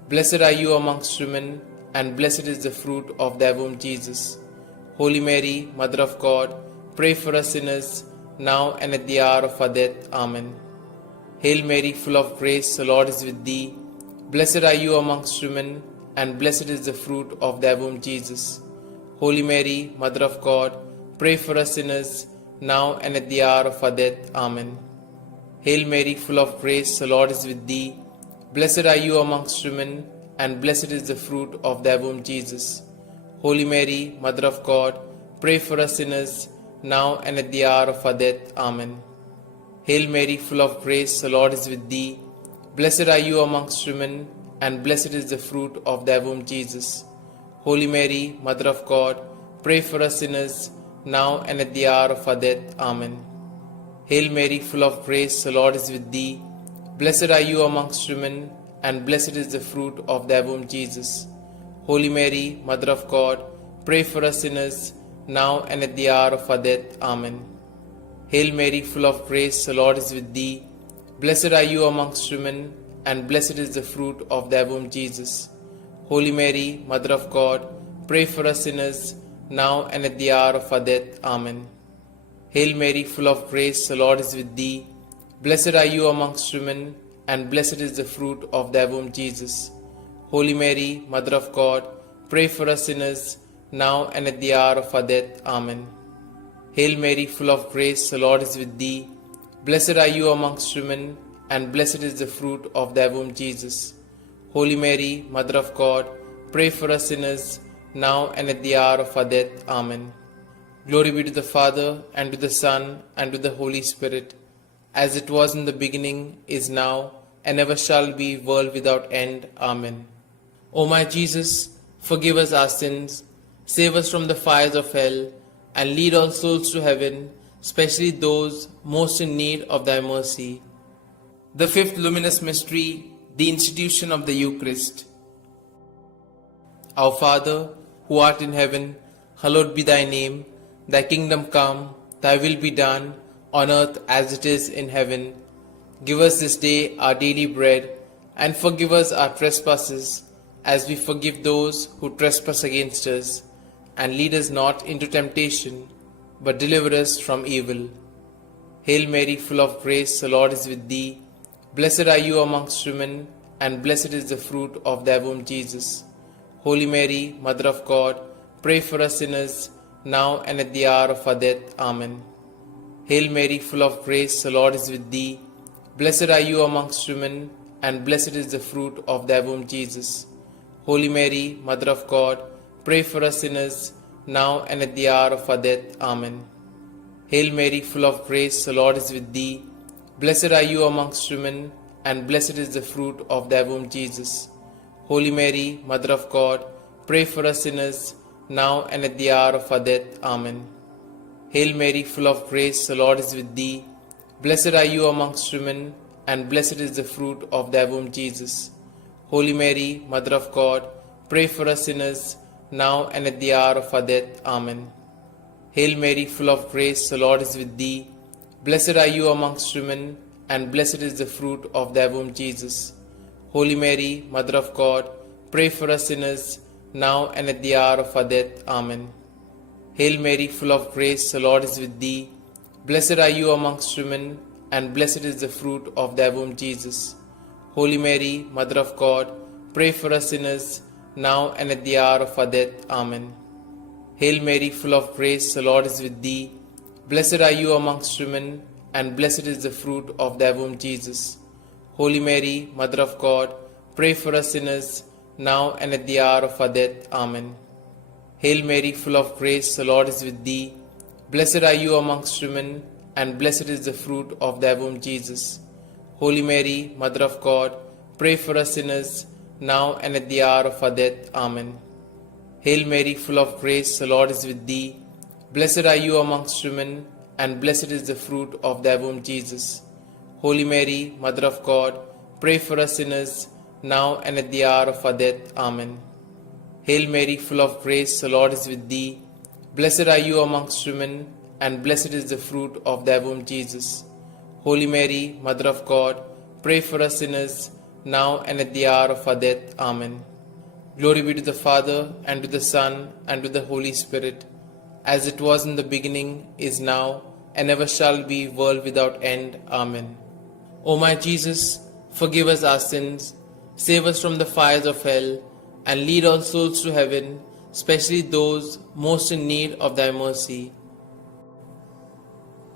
Blessed are you amongst women, and blessed is the fruit of thy womb, Jesus. Holy Mary, Mother of God, pray for us sinners, now and at the hour of our death. Amen. Hail Mary, full of grace, the Lord is with thee. Blessed are you amongst women, and blessed is the fruit of thy womb, Jesus. Holy Mary, Mother of God, pray for us sinners, now and at the hour of our death. Amen. Hail Mary, full of grace, the Lord is with thee. Blessed are you amongst women, and blessed is the fruit of thy womb, Jesus. Holy Mary, Mother of God, pray for us sinners, now and at the hour of our death. Amen. Hail Mary, full of grace, the Lord is with thee. Blessed are you amongst women, and blessed is the fruit of thy womb, Jesus. Holy Mary, Mother of God, pray for us sinners, now and at the hour of our death. Amen. Hail Mary, full of grace, the Lord is with thee. Blessed are you amongst women, and blessed is the fruit of thy womb, Jesus. Holy Mary, Mother of God, pray for us sinners, now and at the hour of our death. Amen. Hail Mary, full of grace, the Lord is with thee. Blessed are you amongst women, and blessed is the fruit of thy womb, Jesus. Holy Mary, Mother of God, pray for us sinners, now and at the hour of our death. Amen. Hail Mary, full of grace, the Lord is with thee. Blessed are you amongst women, and blessed is the fruit of thy womb, Jesus. Holy Mary, Mother of God, pray for us sinners, now and at the hour of our death. Amen. Hail Mary, full of grace, the Lord is with thee. Blessed are you amongst women, and blessed is the fruit of thy womb, Jesus. Holy Mary, Mother of God, pray for us sinners, now and at the hour of our death. Amen. Glory be to the Father, and to the Son, and to the Holy Spirit, as it was in the beginning, is now, and ever shall be, world without end. Amen. O my Jesus, forgive us our sins, save us from the fires of hell, and lead all souls to heaven, especially those most in need of thy mercy. The fifth luminous mystery, the institution of the Eucharist. Our Father, who art in heaven, hallowed be thy name. Thy kingdom come, thy will be done, on earth as it is in heaven. Give us this day our daily bread, and forgive us our trespasses, as we forgive those who trespass against us. And lead us not into temptation, but deliver us from evil. Hail Mary, full of grace, the Lord is with thee. Blessed are you amongst women, and blessed is the fruit of thy womb, Jesus. Holy Mary, Mother of God, pray for us sinners, now and at the hour of our death. Amen. Hail Mary, full of grace, the Lord is with thee. Blessed are you amongst women, and blessed is the fruit of thy womb, Jesus. Holy Mary, Mother of God, pray for us sinners, now and at the hour of our death. Amen. Hail Mary, full of grace, the Lord is with thee. Blessed are you amongst women, and blessed is the fruit of thy womb, Jesus. Holy Mary, Mother of God, pray for us sinners, now and at the hour of our death. Amen. Hail Mary, full of grace, the Lord is with thee. Blessed are you amongst women, and blessed is the fruit of thy womb, Jesus. Holy Mary, Mother of God, pray for us sinners, now and at the hour of our death. Amen. Hail Mary, full of grace, the Lord is with thee. Blessed are you amongst women, and blessed is the fruit of thy womb, Jesus. Holy Mary, Mother of God, pray for us sinners, now and at the hour of our death. Amen. Hail Mary, full of grace, the Lord is with thee. Blessed are you amongst women, and blessed is the fruit of thy womb, Jesus. Holy Mary, Mother of God, pray for us sinners, now and at the hour of our death. Amen. Hail Mary, full of grace, the Lord is with thee. Blessed are you amongst women, and blessed is the fruit of thy womb, Jesus. Holy Mary, Mother of God, pray for us sinners, now and at the hour of our death. Amen. Hail Mary, full of grace, the Lord is with thee. Blessed are you amongst women, and blessed is the fruit of thy womb, Jesus. Holy Mary, Mother of God, pray for us sinners, now and at the hour of our death. Amen. Hail Mary, full of grace, the Lord is with thee. Blessed are you amongst women, and blessed is the fruit of thy womb, Jesus. Holy Mary, Mother of God, pray for us sinners, now and at the hour of our death. Amen. Hail Mary, full of grace, the Lord is with thee. Blessed are you amongst women, and blessed is the fruit of thy womb, Jesus. Holy Mary, Mother of God, pray for us sinners, now and at the hour of our death. Amen. Glory be to the Father, and to the Son, and to the Holy Spirit, as it was in the beginning, is now, and ever shall be, world without end. Amen. O my Jesus, forgive us our sins, save us from the fires of hell, and lead all souls to heaven, especially those most in need of thy mercy.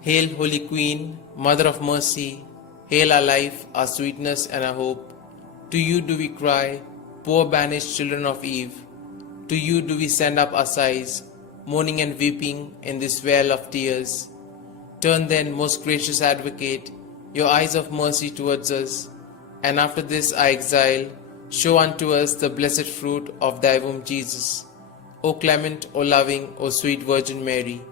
Hail, Holy Queen, Mother of Mercy, hail our life, our sweetness, and our hope. To you do we cry, poor banished children of Eve. To you do we send up our sighs, mourning and weeping in this vale of tears. Turn then, most gracious Advocate, your eyes of mercy towards us, and after this our exile, show unto us the blessed fruit of thy womb, Jesus. O clement, O loving, O sweet Virgin Mary,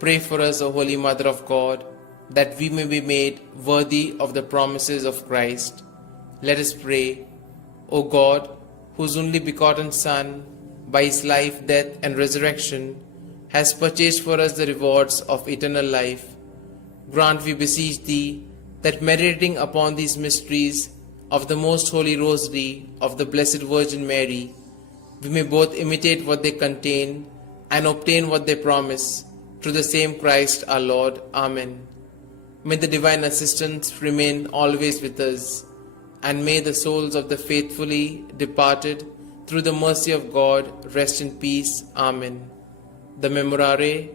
pray for us, O Holy Mother of God, that we may be made worthy of the promises of Christ. Let us pray. O God, whose only begotten Son, by his life, death, and resurrection, has purchased for us the rewards of eternal life, grant, we beseech thee, that meditating upon these mysteries of the most holy Rosary of the Blessed Virgin Mary, we may both imitate what they contain and obtain what they promise, through the same Christ our Lord. Amen. May the divine assistance remain always with us, and may the souls of the faithfully departed, through the mercy of God, rest in peace. Amen. The Memorare.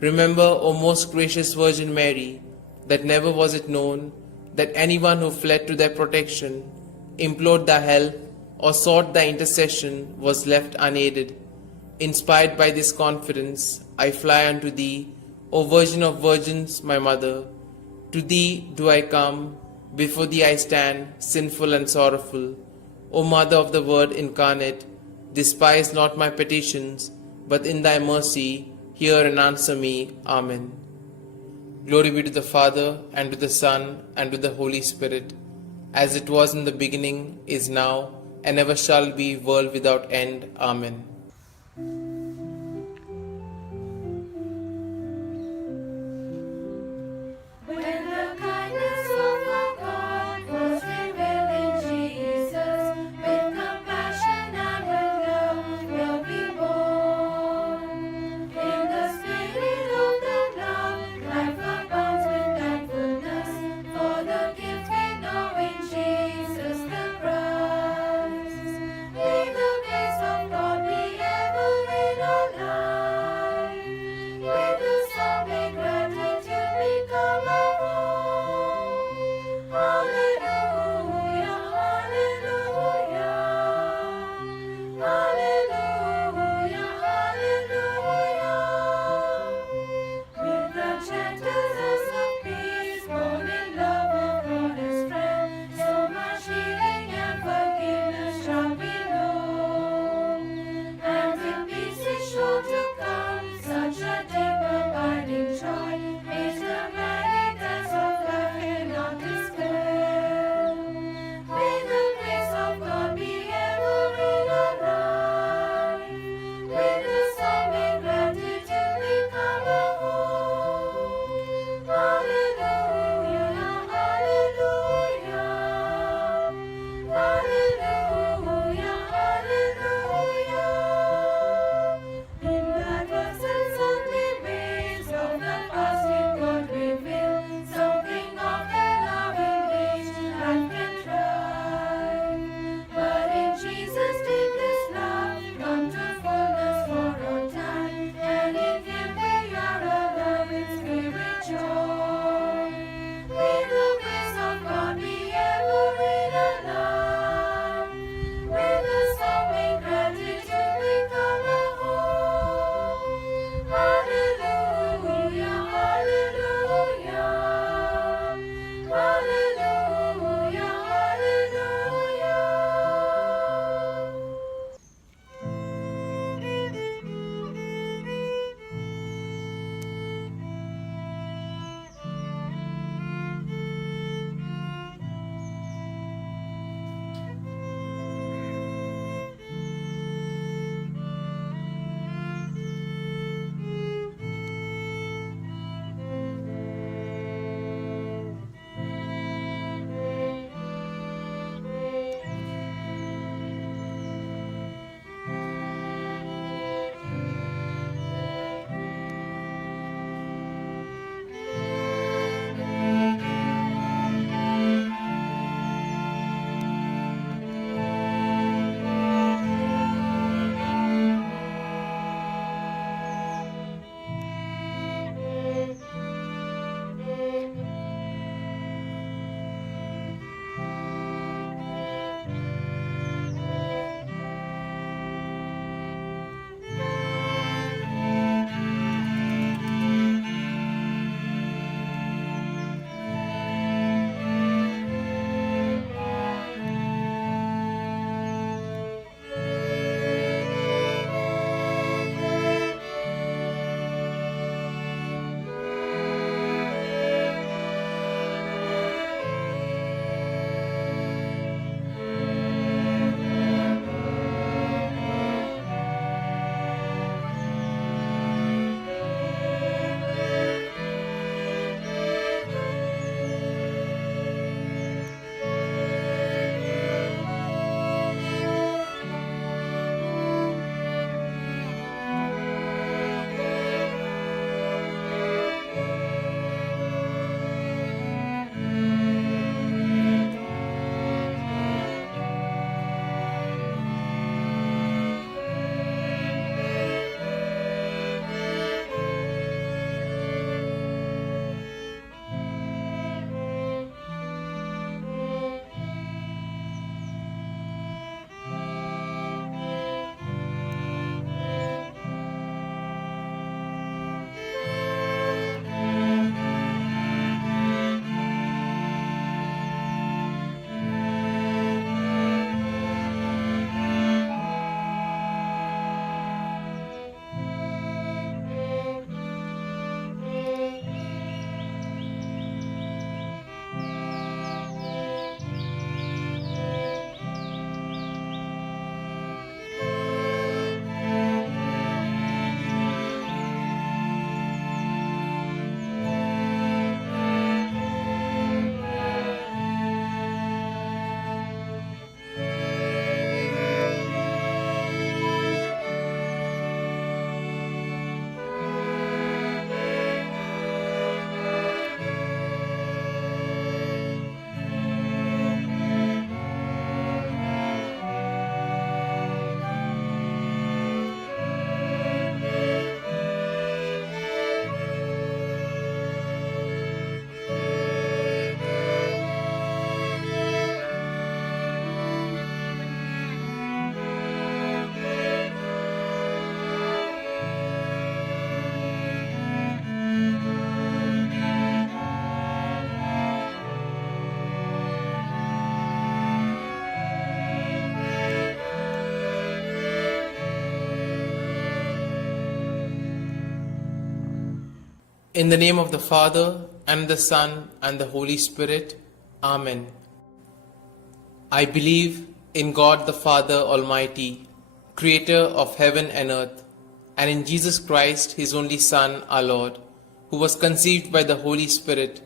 Remember, O most gracious Virgin Mary, that never was it known that anyone who fled to thy protection, implored thy help, or sought thy intercession was left unaided. Inspired by this confidence, I fly unto thee, O Virgin of Virgins, my Mother. To thee do I come, before thee I stand, sinful and sorrowful. O Mother of the Word incarnate, despise not my petitions, but in thy mercy hear and answer me. Amen. Glory be to the Father, and to the Son, and to the Holy Spirit, as it was in the beginning, is now, and ever shall be, world without end. Amen. In the name of the Father, and the Son, and the Holy Spirit. Amen. I believe in God the Father Almighty, Creator of heaven and earth, and in Jesus Christ, His only Son, our Lord, who was conceived by the Holy Spirit,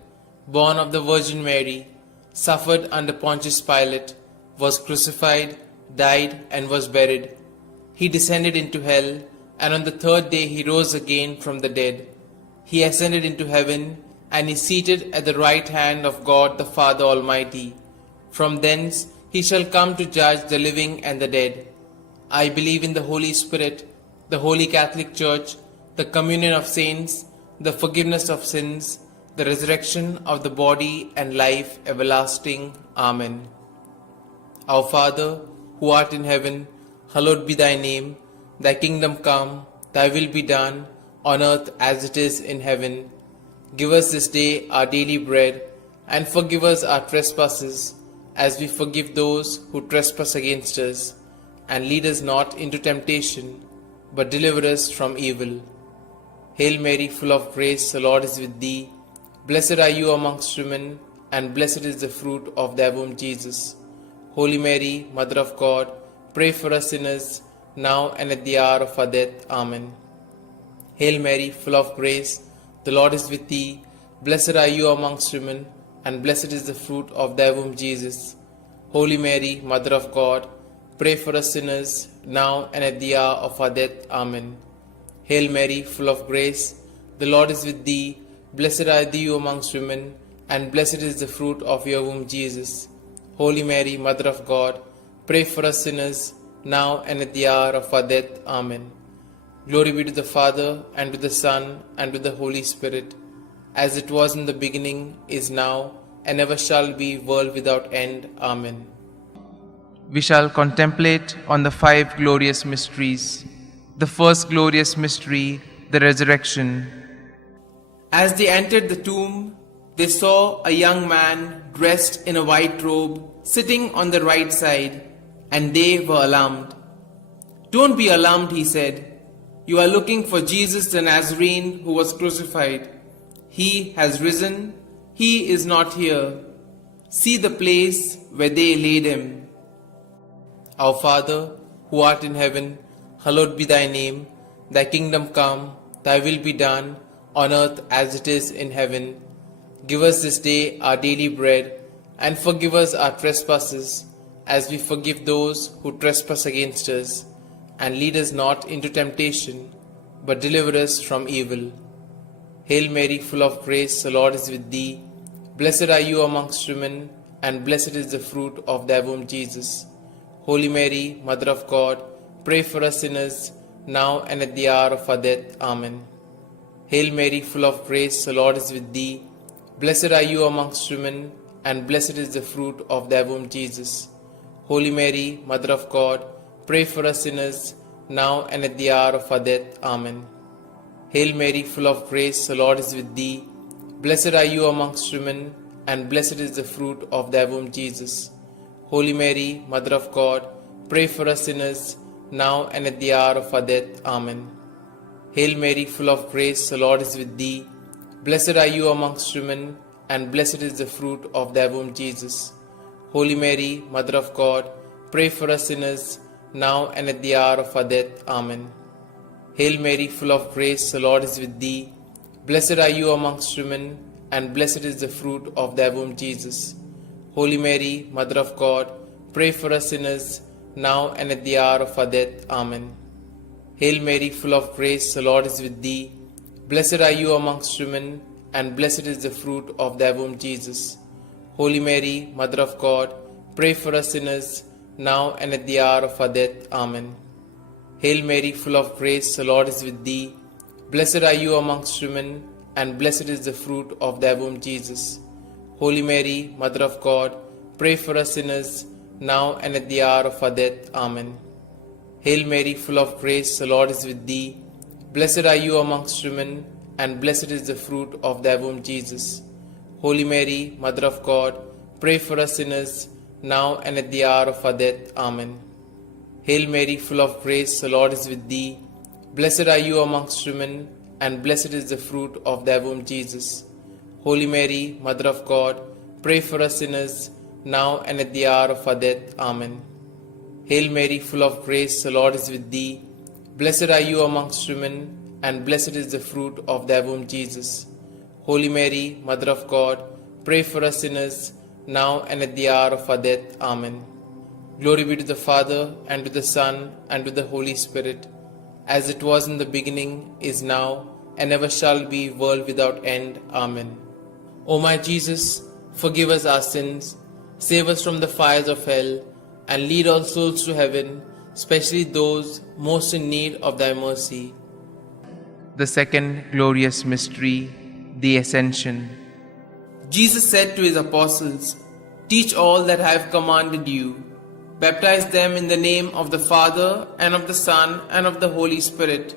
born of the Virgin Mary, suffered under Pontius Pilate, was crucified, died, and was buried. He descended into hell, and on the third day He rose again from the dead. He ascended into heaven, and is seated at the right hand of God the Father Almighty. From thence He shall come to judge the living and the dead. I believe in the Holy Spirit, the Holy Catholic Church, the communion of saints, the forgiveness of sins, the resurrection of the body, and life everlasting. Amen. Our Father, who art in heaven, hallowed be thy name. Thy kingdom come, thy will be done, on earth as it is in heaven. Give us this day our daily bread, and forgive us our trespasses, as we forgive those who trespass against us. And lead us not into temptation, but deliver us from evil. Hail Mary, full of grace, the Lord is with thee. Blessed are you amongst women, and blessed is the fruit of thy womb, Jesus. Holy Mary, Mother of God, pray for us sinners, now and at the hour of our death. Amen. Hail Mary, full of grace, the Lord is with thee. Blessed are you amongst women, and blessed is the fruit of thy womb, Jesus. Holy Mary, Mother of God, pray for us sinners, now and at the hour of our death. Amen. Hail Mary, full of grace, the Lord is with thee. Blessed are you amongst women, and blessed is the fruit of your womb, Jesus. Holy Mary, Mother of God, pray for us sinners, now and at the hour of our death. Amen. Glory be to the Father, and to the Son, and to the Holy Spirit, as it was in the beginning, is now, and ever shall be, world without end. Amen. We shall contemplate on the 5 glorious mysteries. The first glorious mystery, the resurrection. As they entered the tomb, they saw a young man dressed in a white robe sitting on the right side, and they were alarmed. "Don't be alarmed," he said. "You are looking for Jesus the Nazarene who was crucified. He has risen. He is not here. See the place where they laid him." Our Father, who art in heaven, hallowed be thy name. Thy kingdom come, thy will be done, on earth as it is in heaven. Give us this day our daily bread, and forgive us our trespasses, as we forgive those who trespass against us. And lead us not into temptation, but deliver us from evil. Hail Mary, full of grace, the Lord is with thee. Blessed are you amongst women, and blessed is the fruit of thy womb, Jesus. Holy Mary, Mother of God, pray for us sinners, now and at the hour of our death. Amen. Hail Mary, full of grace, the Lord is with thee. Blessed are you amongst women, and blessed is the fruit of thy womb, Jesus. Holy Mary, Mother of God, pray for us sinners, now and at the hour of our death. Amen. Hail Mary, full of grace, the Lord is with thee. Blessed are you amongst women, and blessed is the fruit of thy womb, Jesus. Holy Mary, Mother of God, pray for us sinners, now and at the hour of our death. Amen. Hail Mary, full of grace, the Lord is with thee. Blessed are you amongst women, and blessed is the fruit of thy womb, Jesus. Holy Mary, Mother of God, pray for us sinners, now and at the hour of our death. Amen. Hail Mary, full of grace, the Lord is with thee. Blessed are you amongst women, and blessed is the fruit of thy womb, Jesus. Holy Mary, Mother of God, pray for us sinners, now and at the hour of our death. Amen. Hail Mary, full of grace, the Lord is with thee. Blessed are you amongst women, and blessed is the fruit of thy womb, Jesus. Holy Mary, Mother of God, pray for us sinners, now and at the hour of our death. Amen. Hail Mary, full of grace, the Lord is with thee. Blessed are you amongst women, and blessed is the fruit of thy womb, Jesus. Holy Mary, Mother of God, pray for us sinners, now and at the hour of our death. Amen. Hail Mary, full of grace, the Lord is with thee. Blessed are you amongst women, and blessed is the fruit of thy womb, Jesus. Holy Mary, Mother of God, pray for us sinners, now and at the hour of our death. Amen. Hail Mary, full of grace, the Lord is with thee. Blessed are you amongst women, and blessed is the fruit of thy womb, Jesus. Holy Mary, Mother of God, pray for us sinners, now and at the hour of our death. Amen. Hail Mary, full of grace, the Lord is with thee. Blessed are you amongst women, and blessed is the fruit of thy womb, Jesus. Holy Mary, Mother of God, pray for us sinners, now and at the hour of our death. Amen. Glory be to the Father, and to the Son, and to the Holy Spirit, as it was in the beginning, is now, and ever shall be, world without end. Amen. O my Jesus, forgive us our sins, save us from the fires of hell, and lead all souls to heaven, especially those most in need of thy mercy. The second glorious mystery, the Ascension. Jesus said to his apostles, "Teach all that I have commanded you. Baptize them in the name of the Father, and of the Son, and of the Holy Spirit."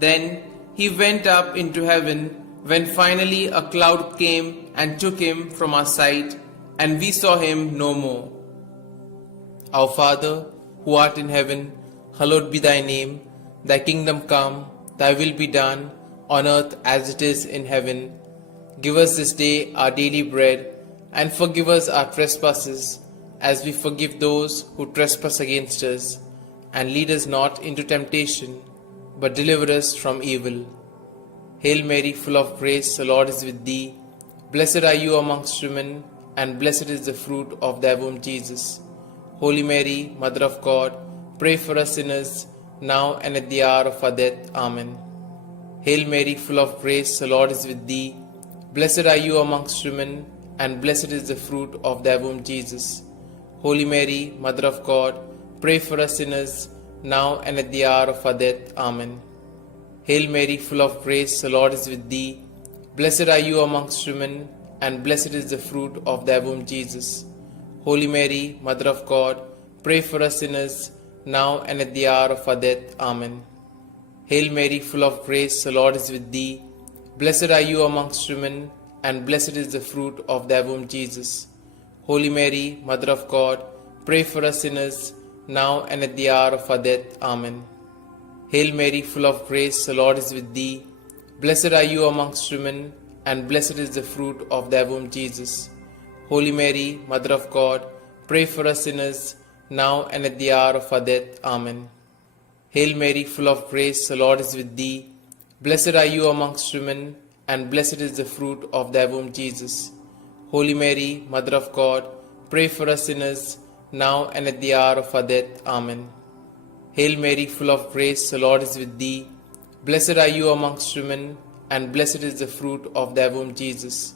Then he went up into heaven, when finally a cloud came and took him from our sight, and we saw him no more. Our Father, who art in heaven, hallowed be thy name. Thy kingdom come, thy will be done, on earth as it is in heaven. Give us this day our daily bread, and forgive us our trespasses, as we forgive those who trespass against us. And lead us not into temptation, but deliver us from evil. Hail Mary, full of grace, the Lord is with thee. Blessed are you amongst women, and blessed is the fruit of thy womb, Jesus. Holy Mary, Mother of God, pray for us sinners, now and at the hour of our death. Amen. Hail Mary, full of grace, the Lord is with thee. Blessed are you amongst women, and blessed is the fruit of thy womb, Jesus. Holy Mary, Mother of God, pray for us sinners, now and at the hour of our death. Amen. Hail Mary, full of grace, the Lord is with thee. Blessed are you amongst women, and blessed is the fruit of thy womb, Jesus. Holy Mary, Mother of God, pray for us sinners, now and at the hour of our death. Amen. Hail Mary, full of grace, the Lord is with thee. Blessed are you amongst women, and blessed is the fruit of thy womb, Jesus. Holy Mary, Mother of God, pray for us sinners, now and at the hour of our death. Amen. Hail Mary, full of grace, the Lord is with thee. Blessed are you amongst women, and blessed is the fruit of thy womb, Jesus. Holy Mary, Mother of God, pray for us sinners, now and at the hour of our death. Amen. Hail Mary, full of grace, the Lord is with thee. Blessed are you amongst women, and blessed is the fruit of thy womb, Jesus. Holy Mary, Mother of God, pray for us sinners, now and at the hour of our death. Amen. Hail Mary, full of grace, the Lord is with thee. Blessed are you amongst women, and blessed is the fruit of thy womb, Jesus.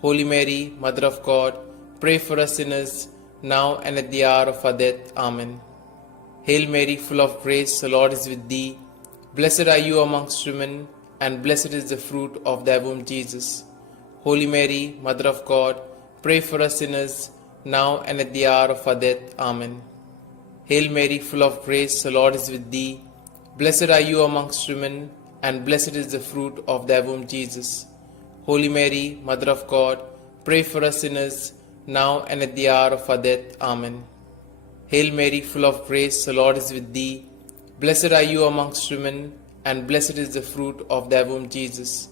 Holy Mary, Mother of God, pray for us sinners, now and at the hour of our death. Amen. Hail Mary, full of grace, the Lord is with thee. Blessed are you amongst women, and blessed is the fruit of thy womb, Jesus. Holy Mary, Mother of God, pray for us sinners, now and at the hour of our death. Amen. Hail Mary, full of grace, the Lord is with thee. Blessed are you amongst women, and blessed is the fruit of thy womb, Jesus. Holy Mary, Mother of God, pray for us sinners, now and at the hour of our death. Amen. Hail Mary, full of grace, the Lord is with thee. Blessed are you amongst women, and blessed is the fruit of thy womb, Jesus.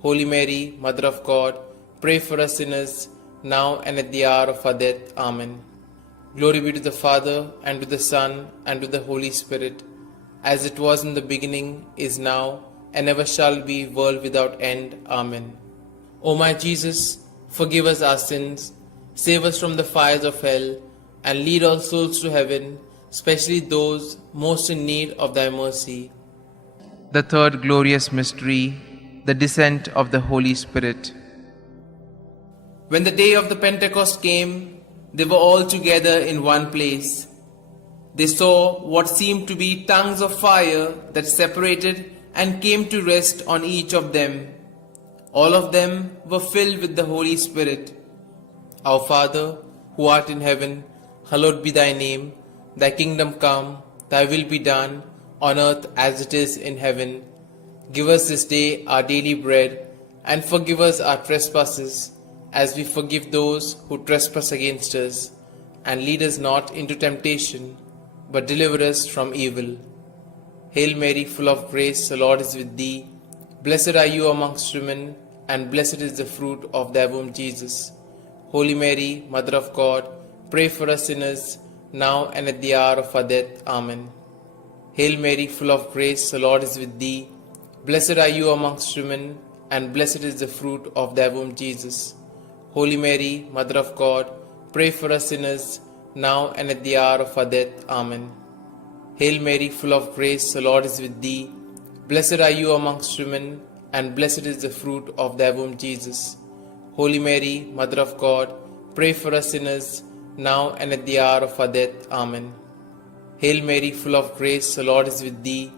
Holy Mary, Mother of God, pray for us sinners, now and at the hour of our death. Amen. Glory be to the Father, and to the Son, and to the Holy Spirit, as it was in the beginning, is now, and ever shall be, world without end. Amen. O my Jesus, forgive us our sins, save us from the fires of hell, and lead all souls to heaven, especially those most in need of thy mercy. The third glorious mystery, the descent of the Holy Spirit. When the day of the Pentecost came, they were all together in one place. They saw what seemed to be tongues of fire that separated and came to rest on each of them. All of them were filled with the Holy Spirit. Our Father, who art in heaven, hallowed be thy name. Thy kingdom come, thy will be done, on earth as it is in heaven. Give us this day our daily bread, and forgive us our trespasses, as we forgive those who trespass against us. And lead us not into temptation, but deliver us from evil. Hail Mary, full of grace, the Lord is with thee. Blessed are you amongst women, and blessed is the fruit of thy womb, Jesus. Holy Mary, Mother of God, pray for us sinners, now and at the hour of our death. Amen. Hail Mary, full of grace, the Lord is with thee. Blessed are you amongst women, and blessed is the fruit of thy womb, Jesus. Holy Mary, Mother of God, pray for us sinners, now and at the hour of our death. Amen. Hail Mary, full of grace, the Lord is with thee. Blessed are you amongst women, and blessed is the fruit of thy womb, Jesus. Holy Mary, Mother of God, pray for us sinners, now and at the hour of our death. Amen. Hail Mary, full of grace, the Lord is with thee.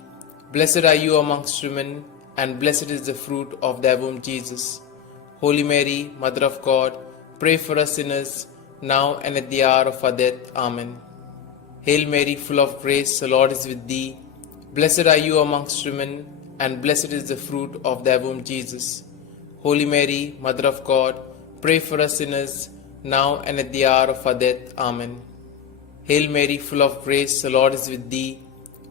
Blessed are you amongst women, and blessed is the fruit of thy womb, Jesus. Holy Mary, Mother of God, pray for us sinners, now and at the hour of our death. Amen. Hail Mary, full of grace, the Lord is with thee. Blessed are you amongst women, and blessed is the fruit of thy womb, Jesus. Holy Mary, Mother of God, pray for us sinners, now and at the hour of our death. Amen. Hail Mary, full of grace, the Lord is with thee.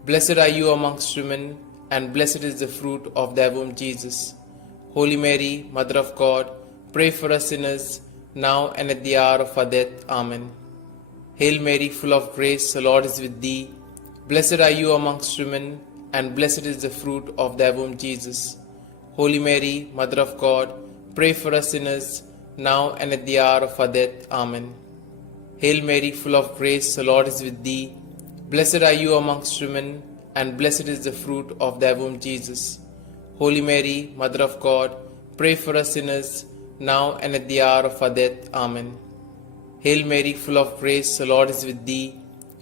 Blessed are you amongst women, and blessed is the fruit of thy womb, Jesus. Holy Mary, Mother of God, pray for us sinners, now and at the hour of our death. Amen. Hail Mary, full of grace, the Lord is with thee. Blessed are you amongst women, and blessed is the fruit of thy womb, Jesus. Holy Mary, Mother of God, pray for us sinners, now and at the hour of our death. Amen. Hail Mary, full of grace, the Lord is with thee. Blessed are you amongst women, and blessed is the fruit of thy womb, Jesus. Holy Mary, Mother of God, pray for us sinners, now and at the hour of our death. Amen. Hail Mary, full of grace, the Lord is with thee.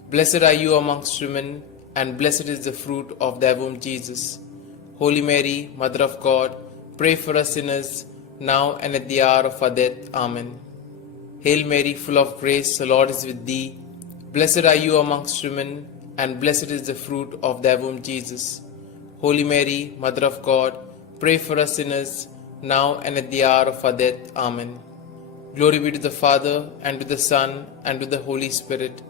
Blessed are you amongst women, and blessed is the fruit of thy womb, Jesus. Holy Mary, Mother of God, pray for us sinners, now and at the hour of our death. Amen. Hail Mary, full of grace, the Lord is with thee. Blessed are you amongst women, and blessed is the fruit of thy womb, Jesus. Holy Mary, Mother of God, pray for us sinners, now and at the hour of our death. Amen. Glory be to the Father, and to the Son, and to the Holy Spirit,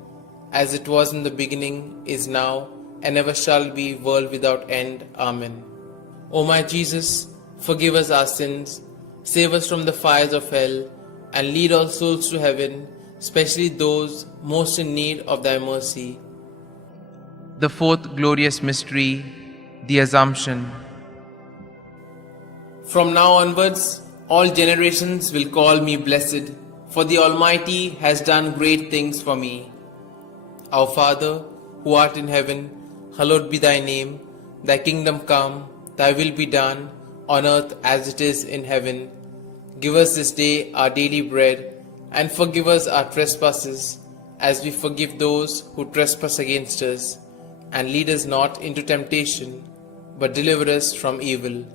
as it was in the beginning, is now, and ever shall be, world without end. Amen. O my Jesus, forgive us our sins, save us from the fires of hell, and lead all souls to heaven, especially those most in need of thy mercy. The fourth glorious mystery, the Assumption. From now onwards, all generations will call me blessed, for the Almighty has done great things for me. Our Father, who art in heaven, hallowed be thy name. Thy kingdom come, thy will be done, on earth as it is in heaven. Give us this day our daily bread, and forgive us our trespasses, as we forgive those who trespass against us. And lead us not into temptation, but deliver us from evil.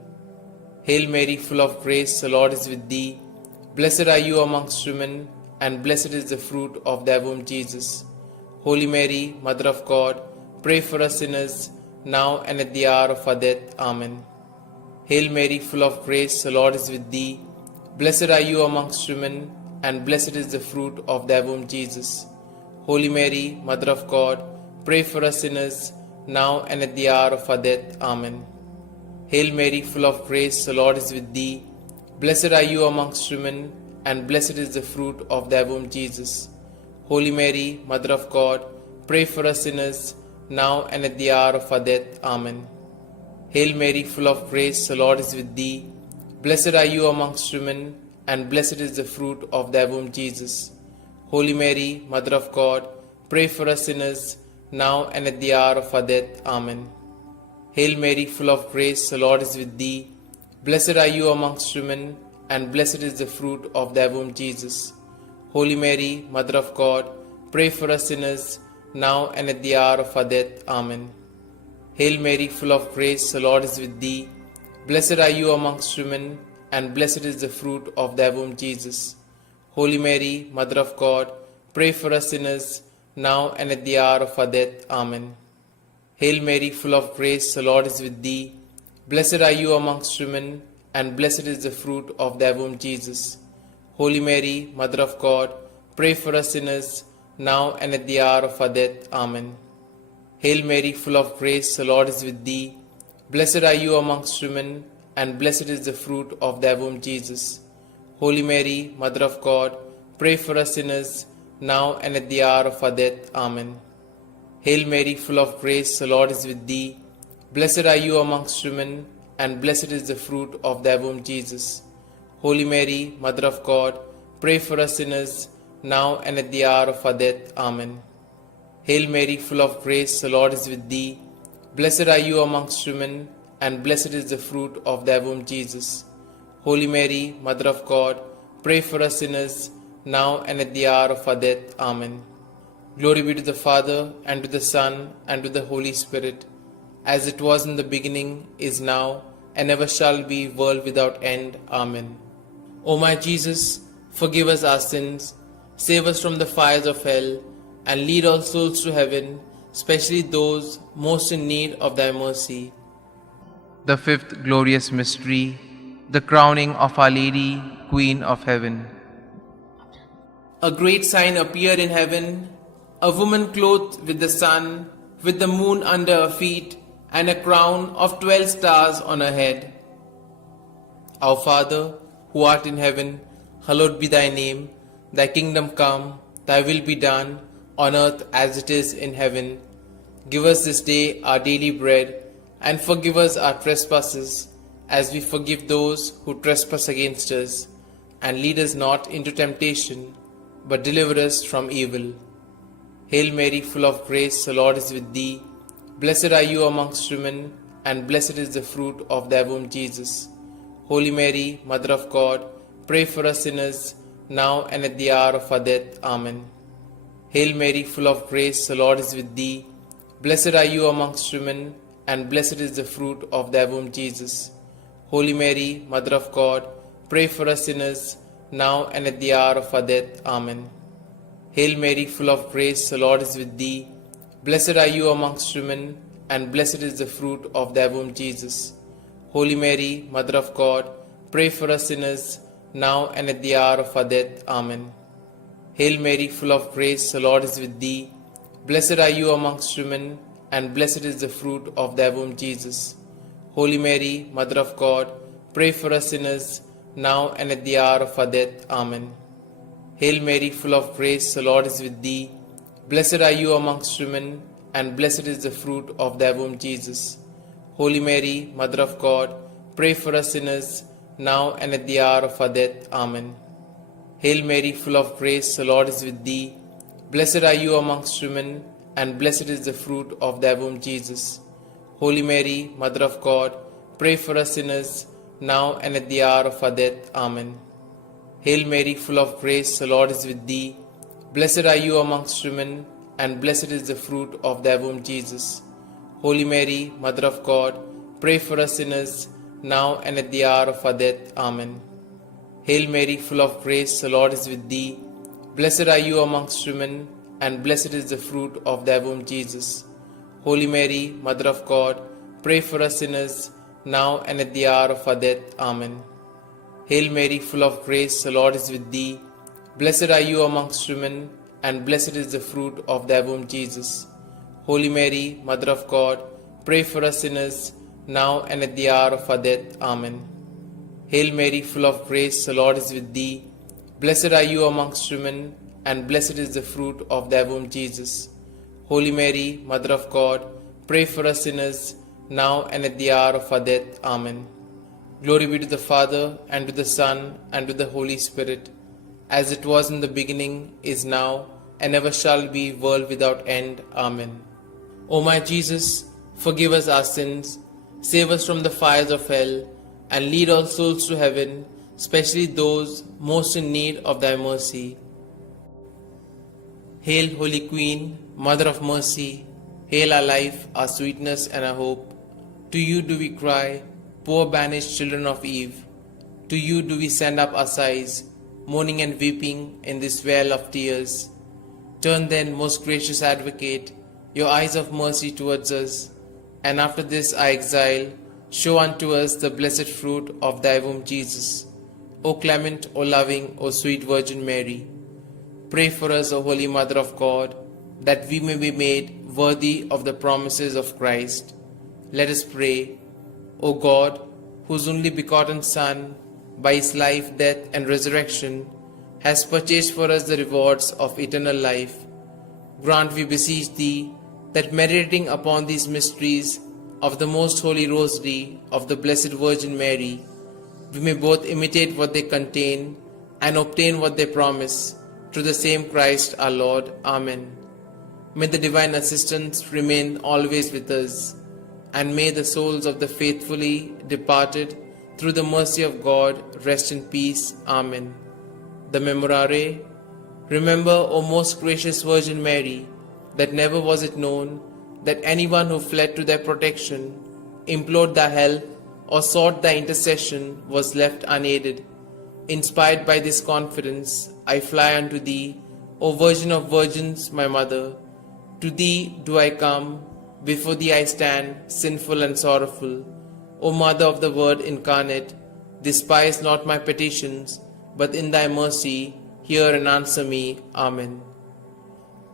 Hail Mary, full of grace, the Lord is with thee. Blessed are you amongst women, and blessed is the fruit of thy womb, Jesus. Holy Mary, Mother of God, pray for us sinners, now and at the hour of our death. Amen. Hail Mary, full of grace, the Lord is with thee. Blessed are you amongst women, and blessed is the fruit of thy womb, Jesus. Holy Mary, Mother of God, pray for us sinners, now and at the hour of our death. Amen. Hail Mary, full of grace, the Lord is with thee. Blessed are you amongst women, and blessed is the fruit of thy womb, Jesus. Holy Mary, Mother of God, pray for us sinners, now and at the hour of our death. Amen. Hail Mary, full of grace, the Lord is with thee. Blessed are you amongst women, and blessed is the fruit of thy womb, Jesus. Holy Mary, Mother of God, pray for us sinners, now and at the hour of our death. Amen. Hail Mary, full of grace, the Lord is with thee. Blessed are you amongst women, and blessed is the fruit of thy womb, Jesus. Holy Mary, Mother of God, pray for us sinners, now and at the hour of our death. Amen. Hail Mary, full of grace, the Lord is with thee. Blessed are you amongst women, and blessed is the fruit of thy womb, Jesus. Holy Mary, Mother of God, pray for us sinners, now and at the hour of our death. Amen. Hail Mary, full of grace, the Lord is with thee. Blessed are you amongst women, and blessed is the fruit of thy womb, Jesus. Holy Mary, Mother of God, pray for us sinners, now and at the hour of our death. Amen. Hail Mary, full of grace, the Lord is with thee. Blessed are you amongst women, and blessed is the fruit of thy womb, Jesus. Holy Mary, Mother of God, pray for us sinners, now and at the hour of our death. Amen. Hail Mary, full of grace, the Lord is with thee. Blessed are you amongst women, and blessed is the fruit of thy womb, Jesus. Holy Mary, Mother of God, pray for us sinners, now and at the hour of our death. Amen. Hail Mary, full of grace, the Lord is with thee. Blessed are you amongst women, and blessed is the fruit of thy womb, Jesus. Holy Mary, Mother of God, pray for us sinners, now and at the hour of our death. Amen. Glory be to the Father, and to the Son, and to the Holy Spirit, as it was in the beginning, is now, and ever shall be, world without end. Amen. O my Jesus, forgive us our sins, save us from the fires of hell, and lead all souls to heaven, especially those most in need of thy mercy. The fifth glorious mystery, the crowning of Our Lady, Queen of Heaven. A great sign appeared in heaven, a woman clothed with the sun, with the moon under her feet, and a crown of 12 stars on her head. Our Father, who art in heaven, hallowed be thy name. Thy kingdom come, thy will be done, on earth as it is in heaven. Give us this day our daily bread, and forgive us our trespasses, as we forgive those who trespass against us. And lead us not into temptation, but deliver us from evil. Hail Mary, full of grace, the Lord is with thee. Blessed are you amongst women, and blessed is the fruit of thy womb, Jesus. Holy Mary, Mother of God, pray for us sinners, now and at the hour of our death. Amen. Hail Mary, full of grace, the Lord is with thee. Blessed are you amongst women, and blessed is the fruit of thy womb, Jesus. Holy Mary, Mother of God, pray for us sinners, now and at the hour of our death. Amen. Hail Mary, full of grace, the Lord is with thee. Blessed are you amongst women, and blessed is the fruit of thy womb, Jesus. Holy Mary, Mother of God, pray for us sinners, now and at the hour of our death. Amen. Hail Mary, full of grace, the Lord is with thee. Blessed are you amongst women, and blessed is the fruit of thy womb, Jesus. Holy Mary, Mother of God, pray for us sinners, now and at the hour of our death. Amen. Hail Mary, full of grace, the Lord is with thee. Blessed are you amongst women, and blessed is the fruit of thy womb, Jesus. Holy Mary, Mother of God, pray for us sinners, now and at the hour of our death. Amen. Hail Mary, full of grace, the Lord is with thee. Blessed are you amongst women, and blessed is the fruit of thy womb, Jesus. Holy Mary, Mother of God, pray for us sinners, now and at the hour of our death. Amen. Hail Mary, full of grace, the Lord is with thee. Blessed are you amongst women, and blessed is the fruit of thy womb, Jesus. Holy Mary, Mother of God, pray for us sinners, now and at the hour of our death. Amen. Hail Mary, full of grace, the Lord is with thee. Blessed are you amongst women, and blessed is the fruit of thy womb, Jesus. Holy Mary, Mother of God, pray for us sinners, now and at the hour of our death. Amen. Hail Mary, full of grace, the Lord is with thee. Blessed are you amongst women, and blessed is the fruit of thy womb, Jesus. Holy Mary, Mother of God, pray for us sinners, now and at the hour of our death. Amen. Hail Mary, full of grace, the Lord is with thee. Blessed are you amongst women, and blessed is the fruit of thy womb, Jesus. Holy Mary, Mother of God, pray for us sinners, now and at the hour of our death. Amen. Glory be to the Father, and to the Son, and to the Holy Spirit, as it was in the beginning, is now, and ever shall be, world without end. Amen. O my Jesus, forgive us our sins, save us from the fires of hell, and lead all souls to heaven, especially those most in need of thy mercy. Hail, Holy Queen, Mother of Mercy, hail our life, our sweetness, and our hope. To you do we cry, poor banished children of Eve. To you do we send up our sighs, mourning and weeping in this vale of tears. Turn then, most gracious Advocate, your eyes of mercy towards us, and after this our exile, show unto us the blessed fruit of thy womb, Jesus. O clement, O loving, O sweet Virgin Mary, pray for us, O Holy Mother of God, that we may be made worthy of the promises of Christ. Let us pray. O God, whose only begotten Son, by his life, death, and resurrection, has purchased for us the rewards of eternal life, grant, we beseech thee, that meditating upon these mysteries of the most holy Rosary of the Blessed Virgin Mary, we may both imitate what they contain and obtain what they promise, through the same Christ our Lord. Amen. May the divine assistance remain always with us, and may the souls of the faithfully departed, through the mercy of God, rest in peace. Amen. The Memorare. Remember, O most gracious Virgin Mary, that never was it known that anyone who fled to thy protection, implored thy help, or sought thy intercession was left unaided. Inspired by this confidence, I fly unto thee, O Virgin of Virgins, my Mother. To thee do I come, before thee I stand, sinful and sorrowful. O Mother of the Word incarnate, despise not my petitions, but in thy mercy hear and answer me. Amen.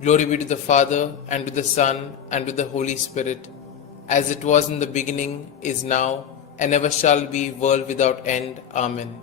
Glory be to the Father, and to the Son, and to the Holy Spirit, as it was in the beginning, is now, and ever shall be, world without end. Amen.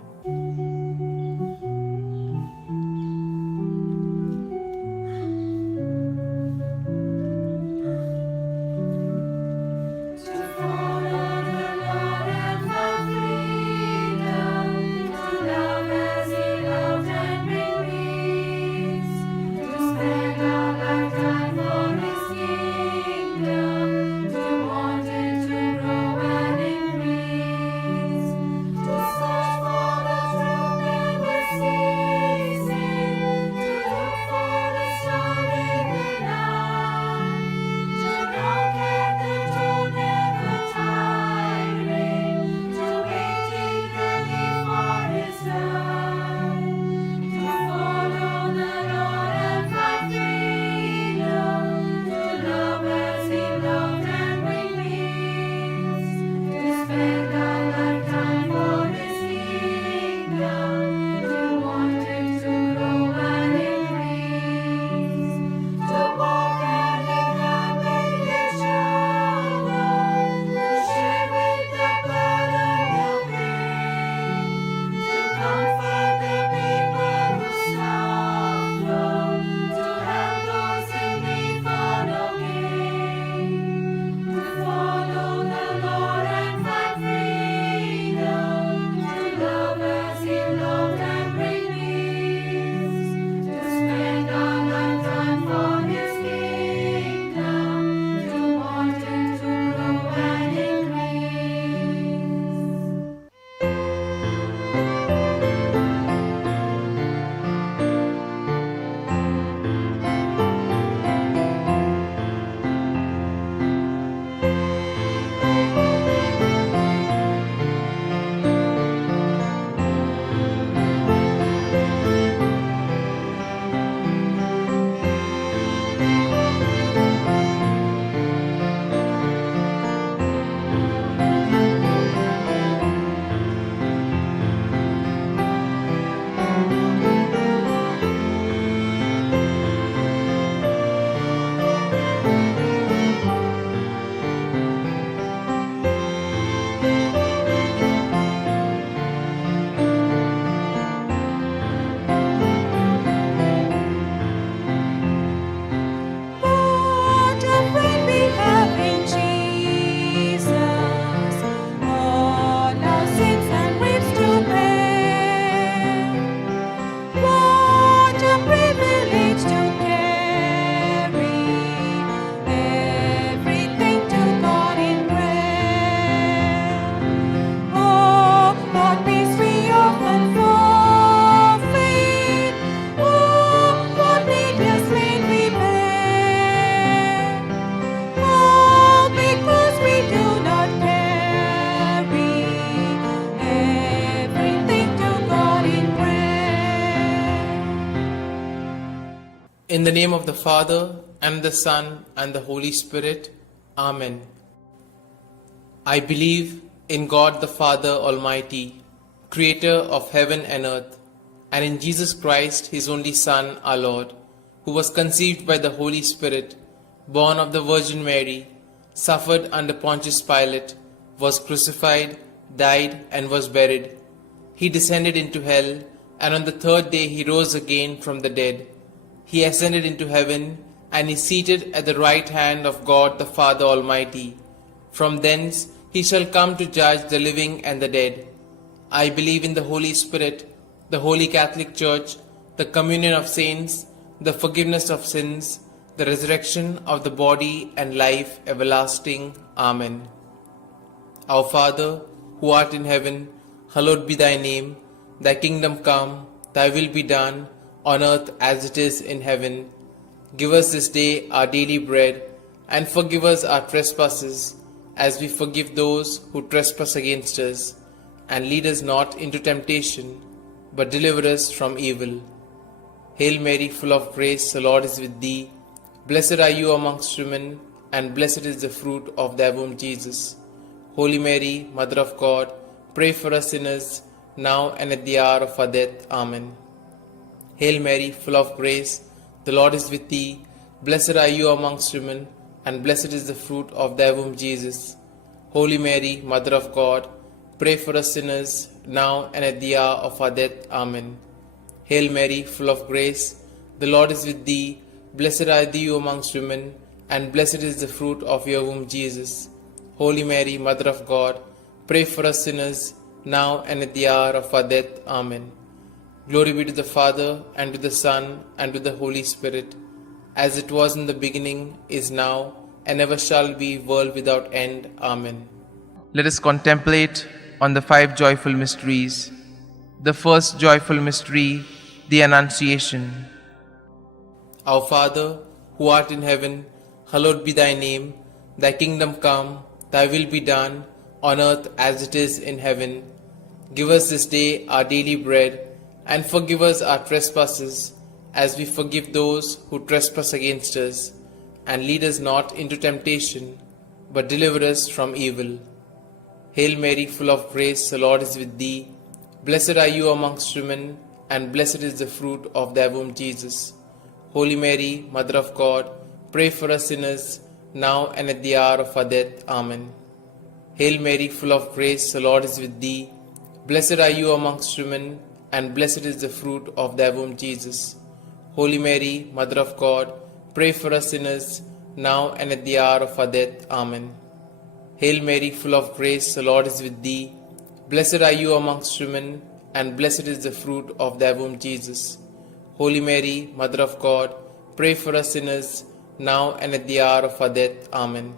In the name of the Father, and the Son, and the Holy Spirit. Amen. I believe in God the Father Almighty, Creator of heaven and earth, and in Jesus Christ, His only Son, our Lord, who was conceived by the Holy Spirit, born of the Virgin Mary, suffered under Pontius Pilate, was crucified, died, and was buried. He descended into hell, and on the third day he rose again from the dead. He ascended into heaven, and is seated at the right hand of God the Father Almighty. From thence he shall come to judge the living and the dead. I believe in the Holy Spirit, the Holy Catholic Church, the communion of saints, the forgiveness of sins, the resurrection of the body, and life everlasting. Amen. Our Father, who art in heaven, hallowed be thy name. Thy kingdom come, thy will be done, on earth as it is in heaven. Give us this day our daily bread, and forgive us our trespasses, as we forgive those who trespass against us. And lead us not into temptation, but deliver us from evil. Hail Mary, full of grace, the Lord is with thee. Blessed are you amongst women, and blessed is the fruit of thy womb, Jesus. Holy Mary, Mother of God, pray for us sinners, now and at the hour of our death. Amen. Hail Mary, full of grace, the Lord is with thee. Blessed are you amongst women, and blessed is the fruit of thy womb, Jesus. Holy Mary, Mother of God, pray for us sinners, now and at the hour of our death. Amen. Hail Mary, full of grace, the Lord is with thee. Blessed are you amongst women, and blessed is the fruit of your womb, Jesus. Holy Mary, Mother of God, pray for us sinners, now and at the hour of our death. Amen. Glory be to the Father, and to the Son, and to the Holy Spirit, as it was in the beginning, is now, and ever shall be, world without end. Amen. Let us contemplate on the 5 joyful mysteries. The first joyful mystery, the Annunciation. Our Father, who art in heaven, hallowed be thy name. Thy kingdom come, thy will be done, on earth as it is in heaven. Give us this day our daily bread, and forgive us our trespasses, as we forgive those who trespass against us. And lead us not into temptation, but deliver us from evil. Hail Mary, full of grace, the Lord is with thee. Blessed are you amongst women, and blessed is the fruit of thy womb, Jesus. Holy Mary, Mother of God, pray for us sinners, now and at the hour of our death. Amen. Hail Mary, full of grace, the Lord is with thee. Blessed are you amongst women, and blessed is the fruit of thy womb, Jesus. Holy Mary, Mother of God, pray for us sinners, now and at the hour of our death. Amen. Hail Mary, full of grace, the Lord is with thee. Blessed are you amongst women, and blessed is the fruit of thy womb, Jesus. Holy Mary, Mother of God, pray for us sinners, now and at the hour of our death. Amen.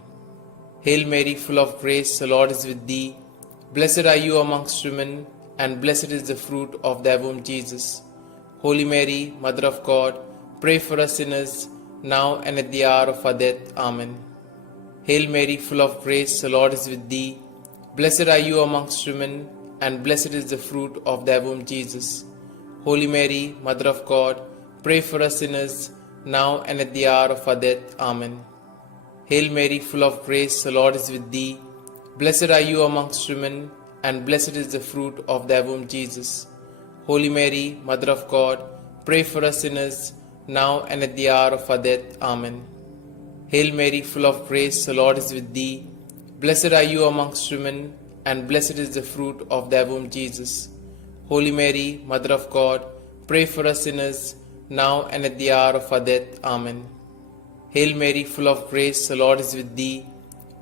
Hail Mary, full of grace, the Lord is with thee. Blessed are you amongst women, and blessed is the fruit of thy womb, Jesus. Holy Mary, Mother of God, pray for us sinners, now and at the hour of our death. Amen. Hail Mary, full of grace, the Lord is with thee. Blessed are you amongst women, and blessed is the fruit of thy womb, Jesus. Holy Mary, Mother of God, pray for us sinners, now and at the hour of our death. Amen. Hail Mary, full of grace, the Lord is with thee. Blessed are you amongst women, and blessed is the fruit of thy womb, Jesus. Holy Mary, Mother of God, pray for us sinners, now and at the hour of our death. Amen. Hail Mary, full of grace, the Lord is with thee. Blessed are you amongst women, and blessed is the fruit of thy womb, Jesus. Holy Mary, Mother of God, pray for us sinners, now and at the hour of our death. Amen. Hail Mary, full of grace, the Lord is with thee.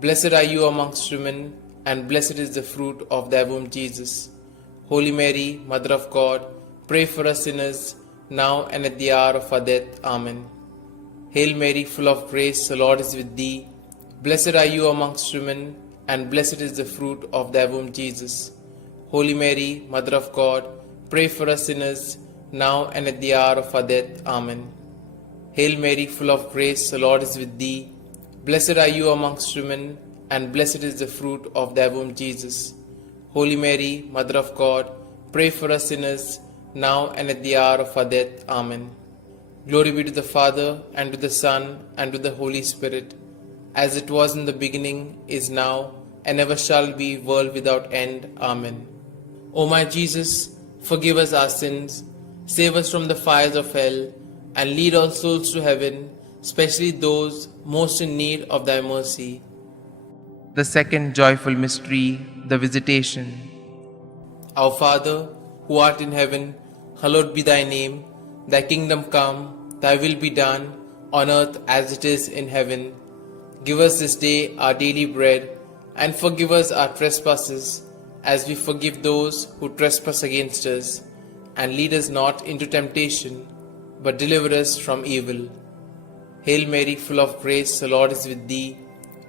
Blessed are you amongst women, and blessed is the fruit of thy womb, Jesus. Holy Mary, Mother of God, pray for us sinners, now and at the hour of our death. Amen. Hail Mary, full of grace, the Lord is with thee. Blessed are you amongst women, and blessed is the fruit of thy womb, Jesus. Holy Mary, Mother of God, pray for us sinners, now and at the hour of our death. Amen. Hail Mary, full of grace, the Lord is with thee. Blessed are you amongst women, and blessed is the fruit of thy womb, Jesus. Holy Mary, Mother of God, pray for us sinners, now and at the hour of our death. Amen. Glory be to the Father, and to the Son, and to the Holy Spirit, as it was in the beginning, is now, and ever shall be, world without end. Amen. O my Jesus, forgive us our sins, save us from the fires of hell, and lead all souls to heaven, especially those most in need of thy mercy. The second joyful mystery, the Visitation. Our Father, who art in heaven, hallowed be thy name. Thy kingdom come, thy will be done, on earth as it is in heaven. Give us this day our daily bread, and forgive us our trespasses, as we forgive those who trespass against us. And lead us not into temptation, but deliver us from evil. Hail Mary, full of grace, the Lord is with thee.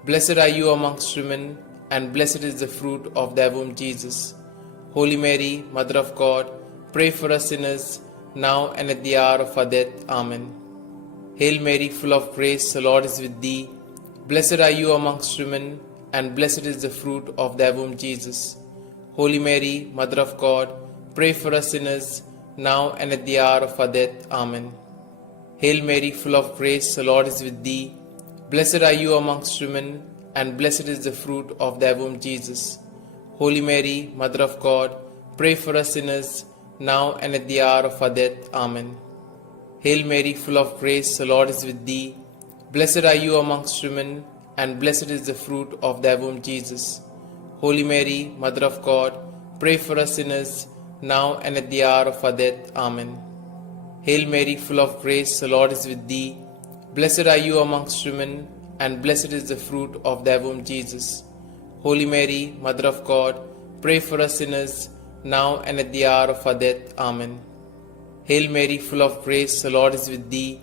Blessed are you amongst women, and blessed is the fruit of thy womb, Jesus. Holy Mary, Mother of God, pray for us sinners, now and at the hour of our death. Amen. Hail Mary, full of grace, the Lord is with thee. Blessed are you amongst women, and blessed is the fruit of thy womb, Jesus. Holy Mary, Mother of God, pray for us sinners, now and at the hour of our death. Amen. Hail Mary, full of grace, the Lord is with thee. Blessed are you amongst women, and blessed is the fruit of thy womb, Jesus. Holy Mary, Mother of God, pray for us sinners, now and at the hour of our death. Amen. Hail Mary, full of grace, the Lord is with thee. Blessed are you amongst women, and blessed is the fruit of thy womb, Jesus. Holy Mary, Mother of God, pray for us sinners, now and at the hour of our death. Amen. Hail Mary, full of grace, the Lord is with thee. Blessed are you amongst women, and blessed is the fruit of thy womb, Jesus. Holy Mary, Mother of God, pray for us sinners, now and at the hour of our death. Amen. Hail Mary, full of grace, the Lord is with thee.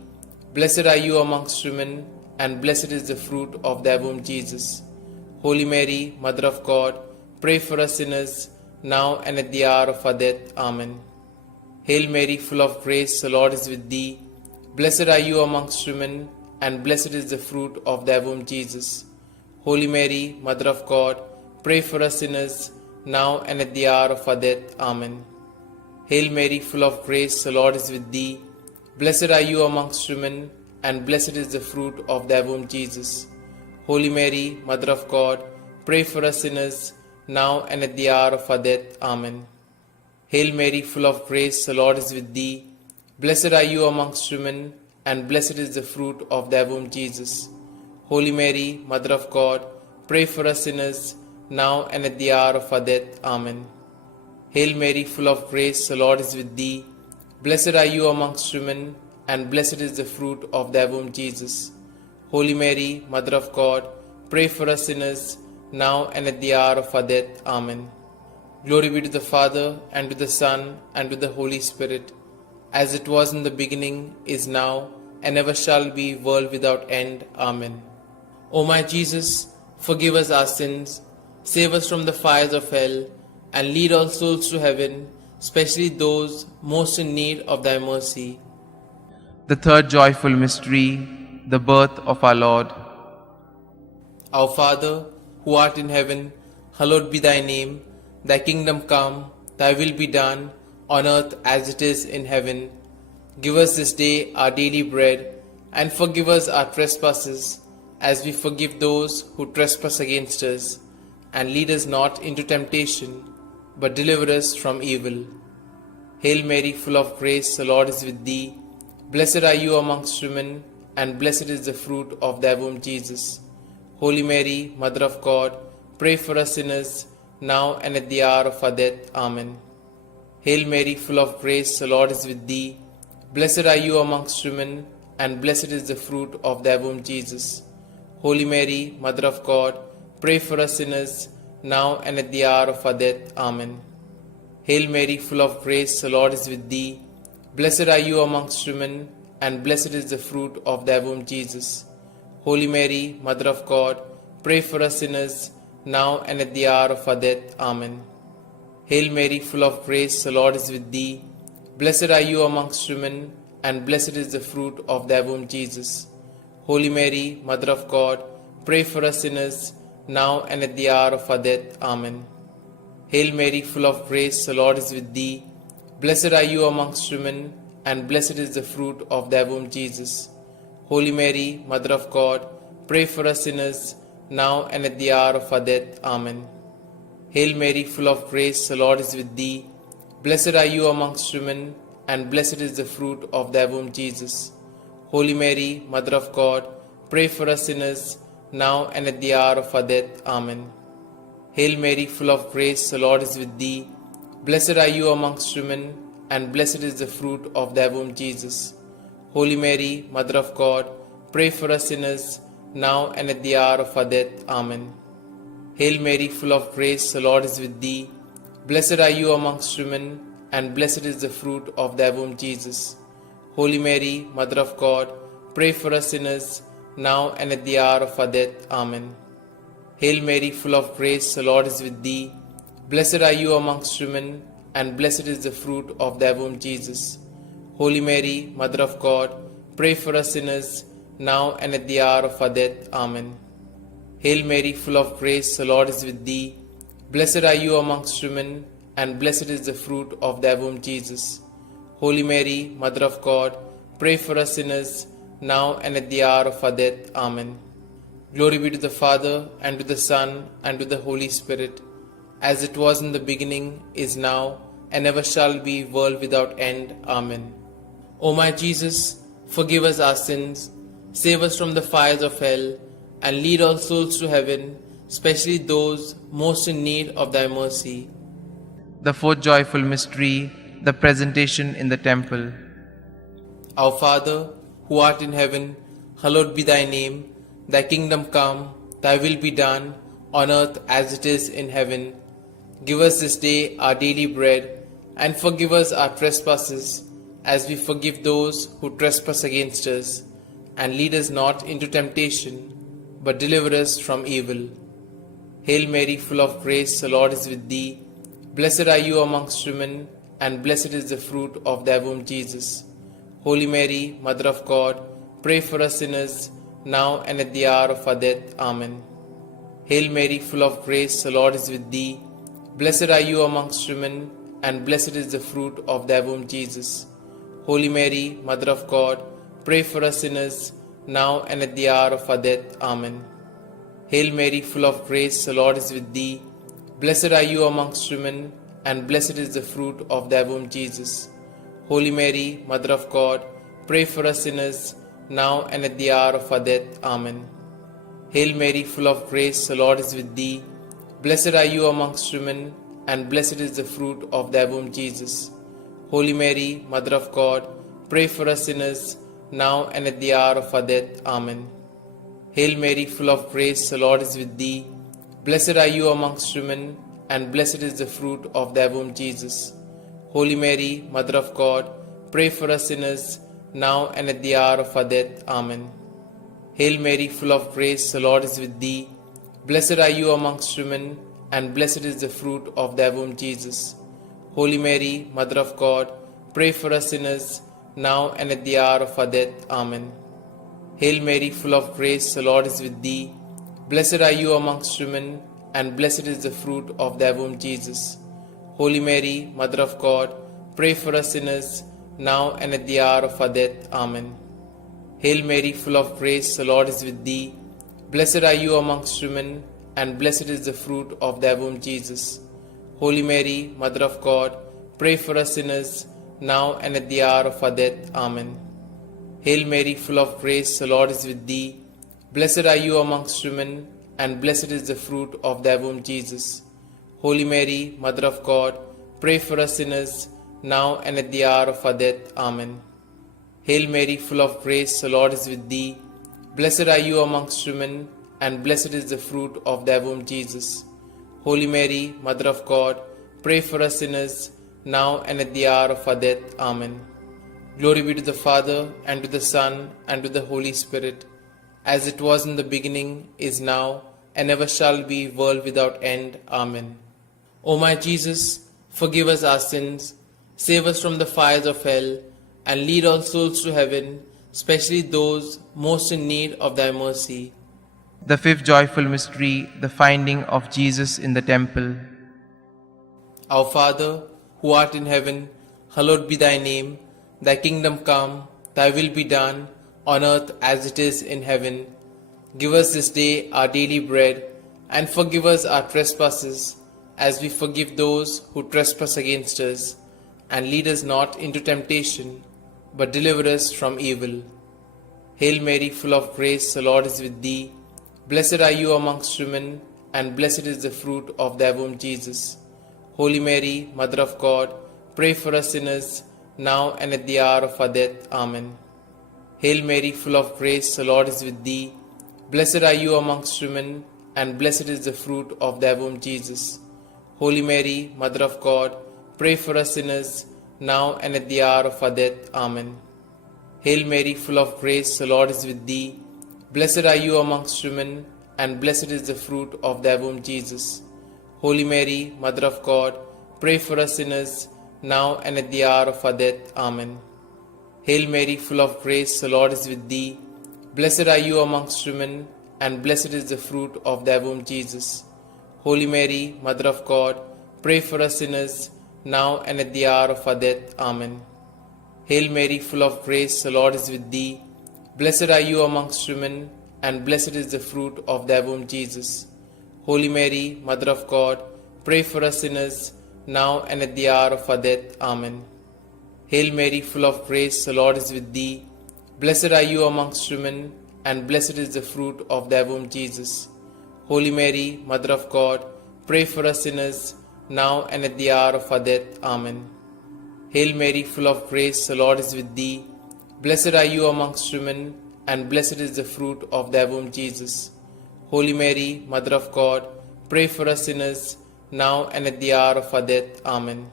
Blessed are you amongst women, and blessed is the fruit of thy womb, Jesus. Holy Mary, Mother of God, pray for us sinners, now and at the hour of our death. Amen. Hail Mary, full of grace, the Lord is with thee. Blessed are you amongst women, and blessed is the fruit of thy womb, Jesus. Holy Mary, Mother of God, pray for us sinners, now and at the hour of our death. Amen. Hail Mary, full of grace, the Lord is with thee. Blessed are you amongst women, and blessed is the fruit of thy womb, Jesus. Holy Mary, Mother of God, pray for us sinners, now and at the hour of our death. Amen. Hail Mary, full of grace, the Lord is with thee. Blessed are you amongst women, and blessed is the fruit of thy womb, Jesus. Holy Mary, Mother of God, pray for us sinners, now and at the hour of our death. Amen. Hail Mary, full of grace, the Lord is with thee. Blessed are you amongst women, and blessed is the fruit of thy womb, Jesus. Holy Mary, Mother of God, pray for us sinners, now and at the hour of our death. Amen. Glory be to the Father, and to the Son, and to the Holy Spirit, as it was in the beginning, is now, and ever shall be, world without end. Amen. O my Jesus, forgive us our sins, save us from the fires of hell, and lead all souls to heaven, especially those most in need of thy mercy. The third joyful mystery, the birth of our Lord. Our Father, who art in heaven, hallowed be thy name. Thy kingdom come, thy will be done, on earth as it is in heaven. Give us this day our daily bread, and forgive us our trespasses, as we forgive those who trespass against us. And lead us not into temptation, but deliver us from evil. Hail Mary, full of grace, the Lord is with thee. Blessed are you amongst women, and blessed is the fruit of thy womb, Jesus. Holy Mary, Mother of God, pray for us sinners, now and at the hour of our death. Amen. Hail Mary, full of grace, the Lord is with thee. Blessed are you amongst women, and blessed is the fruit of thy womb, Jesus. Holy Mary, Mother of God, pray for us sinners, now and at the hour of our death. Amen. Hail Mary, full of grace, the Lord is with thee. Blessed are you amongst women, and blessed is the fruit of thy womb, Jesus. Holy Mary, Mother of God, pray for us sinners, now and at the hour of our death. Amen. Hail Mary, full of grace, the Lord is with thee. Blessed are you amongst women, and blessed is the fruit of thy womb, Jesus. Holy Mary, Mother of God, pray for us sinners, now and at the hour of our death. Amen. Hail Mary, full of grace, the Lord is with thee. Blessed are you amongst women, and blessed is the fruit of thy womb, Jesus. Holy Mary, Mother of God, pray for us sinners, now and at the hour of our death. Amen. Hail Mary, full of grace, the Lord is with thee. Blessed are you amongst women, and blessed is the fruit of thy womb, Jesus. Holy Mary, Mother of God, pray for us sinners, now and at the hour of our death. Amen. Hail Mary, full of grace, the Lord is with thee. Blessed are you amongst women, and blessed is the fruit of thy womb, Jesus. Holy Mary, Mother of God, pray for us sinners, now and at the hour of our death. Amen. Hail Mary, full of grace, the Lord is with thee. Blessed are you amongst women, and blessed is the fruit of thy womb, Jesus. Holy Mary, Mother of God, pray for us sinners, now and at the hour of our death. Amen. Hail Mary, full of grace, the Lord is with thee. Blessed are you amongst women, and blessed is the fruit of thy womb, Jesus. Holy Mary, Mother of God, pray for us sinners, now and at the hour of our death. Amen. Hail Mary, full of grace, the Lord is with thee. Blessed are you amongst women, and blessed is the fruit of thy womb, Jesus. Holy Mary, Mother of God, pray for us sinners, now and at the hour of our death. Amen. Glory be to the Father, and to the Son, and to the Holy Spirit, as it was in the beginning, is now, and ever shall be, world without end. Amen. O my Jesus, forgive us our sins, save us from the fires of hell, and lead all souls to heaven, especially those most in need of thy mercy. The fourth joyful mystery, the presentation in the temple. Our Father, who art in heaven, hallowed be thy name. Thy kingdom come, thy will be done, on earth as it is in heaven. Give us this day our daily bread, and forgive us our trespasses, as we forgive those who trespass against us. And lead us not into temptation, but deliver us from evil. Hail Mary, full of grace, the Lord is with thee. Blessed are you amongst women, and blessed is the fruit of thy womb, Jesus. Holy Mary, Mother of God, pray for us sinners, now and at the hour of our death. Amen. Hail Mary, full of grace, the Lord is with thee. Blessed are you amongst women, and blessed is the fruit of thy womb, Jesus. Holy Mary, Mother of God, pray for us sinners, now and at the hour of our death. Amen. Hail Mary, full of grace, the Lord is with thee. Blessed are you amongst women, and blessed is the fruit of thy womb, Jesus. Holy Mary, Mother of God, pray for us sinners, now and at the hour of our death. Amen. Hail Mary, full of grace, the Lord is with thee. Blessed are you amongst women, and blessed is the fruit of thy womb, Jesus. Holy Mary, Mother of God, pray for us sinners, now and at the hour of our death. Amen. Hail Mary, full of grace, the Lord is with thee. Blessed are you amongst women, and blessed is the fruit of thy womb, Jesus. Holy Mary, Mother of God, pray for us sinners, now and at the hour of our death. Amen. Hail Mary, full of grace, the Lord is with thee. Blessed are you amongst women, and blessed is the fruit of thy womb, Jesus. Holy Mary, Mother of God, pray for us sinners, now and at the hour of our death. Amen. Hail Mary, full of grace, the Lord is with thee. Blessed are you amongst women, and blessed is the fruit of thy womb, Jesus. Holy Mary, Mother of God, pray for us sinners, now and at the hour of our death. Amen. Hail Mary, full of grace, the Lord is with thee. Blessed are you amongst women, and blessed is the fruit of thy womb, Jesus. Holy Mary, Mother of God, pray for us sinners, now and at the hour of our death. Amen. Hail Mary, full of grace, the Lord is with thee. Blessed are you amongst women, and blessed is the fruit of thy womb, Jesus. Holy Mary, Mother of God, pray for us sinners, now and at the hour of our death. Amen. Hail Mary, full of grace, the Lord is with thee. Blessed are you amongst women, and blessed is the fruit of thy womb, Jesus. Holy Mary, Mother of God, pray for us sinners, now and at the hour of our death. Amen. Glory be to the Father, and to the Son, and to the Holy Spirit, as it was in the beginning, is now, and ever shall be, world without end. Amen. O my Jesus, forgive us our sins, save us from the fires of hell, and lead all souls to heaven, especially those most in need of thy mercy. The fifth joyful mystery, the finding of Jesus in the temple. Our Father, who art in heaven, hallowed be thy name. Thy kingdom come, thy will be done, on earth as it is in heaven. Give us this day our daily bread, and forgive us our trespasses, as we forgive those who trespass against us. And lead us not into temptation, but deliver us from evil. Hail Mary, full of grace, the Lord is with thee. Blessed are you amongst women, and blessed is the fruit of thy womb, Jesus. Holy Mary, Mother of God, pray for us sinners, now and at the hour of our death. Amen. Hail Mary, full of grace, the Lord is with thee. Blessed are you amongst women, and blessed is the fruit of thy womb, Jesus. Holy Mary, Mother of God, pray for us sinners, now and at the hour of our death. Amen. Hail Mary, full of grace, the Lord is with thee. Blessed are you amongst women, and blessed is the fruit of thy womb, Jesus. Holy Mary, Mother of God, pray for us sinners, now and at the hour of our death. Amen. Hail Mary, full of grace, the Lord is with thee. Blessed are you amongst women, and blessed is the fruit of thy womb, Jesus. Holy Mary, Mother of God, pray for us sinners, now and at the hour of our death. Amen. Hail Mary, full of grace, the Lord is with thee. Blessed are you amongst women, and blessed is the fruit of thy womb, Jesus. Holy Mary, Mother of God, pray for us sinners, now and at the hour of our death. Amen. Hail Mary, full of grace, the Lord is with thee. Blessed are you amongst women, and blessed is the fruit of thy womb, Jesus. Holy Mary, Mother of God, pray for us sinners, now and at the hour of our death. Amen. Hail Mary, full of grace, the Lord is with thee. Blessed are you amongst women, and blessed is the fruit of thy womb, Jesus. Holy Mary, Mother of God, pray for us sinners, now and at the hour of our death. Amen.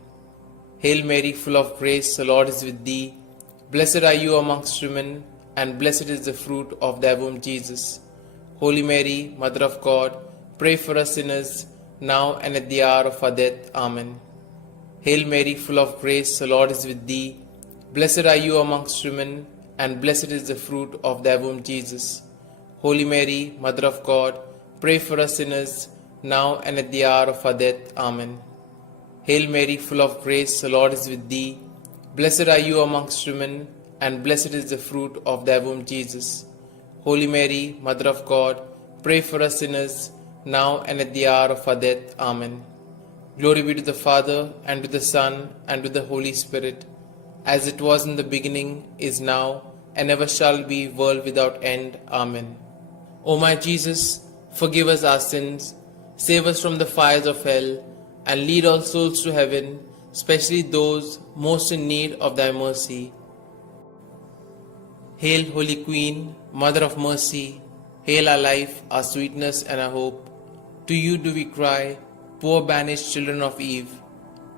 Hail Mary, full of grace, the Lord is with thee. Blessed are you amongst women, and blessed is the fruit of thy womb, Jesus. Holy Mary, Mother of God, pray for us sinners, now and at the hour of our death. Amen. Hail Mary, full of grace, the Lord is with thee. Blessed are you amongst women, and blessed is the fruit of thy womb, Jesus. Holy Mary, Mother of God, pray for us sinners, now and at the hour of our death. Amen. Hail Mary, full of grace, the Lord is with thee. Blessed are you amongst women, and blessed is the fruit of thy womb, Jesus. Holy Mary, Mother of God, pray for us sinners, now and at the hour of our death. Amen. Glory be to the Father, and to the Son, and to the Holy Spirit, as it was in the beginning, is now, and ever shall be, world without end. Amen. O my Jesus, forgive us our sins, save us from the fires of hell, and lead all souls to heaven, especially those most in need of thy mercy. Hail, Holy Queen, Mother of Mercy, hail our life, our sweetness, and our hope. To you do we cry, poor banished children of Eve.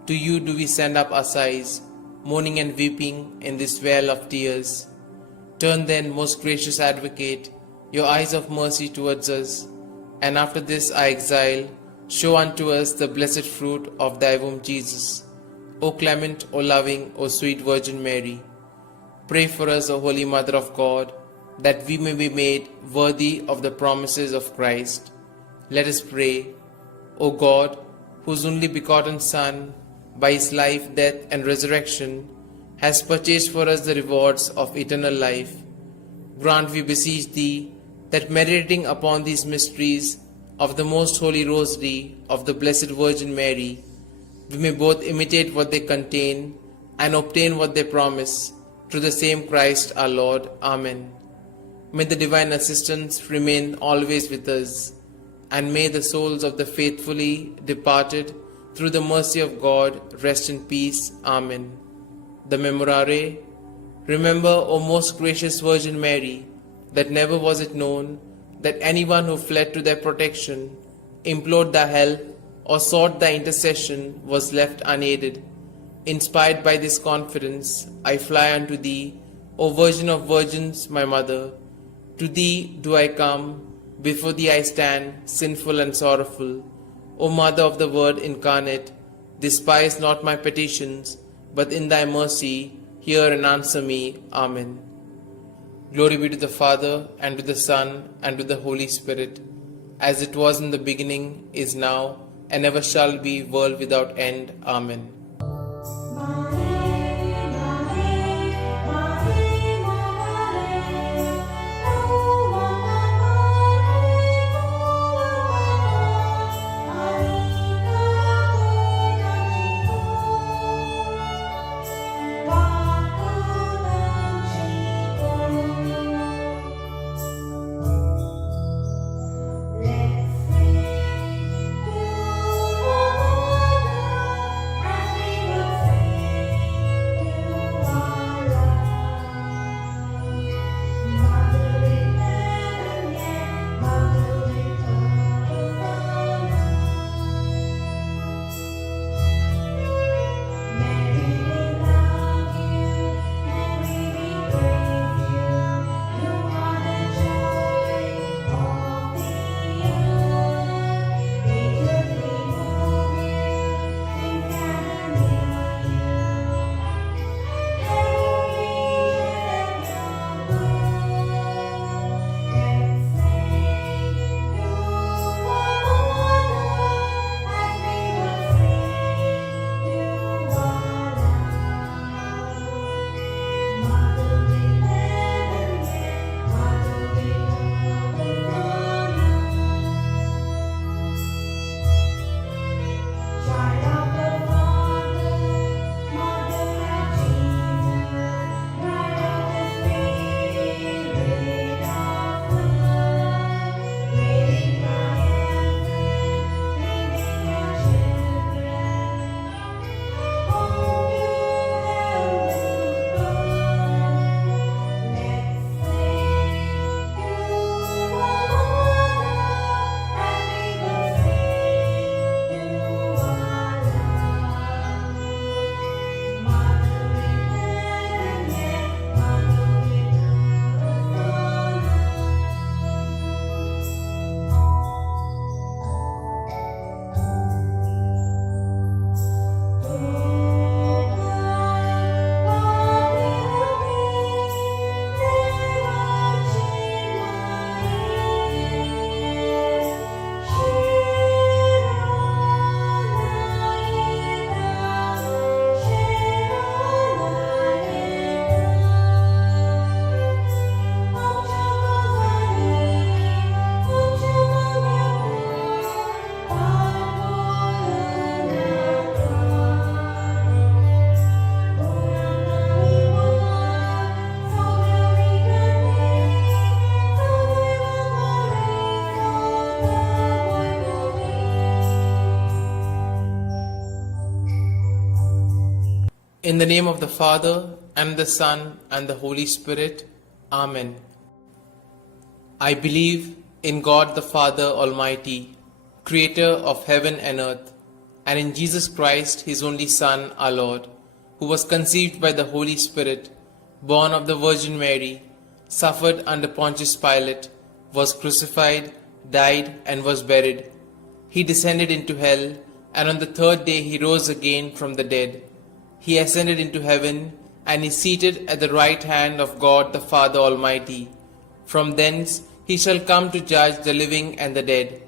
To you do we send up our sighs, mourning and weeping in this vale of tears. Turn then, most gracious Advocate, your eyes of mercy towards us, and after this our exile, show unto us the blessed fruit of thy womb, Jesus. O clement, O loving, O sweet Virgin Mary, pray for us, O Holy Mother of God, that we may be made worthy of the promises of Christ. Let us pray. O God, whose only begotten Son, by his life, death, and resurrection, has purchased for us the rewards of eternal life, grant, we beseech thee, that meditating upon these mysteries of the most holy Rosary of the Blessed Virgin Mary, we may both imitate what they contain and obtain what they promise, through the same Christ our Lord. Amen. May the divine assistance remain always with us, and may the souls of the faithfully departed, through the mercy of God, rest in peace. Amen. The Memorare. Remember, O most gracious Virgin Mary, that never was it known that anyone who fled to thy protection, implored thy help, or sought thy intercession was left unaided. Inspired by this confidence, I fly unto thee, O Virgin of Virgins, my Mother. To thee do I come, before thee I stand, sinful and sorrowful. O Mother of the Word incarnate, despise not my petitions, but in thy mercy hear and answer me. Amen. Glory be to the Father, and to the Son, and to the Holy Spirit, as it was in the beginning, is now, and ever shall be, world without end. Amen. In the name of the Father, and the Son, and the Holy Spirit. Amen. I believe in God the Father Almighty, Creator of heaven and earth, and in Jesus Christ, His only Son, our Lord, who was conceived by the Holy Spirit, born of the Virgin Mary, suffered under Pontius Pilate, was crucified, died, and was buried. He descended into hell, and on the third day He rose again from the dead. He ascended into heaven, and is seated at the right hand of God the Father Almighty. From thence He shall come to judge the living and the dead.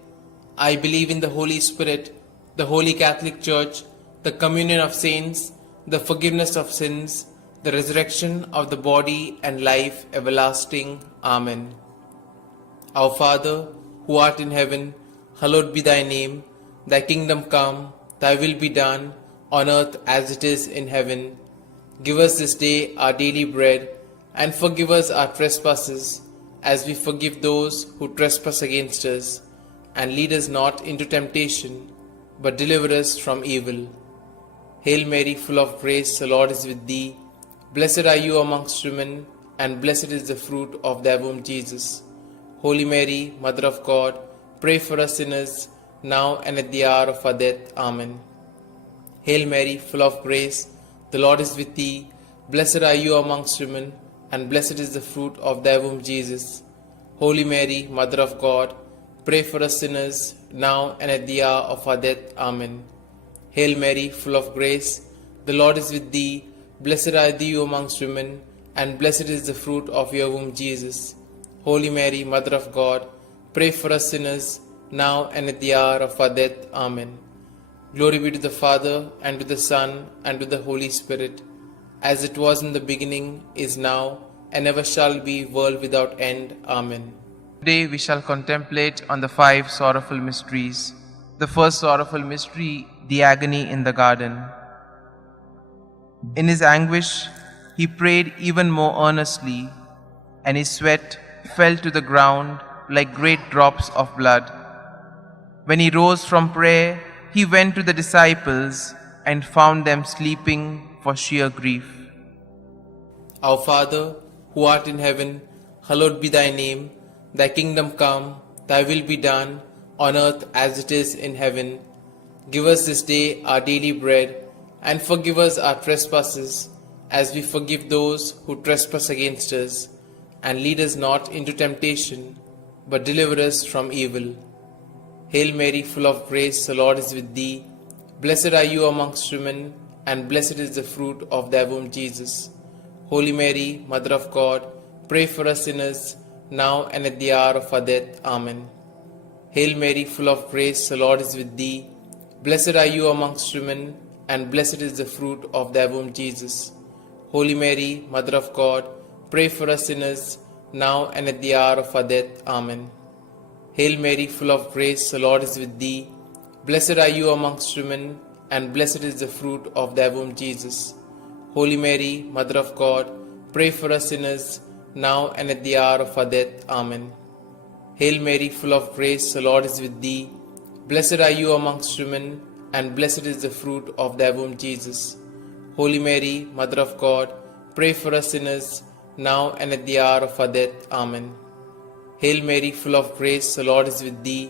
I believe in the Holy Spirit, the Holy Catholic Church, the communion of saints, the forgiveness of sins, the resurrection of the body, and life everlasting. Amen. Our Father, who art in heaven, hallowed be thy name. Thy kingdom come, thy will be done, on earth as it is in heaven. Give us this day our daily bread, and forgive us our trespasses, as we forgive those who trespass against us. And lead us not into temptation, but deliver us from evil. Hail Mary, full of grace, the Lord is with thee. Blessed are you amongst women, and blessed is the fruit of thy womb, Jesus. Holy Mary, Mother of God, pray for us sinners, now and at the hour of our death. Amen. Hail Mary, full of grace, the Lord is with thee. Blessed are you amongst women, and blessed is the fruit of thy womb, Jesus. Holy Mary, Mother of God, pray for us sinners, now and at the hour of our death. Amen. Hail Mary, full of grace, the Lord is with thee. Blessed are thou amongst women, and blessed is the fruit of your womb, Jesus. Holy Mary, Mother of God, pray for us sinners, now and at the hour of our death. Amen. Glory be to the Father, and to the Son, and to the Holy Spirit, as it was in the beginning, is now, and ever shall be, world without end. Amen. Today we shall contemplate on the 5 sorrowful mysteries. The first sorrowful mystery, the agony in the garden. In his anguish, he prayed even more earnestly, and his sweat fell to the ground like great drops of blood. When he rose from prayer, he went to the disciples and found them sleeping for sheer grief. Our Father, who art in heaven, hallowed be thy name. Thy kingdom come, thy will be done, on earth as it is in heaven. Give us this day our daily bread, and forgive us our trespasses, as we forgive those who trespass against us. And lead us not into temptation, but deliver us from evil. Hail Mary, full of grace, the Lord is with thee. Blessed are you amongst women, and blessed is the fruit of thy womb, Jesus. Holy Mary, Mother of God, pray for us sinners, now and at the hour of our death. Amen. Hail Mary, full of grace, the Lord is with thee. Blessed are you amongst women, and blessed is the fruit of thy womb, Jesus. Holy Mary, Mother of God, pray for us sinners, now and at the hour of our death. Amen. Hail Mary, full of grace, the Lord is with thee. Blessed are you amongst women, and blessed is the fruit of thy womb, Jesus. Holy Mary, Mother of God, pray for us sinners, now and at the hour of our death. Amen. Hail Mary, full of grace, the Lord is with thee. Blessed are you amongst women, and blessed is the fruit of thy womb, Jesus. Holy Mary, Mother of God, pray for us sinners, now and at the hour of our death. Amen. Hail Mary, full of grace, the Lord is with thee.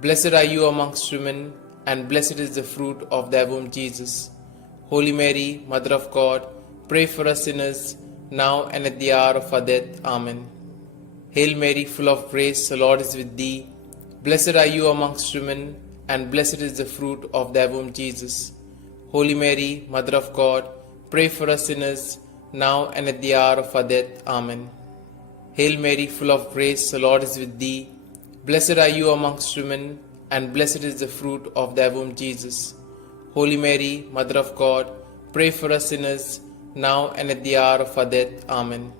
Blessed are you amongst women, and blessed is the fruit of thy womb, Jesus. Holy Mary, Mother of God, pray for us sinners, now and at the hour of our death. Amen. Hail Mary, full of grace, the Lord is with thee. Blessed are you amongst women, and blessed is the fruit of thy womb, Jesus. Holy Mary, Mother of God, pray for us sinners, now and at the hour of our death. Amen. Hail Mary, full of grace, the Lord is with thee. Blessed are you amongst women, and blessed is the fruit of thy womb, Jesus. Holy Mary, Mother of God, pray for us sinners, now and at the hour of our death. Amen.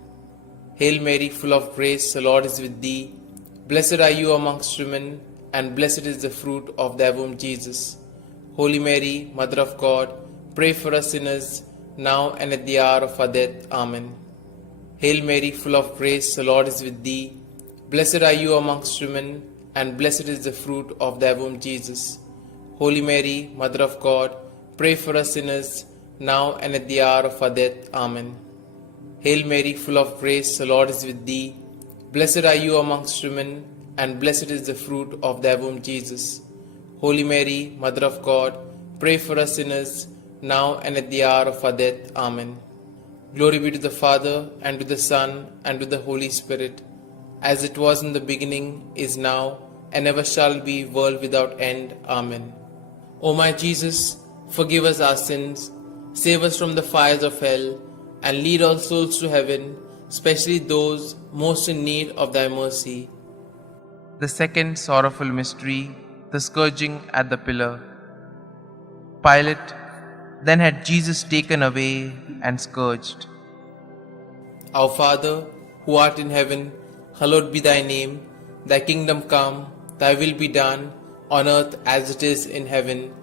Hail Mary, full of grace, the Lord is with thee. Blessed are you amongst women, and blessed is the fruit of thy womb, Jesus. Holy Mary, Mother of God, pray for us sinners, now and at the hour of our death. Amen. Hail Mary, full of grace, the Lord is with thee. Blessed are you amongst women, and blessed is the fruit of thy womb, Jesus. Holy Mary, Mother of God, pray for us sinners, now and at the hour of our death. Amen. Hail Mary, full of grace, the Lord is with thee. Blessed are you amongst women, and blessed is the fruit of thy womb, Jesus. Holy Mary, Mother of God, pray for us sinners, now and at the hour of our death. Amen. Glory be to the Father, and to the Son, and to the Holy Spirit, as it was in the beginning, is now, and ever shall be, world without end. Amen. O my Jesus, forgive us our sins, save us from the fires of hell, and lead all souls to heaven, especially those most in need of thy mercy. The second sorrowful mystery, the scourging at the pillar. Pilate then had Jesus taken away and scourged. Our Father, who art in heaven, hallowed be thy name. Thy kingdom come, thy will be done, on earth as it is in heaven.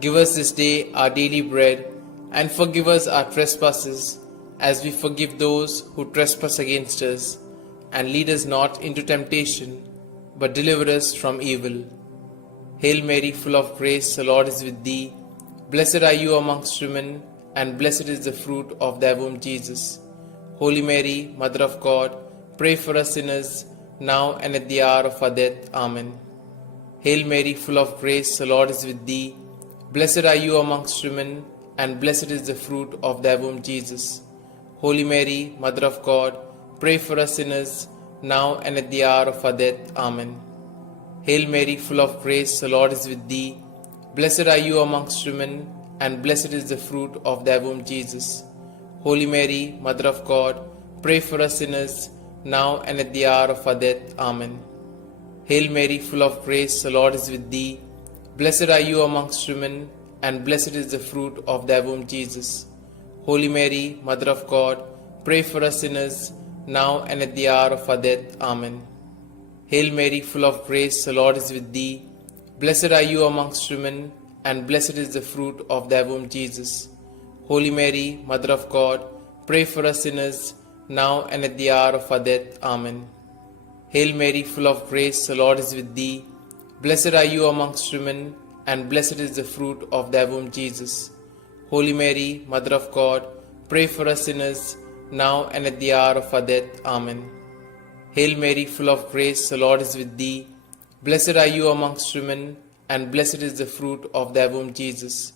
Give us this day our daily bread, and forgive us our trespasses, as we forgive those who trespass against us. And lead us not into temptation, but deliver us from evil. Hail Mary, full of grace, the Lord is with thee. Blessed are you amongst women, and blessed is the fruit of thy womb, Jesus. Holy Mary, Mother of God, pray for us sinners, now and at the hour of our death. Amen. Hail Mary, full of grace, the Lord is with thee. Blessed are you amongst women, and blessed is the fruit of thy womb, Jesus. Holy Mary, Mother of God, pray for us sinners, now and at the hour of our death. Amen. Hail Mary, full of grace, the Lord is with thee. Blessed are you amongst women, and blessed is the fruit of thy womb, Jesus. Holy Mary, Mother of God, pray for us sinners, now and at the hour of our death. Amen. Hail Mary, full of grace, the Lord is with thee. Blessed are you amongst women, and blessed is the fruit of thy womb, Jesus. Holy Mary, Mother of God, pray for us sinners, now and at the hour of our death. Amen. Hail Mary, full of grace, the Lord is with thee. Blessed are you amongst women, and blessed is the fruit of thy womb, Jesus. Holy Mary, Mother of God, pray for us sinners, now and at the hour of our death. Amen. Hail Mary, full of grace, the Lord is with thee. Blessed are you amongst women, and blessed is the fruit of thy womb, Jesus. Holy Mary, Mother of God, pray for us sinners, now and at the hour of our death. Amen. Hail Mary, full of grace, the Lord is with thee. Blessed are you amongst women, and blessed is the fruit of thy womb, Jesus.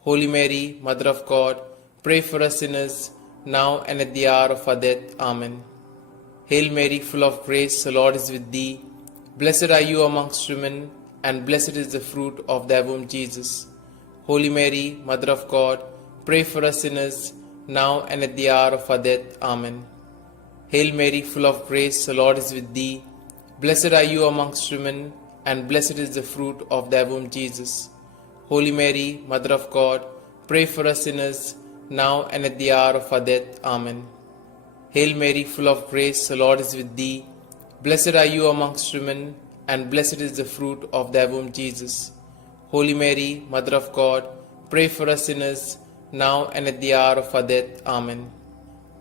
Holy Mary, Mother of God, pray for us sinners, now and at the hour of our death. Amen. Hail Mary, full of grace, the Lord is with thee. Blessed are you amongst women, and blessed is the fruit of thy womb, Jesus. Holy Mary, Mother of God, pray for us sinners, now and at the hour of our death. Amen. Hail Mary, full of grace, the Lord is with thee. Blessed are you amongst women, and blessed is the fruit of thy womb, Jesus. Holy Mary, Mother of God, pray for us sinners, now and at the hour of our death. Amen. Hail Mary, full of grace, the Lord is with thee. Blessed are you amongst women, and blessed is the fruit of thy womb, Jesus. Holy Mary, Mother of God, pray for us sinners, now and at the hour of our death. Amen.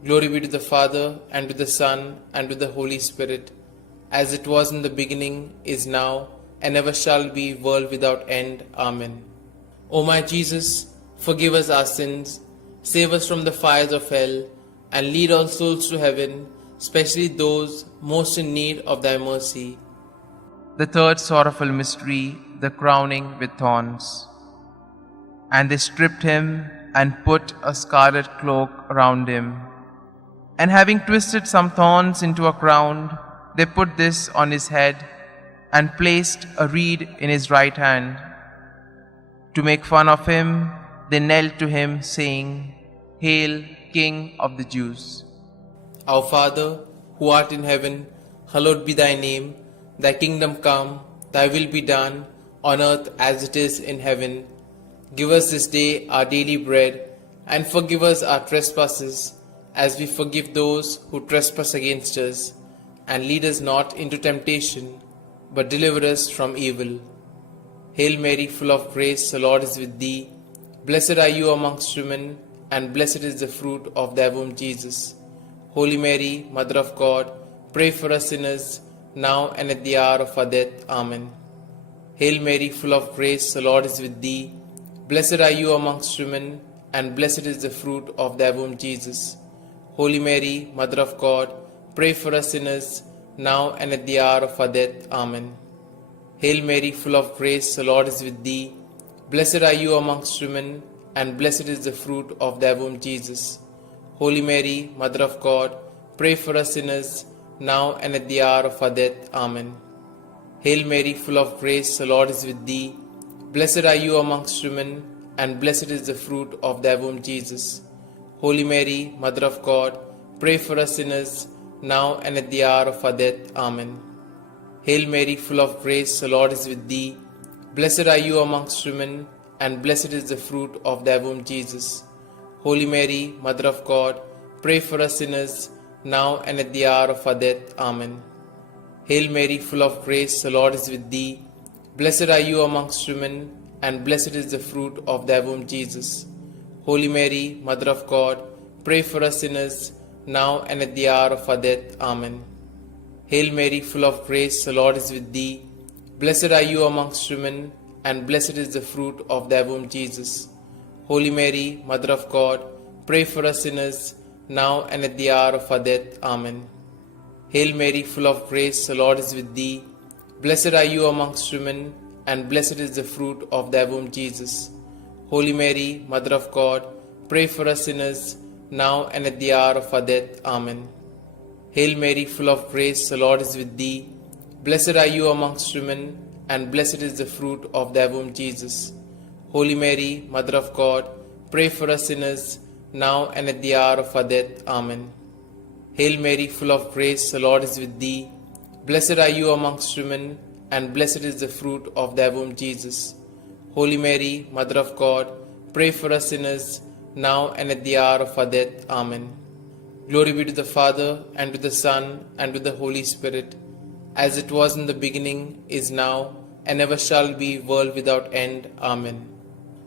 Glory be to the Father, and to the Son, and to the Holy Spirit, as it was in the beginning, is now, and ever shall be, world without end. Amen. O my Jesus, forgive us our sins, save us from the fires of hell, and lead all souls to heaven, especially those most in need of thy mercy. The third sorrowful mystery, the crowning with thorns. And they stripped him and put a scarlet cloak around him. And having twisted some thorns into a crown, they put this on his head and placed a reed in his right hand. To make fun of him, they knelt to him, saying, "Hail, King of the Jews." Our Father, who art in heaven, hallowed be thy name. Thy kingdom come, thy will be done, on earth as it is in heaven. Give us this day our daily bread, and forgive us our trespasses, as we forgive those who trespass against us. And lead us not into temptation, but deliver us from evil. Hail Mary, full of grace, the Lord is with thee. Blessed are you amongst women, and blessed is the fruit of thy womb, Jesus. Holy Mary, Mother of God, pray for us sinners, now and at the hour of our death. Amen. Hail Mary, full of grace, the Lord is with thee. Blessed are you amongst women, and blessed is the fruit of thy womb, Jesus. Holy Mary, Mother of God, pray for us sinners, now and at the hour of our death. Amen. Hail Mary, full of grace, the Lord is with thee. Blessed are you amongst women, and blessed is the fruit of thy womb, Jesus. Holy Mary, Mother of God, pray for us sinners, now and at the hour of our death. Amen. Hail Mary, full of grace, the Lord is with thee. Blessed are you amongst women, and blessed is the fruit of thy womb, Jesus. Holy Mary, Mother of God, pray for us sinners, now and at the hour of our death. Amen. Hail Mary, full of grace, the Lord is with thee. Blessed are you amongst women, and blessed is the fruit of thy womb, Jesus. Holy Mary, Mother of God, pray for us sinners, now and at the hour of our death. Amen. Hail Mary, full of grace, the Lord is with thee. Blessed are you amongst women, and blessed is the fruit of thy womb, Jesus. Holy Mary, Mother of God, pray for us sinners, now and at the hour of our death. Amen. Hail Mary, full of grace, the Lord is with thee. Blessed are you amongst women, and blessed is the fruit of thy womb, Jesus. Holy Mary, Mother of God, pray for us sinners, now and at the hour of our death. Amen. Hail Mary, full of grace, the Lord is with thee. Blessed are you amongst women, and blessed is the fruit of thy womb, Jesus. Holy Mary, Mother of God, pray for us sinners, now and at the hour of our death. Amen. Hail Mary, full of grace, the Lord is with thee. Blessed are you amongst women, and blessed is the fruit of thy womb, Jesus. Holy Mary, Mother of God, pray for us sinners, now and at the hour of our death. Amen. Hail Mary, full of grace, the Lord is with thee. Blessed are you amongst women, and blessed is the fruit of thy womb, Jesus. Holy Mary, Mother of God, pray for us sinners, now and at the hour of our death. Amen. Glory be to the Father, and to the Son, and to the Holy Spirit, as it was in the beginning, is now, and ever shall be, world without end. Amen.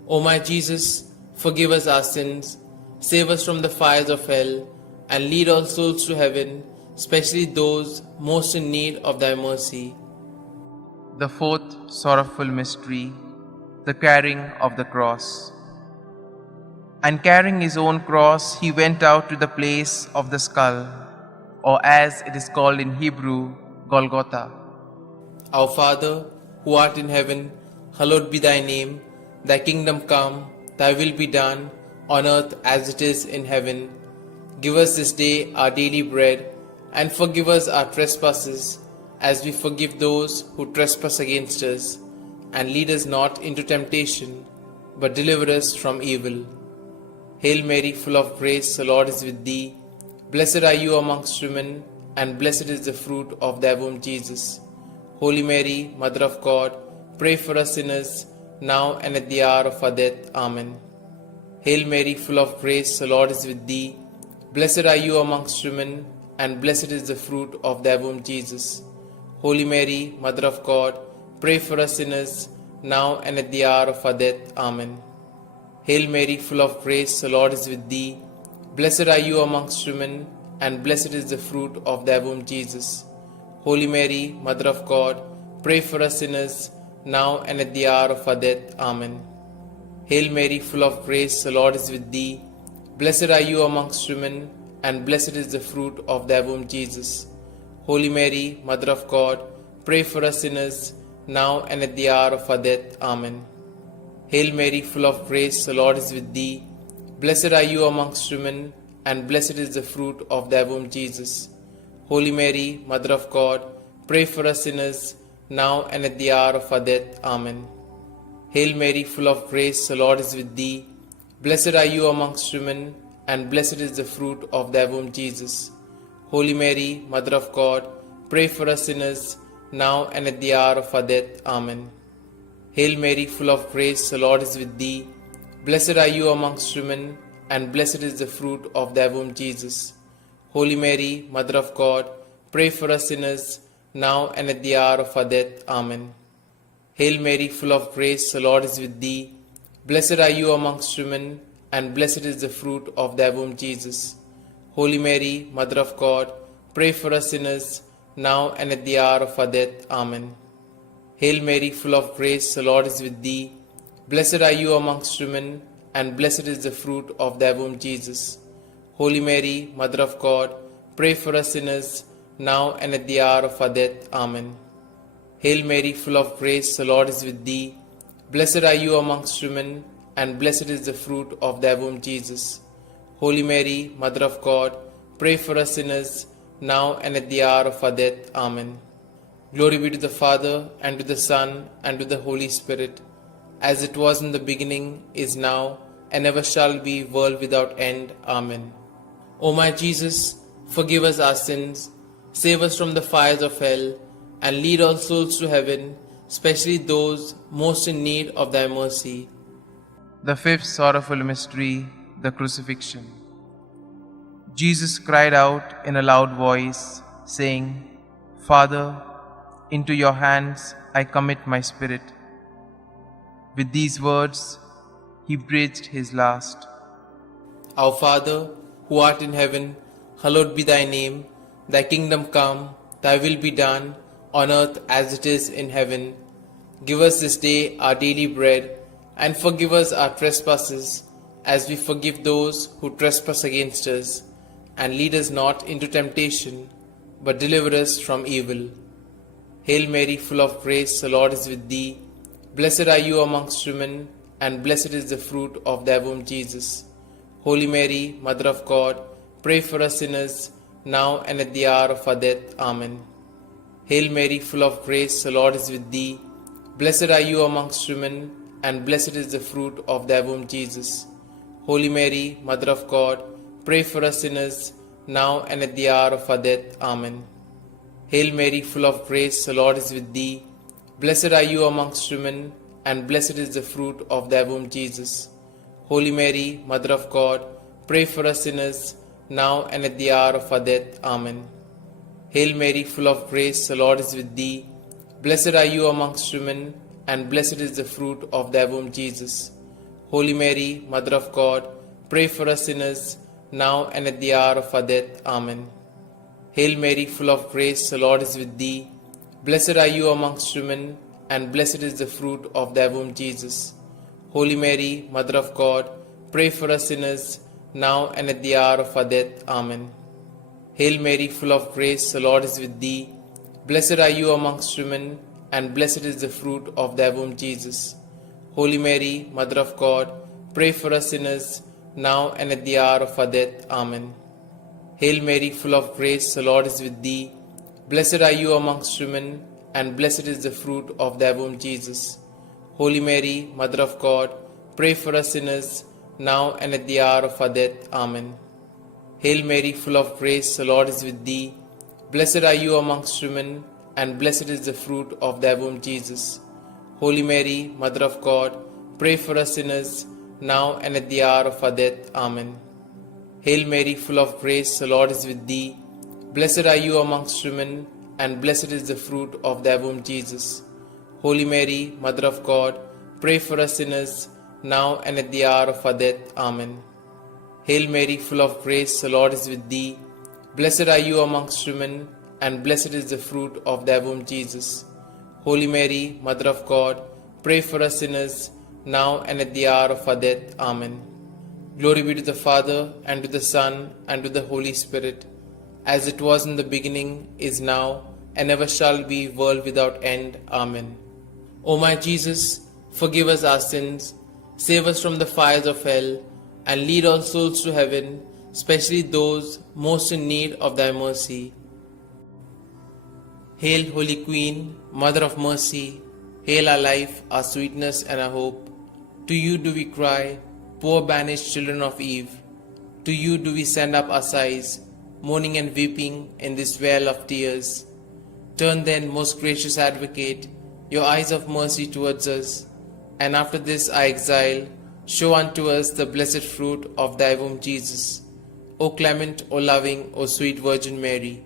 O my Jesus, forgive us our sins, save us from the fires of hell, and lead all souls to heaven, especially those most in need of thy mercy. The fourth sorrowful mystery, the carrying of the cross. And carrying his own cross, he went out to the place of the skull, or as it is called in Hebrew, Golgotha. Our Father, who art in heaven, hallowed be thy name. Thy kingdom come, thy will be done, on earth as it is in heaven. Give us this day our daily bread, and forgive us our trespasses, as we forgive those who trespass against us. And lead us not into temptation, but deliver us from evil. Hail Mary, full of grace, the Lord is with thee. Blessed are you amongst women, and blessed is the fruit of thy womb, Jesus. Holy Mary, Mother of God, pray for us sinners, now and at the hour of our death. Amen. Hail Mary, full of grace, the Lord is with thee. Blessed are you amongst women, and blessed is the fruit of thy womb, Jesus. Holy Mary, Mother of God, pray for us sinners, now and at the hour of our death. Amen. Hail Mary, full of grace, the Lord is with thee. Blessed are you amongst women, and blessed is the fruit of thy womb, Jesus. Holy Mary, Mother of God, pray for us sinners, now and at the hour of our death. Amen. Hail Mary, full of grace, the Lord is with thee. Blessed are you amongst women, and blessed is the fruit of thy womb, Jesus. Holy Mary, Mother of God, pray for us sinners, now and at the hour of our death. Amen. Hail Mary, full of grace, the Lord is with thee. Blessed are you amongst women, and blessed is the fruit of thy womb, Jesus. Holy Mary, Mother of God, pray for us sinners, now and at the hour of our death. Amen. Hail Mary, full of grace, the Lord is with thee. Blessed are you amongst women, and blessed is the fruit of thy womb, Jesus. Holy Mary, Mother of God, pray for us sinners, now and at the hour of our death. Amen. Hail Mary, full of grace, the Lord is with thee. Blessed are you amongst women, and blessed is the fruit of thy womb, Jesus. Holy Mary, Mother of God, pray for us sinners, now and at the hour of our death. Amen. Hail Mary, full of grace, the Lord is with thee. Blessed are you amongst women, and blessed is the fruit of thy womb, Jesus. Holy Mary, Mother of God, pray for us sinners, now and at the hour of our death. Amen. Hail Mary, full of grace, the Lord is with thee. Blessed are you amongst women, and blessed is the fruit of thy womb, Jesus. Holy Mary, Mother of God, pray for us sinners, now and at the hour of our death. Amen. Hail Mary, full of grace, the Lord is with thee. Blessed are you amongst women, and blessed is the fruit of thy womb, Jesus. Holy Mary, Mother of God, pray for us sinners, now and at the hour of our death. Amen. Glory be to the Father, and to the Son, and to the Holy Spirit, as it was in the beginning, is now, and ever shall be, world without end. Amen. O my Jesus, forgive us our sins, save us from the fires of hell, and lead all souls to heaven, especially those most in need of thy mercy. The fifth sorrowful mystery, the crucifixion. Jesus cried out in a loud voice, saying, Father, into your hands I commit my spirit. With these words, he breathed his last. Our Father, who art in heaven, hallowed be thy name. Thy kingdom come, thy will be done, on earth as it is in heaven. Give us this day our daily bread, and forgive us our trespasses, as we forgive those who trespass against us. And lead us not into temptation, but deliver us from evil. Hail Mary, full of grace, the Lord is with thee. Blessed are you amongst women, and blessed is the fruit of thy womb, Jesus. Holy Mary, Mother of God, pray for us sinners, now and at the hour of our death. Amen. Hail Mary, full of grace, the Lord is with thee. Blessed are you amongst women, and blessed is the fruit of thy womb, Jesus. Holy Mary, Mother of God, pray for us sinners, now and at the hour of our death. Amen. Hail Mary, full of grace, the Lord is with thee. Blessed are you amongst women, and blessed is the fruit of thy womb, Jesus. Holy Mary, Mother of God, pray for us sinners, now and at the hour of our death. Amen. Hail Mary, full of grace, the Lord is with thee. Blessed are you amongst women, and blessed is the fruit of thy womb, Jesus. Holy Mary, Mother of God, pray for us sinners, now and at the hour of our death. Amen. Hail Mary, full of grace, the Lord is with thee. Blessed are you amongst women, and blessed is the fruit of thy womb, Jesus. Holy Mary, Mother of God, pray for us sinners, now and at the hour of our death. Amen. Hail Mary, full of grace, the Lord is with thee. Blessed are you amongst women, and blessed is the fruit of thy womb, Jesus. Holy Mary, Mother of God, pray for us sinners, now and at the hour of our death. Amen. Hail Mary, full of grace, the Lord is with thee. Blessed are you amongst women, and blessed is the fruit of thy womb, Jesus. Holy Mary, Mother of God, pray for us sinners, now and at the hour of our death. Amen. Hail Mary, full of grace, the Lord is with thee. Blessed are you amongst women, and blessed is the fruit of thy womb, Jesus. Holy Mary, Mother of God, pray for us sinners, now and at the hour of our death. Amen. Hail Mary, full of grace, the Lord is with thee. Blessed are you amongst women, and blessed is the fruit of thy womb, Jesus. Holy Mary, Mother of God, pray for us sinners, now and at the hour of our death. Amen. Hail Mary, full of grace, the Lord is with thee. Blessed are you amongst women, and blessed is the fruit of thy womb, Jesus. Holy Mary, Mother of God, pray for us sinners, now and at the hour of our death. Amen. Glory be to the Father, and to the Son, and to the Holy Spirit, as it was in the beginning, is now, and ever shall be, world without end. Amen. O my Jesus, forgive us our sins, save us from the fires of hell, and lead all souls to heaven, especially those most in need of thy mercy. Hail, Holy Queen, Mother of Mercy, hail our life, our sweetness, and our hope. To you do we cry, poor banished children of Eve. To you do we send up our sighs, mourning and weeping in this vale of tears. Turn then, most gracious Advocate, your eyes of mercy towards us, and after this our exile, show unto us the blessed fruit of thy womb, Jesus. O clement, O loving, O sweet Virgin Mary,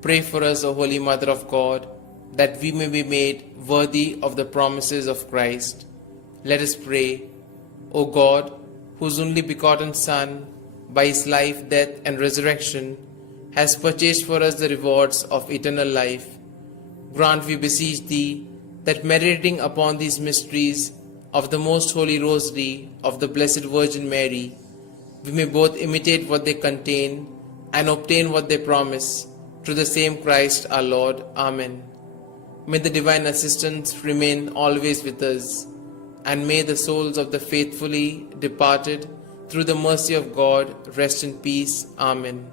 pray for us, O Holy Mother of God, that we may be made worthy of the promises of Christ. Let us pray. O God, whose only begotten Son, by his life, death, and resurrection, has purchased for us the rewards of eternal life, grant, we beseech thee, that meditating upon these mysteries of the Most Holy Rosary of the Blessed Virgin Mary, we may both imitate what they contain and obtain what they promise, through the same Christ our Lord. Amen. May the divine assistance remain always with us, and may the souls of the faithfully departed, through the mercy of God, rest in peace. Amen.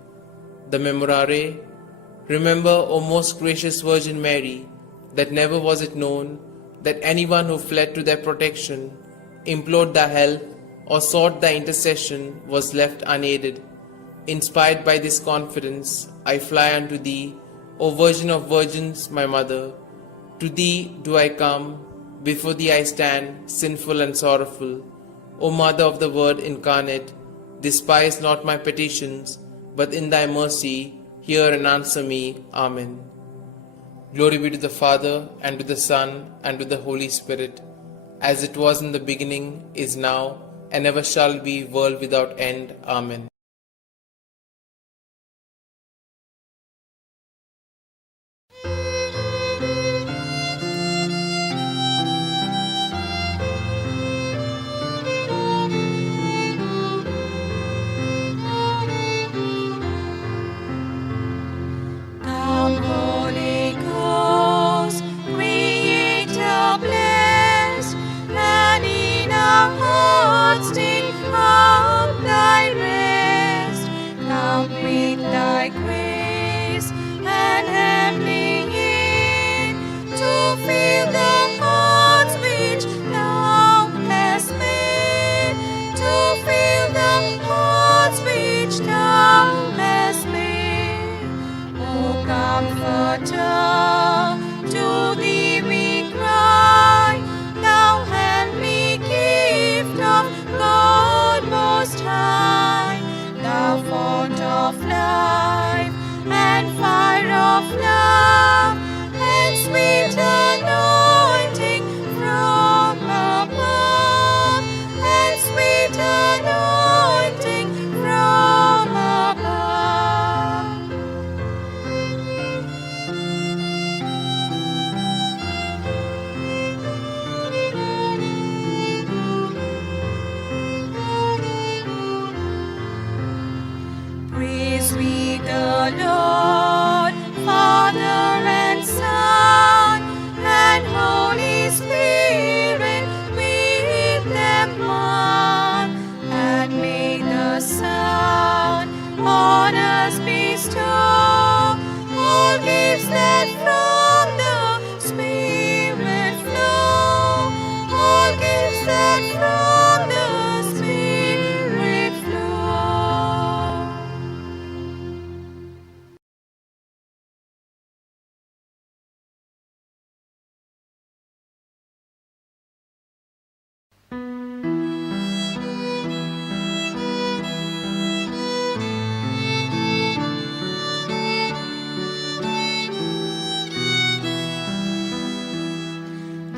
The Memorare. Remember, O most gracious Virgin Mary, that never was it known that anyone who fled to their protection, implored thy help, or sought thy intercession was left unaided. Inspired by this confidence, I fly unto thee, O Virgin of Virgins, my Mother. To thee do I come, before thee I stand, sinful and sorrowful. O Mother of the Word incarnate, despise not my petitions, but in thy mercy hear and answer me. Amen. Glory be to the Father, and to the Son, and to the Holy Spirit, as it was in the beginning, is now, and ever shall be, world without end. Amen. Come, Holy Ghost, Creator blessed, and in our hearts take up thy rest. Come with thy grace and heavenly aid, to fill the hearts which thou hast made, to fill the hearts which thou hast made. O Comforter, to thee we cry, thou heavenly gift of God Most High, thou fount of life and fire of love, and sweet anointing from above, and sweet anointing from above. Praise we the Lord, Father and Son, and Holy Spirit with them one. And may the sound on us bestow all gifts that from the Spirit flow, all gifts that from the Spirit flow.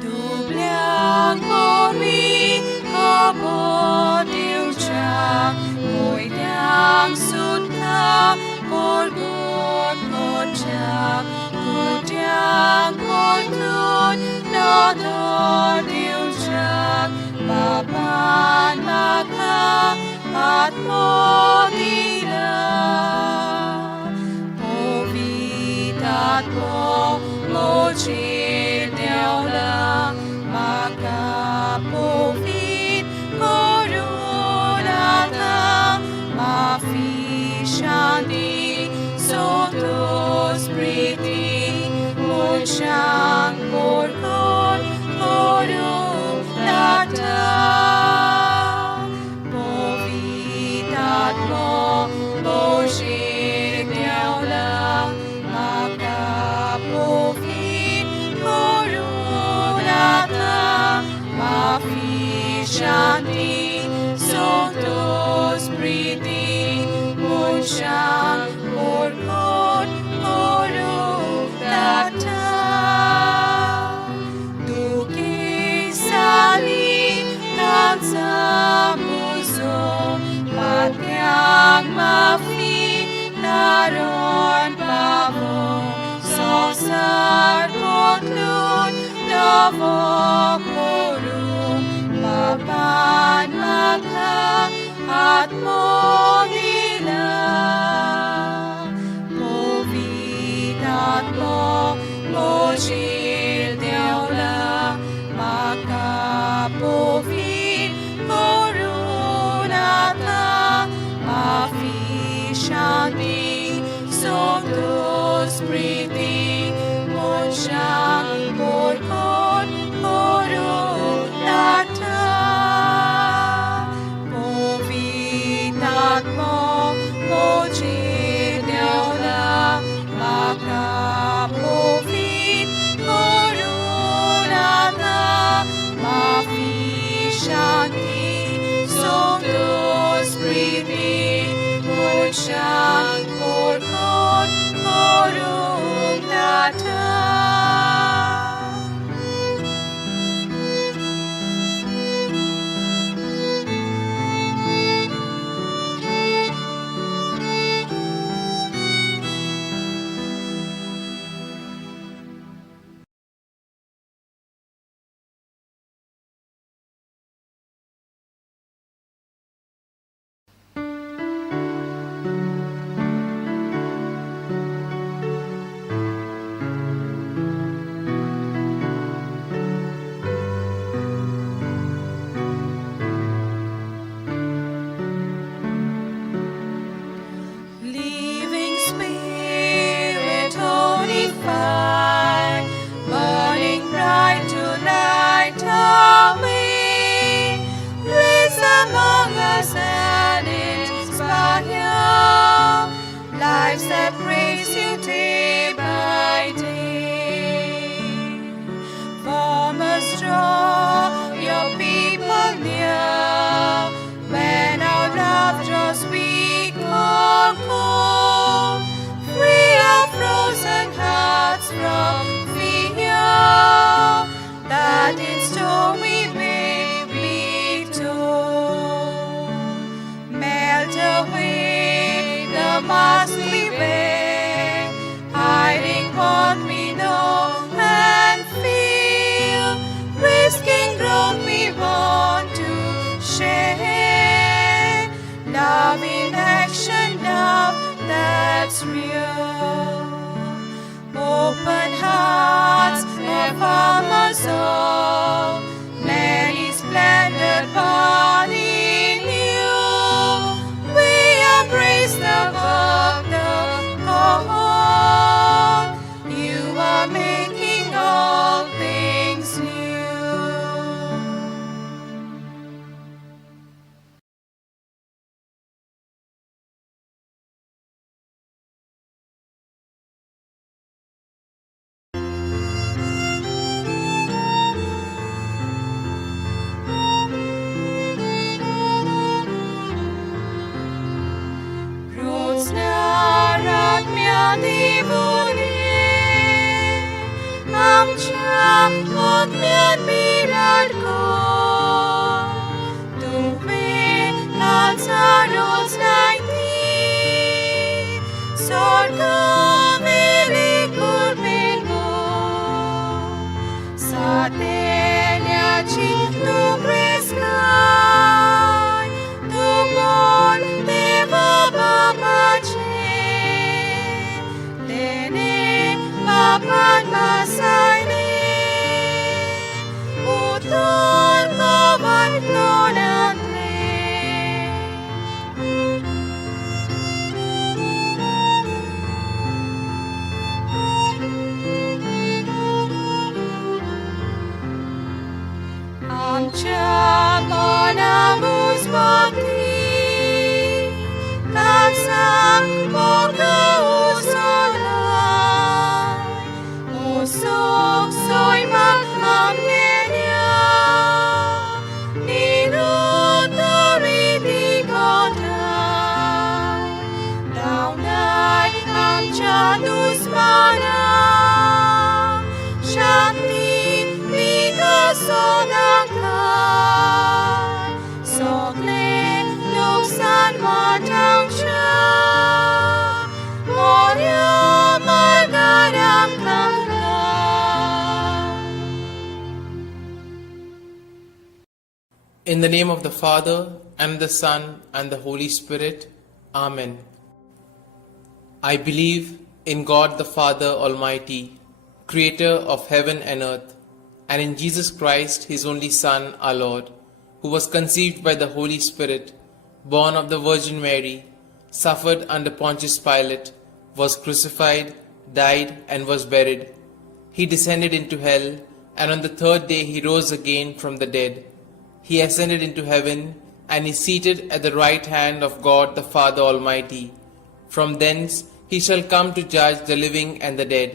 Doblang mori abot ilcha, ngồi đang sút ca, cor god cha, cor đang cor tut, na dor ilcha, baban maka at modila. Povitat po mochir deola, maka povit korunata, mafishandi sotos priti, mochang porkor korunata. Povitat po mochir deola, maka povit korunata, mafishandi sotos priti, mochang porkor korunata. Duki sali tansa muso, patyang mafi naron pavo, sosar potlun davo korum, at mo nila, povitat mo, mojil deola, makapovit korunata, mafishanti, sondos priti, monshang porkon, korunata. Povitat mo, mojil deola, makapovit korunata, mafishanti, sondos priti, monshang porkon, korunata. Living Spirit, holy fire, burning bright to light our way, blaze among us and inspire lives that praise you day by day. Farmers, draw your people near when our love draws weak or cold. Free our frozen hearts from fear, that in stormy may be told. Melt away the mask we wear, hiding what we know and feel, risking growth we want to share. Love in action, love that's real. Open hearts of our soul, many splendid body new. We embrace the work, the call. You are making all things new. In the name of the Father, and the Son, and the Holy Spirit. Amen. I believe in God the Father Almighty, creator of heaven and earth, and in Jesus Christ, his only Son, our Lord, who was conceived by the Holy Spirit, born of the Virgin Mary, suffered under Pontius Pilate, was crucified, died, and was buried. He descended into hell, and on the third day he rose again from the dead. He ascended into heaven, and is seated at the right hand of God the Father Almighty. From thence he shall come to judge the living and the dead.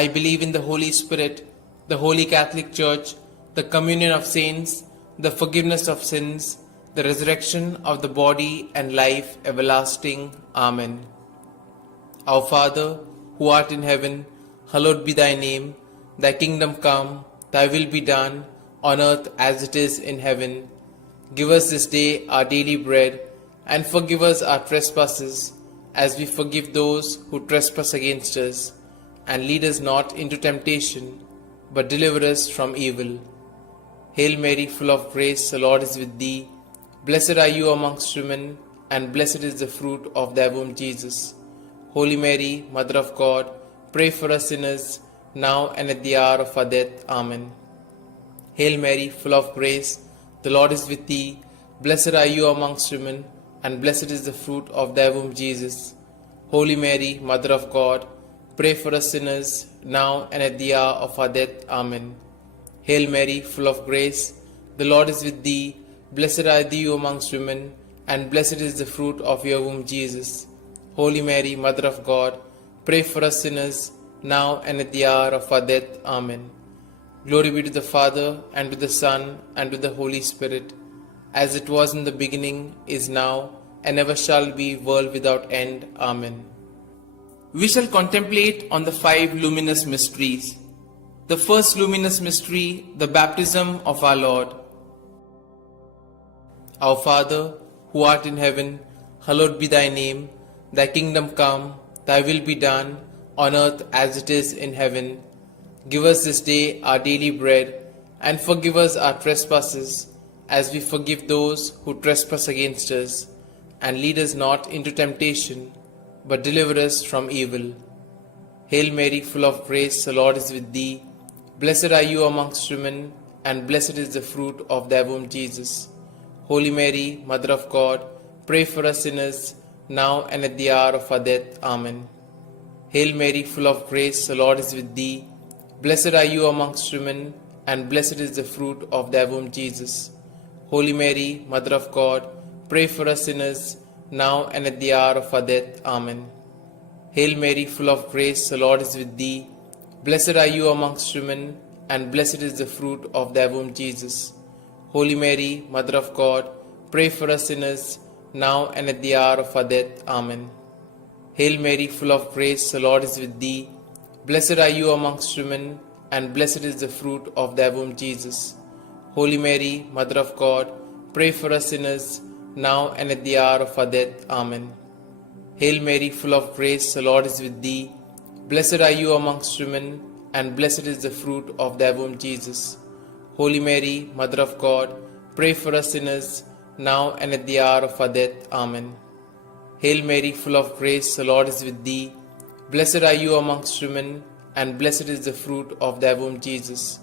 I believe in the Holy Spirit, the Holy Catholic Church, the communion of saints, the forgiveness of sins, the resurrection of the body, and life everlasting. Amen. Our Father, who art in heaven, hallowed be thy name. Thy kingdom come, thy will be done, on earth as it is in heaven. Give us this day our daily bread, and forgive us our trespasses, as we forgive those who trespass against us. And lead us not into temptation, but deliver us from evil. Hail Mary, full of grace, the Lord is with thee. Blessed are you amongst women, and blessed is the fruit of thy womb, Jesus. Holy Mary, Mother of God, pray for us sinners, now and at the hour of our death. Amen. Hail Mary, full of grace, the Lord is with thee. Blessed are you amongst women, and blessed is the fruit of thy womb, Jesus. Holy Mary, Mother of God, pray for us sinners, now and at the hour of our death. Amen. Hail Mary, full of grace, the Lord is with thee. Blessed are thee amongst women, and blessed is the fruit of your womb, Jesus. Holy Mary, Mother of God, pray for us sinners, now and at the hour of our death. Amen. Glory be to the Father, and to the Son, and to the Holy Spirit, as it was in the beginning, is now, and ever shall be, world without end. Amen. We shall contemplate on the 5 luminous mysteries. The first luminous mystery, the baptism of our Lord. Our Father, who art in heaven, hallowed be thy name. Thy kingdom come, thy will be done, on earth as it is in heaven. Give us this day our daily bread, and forgive us our trespasses, as we forgive those who trespass against us. And lead us not into temptation, but deliver us from evil. Hail Mary, full of grace, the Lord is with thee. Blessed are you amongst women, and blessed is the fruit of thy womb, Jesus. Holy Mary, Mother of God, pray for us sinners, now and at the hour of our death. Amen. Hail Mary, full of grace, the Lord is with thee. Blessed are you amongst women, and blessed is the fruit of thy womb, Jesus. Holy Mary, Mother of God, pray for us sinners, now and at the hour of our death. Amen. Hail Mary, full of grace, the Lord is with thee. Blessed are you amongst women, and blessed is the fruit of thy womb, Jesus. Holy Mary, Mother of God, pray for us sinners, now and at the hour of our death. Amen. Hail Mary, full of grace, the Lord is with thee. Blessed are you amongst women, and blessed is the fruit of thy womb, Jesus. Holy Mary, Mother of God, pray for us sinners, now and at the hour of our death. Amen. Hail Mary, full of grace, the Lord is with thee. Blessed are you amongst women, and blessed is the fruit of thy womb, Jesus. Holy Mary, Mother of God, pray for us sinners, now and at the hour of our death. Amen. Hail Mary, full of grace, the Lord is with thee. Blessed are you amongst women, and blessed is the fruit of thy womb, Jesus.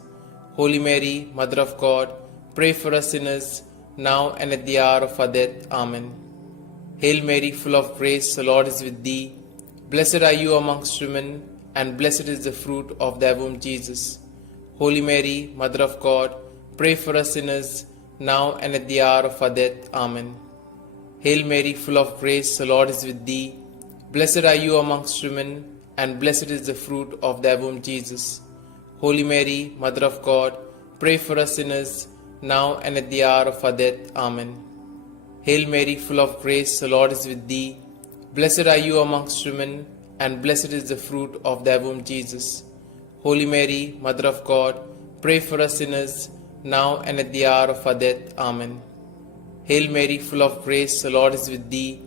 Holy Mary, Mother of God, pray for us sinners, now and at the hour of our death. Amen. Hail Mary, full of grace, the Lord is with thee. Blessed are you amongst women, and blessed is the fruit of thy womb, Jesus. Holy Mary, Mother of God, pray for us sinners, now and at the hour of our death. Amen. Hail Mary, full of grace, the Lord is with thee. Blessed are you amongst women, and blessed is the fruit of thy womb, Jesus. Holy Mary, Mother of God, pray for us sinners, now and at the hour of our death. Amen. Hail Mary, full of grace, the Lord is with thee. Blessed are you amongst women, and blessed is the fruit of thy womb, Jesus. Holy Mary, Mother of God, pray for us sinners, now and at the hour of our death. Amen. Hail Mary, full of grace, the Lord is with thee.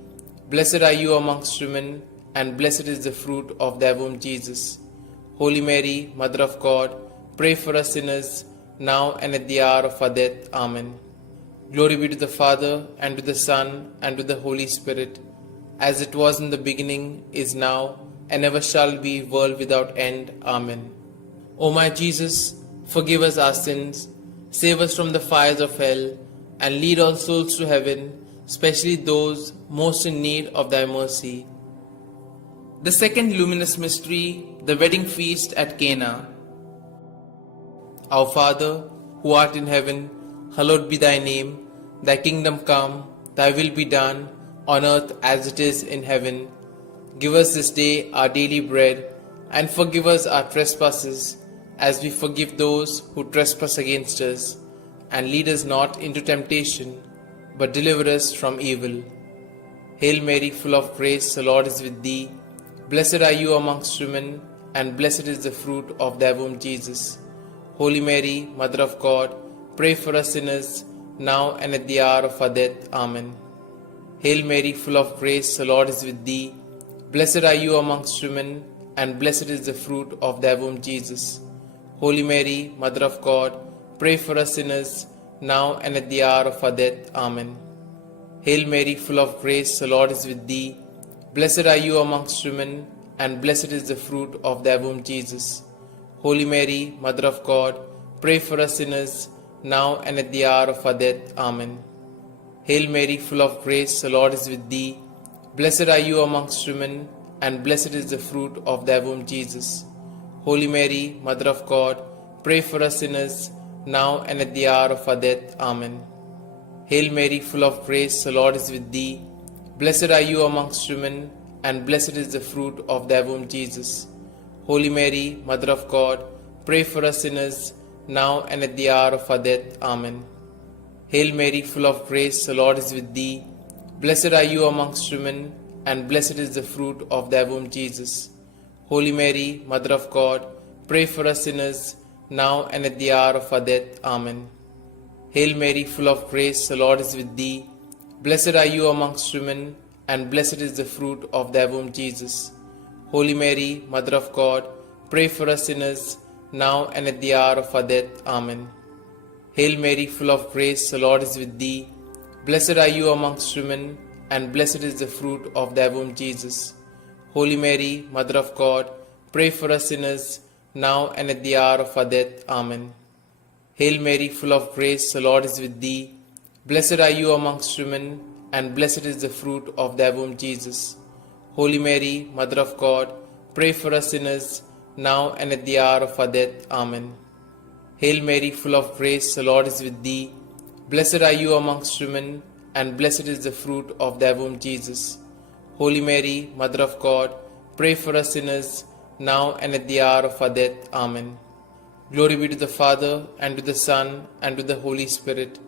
Blessed are you amongst women, and blessed is the fruit of thy womb, Jesus. Holy Mary, Mother of God, pray for us sinners, now and at the hour of our death. Amen. Glory be to the Father, and to the Son, and to the Holy Spirit, as it was in the beginning, is now, and ever shall be, world without end. Amen. O my Jesus, forgive us our sins, save us from the fires of hell, and lead all souls to heaven, especially those most in need of thy mercy. The second luminous mystery, the wedding feast at Cana. Our Father, who art in heaven, hallowed be thy name. Thy kingdom come, thy will be done, on earth as it is in heaven. Give us this day our daily bread, and forgive us our trespasses, as we forgive those who trespass against us. And lead us not into temptation, but deliver us from evil. Hail Mary, full of grace, the Lord is with thee. Blessed are you amongst women, and blessed is the fruit of thy womb, Jesus. Holy Mary, Mother of God, pray for us sinners, now and at the hour of our death. Amen. Hail Mary, full of grace, the Lord is with thee. Blessed are you amongst women, and blessed is the fruit of thy womb, Jesus. Holy Mary, Mother of God, pray for us sinners, now and at the hour of our death. Amen. Hail Mary, full of grace, the Lord is with thee. Blessed are you amongst women, and blessed is the fruit of thy womb, Jesus. Holy Mary, Mother of God, pray for us sinners, now and at the hour of our death. Amen. Hail Mary, full of grace, the Lord is with thee. Blessed are you amongst women, and blessed is the fruit of thy womb, Jesus. Holy Mary, Mother of God, pray for us sinners, now and at the hour of our death. Amen. Hail Mary, full of grace, the Lord is with thee. Blessed are you amongst women, and blessed is the fruit of thy womb, Jesus. Holy Mary, Mother of God, pray for us sinners, now and at the hour of our death. Amen. Hail Mary, full of grace, the Lord is with thee. Blessed are you amongst women, and blessed is the fruit of thy womb, Jesus. Holy Mary, Mother of God, pray for us sinners, now and at the hour of our death. Amen. Hail Mary, full of grace, the Lord is with thee. Blessed are you amongst women, and blessed is the fruit of thy womb, Jesus. Holy Mary, Mother of God, pray for us sinners, now and at the hour of our death. Amen. Hail Mary, full of grace, the Lord is with thee. Blessed are you amongst women, and blessed is the fruit of thy womb, Jesus. Holy Mary, Mother of God, pray for us sinners, now and at the hour of our death. Amen. Hail Mary, full of grace, the Lord is with thee. Blessed are you amongst women, and blessed is the fruit of thy womb, Jesus. Holy Mary, Mother of God, pray for us sinners, now and at the hour of our death. Amen. Hail Mary, full of grace, the Lord is with thee. Blessed are you amongst women, and blessed is the fruit of thy womb, Jesus. Holy Mary, Mother of God, pray for us sinners, now and at the hour of our death. Amen. Glory be to the Father, and to the Son, and to the Holy Spirit,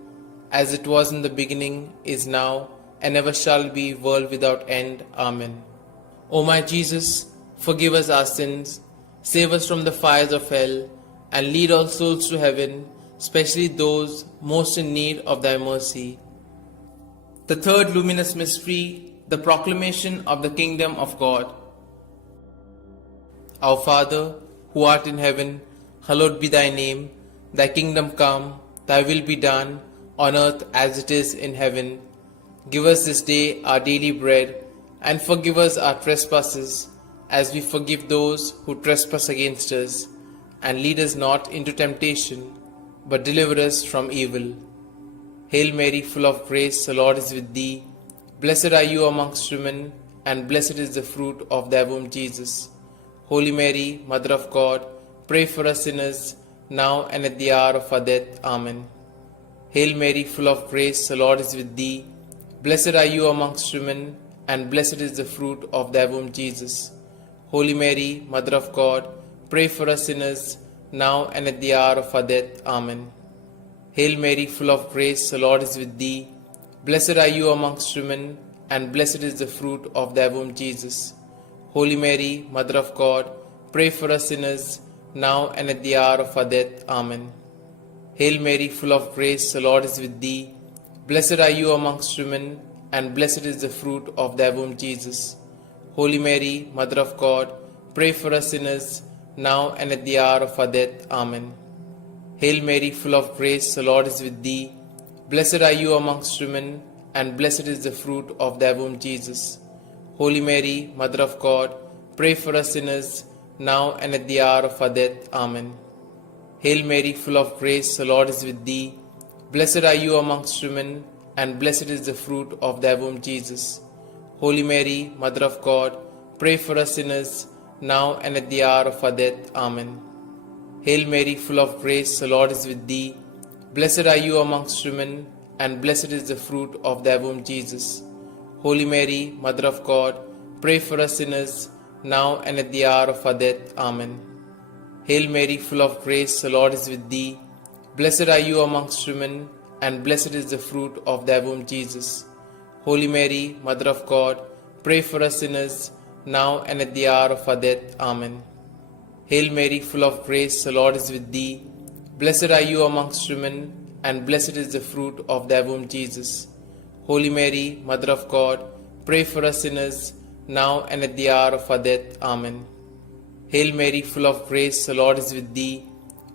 as it was in the beginning, is now, and ever shall be, world without end. Amen. O my Jesus, forgive us our sins, save us from the fires of hell, and lead all souls to heaven, especially those most in need of thy mercy. The third luminous mystery, the proclamation of the kingdom of God. Our Father, who art in heaven, hallowed be thy name. Thy kingdom come, thy will be done, on earth as it is in heaven. Give us this day our daily bread, and forgive us our trespasses, as we forgive those who trespass against us. And lead us not into temptation, but deliver us from evil. Hail Mary, full of grace, the Lord is with thee. Blessed are you amongst women, and blessed is the fruit of thy womb, Jesus. Holy Mary, Mother of God, pray for us sinners, now and at the hour of our death. Amen. Hail Mary, full of grace, the Lord is with thee. Blessed are you amongst women, and blessed is the fruit of thy womb, Jesus. Holy Mary, Mother of God, pray for us sinners, now and at the hour of our death. Amen. Hail Mary, full of grace, the Lord is with thee. Blessed are you amongst women, and blessed is the fruit of thy womb, Jesus. Holy Mary, Mother of God, pray for us sinners, now and at the hour of our death. Amen. Hail Mary, full of grace, the Lord is with thee. Blessed are you amongst women, and blessed is the fruit of thy womb, Jesus. Holy Mary, Mother of God, pray for us sinners, now and at the hour of our death. Amen. Hail Mary, full of grace, the Lord is with thee. Blessed are you amongst women, and blessed is the fruit of thy womb, Jesus. Holy Mary, Mother of God, pray for us sinners, now and at the hour of our death. Amen. Hail Mary, full of grace, the Lord is with thee. Blessed are you amongst women, and blessed is the fruit of thy womb, Jesus. Holy Mary, Mother of God, pray for us sinners, now and at the hour of our death. Amen. Hail Mary, full of grace, the Lord is with thee. Blessed are you amongst women, and blessed is the fruit of thy womb, Jesus. Holy Mary, Mother of God, pray for us sinners, now and at the hour of our death. Amen. Hail Mary, full of grace, the Lord is with thee. Blessed are you amongst women, and blessed is the fruit of thy womb, Jesus. Holy Mary, Mother of God, pray for us sinners, now and at the hour of our death. Amen. Hail Mary, full of grace, the Lord is with thee. Blessed are you amongst women, and blessed is the fruit of thy womb, Jesus. Holy Mary, Mother of God, pray for us sinners, now and at the hour of our death. Amen. Hail Mary, full of grace, the Lord is with thee.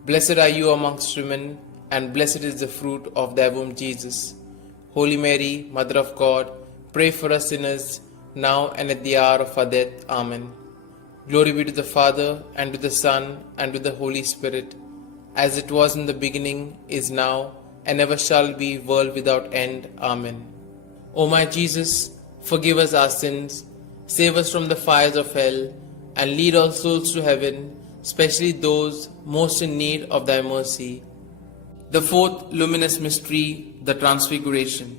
Blessed are you amongst women, and blessed is the fruit of thy womb, Jesus. Holy Mary, Mother of God, pray for us sinners, now and at the hour of our death. Amen. Glory be to the Father, and to the Son, and to the Holy Spirit, as it was in the beginning, is now, and ever shall be, world without end. Amen. O my Jesus, forgive us our sins, save us from the fires of hell, and lead all souls to heaven, especially those most in need of thy mercy. The fourth luminous mystery, the Transfiguration.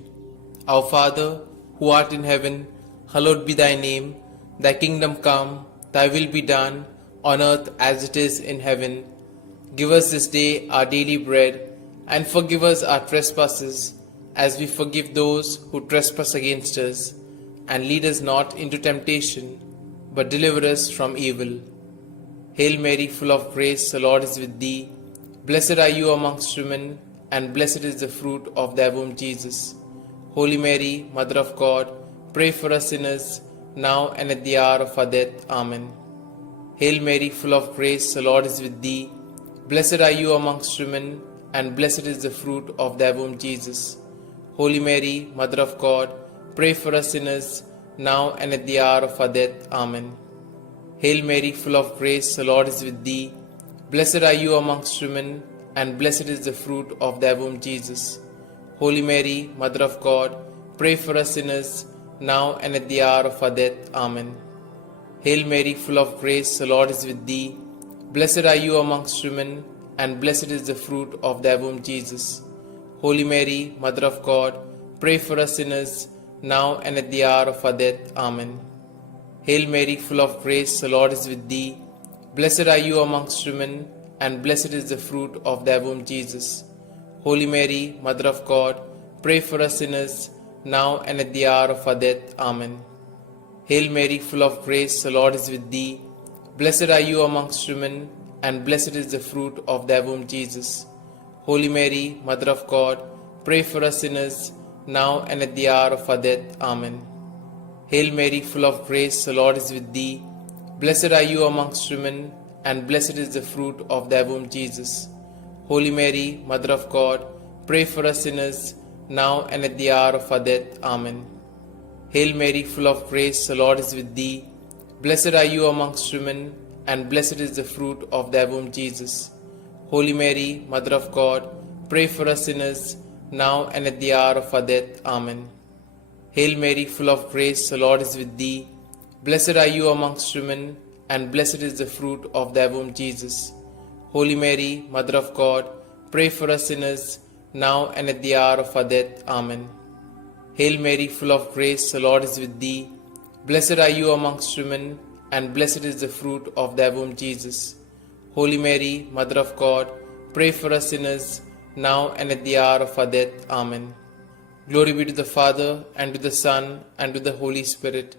Our Father, who art in heaven, hallowed be thy name. Thy kingdom come, thy will be done, on earth as it is in heaven. Give us this day our daily bread, and forgive us our trespasses, as we forgive those who trespass against us. And lead us not into temptation, but deliver us from evil. Hail Mary, full of grace, the Lord is with thee. Blessed are you amongst women, and blessed is the fruit of thy womb, Jesus. Holy Mary, Mother of God, pray for us sinners, now and at the hour of our death. Amen. Hail Mary, full of grace, the Lord is with thee. Blessed are you amongst women, and blessed is the fruit of thy womb, Jesus. Holy Mary, Mother of God, pray for us sinners, now and at the hour of our death. Amen. Hail Mary, full of grace, the Lord is with thee. Blessed are you amongst women, and blessed is the fruit of thy womb, Jesus. Holy Mary, Mother of God, pray for us sinners, now and at the hour of our death. Amen. Hail Mary, full of grace, the Lord is with thee. Blessed are you amongst women, and blessed is the fruit of thy womb, Jesus. Holy Mary, Mother of God, pray for us sinners, now and at the hour of our death. Amen. Hail Mary, full of grace, the Lord is with thee. Blessed are you amongst women, and blessed is the fruit of thy womb, Jesus. Holy Mary, Mother of God, pray for us sinners, now and at the hour of our death. Amen. Hail Mary, full of grace, the Lord is with thee. Blessed are you amongst women, and blessed is the fruit of thy womb, Jesus. Holy Mary, Mother of God, pray for us sinners, now and at the hour of our death. Amen. Hail Mary, full of grace, the Lord is with thee. Blessed are you amongst women, and blessed is the fruit of thy womb, Jesus. Holy Mary, Mother of God, pray for us sinners, now and at the hour of our death. Amen. Hail Mary, full of grace, the Lord is with thee. Blessed are you amongst women, and blessed is the fruit of thy womb, Jesus. Holy Mary, Mother of God, pray for us sinners, now and at the hour of our death. Amen. Hail Mary, full of grace, the Lord is with thee. Blessed are you amongst women, and blessed is the fruit of thy womb, Jesus. Holy Mary, Mother of God, pray for us sinners, now and at the hour of our death. Amen. Hail Mary, full of grace, the Lord is with thee. Blessed are you amongst women, and blessed is the fruit of thy womb, Jesus. Holy Mary, Mother of God, pray for us sinners, now and at the hour of our death. Amen. Glory be to the Father, and to the Son, and to the Holy Spirit,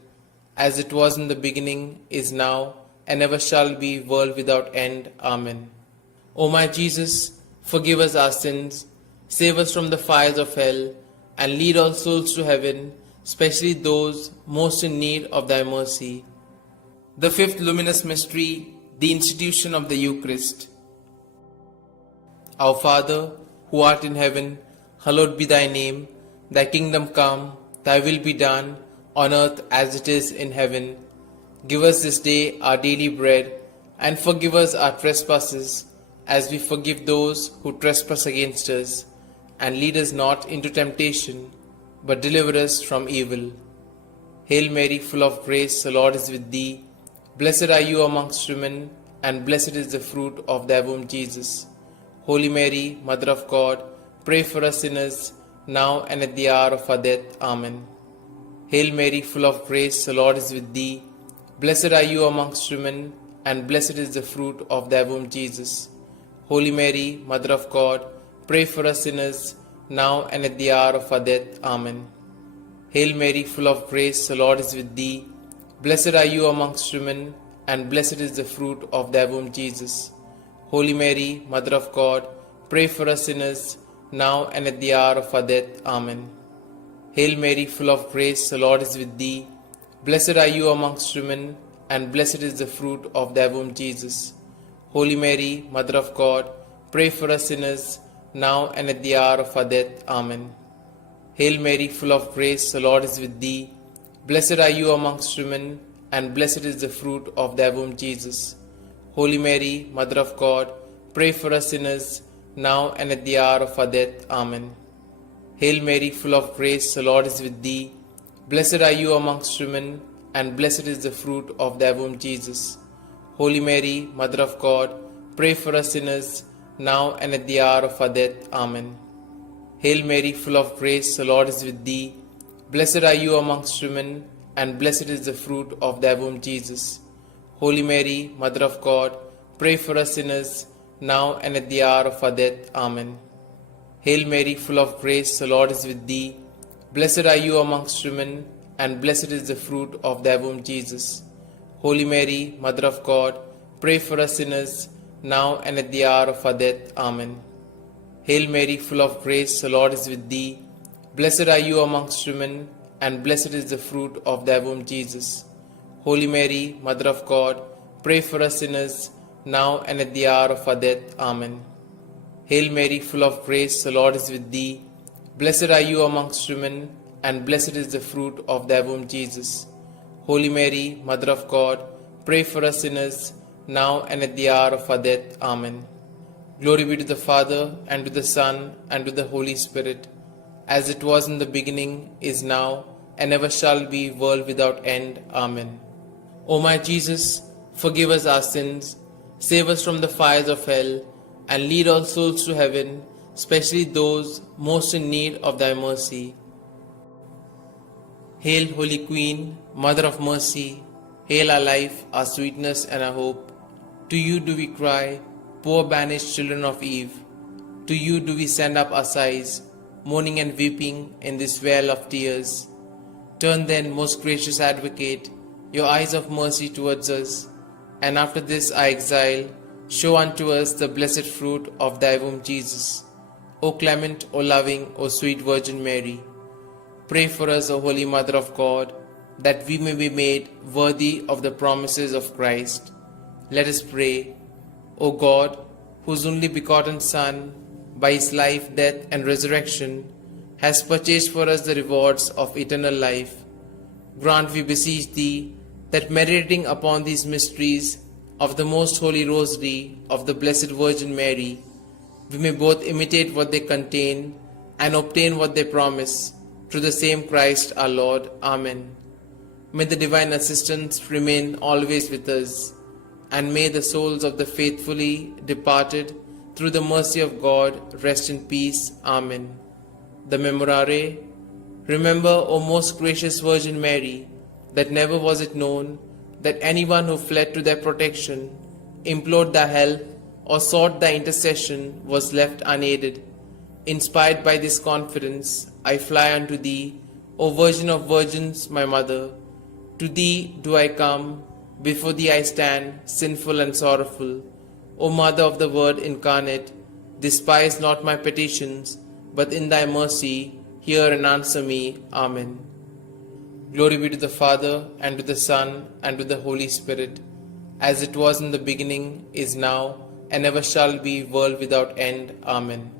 as it was in the beginning, is now, and ever shall be, world without end. Amen. O my Jesus, forgive us our sins, save us from the fires of hell, and lead all souls to heaven, especially those most in need of thy mercy. The fifth luminous mystery, the institution of the Eucharist. Our Father, who art in heaven, hallowed be thy name. Thy kingdom come, thy will be done, on earth as it is in heaven. Give us this day our daily bread, and forgive us our trespasses, as we forgive those who trespass against us. And lead us not into temptation, but deliver us from evil. Hail Mary, full of grace, the Lord is with thee. Blessed are you amongst women, and blessed is the fruit of thy womb, Jesus. Holy Mary, Mother of God, pray for us sinners, now and at the hour of our death. Amen. Hail Mary, full of grace, the Lord is with thee. Blessed are you amongst women, and blessed is the fruit of thy womb, Jesus. Holy Mary, Mother of God, pray for us sinners, now and at the hour of our death. Amen. Hail Mary, full of grace, the Lord is with thee. Blessed are you amongst women, and blessed is the fruit of thy womb, Jesus. Holy Mary, Mother of God, pray for us sinners, now and at the hour of our death. Amen. Hail Mary, full of grace, the Lord is with thee. Blessed are you amongst women, and blessed is the fruit of thy womb, Jesus. Holy Mary, Mother of God, pray for us sinners, now and at the hour of our death. Amen. Hail Mary, full of grace, the Lord is with thee. Blessed are you amongst women, and blessed is the fruit of thy womb, Jesus. Holy Mary, Mother of God, pray for us sinners, now and at the hour of our death. Amen. Hail Mary, full of grace, the Lord is with thee. Blessed are you amongst women, and blessed is the fruit of thy womb, Jesus. Holy Mary, Mother of God, pray for us sinners, now and at the hour of our death. Amen. Hail Mary, full of grace, the Lord is with thee. Blessed are you amongst women, and blessed is the fruit of thy womb, Jesus. Holy Mary, Mother of God, pray for us sinners, now and at the hour of our death. Amen. Hail Mary, full of grace, the Lord is with thee. Blessed are you amongst women, and blessed is the fruit of thy womb, Jesus. Holy Mary, Mother of God, pray for us sinners, now and at the hour of our death. Amen. Hail Mary, full of grace, the Lord is with thee. Blessed are you amongst women, and blessed is the fruit of thy womb, Jesus. Holy Mary, Mother of God, pray for us sinners, now and at the hour of our death. Amen. Hail Mary, full of grace, the Lord is with thee. Blessed are you amongst women, and blessed is the fruit of thy womb, Jesus. Holy Mary, Mother of God, pray for us sinners, now and at the hour of our death. Amen. Glory be to the Father, and to the Son, and to the Holy Spirit, as it was in the beginning, is now, and ever shall be, world without end. Amen. O my Jesus, forgive us our sins, save us from the fires of hell, and lead all souls to heaven, especially those most in need of thy mercy. Hail, Holy Queen, Mother of Mercy, hail our life, our sweetness, and our hope. To you do we cry, poor banished children of Eve. To you do we send up our sighs, mourning and weeping in this vale of tears. Turn then, most gracious Advocate, your eyes of mercy towards us, and after this our exile, show unto us the blessed fruit of thy womb, Jesus. O clement, O loving, O sweet Virgin Mary, pray for us, O Holy Mother of God, that we may be made worthy of the promises of Christ. Let us pray. O God, whose only begotten Son, by his life, death, and resurrection, has purchased for us the rewards of eternal life, grant, we beseech thee, that meditating upon these mysteries of the most holy Rosary of the Blessed Virgin Mary, we may both imitate what they contain and obtain what they promise, through the same Christ our Lord. Amen. May the divine assistance remain always with us, and may the souls of the faithfully departed, through the mercy of God, rest in peace. Amen. The Memorare. Remember, O most gracious Virgin Mary, that never was it known that anyone who fled to thy protection, implored thy help, or sought thy intercession was left unaided. Inspired by this confidence, I fly unto thee, O Virgin of Virgins, my Mother. To thee do I come, before thee I stand, sinful and sorrowful. O Mother of the Word incarnate, despise not my petitions, but in thy mercy hear and answer me. Amen. Glory be to the Father, and to the Son, and to the Holy Spirit, as it was in the beginning, is now, and ever shall be, world without end. Amen.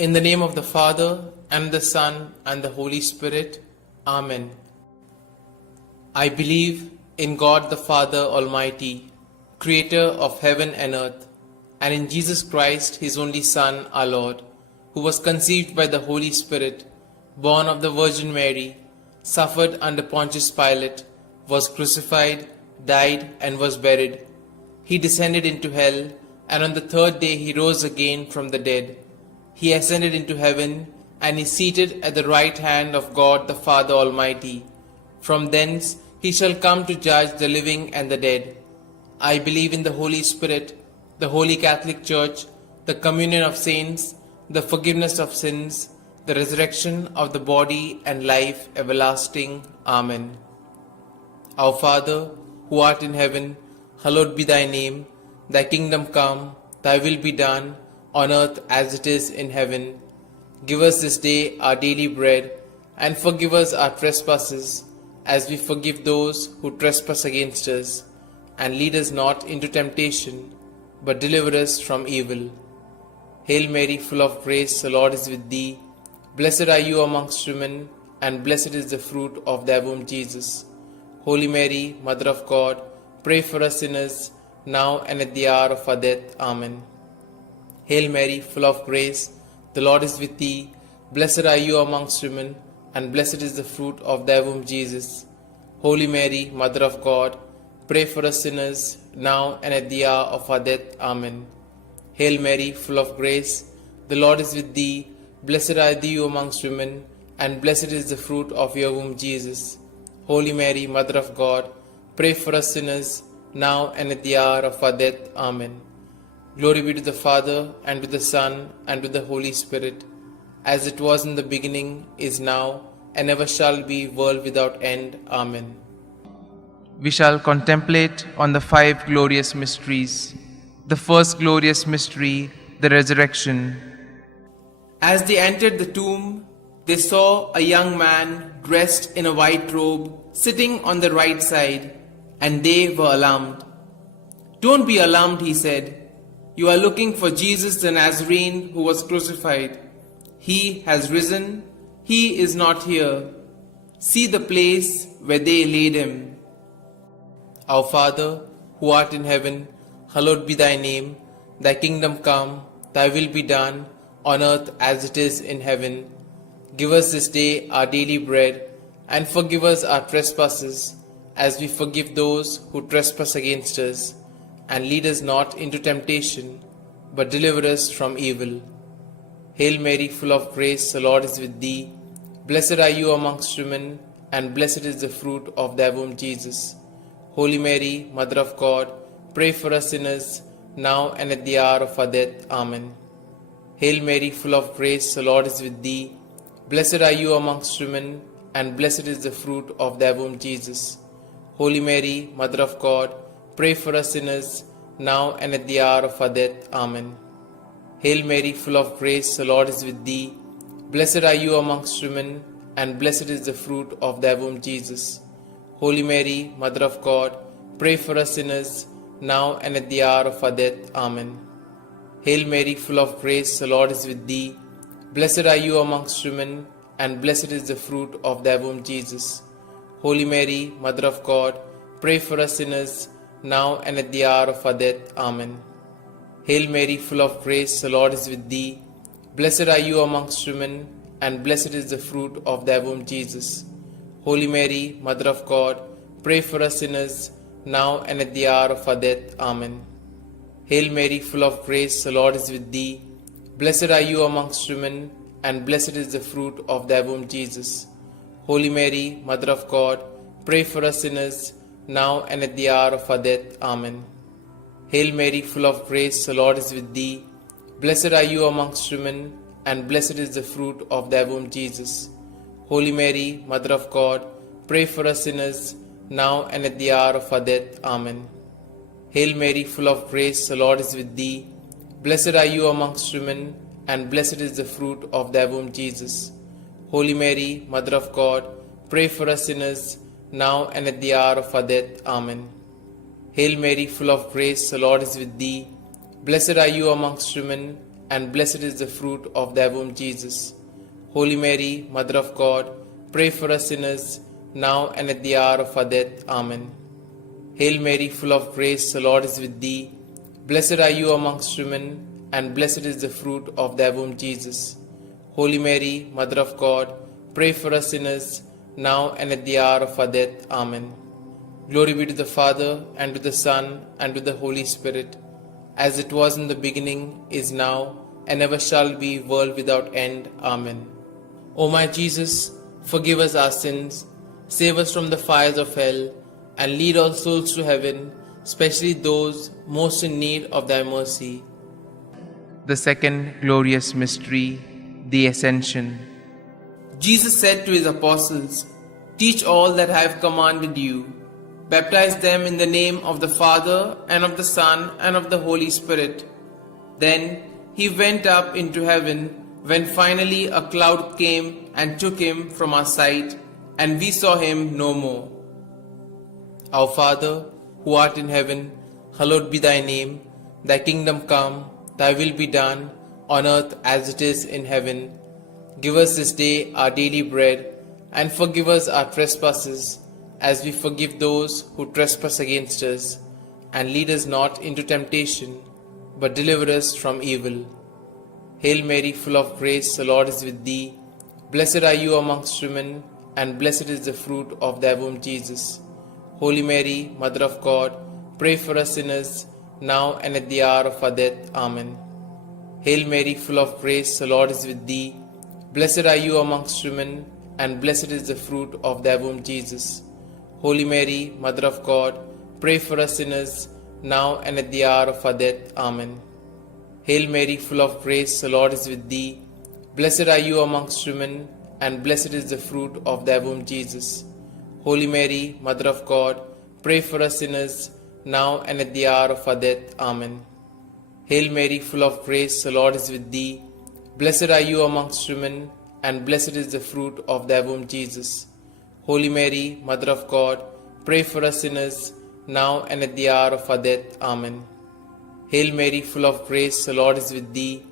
In the name of the Father, and the Son, and the Holy Spirit. Amen. I believe in God the Father Almighty, Creator of heaven and earth, and in Jesus Christ, His only Son, our Lord, who was conceived by the Holy Spirit, born of the Virgin Mary, suffered under Pontius Pilate, was crucified, died, and was buried. He descended into hell, and on the third day He rose again from the dead. He ascended into heaven, and is seated at the right hand of God the Father Almighty. From thence He shall come to judge the living and the dead. I believe in the Holy Spirit, the Holy Catholic Church, the communion of saints, the forgiveness of sins, the resurrection of the body, and life everlasting. Amen. Our Father, who art in heaven, hallowed be thy name. Thy kingdom come, thy will be done, on earth as it is in heaven. Give us this day our daily bread, and forgive us our trespasses, as we forgive those who trespass against us. And lead us not into temptation, but deliver us from evil. Hail Mary, full of grace, the Lord is with thee. Blessed are you amongst women, and blessed is the fruit of thy womb, Jesus. Holy Mary, Mother of God, pray for us sinners, now and at the hour of our death. Amen. Hail Mary, full of grace, the Lord is with thee. Blessed are you amongst women, and blessed is the fruit of thy womb, Jesus. Holy Mary, Mother of God, pray for us sinners, now and at the hour of our death. Amen. Hail Mary, full of grace, the Lord is with thee. Blessed are you amongst women, and blessed is the fruit of your womb, Jesus. Holy Mary, Mother of God, pray for us sinners, now and at the hour of our death. Amen. Glory be to the Father, and to the Son, and to the Holy Spirit, as it was in the beginning, is now, and ever shall be, world without end. Amen. We shall contemplate on the 5 glorious mysteries. The first glorious mystery, the resurrection. As they entered the tomb, they saw a young man dressed in a white robe sitting on the right side, and they were alarmed. "Don't be alarmed," he said. "You are looking for Jesus the Nazarene who was crucified. He has risen. He is not here. See the place where they laid him." Our Father, who art in heaven, hallowed be thy name. Thy kingdom come, thy will be done, on earth as it is in heaven. Give us this day our daily bread, and forgive us our trespasses, as we forgive those who trespass against us. And lead us not into temptation, but deliver us from evil. Hail Mary, full of grace, the Lord is with thee. Blessed are you amongst women, and blessed is the fruit of thy womb, Jesus. Holy Mary, Mother of God, pray for us sinners, now and at the hour of our death. Amen. Hail Mary, full of grace, the Lord is with thee. Blessed are you amongst women, and blessed is the fruit of thy womb, Jesus. Holy Mary, Mother of God, pray for us sinners, now and at the hour of our death. Amen. Hail Mary, full of grace, the Lord is with thee. Blessed are you amongst women, and blessed is the fruit of thy womb, Jesus. Holy Mary, Mother of God, pray for us sinners, now and at the hour of our death. Amen. Hail Mary, full of grace, the Lord is with thee. Blessed are you amongst women, and blessed is the fruit of thy womb, Jesus. Holy Mary, Mother of God, pray for us sinners, now and at the hour of our death. Amen. Hail Mary, full of grace, the Lord is with thee. Blessed are you amongst women, and blessed is the fruit of thy womb, Jesus. Holy Mary, Mother of God, pray for us sinners, now and at the hour of our death. Amen. Hail Mary, full of grace, the Lord is with thee. Blessed are you amongst women, and blessed is the fruit of thy womb, Jesus. Holy Mary, Mother of God, pray for us sinners, now and at the hour of our death. Amen. Hail Mary, full of grace, the Lord is with thee. Blessed are you amongst women, and blessed is the fruit of thy womb, Jesus. Holy Mary, Mother of God, pray for us sinners, now and at the hour of our death. Amen. Hail Mary, full of grace, the Lord is with thee. Blessed are you amongst women, and blessed is the fruit of thy womb, Jesus. Holy Mary, Mother of God, pray for us sinners, now and at the hour of our death. Amen. Hail Mary, full of grace, the Lord is with thee. Blessed are you amongst women, and blessed is the fruit of thy womb, Jesus. Holy Mary, Mother of God, pray for us sinners, now and at the hour of our death. Amen. Hail Mary, full of grace, the Lord is with thee. Blessed are you amongst women, and blessed is the fruit of thy womb, Jesus. Holy Mary, Mother of God, pray for us sinners, now and at the hour of our death. Amen. Glory be to the Father, and to the Son, and to the Holy Spirit, as it was in the beginning, is now, and ever shall be, world without end. Amen. O my Jesus, forgive us our sins, save us from the fires of hell, and lead all souls to heaven, especially those most in need of thy mercy. The second glorious mystery, the Ascension. Jesus said to his apostles, "Teach all that I have commanded you. Baptize them in the name of the Father, and of the Son, and of the Holy Spirit." Then he went up into heaven, when finally a cloud came and took him from our sight, and we saw him no more. Our Father, who art in heaven, hallowed be thy name. Thy kingdom come, thy will be done, on earth as it is in heaven. Give us this day our daily bread, and forgive us our trespasses, as we forgive those who trespass against us. And lead us not into temptation, but deliver us from evil. Hail Mary, full of grace, the Lord is with thee. Blessed are you amongst women, and blessed is the fruit of thy womb, Jesus. Holy Mary, Mother of God, pray for us sinners, now and at the hour of our death. Amen. Hail Mary, full of grace, the Lord is with thee. Blessed are you amongst women, and blessed is the fruit of thy womb, Jesus. Holy Mary, Mother of God, pray for us sinners, now and at the hour of our death. Amen. Hail Mary, full of grace, the Lord is with thee. Blessed are you amongst women, and blessed is the fruit of thy womb, Jesus. Holy Mary, Mother of God, pray for us sinners, now and at the hour of our death. Amen. Hail Mary, full of grace, the Lord is with thee. Blessed are you amongst women, and blessed is the fruit of thy womb, Jesus. Holy Mary, Mother of God, pray for us sinners, now and at the hour of our death. Amen. Hail Mary, full of grace, the Lord is with thee.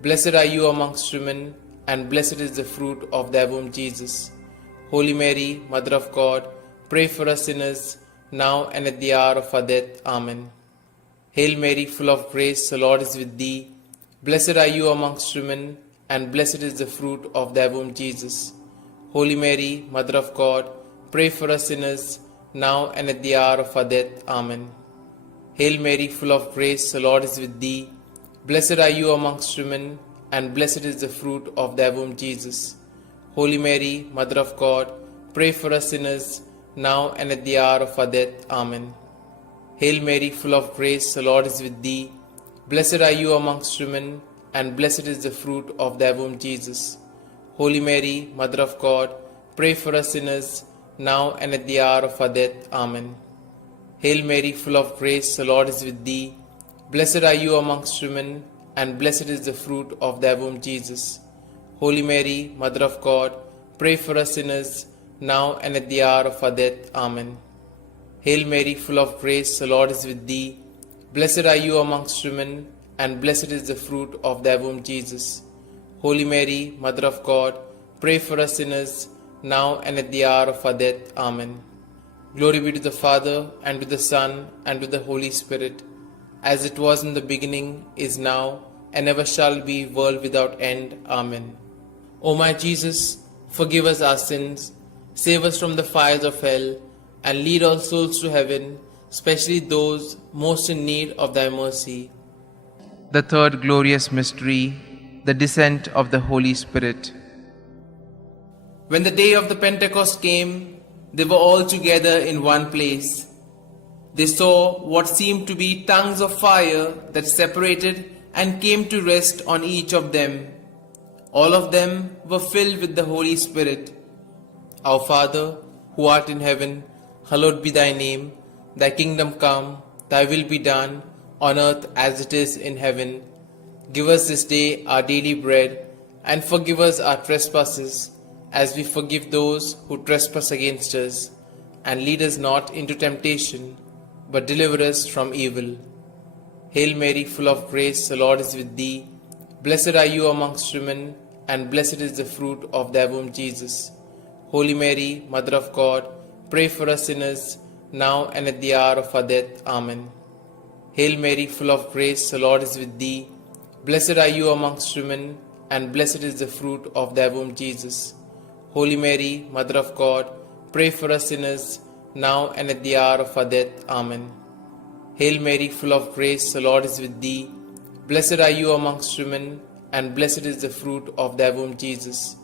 Blessed are you amongst women, and blessed is the fruit of thy womb, Jesus. Holy Mary, Mother of God, pray for us sinners, now and at the hour of our death. Amen. Hail Mary, full of grace, the Lord is with thee. Blessed are you amongst women, and blessed is the fruit of thy womb, Jesus. Holy Mary, Mother of God, pray for us sinners, now and at the hour of our death. Amen. Hail Mary, full of grace, the Lord is with thee. Blessed are you amongst women, and blessed is the fruit of thy womb, Jesus. Holy Mary, Mother of God, pray for us sinners, now and at the hour of our death. Amen. Hail Mary, full of grace, the Lord is with thee. Blessed are you amongst women, and blessed is the fruit of thy womb, Jesus. Holy Mary, Mother of God, pray for us sinners, now and at the hour of our death. Amen. Hail Mary, full of grace, the Lord is with thee. Blessed are you amongst women, and blessed is the fruit of thy womb, Jesus. Holy Mary, Mother of God, pray for us sinners, now and at the hour of our death. Amen. Hail Mary, full of grace, the Lord is with thee. Blessed are you amongst women, and blessed is the fruit of thy womb, Jesus. Holy Mary, Mother of God, pray for us sinners, now and at the hour of our death. Amen. Glory be to the Father, and to the Son, and to the Holy Spirit, as it was in the beginning, is now, and ever shall be, world without end. Amen. O my Jesus, forgive us our sins, save us from the fires of hell, and lead all souls to heaven, especially those most in need of thy mercy. The third glorious mystery, the descent of the Holy Spirit. When the day of the Pentecost came, they were all together in one place. They saw what seemed to be tongues of fire that separated and came to rest on each of them. All of them were filled with the Holy Spirit. Our Father, who art in heaven, hallowed be thy name. Thy kingdom come, thy will be done, on earth as it is in heaven. Give us this day our daily bread, and forgive us our trespasses, as we forgive those who trespass against us. And lead us not into temptation, but deliver us from evil. Hail Mary, full of grace, the Lord is with thee. Blessed are you amongst women, and blessed is the fruit of thy womb, Jesus. Holy Mary, Mother of God, pray for us sinners, now and at the hour of our death. Amen. Hail Mary, full of grace, the Lord is with thee. Blessed are you amongst women, and blessed is the fruit of thy womb, Jesus. Holy Mary, Mother of God, pray for us sinners, now and at the hour of our death. Amen. Hail Mary, full of grace, the Lord is with thee. Blessed are you amongst women, and blessed is the fruit of thy womb, Jesus.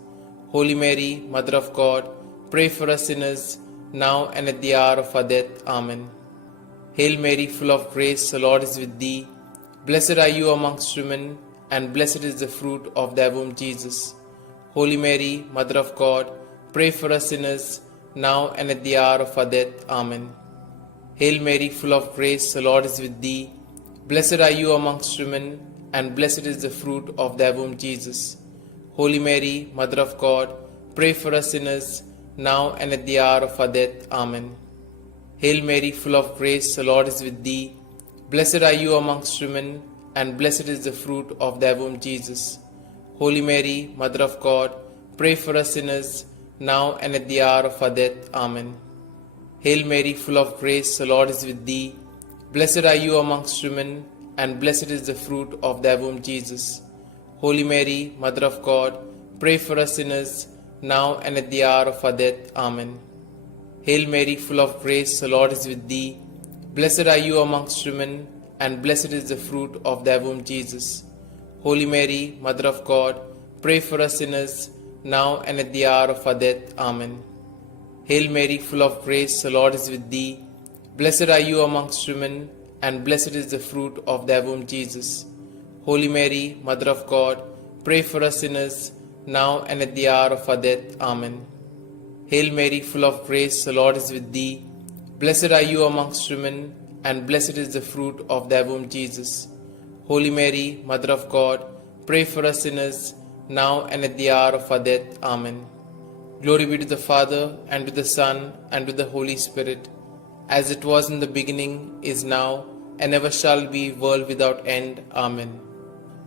Holy Mary, Mother of God, pray for us sinners, now and at the hour of our death. Amen. Hail Mary, full of grace, the Lord is with thee. Blessed are you amongst women, and blessed is the fruit of thy womb, Jesus. Holy Mary, Mother of God, pray for us sinners, now and at the hour of our death. Amen. Hail Mary, full of grace, the Lord is with thee. Blessed are you amongst women, and blessed is the fruit of thy womb, Jesus. Holy Mary, Mother of God, pray for us sinners, now and at the hour of our death. Amen. Hail Mary, full of grace, the Lord is with thee. Blessed are you amongst women, and blessed is the fruit of thy womb, Jesus. Holy Mary, Mother of God, pray for us sinners, now and at the hour of our death. Amen. Hail Mary, full of grace, the Lord is with thee. Blessed are you amongst women, and blessed is the fruit of thy womb, Jesus. Holy Mary, Mother of God, pray for us sinners, now and at the hour of our death. Amen. Hail Mary, full of grace, the Lord is with thee. Blessed are you amongst women, and blessed is the fruit of thy womb, Jesus. Holy Mary, Mother of God, pray for us sinners, now and at the hour of our death. Amen. Hail Mary, full of grace, the Lord is with thee. Blessed are you amongst women, and blessed is the fruit of thy womb, Jesus. Holy Mary, Mother of God, pray for us sinners, now and at the hour of our death. Amen. Hail Mary, full of grace, the Lord is with thee. Blessed are you amongst women, and blessed is the fruit of thy womb, Jesus. Holy Mary, Mother of God, pray for us sinners, now and at the hour of our death. Amen. Glory be to the Father, and to the Son, and to the Holy Spirit, as it was in the beginning, is now, and ever shall be, world without end. Amen.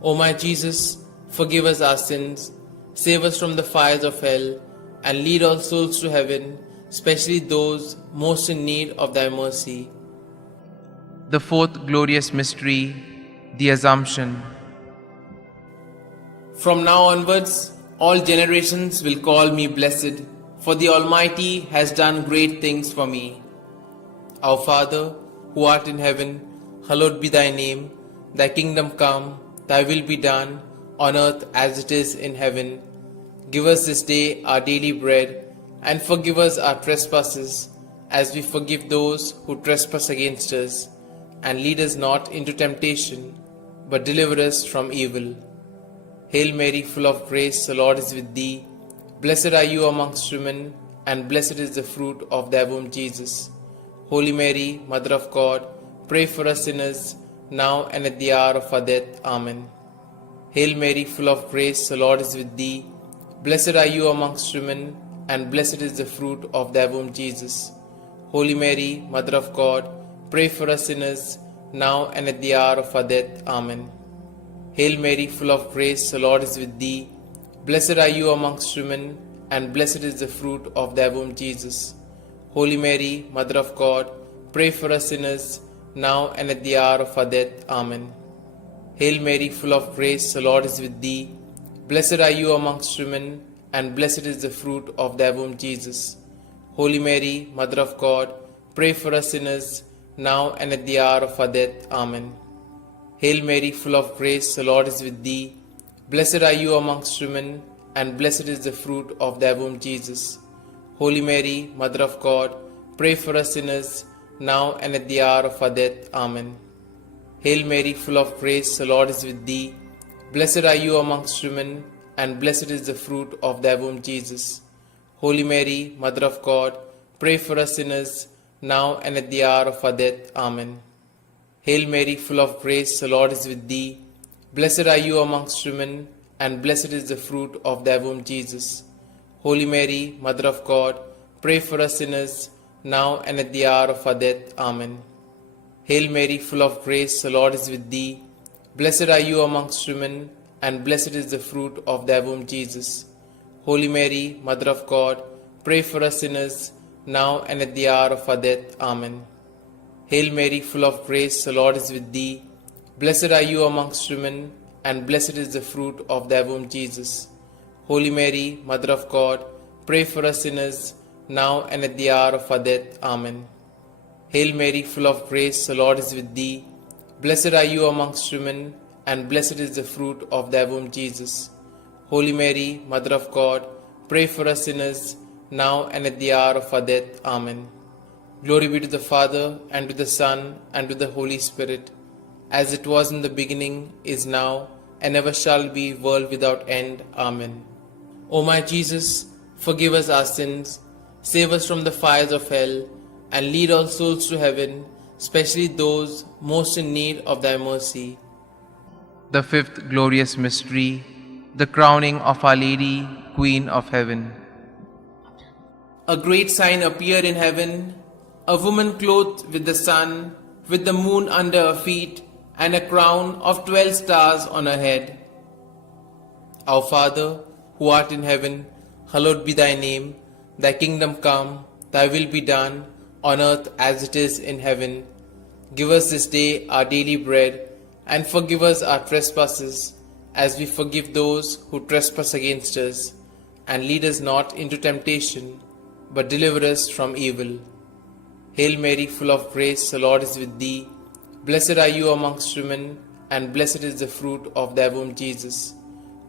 O my Jesus, forgive us our sins, save us from the fires of hell, and lead all souls to heaven, especially those most in need of thy mercy. The fourth glorious mystery, the Assumption. From now onwards, all generations will call me blessed, for the Almighty has done great things for me. Our Father, who art in heaven, hallowed be thy name. Thy kingdom come, thy will be done, on earth as it is in heaven. Give us this day our daily bread, and forgive us our trespasses, as we forgive those who trespass against us. And lead us not into temptation, but deliver us from evil. Hail Mary, full of grace, the Lord is with thee. Blessed are you amongst women, and blessed is the fruit of thy womb, Jesus. Holy Mary, Mother of God, pray for us sinners, now and at the hour of our death. Amen. Hail Mary, full of grace, the Lord is with thee. Blessed are you amongst women, and blessed is the fruit of thy womb, Jesus. Holy Mary, Mother of God, pray for us sinners, now and at the hour of our death. Amen. Hail Mary, full of grace, the Lord is with thee. Blessed are you amongst women, and blessed is the fruit of thy womb, Jesus. Holy Mary, Mother of God, pray for us sinners, now and at the hour of our death. Amen. Hail Mary, full of grace, the Lord is with thee. Blessed are you amongst women, and blessed is the fruit of thy womb, Jesus. Holy Mary, Mother of God, pray for us sinners, now and at the hour of our death. Amen. Hail Mary, full of grace, the Lord is with thee. Blessed are you amongst women, and blessed is the fruit of thy womb, Jesus. Holy Mary, Mother of God, pray for us sinners, now and at the hour of our death. Amen. Hail Mary, full of grace, the Lord is with thee. Blessed are you amongst women, and blessed is the fruit of thy womb, Jesus. Holy Mary, Mother of God, pray for us sinners, now and at the hour of our death. Amen. Hail Mary, full of grace, the Lord is with thee. Blessed are you amongst women, and blessed is the fruit of thy womb, Jesus. Holy Mary, Mother of God, pray for us sinners, now and at the hour of our death. Amen. Hail Mary, full of grace, the Lord is with thee. Blessed are you amongst women, and blessed is the fruit of thy womb, Jesus. Holy Mary, Mother of God, pray for us sinners, now and at the hour of our death. Amen. Hail Mary, full of grace, the Lord is with thee. Blessed are you amongst women, and blessed is the fruit of thy womb, Jesus. Holy Mary, Mother of God, pray for us sinners, now and at the hour of our death. Amen. Hail Mary, full of grace, the Lord is with thee. Blessed are you amongst women, and blessed is the fruit of thy womb, Jesus. Holy Mary, Mother of God, pray for us sinners, now and at the hour of our death. Amen. Glory be to the Father, and to the Son, and to the Holy Spirit, as it was in the beginning, is now, and ever shall be, world without end. Amen. O my Jesus, forgive us our sins, save us from the fires of hell, and lead all souls to heaven, especially those most in need of thy mercy. The fifth glorious mystery, the crowning of Our Lady, Queen of Heaven. A great sign appeared in heaven, a woman clothed with the sun, with the moon under her feet, and a crown of 12 stars on her head. Our Father, who art in heaven, hallowed be thy name. Thy kingdom come, thy will be done, on earth as it is in heaven. Give us this day our daily bread, and forgive us our trespasses, as we forgive those who trespass against us. And lead us not into temptation, but deliver us from evil. Hail Mary, full of grace, the Lord is with thee. Blessed are you amongst women, and blessed is the fruit of thy womb, Jesus.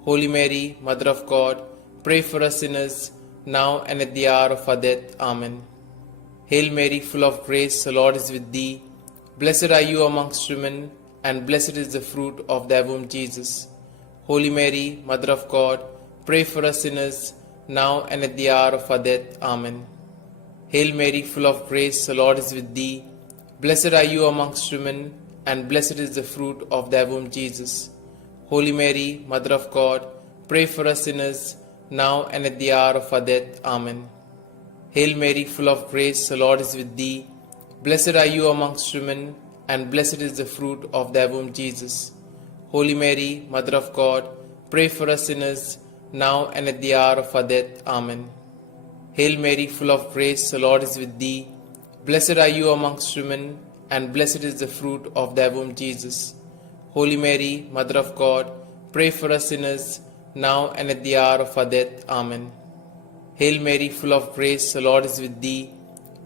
Holy Mary, Mother of God, pray for us sinners, now and at the hour of our death. Amen. Hail Mary, full of grace, the Lord is with thee. Blessed are you amongst women, and blessed is the fruit of thy womb, Jesus. Holy Mary, Mother of God, pray for us sinners, now and at the hour of our death. Amen. Hail Mary, full of grace, the Lord is with thee. Blessed are you amongst women, and blessed is the fruit of thy womb, Jesus. Holy Mary, Mother of God, pray for us sinners, now and at the hour of our death. Amen. Hail Mary, full of grace, the Lord is with thee. Blessed are you amongst women, and blessed is the fruit of thy womb, Jesus. Holy Mary, Mother of God, pray for us sinners, now and at the hour of our death. Amen. Hail Mary, full of grace, the Lord is with thee. Blessed are you amongst women, and blessed is the fruit of thy womb, Jesus. Holy Mary, Mother of God, pray for us sinners, now and at the hour of our death. Amen. Hail Mary, full of grace, the Lord is with thee.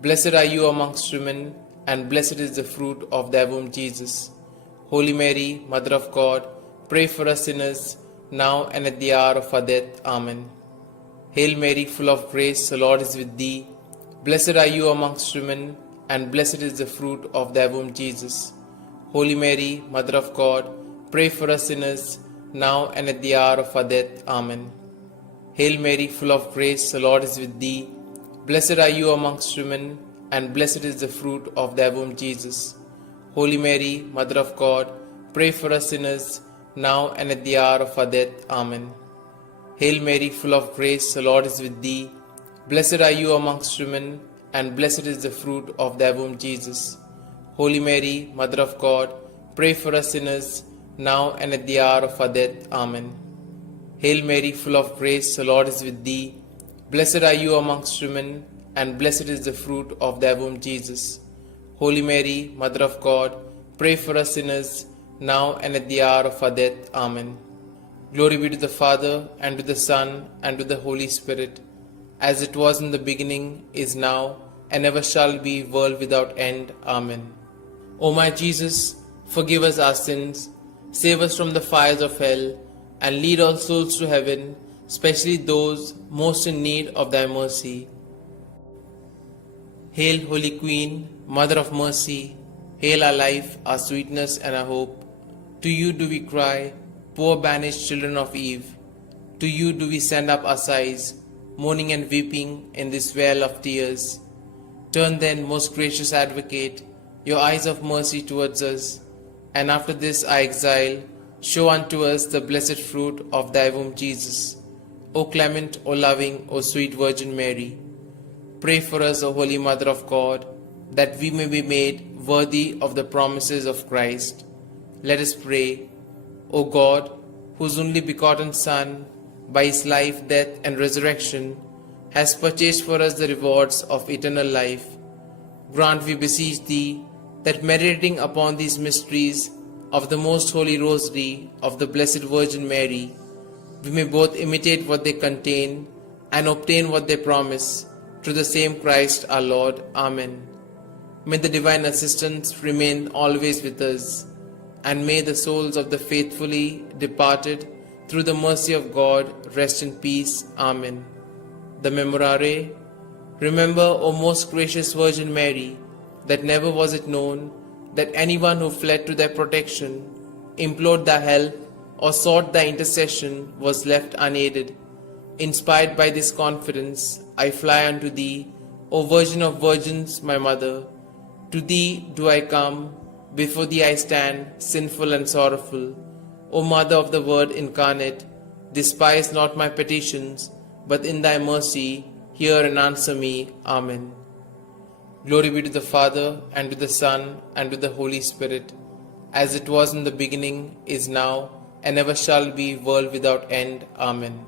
Blessed are you amongst women, and blessed is the fruit of thy womb, Jesus. Holy Mary, Mother of God, pray for us sinners, now and at the hour of our death. Amen. Hail Mary, full of grace, the Lord is with thee. Blessed are you amongst women, and blessed is the fruit of thy womb, Jesus. Holy Mary, Mother of God, pray for us sinners, now and at the hour of our death. Amen. Hail Mary, full of grace, the Lord is with thee. Blessed are you amongst women, and blessed is the fruit of thy womb, Jesus. Holy Mary, Mother of God, pray for us sinners, now and at the hour of our death. Amen. Hail Mary, full of grace, the Lord is with thee. Blessed are you amongst women, and blessed is the fruit of thy womb, Jesus. Holy Mary, Mother of God, pray for us sinners, now and at the hour of our death. Amen. Hail Mary, full of grace, the Lord is with thee. Blessed are you amongst women, and blessed is the fruit of thy womb, Jesus. Holy Mary, Mother of God, pray for us sinners, now and at the hour of our death. Amen. Glory be to the Father, and to the Son, and to the Holy Spirit, as it was in the beginning, is now, and ever shall be, world without end. Amen. O my Jesus, forgive us our sins, save us from the fires of hell, and lead all souls to heaven, especially those most in need of thy mercy. Hail, Holy Queen, Mother of Mercy, hail our life, our sweetness, and our hope. To you do we cry, poor banished children of Eve. To you do we send up our sighs, mourning and weeping in this vale of tears. Turn then, most gracious Advocate, your eyes of mercy towards us, and after this our exile, show unto us the blessed fruit of thy womb, Jesus. O clement, O loving, O sweet Virgin Mary, pray for us, O Holy Mother of God, that we may be made worthy of the promises of Christ. Let us pray. O God, whose only begotten Son, by his life, death, and resurrection, has purchased for us the rewards of eternal life, grant, we beseech thee, that meditating upon these mysteries of the most holy Rosary of the Blessed Virgin Mary, we may both imitate what they contain and obtain what they promise, through the same Christ our Lord. Amen. May the divine assistance remain always with us, and may the souls of the faithfully departed, through the mercy of God, rest in peace. Amen. The Memorare. Remember, O most gracious Virgin Mary, that never was it known that anyone who fled to thy protection, implored thy help, or sought thy intercession was left unaided. Inspired by this confidence, I fly unto thee, O Virgin of Virgins, my Mother. To thee do I come, before thee I stand, sinful and sorrowful. O Mother of the Word incarnate, despise not my petitions, but in thy mercy hear and answer me. Amen. Glory be to the Father, and to the Son, and to the Holy Spirit, as it was in the beginning, is now, and ever shall be, world without end. Amen.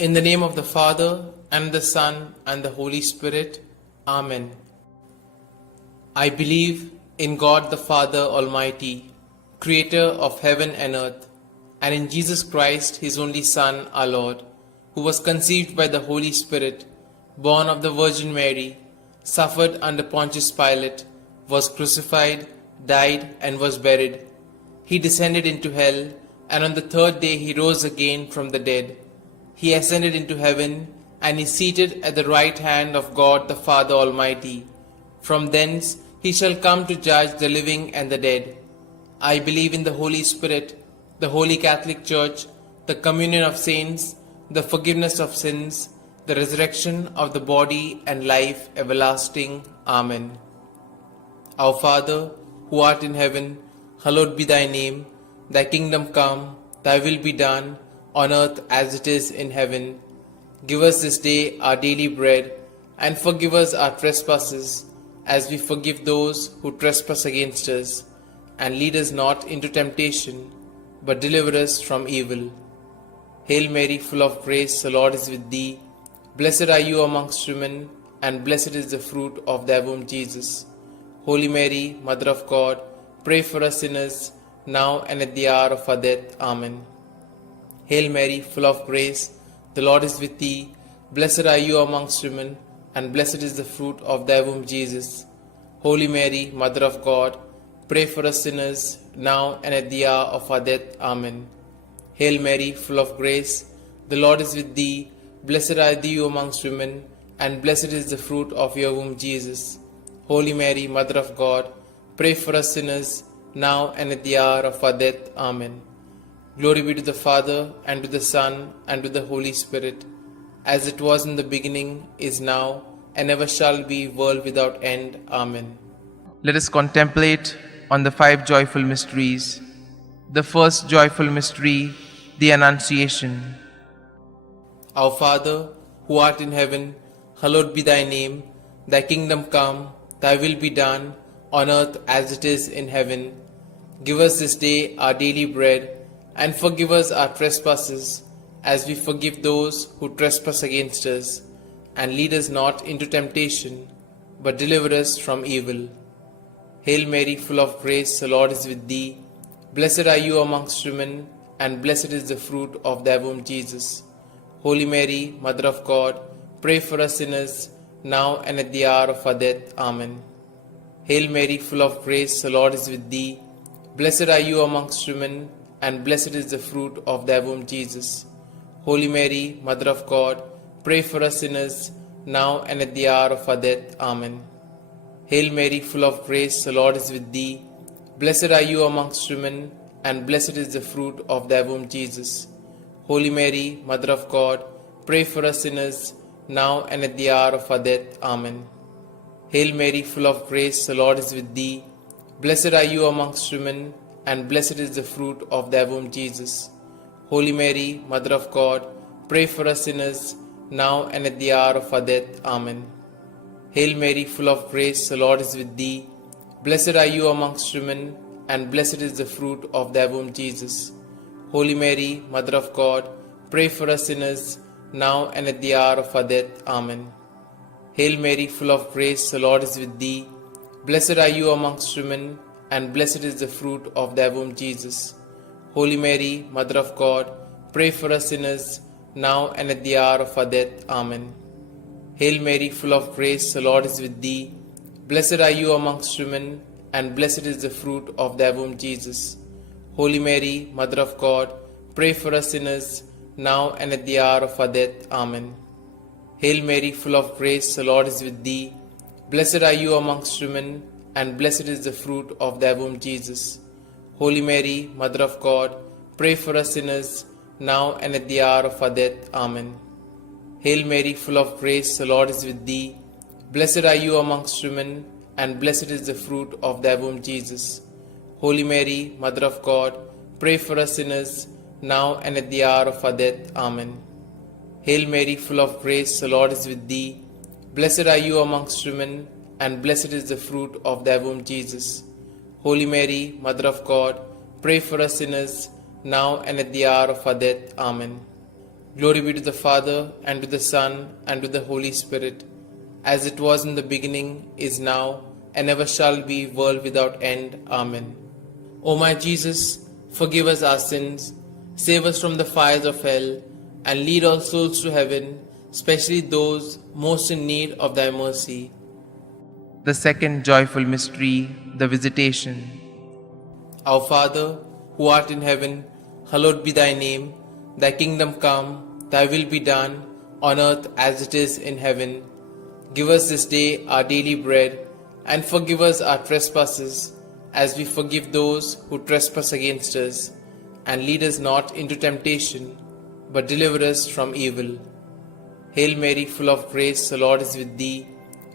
In the name of the Father, and the Son, and the Holy Spirit. Amen. I believe in God the Father Almighty, Creator of heaven and earth, and in Jesus Christ, His only Son, our Lord, who was conceived by the Holy Spirit, born of the Virgin Mary, suffered under Pontius Pilate, was crucified, died, and was buried. He descended into hell, and on the third day he rose again from the dead. He ascended into heaven, and is seated at the right hand of God the Father Almighty. From thence he shall come to judge the living and the dead. I believe in the Holy Spirit, the Holy Catholic Church, the communion of saints, the forgiveness of sins, the resurrection of the body, and life everlasting. Amen. Our Father, who art in heaven, hallowed be thy name. Thy kingdom come, thy will be done, on earth as it is in heaven. Give us this day our daily bread, and forgive us our trespasses, as we forgive those who trespass against us. And lead us not into temptation, but deliver us from evil. Hail Mary, full of grace, the Lord is with thee. Blessed are you amongst women, and blessed is the fruit of thy womb, Jesus. Holy Mary, Mother of God, pray for us sinners, now and at the hour of our death. Amen. Hail Mary, full of grace, the Lord is with thee. Blessed are you amongst women, and blessed is the fruit of thy womb, Jesus. Holy Mary, Mother of God, pray for us sinners, now and at the hour of our death. Amen. Hail Mary, full of grace, the Lord is with thee. Blessed are you amongst women, and blessed is the fruit of your womb, Jesus. Holy Mary, Mother of God, pray for us sinners, now and at the hour of our death. Amen. Glory be to the Father, and to the Son, and to the Holy Spirit, as it was in the beginning, is now, and ever shall be, world without end. Amen. Let us contemplate on the 5 joyful mysteries. The first joyful mystery, the Annunciation. Our Father, who art in heaven, hallowed be thy name. Thy kingdom come, thy will be done, on earth as it is in heaven. Give us this day our daily bread, and forgive us our trespasses, as we forgive those who trespass against us. And lead us not into temptation, but deliver us from evil. Hail Mary, full of grace, the Lord is with thee. Blessed are you amongst women, and blessed is the fruit of thy womb, Jesus. Holy Mary, Mother of God, pray for us sinners, now and at the hour of our death. Amen. Hail Mary, full of grace, the Lord is with thee. Blessed are you amongst women, and blessed is the fruit of thy womb, Jesus. Holy Mary, Mother of God, pray for us sinners, now and at the hour of our death. Amen. Hail Mary, full of grace, the Lord is with thee. Blessed are you amongst women, and blessed is the fruit of thy womb, Jesus. Holy Mary, Mother of God, pray for us sinners, now and at the hour of our death. Amen. Hail Mary, full of grace, the Lord is with thee. Blessed are you amongst women, and blessed is the fruit of thy womb, Jesus. Holy Mary, Mother of God, pray for us sinners, now and at the hour of our death. Amen. Hail Mary, full of grace, the Lord is with thee. Blessed are you amongst women, and blessed is the fruit of thy womb, Jesus. Holy Mary, Mother of God, pray for us sinners, now and at the hour of our death. Amen. Hail Mary, full of grace, the Lord is with thee. Blessed are you amongst women, and blessed is the fruit of thy womb, Jesus. Holy Mary, Mother of God, pray for us sinners, now and at the hour of our death. Amen. Hail Mary, full of grace, the Lord is with thee. Blessed are you amongst women, and blessed is the fruit of thy womb, Jesus. Holy Mary, Mother of God, pray for us sinners, now and at the hour of our death. Amen. Hail Mary, full of grace, the Lord is with thee. Blessed are you amongst women, and blessed is the fruit of thy womb, Jesus. Holy Mary, Mother of God, pray for us sinners, now and at the hour of our death. Amen. Hail Mary, full of grace, the Lord is with thee. Blessed are you amongst women, and blessed is the fruit of thy womb, Jesus. Holy Mary, Mother of God, pray for us sinners, now and at the hour of our death. Amen. Hail Mary, full of grace, the Lord is with thee. Blessed are you amongst women, and blessed is the fruit of thy womb, Jesus. Holy Mary, Mother of God, pray for us sinners, now and at the hour of our death. Amen. Glory be to the Father, and to the Son, and to the Holy Spirit, as it was in the beginning, is now, and ever shall be, world without end. Amen. O my Jesus, forgive us our sins, save us from the fires of hell, and lead all souls to heaven, especially those most in need of thy mercy. The second joyful mystery, the Visitation. Our Father, who art in heaven, hallowed be thy name. Thy kingdom come, thy will be done, on earth as it is in heaven. Give us this day our daily bread, and forgive us our trespasses, as we forgive those who trespass against us. And lead us not into temptation, but deliver us from evil. Hail Mary, full of grace, the Lord is with thee.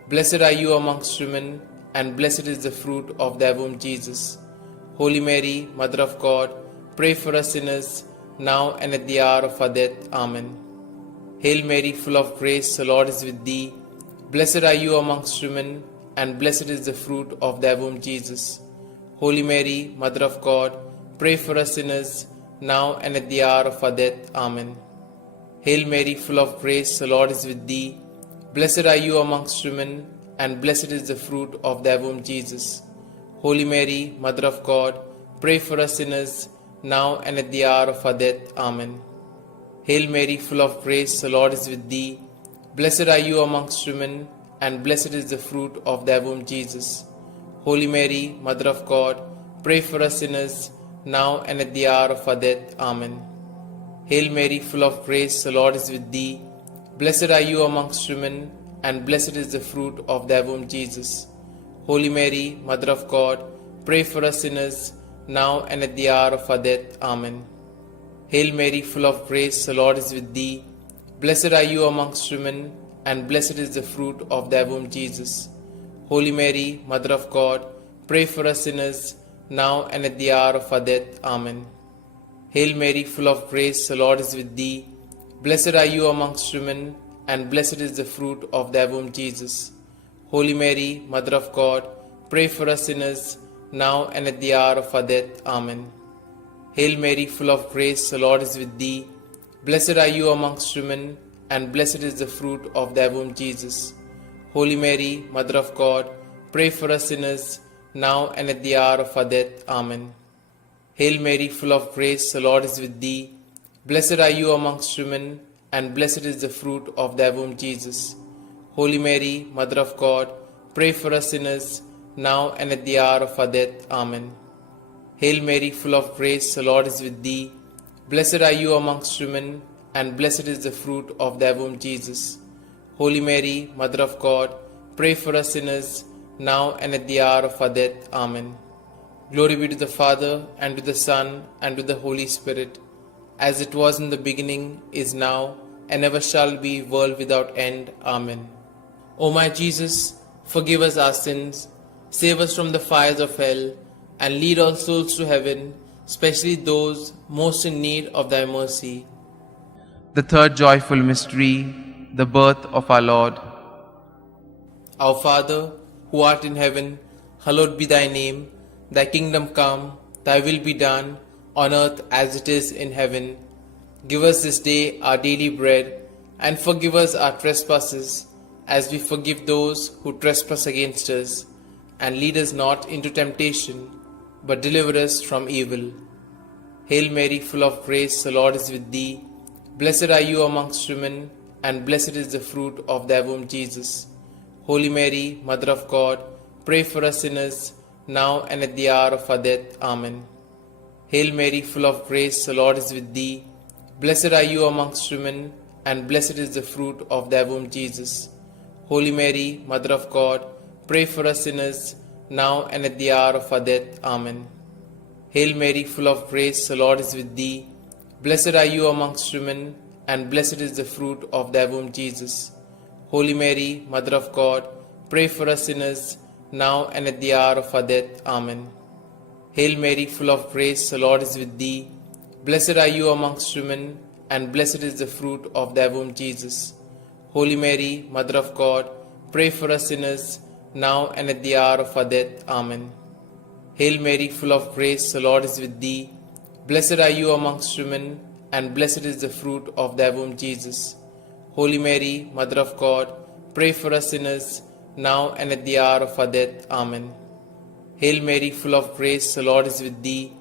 Blessed are you amongst women, and blessed is the fruit of thy womb, Jesus. Holy Mary, Mother of God, pray for us sinners, now and at the hour of our death. Amen. Hail Mary, full of grace, the Lord is with thee. Blessed are you amongst women, and blessed is the fruit of thy womb, Jesus. Holy Mary, Mother of God, pray for us sinners, now and at the hour of our death. Amen. Hail Mary, full of grace, the Lord is with thee. Blessed are you amongst women, and blessed is the fruit of thy womb, Jesus. Holy Mary, Mother of God, pray for us sinners, now and at the hour of our death. Amen. Hail Mary, full of grace, the Lord is with thee. Blessed are you amongst women, and blessed is the fruit of thy womb, Jesus. Holy Mary, Mother of God, pray for us sinners, now and at the hour of our death. Amen. Hail Mary, full of grace, the Lord is with thee. Blessed are you amongst women, and blessed is the fruit of thy womb, Jesus. Holy Mary, Mother of God, pray for us sinners, now and at the hour of our death. Amen. Hail Mary, full of grace, the Lord is with thee. Blessed are you amongst women, and blessed is the fruit of thy womb, Jesus. Holy Mary, Mother of God, pray for us sinners, now and at the hour of our death. Amen. Hail Mary, full of grace, the Lord is with thee. Blessed are you amongst women, and blessed is the fruit of thy womb, Jesus. Holy Mary, Mother of God, pray for us sinners, now and at the hour of our death. Amen. Hail Mary, full of grace, the Lord is with thee. Blessed are you amongst women, and blessed is the fruit of thy womb, Jesus. Holy Mary, Mother of God, pray for us sinners, now and at the hour of our death. Amen. Hail Mary, full of grace, the Lord is with thee. Blessed are you amongst women, and blessed is the fruit of thy womb, Jesus. Holy Mary, Mother of God, pray for us sinners, now and at the hour of our death. Amen. Hail Mary, full of grace, the Lord is with thee. Blessed are you amongst women, and blessed is the fruit of thy womb, Jesus. Holy Mary, Mother of God, pray for us sinners, now and at the hour of our death. Amen. Glory be to the Father, and to the Son, and to the Holy Spirit, as it was in the beginning, is now, and ever shall be, world without end. Amen. O my Jesus, forgive us our sins, save us from the fires of hell, and lead all souls to heaven, especially those most in need of thy mercy. The third joyful mystery, the birth of our Lord. Our Father, who art in heaven, hallowed be thy name. Thy kingdom come, thy will be done, on earth as it is in heaven. Give us this day our daily bread, and forgive us our trespasses, as we forgive those who trespass against us. And lead us not into temptation, but deliver us from evil. Hail Mary, full of grace, the Lord is with thee. Blessed are you amongst women, and blessed is the fruit of thy womb, Jesus. Holy Mary, Mother of God, pray for us sinners, now and at the hour of our death. Amen. Hail Mary, full of grace, the Lord is with thee. Blessed are you amongst women, and blessed is the fruit of thy womb, Jesus. Holy Mary, Mother of God, pray for us sinners, now and at the hour of our death. Amen. Hail Mary, full of grace, the Lord is with thee. Blessed are you amongst women, and blessed is the fruit of thy womb, Jesus. Holy Mary, Mother of God, pray for us sinners, now and at the hour of our death. Amen. Hail Mary, full of grace, the Lord is with thee. Blessed are you amongst women, and blessed is the fruit of thy womb, Jesus. Holy Mary, Mother of God, pray for us sinners, now and at the hour of our death. Amen. Hail Mary, full of grace, the Lord is with thee. Blessed are you amongst women, and blessed is the fruit of thy womb, Jesus. Holy Mary, Mother of God, pray for us sinners, now and at the hour of our death. Amen. Hail Mary, full of grace, the Lord is with thee.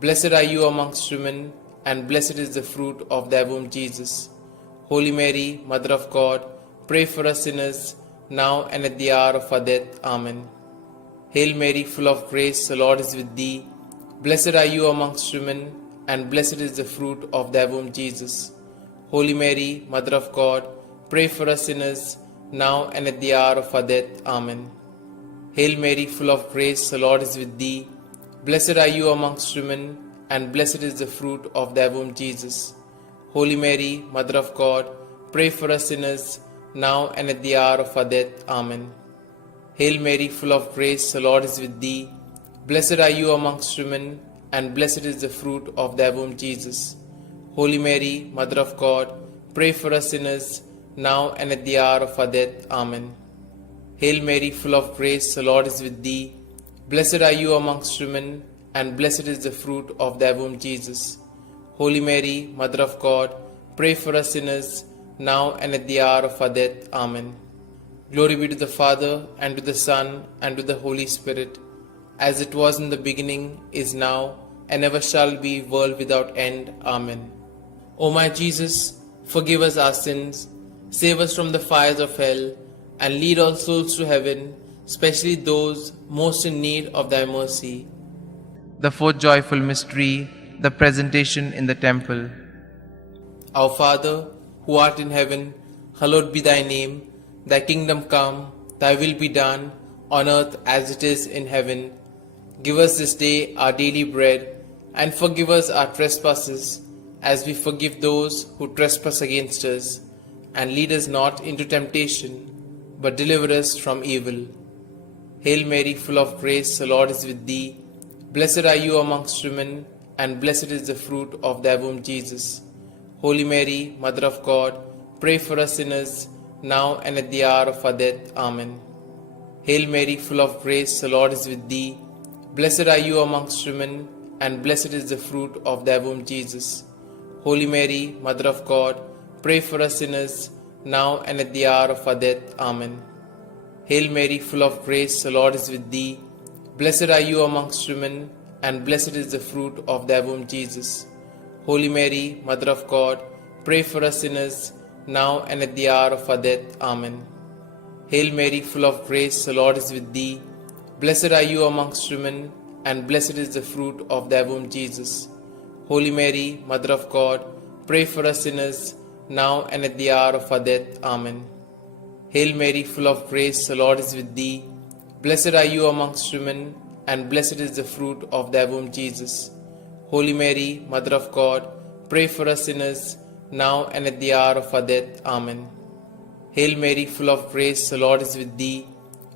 Blessed are you amongst women, and blessed is the fruit of thy womb, Jesus. Holy Mary, Mother of God, pray for us sinners, now and at the hour of our death. Amen. Hail Mary, full of grace, the Lord is with thee. Blessed are you amongst women, and blessed is the fruit of thy womb, Jesus. Holy Mary, Mother of God, pray for us sinners, now and at the hour of our death. Amen. Hail Mary, full of grace, the Lord is with thee. Blessed are you amongst women, and blessed is the fruit of thy womb, Jesus. Holy Mary, Mother of God, pray for us sinners, now and at the hour of our death. Amen. Hail Mary, full of grace, the Lord is with thee. Blessed are you amongst women, and blessed is the fruit of thy womb, Jesus. Holy Mary, Mother of God, pray for us sinners, now and at the hour of our death. Amen. Hail Mary, full of grace, the Lord is with thee. Blessed are you amongst women, and blessed is the fruit of thy womb, Jesus. Holy Mary, Mother of God, pray for us sinners, now and at the hour of our death. Amen. Glory be to the Father, and to the Son, and to the Holy Spirit, as it was in the beginning, is now, and ever shall be, world without end. Amen. O my Jesus, forgive us our sins, save us from the fires of hell, and lead all souls to heaven, especially those most in need of thy mercy. The fourth joyful mystery, the presentation in the temple. Our Father, who art in heaven, hallowed be thy name. Thy kingdom come, thy will be done, on earth as it is in heaven. Give us this day our daily bread, and forgive us our trespasses, as we forgive those who trespass against us. And lead us not into temptation, but deliver us from evil. Hail Mary, full of grace, the Lord is with thee. Blessed are you amongst women, and blessed is the fruit of thy womb, Jesus. Holy Mary, Mother of God, pray for us sinners, now and at the hour of our death. Amen. Hail Mary, full of grace, the Lord is with thee. Blessed are you amongst women, and blessed is the fruit of thy womb, Jesus. Holy Mary, Mother of God, pray for us sinners, now and at the hour of our death. Amen. Hail Mary, full of grace, the Lord is with thee. Blessed are you amongst women, and blessed is the fruit of thy womb, Jesus. Holy Mary, Mother of God, pray for us sinners, now and at the hour of our death. Amen. Hail Mary, full of grace, the Lord is with thee. Blessed are you amongst women, and blessed is the fruit of thy womb, Jesus. Holy Mary, Mother of God, pray for us sinners, now and at the hour of our death. Amen. Hail Mary, full of grace, the Lord is with thee. Blessed are you amongst women, and blessed is the fruit of thy womb, Jesus. Holy Mary, Mother of God, pray for us sinners, now and at the hour of our death. Amen. Hail Mary, full of grace, the Lord is with thee.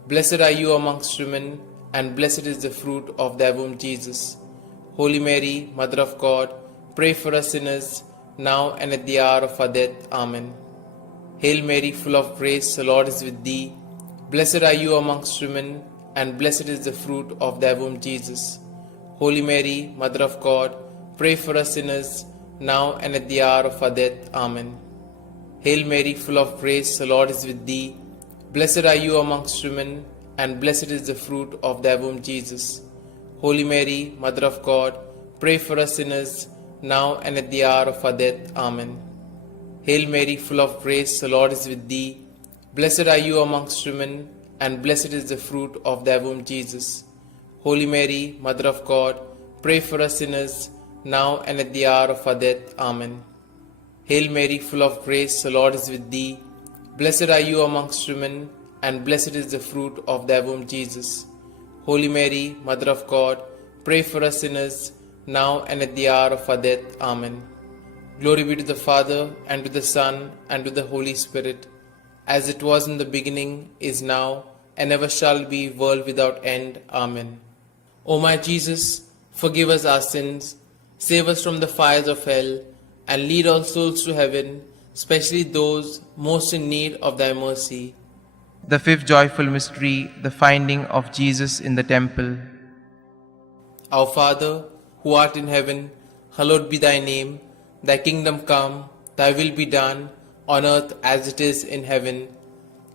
Blessed are you amongst women, and blessed is the fruit of thy womb, Jesus. Holy Mary, Mother of God, pray for us sinners, now and at the hour of our death. Amen. Hail Mary, full of grace, the Lord is with thee. Blessed are you amongst women, and blessed is the fruit of thy womb, Jesus. Holy Mary, Mother of God, pray for us sinners, now and at the hour of our death. Amen. Hail Mary, full of grace, the Lord is with thee. Blessed are you amongst women, and blessed is the fruit of thy womb, Jesus. Holy Mary, Mother of God, pray for us sinners, now and at the hour of our death. Amen. Hail Mary, full of grace, the Lord is with thee. Blessed are you amongst women, and blessed is the fruit of thy womb, Jesus. Holy Mary, Mother of God, pray for us sinners, now and at the hour of our death. Amen. Hail Mary, full of grace, the Lord is with thee. Blessed are you amongst women, and blessed is the fruit of thy womb, Jesus. Holy Mary, Mother of God, pray for us sinners, now and at the hour of our death. Amen. Glory be to the Father, and to the Son, and to the Holy Spirit, as it was in the beginning, is now, and ever shall be, world without end. Amen. O my Jesus, forgive us our sins, save us from the fires of hell, and lead all souls to heaven, especially those most in need of thy mercy. The fifth joyful mystery, the finding of Jesus in the temple. Our Father, who art in heaven, hallowed be thy name. Thy kingdom come, thy will be done, on earth as it is in heaven.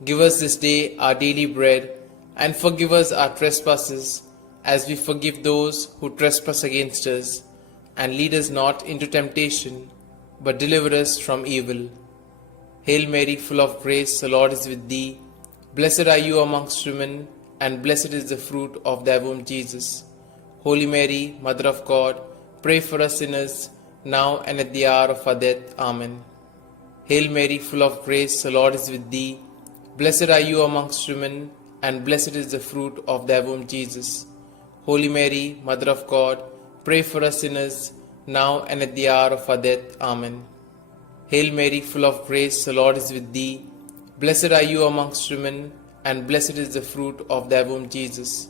Give us this day our daily bread, and forgive us our trespasses, as we forgive those who trespass against us. And lead us not into temptation, but deliver us from evil. Hail Mary, full of grace, the Lord is with thee. Blessed are you amongst women, and blessed is the fruit of thy womb, Jesus. Holy Mary, Mother of God, pray for us sinners, now and at the hour of our death. Amen. Hail Mary, full of grace, the Lord is with thee. Blessed are you amongst women, and blessed is the fruit of thy womb, Jesus. Holy Mary, Mother of God, pray for us sinners, now and at the hour of our death. Amen. Hail Mary, full of grace, the Lord is with thee. Blessed are you amongst women, and blessed is the fruit of thy womb, Jesus.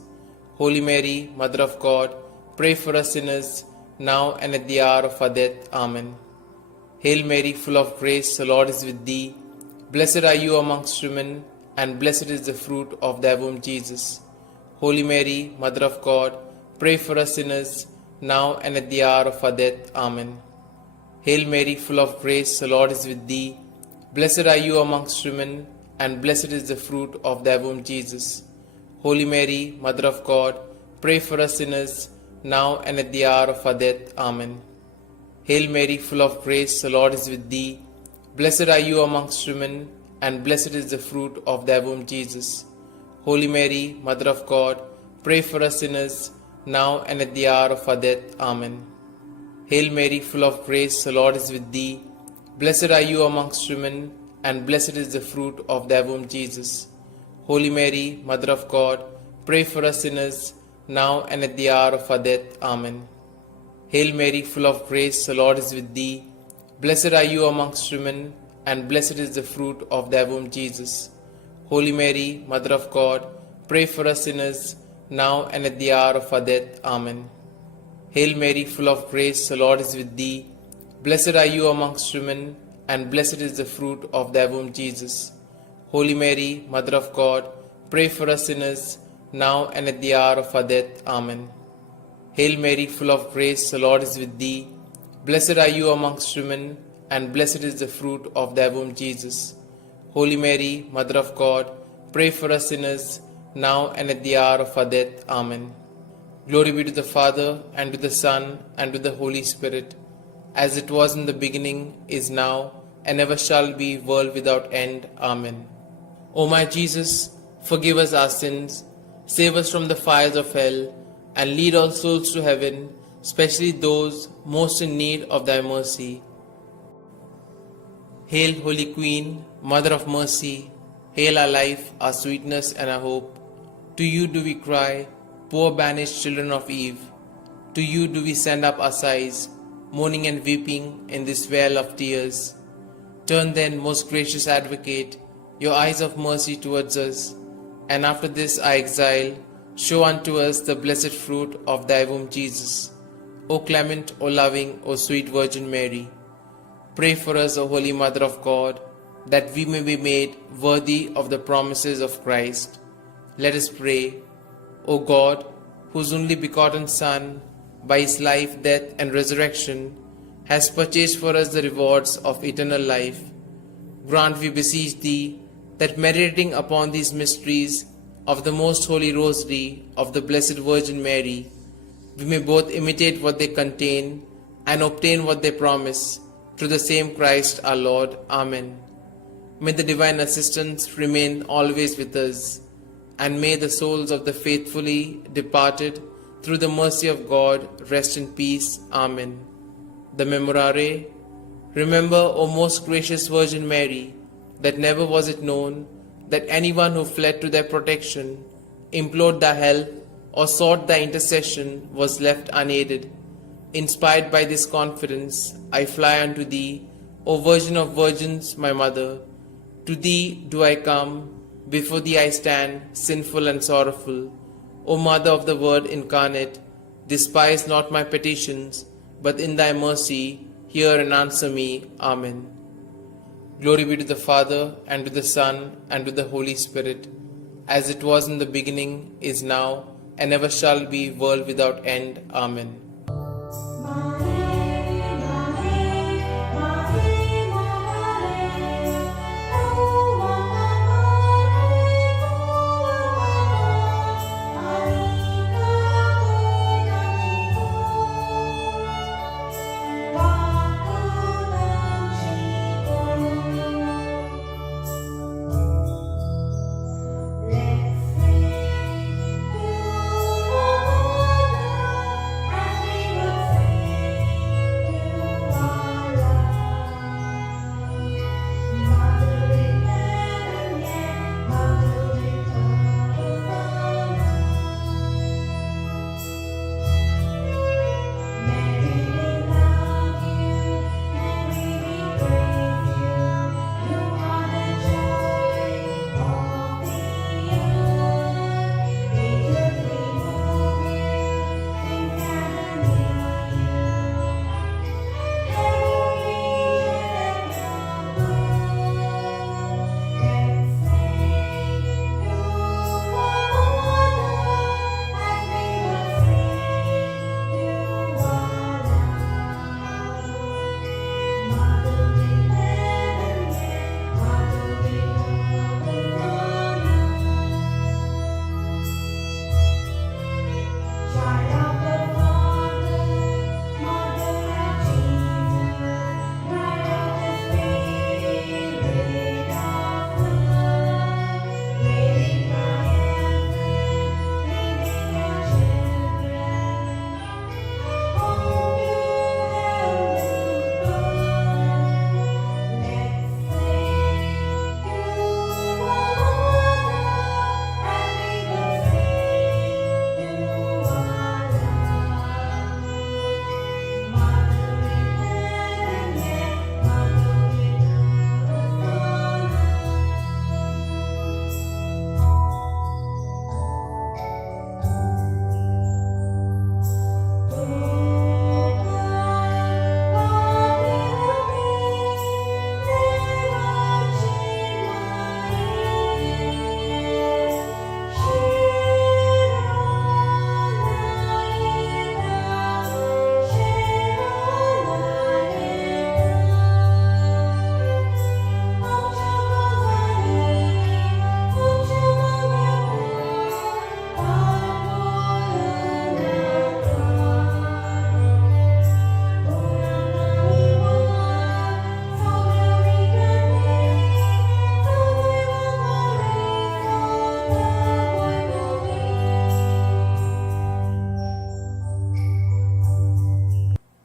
Holy Mary, Mother of God, pray for us sinners, now and at the hour of our death. Amen. Hail Mary, full of grace, the Lord is with thee. Blessed are you amongst women, and blessed is the fruit of thy womb, Jesus. Holy Mary, Mother of God, pray for us sinners, now and at the hour of our death. Amen. Hail Mary, full of grace, the Lord is with thee. Blessed are you amongst women, and blessed is the fruit of thy womb, Jesus. Holy Mary, Mother of God, pray for us sinners, now and at the hour of our death. Amen. Hail Mary, full of grace, the Lord is with thee. Blessed are you amongst women, and blessed is the fruit of thy womb, Jesus. Holy Mary, Mother of God, pray for us sinners, now and at the hour of our death. Amen. Hail Mary, full of grace, the Lord is with thee. Blessed are you amongst women, and blessed is the fruit of thy womb, Jesus. Holy Mary, Mother of God, pray for us sinners, now and at the hour of our death. Amen. Hail Mary, full of grace, the Lord is with thee. Blessed are you amongst women, and blessed is the fruit of thy womb, Jesus. Holy Mary, Mother of God, pray for us sinners, now and at the hour of our death. Amen. Hail Mary, full of grace, the Lord is with thee. Blessed are you amongst women, and blessed is the fruit of thy womb, Jesus. Holy Mary, Mother of God, pray for us sinners, now and at the hour of our death. Amen. Hail Mary, full of grace, the Lord is with thee. Blessed are you amongst women, and blessed is the fruit of thy womb, Jesus. Holy Mary, Mother of God, pray for us sinners, now and at the hour of our death. Amen. Glory be to the Father, and to the Son, and to the Holy Spirit, as it was in the beginning, is now, and ever shall be, world without end. Amen. O my Jesus, forgive us our sins, save us from the fires of hell, and lead all souls to heaven, especially those most in need of thy mercy. Hail, Holy Queen, Mother of Mercy, hail our life, our sweetness, and our hope. To you do we cry, poor banished children of Eve. To you do we send up our sighs, mourning and weeping in this vale of tears. Turn then, most gracious Advocate, your eyes of mercy towards us, and after this our exile, show unto us the blessed fruit of thy womb, Jesus. O clement, O loving, O sweet Virgin Mary, pray for us, O Holy Mother of God, that we may be made worthy of the promises of Christ. Let us pray. O God, whose only begotten Son, by his life, death, and resurrection, has purchased for us the rewards of eternal life, grant, we beseech thee, that meditating upon these mysteries of the most holy Rosary of the Blessed Virgin Mary, we may both imitate what they contain and obtain what they promise, through the same Christ our Lord. Amen. May the divine assistance remain always with us, and may the souls of the faithfully departed, through the mercy of God, rest in peace. Amen. The Memorare. Remember, O most gracious Virgin Mary, that never was it known that anyone who fled to thy protection, implored thy help, or sought thy intercession was left unaided. Inspired by this confidence, I fly unto thee, O Virgin of Virgins, my Mother. To thee do I come, before thee I stand, sinful and sorrowful. O Mother of the Word incarnate, despise not my petitions, but in thy mercy hear and answer me. Amen. Glory be to the Father, and to the Son, and to the Holy Spirit, as it was in the beginning, is now, and ever shall be, world without end. Amen.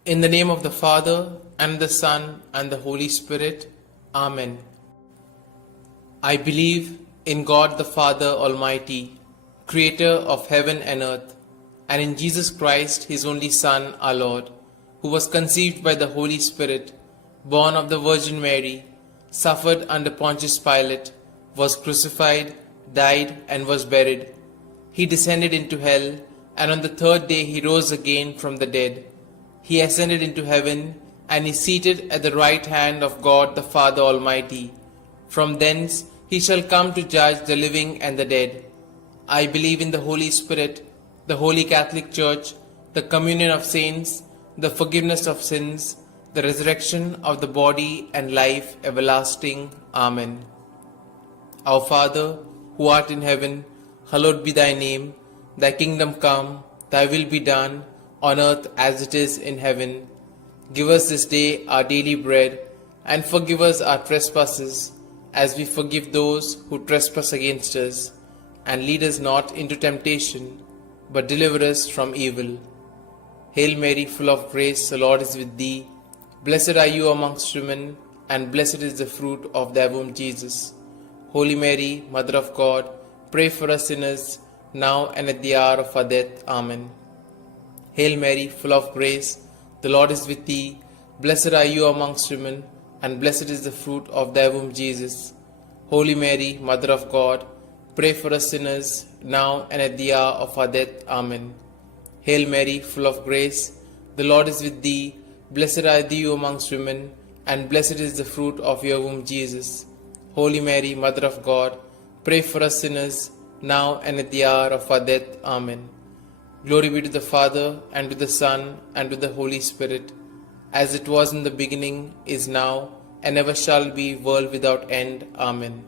In the name of the Father, and the Son, and the Holy Spirit. Amen. I believe in God the Father Almighty, Creator of heaven and earth, and in Jesus Christ, His only Son, our Lord, who was conceived by the Holy Spirit, born of the Virgin Mary, suffered under Pontius Pilate, was crucified, died, and was buried. He descended into hell, and on the third day He rose again from the dead. He ascended into heaven, and is seated at the right hand of God the Father Almighty. From thence He shall come to judge the living and the dead. I believe in the Holy Spirit, the Holy Catholic Church, the communion of saints, the forgiveness of sins, the resurrection of the body, and life everlasting. Amen. Our Father, who art in heaven, hallowed be thy name. Thy kingdom come, thy will be done, on earth as it is in heaven. Give us this day our daily bread, and forgive us our trespasses, as we forgive those who trespass against us. And lead us not into temptation, but deliver us from evil. Hail Mary, full of grace, the Lord is with thee. Blessed are you amongst women, and blessed is the fruit of thy womb, Jesus. Holy Mary, Mother of God, pray for us sinners, now and at the hour of our death. Amen. Hail Mary, full of grace, the Lord is with thee. Blessed are you amongst women, and blessed is the fruit of thy womb, Jesus. Holy Mary, Mother of God, pray for us sinners, now and at the hour of our death. Amen. Hail Mary, full of grace, the Lord is with thee. Blessed are you amongst women, and blessed is the fruit of your womb, Jesus. Holy Mary, Mother of God, pray for us sinners, now and at the hour of our death. Amen. Glory be to the Father, and to the Son, and to the Holy Spirit, as it was in the beginning, is now, and ever shall be, world without end. Amen.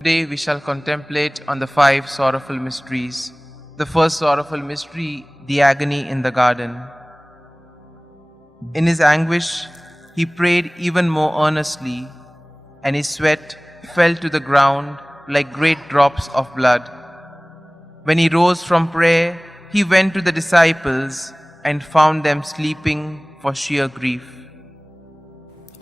Today we shall contemplate on the 5 sorrowful mysteries. The first sorrowful mystery, the agony in the garden. In his anguish, he prayed even more earnestly, and his sweat fell to the ground like great drops of blood. When he rose from prayer, he went to the disciples and found them sleeping for sheer grief.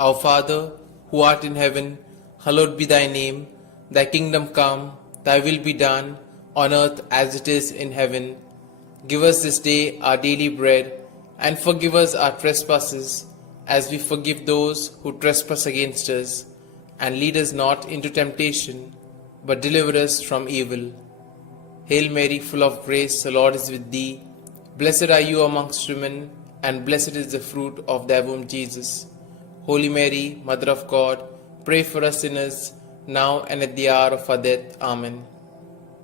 Our Father, who art in heaven, hallowed be thy name. Thy kingdom come, thy will be done, on earth as it is in heaven. Give us this day our daily bread, and forgive us our trespasses, as we forgive those who trespass against us. And lead us not into temptation, but deliver us from evil. Hail Mary, full of grace, the Lord is with thee. Blessed are you amongst women, and blessed is the fruit of thy womb, Jesus. Holy Mary, Mother of God, pray for us sinners, now and at the hour of our death. Amen.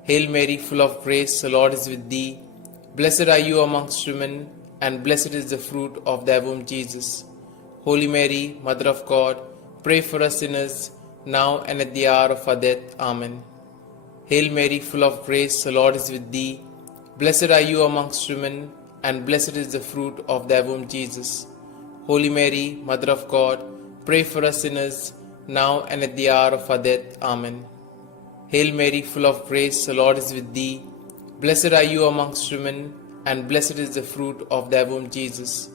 Hail Mary, full of grace, the Lord is with thee. Blessed are you amongst women, and blessed is the fruit of thy womb, Jesus. Holy Mary, Mother of God, pray for us sinners, now and at the hour of our death. Amen. Hail Mary, full of grace, the Lord is with thee. Blessed are you amongst women, and blessed is the fruit of thy womb, Jesus. Holy Mary, Mother of God, pray for us sinners, now and at the hour of our death. Amen. Hail Mary, full of grace, the Lord is with thee. Blessed are you amongst women, and blessed is the fruit of thy womb, Jesus.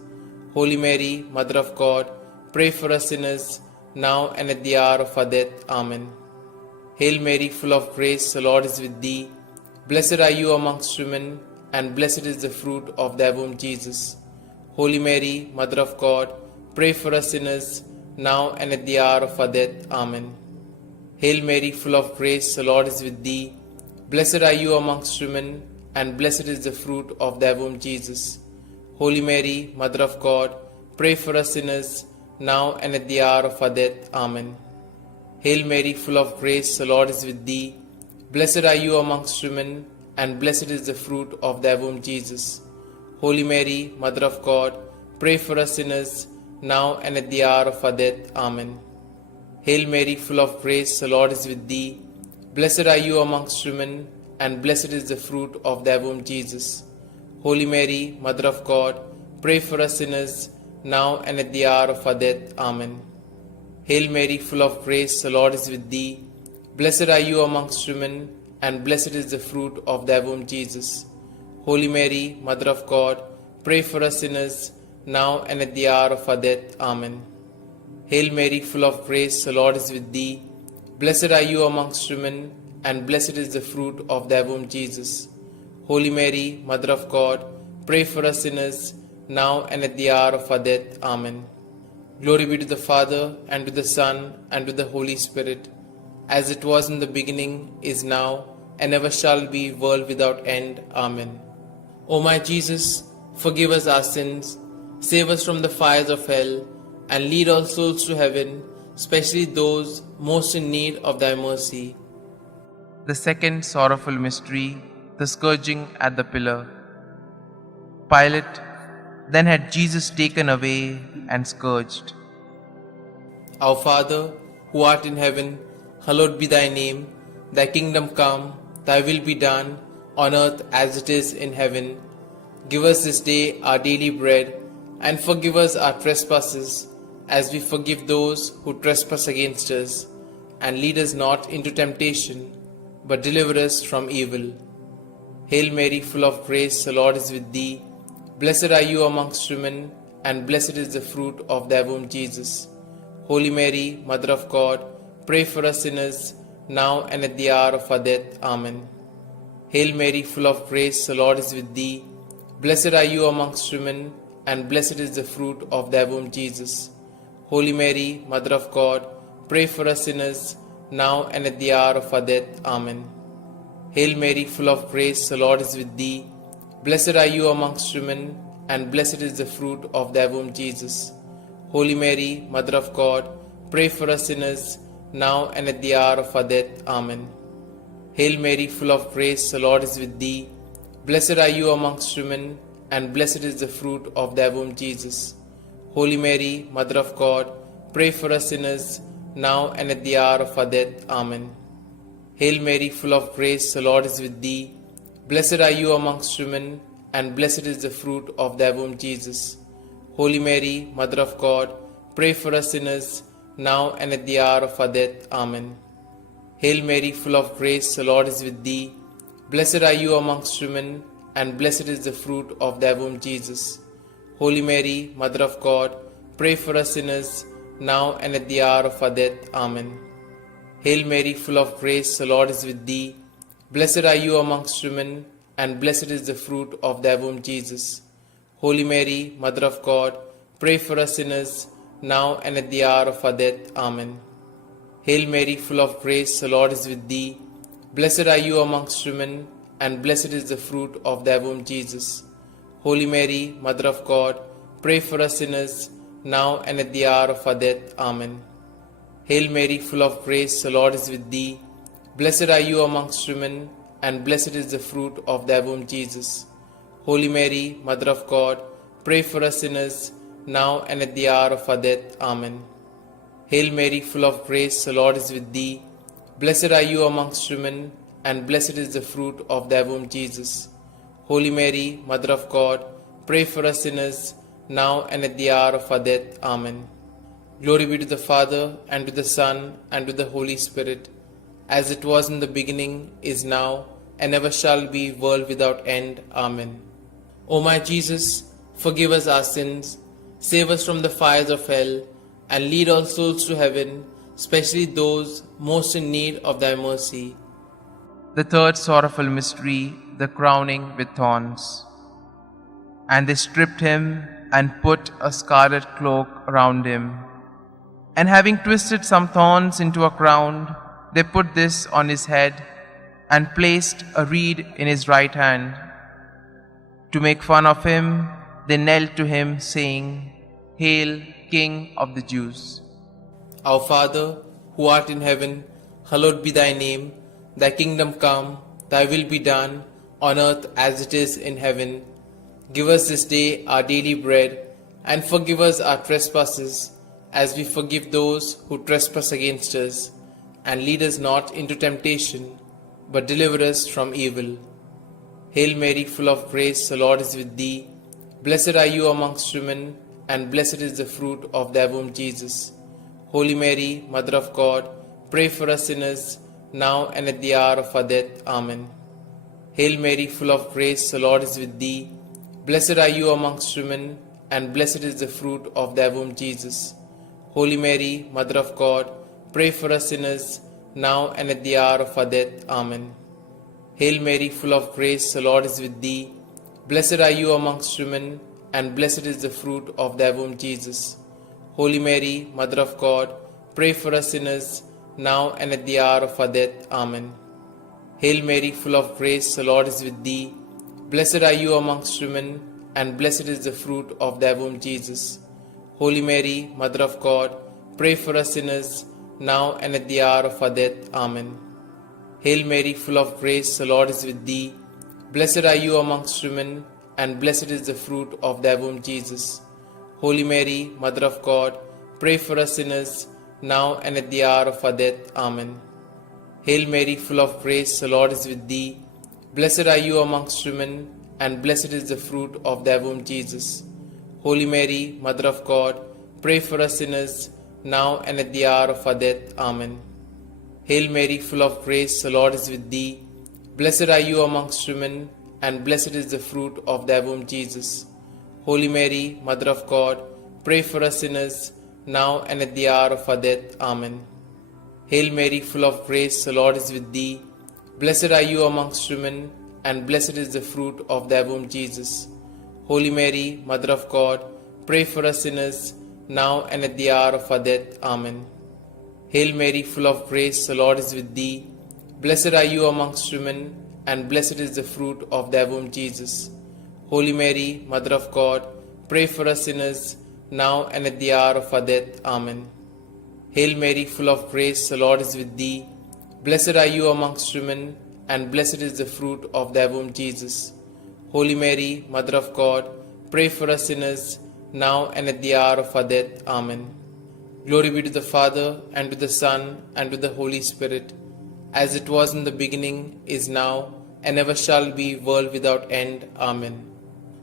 Holy Mary, Mother of God, pray for us sinners, now and at the hour of our death. Amen. Hail Mary, full of grace, the Lord is with thee. Blessed are you amongst women, and blessed is the fruit of thy womb, Jesus. Holy Mary, Mother of God, pray for us sinners, now and at the hour of our death. Amen. Hail Mary, full of grace, the Lord is with thee. Blessed are you amongst women, and blessed is the fruit of thy womb, Jesus. Holy Mary, Mother of God, pray for us sinners, now and at the hour of our death. Amen. Hail Mary, full of grace, the Lord is with thee. Blessed are you amongst women, and blessed is the fruit of thy womb, Jesus. Holy Mary, Mother of God, pray for us sinners, now and at the hour of our death. Amen. Hail Mary, full of grace, the Lord is with thee. Blessed are you amongst women, and blessed is the fruit of thy womb, Jesus. Holy Mary, Mother of God, pray for us sinners, now and at the hour of our death. Amen. Hail Mary, full of grace, the Lord is with thee. Blessed are you amongst women, and blessed is the fruit of thy womb, Jesus. Holy Mary, Mother of God, pray for us sinners, now and at the hour of our death. Amen. Hail Mary, full of grace, the Lord is with thee. Blessed are you amongst women, and blessed is the fruit of thy womb, Jesus. Holy Mary, Mother of God, pray for us sinners, now and at the hour of our death. Amen. Glory be to the Father, and to the Son, and to the Holy Spirit, as it was in the beginning, is now, and ever shall be, world without end. Amen. O my Jesus, forgive us our sins, save us from the fires of hell, and lead all souls to heaven, especially those most in need of thy mercy. The second sorrowful mystery, the scourging at the pillar. Pilate then had Jesus taken away and scourged. Our Father, who art in heaven, hallowed be thy name. Thy kingdom come, thy will be done, on earth as it is in heaven. Give us this day our daily bread, and forgive us our trespasses, as we forgive those who trespass against us. And lead us not into temptation, but deliver us from evil. Hail Mary, full of grace, the Lord is with thee. Blessed are you amongst women, and blessed is the fruit of thy womb, Jesus. Holy Mary, Mother of God, pray for us sinners, now and at the hour of our death. Amen. Hail Mary, full of grace, the Lord is with thee. Blessed are you amongst women, and blessed is the fruit of thy womb, Jesus. Holy Mary, Mother of God, pray for us sinners, now and at the hour of our death. Amen. Hail Mary, full of grace, the Lord is with thee. Blessed are you amongst women, and blessed is the fruit of thy womb, Jesus. Holy Mary, Mother of God, pray for us sinners, now and at the hour of our death. Amen. Hail Mary, full of grace, the Lord is with thee. Blessed are you amongst women, and blessed is the fruit of thy womb, Jesus. Holy Mary, Mother of God, pray for us sinners, now and at the hour of our death. Amen. Hail Mary, full of grace, the Lord is with thee. Blessed are you amongst women, and blessed is the fruit of thy womb, Jesus. Holy Mary, Mother of God, pray for us sinners, now and at the hour of our death. Amen. Hail Mary, full of grace, the Lord is with thee. Blessed are you amongst women, and blessed is the fruit of thy womb, Jesus. Holy Mary, Mother of God, pray for us sinners, now and at the hour of our death. Amen. Hail Mary, full of grace, the Lord is with thee. Blessed are you amongst women, and blessed is the fruit of thy womb, Jesus. Holy Mary, Mother of God, pray for us sinners, now and at the hour of our death. Amen. Hail Mary, full of grace, the Lord is with thee. Blessed are you amongst women, and blessed is the fruit of thy womb, Jesus. Holy Mary, Mother of God, pray for us sinners, now and at the hour of our death. Amen. Hail Mary, full of grace, the Lord is with thee. Blessed are you amongst women, and blessed is the fruit of thy womb, Jesus. Holy Mary, Mother of God, pray for us sinners, now and at the hour of our death. Amen. Hail Mary, full of grace, the Lord is with thee. Blessed are you amongst women, and blessed is the fruit of thy womb, Jesus. Holy Mary, Mother of God, pray for us sinners, now and at the hour of our death. Amen. Glory be to the Father, and to the Son, and to the Holy Spirit, as it was in the beginning, is now, and ever shall be, world without end. Amen. O my Jesus, forgive us our sins, save us from the fires of hell, and lead all souls to heaven, especially those most in need of thy mercy. The third sorrowful mystery, the crowning with thorns. And they stripped him and put a scarlet cloak around him. And having twisted some thorns into a crown, they put this on his head and placed a reed in his right hand. To make fun of him, they knelt to him, saying, Hail, King of the Jews. Our Father, who art in heaven, hallowed be thy name. Thy kingdom come, thy will be done, on earth as it is in heaven. Give us this day our daily bread, and forgive us our trespasses, as we forgive those who trespass against us. And lead us not into temptation, but deliver us from evil. Hail Mary, full of grace, the Lord is with thee. Blessed are you amongst women, and blessed is the fruit of thy womb, Jesus. Holy Mary, Mother of God, pray for us sinners, now and at the hour of our death. Amen. Hail Mary, full of grace, the Lord is with thee. Blessed are you amongst women, and blessed is the fruit of thy womb, Jesus. Holy Mary, Mother of God, pray for us sinners, now and at the hour of our death. Amen. Hail Mary, full of grace, the Lord is with thee. Blessed are you amongst women, and blessed is the fruit of thy womb, Jesus. Holy Mary, Mother of God, pray for us sinners, now and at the hour of our death. Amen. Hail Mary, full of grace, the Lord is with thee. Blessed are you amongst women, and blessed is the fruit of thy womb, Jesus. Holy Mary, Mother of God, pray for us sinners, now and at the hour of our death. Amen. Hail Mary, full of grace, the Lord is with thee. Blessed are you amongst women, and blessed is the fruit of thy womb, Jesus. Holy Mary, Mother of God, pray for us sinners, now and at the hour of our death. Amen. Hail Mary, full of grace, the Lord is with thee. Blessed are you amongst women, and blessed is the fruit of thy womb, Jesus. Holy Mary, Mother of God, pray for us sinners, now and at the hour of our death. Amen. Hail Mary, full of grace, the Lord is with thee. Blessed are you amongst women, and blessed is the fruit of thy womb, Jesus. Holy Mary, Mother of God, pray for us sinners, now and at the hour of our death. Amen. Hail Mary, full of grace, the Lord is with thee. Blessed are you amongst women, and blessed is the fruit of thy womb, Jesus. Holy Mary, Mother of God, pray for us sinners, now and at the hour of our death. Amen. Hail Mary, full of grace, the Lord is with thee. Blessed are you amongst women, and blessed is the fruit of thy womb, Jesus. Holy Mary, Mother of God, pray for us sinners, now and at the hour of our death. Amen. Hail Mary, full of grace, the Lord is with thee. Blessed are you amongst women, and blessed is the fruit of thy womb, Jesus. Holy Mary, Mother of God, pray for us sinners, now and at the hour of our death. Amen. Glory be to the Father, and to the Son, and to the Holy Spirit, as it was in the beginning, is now, and ever shall be, world without end. Amen.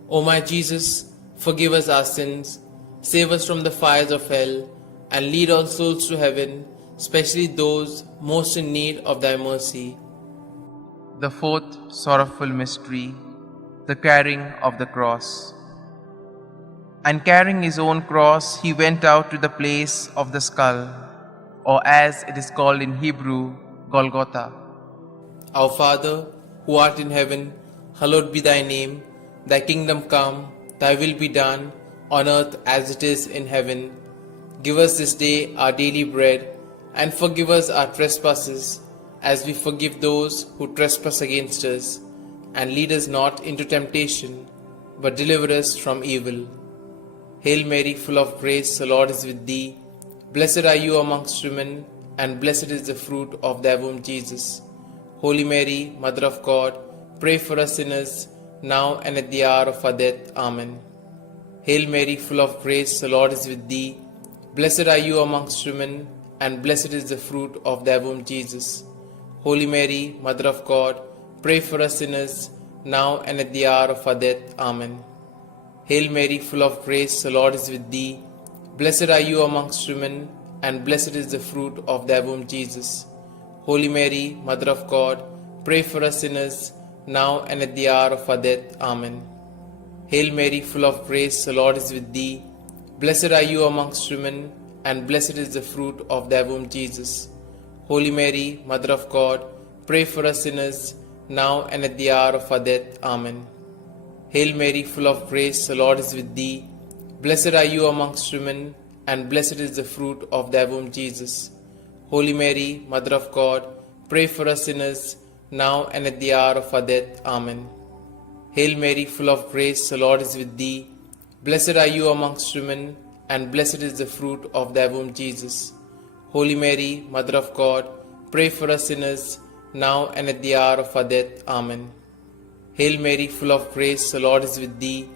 O my Jesus, forgive us our sins, save us from the fires of hell, and lead all souls to heaven, especially those most in need of thy mercy. The fourth sorrowful mystery, the carrying of the cross. And carrying his own cross, he went out to the place of the skull, or as it is called in Hebrew, Golgotha. Our Father, who art in heaven, hallowed be thy name. Thy kingdom come, thy will be done, on earth as it is in heaven. Give us this day our daily bread, and forgive us our trespasses, as we forgive those who trespass against us. And lead us not into temptation, but deliver us from evil. Hail Mary, full of grace, the Lord is with thee. Blessed are you amongst women, and blessed is the fruit of thy womb, Jesus. Holy Mary, Mother of God, pray for us sinners, now and at the hour of our death. Amen. Hail Mary, full of grace, the Lord is with thee. Blessed are you amongst women, and blessed is the fruit of thy womb, Jesus. Holy Mary, Mother of God, pray for us sinners, now and at the hour of our death. Amen. Hail Mary, full of grace, the Lord is with thee. Blessed are you amongst women, and blessed is the fruit of thy womb, Jesus. Holy Mary, Mother of God, pray for us sinners, now and at the hour of our death. Amen. Hail Mary, full of grace, the Lord is with thee. Blessed are you amongst women, and blessed is the fruit of thy womb, Jesus. Holy Mary, Mother of God, pray for us sinners, now and at the hour of our death. Amen. Hail Mary, full of grace, the Lord is with thee. Blessed are you amongst women, and blessed is the fruit of thy womb, Jesus. Holy Mary, Mother of God, pray for us sinners, now and at the hour of our death. Amen. Hail Mary, full of grace, the Lord is with thee. Blessed are you amongst women, and blessed is the fruit of thy womb, Jesus. Holy Mary, Mother of God, pray for us sinners, now and at the hour of our death. Amen. Hail Mary, full of grace, the Lord is with thee.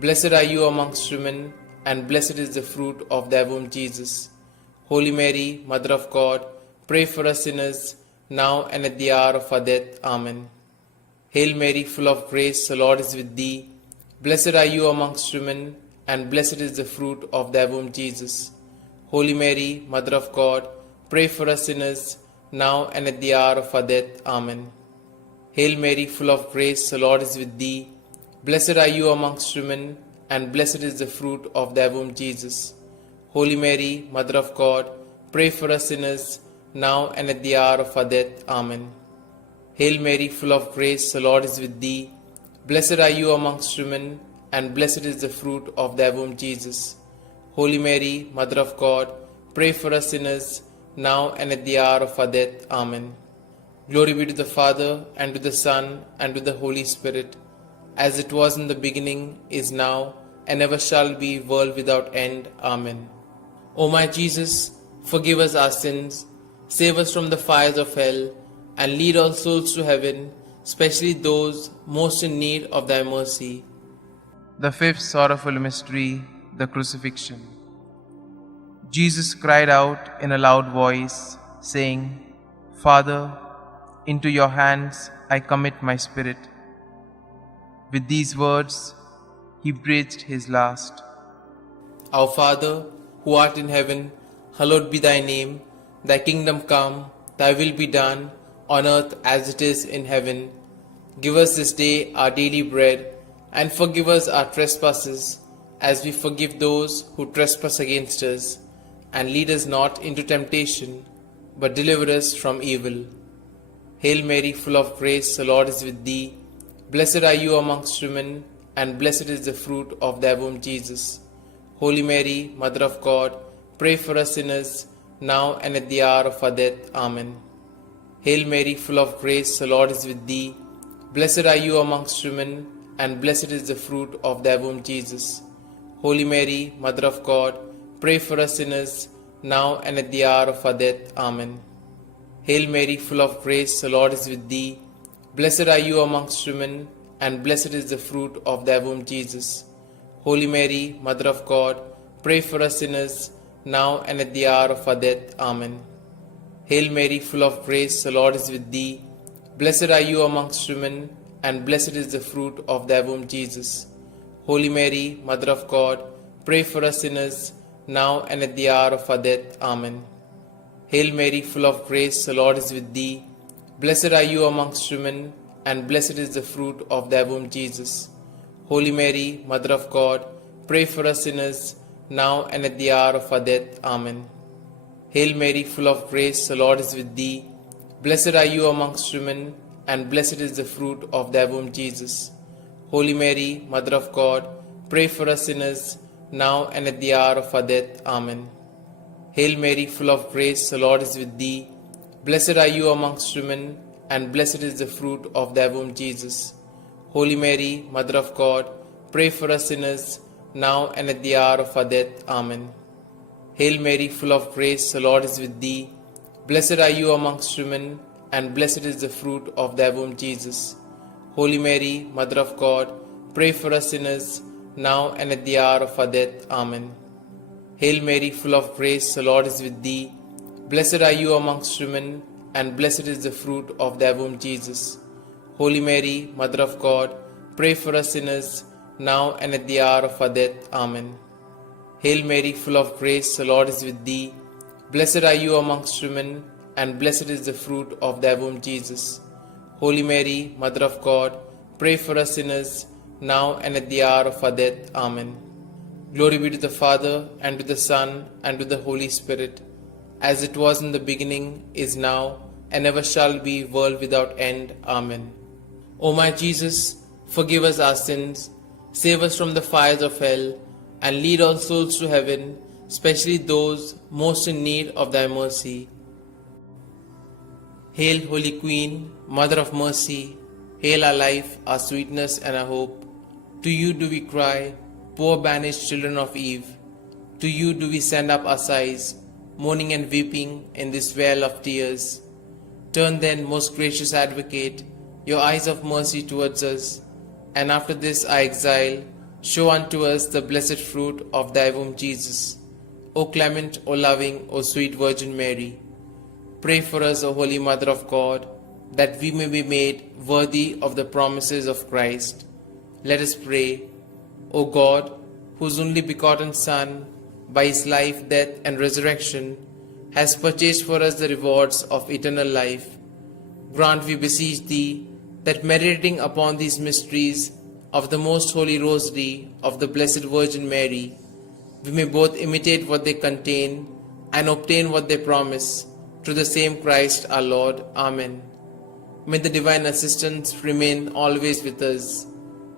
Blessed are you amongst women, and blessed is the fruit of thy womb, Jesus. Holy Mary, Mother of God, pray for us sinners, now and at the hour of our death. Amen. Hail Mary, full of grace, the Lord is with thee. Blessed are you amongst women, and blessed is the fruit of thy womb, Jesus. Holy Mary, Mother of God, pray for us sinners, now and at the hour of our death. Amen. Hail Mary, full of grace, the Lord is with thee. Blessed are you amongst women, and blessed is the fruit of thy womb, Jesus. Holy Mary, Mother of God, pray for us sinners, now and at the hour of our death. Amen. Hail Mary, full of grace, the Lord is with thee. Blessed are you amongst women, and blessed is the fruit of thy womb, Jesus. Holy Mary, Mother of God, pray for us sinners, now and at the hour of our death. Amen. Glory be to the Father, and to the Son, and to the Holy Spirit, as it was in the beginning, is now, and ever shall be, world without end. Amen. O my Jesus, forgive us our sins, save us from the fires of hell, and lead all souls to heaven, especially those most in need of thy mercy. The fifth sorrowful mystery, the crucifixion. Jesus cried out in a loud voice, saying, Father, into your hands I commit my spirit. With these words, he breathed his last. Our Father, who art in heaven, hallowed be thy name. Thy kingdom come, thy will be done, on earth as it is in heaven. Give us this day our daily bread, and forgive us our trespasses, as we forgive those who trespass against us. And lead us not into temptation, but deliver us from evil. Hail Mary, full of grace, the Lord is with thee. Blessed are you amongst women, and blessed is the fruit of thy womb, Jesus. Holy Mary, Mother of God, pray for us sinners, now and at the hour of our death. Amen. Hail Mary, full of grace, the Lord is with thee. Blessed are you amongst women, and blessed is the fruit of thy womb, Jesus. Holy Mary, Mother of God, pray for us sinners, now and at the hour of our death. Amen. Hail Mary, full of grace, the Lord is with thee. Blessed are you amongst women, and blessed is the fruit of thy womb, Jesus. Holy Mary, Mother of God, pray for us sinners, now and at the hour of our death. Amen. Hail Mary, full of grace, the Lord is with thee. Blessed are you amongst women, and blessed is the fruit of thy womb, Jesus. Holy Mary, Mother of God, pray for us sinners, now and at the hour of our death. Amen. Hail Mary, full of grace, the Lord is with thee. Blessed are you amongst women, and blessed is the fruit of thy womb, Jesus. Holy Mary, Mother of God, pray for us sinners, now and at the hour of our death. Amen. Hail Mary, full of grace, the Lord is with thee. Blessed are you amongst women, and blessed is the fruit of thy womb, Jesus. Holy Mary, Mother of God, pray for us sinners, now and at the hour of our death. Amen. Hail Mary, full of grace, the Lord is with thee. Blessed are you amongst women, and blessed is the fruit of thy womb, Jesus. Holy Mary, Mother of God, pray for us sinners, now and at the hour of our death. Amen. Hail Mary, full of grace, the Lord is with thee. Blessed are you amongst women, and blessed is the fruit of thy womb, Jesus. Holy Mary, Mother of God, pray for us sinners, now and at the hour of our death. Amen. Hail Mary, full of grace, the Lord is with thee. Blessed are you amongst women, and blessed is the fruit of thy womb, Jesus. Holy Mary, Mother of God, pray for us sinners, now and at the hour of our death. Amen. Hail Mary, full of grace, the Lord is with thee. Blessed are you amongst women, and blessed is the fruit of thy womb, Jesus. Holy Mary, Mother of God, pray for us sinners, now and at the hour of our death. Amen. Glory be to the Father, and to the Son, and to the Holy Spirit, as it was in the beginning, is now, and ever shall be, world without end. Amen. O my Jesus, forgive us our sins, save us from the fires of hell, and lead all souls to heaven, especially those most in need of thy mercy. Hail, Holy Queen, Mother of Mercy, hail our life, our sweetness, and our hope. To you do we cry, poor banished children of Eve. To you do we send up our sighs, mourning and weeping in this vale of tears. Turn then, most gracious Advocate, your eyes of mercy towards us, and after this our exile, show unto us the blessed fruit of thy womb, Jesus. O clement, O loving, O sweet Virgin Mary, pray for us, O Holy Mother of God, that we may be made worthy of the promises of Christ. Let us pray. O God, whose only begotten Son, by his life, death, and resurrection, has purchased for us the rewards of eternal life, grant, we beseech thee, that meditating upon these mysteries of the Most Holy Rosary of the Blessed Virgin Mary, we may both imitate what they contain and obtain what they promise, through the same Christ our Lord. Amen. May the divine assistance remain always with us,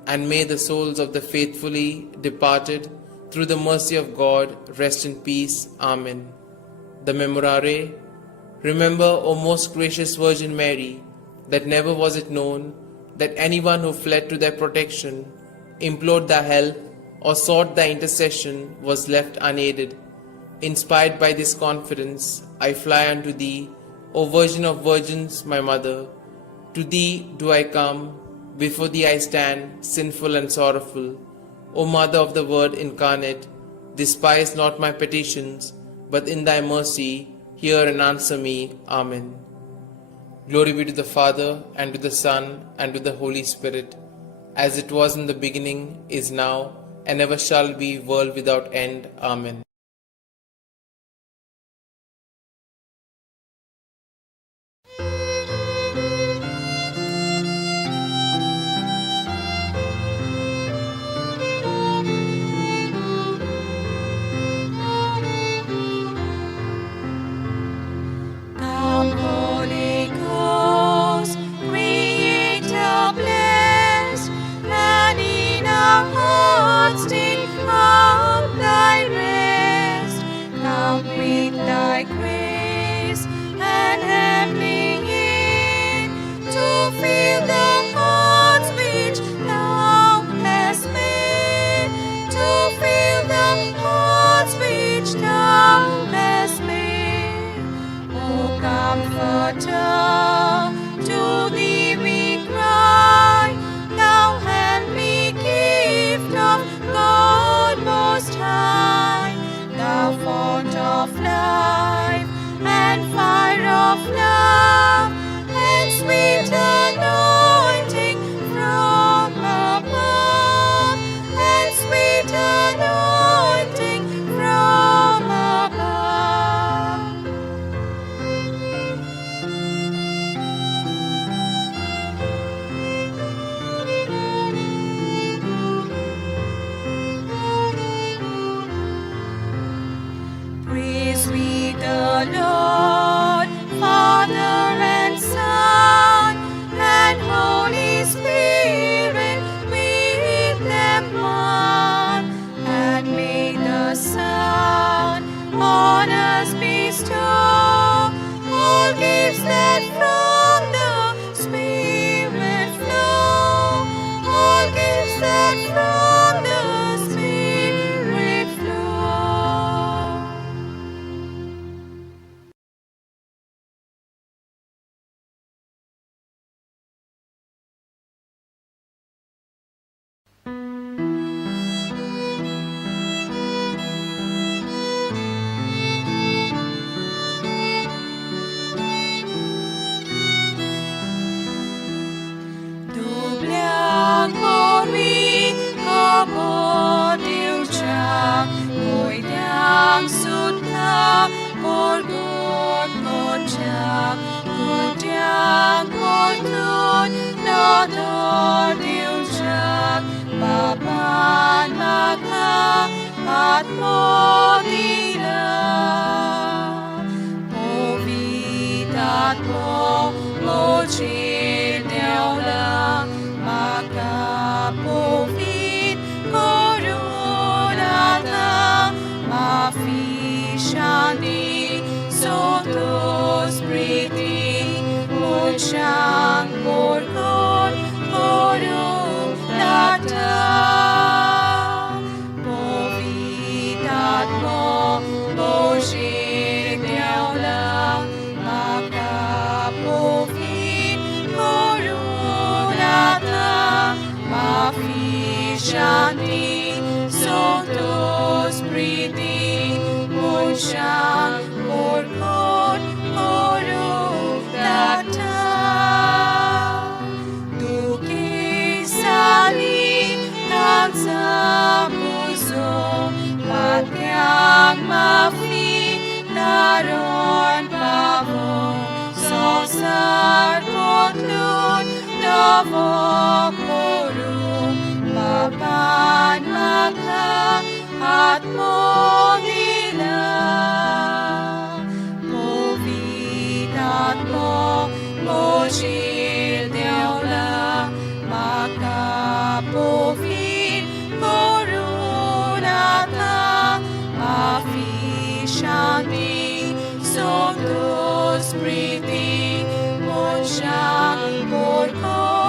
and may the souls of the faithfully departed, through the mercy of God, rest in peace. Amen. The Memorare. Remember, O most gracious Virgin Mary, that never was it known that anyone who fled to thy protection, implored thy help, or sought thy intercession was left unaided. Inspired by this confidence, I fly unto thee, O Virgin of Virgins, my Mother. To thee do I come, before thee I stand, sinful and sorrowful. O Mother of the Word incarnate, despise not my petitions, but in thy mercy hear and answer me. Amen. Glory be to the Father, and to the Son, and to the Holy Spirit, as it was in the beginning, is now, and ever shall be, world without end. Amen. Come, Holy Ghost, Creator blessed, and in our hearts take up thy rest. Come with thy grace and heavenly aid to fill the hearts which thou hast made, to fill the hearts which thou hast made. O Comforter, to thee we cry, thou heavenly gift of God Most High, thou fount of life and fire of love, and sweet anointing from above, and sweet anointing from above. Praise we the Lord, Father and Son, and Holy Spirit with them one. And may the Son on us bestow all gifts that from the Spirit flow, all gifts that from the Spirit flow. Dobbiamo porvi a Dio già, noi diam sutta por God mocha, diam por tut nador Dio già, baban maka at modila, povitat mo mochil deola, maka povit coronata, ma fishani sotos priti, mochang por God coronata, povitat mo mochil deola, maka povit coronata, ma fishani sotos priti, mochang por God coronata. Duki sali tanza muso, patyang mafi daron pavo, sosar kotlun navo korum, at mo nila. Povitat mo, mojir deola, makapovin korunata, mafishami, som dus priti, monshang porko.